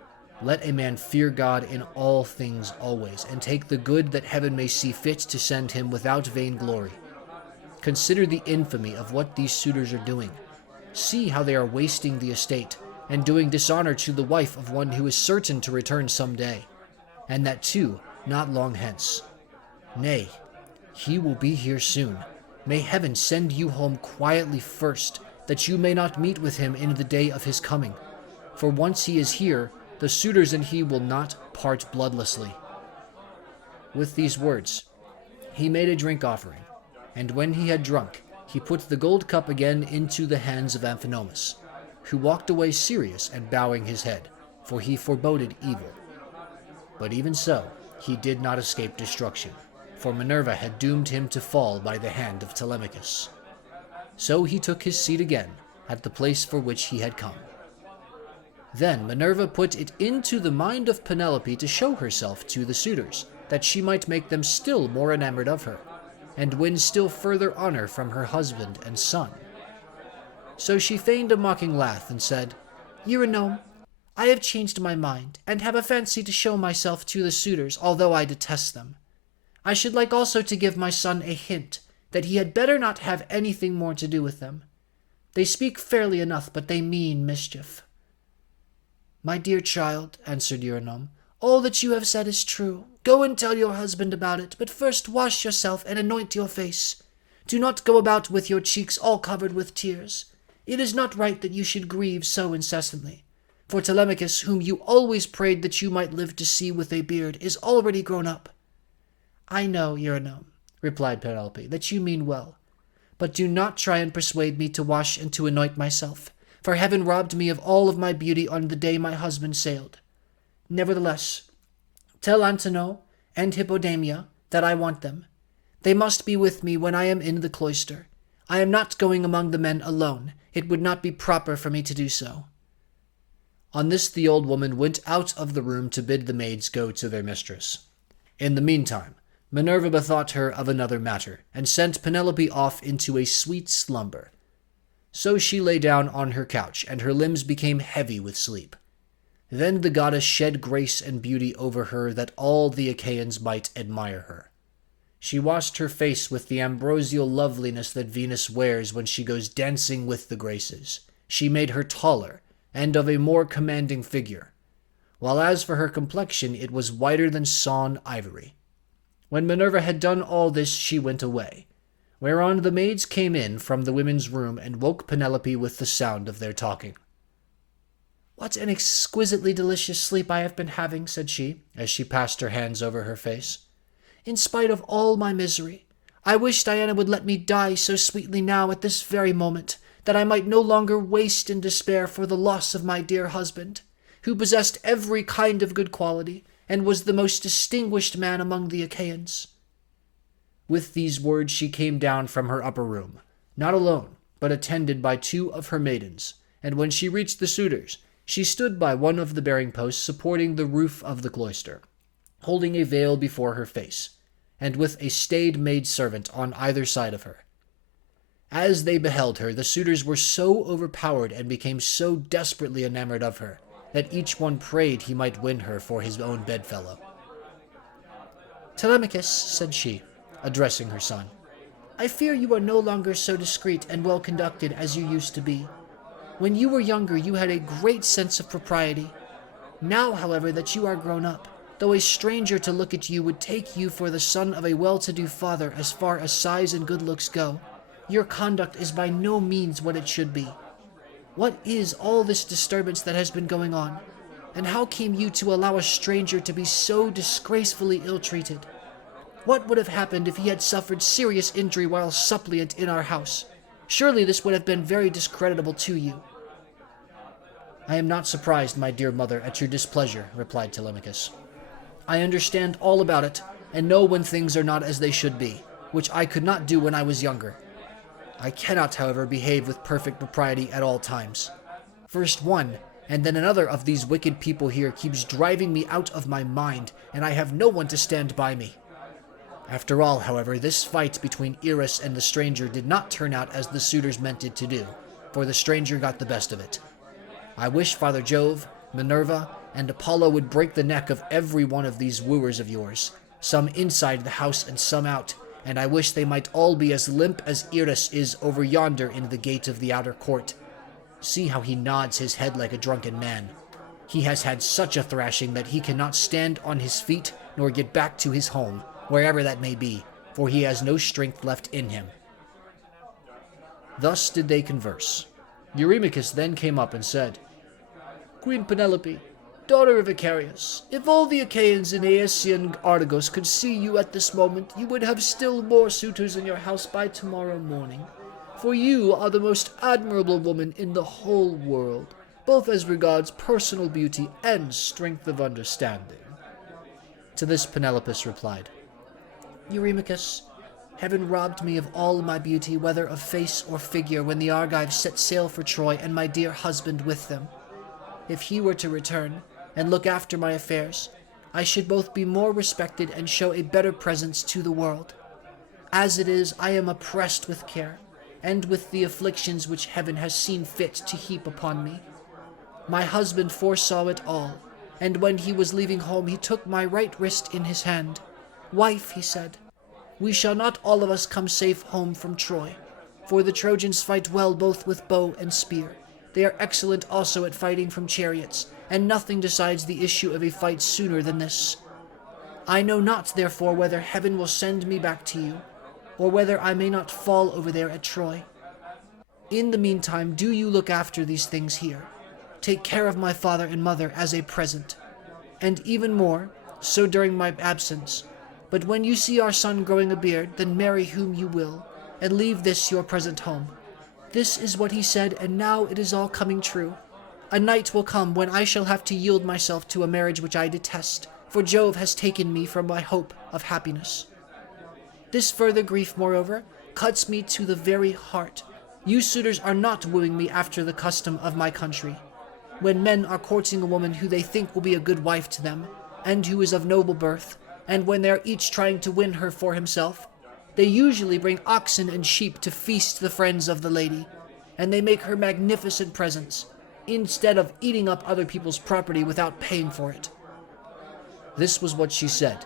let a man fear God in all things always, and take the good that heaven may see fit to send him without vainglory. Consider the infamy of what these suitors are doing. See how they are wasting the estate, and doing dishonor to the wife of one who is certain to return some day, and that too not long hence. Nay, he will be here soon. May heaven send you home quietly first, that you may not meet with him in the day of his coming. For once he is here, the suitors and he will not part bloodlessly." With these words, he made a drink offering, and when he had drunk, he put the gold cup again into the hands of Amphinomus, who walked away serious and bowing his head, for he foreboded evil. But even so, he did not escape destruction, for Minerva had doomed him to fall by the hand of Telemachus. So he took his seat again at the place for which he had come. Then Minerva put it into the mind of Penelope to show herself to the suitors, that she might make them still more enamored of her, and win still further honor from her husband and son. So she feigned a mocking laugh and said, Eurynome, I have changed my mind, and have a fancy to show myself to the suitors, although I detest them. I should like also to give my son a hint that he had better not have anything more to do with them. They speak fairly enough, but they mean mischief. My dear child, answered Eurynome, all that you have said is true. Go and tell your husband about it, but first wash yourself and anoint your face. Do not go about with your cheeks all covered with tears. It is not right that you should grieve so incessantly. For Telemachus, whom you always prayed that you might live to see with a beard, is already grown up. I know, Eurynome, replied Penelope, that you mean well. But do not try and persuade me to wash and to anoint myself, for heaven robbed me of all of my beauty on the day my husband sailed. Nevertheless, tell Antenor and Hippodamia that I want them. They must be with me when I am in the cloister. I am not going among the men alone. It would not be proper for me to do so. On this the old woman went out of the room to bid the maids go to their mistress. In the meantime, Minerva bethought her of another matter, and sent Penelope off into a sweet slumber. So she lay down on her couch, and her limbs became heavy with sleep. Then the goddess shed grace and beauty over her that all the Achaeans might admire her. She washed her face with the ambrosial loveliness that Venus wears when she goes dancing with the Graces. She made her taller, and of a more commanding figure, while as for her complexion it was whiter than sawn ivory. When Minerva had done all this, she went away, whereon the maids came in from the women's room and woke Penelope with the sound of their talking. What an exquisitely delicious sleep I have been having, said she, as she passed her hands over her face. In spite of all my misery, I wish Diana would let me die so sweetly now at this very moment, that I might no longer waste in despair for the loss of my dear husband, who possessed every kind of good quality, and was the most distinguished man among the Achaeans. With these words she came down from her upper room, not alone, but attended by 2 of her maidens, and when she reached the suitors, she stood by one of the bearing posts supporting the roof of the cloister, holding a veil before her face, and with a staid maid-servant on either side of her. As they beheld her, the suitors were so overpowered and became so desperately enamored of her, that each one prayed he might win her for his own bedfellow. Telemachus, said she, addressing her son, I fear you are no longer so discreet and well-conducted as you used to be. When you were younger, you had a great sense of propriety. Now, however, that you are grown up, though a stranger to look at you would take you for the son of a well-to-do father as far as size and good looks go, your conduct is by no means what it should be. What is all this disturbance that has been going on? And how came you to allow a stranger to be so disgracefully ill-treated? What would have happened if he had suffered serious injury while suppliant in our house? Surely this would have been very discreditable to you. I am not surprised, my dear mother, at your displeasure, replied Telemachus. I understand all about it, and know when things are not as they should be, which I could not do when I was younger. I cannot, however, behave with perfect propriety at all times. First one, and then another of these wicked people here keeps driving me out of my mind, and I have no one to stand by me. After all, however, this fight between Eris and the stranger did not turn out as the suitors meant it to do, for the stranger got the best of it. I wish Father Jove, Minerva, and Apollo would break the neck of every one of these wooers of yours, some inside the house and some out, and I wish they might all be as limp as Eris is over yonder in the gate of the outer court. See how he nods his head like a drunken man. He has had such a thrashing that he cannot stand on his feet nor get back to his home, wherever that may be, for he has no strength left in him. Thus did they converse. Eurymachus then came up and said, Queen Penelope, daughter of Icarius, if all the Achaeans in Aeacian Argos could see you at this moment, you would have still more suitors in your house by tomorrow morning. For you are the most admirable woman in the whole world, both as regards personal beauty and strength of understanding. To this Penelope replied, Eurymachus, heaven robbed me of all my beauty, whether of face or figure, when the Argives set sail for Troy and my dear husband with them. If he were to return and look after my affairs, I should both be more respected and show a better presence to the world. As it is, I am oppressed with care, and with the afflictions which heaven has seen fit to heap upon me. My husband foresaw it all, and when he was leaving home he took my right wrist in his hand. Wife, he said, we shall not all of us come safe home from Troy, for the Trojans fight well both with bow and spear. They are excellent also at fighting from chariots, and nothing decides the issue of a fight sooner than this. I know not, therefore, whether heaven will send me back to you, or whether I may not fall over there at Troy. In the meantime, do you look after these things here. Take care of my father and mother as a present, and even more, so during my absence. But when you see our son growing a beard, then marry whom you will, and leave this your present home. This is what he said, and now it is all coming true. A night will come when I shall have to yield myself to a marriage which I detest, for Jove has taken me from my hope of happiness. This further grief, moreover, cuts me to the very heart. You suitors are not wooing me after the custom of my country. When men are courting a woman who they think will be a good wife to them, and who is of noble birth, and when they are each trying to win her for himself, they usually bring oxen and sheep to feast the friends of the lady, and they make her magnificent presents, instead of eating up other people's property without paying for it. This was what she said,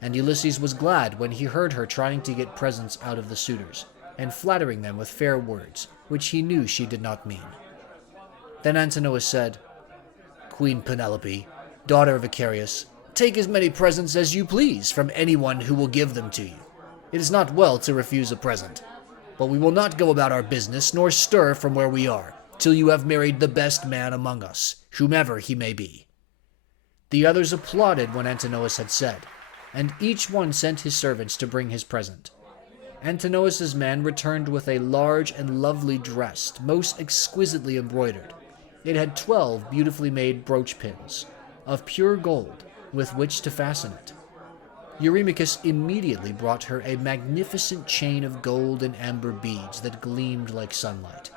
and Ulysses was glad when he heard her trying to get presents out of the suitors, and flattering them with fair words, which he knew she did not mean. Then Antinous said, Queen Penelope, daughter of Icarius, take as many presents as you please from anyone who will give them to you. It is not well to refuse a present, but we will not go about our business nor stir from where we are, till you have married the best man among us, whomever he may be. The others applauded when Antinous had said, and each one sent his servants to bring his present. Antinous' man returned with a large and lovely dress, most exquisitely embroidered. It had 12 beautifully made brooch pins of pure gold with which to fasten it. Eurymachus immediately brought her a magnificent chain of gold and amber beads that gleamed like sunlight.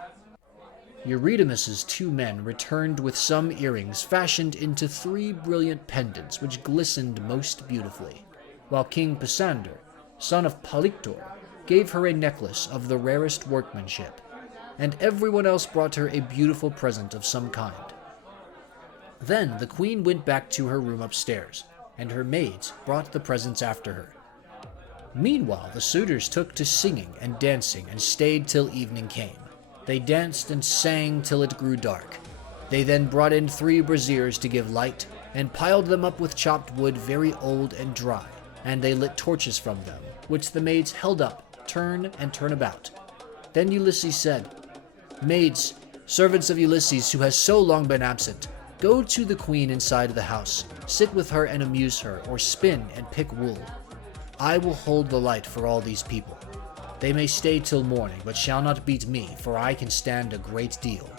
Eurydamas's 2 men returned with some earrings fashioned into 3 brilliant pendants which glistened most beautifully, while King Pisander, son of Polyctor, gave her a necklace of the rarest workmanship, and everyone else brought her a beautiful present of some kind. Then the queen went back to her room upstairs, and her maids brought the presents after her. Meanwhile, the suitors took to singing and dancing and stayed till evening came. They danced and sang till it grew dark. They then brought in 3 braziers to give light, and piled them up with chopped wood very old and dry, and they lit torches from them, which the maids held up, turn and turn about. Then Ulysses said, Maids, servants of Ulysses who has so long been absent, go to the queen inside of the house, sit with her and amuse her, or spin and pick wool. I will hold the light for all these people. They may stay till morning, but shall not beat me, for I can stand a great deal.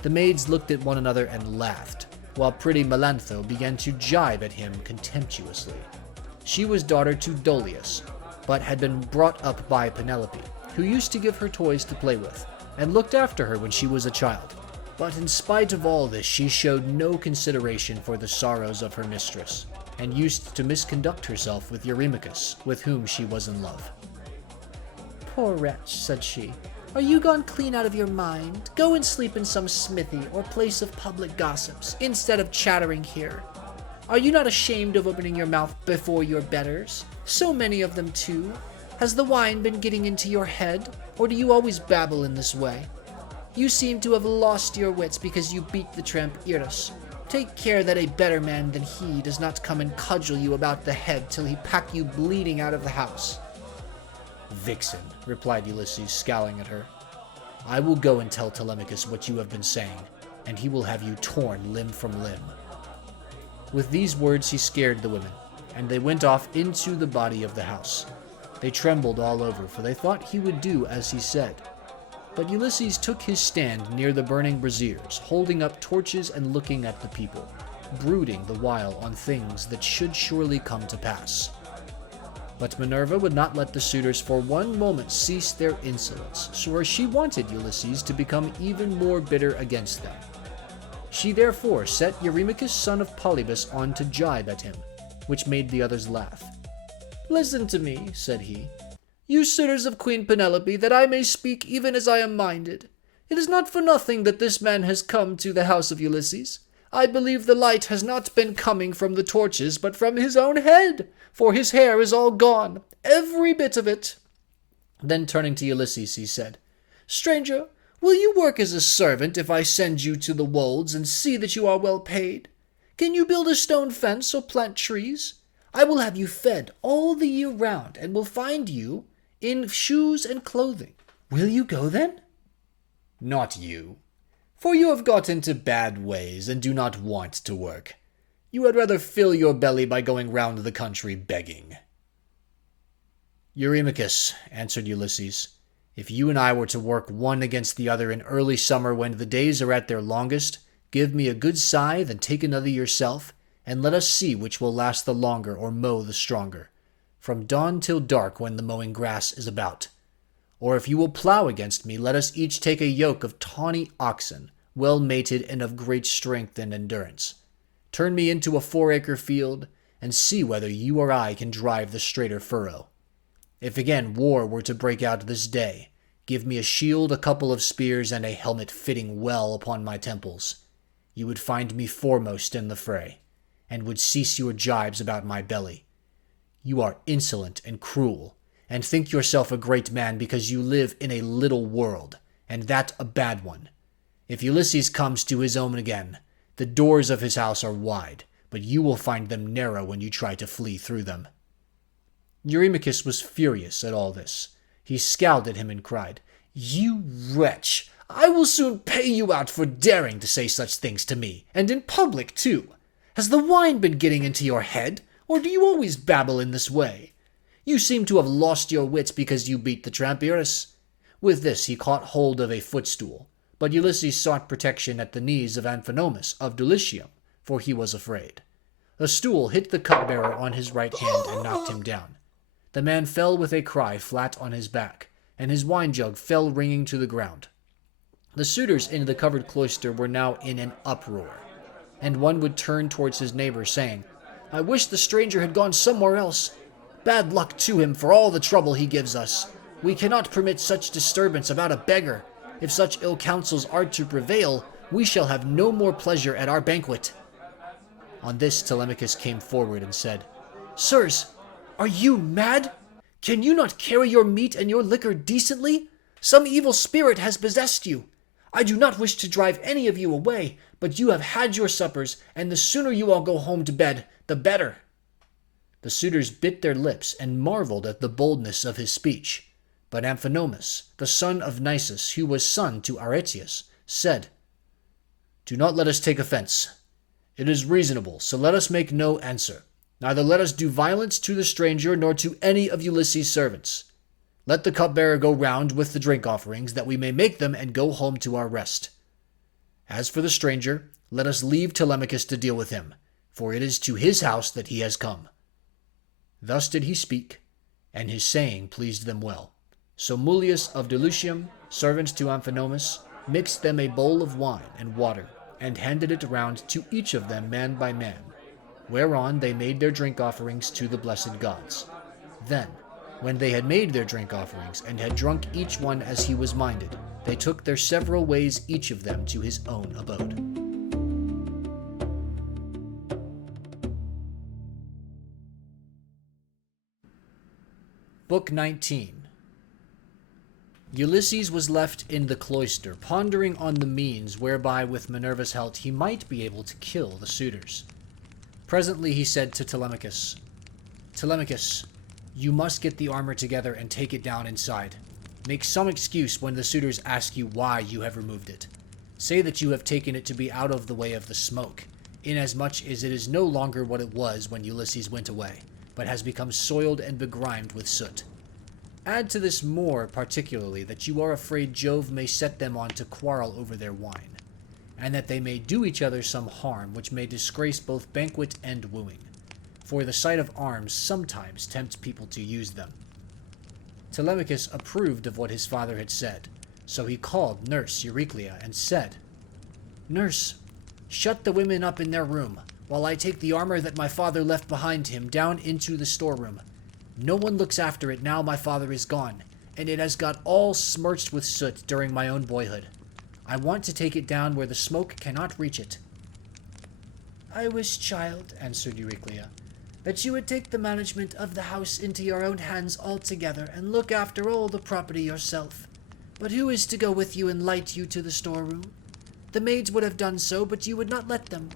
The maids looked at one another and laughed, while pretty Melantho began to jibe at him contemptuously. She was daughter to Dolius, but had been brought up by Penelope, who used to give her toys to play with, and looked after her when she was a child. But in spite of all this, she showed no consideration for the sorrows of her mistress, and used to misconduct herself with Eurymachus, with whom she was in love. Poor wretch, said she, are you gone clean out of your mind? Go and sleep in some smithy or place of public gossips, instead of chattering here. Are you not ashamed of opening your mouth before your betters? So many of them too. Has the wine been getting into your head, or do you always babble in this way? You seem to have lost your wits because you beat the tramp Irus. Take care that a better man than he does not come and cudgel you about the head till he pack you bleeding out of the house. Vixen, replied Ulysses, scowling at her. I will go and tell Telemachus what you have been saying, and he will have you torn limb from limb. With these words he scared the women, and they went off into the body of the house. They trembled all over, for they thought he would do as he said. But Ulysses took his stand near the burning braziers, holding up torches and looking at the people. brooding the while on things that should surely come to pass. But Minerva would not let the suitors for one moment cease their insolence, for she wanted Ulysses to become even more bitter against them. She therefore set Eurymachus son of Polybus on to jibe at him, which made the others laugh. "Listen to me," said he, "you suitors of Queen Penelope, that I may speak even as I am minded. It is not for nothing that this man has come to the house of Ulysses. I believe the light has not been coming from the torches, but from his own head, for his hair is all gone, every bit of it." Then turning to Ulysses, he said, "Stranger, will you work as a servant if I send you to the wolds and see that you are well paid? Can you build a stone fence or plant trees? I will have you fed all the year round, and will find you in shoes and clothing. Will you go then?" "Not you, for you have got into bad ways and do not want to work. You had rather fill your belly by going round the country begging." "Eurymachus," answered Ulysses, "if you and I were to work one against the other in early summer when the days are at their longest, give me a good scythe and take another yourself, and let us see which will last the longer or mow the stronger, from dawn till dark when the mowing grass is about. Or if you will plow against me, let us each take a yoke of tawny oxen, well mated and of great strength and endurance. Turn me into a 4-acre field, and see whether you or I can drive the straighter furrow. If again war were to break out this day, give me a shield, a couple of spears, and a helmet fitting well upon my temples. You would find me foremost in the fray, and would cease your jibes about my belly. You are insolent and cruel, and think yourself a great man because you live in a little world, and that a bad one. If Ulysses comes to his own again, the doors of his house are wide, but you will find them narrow when you try to flee through them." Eurymachus was furious at all this. He scowled at him and cried, "You wretch! I will soon pay you out for daring to say such things to me, and in public too. Has the wine been getting into your head, or do you always babble in this way? You seem to have lost your wits because you beat the Trampiras." With this he caught hold of a footstool, but Ulysses sought protection at the knees of Amphinomus of Dulichium, for he was afraid. The stool hit the cupbearer on his right hand and knocked him down. The man fell with a cry flat on his back, and his wine jug fell ringing to the ground. The suitors in the covered cloister were now in an uproar, and one would turn towards his neighbor, saying, "I wish the stranger had gone somewhere else. Bad luck to him for all the trouble he gives us. We cannot permit such disturbance about a beggar. If such ill counsels are to prevail, we shall have no more pleasure at our banquet." On this Telemachus came forward and said, "Sirs, are you mad? Can you not carry your meat and your liquor decently? Some evil spirit has possessed you. I do not wish to drive any of you away, but you have had your suppers, and the sooner you all go home to bed, the better." The suitors bit their lips and marveled at the boldness of his speech. But Amphinomus, the son of Nisus, who was son to Aretius, said, "Do not let us take offense. It is reasonable, so let us make no answer. Neither let us do violence to the stranger, nor to any of Ulysses' servants. Let the cupbearer go round with the drink offerings, that we may make them and go home to our rest. As for the stranger, let us leave Telemachus to deal with him, for it is to his house that he has come." Thus did he speak, and his saying pleased them well. So Mullius of Dulichium, servant to Amphinomus, mixed them a bowl of wine and water, and handed it round to each of them man by man, whereon they made their drink offerings to the blessed gods. Then, when they had made their drink offerings, and had drunk each one as he was minded, they took their several ways each of them to his own abode. Book 19. Ulysses was left in the cloister, pondering on the means whereby, with Minerva's help, he might be able to kill the suitors. Presently he said to Telemachus, "Telemachus, you must get the armor together and take it down inside. Make some excuse when the suitors ask you why you have removed it. Say that you have taken it to be out of the way of the smoke, inasmuch as it is no longer what it was when Ulysses went away, but has become soiled and begrimed with soot. Add to this more particularly that you are afraid Jove may set them on to quarrel over their wine. and that they may do each other some harm which may disgrace both banquet and wooing. For the sight of arms sometimes tempts people to use them. Telemachus approved of what his father had said, so he called nurse Euryclea and said, "Nurse, shut the women up in their room, while I take the armor that my father left behind him down into the storeroom. No one looks after it now my father is gone, and it has got all smirched with soot during my own boyhood. I want to take it down where the smoke cannot reach it." "I wish, child," answered Euryclea, "that you would take the management of the house into your own hands altogether, and look after all the property yourself. But who is to go with you and light you to the storeroom? The maids would have done so, but you would not let them."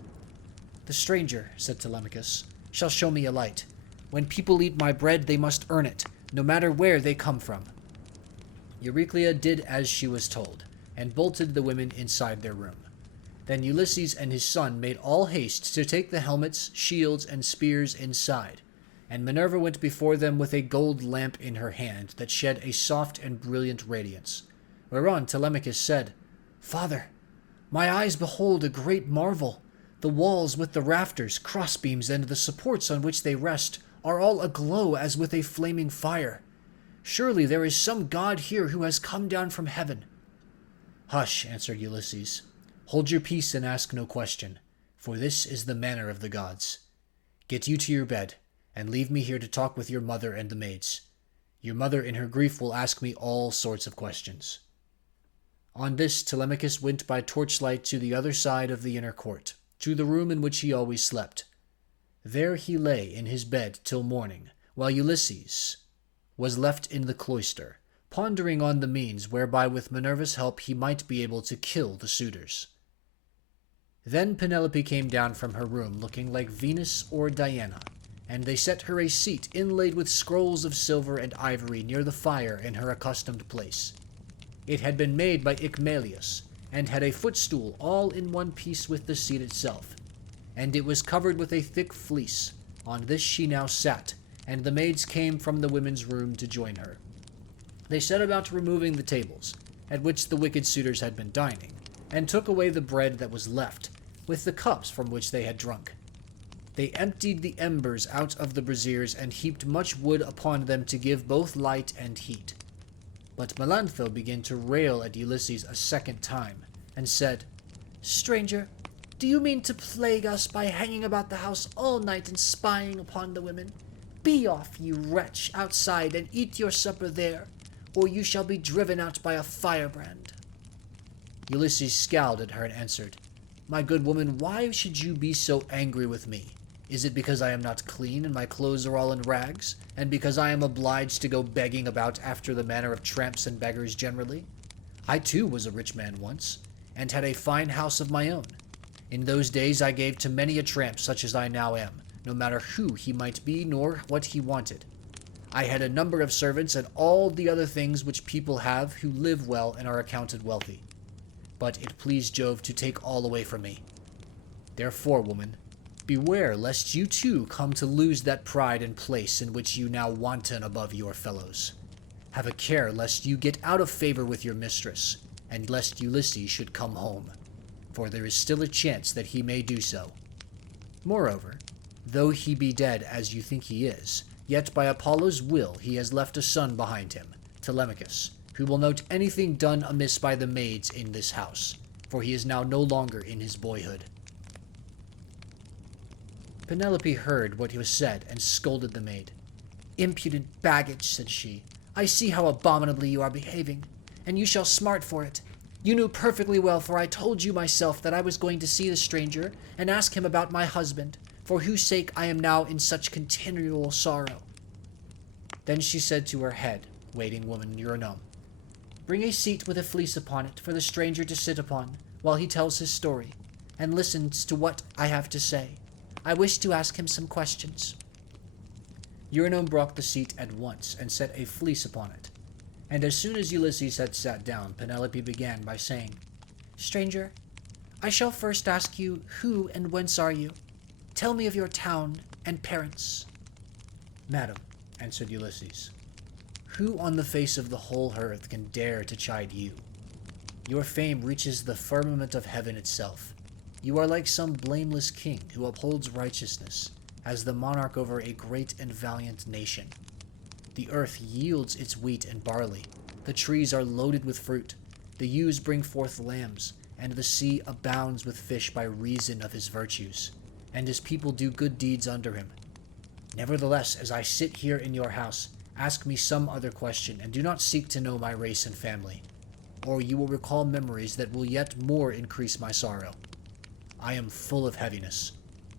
"The stranger," said Telemachus, "shall show me a light. When people eat my bread, they must earn it, no matter where they come from." Euryclea did as she was told, and bolted the women inside their room. Then Ulysses and his son made all haste to take the helmets, shields, and spears inside, and Minerva went before them with a gold lamp in her hand that shed a soft and brilliant radiance. Whereon Telemachus said, "Father, my eyes behold a great marvel. The walls with the rafters, crossbeams, and the supports on which they rest are all aglow as with a flaming fire. Surely there is some god here who has come down from heaven." "Hush," answered Ulysses. "Hold your peace and ask no question, for this is the manner of the gods. Get you to your bed, and leave me here to talk with your mother and the maids. Your mother in her grief will ask me all sorts of questions." On this Telemachus went by torchlight to the other side of the inner court, to the room in which he always slept. There he lay in his bed till morning, while Ulysses was left in the cloister, pondering on the means whereby with Minerva's help he might be able to kill the suitors. Then Penelope came down from her room looking like Venus or Diana, and they set her a seat inlaid with scrolls of silver and ivory near the fire in her accustomed place. It had been made by Icmalius, and had a footstool all in one piece with the seat itself, and it was covered with a thick fleece. On this she now sat, and the maids came from the women's room to join her. They set about removing the tables, at which the wicked suitors had been dining, and took away the bread that was left, with the cups from which they had drunk. They emptied the embers out of the braziers, and heaped much wood upon them to give both light and heat. But Melantho began to rail at Ulysses a second time, and said, "Stranger, do you mean to plague us by hanging about the house all night and spying upon the women? Be off, you wretch, outside, and eat your supper there, or you shall be driven out by a firebrand." Ulysses scowled at her and answered, "My good woman, why should you be so angry with me? Is it because I am not clean and my clothes are all in rags, and because I am obliged to go begging about after the manner of tramps and beggars generally? I too was a rich man once, and had a fine house of my own. In those days I gave to many a tramp such as I now am, no matter who he might be nor what he wanted. I had a number of servants and all the other things which people have who live well and are accounted wealthy. But it pleased Jove to take all away from me. Therefore, woman, beware lest you too come to lose that pride and place in which you now wanton above your fellows. Have a care lest you get out of favor with your mistress, and lest Ulysses should come home, for there is still a chance that he may do so. Moreover, though he be dead as you think he is, yet by Apollo's will he has left a son behind him, Telemachus, who will note anything done amiss by the maids in this house, for he is now no longer in his boyhood." Penelope heard what was said and scolded the maid. "Impudent baggage," said she. "I see how abominably you are behaving, and you shall smart for it. You knew perfectly well, for I told you myself that I was going to see the stranger and ask him about my husband, for whose sake I am now in such continual sorrow." Then she said to her head waiting woman Eurynom, "Bring a seat with a fleece upon it for the stranger to sit upon while he tells his story, and listens to what I have to say. I wish to ask him some questions." Eurynom brought the seat at once and set a fleece upon it. And as soon as Ulysses had sat down, Penelope began by saying, "Stranger, I shall first ask you who and whence are you? Tell me of your town and parents." "Madam," answered Ulysses, "who on the face of the whole earth can dare to chide you? Your fame reaches the firmament of heaven itself. You are like some blameless king who upholds righteousness, as the monarch over a great and valiant nation. The earth yields its wheat and barley. The trees are loaded with fruit. The ewes bring forth lambs, and the sea abounds with fish by reason of his virtues, and his people do good deeds under him. Nevertheless, as I sit here in your house, ask me some other question, and do not seek to know my race and family, or you will recall memories that will yet more increase my sorrow. I am full of heaviness,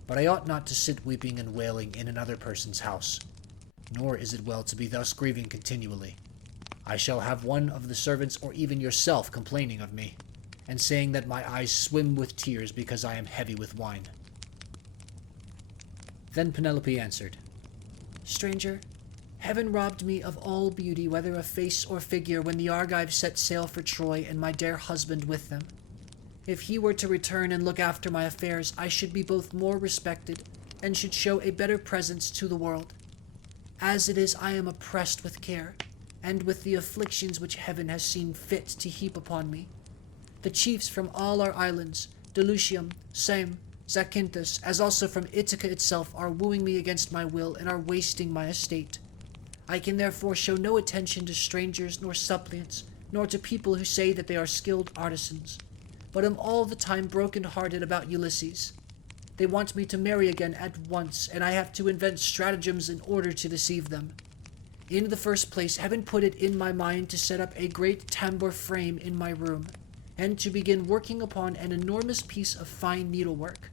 but I ought not to sit weeping and wailing in another person's house, nor is it well to be thus grieving continually. I shall have one of the servants or even yourself complaining of me, and saying that my eyes swim with tears because I am heavy with wine." Then Penelope answered, "Stranger, heaven robbed me of all beauty, whether of face or figure, when the Argives set sail for Troy and my dear husband with them. If he were to return and look after my affairs, I should be both more respected and should show a better presence to the world. As it is, I am oppressed with care, and with the afflictions which heaven has seen fit to heap upon me. The chiefs from all our islands, Delusium, Same, Zacynthus, as also from Ithaca itself, are wooing me against my will and are wasting my estate. I can therefore show no attention to strangers nor suppliants, nor to people who say that they are skilled artisans, but am all the time broken-hearted about Ulysses. They want me to marry again at once, and I have to invent stratagems in order to deceive them. In the first place, heaven put it in my mind to set up a great tambour frame in my room, and to begin working upon an enormous piece of fine needlework.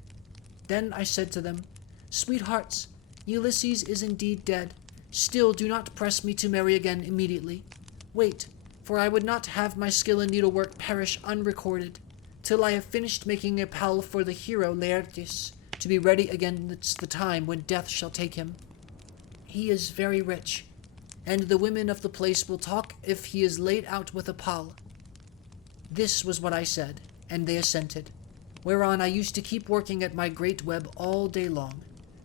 Then I said to them, 'Sweethearts, Ulysses is indeed dead. Still do not press me to marry again immediately. Wait, for I would not have my skill in needlework perish unrecorded, till I have finished making a pall for the hero Laertes, to be ready against the time when death shall take him. He is very rich, and the women of the place will talk if he is laid out with a pall.' This was what I said, and they assented, whereon I used to keep working at my great web all day long,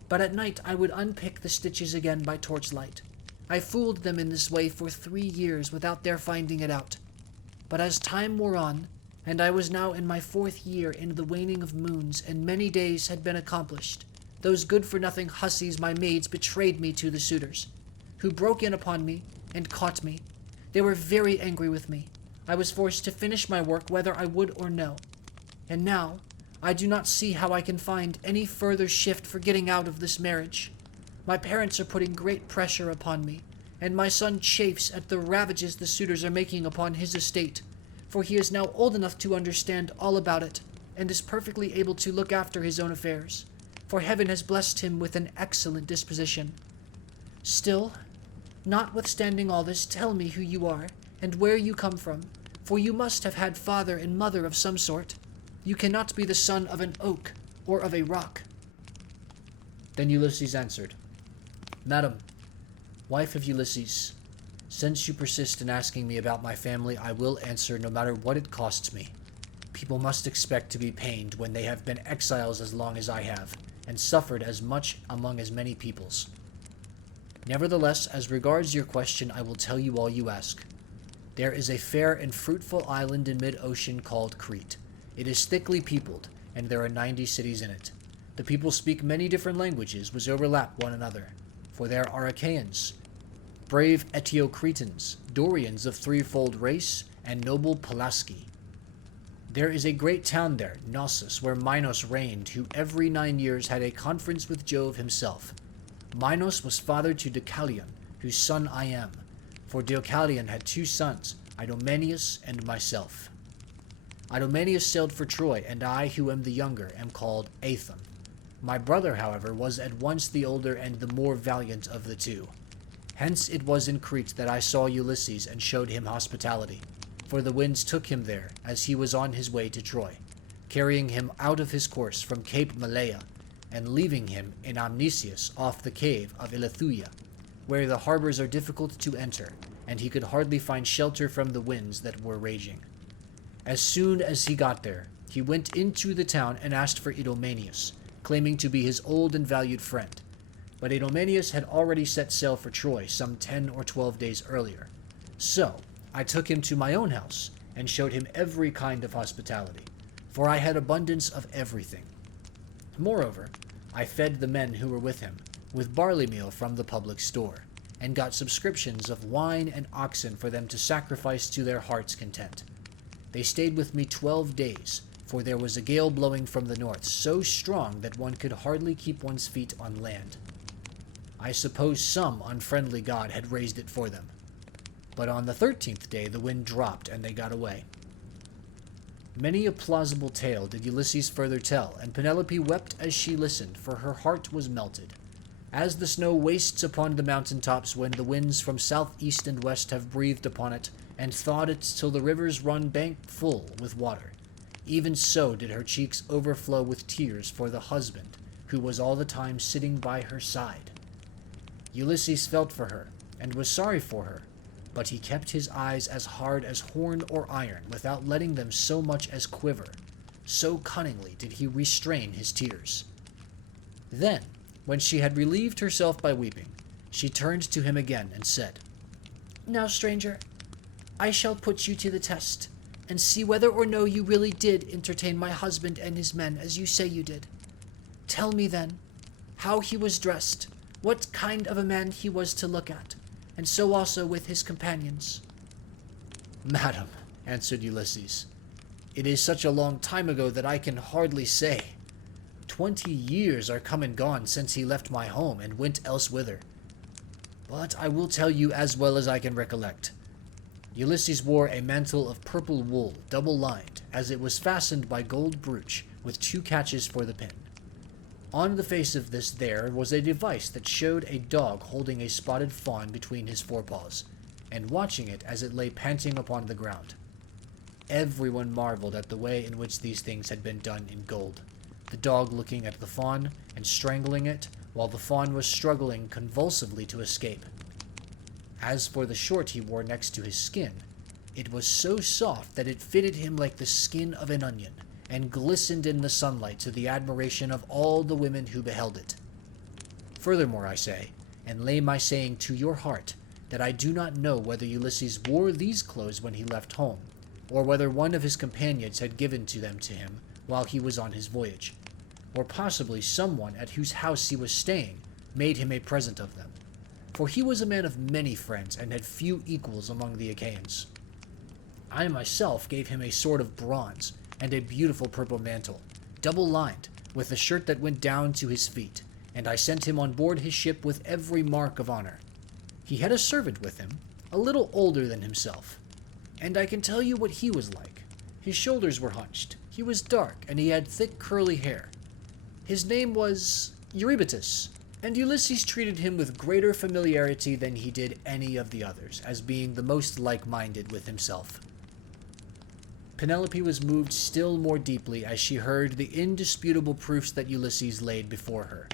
but at night I would unpick the stitches again by torchlight. I fooled them in this way for 3 years without their finding it out. But as time wore on, and I was now in my 4th year in the waning of moons, and many days had been accomplished, those good-for-nothing hussies my maids betrayed me to the suitors, who broke in upon me and caught me. They were very angry with me. I was forced to finish my work whether I would or no. And now, I do not see how I can find any further shift for getting out of this marriage. My parents are putting great pressure upon me, and my son chafes at the ravages the suitors are making upon his estate, for he is now old enough to understand all about it, and is perfectly able to look after his own affairs, for heaven has blessed him with an excellent disposition. Still, notwithstanding all this, tell me who you are, and where you come from, for you must have had father and mother of some sort. You cannot be the son of an oak or of a rock." Then Ulysses answered, "Madam, wife of Ulysses, since you persist in asking me about my family, I will answer no matter what it costs me. People must expect to be pained when they have been exiles as long as I have, and suffered as much among as many peoples. Nevertheless, as regards your question, I will tell you all you ask. There is a fair and fruitful island in mid-ocean called Crete. It is thickly peopled, and there are 90 cities in it. The people speak many different languages which overlap one another, for there are Achaeans, brave Eteocretans, Dorians of threefold race, and noble Pelasgi. There is a great town there, Knossos, where Minos reigned, who every 9 years had a conference with Jove himself. Minos was father to Deucalion, whose son I am, for Deucalion had 2 sons, Idomeneus and myself. Idomeneus sailed for Troy, and I, who am the younger, am called Aethon. My brother, however, was at once the older and the more valiant of the 2. Hence it was in Crete that I saw Ulysses and showed him hospitality, for the winds took him there as he was on his way to Troy, carrying him out of his course from Cape Malea, and leaving him in Amnesius off the cave of Ilithuia, where the harbors are difficult to enter, and he could hardly find shelter from the winds that were raging. As soon as he got there, he went into the town and asked for Idomeneus, claiming to be his old and valued friend. But Idomeneus had already set sail for Troy some 10 or 12 days earlier. So I took him to my own house, and showed him every kind of hospitality, for I had abundance of everything. Moreover, I fed the men who were with him with barley meal from the public store, and got subscriptions of wine and oxen for them to sacrifice to their heart's content. They stayed with me 12 days, for there was a gale blowing from the north so strong that one could hardly keep one's feet on land. I suppose some unfriendly god had raised it for them. But on the 13th day the wind dropped and they got away. Many a plausible tale did Ulysses further tell, and Penelope wept as she listened, for her heart was melted. As the snow wastes upon the mountain tops when the winds from south, east, and west have breathed upon it, and thawed it till the rivers run bank full with water, even so did her cheeks overflow with tears for the husband, who was all the time sitting by her side. Ulysses felt for her, and was sorry for her, but he kept his eyes as hard as horn or iron, without letting them so much as quiver. So cunningly did he restrain his tears. Then, when she had relieved herself by weeping, she turned to him again and said, "Now, stranger, I shall put you to the test, and see whether or no you really did entertain my husband and his men as you say you did. Tell me then, how he was dressed, what kind of a man he was to look at, and so also with his companions." "Madam," answered Ulysses, "it is such a long time ago that I can hardly say. 20 years are come and gone since he left my home and went elsewhither. But I will tell you as well as I can recollect. Ulysses wore a mantle of purple wool, double-lined, as it was fastened by gold brooch, with 2 catches for the pin. On the face of this there was a device that showed a dog holding a spotted fawn between his forepaws, and watching it as it lay panting upon the ground. Everyone marveled at the way in which these things had been done in gold, the dog looking at the fawn and strangling it, while the fawn was struggling convulsively to escape. As for the short he wore next to his skin, it was so soft that it fitted him like the skin of an onion, and glistened in the sunlight to the admiration of all the women who beheld it. Furthermore I say, and lay my saying to your heart, that I do not know whether Ulysses wore these clothes when he left home, or whether one of his companions had given them to him while he was on his voyage, or possibly someone at whose house he was staying made him a present of them, for he was a man of many friends and had few equals among the Achaeans. I myself gave him a sword of bronze and a beautiful purple mantle, double-lined, with a shirt that went down to his feet, and I sent him on board his ship with every mark of honor. He had a servant with him, a little older than himself, and I can tell you what he was like. His shoulders were hunched, he was dark, and he had thick curly hair. His name was Eurybatus, and Ulysses treated him with greater familiarity than he did any of the others, as being the most like-minded with himself. Penelope was moved still more deeply as she heard the indisputable proofs that Ulysses laid before her.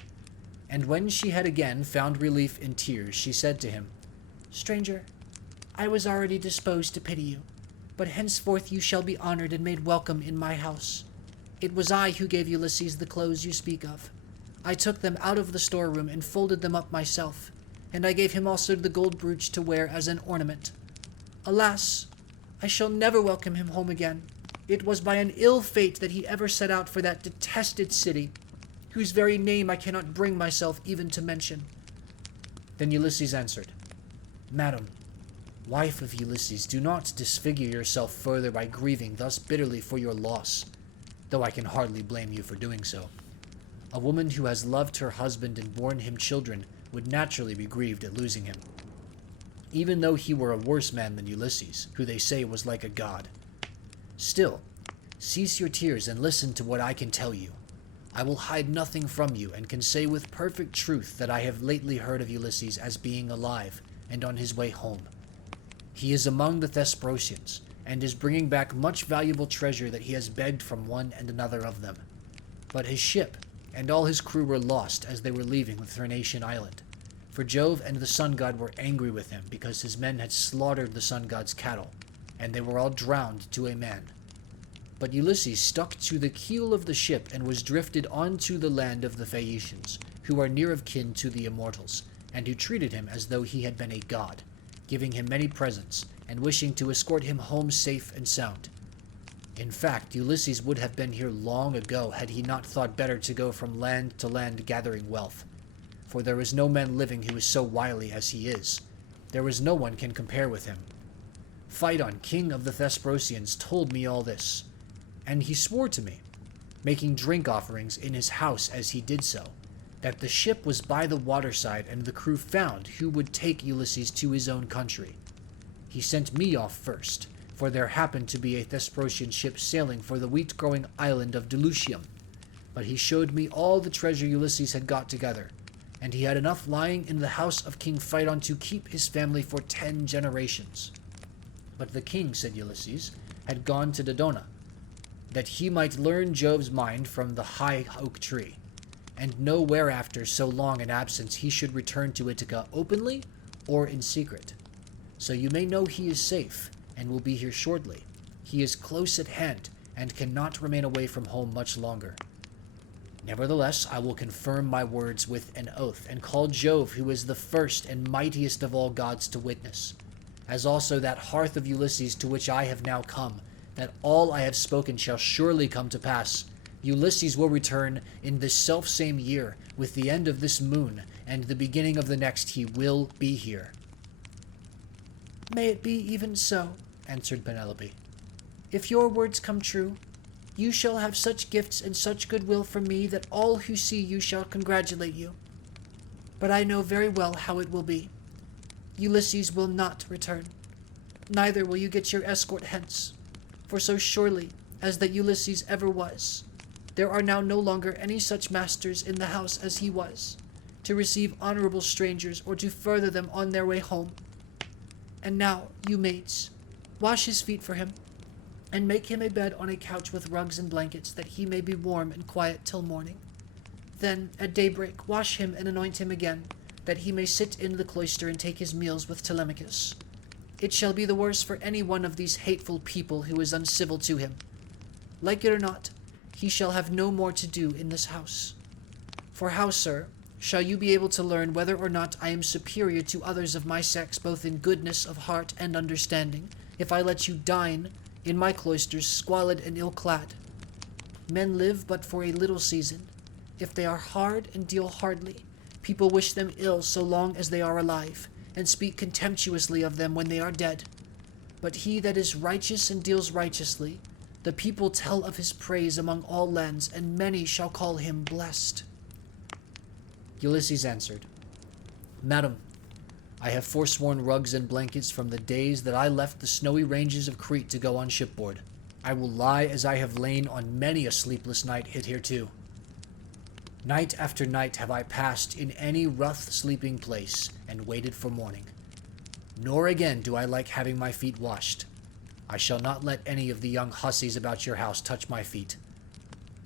And when she had again found relief in tears, she said to him, "Stranger, I was already disposed to pity you, but henceforth you shall be honored and made welcome in my house. It was I who gave Ulysses the clothes you speak of. I took them out of the storeroom and folded them up myself, and I gave him also the gold brooch to wear as an ornament. Alas, I shall never welcome him home again. It was by an ill fate that he ever set out for that detested city, whose very name I cannot bring myself even to mention." Then Ulysses answered, "Madam, wife of Ulysses, do not disfigure yourself further by grieving thus bitterly for your loss, though I can hardly blame you for doing so. A woman who has loved her husband and borne him children would naturally be grieved at losing him, even though he were a worse man than Ulysses, who they say was like a god. Still, cease your tears and listen to what I can tell you. I will hide nothing from you, and can say with perfect truth that I have lately heard of Ulysses as being alive and on his way home. He is among the Thesprotians, and is bringing back much valuable treasure that he has begged from one and another of them. But his ship and all his crew were lost as they were leaving the Thrinacian island, for Jove and the sun god were angry with him because his men had slaughtered the sun god's cattle, and they were all drowned to a man. But Ulysses stuck to the keel of the ship and was drifted onto the land of the Phaeacians, who are near of kin to the immortals, and who treated him as though he had been a god, giving him many presents, and wishing to escort him home safe and sound. In fact, Ulysses would have been here long ago had he not thought better to go from land to land gathering wealth. For there is no man living who is so wily as he is. There is no one can compare with him. Phaedon, king of the Thesprotians, told me all this, and he swore to me, making drink offerings in his house as he did so, that the ship was by the waterside and the crew found who would take Ulysses to his own country. He sent me off first, for there happened to be a Thesprotian ship sailing for the wheat-growing island of Delusium. But he showed me all the treasure Ulysses had got together, and he had enough lying in the house of King Phaedon to keep his family for 10 generations. But the king, said Ulysses, had gone to Dodona, that he might learn Jove's mind from the high oak tree, and know whereafter so long an absence he should return to Ithaca openly or in secret. So you may know he is safe, and will be here shortly. He is close at hand, and cannot remain away from home much longer. Nevertheless, I will confirm my words with an oath, and call Jove, who is the first and mightiest of all gods, to witness, as also that hearth of Ulysses to which I have now come, that all I have spoken shall surely come to pass. Ulysses will return in this self-same year, with the end of this moon, and the beginning of the next he will be here. May it be even so, answered Penelope. If your words come true, you shall have such gifts and such goodwill from me that all who see you shall congratulate you. But I know very well how it will be. Ulysses will not return. Neither will you get your escort hence. For so surely as that Ulysses ever was, there are now no longer any such masters in the house as he was, to receive honorable strangers or to further them on their way home. And now, you maids, wash his feet for him, and make him a bed on a couch with rugs and blankets, that he may be warm and quiet till morning. Then, at daybreak, wash him and anoint him again, that he may sit in the cloister and take his meals with Telemachus. It shall be the worse for any one of these hateful people who is uncivil to him. Like it or not, he shall have no more to do in this house. For how, sir, shall you be able to learn whether or not I am superior to others of my sex, both in goodness of heart and understanding, if I let you dine in my cloisters squalid and ill-clad? Men live but for a little season. If they are hard and deal hardly, people wish them ill so long as they are alive, and speak contemptuously of them when they are dead. But he that is righteous and deals righteously, the people tell of his praise among all lands, and many shall call him blessed. Ulysses answered, Madam, I have forsworn rugs and blankets from the days that I left the snowy ranges of Crete to go on shipboard. I will lie as I have lain on many a sleepless night hitherto. Night after night have I passed in any rough sleeping place and waited for morning. Nor again do I like having my feet washed. I shall not let any of the young hussies about your house touch my feet.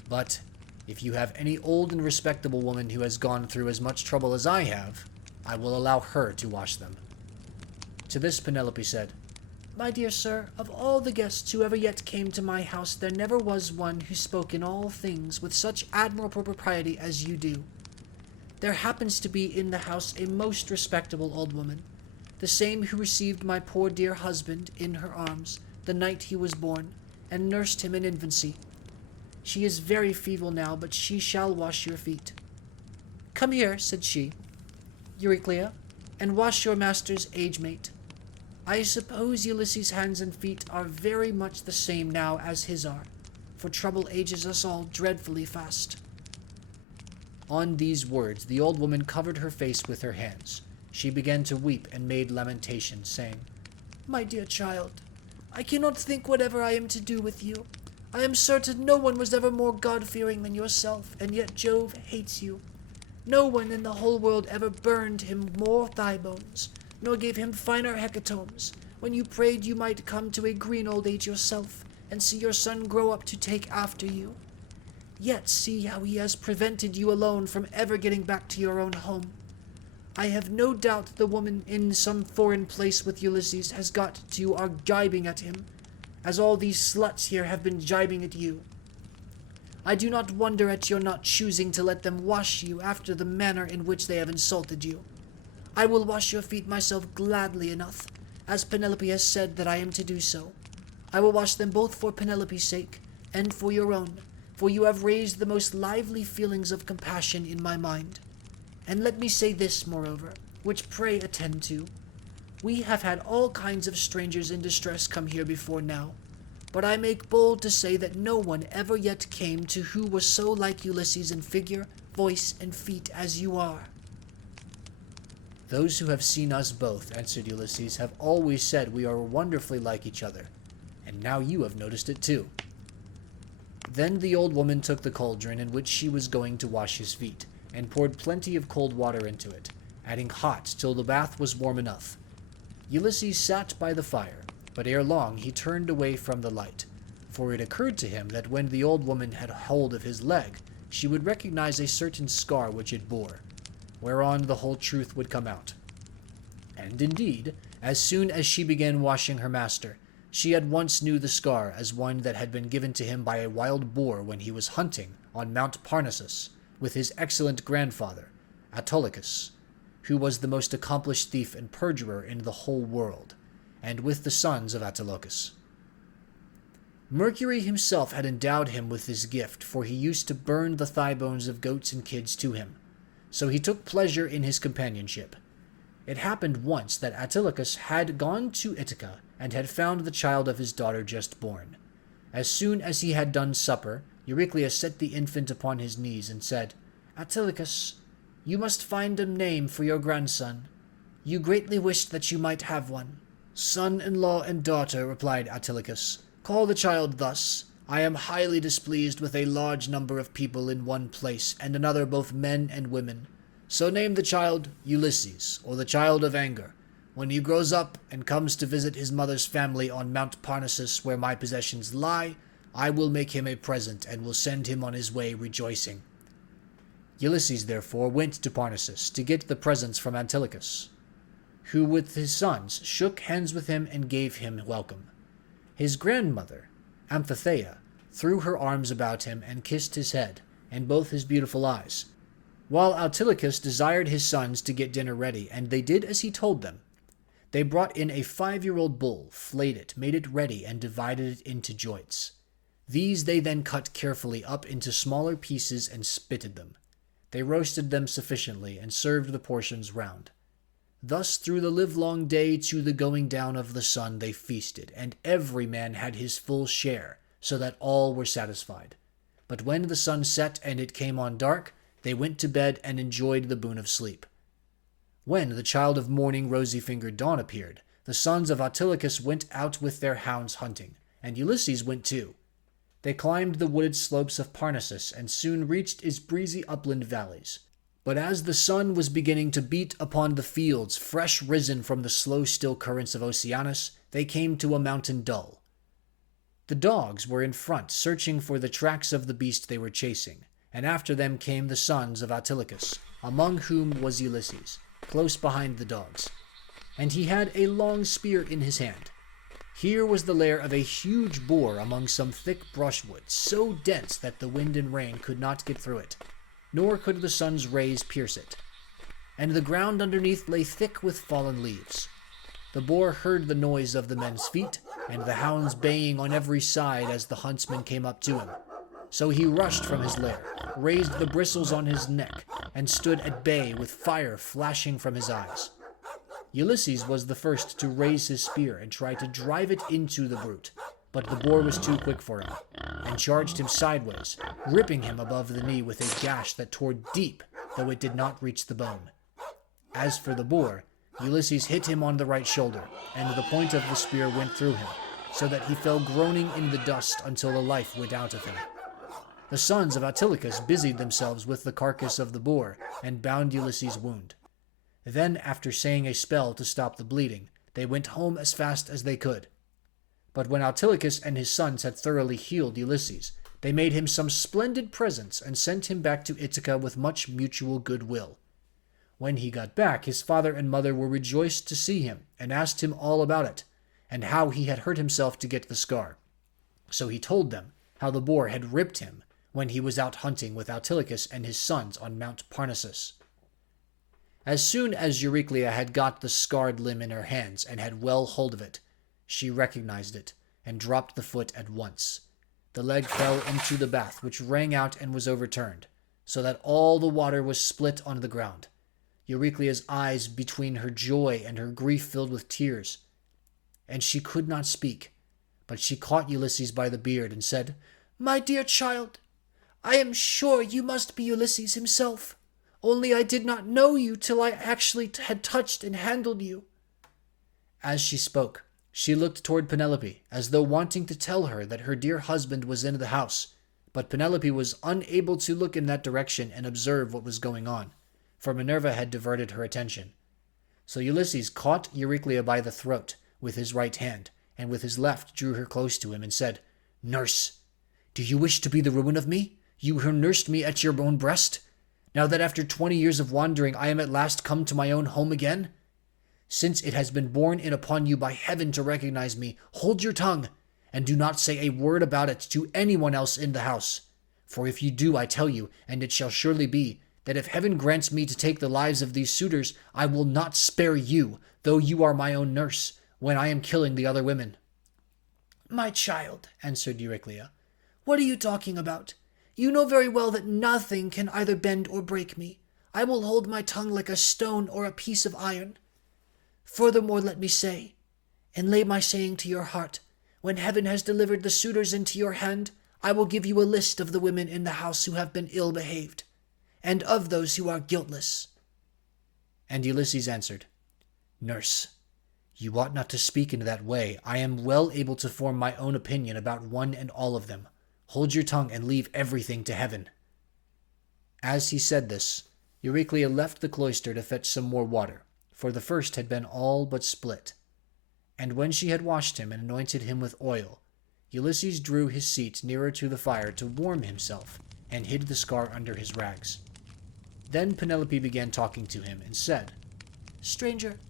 But if you have any old and respectable woman who has gone through as much trouble as I have, I will allow her to wash them. To this Penelope said, My dear sir, of all the guests who ever yet came to my house, there never was one who spoke in all things with such admirable propriety as you do. There happens to be in the house a most respectable old woman, the same who received my poor dear husband in her arms the night he was born, and nursed him in infancy. She is very feeble now, but she shall wash your feet. Come here, said she, Euryclea, and wash your master's age-mate. I suppose Ulysses' hands and feet are very much the same now as his are, for trouble ages us all dreadfully fast. On these words the old woman covered her face with her hands. She began to weep and made lamentation, saying, My dear child, I cannot think whatever I am to do with you. I am certain no one was ever more God-fearing than yourself, and yet Jove hates you. No one in the whole world ever burned him more thigh bones, nor gave him finer hecatombs, when you prayed you might come to a green old age yourself, and see your son grow up to take after you. Yet see how he has prevented you alone from ever getting back to your own home. I have no doubt the woman in some foreign place with Ulysses has got to are gibing at him, as all these sluts here have been gibing at you. I do not wonder at your not choosing to let them wash you after the manner in which they have insulted you. I will wash your feet myself gladly enough, as Penelope has said that I am to do so. I will wash them both for Penelope's sake, and for your own, for you have raised the most lively feelings of compassion in my mind. And let me say this, moreover, which pray attend to. We have had all kinds of strangers in distress come here before now, but I make bold to say that no one ever yet came to who was so like Ulysses in figure, voice, and feet as you are." "Those who have seen us both," answered Ulysses, "have always said we are wonderfully like each other, and now you have noticed it too." Then the old woman took the cauldron in which she was going to wash his feet, and poured plenty of cold water into it, adding hot till the bath was warm enough. Ulysses sat by the fire, but ere long he turned away from the light, for it occurred to him that when the old woman had hold of his leg, she would recognize a certain scar which it bore, whereon the whole truth would come out. And indeed, as soon as she began washing her master, she at once knew the scar as one that had been given to him by a wild boar when he was hunting on Mount Parnassus with his excellent grandfather, Autolycus, who was the most accomplished thief and perjurer in the whole world, and with the sons of Autolycus. Mercury himself had endowed him with this gift, for he used to burn the thigh bones of goats and kids to him, so he took pleasure in his companionship. It happened once that Autolycus had gone to Ithaca and had found the child of his daughter just born. As soon as he had done supper, Euryclea set the infant upon his knees and said, "Autolycus, you must find a name for your grandson. You greatly wished that you might have one." "Son-in-law and daughter," replied Autolycus, "call the child thus. I am highly displeased with a large number of people in one place, and another both men and women. So name the child Ulysses, or the child of anger. When he grows up and comes to visit his mother's family on Mount Parnassus where my possessions lie, I will make him a present and will send him on his way rejoicing." Ulysses therefore went to Parnassus to get the presents from Autolycus, who with his sons shook hands with him and gave him welcome. His grandmother, Amphitheia, threw her arms about him and kissed his head and both his beautiful eyes, while Autolycus desired his sons to get dinner ready, and they did as he told them. They brought in a 5-year-old bull, flayed it, made it ready, and divided it into joints. These they then cut carefully up into smaller pieces and spitted them. They roasted them sufficiently and served the portions round. Thus through the livelong day to the going down of the sun they feasted, and every man had his full share, so that all were satisfied. But when the sun set and it came on dark, they went to bed and enjoyed the boon of sleep. When the child of morning, rosy-fingered Dawn, appeared, the sons of Autolycus went out with their hounds hunting, and Ulysses went too. They climbed the wooded slopes of Parnassus and soon reached its breezy upland valleys. But as the sun was beginning to beat upon the fields fresh risen from the slow still currents of Oceanus, they came to a mountain dull. The dogs were in front, searching for the tracks of the beast they were chasing, and after them came the sons of Autolycus, among whom was Ulysses, close behind the dogs, and he had a long spear in his hand. Here was the lair of a huge boar among some thick brushwood, so dense that the wind and rain could not get through it, nor could the sun's rays pierce it, and the ground underneath lay thick with fallen leaves. The boar heard the noise of the men's feet, and the hounds baying on every side as the huntsmen came up to him. So he rushed from his lair, raised the bristles on his neck, and stood at bay with fire flashing from his eyes. Ulysses was the first to raise his spear and try to drive it into the brute, but the boar was too quick for him, and charged him sideways, ripping him above the knee with a gash that tore deep, though it did not reach the bone. As for the boar, Ulysses hit him on the right shoulder, and the point of the spear went through him, so that he fell groaning in the dust until the life went out of him. The sons of Autolycus busied themselves with the carcass of the boar, and bound Ulysses' wound. Then, after saying a spell to stop the bleeding, they went home as fast as they could. But when Autolycus and his sons had thoroughly healed Ulysses, they made him some splendid presents and sent him back to Ithaca with much mutual goodwill. When he got back, his father and mother were rejoiced to see him, and asked him all about it, and how he had hurt himself to get the scar. So he told them how the boar had ripped him when he was out hunting with Autolycus and his sons on Mount Parnassus. As soon as Euryclea had got the scarred limb in her hands and had well hold of it, she recognized it and dropped the foot at once. The leg fell into the bath, which rang out and was overturned, so that all the water was split on the ground. Euryclea's eyes between her joy and her grief filled with tears, and she could not speak, but she caught Ulysses by the beard and said, "My dear child, I am sure you must be Ulysses himself. Only I did not know you till I actually had touched and handled you." As she spoke, she looked toward Penelope, as though wanting to tell her that her dear husband was in the house, but Penelope was unable to look in that direction and observe what was going on, for Minerva had diverted her attention. So Ulysses caught Euryclea by the throat with his right hand, and with his left drew her close to him and said, "Nurse, do you wish to be the ruin of me, you who nursed me at your own breast? Now that after 20 years of wandering I am at last come to my own home again? Since it has been borne in upon you by heaven to recognize me, hold your tongue, and do not say a word about it to anyone else in the house. For if you do, I tell you, and it shall surely be, that if heaven grants me to take the lives of these suitors, I will not spare you, though you are my own nurse, when I am killing the other women." "My child," answered Euryclea, "what are you talking about? You know very well that nothing can either bend or break me. I will hold my tongue like a stone or a piece of iron. Furthermore, let me say, and lay my saying to your heart, when heaven has delivered the suitors into your hand, I will give you a list of the women in the house who have been ill-behaved, and of those who are guiltless." And Ulysses answered, "Nurse, you ought not to speak in that way. I am well able to form my own opinion about one and all of them. Hold your tongue and leave everything to heaven." As he said this, Euryclea left the cloister to fetch some more water, for the first had been all but split. And when she had washed him and anointed him with oil, Ulysses drew his seat nearer to the fire to warm himself, and hid the scar under his rags. Then Penelope began talking to him, and said, "Stranger,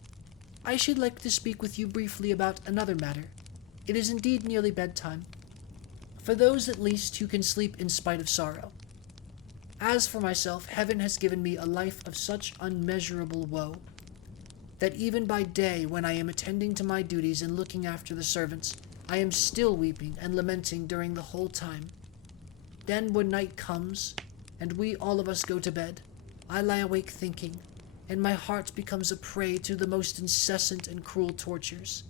I should like to speak with you briefly about another matter. It is indeed nearly bedtime. For those at least who can sleep in spite of sorrow. As for myself, heaven has given me a life of such unmeasurable woe, that even by day, when I am attending to my duties and looking after the servants, I am still weeping and lamenting during the whole time. Then when night comes, and we all of us go to bed, I lie awake thinking, and my heart becomes a prey to the most incessant and cruel tortures.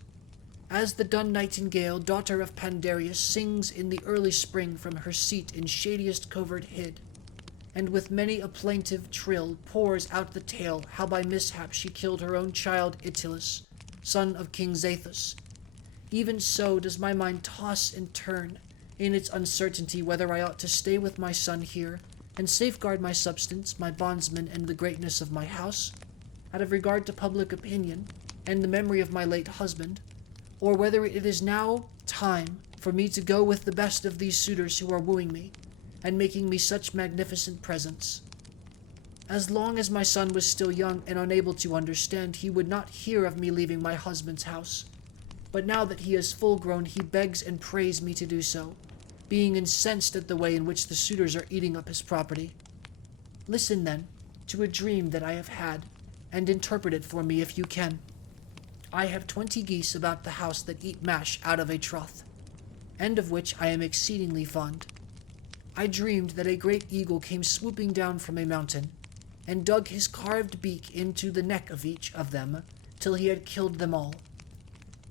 As the dun nightingale, daughter of Pandareus, sings in the early spring from her seat in shadiest covert hid, and with many a plaintive trill pours out the tale how by mishap she killed her own child Itylus, son of King Zethus, even so does my mind toss and turn in its uncertainty whether I ought to stay with my son here and safeguard my substance, my bondsmen, and the greatness of my house, out of regard to public opinion and the memory of my late husband, or whether it is now time for me to go with the best of these suitors who are wooing me, and making me such magnificent presents. As long as my son was still young and unable to understand, he would not hear of me leaving my husband's house. But now that he is full grown, he begs and prays me to do so, being incensed at the way in which the suitors are eating up his property. Listen, then, to a dream that I have had, and interpret it for me if you can. I have 20 geese about the house that eat mash out of a trough, and of which I am exceedingly fond. I dreamed that a great eagle came swooping down from a mountain, and dug his carved beak into the neck of each of them, till he had killed them all.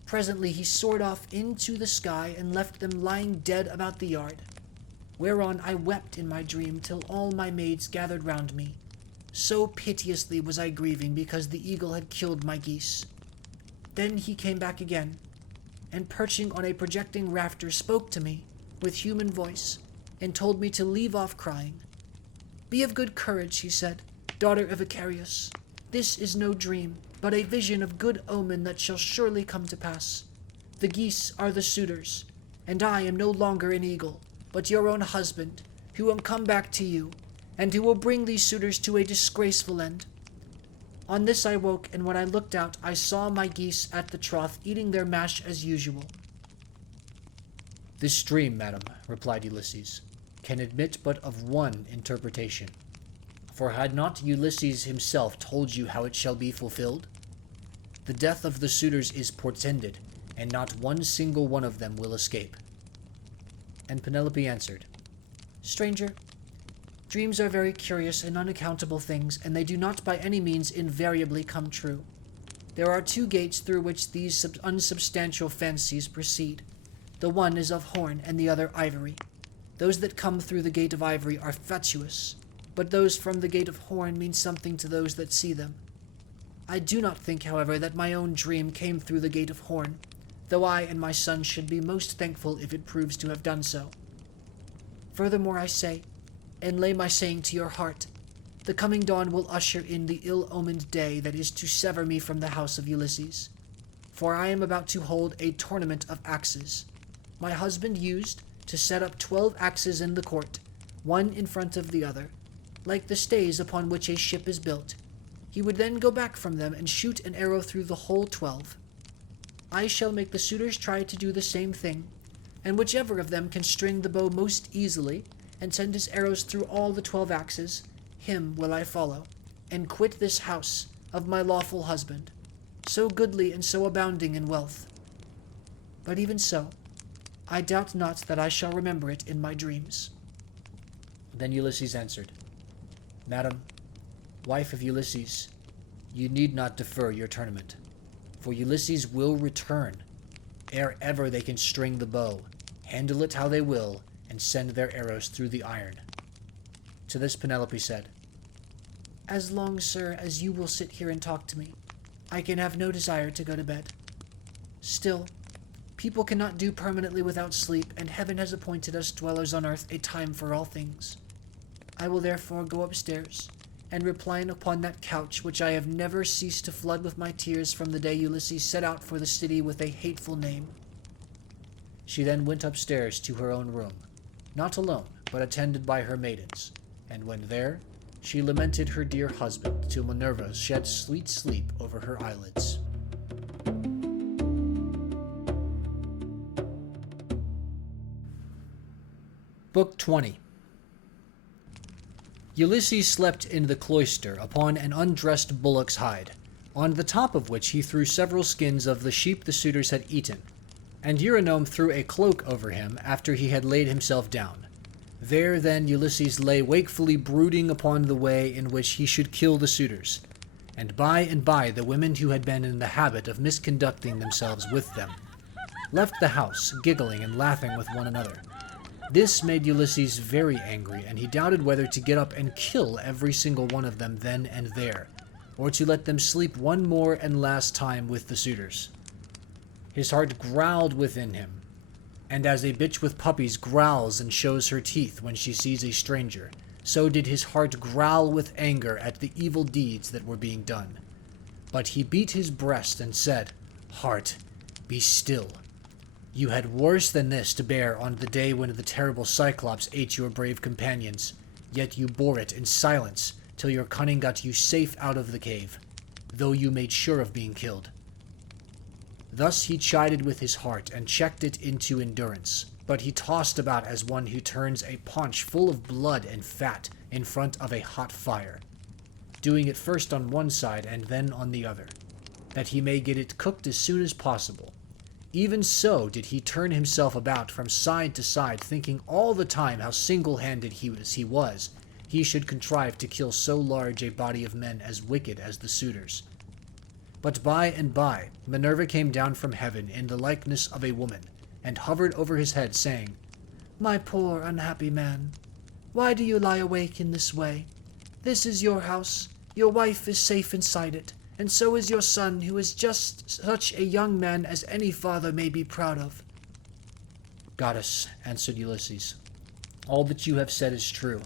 Presently he soared off into the sky, and left them lying dead about the yard, whereon I wept in my dream till all my maids gathered round me. So piteously was I grieving because the eagle had killed my geese. Then he came back again, and perching on a projecting rafter spoke to me with human voice, and told me to leave off crying. "Be of good courage," he said, "daughter of Icarius. This is no dream, but a vision of good omen that shall surely come to pass. The geese are the suitors, and I am no longer an eagle, but your own husband, who am come back to you, and who will bring these suitors to a disgraceful end." On this I woke, and when I looked out, I saw my geese at the trough eating their mash as usual. "This dream, madam," replied Ulysses, "can admit but of one interpretation. For had not Ulysses himself told you how it shall be fulfilled? The death of the suitors is portended, and not one single one of them will escape. And Penelope answered, Stranger, dreams are very curious and unaccountable things, and they do not by any means invariably come true. There are two gates through which these unsubstantial fancies proceed. The one is of horn, and the other ivory. Those that come through the gate of ivory are fatuous, but those from the gate of horn mean something to those that see them. I do not think, however, that my own dream came through the gate of horn, though I and my son should be most thankful if it proves to have done so. Furthermore, I say, and lay my saying to your heart, the coming dawn will usher in the ill-omened day that is to sever me from the house of Ulysses. For I am about to hold a tournament of axes. My husband used to set up 12 axes in the court, one in front of the other, like the stays upon which a ship is built. He would then go back from them and shoot an arrow through the whole 12. I shall make the suitors try to do the same thing, and whichever of them can string the bow most easily and send his arrows through all the 12 axes, him will I follow, and quit this house of my lawful husband, so goodly and so abounding in wealth. But even so, I doubt not that I shall remember it in my dreams. Then Ulysses answered, Madam, wife of Ulysses, you need not defer your tournament, for Ulysses will return, ere ever they can string the bow, handle it how they will, and send their arrows through the iron. To this Penelope said, As long, sir, as you will sit here and talk to me, I can have no desire to go to bed. Still, people cannot do permanently without sleep, and heaven has appointed us dwellers on earth a time for all things. I will therefore go upstairs, and recline upon that couch which I have never ceased to flood with my tears from the day Ulysses set out for the city with a hateful name. She then went upstairs to her own room, not alone, but attended by her maidens, and when there, she lamented her dear husband till Minerva shed sweet sleep over her eyelids. Book 20. Ulysses slept in the cloister upon an undressed bullock's hide, on the top of which he threw several skins of the sheep the suitors had eaten, and Eurynome threw a cloak over him after he had laid himself down. There then Ulysses lay wakefully brooding upon the way in which he should kill the suitors, and by the women who had been in the habit of misconducting themselves with them left the house, giggling and laughing with one another. This made Ulysses very angry, and he doubted whether to get up and kill every single one of them then and there, or to let them sleep one more and last time with the suitors. His heart growled within him, and as a bitch with puppies growls and shows her teeth when she sees a stranger, so did his heart growl with anger at the evil deeds that were being done. But he beat his breast and said, Heart, be still. You had worse than this to bear on the day when the terrible Cyclops ate your brave companions, yet you bore it in silence till your cunning got you safe out of the cave, though you made sure of being killed. Thus he chided with his heart and checked it into endurance, but he tossed about as one who turns a paunch full of blood and fat in front of a hot fire, doing it first on one side and then on the other, that he may get it cooked as soon as possible. Even so did he turn himself about from side to side, thinking all the time how single-handed he should contrive to kill so large a body of men as wicked as the suitors. But by and by Minerva came down from heaven in the likeness of a woman, and hovered over his head, saying, My poor unhappy man, why do you lie awake in this way? This is your house, your wife is safe inside it, and so is your son, who is just such a young man as any father may be proud of. Goddess, answered Ulysses, all that you have said is true,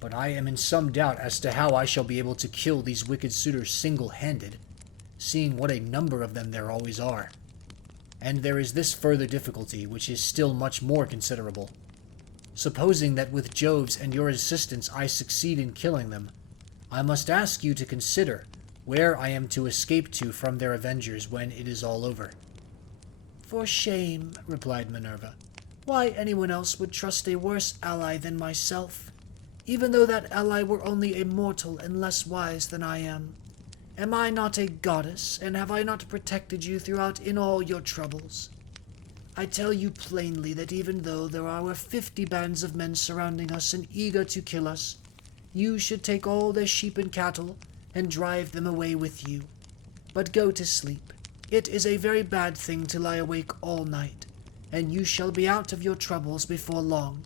but I am in some doubt as to how I shall be able to kill these wicked suitors single-handed, seeing what a number of them there always are. And there is this further difficulty, which is still much more considerable. Supposing that with Jove's and your assistance I succeed in killing them, I must ask you to consider where I am to escape to from their avengers when it is all over. For shame, replied Minerva. Why anyone else would trust a worse ally than myself? even though that ally were only a mortal and less wise than I am. Am I not a goddess, and have I not protected you throughout in all your troubles? I tell you plainly that even though there are 50 bands of men surrounding us and eager to kill us, you should take all their sheep and cattle and drive them away with you. But go to sleep. It is a very bad thing to lie awake all night, and you shall be out of your troubles before long."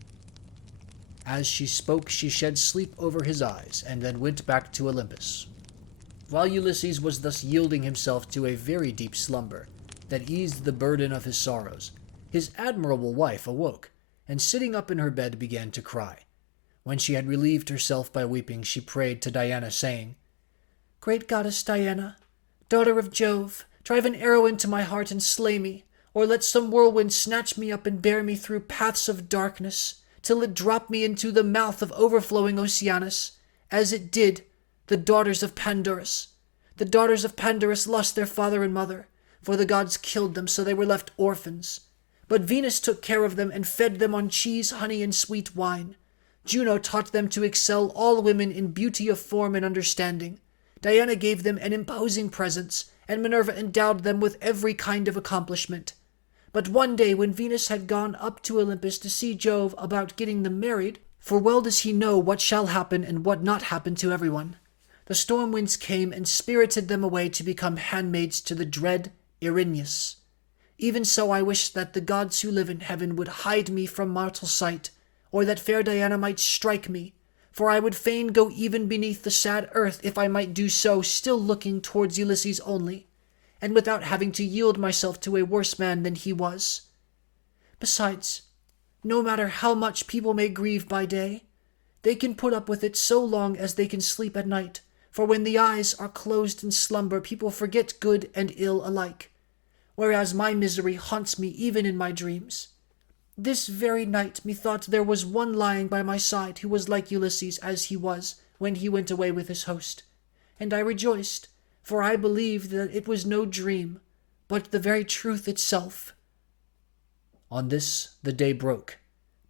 As she spoke, she shed sleep over his eyes, and then went back to Olympus. While Ulysses was thus yielding himself to a very deep slumber that eased the burden of his sorrows, his admirable wife awoke, and sitting up in her bed began to cry. When she had relieved herself by weeping, she prayed to Diana, saying, "Great goddess Diana, daughter of Jove, drive an arrow into my heart and slay me, or let some whirlwind snatch me up and bear me through paths of darkness, till it drop me into the mouth of overflowing Oceanus, as it did the daughters of Pandorus. The daughters of Pandorus lost their father and mother, for the gods killed them, so they were left orphans. But Venus took care of them and fed them on cheese, honey, and sweet wine. Juno taught them to excel all women in beauty of form and understanding. Diana gave them an imposing presence, and Minerva endowed them with every kind of accomplishment. But one day, when Venus had gone up to Olympus to see Jove about getting them married, for well does he know what shall happen and what not happen to everyone, the storm winds came and spirited them away to become handmaids to the dread Erinyes. Even so I wish that the gods who live in heaven would hide me from mortal sight, or that fair Diana might strike me, for I would fain go even beneath the sad earth if I might do so, still looking towards Ulysses only, and without having to yield myself to a worse man than he was. Besides, no matter how much people may grieve by day, they can put up with it so long as they can sleep at night, for when the eyes are closed in slumber, people forget good and ill alike, whereas my misery haunts me even in my dreams. This very night methought there was one lying by my side who was like Ulysses as he was when he went away with his host, and I rejoiced, for I believed that it was no dream, but the very truth itself." On this the day broke,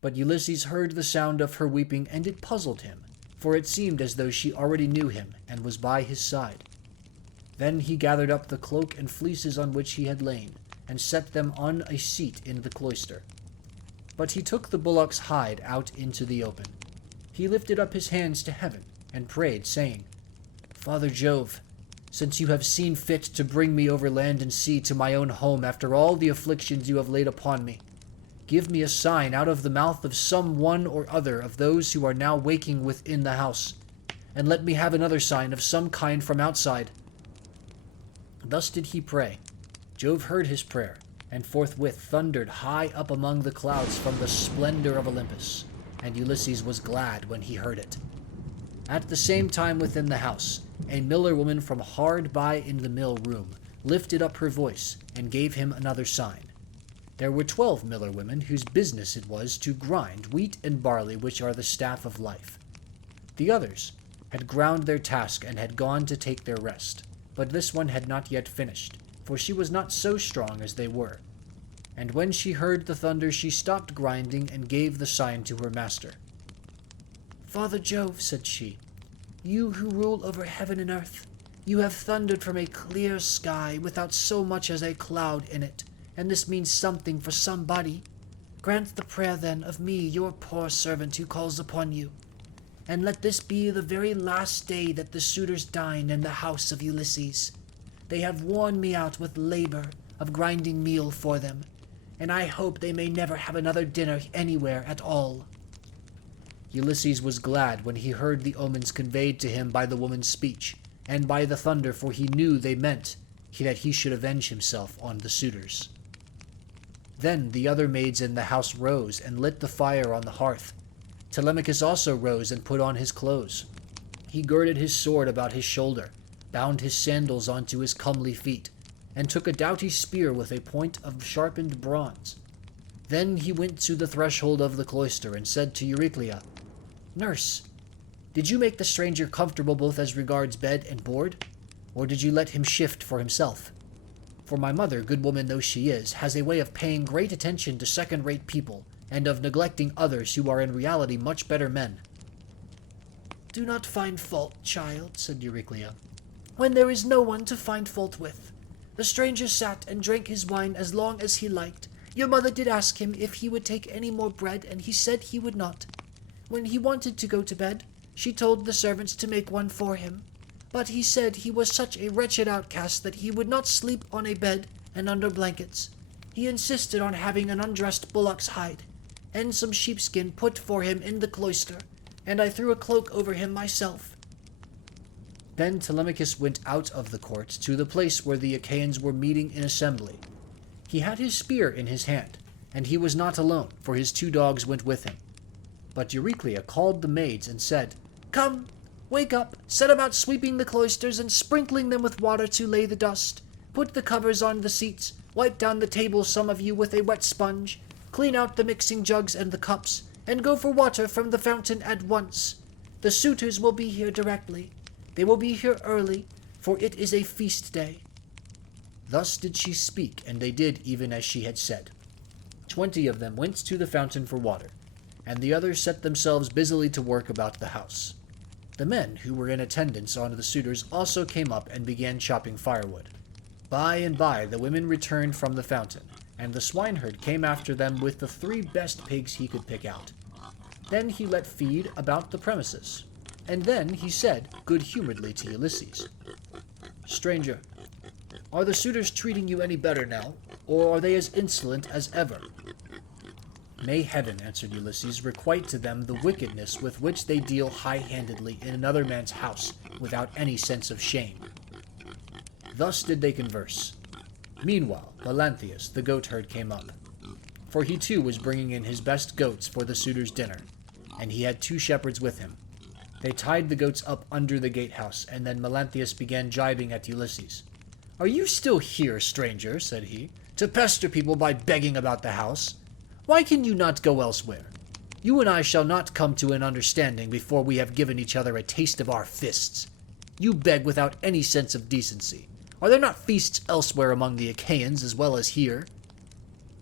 but Ulysses heard the sound of her weeping, and it puzzled him, for it seemed as though she already knew him and was by his side. Then he gathered up the cloak and fleeces on which he had lain, and set them on a seat in the cloister. But he took the bullock's hide out into the open. He lifted up his hands to heaven, and prayed, saying, "Father Jove, since you have seen fit to bring me over land and sea to my own home after all the afflictions you have laid upon me, give me a sign out of the mouth of some one or other of those who are now waking within the house, and let me have another sign of some kind from outside." Thus did he pray. Jove heard his prayer, and forthwith thundered high up among the clouds from the splendor of Olympus, and Ulysses was glad when he heard it. At the same time within the house, a miller woman from hard by in the mill room lifted up her voice and gave him another sign. There were 12 miller women whose business it was to grind wheat and barley, which are the staff of life. The others had ground their task and had gone to take their rest, but this one had not yet finished, for she was not so strong as they were. And when she heard the thunder, she stopped grinding and gave the sign to her master. "Father Jove," said she, "you who rule over heaven and earth, you have thundered from a clear sky without so much as a cloud in it, and this means something for somebody. Grant the prayer, then, of me, your poor servant who calls upon you, and let this be the very last day that the suitors dine in the house of Ulysses. They have worn me out with labor of grinding meal for them, and I hope they may never have another dinner anywhere at all." Ulysses was glad when he heard the omens conveyed to him by the woman's speech, and by the thunder, for he knew they meant that he should avenge himself on the suitors. Then the other maids in the house rose and lit the fire on the hearth. Telemachus also rose and put on his clothes. He girded his sword about his shoulder, bound his sandals onto his comely feet, and took a doughty spear with a point of sharpened bronze. Then he went to the threshold of the cloister and said to Euryclea, "Nurse, did you make the stranger comfortable both as regards bed and board, or did you let him shift for himself? For my mother, good woman though she is, has a way of paying great attention to second-rate people, and of neglecting others who are in reality much better men." "Do not find fault, child," said Euryclea, "when there is no one to find fault with. The stranger sat and drank his wine as long as he liked. Your mother did ask him if he would take any more bread, and he said he would not. When he wanted to go to bed, she told the servants to make one for him. But he said he was such a wretched outcast that he would not sleep on a bed and under blankets. He insisted on having an undressed bullock's hide, and some sheepskin put for him in the cloister, and I threw a cloak over him myself." Then Telemachus went out of the court to the place where the Achaeans were meeting in assembly. He had his spear in his hand, and he was not alone, for his 2 dogs went with him. But Euryclea called the maids and said, "Come, wake up, set about sweeping the cloisters and sprinkling them with water to lay the dust. Put the covers on the seats, wipe down the table, some of you, with a wet sponge. Clean out the mixing jugs and the cups, and go for water from the fountain at once. The suitors will be here directly. They will be here early, for it is a feast day." Thus did she speak, and they did even as she had said. 20 of them went to the fountain for water, and the others set themselves busily to work about the house. The men who were in attendance on the suitors also came up and began chopping firewood. By and by the women returned from the fountain, and the swineherd came after them with the 3 best pigs he could pick out. Then he let feed about the premises, and then he said good-humoredly to Ulysses, "Stranger, are the suitors treating you any better now, or are they as insolent as ever?" "May heaven," answered Ulysses, "requite to them the wickedness with which they deal high-handedly in another man's house without any sense of shame." Thus did they converse. Meanwhile, Melanthius, the goatherd, came up, for he too was bringing in his best goats for the suitors' dinner, and he had 2 shepherds with him. They tied the goats up under the gatehouse, and then Melanthius began jibing at Ulysses. "Are you still here, stranger," said he, "to pester people by begging about the house? Why can you not go elsewhere? You and I shall not come to an understanding before we have given each other a taste of our fists. You beg without any sense of decency. Are there not feasts elsewhere among the Achaeans as well as here?"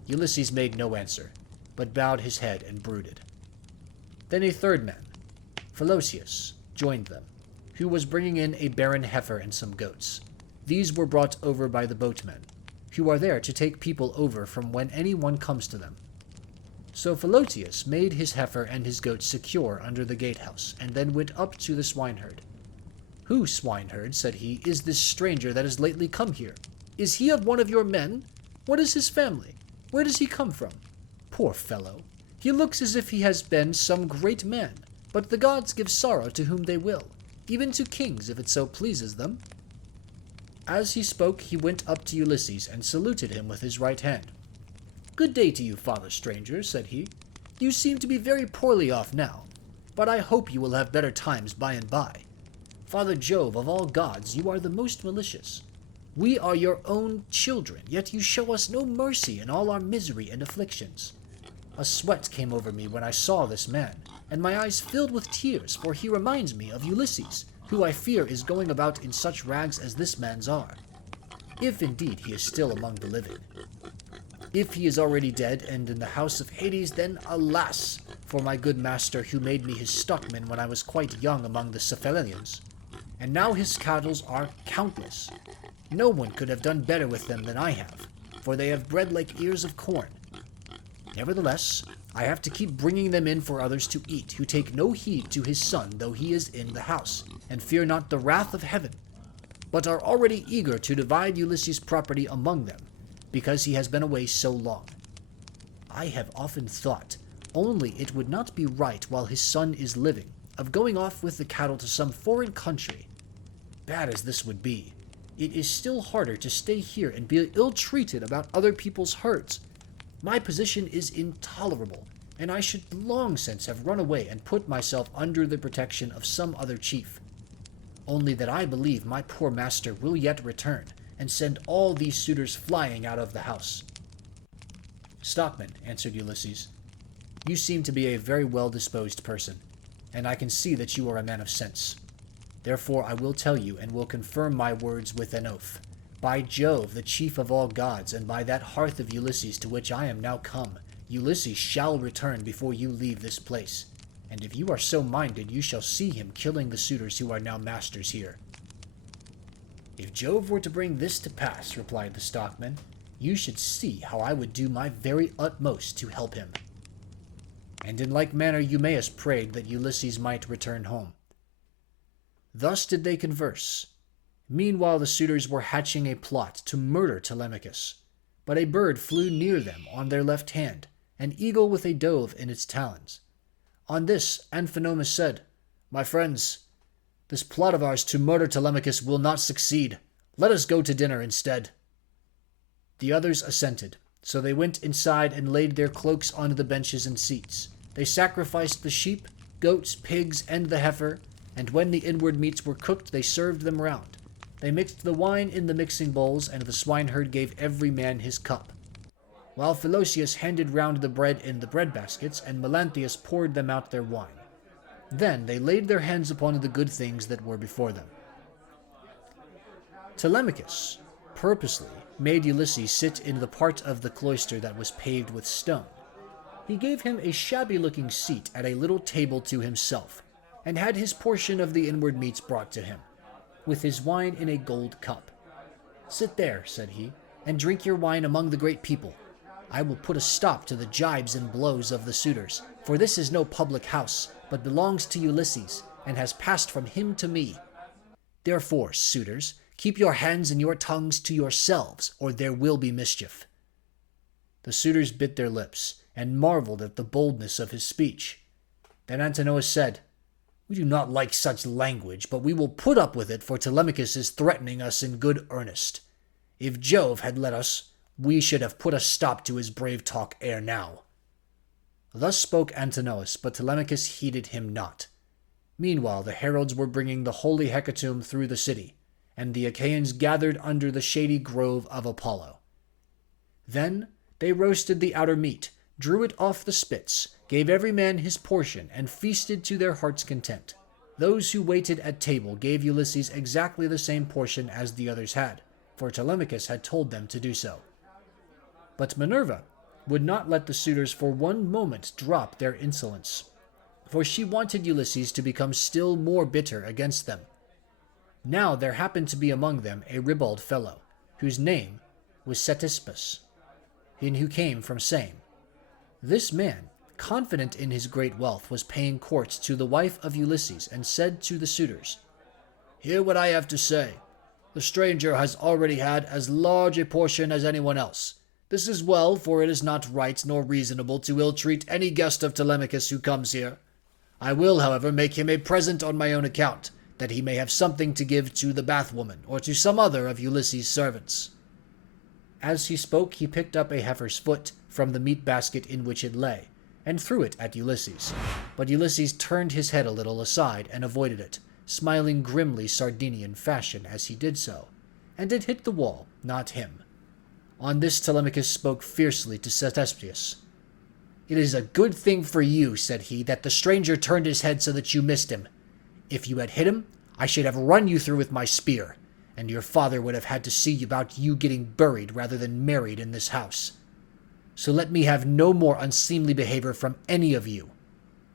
Ulysses made no answer, but bowed his head and brooded. Then a 3rd man, Philosius, joined them, who was bringing in a barren heifer and some goats. These were brought over by the boatmen, who are there to take people over from when anyone comes to them. So Philosius made his heifer and his goats secure under the gatehouse, and then went up to the swineherd. "Who, swineherd," said he, "is this stranger that has lately come here? Is he of one of your men? What is his family? Where does he come from? Poor fellow! He looks as if he has been some great man, but the gods give sorrow to whom they will, even to kings if it so pleases them." As he spoke, he went up to Ulysses and saluted him with his right hand. "Good day to you, father stranger," said he. "You seem to be very poorly off now, but I hope you will have better times by and by. Father Jove, of all gods, you are the most malicious. We are your own children, yet you show us no mercy in all our misery and afflictions. A sweat came over me when I saw this man, and my eyes filled with tears, for he reminds me of Ulysses, who I fear is going about in such rags as this man's are. If indeed he is still among the living. If he is already dead and in the house of Hades, then alas for my good master who made me his stockman when I was quite young among the Cephallenians. And now his cattle are countless. No one could have done better with them than I have, for they have bred like ears of corn. Nevertheless, I have to keep bringing them in for others to eat, who take no heed to his son though he is in the house, and fear not the wrath of heaven, but are already eager to divide Ulysses' property among them, because he has been away so long. I have often thought, only it would not be right while his son is living, of going off with the cattle to some foreign country. Bad as this would be, it is still harder to stay here and be ill-treated about other people's herds. My position is intolerable, and I should long since have run away and put myself under the protection of some other chief. Only that I believe my poor master will yet return, and send all these suitors flying out of the house." "Stockman," answered Ulysses, "you seem to be a very well-disposed person, and I can see that you are a man of sense. Therefore I will tell you, and will confirm my words with an oath. By Jove, the chief of all gods, and by that hearth of Ulysses to which I am now come, Ulysses shall return before you leave this place, and if you are so minded, you shall see him killing the suitors who are now masters here." "If Jove were to bring this to pass," replied the stockman, "you should see how I would do my very utmost to help him." And in like manner Eumaeus prayed that Ulysses might return home. Thus did they converse. Meanwhile the suitors were hatching a plot to murder Telemachus. But a bird flew near them on their left hand, an eagle with a dove in its talons. On this Amphinomus said, "My friends, this plot of ours to murder Telemachus will not succeed. Let us go to dinner instead." The others assented, so they went inside and laid their cloaks on the benches and seats. They sacrificed the sheep, goats, pigs, and the heifer, and when the inward meats were cooked, they served them round. They mixed the wine in the mixing bowls, and the swineherd gave every man his cup, while Philosius handed round the bread in the bread baskets, and Melanthius poured them out their wine. Then they laid their hands upon the good things that were before them. Telemachus purposely made Ulysses sit in the part of the cloister that was paved with stone. He gave him a shabby-looking seat at a little table to himself, and had his portion of the inward meats brought to him, with his wine in a gold cup. "Sit there," said he, "and drink your wine among the great people. I will put a stop to the jibes and blows of the suitors, for this is no public house, but belongs to Ulysses, and has passed from him to me. Therefore, suitors, keep your hands and your tongues to yourselves, or there will be mischief." The suitors bit their lips, and marveled at the boldness of his speech. Then Antinous said, "We do not like such language, but we will put up with it, for Telemachus is threatening us in good earnest. If Jove had let us, we should have put a stop to his brave talk ere now." Thus spoke Antinous, but Telemachus heeded him not. Meanwhile the heralds were bringing the holy hecatomb through the city, and the Achaeans gathered under the shady grove of Apollo. Then they roasted the outer meat, drew it off the spits, gave every man his portion, and feasted to their heart's content. Those who waited at table gave Ulysses exactly the same portion as the others had, for Telemachus had told them to do so. But Minerva would not let the suitors for one moment drop their insolence, for she wanted Ulysses to become still more bitter against them. Now there happened to be among them a ribald fellow, whose name was Ctesippus, and who came from Same. This man, confident in his great wealth, was paying court to the wife of Ulysses, and said to the suitors, "Hear what I have to say. The stranger has already had as large a portion as anyone else. This is well, for it is not right nor reasonable to ill-treat any guest of Telemachus who comes here. I will, however, make him a present on my own account, that he may have something to give to the bathwoman, or to some other of Ulysses' servants." As he spoke, he picked up a heifer's foot from the meat basket in which it lay, and threw it at Ulysses. But Ulysses turned his head a little aside and avoided it, smiling grimly Sardinian fashion as he did so, and it hit the wall, not him. On this Telemachus spoke fiercely to Ctesippus. "It is a good thing for you," said he, "that the stranger turned his head so that you missed him. If you had hit him, I should have run you through with my spear, and your father would have had to see about you getting buried rather than married in this house. So let me have no more unseemly behavior from any of you,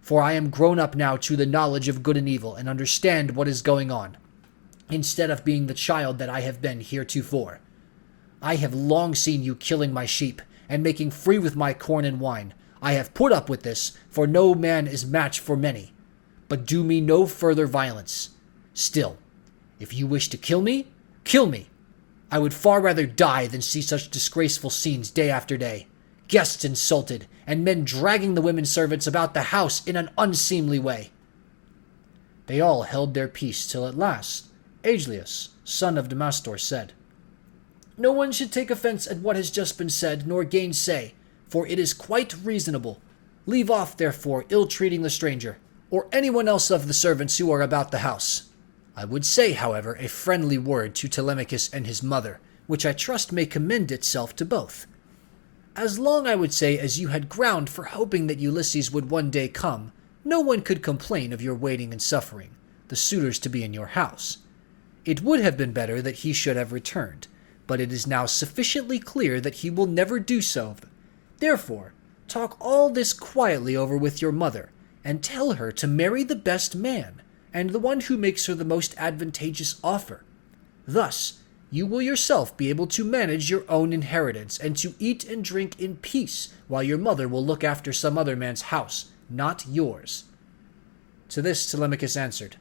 for I am grown up now to the knowledge of good and evil, and understand what is going on, instead of being the child that I have been heretofore. I have long seen you killing my sheep, and making free with my corn and wine. I have put up with this, for no man is match for many. But do me no further violence. Still, if you wish to kill me, kill me. I would far rather die than see such disgraceful scenes day after day. Guests insulted, and men dragging the women servants about the house in an unseemly way." They all held their peace till at last Agelaus, son of Damastor, said, "No one should take offense at what has just been said, nor gainsay, for it is quite reasonable. Leave off, therefore, ill-treating the stranger, or anyone else of the servants who are about the house. I would say, however, a friendly word to Telemachus and his mother, which I trust may commend itself to both. As long, I would say, as you had ground for hoping that Ulysses would one day come, no one could complain of your waiting and suffering, the suitors to be in your house. It would have been better that he should have returned, but it is now sufficiently clear that he will never do so. Therefore, talk all this quietly over with your mother, and tell her to marry the best man, and the one who makes her the most advantageous offer. Thus, you will yourself be able to manage your own inheritance and to eat and drink in peace, while your mother will look after some other man's house, not yours." To this Telemachus answered,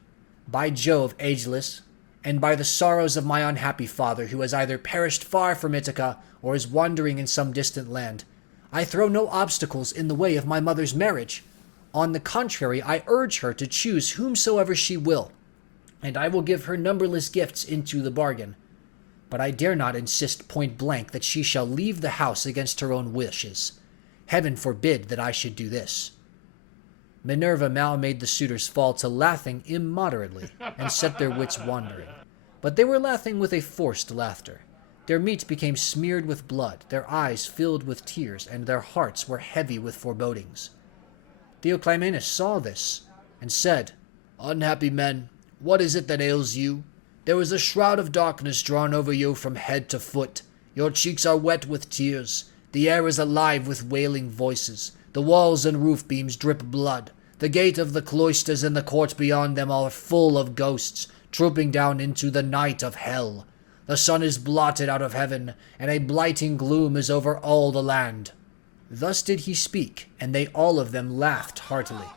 "By Jove, ageless, and by the sorrows of my unhappy father, who has either perished far from Ithaca or is wandering in some distant land, I throw no obstacles in the way of my mother's marriage. On the contrary, I urge her to choose whomsoever she will, and I will give her numberless gifts into the bargain. But I dare not insist point blank that she shall leave the house against her own wishes. Heaven forbid that I should do this." Minerva now made the suitors fall to laughing immoderately, and set their wits wandering. But they were laughing with a forced laughter. Their meat became smeared with blood, their eyes filled with tears, and their hearts were heavy with forebodings. Theoclymenus saw this, and said, "Unhappy men, what is it that ails you? There is a shroud of darkness drawn over you from head to foot. Your cheeks are wet with tears. The air is alive with wailing voices. The walls and roof beams drip blood. The gate of the cloisters and the court beyond them are full of ghosts, trooping down into the night of hell. The sun is blotted out of heaven, and a blighting gloom is over all the land." Thus did he speak, and they all of them laughed heartily.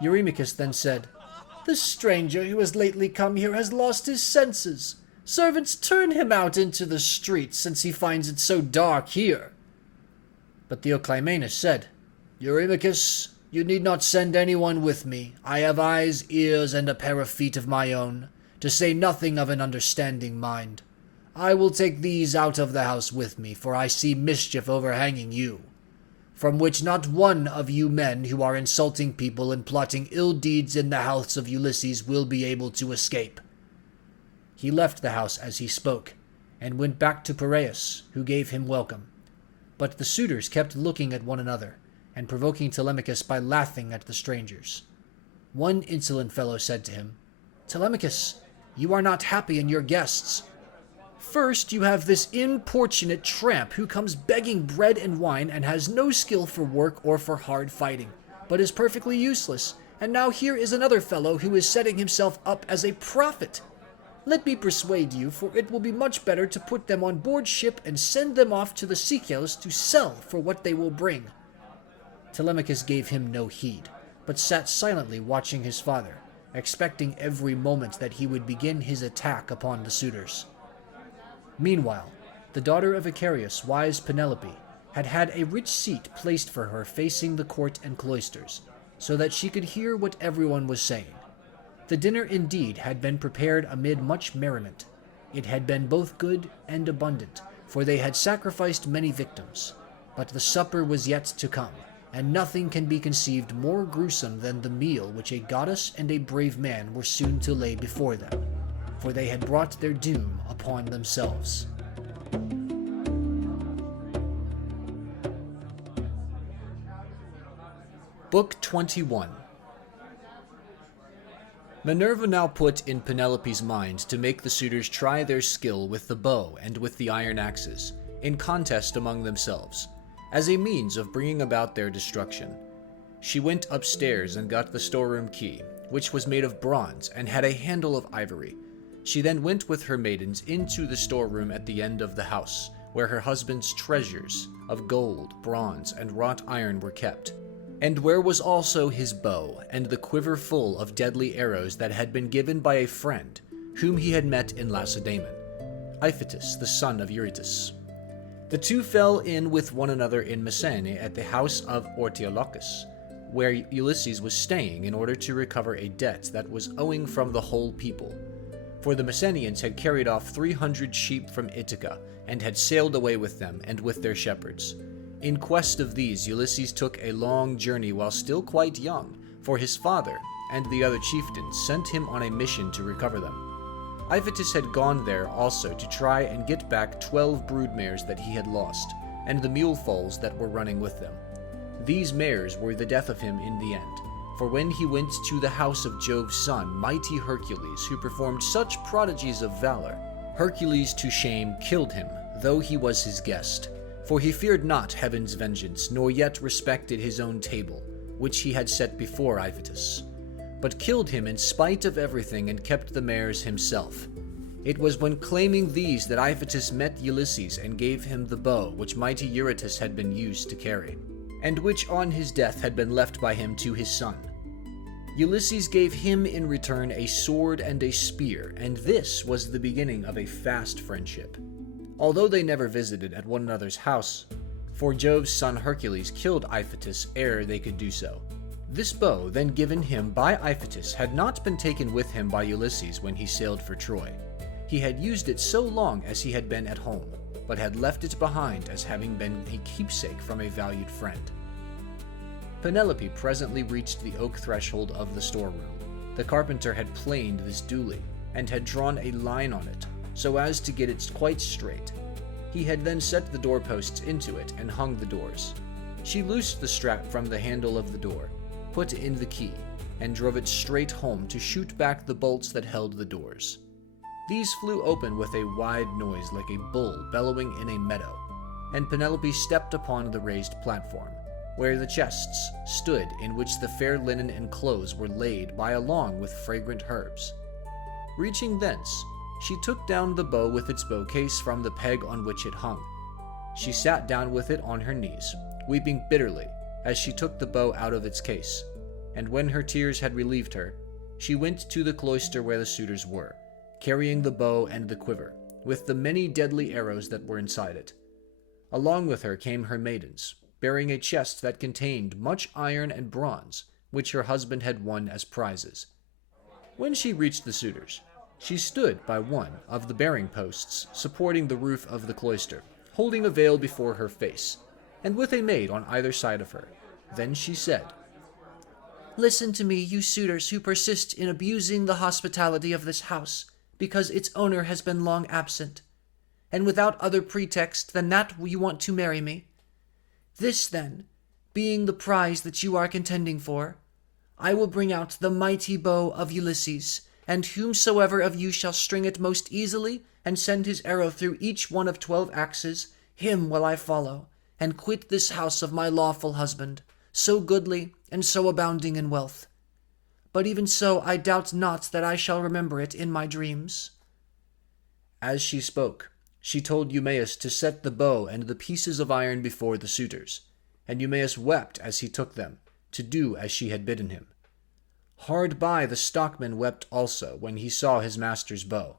Eurymachus then said, "The stranger who has lately come here has lost his senses. Servants, turn him out into the streets, since he finds it so dark here." But Theoclymenus said, "Eurymachus, you need not send anyone with me. I have eyes, ears, and a pair of feet of my own, to say nothing of an understanding mind. I will take these out of the house with me, for I see mischief overhanging you, from which not one of you men who are insulting people and plotting ill deeds in the house of Ulysses will be able to escape." He left the house as he spoke, and went back to Piraeus, who gave him welcome. But the suitors kept looking at one another, and provoking Telemachus by laughing at the strangers. One insolent fellow said to him, "Telemachus, you are not happy in your guests. First, you have this importunate tramp who comes begging bread and wine and has no skill for work or for hard fighting, but is perfectly useless. And now here is another fellow who is setting himself up as a prophet. Let me persuade you, for it will be much better to put them on board ship and send them off to the Sicels to sell for what they will bring." Telemachus gave him no heed, but sat silently watching his father, expecting every moment that he would begin his attack upon the suitors. Meanwhile, the daughter of Icarius, wise Penelope, had had a rich seat placed for her facing the court and cloisters, so that she could hear what everyone was saying. The dinner indeed had been prepared amid much merriment. It had been both good and abundant, for they had sacrificed many victims. But the supper was yet to come, and nothing can be conceived more gruesome than the meal which a goddess and a brave man were soon to lay before them, for they had brought their doom upon themselves. Book 21. Minerva now put in Penelope's mind to make the suitors try their skill with the bow and with the iron axes, in contest among themselves, as a means of bringing about their destruction. She went upstairs and got the storeroom key, which was made of bronze and had a handle of ivory. She then went with her maidens into the storeroom at the end of the house, where her husband's treasures of gold, bronze, and wrought iron were kept, and where was also his bow and the quiver full of deadly arrows that had been given by a friend whom he had met in Lacedaemon, Iphitus, the son of Eurytus. The two fell in with one another in Messene at the house of Ortilochus, where Ulysses was staying in order to recover a debt that was owing from the whole people. For the Messenians had carried off 300 sheep from Ithaca, and had sailed away with them and with their shepherds. In quest of these, Ulysses took a long journey while still quite young, for his father and the other chieftains sent him on a mission to recover them. Iphitus had gone there also to try and get back 12 brood mares that he had lost, and the mule foals that were running with them. These mares were the death of him in the end, for when he went to the house of Jove's son, mighty Hercules, who performed such prodigies of valor, Hercules to shame killed him, though he was his guest. For he feared not heaven's vengeance, nor yet respected his own table. which he had set before Iphitus, but killed him in spite of everything and kept the mares himself. It was when claiming these that Iphitus met Ulysses and gave him the bow which mighty Eurytus had been used to carry, and which on his death had been left by him to his son. Ulysses gave him in return a sword and a spear, and this was the beginning of a fast friendship, although they never visited at one another's house, for Jove's son Hercules killed Iphitus ere they could do so. This bow, then given him by Iphitus, had not been taken with him by Ulysses when he sailed for Troy. He had used it so long as he had been at home, but had left it behind as having been a keepsake from a valued friend. Penelope presently reached the oak threshold of the storeroom. The carpenter had planed this duly, and had drawn a line on it, so as to get it quite straight. He had then set the doorposts into it and hung the doors. She loosed the strap from the handle of the door, put in the key, and drove it straight home to shoot back the bolts that held the doors. These flew open with a wide noise like a bull bellowing in a meadow, and Penelope stepped upon the raised platform, where the chests stood in which the fair linen and clothes were laid by along with fragrant herbs. Reaching thence, she took down the bow with its bow case from the peg on which it hung. She sat down with it on her knees, weeping bitterly as she took the bow out of its case, and when her tears had relieved her, she went to the cloister where the suitors were, carrying the bow and the quiver, with the many deadly arrows that were inside it. Along with her came her maidens, bearing a chest that contained much iron and bronze, which her husband had won as prizes. When she reached the suitors, she stood by one of the bearing posts supporting the roof of the cloister, holding a veil before her face, and with a maid on either side of her. Then she said, "Listen to me, you suitors who persist in abusing the hospitality of this house, because its owner has been long absent, and without other pretext than that you want to marry me. This, then, being the prize that you are contending for, I will bring out the mighty bow of Ulysses, and whomsoever of you shall string it most easily, and send his arrow through each one of 12 axes, him will I follow, and quit this house of my lawful husband, so goodly and so abounding in wealth. But even so, I doubt not that I shall remember it in my dreams." As she spoke, she told Eumaeus to set the bow and the pieces of iron before the suitors, and Eumaeus wept as he took them, to do as she had bidden him. Hard by the stockman wept also when he saw his master's bow.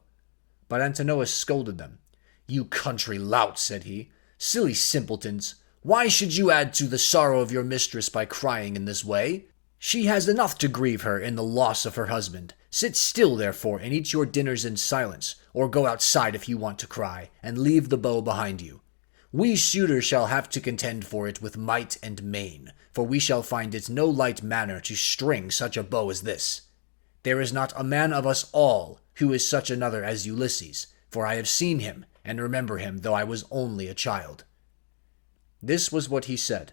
But Antinous scolded them. "You country louts," said he, "silly simpletons, why should you add to the sorrow of your mistress by crying in this way? She has enough to grieve her in the loss of her husband. Sit still, therefore, and eat your dinners in silence, or go outside if you want to cry, and leave the bow behind you. We suitors shall have to contend for it with might and main, for we shall find it no light matter to string such a bow as this. There is not a man of us all who is such another as Ulysses, for I have seen him, and remember him, though I was only a child." This was what he said,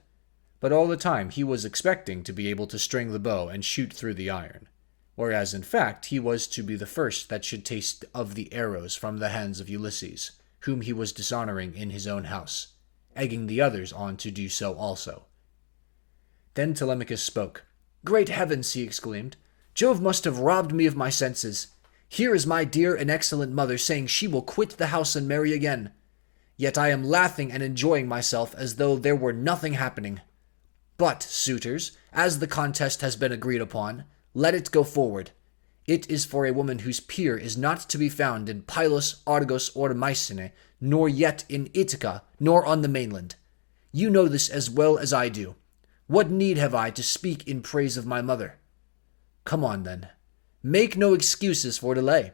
but all the time he was expecting to be able to string the bow and shoot through the iron, whereas in fact he was to be the first that should taste of the arrows from the hands of Ulysses, whom he was dishonoring in his own house, egging the others on to do so also. Then Telemachus spoke. "Great heavens!" he exclaimed. "Jove must have robbed me of my senses. Here is my dear and excellent mother saying she will quit the house and marry again. Yet I am laughing and enjoying myself as though there were nothing happening. But, suitors, as the contest has been agreed upon, let it go forward. It is for a woman whose peer is not to be found in Pylos, Argos, or Mycenae, nor yet in Ithaca, nor on the mainland. You know this as well as I do. What need have I to speak in praise of my mother? Come on, then. Make no excuses for delay.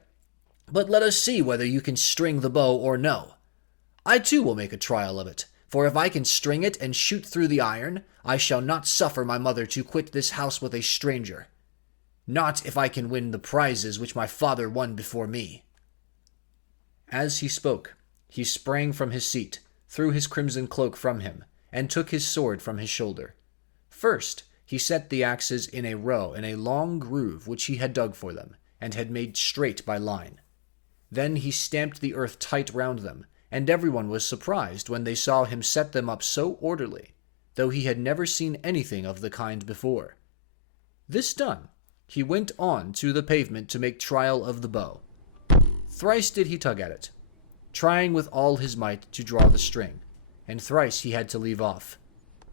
But let us see whether you can string the bow or no. I too will make a trial of it, for if I can string it and shoot through the iron, I shall not suffer my mother to quit this house with a stranger. Not if I can win the prizes which my father won before me." As he spoke, he sprang from his seat, threw his crimson cloak from him, and took his sword from his shoulder. First, he set the axes in a row in a long groove which he had dug for them, and had made straight by line. Then he stamped the earth tight round them, and everyone was surprised when they saw him set them up so orderly, though he had never seen anything of the kind before. This done, he went on to the pavement to make trial of the bow. Thrice did he tug at it, trying with all his might to draw the string, and thrice he had to leave off,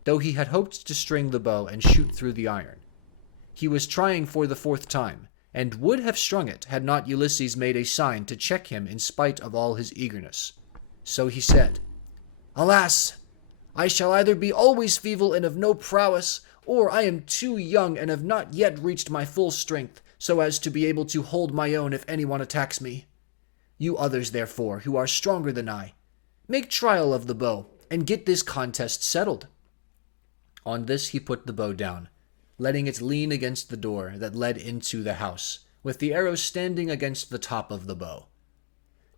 though he had hoped to string the bow and shoot through the iron. He was trying for the fourth time, and would have strung it had not Ulysses made a sign to check him in spite of all his eagerness. So he said, "Alas! I shall either be always feeble and of no prowess, or I am too young and have not yet reached my full strength, so as to be able to hold my own if anyone attacks me. You others, therefore, who are stronger than I, make trial of the bow, and get this contest settled." On this he put the bow down, letting it lean against the door that led into the house, with the arrow standing against the top of the bow.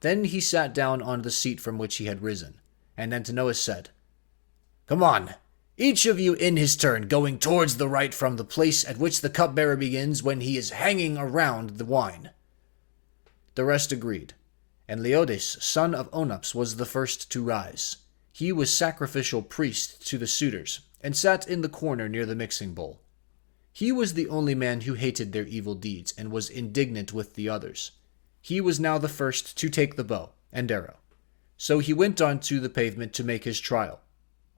Then he sat down on the seat from which he had risen, and Antinous said, "Come on, each of you in his turn, going towards the right from the place at which the cupbearer begins when he is hanging around the wine." The rest agreed, and Leodes, son of Onops, was the first to rise. He was sacrificial priest to the suitors, and sat in the corner near the mixing bowl. He was the only man who hated their evil deeds, and was indignant with the others. He was now the first to take the bow and arrow. So he went on to the pavement to make his trial.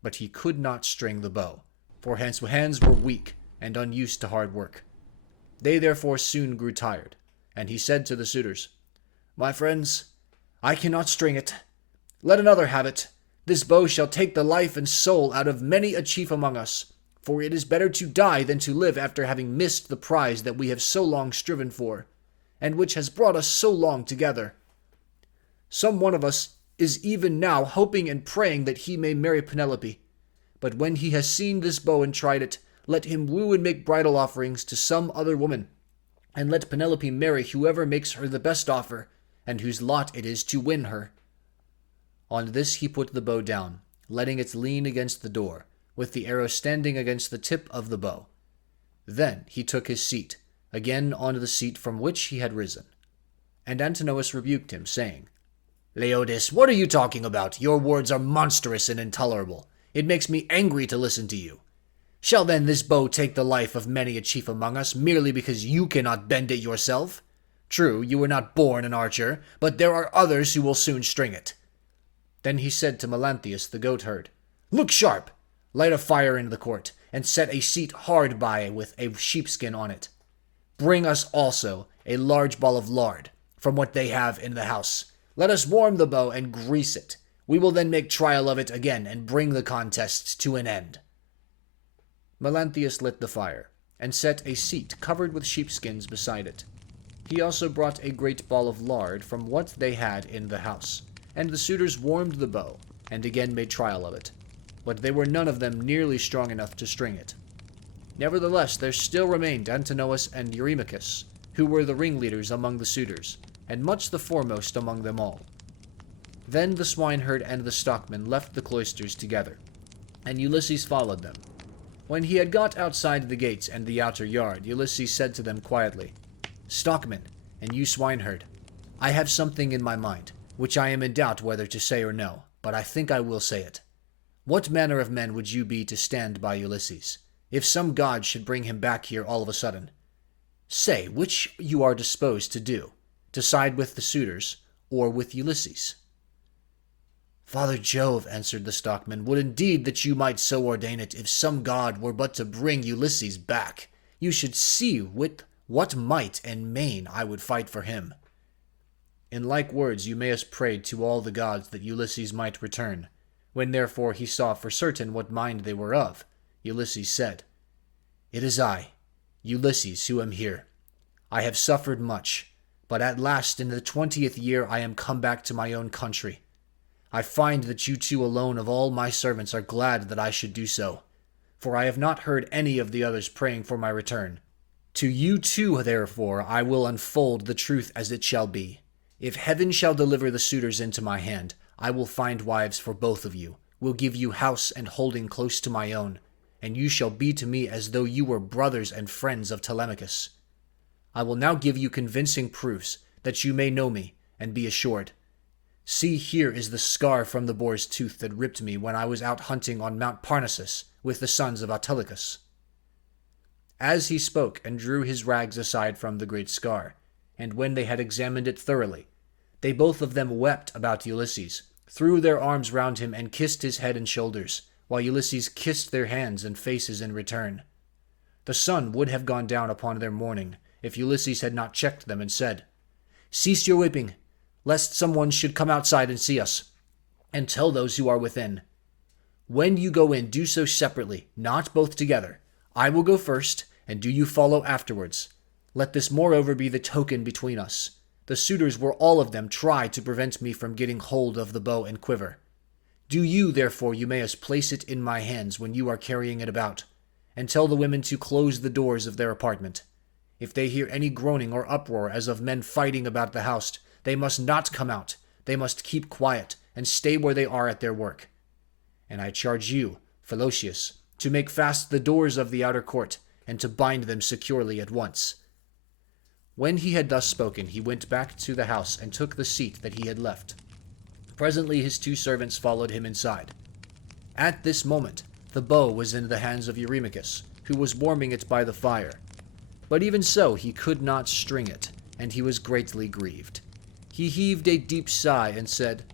But he could not string the bow, for his hands were weak and unused to hard work. They therefore soon grew tired, and he said to the suitors, "My friends, I cannot string it. Let another have it. This bow shall take the life and soul out of many a chief among us, for it is better to die than to live after having missed the prize that we have so long striven for, and which has brought us so long together. Some one of us is even now hoping and praying that he may marry Penelope. But when he has seen this bow and tried it, let him woo and make bridal offerings to some other woman, and let Penelope marry whoever makes her the best offer, and whose lot it is to win her." On this he put the bow down, letting it lean against the door, with the arrow standing against the tip of the bow. Then he took his seat, again on the seat from which he had risen. And Antinous rebuked him, saying, "Leodes, what are you talking about? Your words are monstrous and intolerable. It makes me angry to listen to you. Shall then this bow take the life of many a chief among us, merely because you cannot bend it yourself? True, you were not born an archer, but there are others who will soon string it." Then he said to Melanthius the goatherd, "Look sharp! Light a fire in the court, and set a seat hard by with a sheepskin on it. Bring us also a large ball of lard, from what they have in the house. Let us warm the bow and grease it. We will then make trial of it again and bring the contest to an end." Melanthius lit the fire, and set a seat covered with sheepskins beside it. He also brought a great ball of lard from what they had in the house, and the suitors warmed the bow, and again made trial of it. But they were none of them nearly strong enough to string it. Nevertheless, there still remained Antinous and Eurymachus, who were the ringleaders among the suitors, and much the foremost among them all. Then the swineherd and the stockman left the cloisters together, and Ulysses followed them. When he had got outside the gates and the outer yard, Ulysses said to them quietly, "Stockman, and you swineherd, I have something in my mind, which I am in doubt whether to say or no, but I think I will say it. What manner of men would you be to stand by Ulysses, if some god should bring him back here all of a sudden? Say which you are disposed to do, to side with the suitors, or with Ulysses?" "Father Jove," answered the stockman, "would indeed that you might so ordain it, if some god were but to bring Ulysses back. You should see with what might and main I would fight for him." In like words Eumaeus prayed to all the gods that Ulysses might return. When therefore he saw for certain what mind they were of, Ulysses said, "It is I, Ulysses, who am here. I have suffered much, but at last in the 20th year I am come back to my own country. I find that you two alone of all my servants are glad that I should do so, for I have not heard any of the others praying for my return. To you too, therefore, I will unfold the truth as it shall be. If heaven shall deliver the suitors into my hand, I will find wives for both of you, will give you house and holding close to my own, and you shall be to me as though you were brothers and friends of Telemachus. I will now give you convincing proofs that you may know me and be assured. See, here is the scar from the boar's tooth that ripped me when I was out hunting on Mount Parnassus with the sons of Autolycus." As he spoke and drew his rags aside from the great scar, and when they had examined it thoroughly, they both of them wept about Ulysses, threw their arms round him and kissed his head and shoulders, while Ulysses kissed their hands and faces in return. The sun would have gone down upon their mourning if Ulysses had not checked them and said, "Cease your weeping, lest someone should come outside and see us, and tell those who are within. When you go in, do so separately, not both together. I will go first, and do you follow afterwards. Let this moreover be the token between us. The suitors will all of them try to prevent me from getting hold of the bow and quiver. Do you, therefore, Eumaeus, place it in my hands when you are carrying it about, and tell the women to close the doors of their apartment. If they hear any groaning or uproar as of men fighting about the house, they must not come out. They must keep quiet and stay where they are at their work. And I charge you, Philocius, to make fast the doors of the outer court, and to bind them securely at once." When he had thus spoken, he went back to the house and took the seat that he had left. Presently his 2 servants followed him inside. At this moment, the bow was in the hands of Eurymachus, who was warming it by the fire. But even so, he could not string it, and he was greatly grieved. He heaved a deep sigh and said,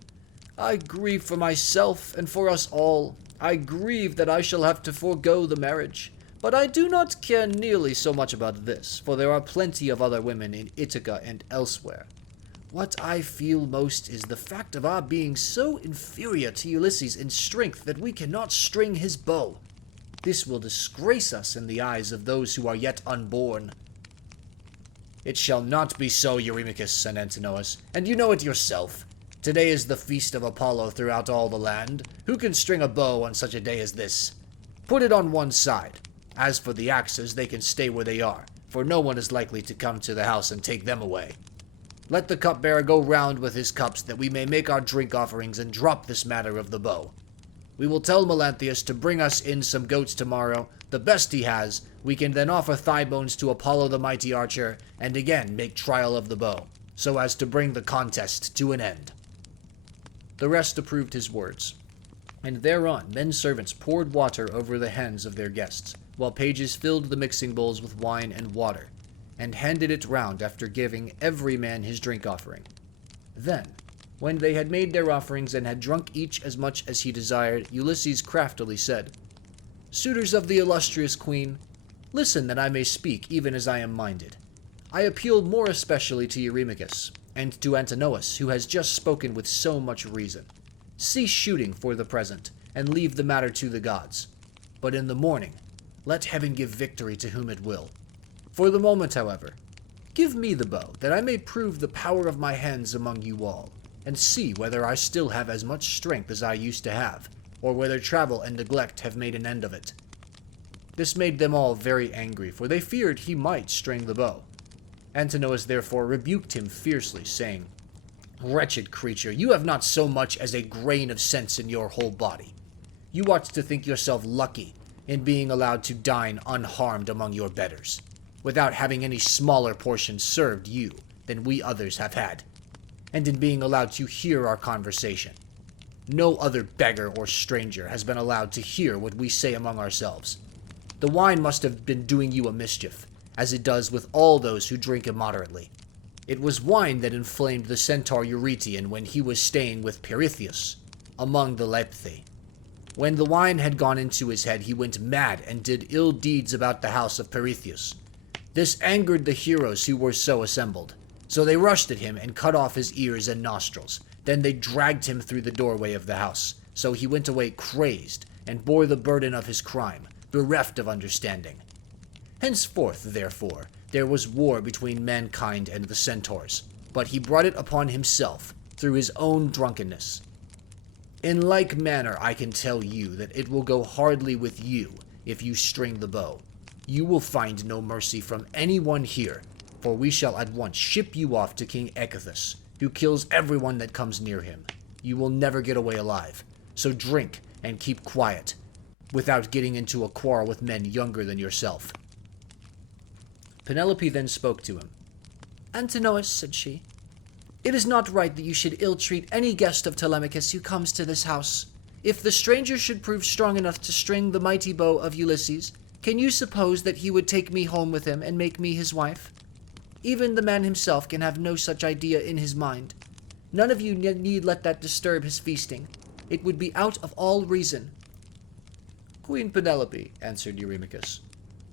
"I grieve for myself and for us all. I grieve that I shall have to forego the marriage. But I do not care nearly so much about this, for there are plenty of other women in Ithaca and elsewhere. What I feel most is the fact of our being so inferior to Ulysses in strength that we cannot string his bow. This will disgrace us in the eyes of those who are yet unborn." "It shall not be so, Eurymachus," said Antinous, "and you know it yourself. Today is the feast of Apollo throughout all the land. Who can string a bow on such a day as this? Put it on one side. As for the axes, they can stay where they are, for no one is likely to come to the house and take them away. Let the cupbearer go round with his cups, that we may make our drink offerings and drop this matter of the bow. We will tell Melanthius to bring us in some goats tomorrow, the best he has. We can then offer thigh bones to Apollo the mighty archer, and again make trial of the bow, so as to bring the contest to an end." The rest approved his words, and thereon men servants poured water over the hands of their guests, while pages filled the mixing bowls with wine and water, and handed it round after giving every man his drink offering. Then, when they had made their offerings and had drunk each as much as he desired, Ulysses craftily said, "Suitors of the illustrious queen, listen that I may speak even as I am minded. I appeal more especially to Eurymachus, and to Antinous, who has just spoken with so much reason. Cease shooting for the present, and leave the matter to the gods. But in the morning, let heaven give victory to whom it will. For the moment, however, give me the bow, that I may prove the power of my hands among you all, and see whether I still have as much strength as I used to have, or whether travel and neglect have made an end of it." This made them all very angry, for they feared he might string the bow. Antinous therefore rebuked him fiercely, saying, "Wretched creature, you have not so much as a grain of sense in your whole body. You ought to think yourself lucky in being allowed to dine unharmed among your betters, without having any smaller portion served you than we others have had, and in being allowed to hear our conversation. No other beggar or stranger has been allowed to hear what we say among ourselves. The wine must have been doing you a mischief, as it does with all those who drink immoderately. It was wine that inflamed the centaur Eurytion when he was staying with Pirithous among the Lepthi. When the wine had gone into his head, he went mad and did ill deeds about the house of Pirithous. This angered the heroes who were so assembled, so they rushed at him and cut off his ears and nostrils. Then they dragged him through the doorway of the house, so he went away crazed and bore the burden of his crime, bereft of understanding. Henceforth, therefore, there was war between mankind and the centaurs, but he brought it upon himself through his own drunkenness. In like manner, I can tell you that it will go hardly with you if you string the bow. You will find no mercy from anyone here, for we shall at once ship you off to King Echethus, who kills everyone that comes near him. You will never get away alive, so drink and keep quiet, without getting into a quarrel with men younger than yourself." Penelope then spoke to him. "Antinous," said she, It is not right that you should ill-treat any guest of Telemachus who comes to this house. If the stranger should prove strong enough to string the mighty bow of Ulysses, can you suppose that he would take me home with him and make me his wife? Even the man himself can have no such idea in his mind. None of you need let that disturb his feasting. It would be out of all reason." "Queen Penelope," answered Eurymachus,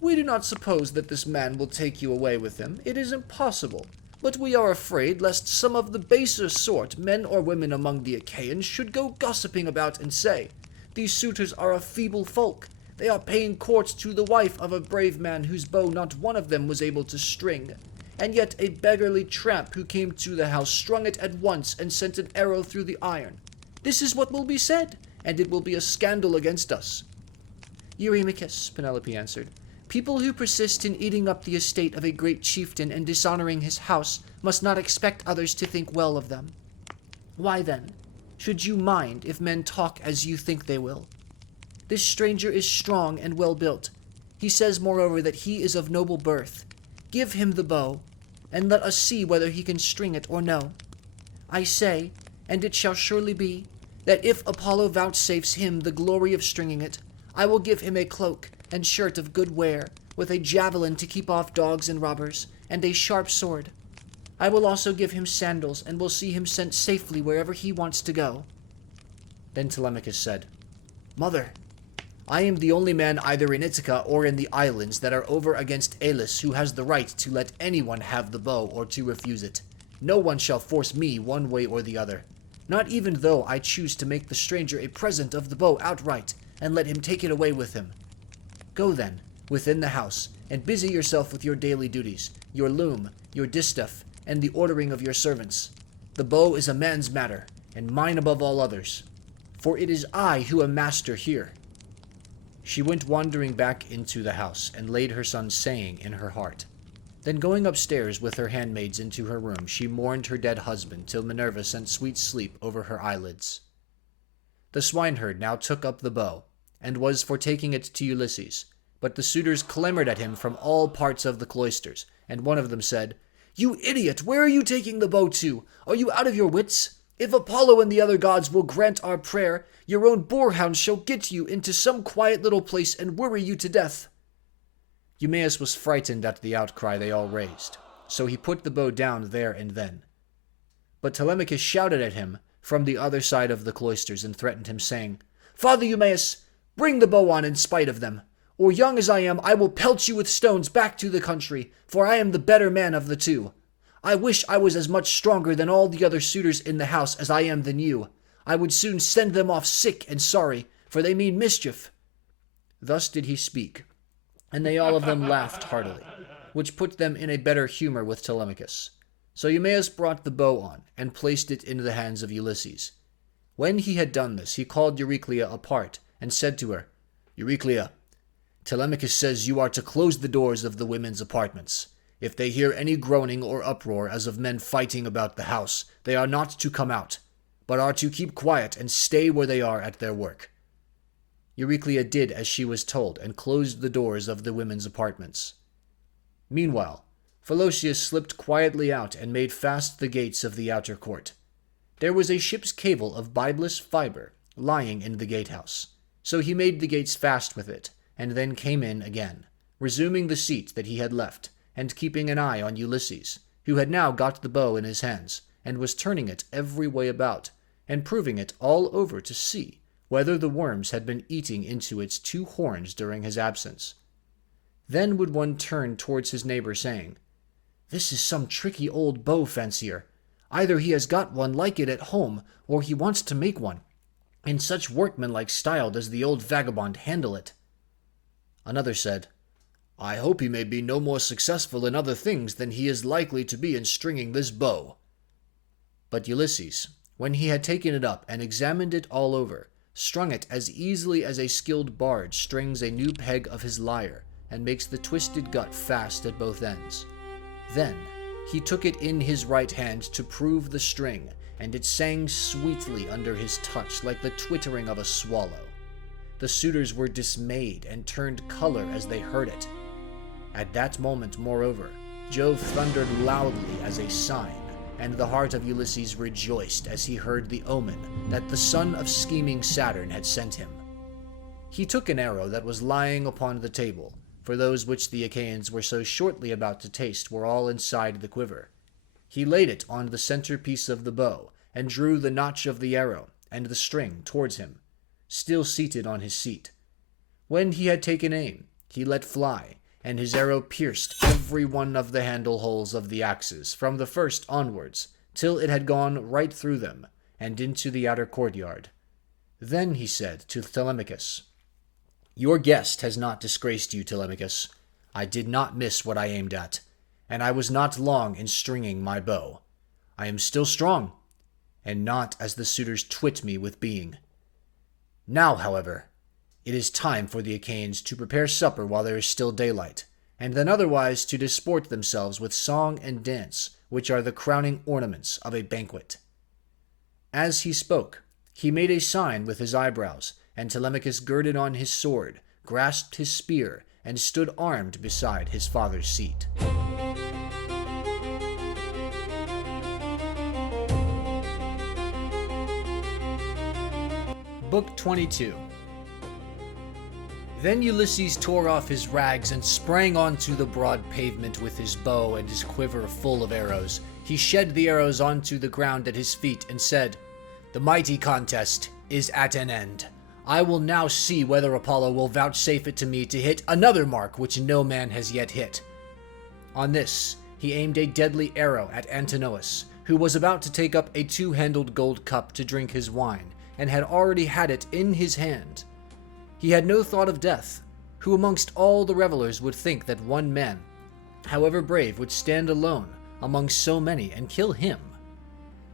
"we do not suppose that this man will take you away with him. It is impossible. But we are afraid lest some of the baser sort, men or women among the Achaeans, should go gossiping about and say, 'These suitors are a feeble folk. They are paying court to the wife of a brave man whose bow not one of them was able to string. And yet a beggarly tramp who came to the house strung it at once and sent an arrow through the iron.' This is what will be said, and it will be a scandal against us." "Eurymachus," Penelope answered, "people who persist in eating up the estate of a great chieftain and dishonoring his house must not expect others to think well of them. Why then, should you mind if men talk as you think they will? This stranger is strong and well built. He says, moreover, that he is of noble birth. Give him the bow, and let us see whether he can string it or no. I say, and it shall surely be, that if Apollo vouchsafes him the glory of stringing it, I will give him a cloak and shirt of good wear, with a javelin to keep off dogs and robbers, and a sharp sword. I will also give him sandals, and will see him sent safely wherever he wants to go." Then Telemachus said, "Mother, I am the only man either in Ithaca or in the islands that are over against Elis who has the right to let anyone have the bow or to refuse it. No one shall force me one way or the other, not even though I choose to make the stranger a present of the bow outright, and let him take it away with him. Go then, within the house, and busy yourself with your daily duties, your loom, your distaff, and the ordering of your servants. The bow is a man's matter, and mine above all others, for it is I who am master here." She went wandering back into the house, and laid her son's saying in her heart. Then going upstairs with her handmaids into her room, she mourned her dead husband till Minerva sent sweet sleep over her eyelids. The swineherd now took up the bow, and was for taking it to Ulysses, but the suitors clamored at him from all parts of the cloisters, and one of them said, "You idiot, where are you taking the bow to? Are you out of your wits? If Apollo and the other gods will grant our prayer, your own boarhound shall get you into some quiet little place and worry you to death." Eumaeus was frightened at the outcry they all raised, so he put the bow down there and then. But Telemachus shouted at him from the other side of the cloisters and threatened him, saying, "Father Eumaeus, bring the bow on in spite of them, or young as I am, I will pelt you with stones back to the country, for I am the better man of the two. I wish I was as much stronger than all the other suitors in the house as I am than you. I would soon send them off sick and sorry, for they mean mischief." Thus did he speak, and they all of them laughed heartily, which put them in a better humor with Telemachus. So Eumaeus brought the bow on, and placed it into the hands of Ulysses. When he had done this, he called Euryclea apart, and said to her, "Euryclea, Telemachus says you are to close the doors of the women's apartments. If they hear any groaning or uproar as of men fighting about the house, they are not to come out, but are to keep quiet and stay where they are at their work." Euryclea did as she was told, and closed the doors of the women's apartments. Meanwhile, Philocius slipped quietly out and made fast the gates of the outer court. There was a ship's cable of bideless fiber lying in the gatehouse, so he made the gates fast with it, and then came in again, resuming the seat that he had left, and keeping an eye on Ulysses, who had now got the bow in his hands, and was turning it every way about, and proving it all over to see whether the worms had been eating into its two horns during his absence. Then would one turn towards his neighbor, saying, "This is some tricky old bow fancier. Either he has got one like it at home, or he wants to make one. In such workmanlike style does the old vagabond handle it." Another said, "I hope he may be no more successful in other things than he is likely to be in stringing this bow." But Ulysses, when he had taken it up and examined it all over, strung it as easily as a skilled bard strings a new peg of his lyre, and makes the twisted gut fast at both ends. Then he took it in his right hand to prove the string, and it sang sweetly under his touch like the twittering of a swallow. The suitors were dismayed and turned color as they heard it. At that moment, moreover, Jove thundered loudly as a sign, and the heart of Ulysses rejoiced as he heard the omen that the son of scheming Saturn had sent him. He took an arrow that was lying upon the table, for those which the Achaeans were so shortly about to taste were all inside the quiver. He laid it on the centerpiece of the bow, and drew the notch of the arrow and the string towards him, still seated on his seat. When he had taken aim, he let fly, and his arrow pierced every one of the handle holes of the axes, from the first onwards, till it had gone right through them, and into the outer courtyard. Then he said to Telemachus, "Your guest has not disgraced you, Telemachus. I did not miss what I aimed at, and I was not long in stringing my bow. I am still strong, and not as the suitors twit me with being. Now, however, it is time for the Achaeans to prepare supper while there is still daylight, and then otherwise to disport themselves with song and dance, which are the crowning ornaments of a banquet." As he spoke, he made a sign with his eyebrows, and Telemachus girded on his sword, grasped his spear, and stood armed beside his father's seat. Book 22. Then Ulysses tore off his rags and sprang onto the broad pavement with his bow and his quiver full of arrows. He shed the arrows onto the ground at his feet and said, "The mighty contest is at an end. I will now see whether Apollo will vouchsafe it to me to hit another mark which no man has yet hit." On this, he aimed a deadly arrow at Antinous, who was about to take up a two-handled gold cup to drink his wine, and had already had it in his hand. He had no thought of death. Who amongst all the revelers would think that one man, however brave, would stand alone among so many and kill him?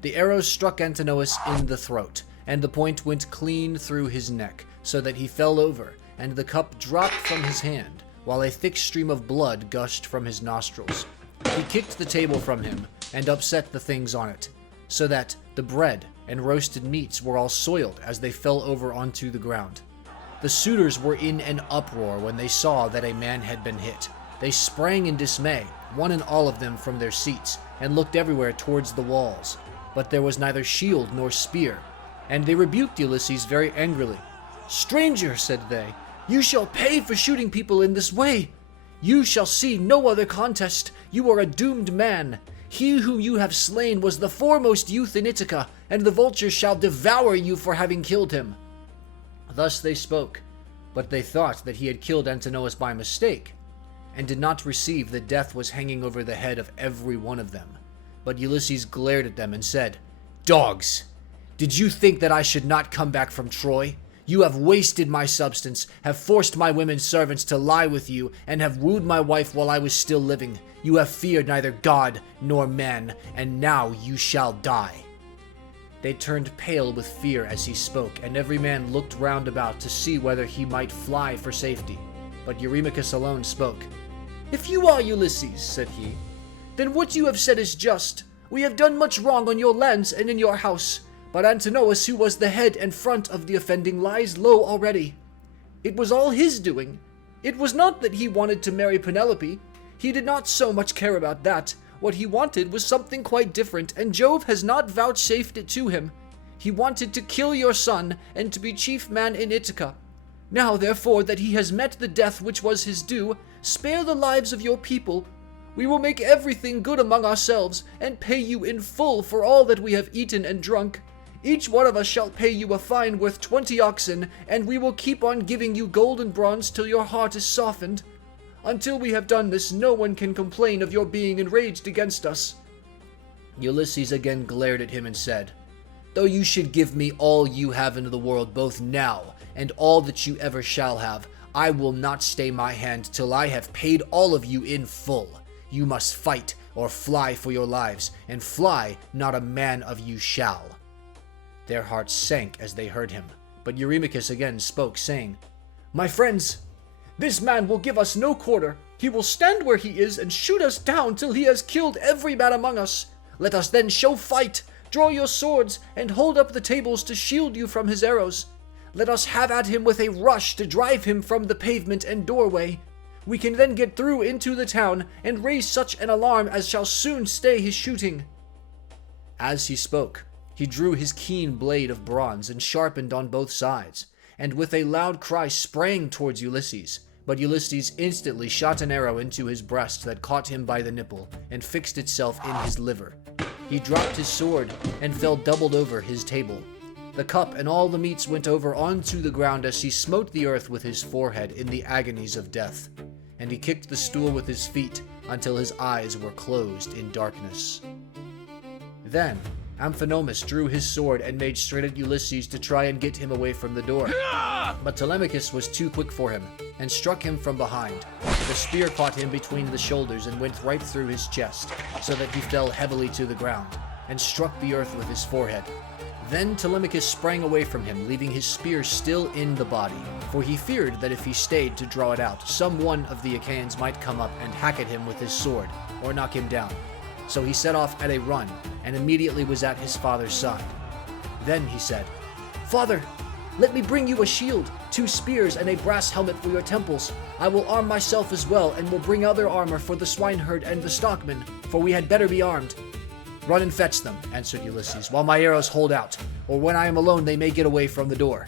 The arrow struck Antinous in the throat, and the point went clean through his neck, so that he fell over, and the cup dropped from his hand, while a thick stream of blood gushed from his nostrils. He kicked the table from him, and upset the things on it, so that the bread and roasted meats were all soiled as they fell over onto the ground. The suitors were in an uproar when they saw that a man had been hit. They sprang in dismay, one and all of them from their seats, and looked everywhere towards the walls. But there was neither shield nor spear, and they rebuked Ulysses very angrily. "Stranger," said they, "you shall pay for shooting people in this way. You shall see no other contest. You are a doomed man. He whom you have slain was the foremost youth in Ithaca, and the vultures shall devour you for having killed him." Thus they spoke, but they thought that he had killed Antinous by mistake, and did not perceive that death was hanging over the head of every one of them. But Ulysses glared at them and said, "Dogs! Did you think that I should not come back from Troy? You have wasted my substance, have forced my women servants to lie with you, and have wooed my wife while I was still living. You have feared neither God nor man, and now you shall die." They turned pale with fear as he spoke, and every man looked round about to see whether he might fly for safety. But Eurymachus alone spoke. "If you are Ulysses," said he, "then what you have said is just. We have done much wrong on your lands and in your house, but Antinous, who was the head and front of the offending, lies low already. It was all his doing. It was not that he wanted to marry Penelope. He did not so much care about that. What he wanted was something quite different, and Jove has not vouchsafed it to him. He wanted to kill your son, and to be chief man in Ithaca. Now, therefore, that he has met the death which was his due, spare the lives of your people. We will make everything good among ourselves, and pay you in full for all that we have eaten and drunk. Each one of us shall pay you a fine worth 20 oxen, and we will keep on giving you gold and bronze till your heart is softened. Until we have done this, no one can complain of your being enraged against us." Ulysses again glared at him and said, "Though you should give me all you have in the world both now, and all that you ever shall have, I will not stay my hand till I have paid all of you in full. You must fight or fly for your lives, and fly not a man of you shall." Their hearts sank as they heard him, but Eurymachus again spoke, saying, "My friends, this man will give us no quarter. He will stand where he is and shoot us down till he has killed every man among us. Let us then show fight. Draw your swords and hold up the tables to shield you from his arrows. Let us have at him with a rush to drive him from the pavement and doorway. We can then get through into the town and raise such an alarm as shall soon stay his shooting." As he spoke, he drew his keen blade of bronze and sharpened on both sides, and with a loud cry sprang towards Ulysses. But Ulysses instantly shot an arrow into his breast that caught him by the nipple and fixed itself in his liver. He dropped his sword and fell doubled over his table. The cup and all the meats went over onto the ground as he smote the earth with his forehead in the agonies of death, and he kicked the stool with his feet until his eyes were closed in darkness. Then Amphinomus drew his sword and made straight at Ulysses to try and get him away from the door. But Telemachus was too quick for him and struck him from behind. The spear caught him between the shoulders and went right through his chest, so that he fell heavily to the ground and struck the earth with his forehead. Then Telemachus sprang away from him, leaving his spear still in the body, for he feared that if he stayed to draw it out, some one of the Achaeans might come up and hack at him with his sword, or knock him down. So he set off at a run, and immediately was at his father's side. Then he said, "Father, let me bring you a shield, 2 spears, and a brass helmet for your temples. I will arm myself as well, and will bring other armor for the swineherd and the stockman, for we had better be armed." "Run and fetch them," answered Ulysses, "while my arrows hold out, or when I am alone they may get away from the door."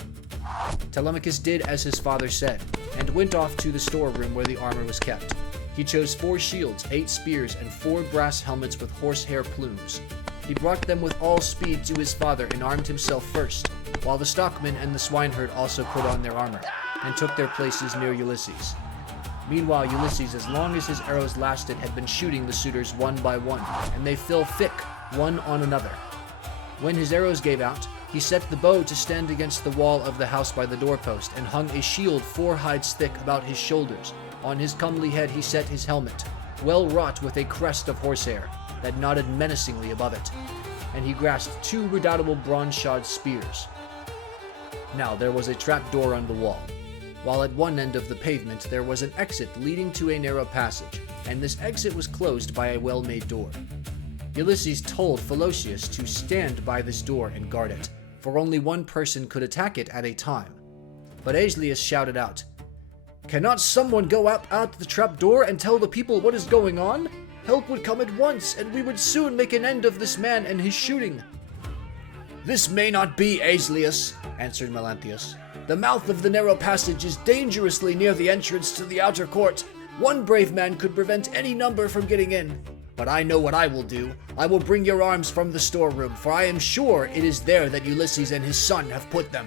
Telemachus did as his father said, and went off to the storeroom where the armor was kept. He chose 4 shields, 8 spears, and 4 brass helmets with horsehair plumes. He brought them with all speed to his father and armed himself first, while the stockman and the swineherd also put on their armor, and took their places near Ulysses. Meanwhile, Ulysses, as long as his arrows lasted, had been shooting the suitors one by one, and they fell thick, one on another. When his arrows gave out, he set the bow to stand against the wall of the house by the doorpost, and hung a shield 4 hides thick about his shoulders. On his comely head he set his helmet, well wrought with a crest of horsehair, that nodded menacingly above it, and he grasped 2 redoubtable bronze-shod spears. Now there was a trap door on the wall, while at one end of the pavement there was an exit leading to a narrow passage, and this exit was closed by a well-made door. Ulysses told Philocius to stand by this door and guard it, for only one person could attack it at a time. But Aeschylus shouted out, "Cannot someone go out the trap door and tell the people what is going on? Help would come at once, and we would soon make an end of this man and his shooting." "This may not be, Aeschylus," answered Melanthius. "The mouth of the narrow passage is dangerously near the entrance to the outer court. One brave man could prevent any number from getting in. But I know what I will do. I will bring your arms from the storeroom, for I am sure it is there that Ulysses and his son have put them."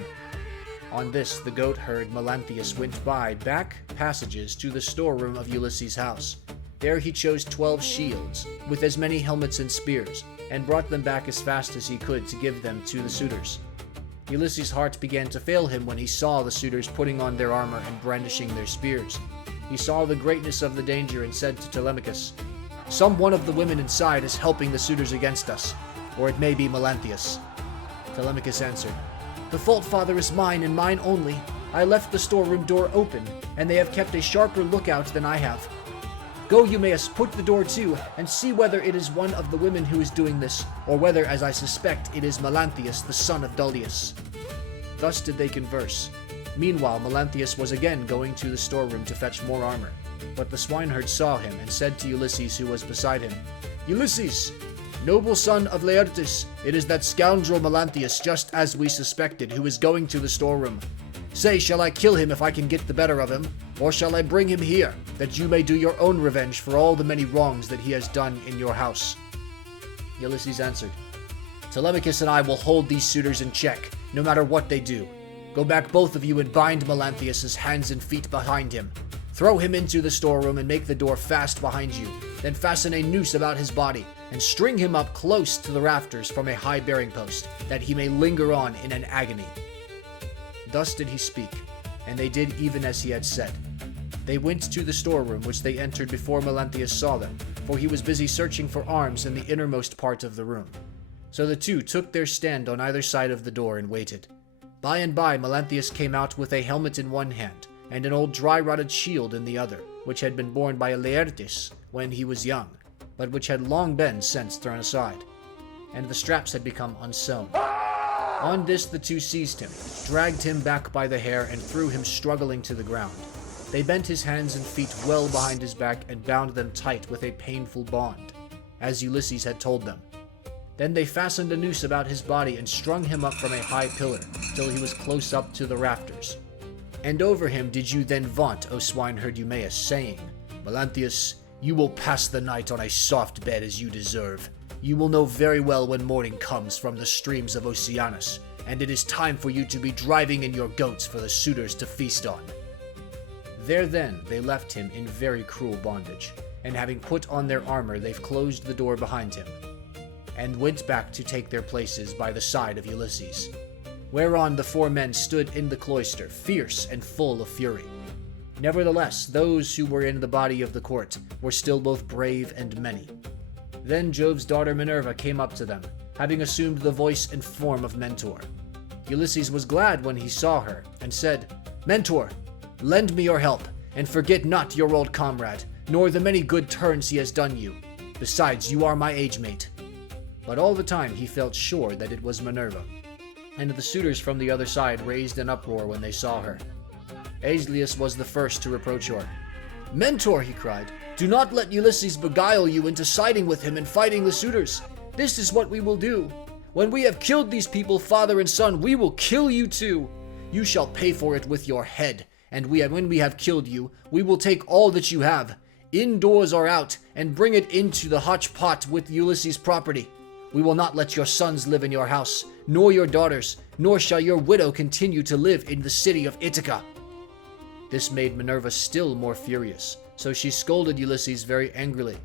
On this, the goat-herd Melanthius went by back passages to the storeroom of Ulysses' house. There he chose 12 shields, with as many helmets and spears, and brought them back as fast as he could to give them to the suitors. Ulysses' heart began to fail him when he saw the suitors putting on their armor and brandishing their spears. He saw the greatness of the danger and said to Telemachus, "Some one of the women inside is helping the suitors against us, or it may be Melanthius." Telemachus answered, "The fault, father, is mine and mine only. I left the storeroom door open, and they have kept a sharper lookout than I have. Go, Eumaeus, put the door to, and see whether it is one of the women who is doing this, or whether, as I suspect, it is Melanthius, the son of Dullius." Thus did they converse. Meanwhile, Melanthius was again going to the storeroom to fetch more armor. But the swineherd saw him and said to Ulysses, who was beside him, "Ulysses, noble son of Laertes, it is that scoundrel Melanthius, just as we suspected, who is going to the storeroom. Say, shall I kill him if I can get the better of him, or shall I bring him here, that you may do your own revenge for all the many wrongs that he has done in your house?" Ulysses answered, "Telemachus and I will hold these suitors in check, no matter what they do. Go back, both of you, and bind Melanthius' hands and feet behind him. Throw him into the storeroom and make the door fast behind you. Then fasten a noose about his body, and string him up close to the rafters from a high bearing post, that he may linger on in an agony." Thus did he speak, and they did even as he had said. They went to the storeroom, which they entered before Melanthius saw them, for he was busy searching for arms in the innermost part of the room. So the two took their stand on either side of the door and waited. By and by Melanthius came out with a helmet in one hand, and an old dry-rotted shield in the other, which had been borne by Laertes when he was young, but which had long been since thrown aside, and the straps had become unsewn. On this the two seized him, dragged him back by the hair, and threw him struggling to the ground. They bent his hands and feet well behind his back and bound them tight with a painful bond, as Ulysses had told them. Then they fastened a noose about his body and strung him up from a high pillar, till he was close up to the rafters. And over him did you then vaunt, O swineherd Eumaeus, saying, Melanthius, you will pass the night on a soft bed as you deserve. You will know very well when morning comes from the streams of Oceanus, and it is time for you to be driving in your goats for the suitors to feast on. There then they left him in very cruel bondage, and having put on their armor they've closed the door behind him, and went back to take their places by the side of Ulysses. Whereon the 4 men stood in the cloister, fierce and full of fury. Nevertheless, those who were in the body of the court were still both brave and many. Then Jove's daughter Minerva came up to them, having assumed the voice and form of Mentor. Ulysses was glad when he saw her, and said, Mentor, lend me your help, and forget not your old comrade, nor the many good turns he has done you. Besides, you are my age mate. But all the time he felt sure that it was Minerva, and the suitors from the other side raised an uproar when they saw her. Aeschylus was the first to reproach her. Mentor, he cried, do not let Ulysses beguile you into siding with him and fighting the suitors. This is what we will do. When we have killed these people, father and son, we will kill you too. You shall pay for it with your head, and when we have killed you, we will take all that you have, indoors or out, and bring it into the hotch pot with Ulysses' property. We will not let your sons live in your house, nor your daughters, nor shall your widow continue to live in the city of Ithaca. This made Minerva still more furious, so she scolded Ulysses very angrily.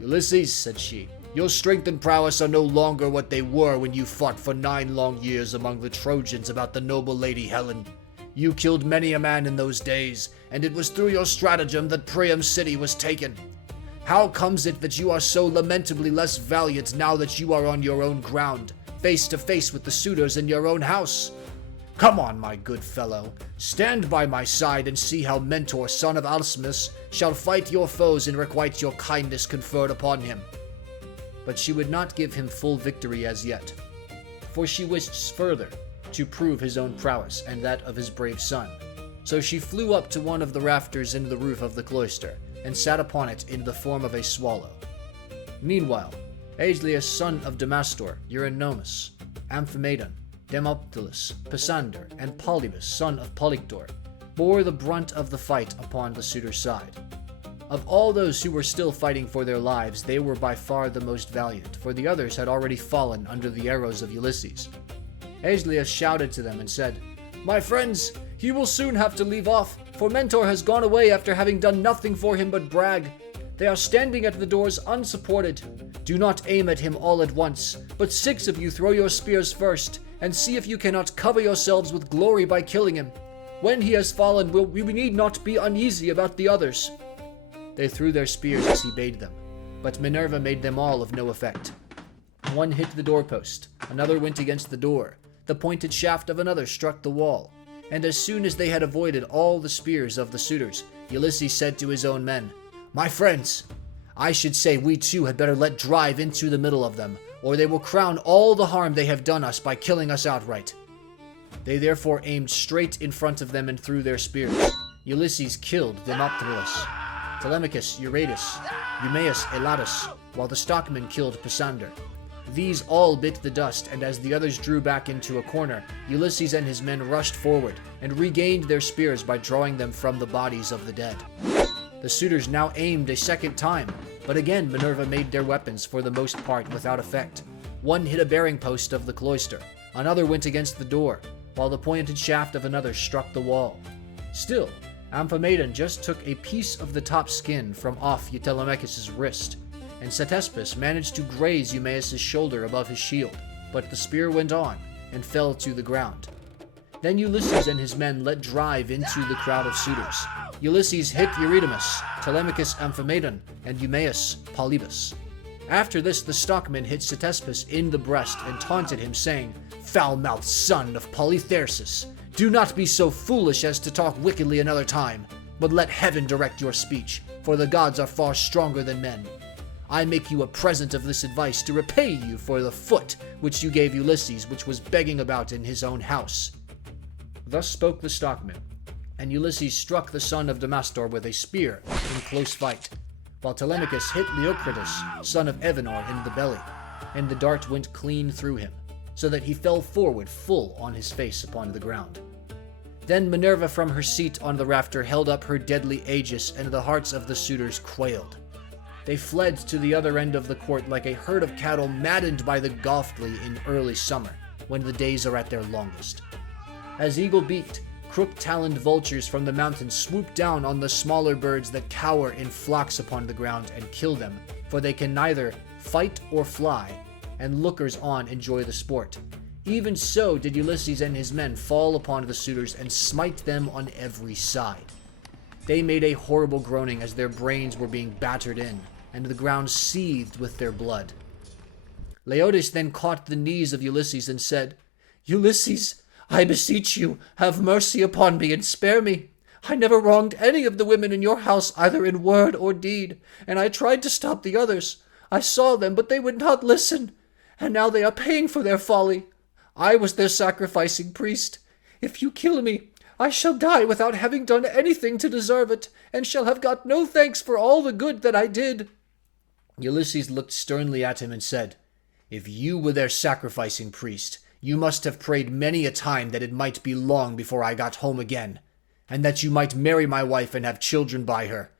Ulysses, said she, your strength and prowess are no longer what they were when you fought for 9 long years among the Trojans about the noble lady Helen. You killed many a man in those days, and it was through your stratagem that Priam's city was taken. How comes it that you are so lamentably less valiant now that you are on your own ground, face to face with the suitors in your own house? Come on, my good fellow, stand by my side and see how Mentor, son of Alcimus, shall fight your foes and requite your kindness conferred upon him. But she would not give him full victory as yet, for she wished further to prove his own prowess and that of his brave son. So she flew up to one of the rafters in the roof of the cloister, and sat upon it in the form of a swallow. Meanwhile, Aeschylus, son of Damastor, Eurynomus, Amphimedon, Demoptilus, Pisander, and Polybus, son of Polyctor, bore the brunt of the fight upon the suitor's side. Of all those who were still fighting for their lives, they were by far the most valiant, for the others had already fallen under the arrows of Ulysses. Aeschylus shouted to them and said, My friends, he will soon have to leave off, for Mentor has gone away after having done nothing for him but brag. They are standing at the doors unsupported. Do not aim at him all at once, but 6 of you throw your spears first, and see if you cannot cover yourselves with glory by killing him. When he has fallen, we need not be uneasy about the others. They threw their spears as he bade them, but Minerva made them all of no effect. One hit the doorpost, another went against the door, the pointed shaft of another struck the wall, and as soon as they had avoided all the spears of the suitors, Ulysses said to his own men, My friends, I should say we too had better let drive into the middle of them, or they will crown all the harm they have done us by killing us outright. They therefore aimed straight in front of them and threw their spears. Ulysses killed Demoptilus, Telemachus, Eurytus, Eumaeus, Elatus, while the stockmen killed Pisander. These all bit the dust, and as the others drew back into a corner, Ulysses and his men rushed forward and regained their spears by drawing them from the bodies of the dead. The suitors now aimed a second time, but again Minerva made their weapons for the most part without effect. One hit a bearing post of the cloister, another went against the door, while the pointed shaft of another struck the wall. Still, Amphimedon just took a piece of the top skin from off Telemachus' wrist, and Ctesippus managed to graze Eumaeus' shoulder above his shield, but the spear went on and fell to the ground. Then Ulysses and his men let drive into the crowd of suitors. Ulysses hit Eurydamus, Telemachus Amphimedon, and Eumaeus Polybus. After this, the stockmen hit Ctesippus in the breast and taunted him, saying, Foul-mouthed son of Polythersus, do not be so foolish as to talk wickedly another time, but let heaven direct your speech, for the gods are far stronger than men. I make you a present of this advice to repay you for the foot which you gave Ulysses, which was begging about in his own house. Thus spoke the stockman, and Ulysses struck the son of Damastor with a spear in close fight, while Telemachus hit Leocritus, son of Evenor, in the belly. and the dart went clean through him, so that he fell forward full on his face upon the ground. Then Minerva from her seat on the rafter held up her deadly aegis, and the hearts of the suitors quailed. They fled to the other end of the court like a herd of cattle maddened by the Gothly in early summer, when the days are at their longest. As eagle-beaked, crook-taloned vultures from the mountains swoop down on the smaller birds that cower in flocks upon the ground and kill them, for they can neither fight or fly, and lookers on enjoy the sport. Even so did Ulysses and his men fall upon the suitors and smite them on every side. They made a horrible groaning as their brains were being battered in, and the ground seethed with their blood. Leodes then caught the knees of Ulysses and said, "Ulysses, I beseech you, have mercy upon me and spare me. I never wronged any of the women in your house, either in word or deed, and I tried to stop the others. I saw them, but they would not listen, and now they are paying for their folly. I was their sacrificing priest. If you kill me, I shall die without having done anything to deserve it, and shall have got no thanks for all the good that I did." Ulysses looked sternly at him and said, "If you were their sacrificing priest, you must have prayed many a time that it might be long before I got home again, and that you might marry my wife and have children by her.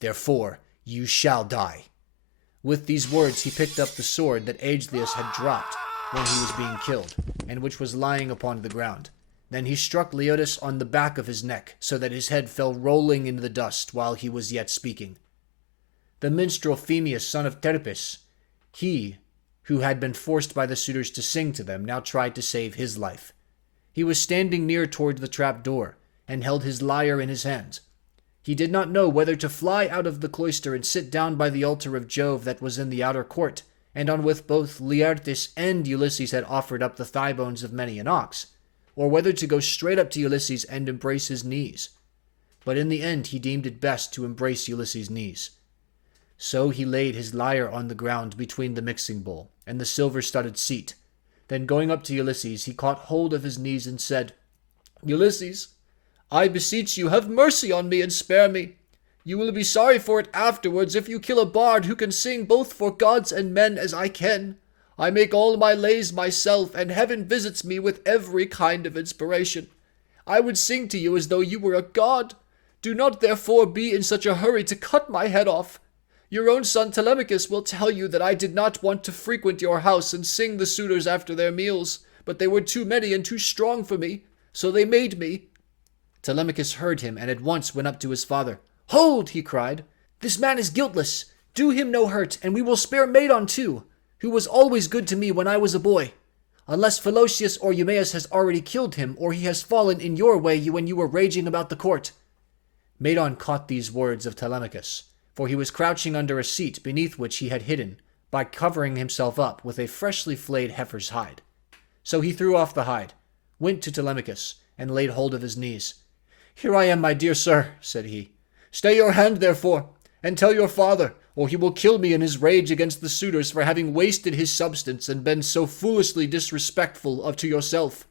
Therefore, you shall die." With these words he picked up the sword that Aegeus had dropped when he was being killed, and which was lying upon the ground. Then he struck Leodes on the back of his neck, so that his head fell rolling in the dust while he was yet speaking. The minstrel Phemius, son of Terpis, he who had been forced by the suitors to sing to them, now tried to save his life. He was standing near toward the trap door, and held his lyre in his hand. He did not know whether to fly out of the cloister and sit down by the altar of Jove that was in the outer court, and on which both Laertes and Ulysses had offered up the thigh bones of many an ox, or whether to go straight up to Ulysses and embrace his knees. But in the end he deemed it best to embrace Ulysses' knees. So he laid his lyre on the ground between the mixing bowl and the silver-studded seat. Then going up to Ulysses, he caught hold of his knees and said, "Ulysses, I beseech you, have mercy on me and spare me. You will be sorry for it afterwards if you kill a bard who can sing both for gods and men as I can. I make all my lays myself, and heaven visits me with every kind of inspiration. I would sing to you as though you were a god. Do not therefore be in such a hurry to cut my head off. Your own son Telemachus will tell you that I did not want to frequent your house and sing the suitors after their meals, but they were too many and too strong for me, so they made me." Telemachus heard him and at once went up to his father. "Hold!" he cried. "This man is guiltless. Do him no hurt, and we will spare Medon too, who was always good to me when I was a boy. Unless Philocius or Eumaeus has already killed him, or he has fallen in your way when you were raging about the court." Medon caught these words of Telemachus, for he was crouching under a seat beneath which he had hidden, by covering himself up with a freshly flayed heifer's hide. So he threw off the hide, went to Telemachus, and laid hold of his knees. "Here I am, my dear sir," said he. "Stay your hand, therefore, and tell your father, or he will kill me in his rage against the suitors for having wasted his substance and been so foolishly disrespectful to yourself."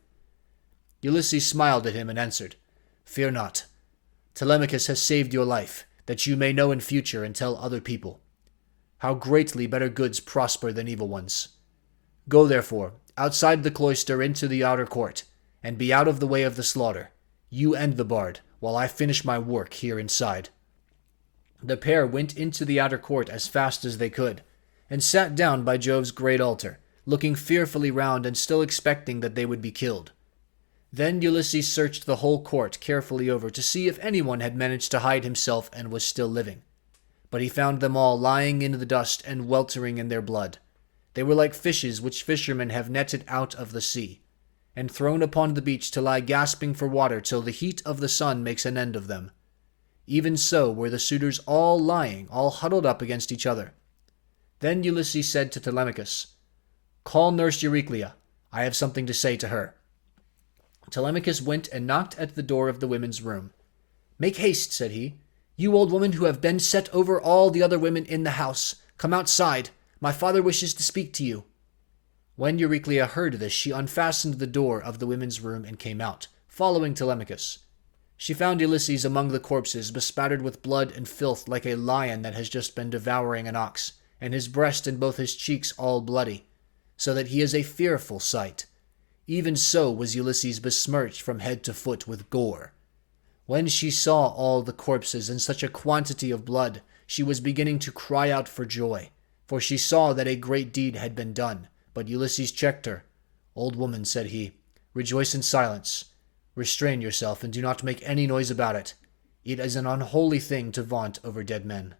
Ulysses smiled at him and answered, "Fear not. Telemachus has saved your life, that you may know in future and tell other people how greatly better goods prosper than evil ones. Go, therefore, outside the cloister into the outer court, and be out of the way of the slaughter, you and the bard, while I finish my work here inside." The pair went into the outer court as fast as they could, and sat down by Jove's great altar, looking fearfully round and still expecting that they would be killed. Then Ulysses searched the whole court carefully over to see if anyone had managed to hide himself and was still living. But he found them all lying in the dust and weltering in their blood. They were like fishes which fishermen have netted out of the sea, and thrown upon the beach to lie gasping for water till the heat of the sun makes an end of them. Even so were the suitors all lying, all huddled up against each other. Then Ulysses said to Telemachus, "Call nurse Euryclea. I have something to say to her." Telemachus went and knocked at the door of the women's room. "Make haste," said he. "You old woman who have been set over all the other women in the house, come outside. My father wishes to speak to you." When Euryclea heard this, she unfastened the door of the women's room and came out, following Telemachus. She found Ulysses among the corpses, bespattered with blood and filth like a lion that has just been devouring an ox, and his breast and both his cheeks all bloody, so that he is a fearful sight. Even so was Ulysses besmirched from head to foot with gore. When she saw all the corpses and such a quantity of blood, she was beginning to cry out for joy, for she saw that a great deed had been done. But Ulysses checked her. "Old woman," said he, "rejoice in silence. Restrain yourself and do not make any noise about it. It is an unholy thing to vaunt over dead men.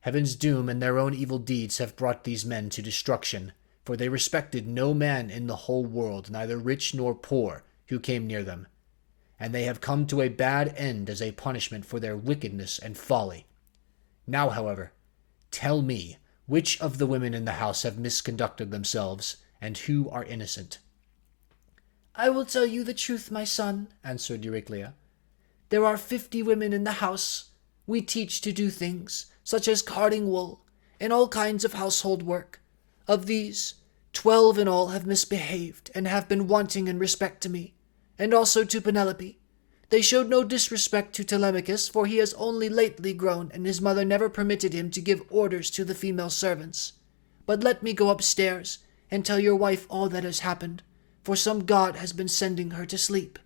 Heaven's doom and their own evil deeds have brought these men to destruction, for they respected no man in the whole world, neither rich nor poor, who came near them. And they have come to a bad end as a punishment for their wickedness and folly. Now, however, tell me which of the women in the house have misconducted themselves, and who are innocent." "I will tell you the truth, my son," answered Euryclea. "There are 50 women in the house. We teach to do things, such as carding wool, and all kinds of household work. Of these, 12 in all have misbehaved, and have been wanting in respect to me, and also to Penelope. They showed no disrespect to Telemachus, for he has only lately grown, and his mother never permitted him to give orders to the female servants. But let me go upstairs, and tell your wife all that has happened, for some god has been sending her to sleep."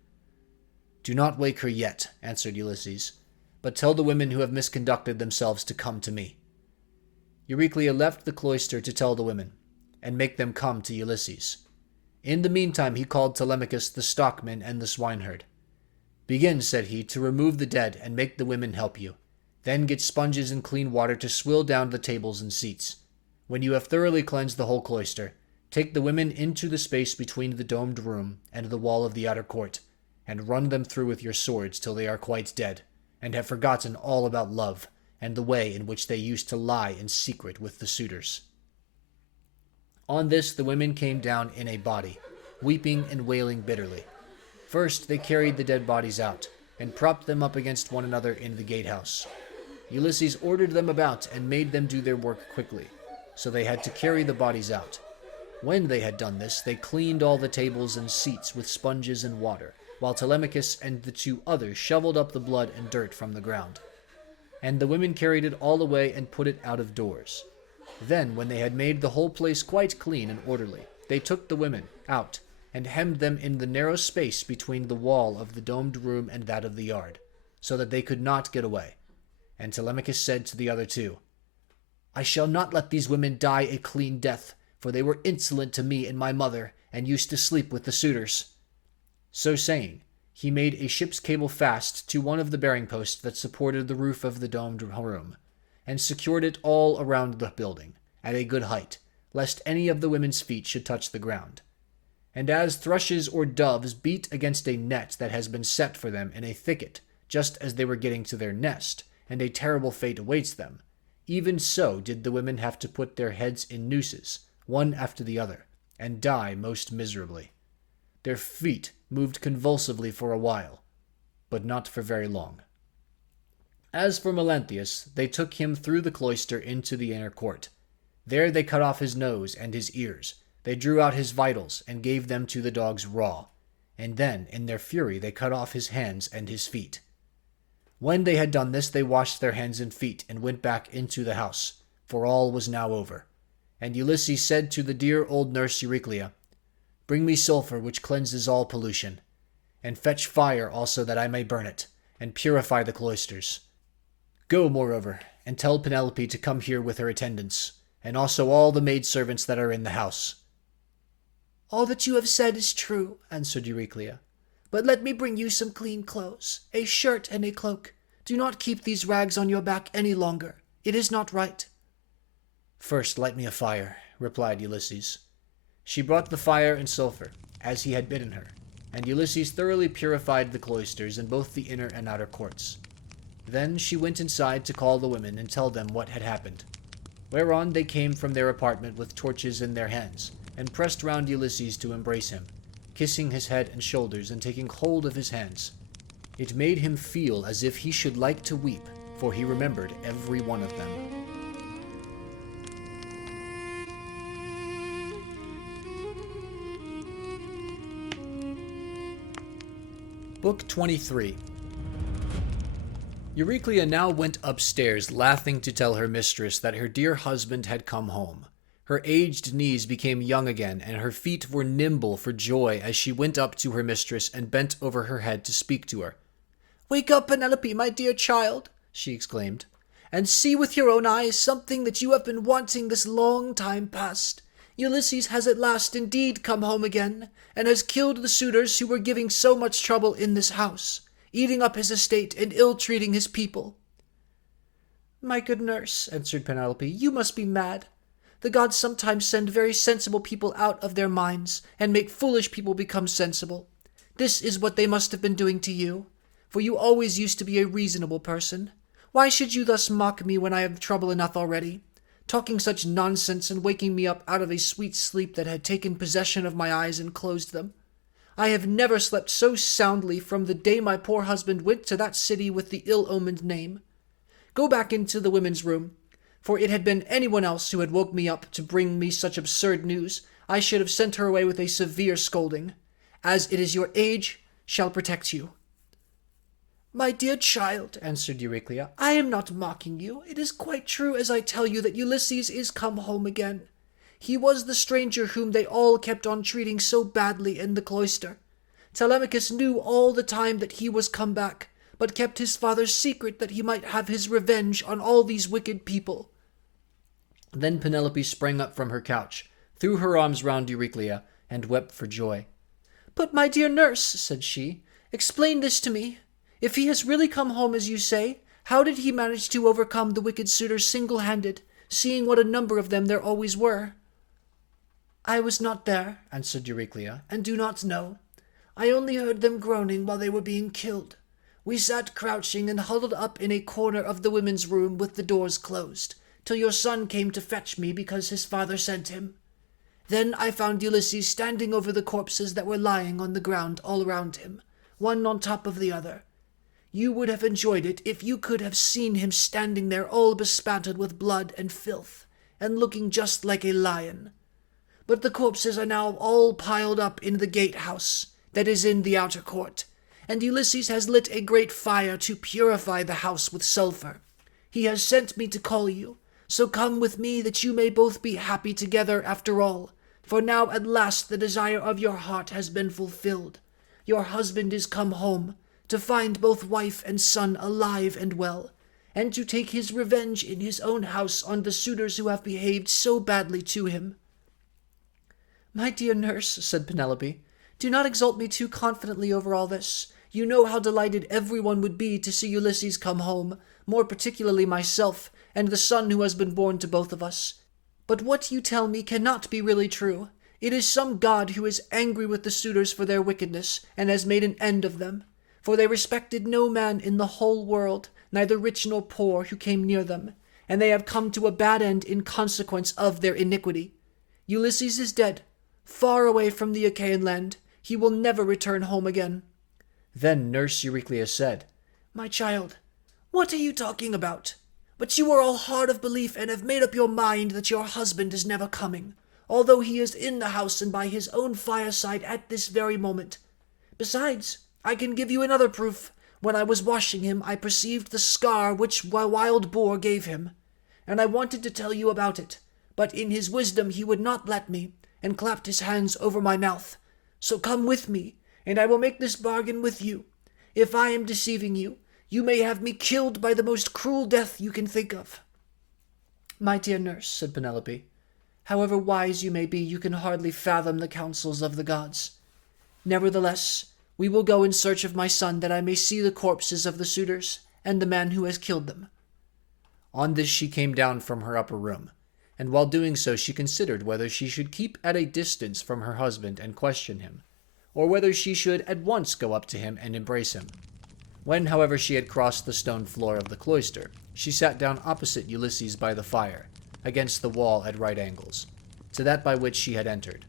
"Do not wake her yet," answered Ulysses, "but tell the women who have misconducted themselves to come to me." Euryclea left the cloister to tell the women, and make them come to Ulysses. In the meantime he called Telemachus the stockman and the swineherd. "Begin," said he, "to remove the dead, and make the women help you. Then get sponges and clean water to swill down the tables and seats. When you have thoroughly cleansed the whole cloister, take the women into the space between the domed room and the wall of the outer court, and run them through with your swords till they are quite dead, and have forgotten all about love, and the way in which they used to lie in secret with the suitors." On this the women came down in a body, weeping and wailing bitterly. First they carried the dead bodies out, and propped them up against one another in the gatehouse. Ulysses ordered them about, and made them do their work quickly, so they had to carry the bodies out. When they had done this, they cleaned all the tables and seats with sponges and water, while Telemachus and the 2 others shoveled up the blood and dirt from the ground. And the women carried it all away and put it out of doors. Then, when they had made the whole place quite clean and orderly, they took the women out, and hemmed them in the narrow space between the wall of the domed room and that of the yard, so that they could not get away. And Telemachus said to the other 2, "I shall not let these women die a clean death, for they were insolent to me and my mother, and used to sleep with the suitors." So saying, he made a ship's cable fast to one of the bearing posts that supported the roof of the domed room, and secured it all around the building, at a good height, lest any of the women's feet should touch the ground. And as thrushes or doves beat against a net that has been set for them in a thicket, just as they were getting to their nest, and a terrible fate awaits them, even so did the women have to put their heads in nooses, one after the other, and die most miserably. Their feet moved convulsively for a while, but not for very long. As for Melanthius, they took him through the cloister into the inner court. There they cut off his nose and his ears. They drew out his vitals and gave them to the dogs raw, and then, in their fury, they cut off his hands and his feet. When they had done this, they washed their hands and feet and went back into the house, for all was now over. And Ulysses said to the dear old nurse Euryclea, "Bring me sulphur which cleanses all pollution, and fetch fire also that I may burn it, and purify the cloisters. Go, moreover, and tell Penelope to come here with her attendants, and also all the maidservants that are in the house." "All that you have said is true," answered Euryclea. "But let me bring you some clean clothes, a shirt and a cloak. Do not keep these rags on your back any longer. It is not right." "First light me a fire," replied Ulysses. She brought the fire and sulphur, as he had bidden her, and Ulysses thoroughly purified the cloisters in both the inner and outer courts. Then she went inside to call the women and tell them what had happened. Whereon they came from their apartment with torches in their hands, and pressed round Ulysses to embrace him, kissing his head and shoulders and taking hold of his hands. It made him feel as if he should like to weep, for he remembered every one of them. Book 23. Euryclea now went upstairs, laughing to tell her mistress that her dear husband had come home. Her aged knees became young again, and her feet were nimble for joy as she went up to her mistress and bent over her head to speak to her. "Wake up, Penelope, my dear child," she exclaimed, "and see with your own eyes something that you have been wanting this long time past. Ulysses has at last indeed come home again, and has killed the suitors who were giving so much trouble in this house, eating up his estate and ill-treating his people." "My good nurse," answered Penelope, "you must be mad. The gods sometimes send very sensible people out of their minds, and make foolish people become sensible. This is what they must have been doing to you, for you always used to be a reasonable person. Why should you thus mock me when I have trouble enough already, talking such nonsense and waking me up out of a sweet sleep that had taken possession of my eyes and closed them? I have never slept so soundly from the day my poor husband went to that city with the ill-omened name. Go back into the women's room, for it had been anyone else who had woke me up to bring me such absurd news, I should have sent her away with a severe scolding, as it is your age shall protect you." "My dear child," answered Euryclea, "I am not mocking you. It is quite true as I tell you that Ulysses is come home again. He was the stranger whom they all kept on treating so badly in the cloister. Telemachus knew all the time that he was come back, but kept his father's secret that he might have his revenge on all these wicked people." Then Penelope sprang up from her couch, threw her arms round Euryclea, and wept for joy. "But, my dear nurse," said she, "explain this to me. If he has really come home as you say, how did he manage to overcome the wicked suitors single-handed, seeing what a number of them there always were?" "I was not there," answered Euryclea, "and do not know. I only heard them groaning while they were being killed. We sat crouching and huddled up in a corner of the women's room with the doors closed, till your son came to fetch me because his father sent him. Then I found Ulysses standing over the corpses that were lying on the ground all around him, one on top of the other. You would have enjoyed it if you could have seen him standing there all bespattered with blood and filth, and looking just like a lion. But the corpses are now all piled up in the gatehouse that is in the outer court, and Ulysses has lit a great fire to purify the house with sulphur. He has sent me to call you, so come with me that you may both be happy together after all, for now at last the desire of your heart has been fulfilled. Your husband is come home, to find both wife and son alive and well, and to take his revenge in his own house on the suitors who have behaved so badly to him." "My dear nurse," said Penelope, "do not exalt me too confidently over all this. You know how delighted everyone would be to see Ulysses come home, more particularly myself, and the son who has been born to both of us. But what you tell me cannot be really true. It is some god who is angry with the suitors for their wickedness, and has made an end of them. For they respected no man in the whole world, neither rich nor poor, who came near them, and they have come to a bad end in consequence of their iniquity. Ulysses is dead, far away from the Achaean land. He will never return home again." Then nurse Euryclea said, "My child, what are you talking about? But you are all hard of belief and have made up your mind that your husband is never coming, although he is in the house and by his own fireside at this very moment. Besides, I can give you another proof. When I was washing him, I perceived the scar which a wild boar gave him, and I wanted to tell you about it, but in his wisdom he would not let me, and clapped his hands over my mouth. So come with me, and I will make this bargain with you. If I am deceiving you, you may have me killed by the most cruel death you can think of." "My dear nurse," said Penelope, "however wise you may be, you can hardly fathom the counsels of the gods. Nevertheless, we will go in search of my son, that I may see the corpses of the suitors, and the man who has killed them." On this she came down from her upper room, and while doing so she considered whether she should keep at a distance from her husband and question him, or whether she should at once go up to him and embrace him. When, however, she had crossed the stone floor of the cloister, she sat down opposite Ulysses by the fire, against the wall at right angles, to that by which she had entered,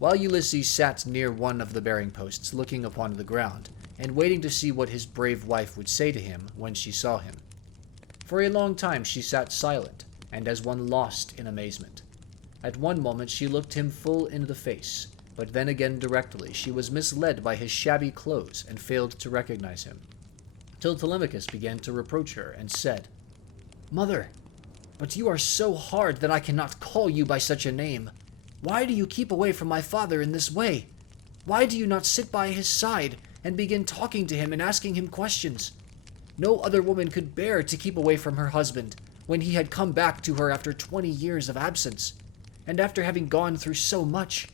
while Ulysses sat near one of the bearing posts, looking upon the ground, and waiting to see what his brave wife would say to him when she saw him. For a long time she sat silent, and as one lost in amazement. At one moment she looked him full in the face, but then again directly she was misled by his shabby clothes and failed to recognize him. till Telemachus began to reproach her and said, "Mother, but you are so hard that I cannot call you by such a name. Why do you keep away from my father in this way? Why do you not sit by his side and begin talking to him and asking him questions? No other woman could bear to keep away from her husband when he had come back to her after 20 years of absence, and after having gone through so much,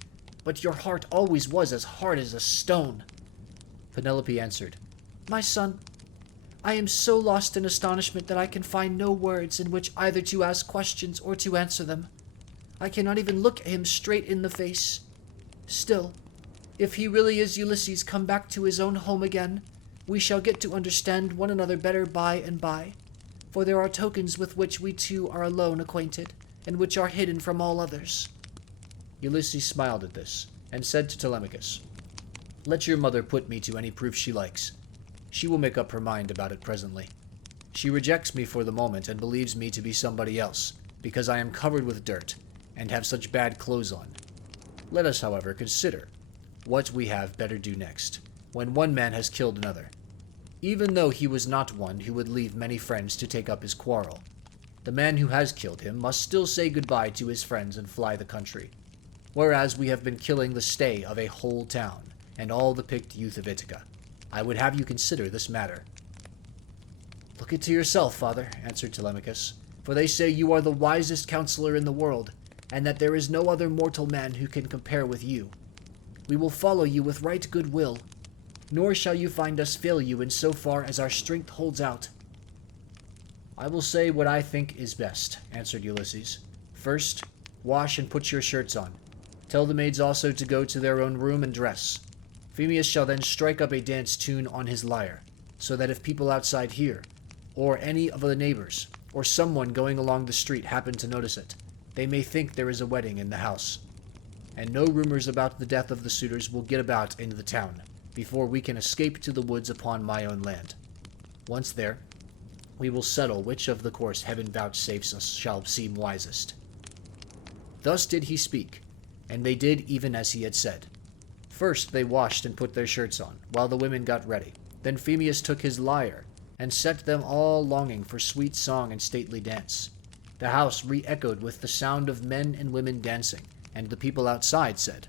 but your heart always was as hard as a stone." Penelope answered, "My son, I am so lost in astonishment that I can find no words in which either to ask questions or to answer them. I cannot even look him straight in the face. Still, if he really is Ulysses come back to his own home again, we shall get to understand one another better by and by, for there are tokens with which we two are alone acquainted, and which are hidden from all others." Ulysses smiled at this, and said to Telemachus, "Let your mother put me to any proof she likes. She will make up her mind about it presently. She rejects me for the moment and believes me to be somebody else, because I am covered with dirt, and have such bad clothes on. Let us, however, consider what we have better do next, when one man has killed another, even though he was not one who would leave many friends to take up his quarrel. The man who has killed him must still say goodbye to his friends and fly the country, whereas we have been killing the stay of a whole town, and all the picked youth of Ithaca. I would have you consider this matter." "Look it to yourself, father," answered Telemachus, "for they say you are the wisest counselor in the world, and that there is no other mortal man who can compare with you. We will follow you with right good will, nor shall you find us fail you in so far as our strength holds out." "I will say what I think is best," answered Ulysses. "First, wash and put your shirts on. Tell the maids also to go to their own room and dress. Phemius shall then strike up a dance tune on his lyre, so that if people outside hear, or any of the neighbors, or someone going along the street happen to notice it, they may think there is a wedding in the house. And no rumors about the death of the suitors will get about into the town, before we can escape to the woods upon my own land. Once there, we will settle which of the course heaven vouchsafes us shall seem wisest." Thus did he speak, and they did even as he had said. First they washed and put their shirts on, while the women got ready. Then Phemius took his lyre, and set them all longing for sweet song and stately dance. The house re-echoed with the sound of men and women dancing, and the people outside said,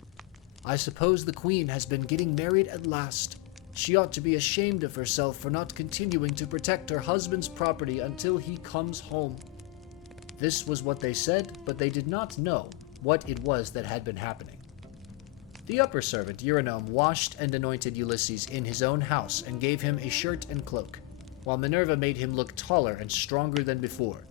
"I suppose the queen has been getting married at last. She ought to be ashamed of herself for not continuing to protect her husband's property until he comes home." This was what they said, but they did not know what it was that had been happening. The upper servant, Eurynome, washed and anointed Ulysses in his own house and gave him a shirt and cloak, while Minerva made him look taller and stronger than before.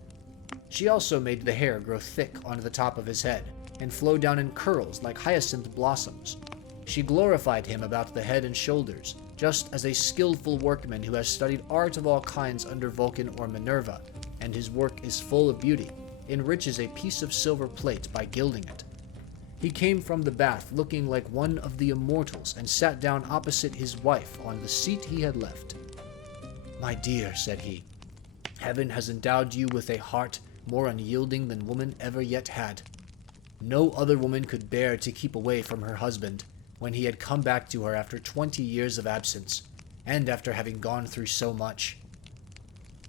She also made the hair grow thick on the top of his head and flow down in curls like hyacinth blossoms. She glorified him about the head and shoulders, just as a skillful workman who has studied art of all kinds under Vulcan or Minerva, and his work is full of beauty, enriches a piece of silver plate by gilding it. He came from the bath looking like one of the immortals and sat down opposite his wife on the seat he had left. "My dear," said he, "heaven has endowed you with a heart more unyielding than woman ever yet had. No other woman could bear to keep away from her husband when he had come back to her after 20 years of absence, and after having gone through so much.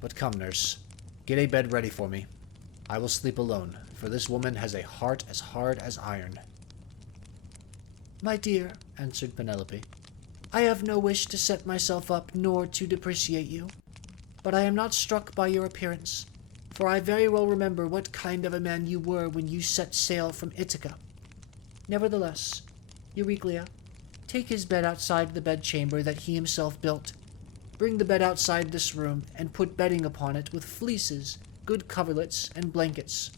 But come, nurse, get a bed ready for me. I will sleep alone, for this woman has a heart as hard as iron." "My dear," answered Penelope, "I have no wish to set myself up nor to depreciate you, but I am not struck by your appearance, for I very well remember what kind of a man you were when you set sail from Ithaca. Nevertheless, Euryclea, take his bed outside the bedchamber that he himself built. Bring the bed outside this room, and put bedding upon it with fleeces, good coverlets, and blankets."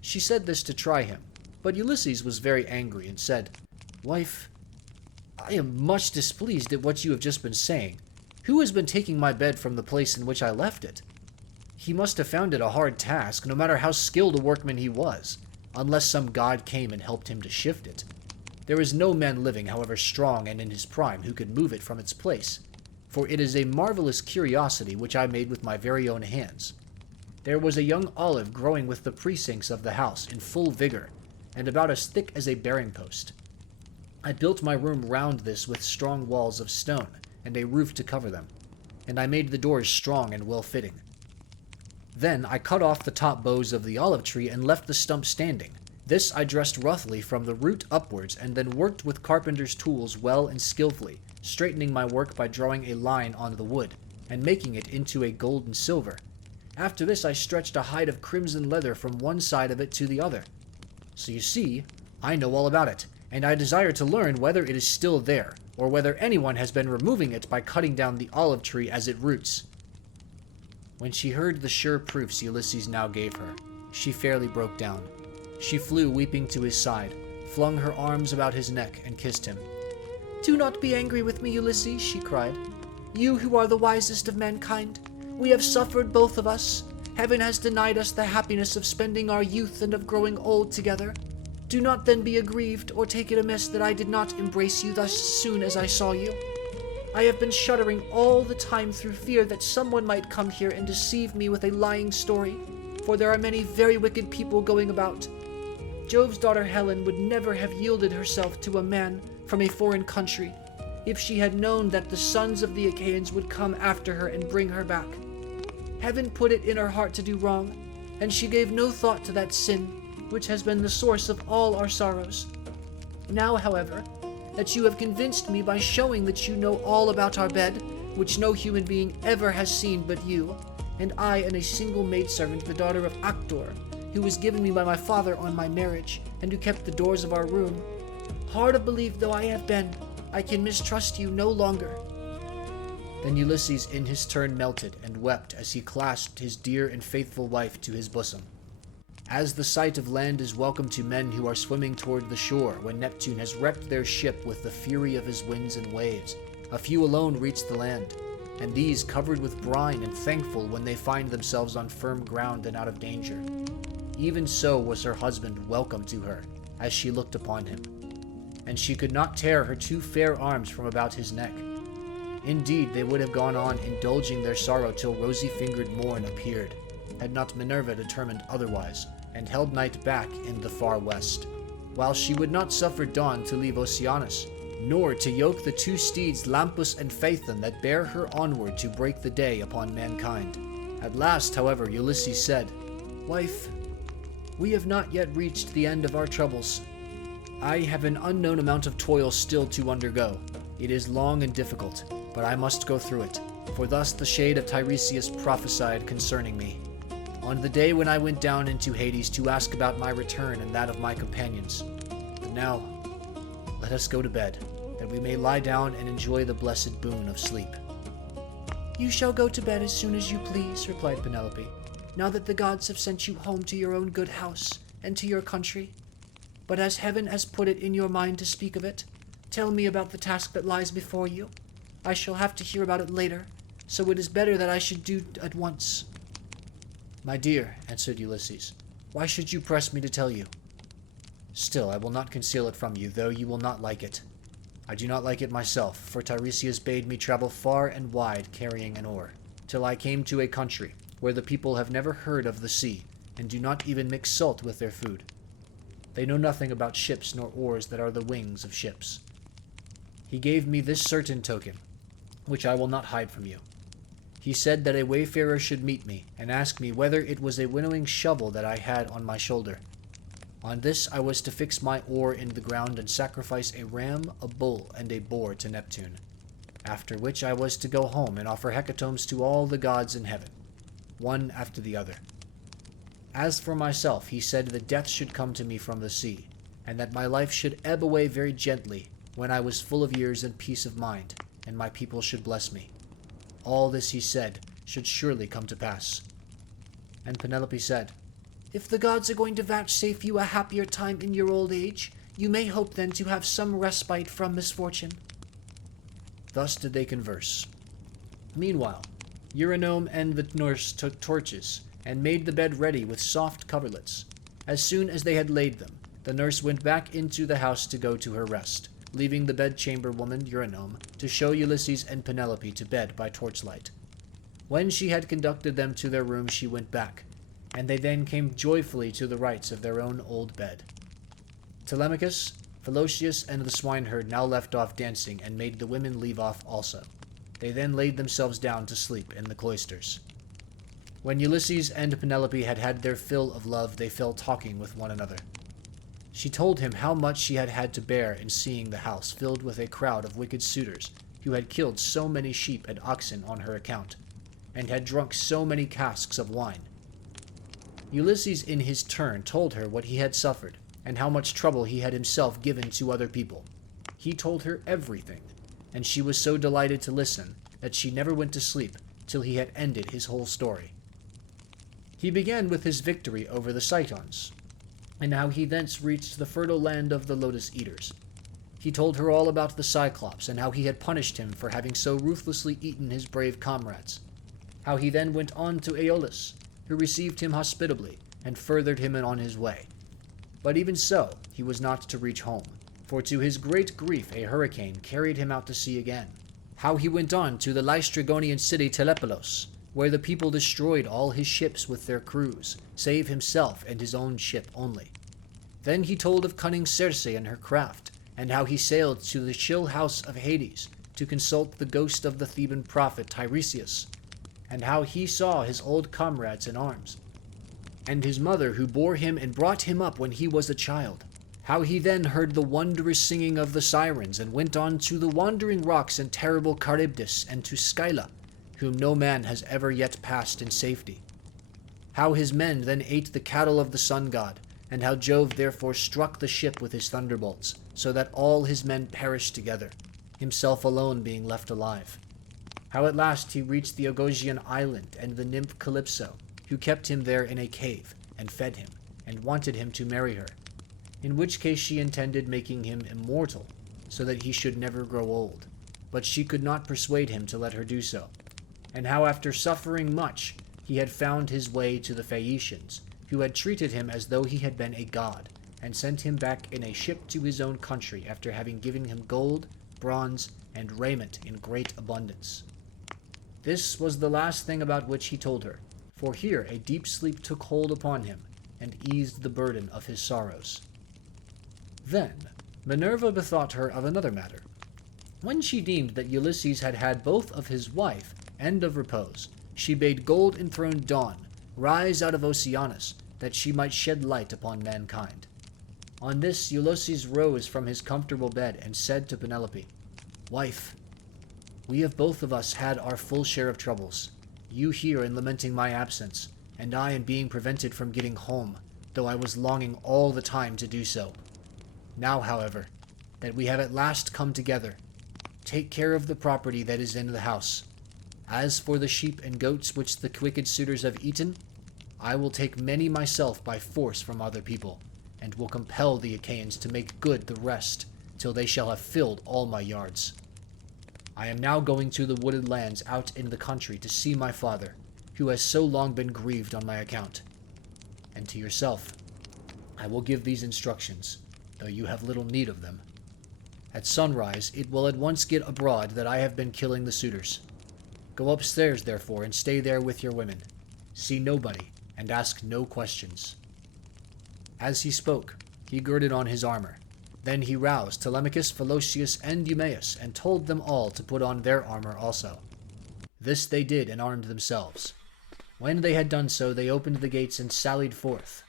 She said this to try him, but Ulysses was very angry and said, "Wife, I am much displeased at what you have just been saying. Who has been taking my bed from the place in which I left it? He must have found it a hard task, no matter how skilled a workman he was, unless some god came and helped him to shift it. There is no man living, however strong and in his prime, who could move it from its place, for it is a marvelous curiosity which I made with my very own hands. There was a young olive growing with the precincts of the house in full vigor, and about as thick as a bearing post. I built my room round this with strong walls of stone, and a roof to cover them. and I made the doors strong and well-fitting. Then I cut off the top boughs of the olive tree and left the stump standing. This I dressed roughly from the root upwards, and then worked with carpenter's tools well and skillfully, straightening my work by drawing a line on the wood, and making it into a gold and silver. After this I stretched a hide of crimson leather from one side of it to the other. So you see, I know all about it, and I desire to learn whether it is still there, or whether anyone has been removing it by cutting down the olive tree as it roots." When she heard the sure proofs Ulysses now gave her, she fairly broke down. She flew weeping to his side, flung her arms about his neck, and kissed him. "Do not be angry with me, Ulysses," she cried. "You who are the wisest of mankind, we have suffered, both of us. Heaven has denied us the happiness of spending our youth and of growing old together. Do not then be aggrieved or take it amiss that I did not embrace you thus soon as I saw you. I have been shuddering all the time through fear that someone might come here and deceive me with a lying story, for there are many very wicked people going about. Jove's daughter Helen would never have yielded herself to a man from a foreign country if she had known that the sons of the Achaeans would come after her and bring her back. Heaven put it in her heart to do wrong, and she gave no thought to that sin, which has been the source of all our sorrows. Now, however, that you have convinced me by showing that you know all about our bed, which no human being ever has seen but you, and I and a single maidservant, the daughter of Actor, who was given me by my father on my marriage, and who kept the doors of our room, hard of belief though I have been, I can mistrust you no longer." Then Ulysses in his turn melted and wept as he clasped his dear and faithful wife to his bosom. As the sight of land is welcome to men who are swimming toward the shore when Neptune has wrecked their ship with the fury of his winds and waves, a few alone reach the land, and these covered with brine and thankful when they find themselves on firm ground and out of danger. Even so was her husband welcome to her, as she looked upon him, and she could not tear her two fair arms from about his neck. Indeed, they would have gone on indulging their sorrow till rosy-fingered morn appeared, had not Minerva determined otherwise, and held night back in the far west, while she would not suffer dawn to leave Oceanus, nor to yoke the two steeds Lampus and Phaethon that bear her onward to break the day upon mankind. At last, however, Ulysses said, "Wife, we have not yet reached the end of our troubles. I have an unknown amount of toil still to undergo. It is long and difficult, but I must go through it, for thus the shade of Tiresias prophesied concerning me, on the day when I went down into Hades to ask about my return and that of my companions. But now, let us go to bed, that we may lie down and enjoy the blessed boon of sleep." "You shall go to bed as soon as you please," replied Penelope, "now that the gods have sent you home to your own good house and to your country. But as heaven has put it in your mind to speak of it, tell me about the task that lies before you. I shall have to hear about it later, so it is better that I should do at once." "My dear," answered Ulysses, "why should you press me to tell you? Still, I will not conceal it from you, though you will not like it. I do not like it myself, for Tiresias bade me travel far and wide carrying an oar, till I came to a country where the people have never heard of the sea, and do not even mix salt with their food. They know nothing about ships nor oars that are the wings of ships. He gave me this certain token, which I will not hide from you. He said that a wayfarer should meet me, and ask me whether it was a winnowing shovel that I had on my shoulder. On this I was to fix my oar in the ground and sacrifice a ram, a bull, and a boar to Neptune, after which I was to go home and offer hecatombs to all the gods in heaven, one after the other. As for myself, he said that death should come to me from the sea, and that my life should ebb away very gently when I was full of years and peace of mind, and my people should bless me. All this, he said, should surely come to pass." And Penelope said, "If the gods are going to vouchsafe you a happier time in your old age, you may hope then to have some respite from misfortune." Thus did they converse. Meanwhile, Eurynome and the nurse took torches, and made the bed ready with soft coverlets. As soon as they had laid them, the nurse went back into the house to go to her rest, leaving the bedchamber woman, Eurynome, to show Ulysses and Penelope to bed by torchlight. When she had conducted them to their room, she went back, and they then came joyfully to the rites of their own old bed. Telemachus, Philocius, and the swineherd now left off dancing, and made the women leave off also. They then laid themselves down to sleep in the cloisters. When Ulysses and Penelope had had their fill of love, they fell talking with one another. She told him how much she had had to bear in seeing the house filled with a crowd of wicked suitors who had killed so many sheep and oxen on her account, and had drunk so many casks of wine. Ulysses in his turn told her what he had suffered, and how much trouble he had himself given to other people. He told her everything, and she was so delighted to listen that she never went to sleep till he had ended his whole story. He began with his victory over the Citons, and how he thence reached the fertile land of the Lotus Eaters. He told her all about the Cyclops, and how he had punished him for having so ruthlessly eaten his brave comrades. How he then went on to Aeolus, who received him hospitably, and furthered him on his way. But even so, he was not to reach home, for to his great grief a hurricane carried him out to sea again. How he went on to the Lystrigonian city Telepelos, where the people destroyed all his ships with their crews, save himself and his own ship only. Then he told of cunning Circe and her craft, and how he sailed to the chill house of Hades to consult the ghost of the Theban prophet Tiresias, and how he saw his old comrades in arms, and his mother who bore him and brought him up when he was a child. How he then heard the wondrous singing of the sirens, and went on to the wandering rocks and terrible Charybdis, and to Scylla, whom no man has ever yet passed in safety. How his men then ate the cattle of the sun god, and how Jove therefore struck the ship with his thunderbolts, so that all his men perished together, himself alone being left alive. How at last he reached the Ogygian island, and the nymph Calypso, who kept him there in a cave, and fed him, and wanted him to marry her, in which case she intended making him immortal, so that he should never grow old, but she could not persuade him to let her do so. And how after suffering much, he had found his way to the Phaeacians, who had treated him as though he had been a god, and sent him back in a ship to his own country after having given him gold, bronze, and raiment in great abundance. This was the last thing about which he told her, for here a deep sleep took hold upon him, and eased the burden of his sorrows. Then Minerva bethought her of another matter. When she deemed that Ulysses had had both of his wife and of repose, she bade gold-enthroned Dawn rise out of Oceanus, that she might shed light upon mankind. On this Ulysses rose from his comfortable bed, and said to Penelope, "Wife, we have both of us had our full share of troubles, you here in lamenting my absence, and I in being prevented from getting home, though I was longing all the time to do so. Now, however, that we have at last come together, take care of the property that is in the house. As for the sheep and goats which the wicked suitors have eaten, I will take many myself by force from other people, and will compel the Achaeans to make good the rest, till they shall have filled all my yards. I am now going to the wooded lands out in the country to see my father, who has so long been grieved on my account. And to yourself, I will give these instructions, though you have little need of them. At sunrise it will at once get abroad that I have been killing the suitors. Go upstairs, therefore, and stay there with your women. See nobody, and ask no questions." As he spoke, he girded on his armor. Then he roused Telemachus, Philocius, and Eumaeus, and told them all to put on their armor also. This they did, and armed themselves. When they had done so, they opened the gates and sallied forth,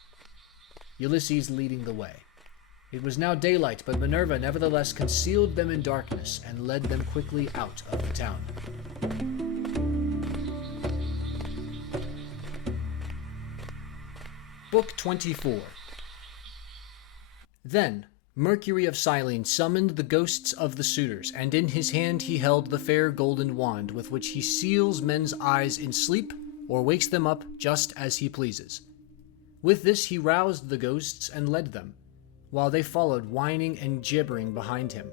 Ulysses leading the way. It was now daylight, but Minerva nevertheless concealed them in darkness, and led them quickly out of the town. Book 24. Then Mercury of Cyllene summoned the ghosts of the suitors, and in his hand he held the fair golden wand with which he seals men's eyes in sleep, or wakes them up just as he pleases. With this he roused the ghosts and led them, while they followed whining and gibbering behind him,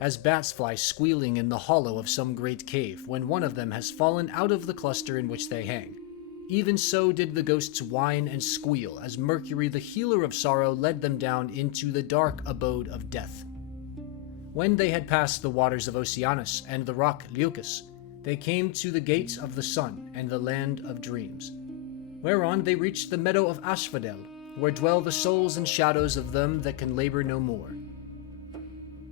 as bats fly squealing in the hollow of some great cave when one of them has fallen out of the cluster in which they hang. Even so did the ghosts whine and squeal as Mercury, the healer of sorrow, led them down into the dark abode of death. When they had passed the waters of Oceanus and the rock Leucus, they came to the gates of the sun and the land of dreams, whereon they reached the meadow of Asphodel, where dwell the souls and shadows of them that can labor no more.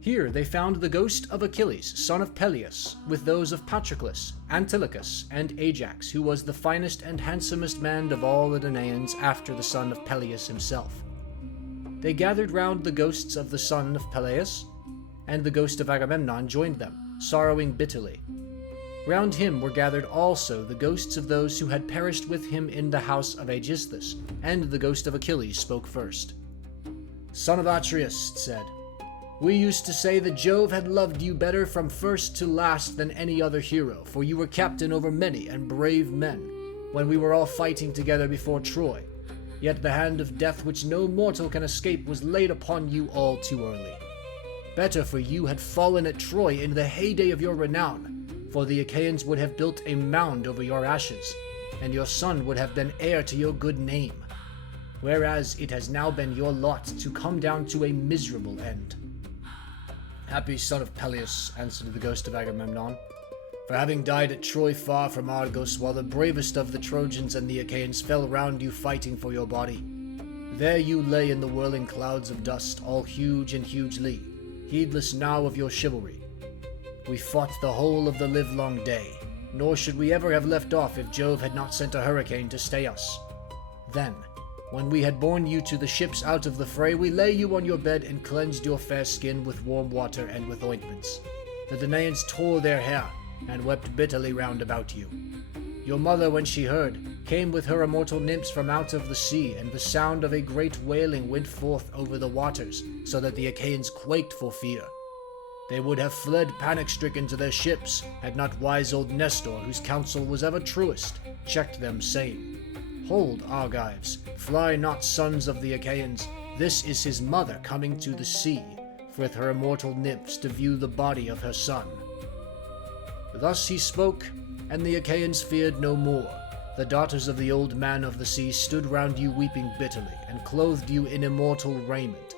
Here they found the ghost of Achilles, son of Peleus, with those of Patroclus, Antilochus, and Ajax, who was the finest and handsomest man of all the Danaans after the son of Peleus himself. They gathered round the ghosts of the son of Peleus, and the ghost of Agamemnon joined them, sorrowing bitterly. Round him were gathered also the ghosts of those who had perished with him in the house of Aegisthus, and the ghost of Achilles spoke first. "Son of Atreus," it said, "we used to say that Jove had loved you better from first to last than any other hero, for you were captain over many and brave men, when we were all fighting together before Troy. Yet the hand of death which no mortal can escape was laid upon you all too early. Better for you had fallen at Troy in the heyday of your renown, for the Achaeans would have built a mound over your ashes, and your son would have been heir to your good name. Whereas it has now been your lot to come down to a miserable end." "Happy son of Peleus," answered the ghost of Agamemnon, "for having died at Troy far from Argos, while the bravest of the Trojans and the Achaeans fell round you fighting for your body. There you lay in the whirling clouds of dust, all huge and hugely, heedless now of your chivalry. We fought the whole of the livelong day, nor should we ever have left off if Jove had not sent a hurricane to stay us. Then, when we had borne you to the ships out of the fray, we lay you on your bed and cleansed your fair skin with warm water and with ointments. The Danaans tore their hair and wept bitterly round about you. Your mother, when she heard, came with her immortal nymphs from out of the sea, and the sound of a great wailing went forth over the waters, so that the Achaeans quaked for fear. They would have fled panic-stricken to their ships, had not wise old Nestor, whose counsel was ever truest, checked them, saying, 'Hold, Argives, fly not, sons of the Achaeans, this is his mother coming to the sea, with her immortal nymphs to view the body of her son.' Thus he spoke, and the Achaeans feared no more. The daughters of the old man of the sea stood round you weeping bitterly, and clothed you in immortal raiment.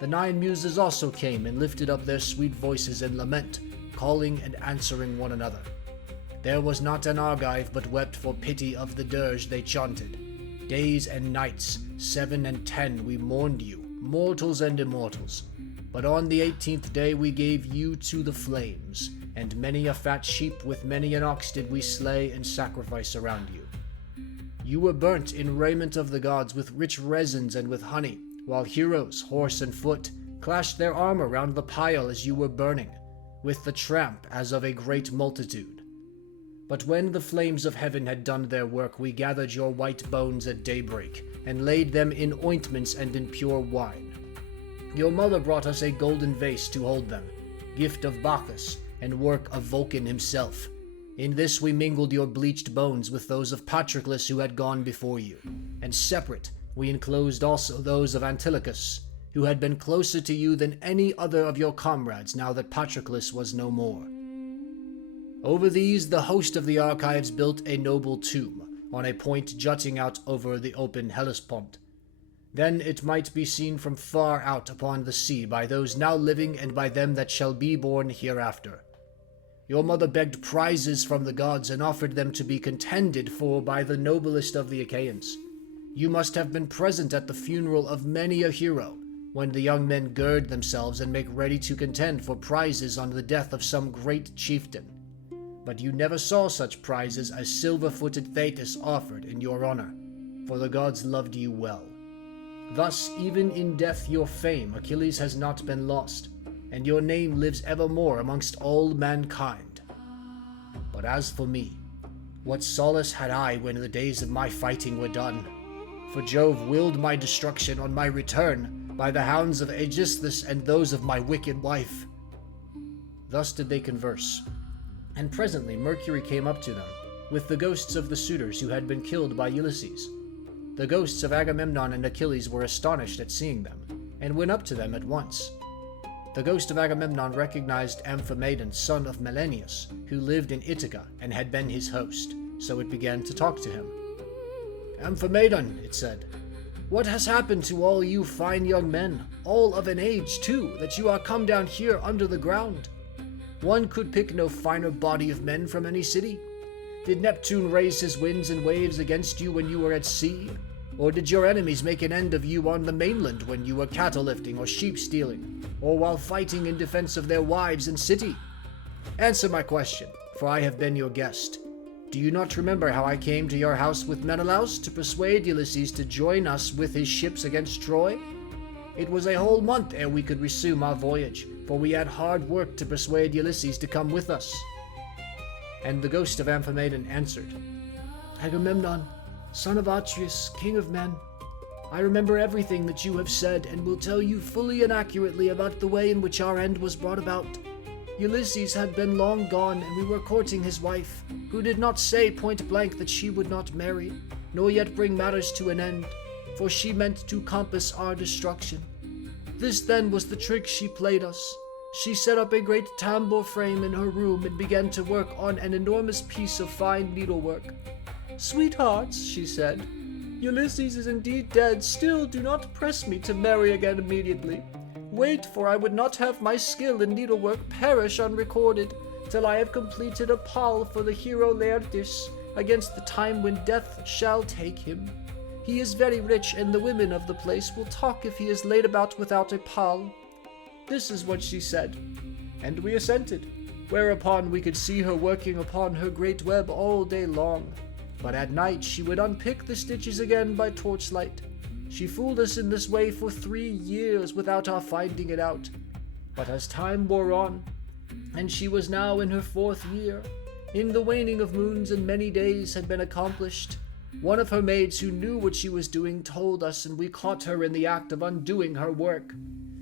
The 9 muses also came and lifted up their sweet voices in lament, calling and answering one another. There was not an Argive but wept for pity of the dirge they chanted. Days and nights, 7 and 10, we mourned you, mortals and immortals. But on the 18th day we gave you to the flames, and many a fat sheep with many an ox did we slay and sacrifice around you. You were burnt in raiment of the gods with rich resins and with honey, while heroes, horse and foot, clashed their armor round the pile as you were burning, with the tramp as of a great multitude. But when the flames of heaven had done their work, we gathered your white bones at daybreak, and laid them in ointments and in pure wine. Your mother brought us a golden vase to hold them, gift of Bacchus, and work of Vulcan himself. In this we mingled your bleached bones with those of Patroclus who had gone before you, and separate we enclosed also those of Antilochus, who had been closer to you than any other of your comrades now that Patroclus was no more. Over these the host of the Argives built a noble tomb, on a point jutting out over the open Hellespont. Then it might be seen from far out upon the sea by those now living and by them that shall be born hereafter. Your mother begged prizes from the gods and offered them to be contended for by the noblest of the Achaeans. You must have been present at the funeral of many a hero, when the young men gird themselves and make ready to contend for prizes on the death of some great chieftain. But you never saw such prizes as silver-footed Thetis offered in your honor, for the gods loved you well. Thus, even in death your fame, Achilles, has not been lost, and your name lives evermore amongst all mankind. But as for me, what solace had I when the days of my fighting were done? For Jove willed my destruction on my return by the hounds of Aegisthus and those of my wicked wife." Thus did they converse, and presently Mercury came up to them, with the ghosts of the suitors who had been killed by Ulysses. The ghosts of Agamemnon and Achilles were astonished at seeing them, and went up to them at once. The ghost of Agamemnon recognized Amphimaedon, son of Melanius, who lived in Ithaca and had been his host, so it began to talk to him. "Amphimaedon," it said, "what has happened to all you fine young men, all of an age, too, that you are come down here under the ground? One could pick no finer body of men from any city. Did Neptune raise his winds and waves against you when you were at sea? Or did your enemies make an end of you on the mainland when you were cattle lifting or sheep stealing, or while fighting in defense of their wives and city? Answer my question, for I have been your guest. Do you not remember how I came to your house with Menelaus to persuade Ulysses to join us with his ships against Troy? It was a whole month ere we could resume our voyage, for we had hard work to persuade Ulysses to come with us. And the ghost of Amphimaedon answered, Agamemnon, son of Atreus, king of men, I remember everything that you have said and will tell you fully and accurately about the way in which our end was brought about. Ulysses had been long gone, and we were courting his wife, who did not say point blank that she would not marry, nor yet bring matters to an end, for she meant to compass our destruction. This then was the trick she played us. She set up a great tambour frame in her room and began to work on an enormous piece of fine needlework. Sweethearts, she said, Ulysses is indeed dead. Still do not press me to marry again immediately. Wait, for I would not have my skill in needlework perish unrecorded, till I have completed a pall for the hero Laertes against the time when death shall take him. He is very rich, and the women of the place will talk if he is laid about without a pall. This is what she said, and we assented, whereupon we could see her working upon her great web all day long, but at night she would unpick the stitches again by torchlight. She fooled us in this way for 3 years without our finding it out. But as time wore on, and she was now in her 4th year, in the waning of moons and many days had been accomplished, one of her maids who knew what she was doing told us, and we caught her in the act of undoing her work.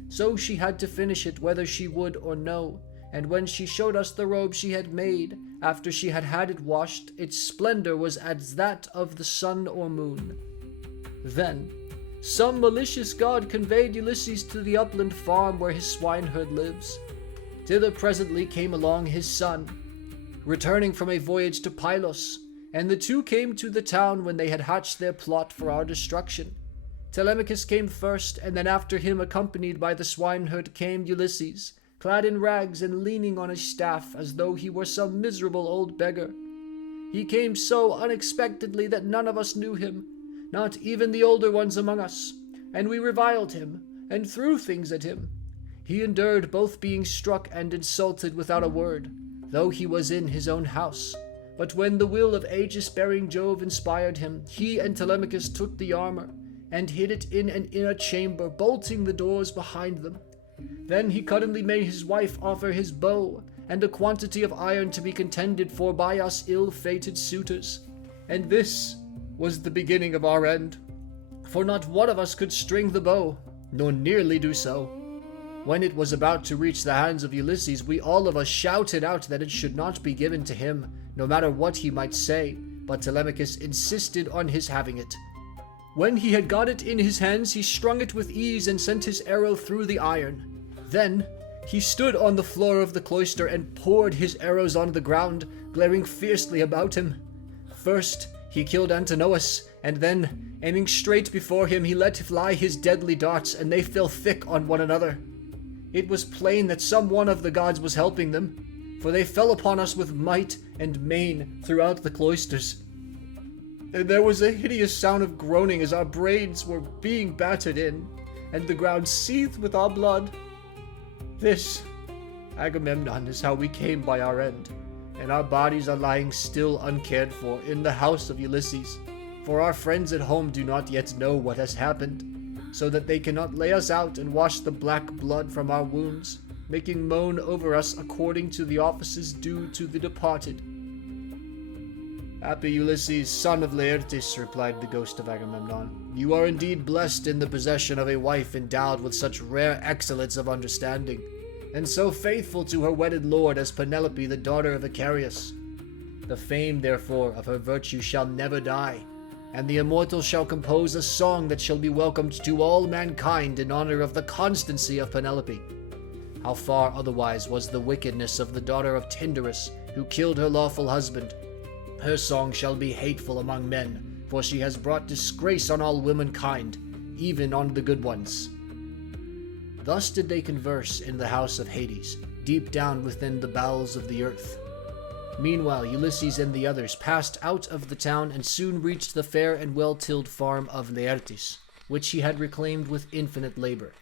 So she had to finish it whether she would or no, and when she showed us the robe she had made, after she had had it washed, its splendor was as that of the sun or moon. Then some malicious god conveyed Ulysses to the upland farm where his swineherd lives. Thither presently came along his son, returning from a voyage to Pylos, and the two came to the town when they had hatched their plot for our destruction. Telemachus came first, and then after him, accompanied by the swineherd, came Ulysses, clad in rags and leaning on his staff as though he were some miserable old beggar. He came so unexpectedly that none of us knew him, not even the older ones among us, and we reviled him, and threw things at him. He endured both being struck and insulted without a word, though he was in his own house. But when the will of aegis-bearing Jove inspired him, he and Telemachus took the armor, and hid it in an inner chamber, bolting the doors behind them. Then he cunningly made his wife offer his bow, and a quantity of iron to be contended for by us ill-fated suitors. And this was the beginning of our end, for not one of us could string the bow, nor nearly do so. When it was about to reach the hands of Ulysses, we all of us shouted out that it should not be given to him, no matter what he might say, but Telemachus insisted on his having it. When he had got it in his hands, he strung it with ease and sent his arrow through the iron. Then he stood on the floor of the cloister and poured his arrows on the ground, glaring fiercely about him. First he killed Antinous, and then, aiming straight before him, he let fly his deadly darts, and they fell thick on one another. It was plain that some one of the gods was helping them, for they fell upon us with might and main throughout the cloisters. And there was a hideous sound of groaning as our brains were being battered in, and the ground seethed with our blood. This, Agamemnon, is how we came by our end, and our bodies are lying still uncared for in the house of Ulysses, for our friends at home do not yet know what has happened, so that they cannot lay us out and wash the black blood from our wounds, making moan over us according to the offices due to the departed. Happy Ulysses, son of Laertes, replied the ghost of Agamemnon. You are indeed blessed in the possession of a wife endowed with such rare excellence of understanding, and so faithful to her wedded lord as Penelope, the daughter of Icarius. The fame, therefore, of her virtue shall never die, and the immortal shall compose a song that shall be welcomed to all mankind in honor of the constancy of Penelope. How far otherwise was the wickedness of the daughter of Tyndarus, who killed her lawful husband. Her song shall be hateful among men, for she has brought disgrace on all womankind, even on the good ones. Thus did they converse in the house of Hades, deep down within the bowels of the earth. Meanwhile, Ulysses and the others passed out of the town and soon reached the fair and well-tilled farm of Laertes, which he had reclaimed with infinite labor.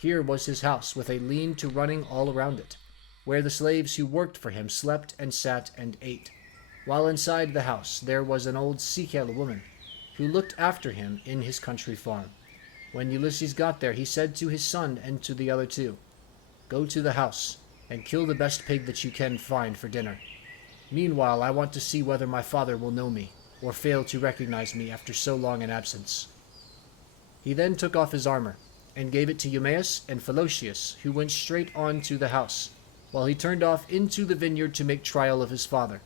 Here was his house, with a lean-to running all around it, where the slaves who worked for him slept and sat and ate, while inside the house there was an old Sikele woman, who looked after him in his country farm. When Ulysses got there, he said to his son and to the other two, "Go to the house, and kill the best pig that you can find for dinner. Meanwhile, I want to see whether my father will know me, or fail to recognize me after so long an absence." He then took off his armor, and gave it to Eumaeus and Philocius, who went straight on to the house, while he turned off into the vineyard to make trial of his father.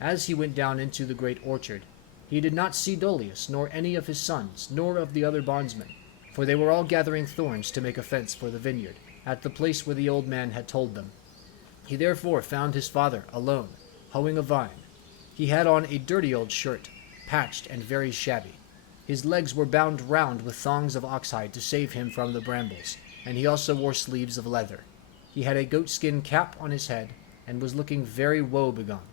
As he went down into the great orchard, he did not see Dolius, nor any of his sons, nor of the other bondsmen, for they were all gathering thorns to make a fence for the vineyard, at the place where the old man had told them. He therefore found his father alone, hoeing a vine. He had on a dirty old shirt, patched and very shabby. His legs were bound round with thongs of oxhide to save him from the brambles, and he also wore sleeves of leather. He had a goatskin cap on his head, and was looking very woe-begone.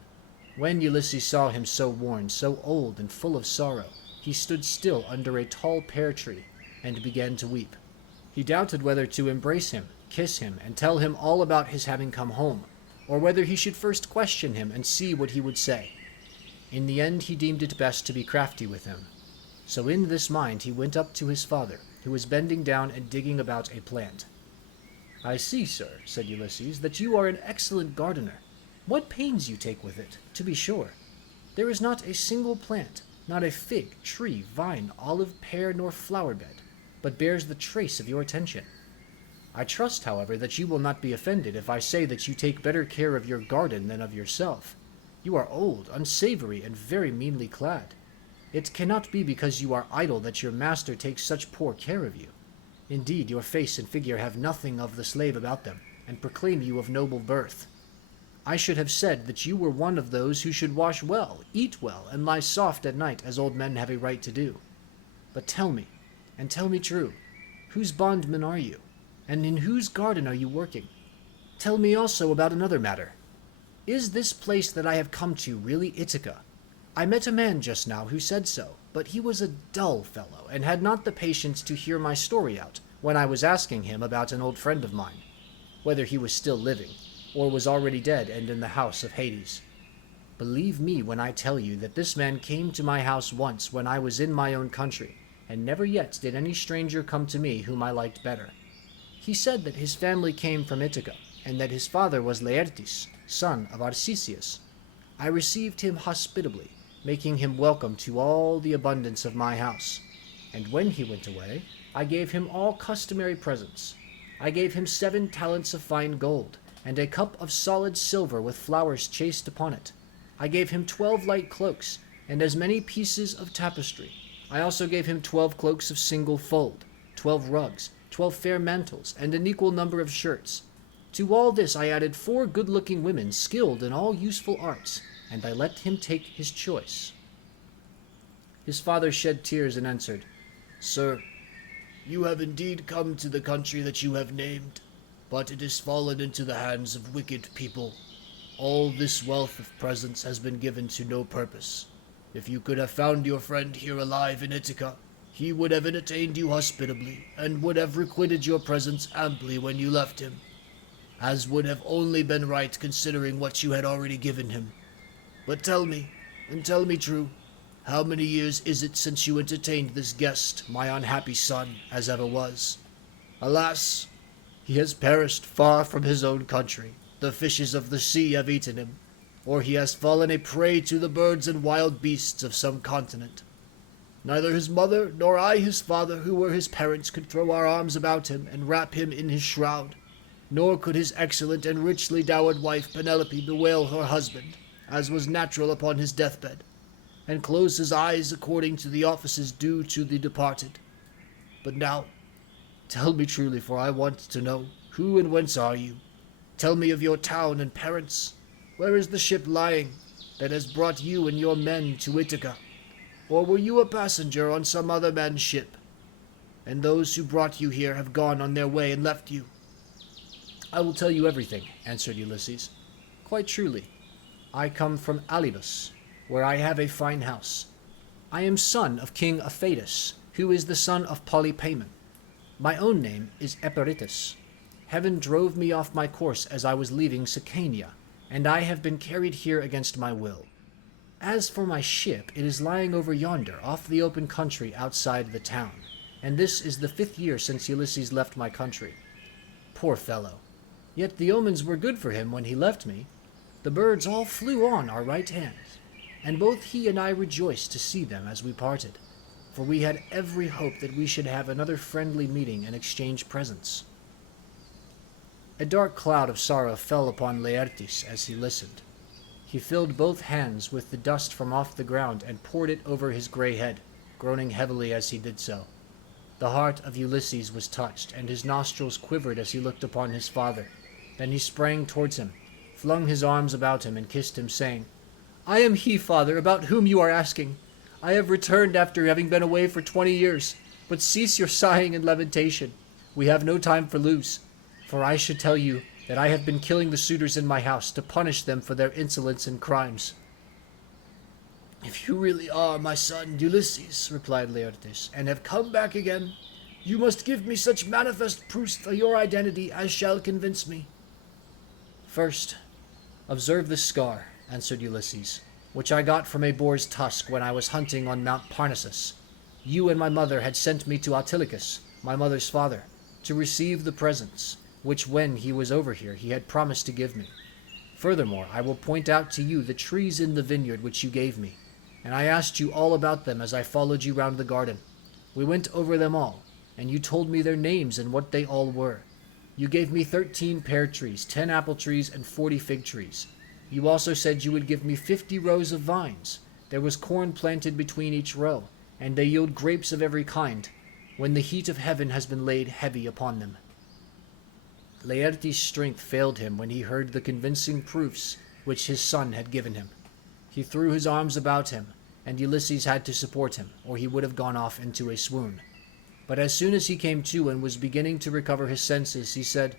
When Ulysses saw him so worn, so old, and full of sorrow, he stood still under a tall pear tree, and began to weep. He doubted whether to embrace him, kiss him, and tell him all about his having come home, or whether he should first question him and see what he would say. In the end he deemed it best to be crafty with him. So in this mind he went up to his father, who was bending down and digging about a plant. "I see, sir," said Ulysses, "that you are an excellent gardener. What pains you take with it, to be sure. There is not a single plant, not a fig, tree, vine, olive, pear, nor flower bed, but bears the trace of your attention. I trust, however, that you will not be offended if I say that you take better care of your garden than of yourself. You are old, unsavory, and very meanly clad. It cannot be because you are idle that your master takes such poor care of you. Indeed, your face and figure have nothing of the slave about them, and proclaim you of noble birth. I should have said that you were one of those who should wash well, eat well, and lie soft at night, as old men have a right to do. But tell me, and tell me true, whose bondman are you, and in whose garden are you working? Tell me also about another matter. Is this place that I have come to really Ithaca? I met a man just now who said so, but he was a dull fellow, and had not the patience to hear my story out, when I was asking him about an old friend of mine, whether he was still living, or was already dead and in the house of Hades. Believe me when I tell you that this man came to my house once when I was in my own country, and never yet did any stranger come to me whom I liked better. He said that his family came from Ithaca, and that his father was Laertes, son of Arcesius. I received him hospitably, making him welcome to all the abundance of my house. And when he went away, I gave him all customary presents. I gave him 7 talents of fine gold, and a cup of solid silver with flowers chased upon it. I gave him 12 light cloaks, and as many pieces of tapestry. I also gave him 12 cloaks of single fold, 12 rugs, 12 fair mantles, and an equal number of shirts. To all this I added 4 good-looking women skilled in all useful arts, and I let him take his choice." His father shed tears and answered, "Sir, you have indeed come to the country that you have named, but it has fallen into the hands of wicked people. All this wealth of presents has been given to no purpose. If you could have found your friend here alive in Ithaca, he would have entertained you hospitably, and would have requited your presents amply when you left him, as would have only been right considering what you had already given him. But tell me, and tell me true, how many years is it since you entertained this guest, my unhappy son, as ever was? Alas, he has perished far from his own country. The fishes of the sea have eaten him, or he has fallen a prey to the birds and wild beasts of some continent. Neither his mother nor I his father, who were his parents, could throw our arms about him and wrap him in his shroud, nor could his excellent and richly dowered wife Penelope bewail her husband, as was natural upon his deathbed, and close his eyes according to the offices due to the departed. But now, tell me truly, for I want to know, who and whence are you? Tell me of your town and parents. Where is the ship lying that has brought you and your men to Ithaca? Or were you a passenger on some other man's ship, and those who brought you here have gone on their way and left you?" "I will tell you everything," answered Ulysses. "Quite truly. I come from Alibus, where I have a fine house. I am son of King Aphaetus, who is the son of Polypaemon. My own name is Eperitus. Heaven drove me off my course as I was leaving Sicania, and I have been carried here against my will. As for my ship, it is lying over yonder, off the open country outside the town, and this is the 5th year since Ulysses left my country. Poor fellow! Yet the omens were good for him when he left me. The birds all flew on our right hands, and both he and I rejoiced to see them as we parted, for we had every hope that we should have another friendly meeting and exchange presents. A dark cloud of sorrow fell upon Laertes as he listened. He filled both hands with the dust from off the ground and poured it over his gray head, groaning heavily as he did so. The heart of Ulysses was touched, and his nostrils quivered as he looked upon his father. Then he sprang towards him, flung his arms about him, and kissed him, saying, "I am he, father, about whom you are asking. I have returned after having been away for 20 years, but cease your sighing and lamentation. We have no time for lose, for I should tell you that I have been killing the suitors in my house to punish them for their insolence and crimes." "If you really are my son Ulysses," replied Laertes, "and have come back again, you must give me such manifest proofs of your identity as shall convince me." "First, observe this scar," answered Ulysses, "which I got from a boar's tusk when I was hunting on Mount Parnassus. You and my mother had sent me to Autolycus, my mother's father, to receive the presents, which when he was over here he had promised to give me. Furthermore, I will point out to you the trees in the vineyard which you gave me, and I asked you all about them as I followed you round the garden. We went over them all, and you told me their names and what they all were. You gave me 13 pear trees, 10 apple trees, and 40 fig trees. You also said you would give me 50 rows of vines. There was corn planted between each row, and they yield grapes of every kind, when the heat of heaven has been laid heavy upon them." Laertes' strength failed him when he heard the convincing proofs which his son had given him. He threw his arms about him, and Ulysses had to support him, or he would have gone off into a swoon. But as soon as he came to and was beginning to recover his senses, he said,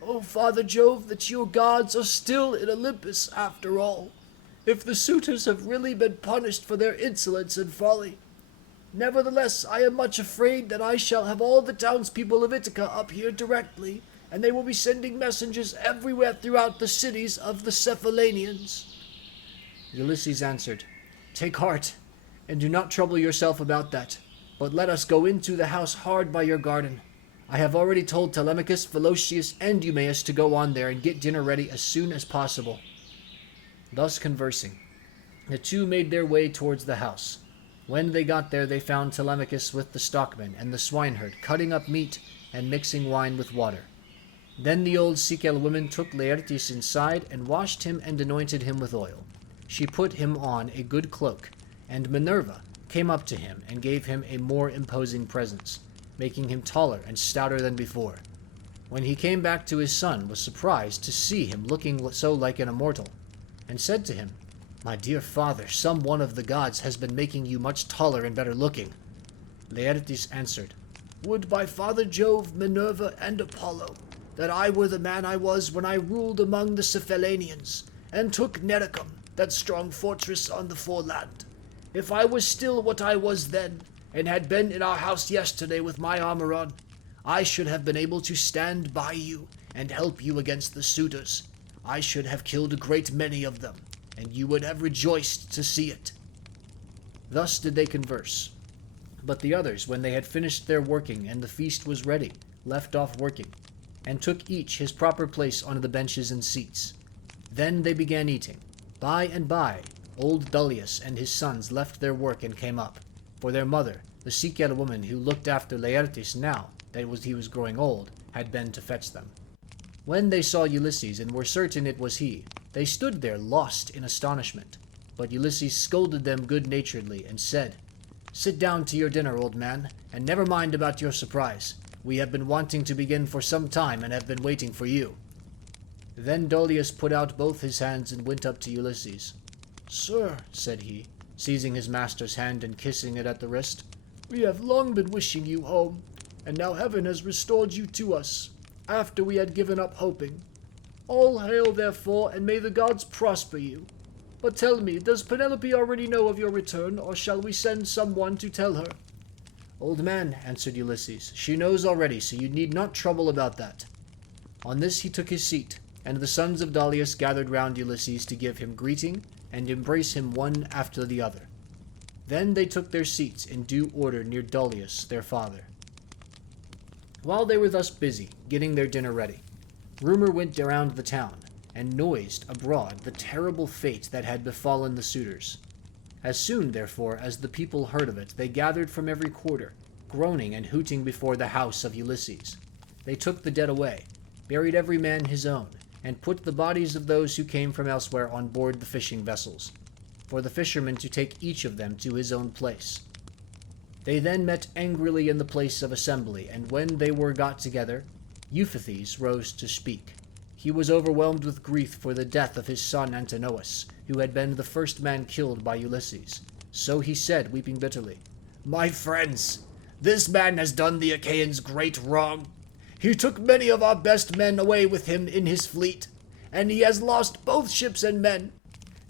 "O Father Jove, that your gods are still in Olympus after all, if the suitors have really been punished for their insolence and folly. Nevertheless, I am much afraid that I shall have all the townspeople of Ithaca up here directly, and they will be sending messengers everywhere throughout the cities of the Cephallenians." Ulysses answered, "Take heart, and do not trouble yourself about that, but let us go into the house hard by your garden. I have already told Telemachus, Philocius, and Eumaeus to go on there and get dinner ready as soon as possible." Thus conversing, the two made their way towards the house. When they got there, they found Telemachus with the stockman and the swineherd cutting up meat and mixing wine with water. Then the old Sicel woman took Laertes inside and washed him and anointed him with oil. She put him on a good cloak, and Minerva came up to him and gave him a more imposing presence, making him taller and stouter than before. When he came back to his son, was surprised to see him looking so like an immortal, and said to him, "My dear father, some one of the gods has been making you much taller and better looking." Laertes answered, "Would by Father Jove, Minerva, and Apollo, that I were the man I was when I ruled among the Cephallenians, and took Nericum, that strong fortress on the foreland. If I was still what I was then, and had been in our house yesterday with my armor on, I should have been able to stand by you and help you against the suitors. I should have killed a great many of them, and you would have rejoiced to see it." Thus did they converse. But the others, when they had finished their working and the feast was ready, left off working, and took each his proper place on the benches and seats. Then they began eating. By and by, old Dullius and his sons left their work and came up, for their mother, the Sicel woman who looked after Laertes now that he was growing old, had been to fetch them. When they saw Ulysses and were certain it was he, they stood there lost in astonishment. But Ulysses scolded them good-naturedly and said, "Sit down to your dinner, old man, and never mind about your surprise. We have been wanting to begin for some time and have been waiting for you." Then Dullius put out both his hands and went up to Ulysses. "Sir," said he, seizing his master's hand and kissing it at the wrist, "we have long been wishing you home, and now heaven has restored you to us, after we had given up hoping. All hail, therefore, and may the gods prosper you. But tell me, does Penelope already know of your return, or shall we send someone to tell her?" "Old man," answered Ulysses, "she knows already, so you need not trouble about that." On this he took his seat, and the sons of Dolius gathered round Ulysses to give him greeting and embrace him one after the other. Then they took their seats in due order near Dolius, their father. While they were thus busy, getting their dinner ready, rumor went around the town, and noised abroad the terrible fate that had befallen the suitors. As soon, therefore, as the people heard of it, they gathered from every quarter, groaning and hooting before the house of Ulysses. They took the dead away, buried every man his own, and put the bodies of those who came from elsewhere on board the fishing vessels, for the fishermen to take each of them to his own place. They then met angrily in the place of assembly, and when they were got together, Euphathes rose to speak. He was overwhelmed with grief for the death of his son Antinous, who had been the first man killed by Ulysses. So he said, weeping bitterly, "My friends, this man has done the Achaeans great wrong. He took many of our best men away with him in his fleet, and he has lost both ships and men.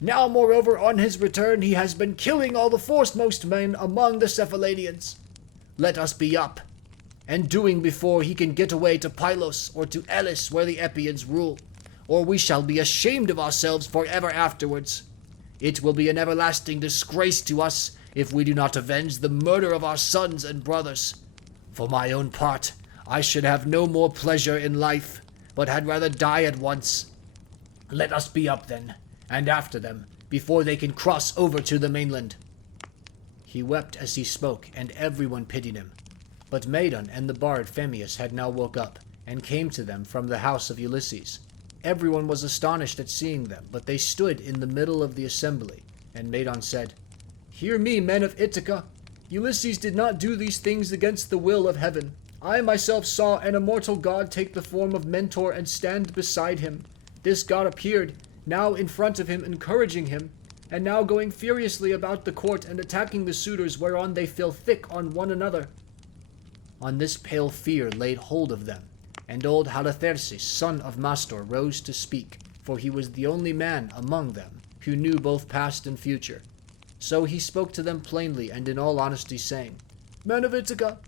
Now, moreover, on his return, he has been killing all the foremost men among the Cephallenians. Let us be up, and doing before he can get away to Pylos or to Elis where the Epeans rule, or we shall be ashamed of ourselves forever afterwards. It will be an everlasting disgrace to us if we do not avenge the murder of our sons and brothers. For my own part, I should have no more pleasure in life, but had rather die at once. Let us be up then, and after them, before they can cross over to the mainland." He wept as he spoke, and everyone pitied him. But Medon and the bard Phemius had now woke up, and came to them from the house of Ulysses. Everyone was astonished at seeing them, but they stood in the middle of the assembly, and Medon said, "Hear me, men of Ithaca. Ulysses did not do these things against the will of heaven. I myself saw an immortal god take the form of Mentor and stand beside him. This god appeared, now in front of him, encouraging him, and now going furiously about the court and attacking the suitors, whereon they fell thick on one another." On this pale fear laid hold of them, and old Halitherses, son of Mastor, rose to speak, for he was the only man among them who knew both past and future. So he spoke to them plainly and in all honesty, saying, "Men of Ithaca,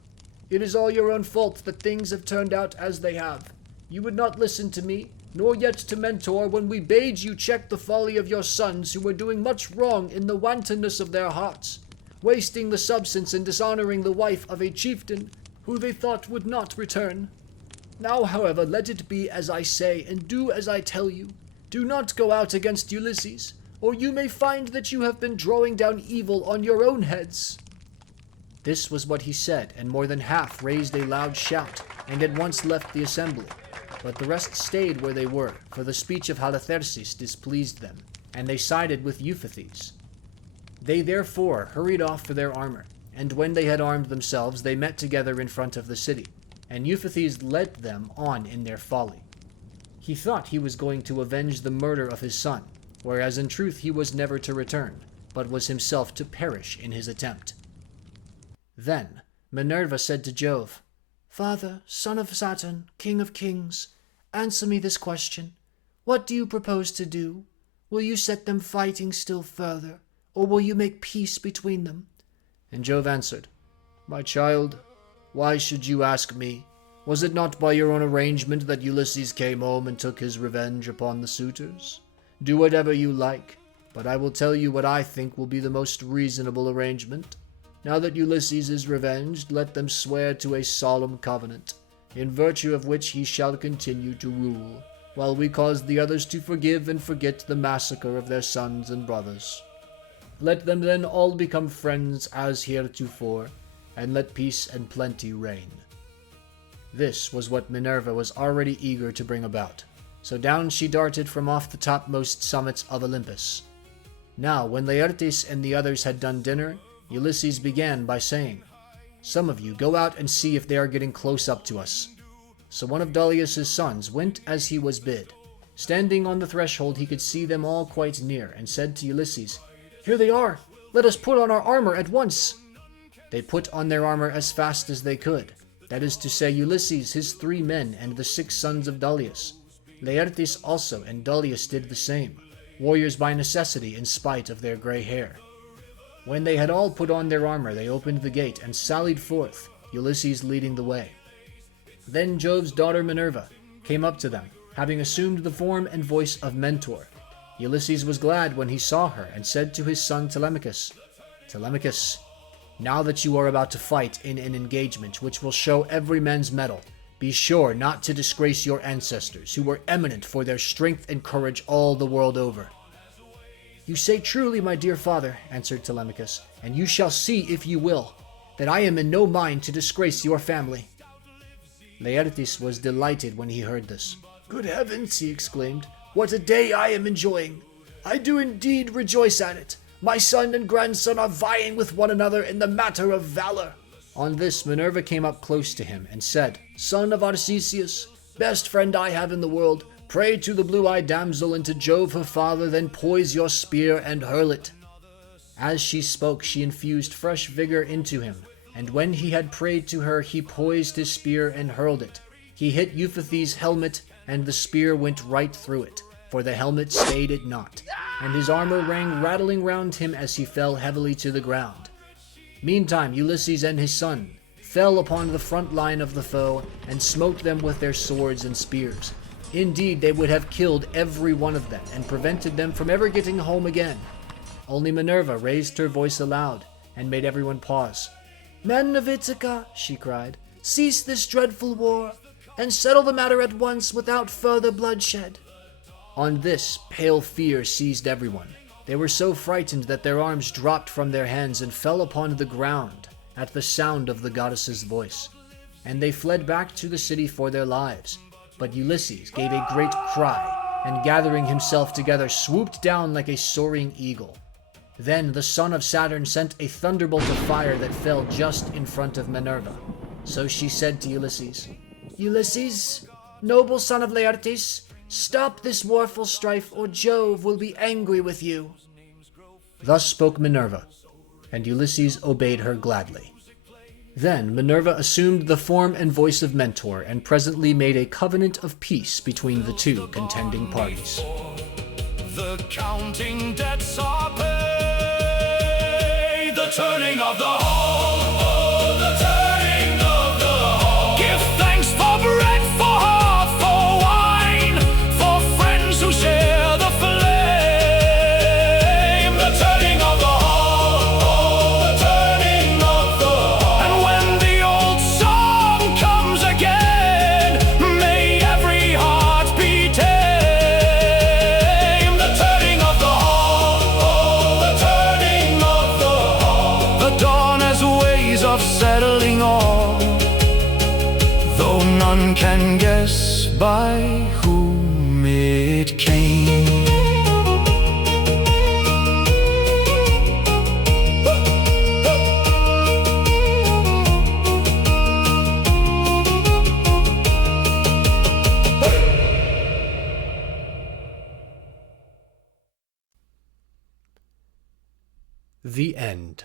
it is all your own fault that things have turned out as they have. You would not listen to me, nor yet to Mentor, when we bade you check the folly of your sons, who were doing much wrong in the wantonness of their hearts, wasting the substance and dishonoring the wife of a chieftain who they thought would not return. Now, however, let it be as I say, and do as I tell you. Do not go out against Ulysses, or you may find that you have been drawing down evil on your own heads." This was what he said, and more than half raised a loud shout, and at once left the assembly. But the rest stayed where they were, for the speech of Halitherses displeased them, and they sided with Euphathes. They therefore hurried off for their armor, and when they had armed themselves, they met together in front of the city, and Euphathes led them on in their folly. He thought he was going to avenge the murder of his son, whereas in truth he was never to return, but was himself to perish in his attempt. Then Minerva said to Jove, "Father, son of Saturn, king of kings, answer me this question. What do you propose to do? Will you set them fighting still further, or will you make peace between them?" And Jove answered, "My child, why should you ask me? Was it not by your own arrangement that Ulysses came home and took his revenge upon the suitors? Do whatever you like, but I will tell you what I think will be the most reasonable arrangement. Now that Ulysses is revenged, let them swear to a solemn covenant, in virtue of which he shall continue to rule, while we cause the others to forgive and forget the massacre of their sons and brothers. Let them then all become friends as heretofore, and let peace and plenty reign." This was what Minerva was already eager to bring about, so down she darted from off the topmost summits of Olympus. Now, when Laertes and the others had done dinner, Ulysses began by saying, "Some of you go out and see if they are getting close up to us." So one of Dolius' sons went as he was bid. Standing on the threshold, he could see them all quite near, and said to Ulysses, "Here they are! Let us put on our armor at once!" They put on their armor as fast as they could, that is to say, Ulysses, his 3 men, and the 6 sons of Dolius. Laertes also and Dolius did the same. warriors by necessity in spite of their gray hair. When they had all put on their armor, they opened the gate and sallied forth, Ulysses leading the way. Then Jove's daughter Minerva came up to them, having assumed the form and voice of Mentor. Ulysses was glad when he saw her and said to his son Telemachus, "Telemachus, now that you are about to fight in an engagement which will show every man's mettle, be sure not to disgrace your ancestors, who were eminent for their strength and courage all the world over." "You say truly, my dear father," answered Telemachus, "and you shall see, if you will, that I am in no mind to disgrace your family." Laertes was delighted when he heard this. "Good heavens," he exclaimed, "what a day I am enjoying! I do indeed rejoice at it. My son and grandson are vying with one another in the matter of valor." On this, Minerva came up close to him and said, "Son of Arcesius, best friend I have in the world, pray to the blue-eyed damsel and to Jove her father, then poise your spear and hurl it." As she spoke, she infused fresh vigor into him, and when he had prayed to her, he poised his spear and hurled it. He hit Euphathes' helmet, and the spear went right through it, for the helmet stayed it not, and his armor rang rattling round him as he fell heavily to the ground. Meantime Ulysses and his son fell upon the front line of the foe, and smote them with their swords and spears. Indeed, they would have killed every one of them, and prevented them from ever getting home again. Only Minerva raised her voice aloud, and made everyone pause. "Men of Ithaca," she cried, "cease this dreadful war, and settle the matter at once without further bloodshed." On this, pale fear seized everyone. They were so frightened that their arms dropped from their hands and fell upon the ground at the sound of the goddess's voice. And they fled back to the city for their lives. But Ulysses gave a great cry, and gathering himself together, swooped down like a soaring eagle. Then the son of Saturn sent a thunderbolt of fire that fell just in front of Minerva. So she said to Ulysses, "Ulysses, noble son of Laertes, stop this warful strife, or Jove will be angry with you." Thus spoke Minerva, and Ulysses obeyed her gladly. Then Minerva assumed the form and voice of Mentor, and presently made a covenant of peace between the two contending parties. The counting debts are paid. The turning of the hall. Oh, the turning of the hall. Give thanks for bread, for hearth, for wine, for friends who share the flame. The turning of the hall. Oh, the turning of the hall. And when the old song comes again, may every heart be tame. The turning of the hall. Oh, the turning of the hall. The dawn has ways of settling all, though none can guess by whom it came. The End.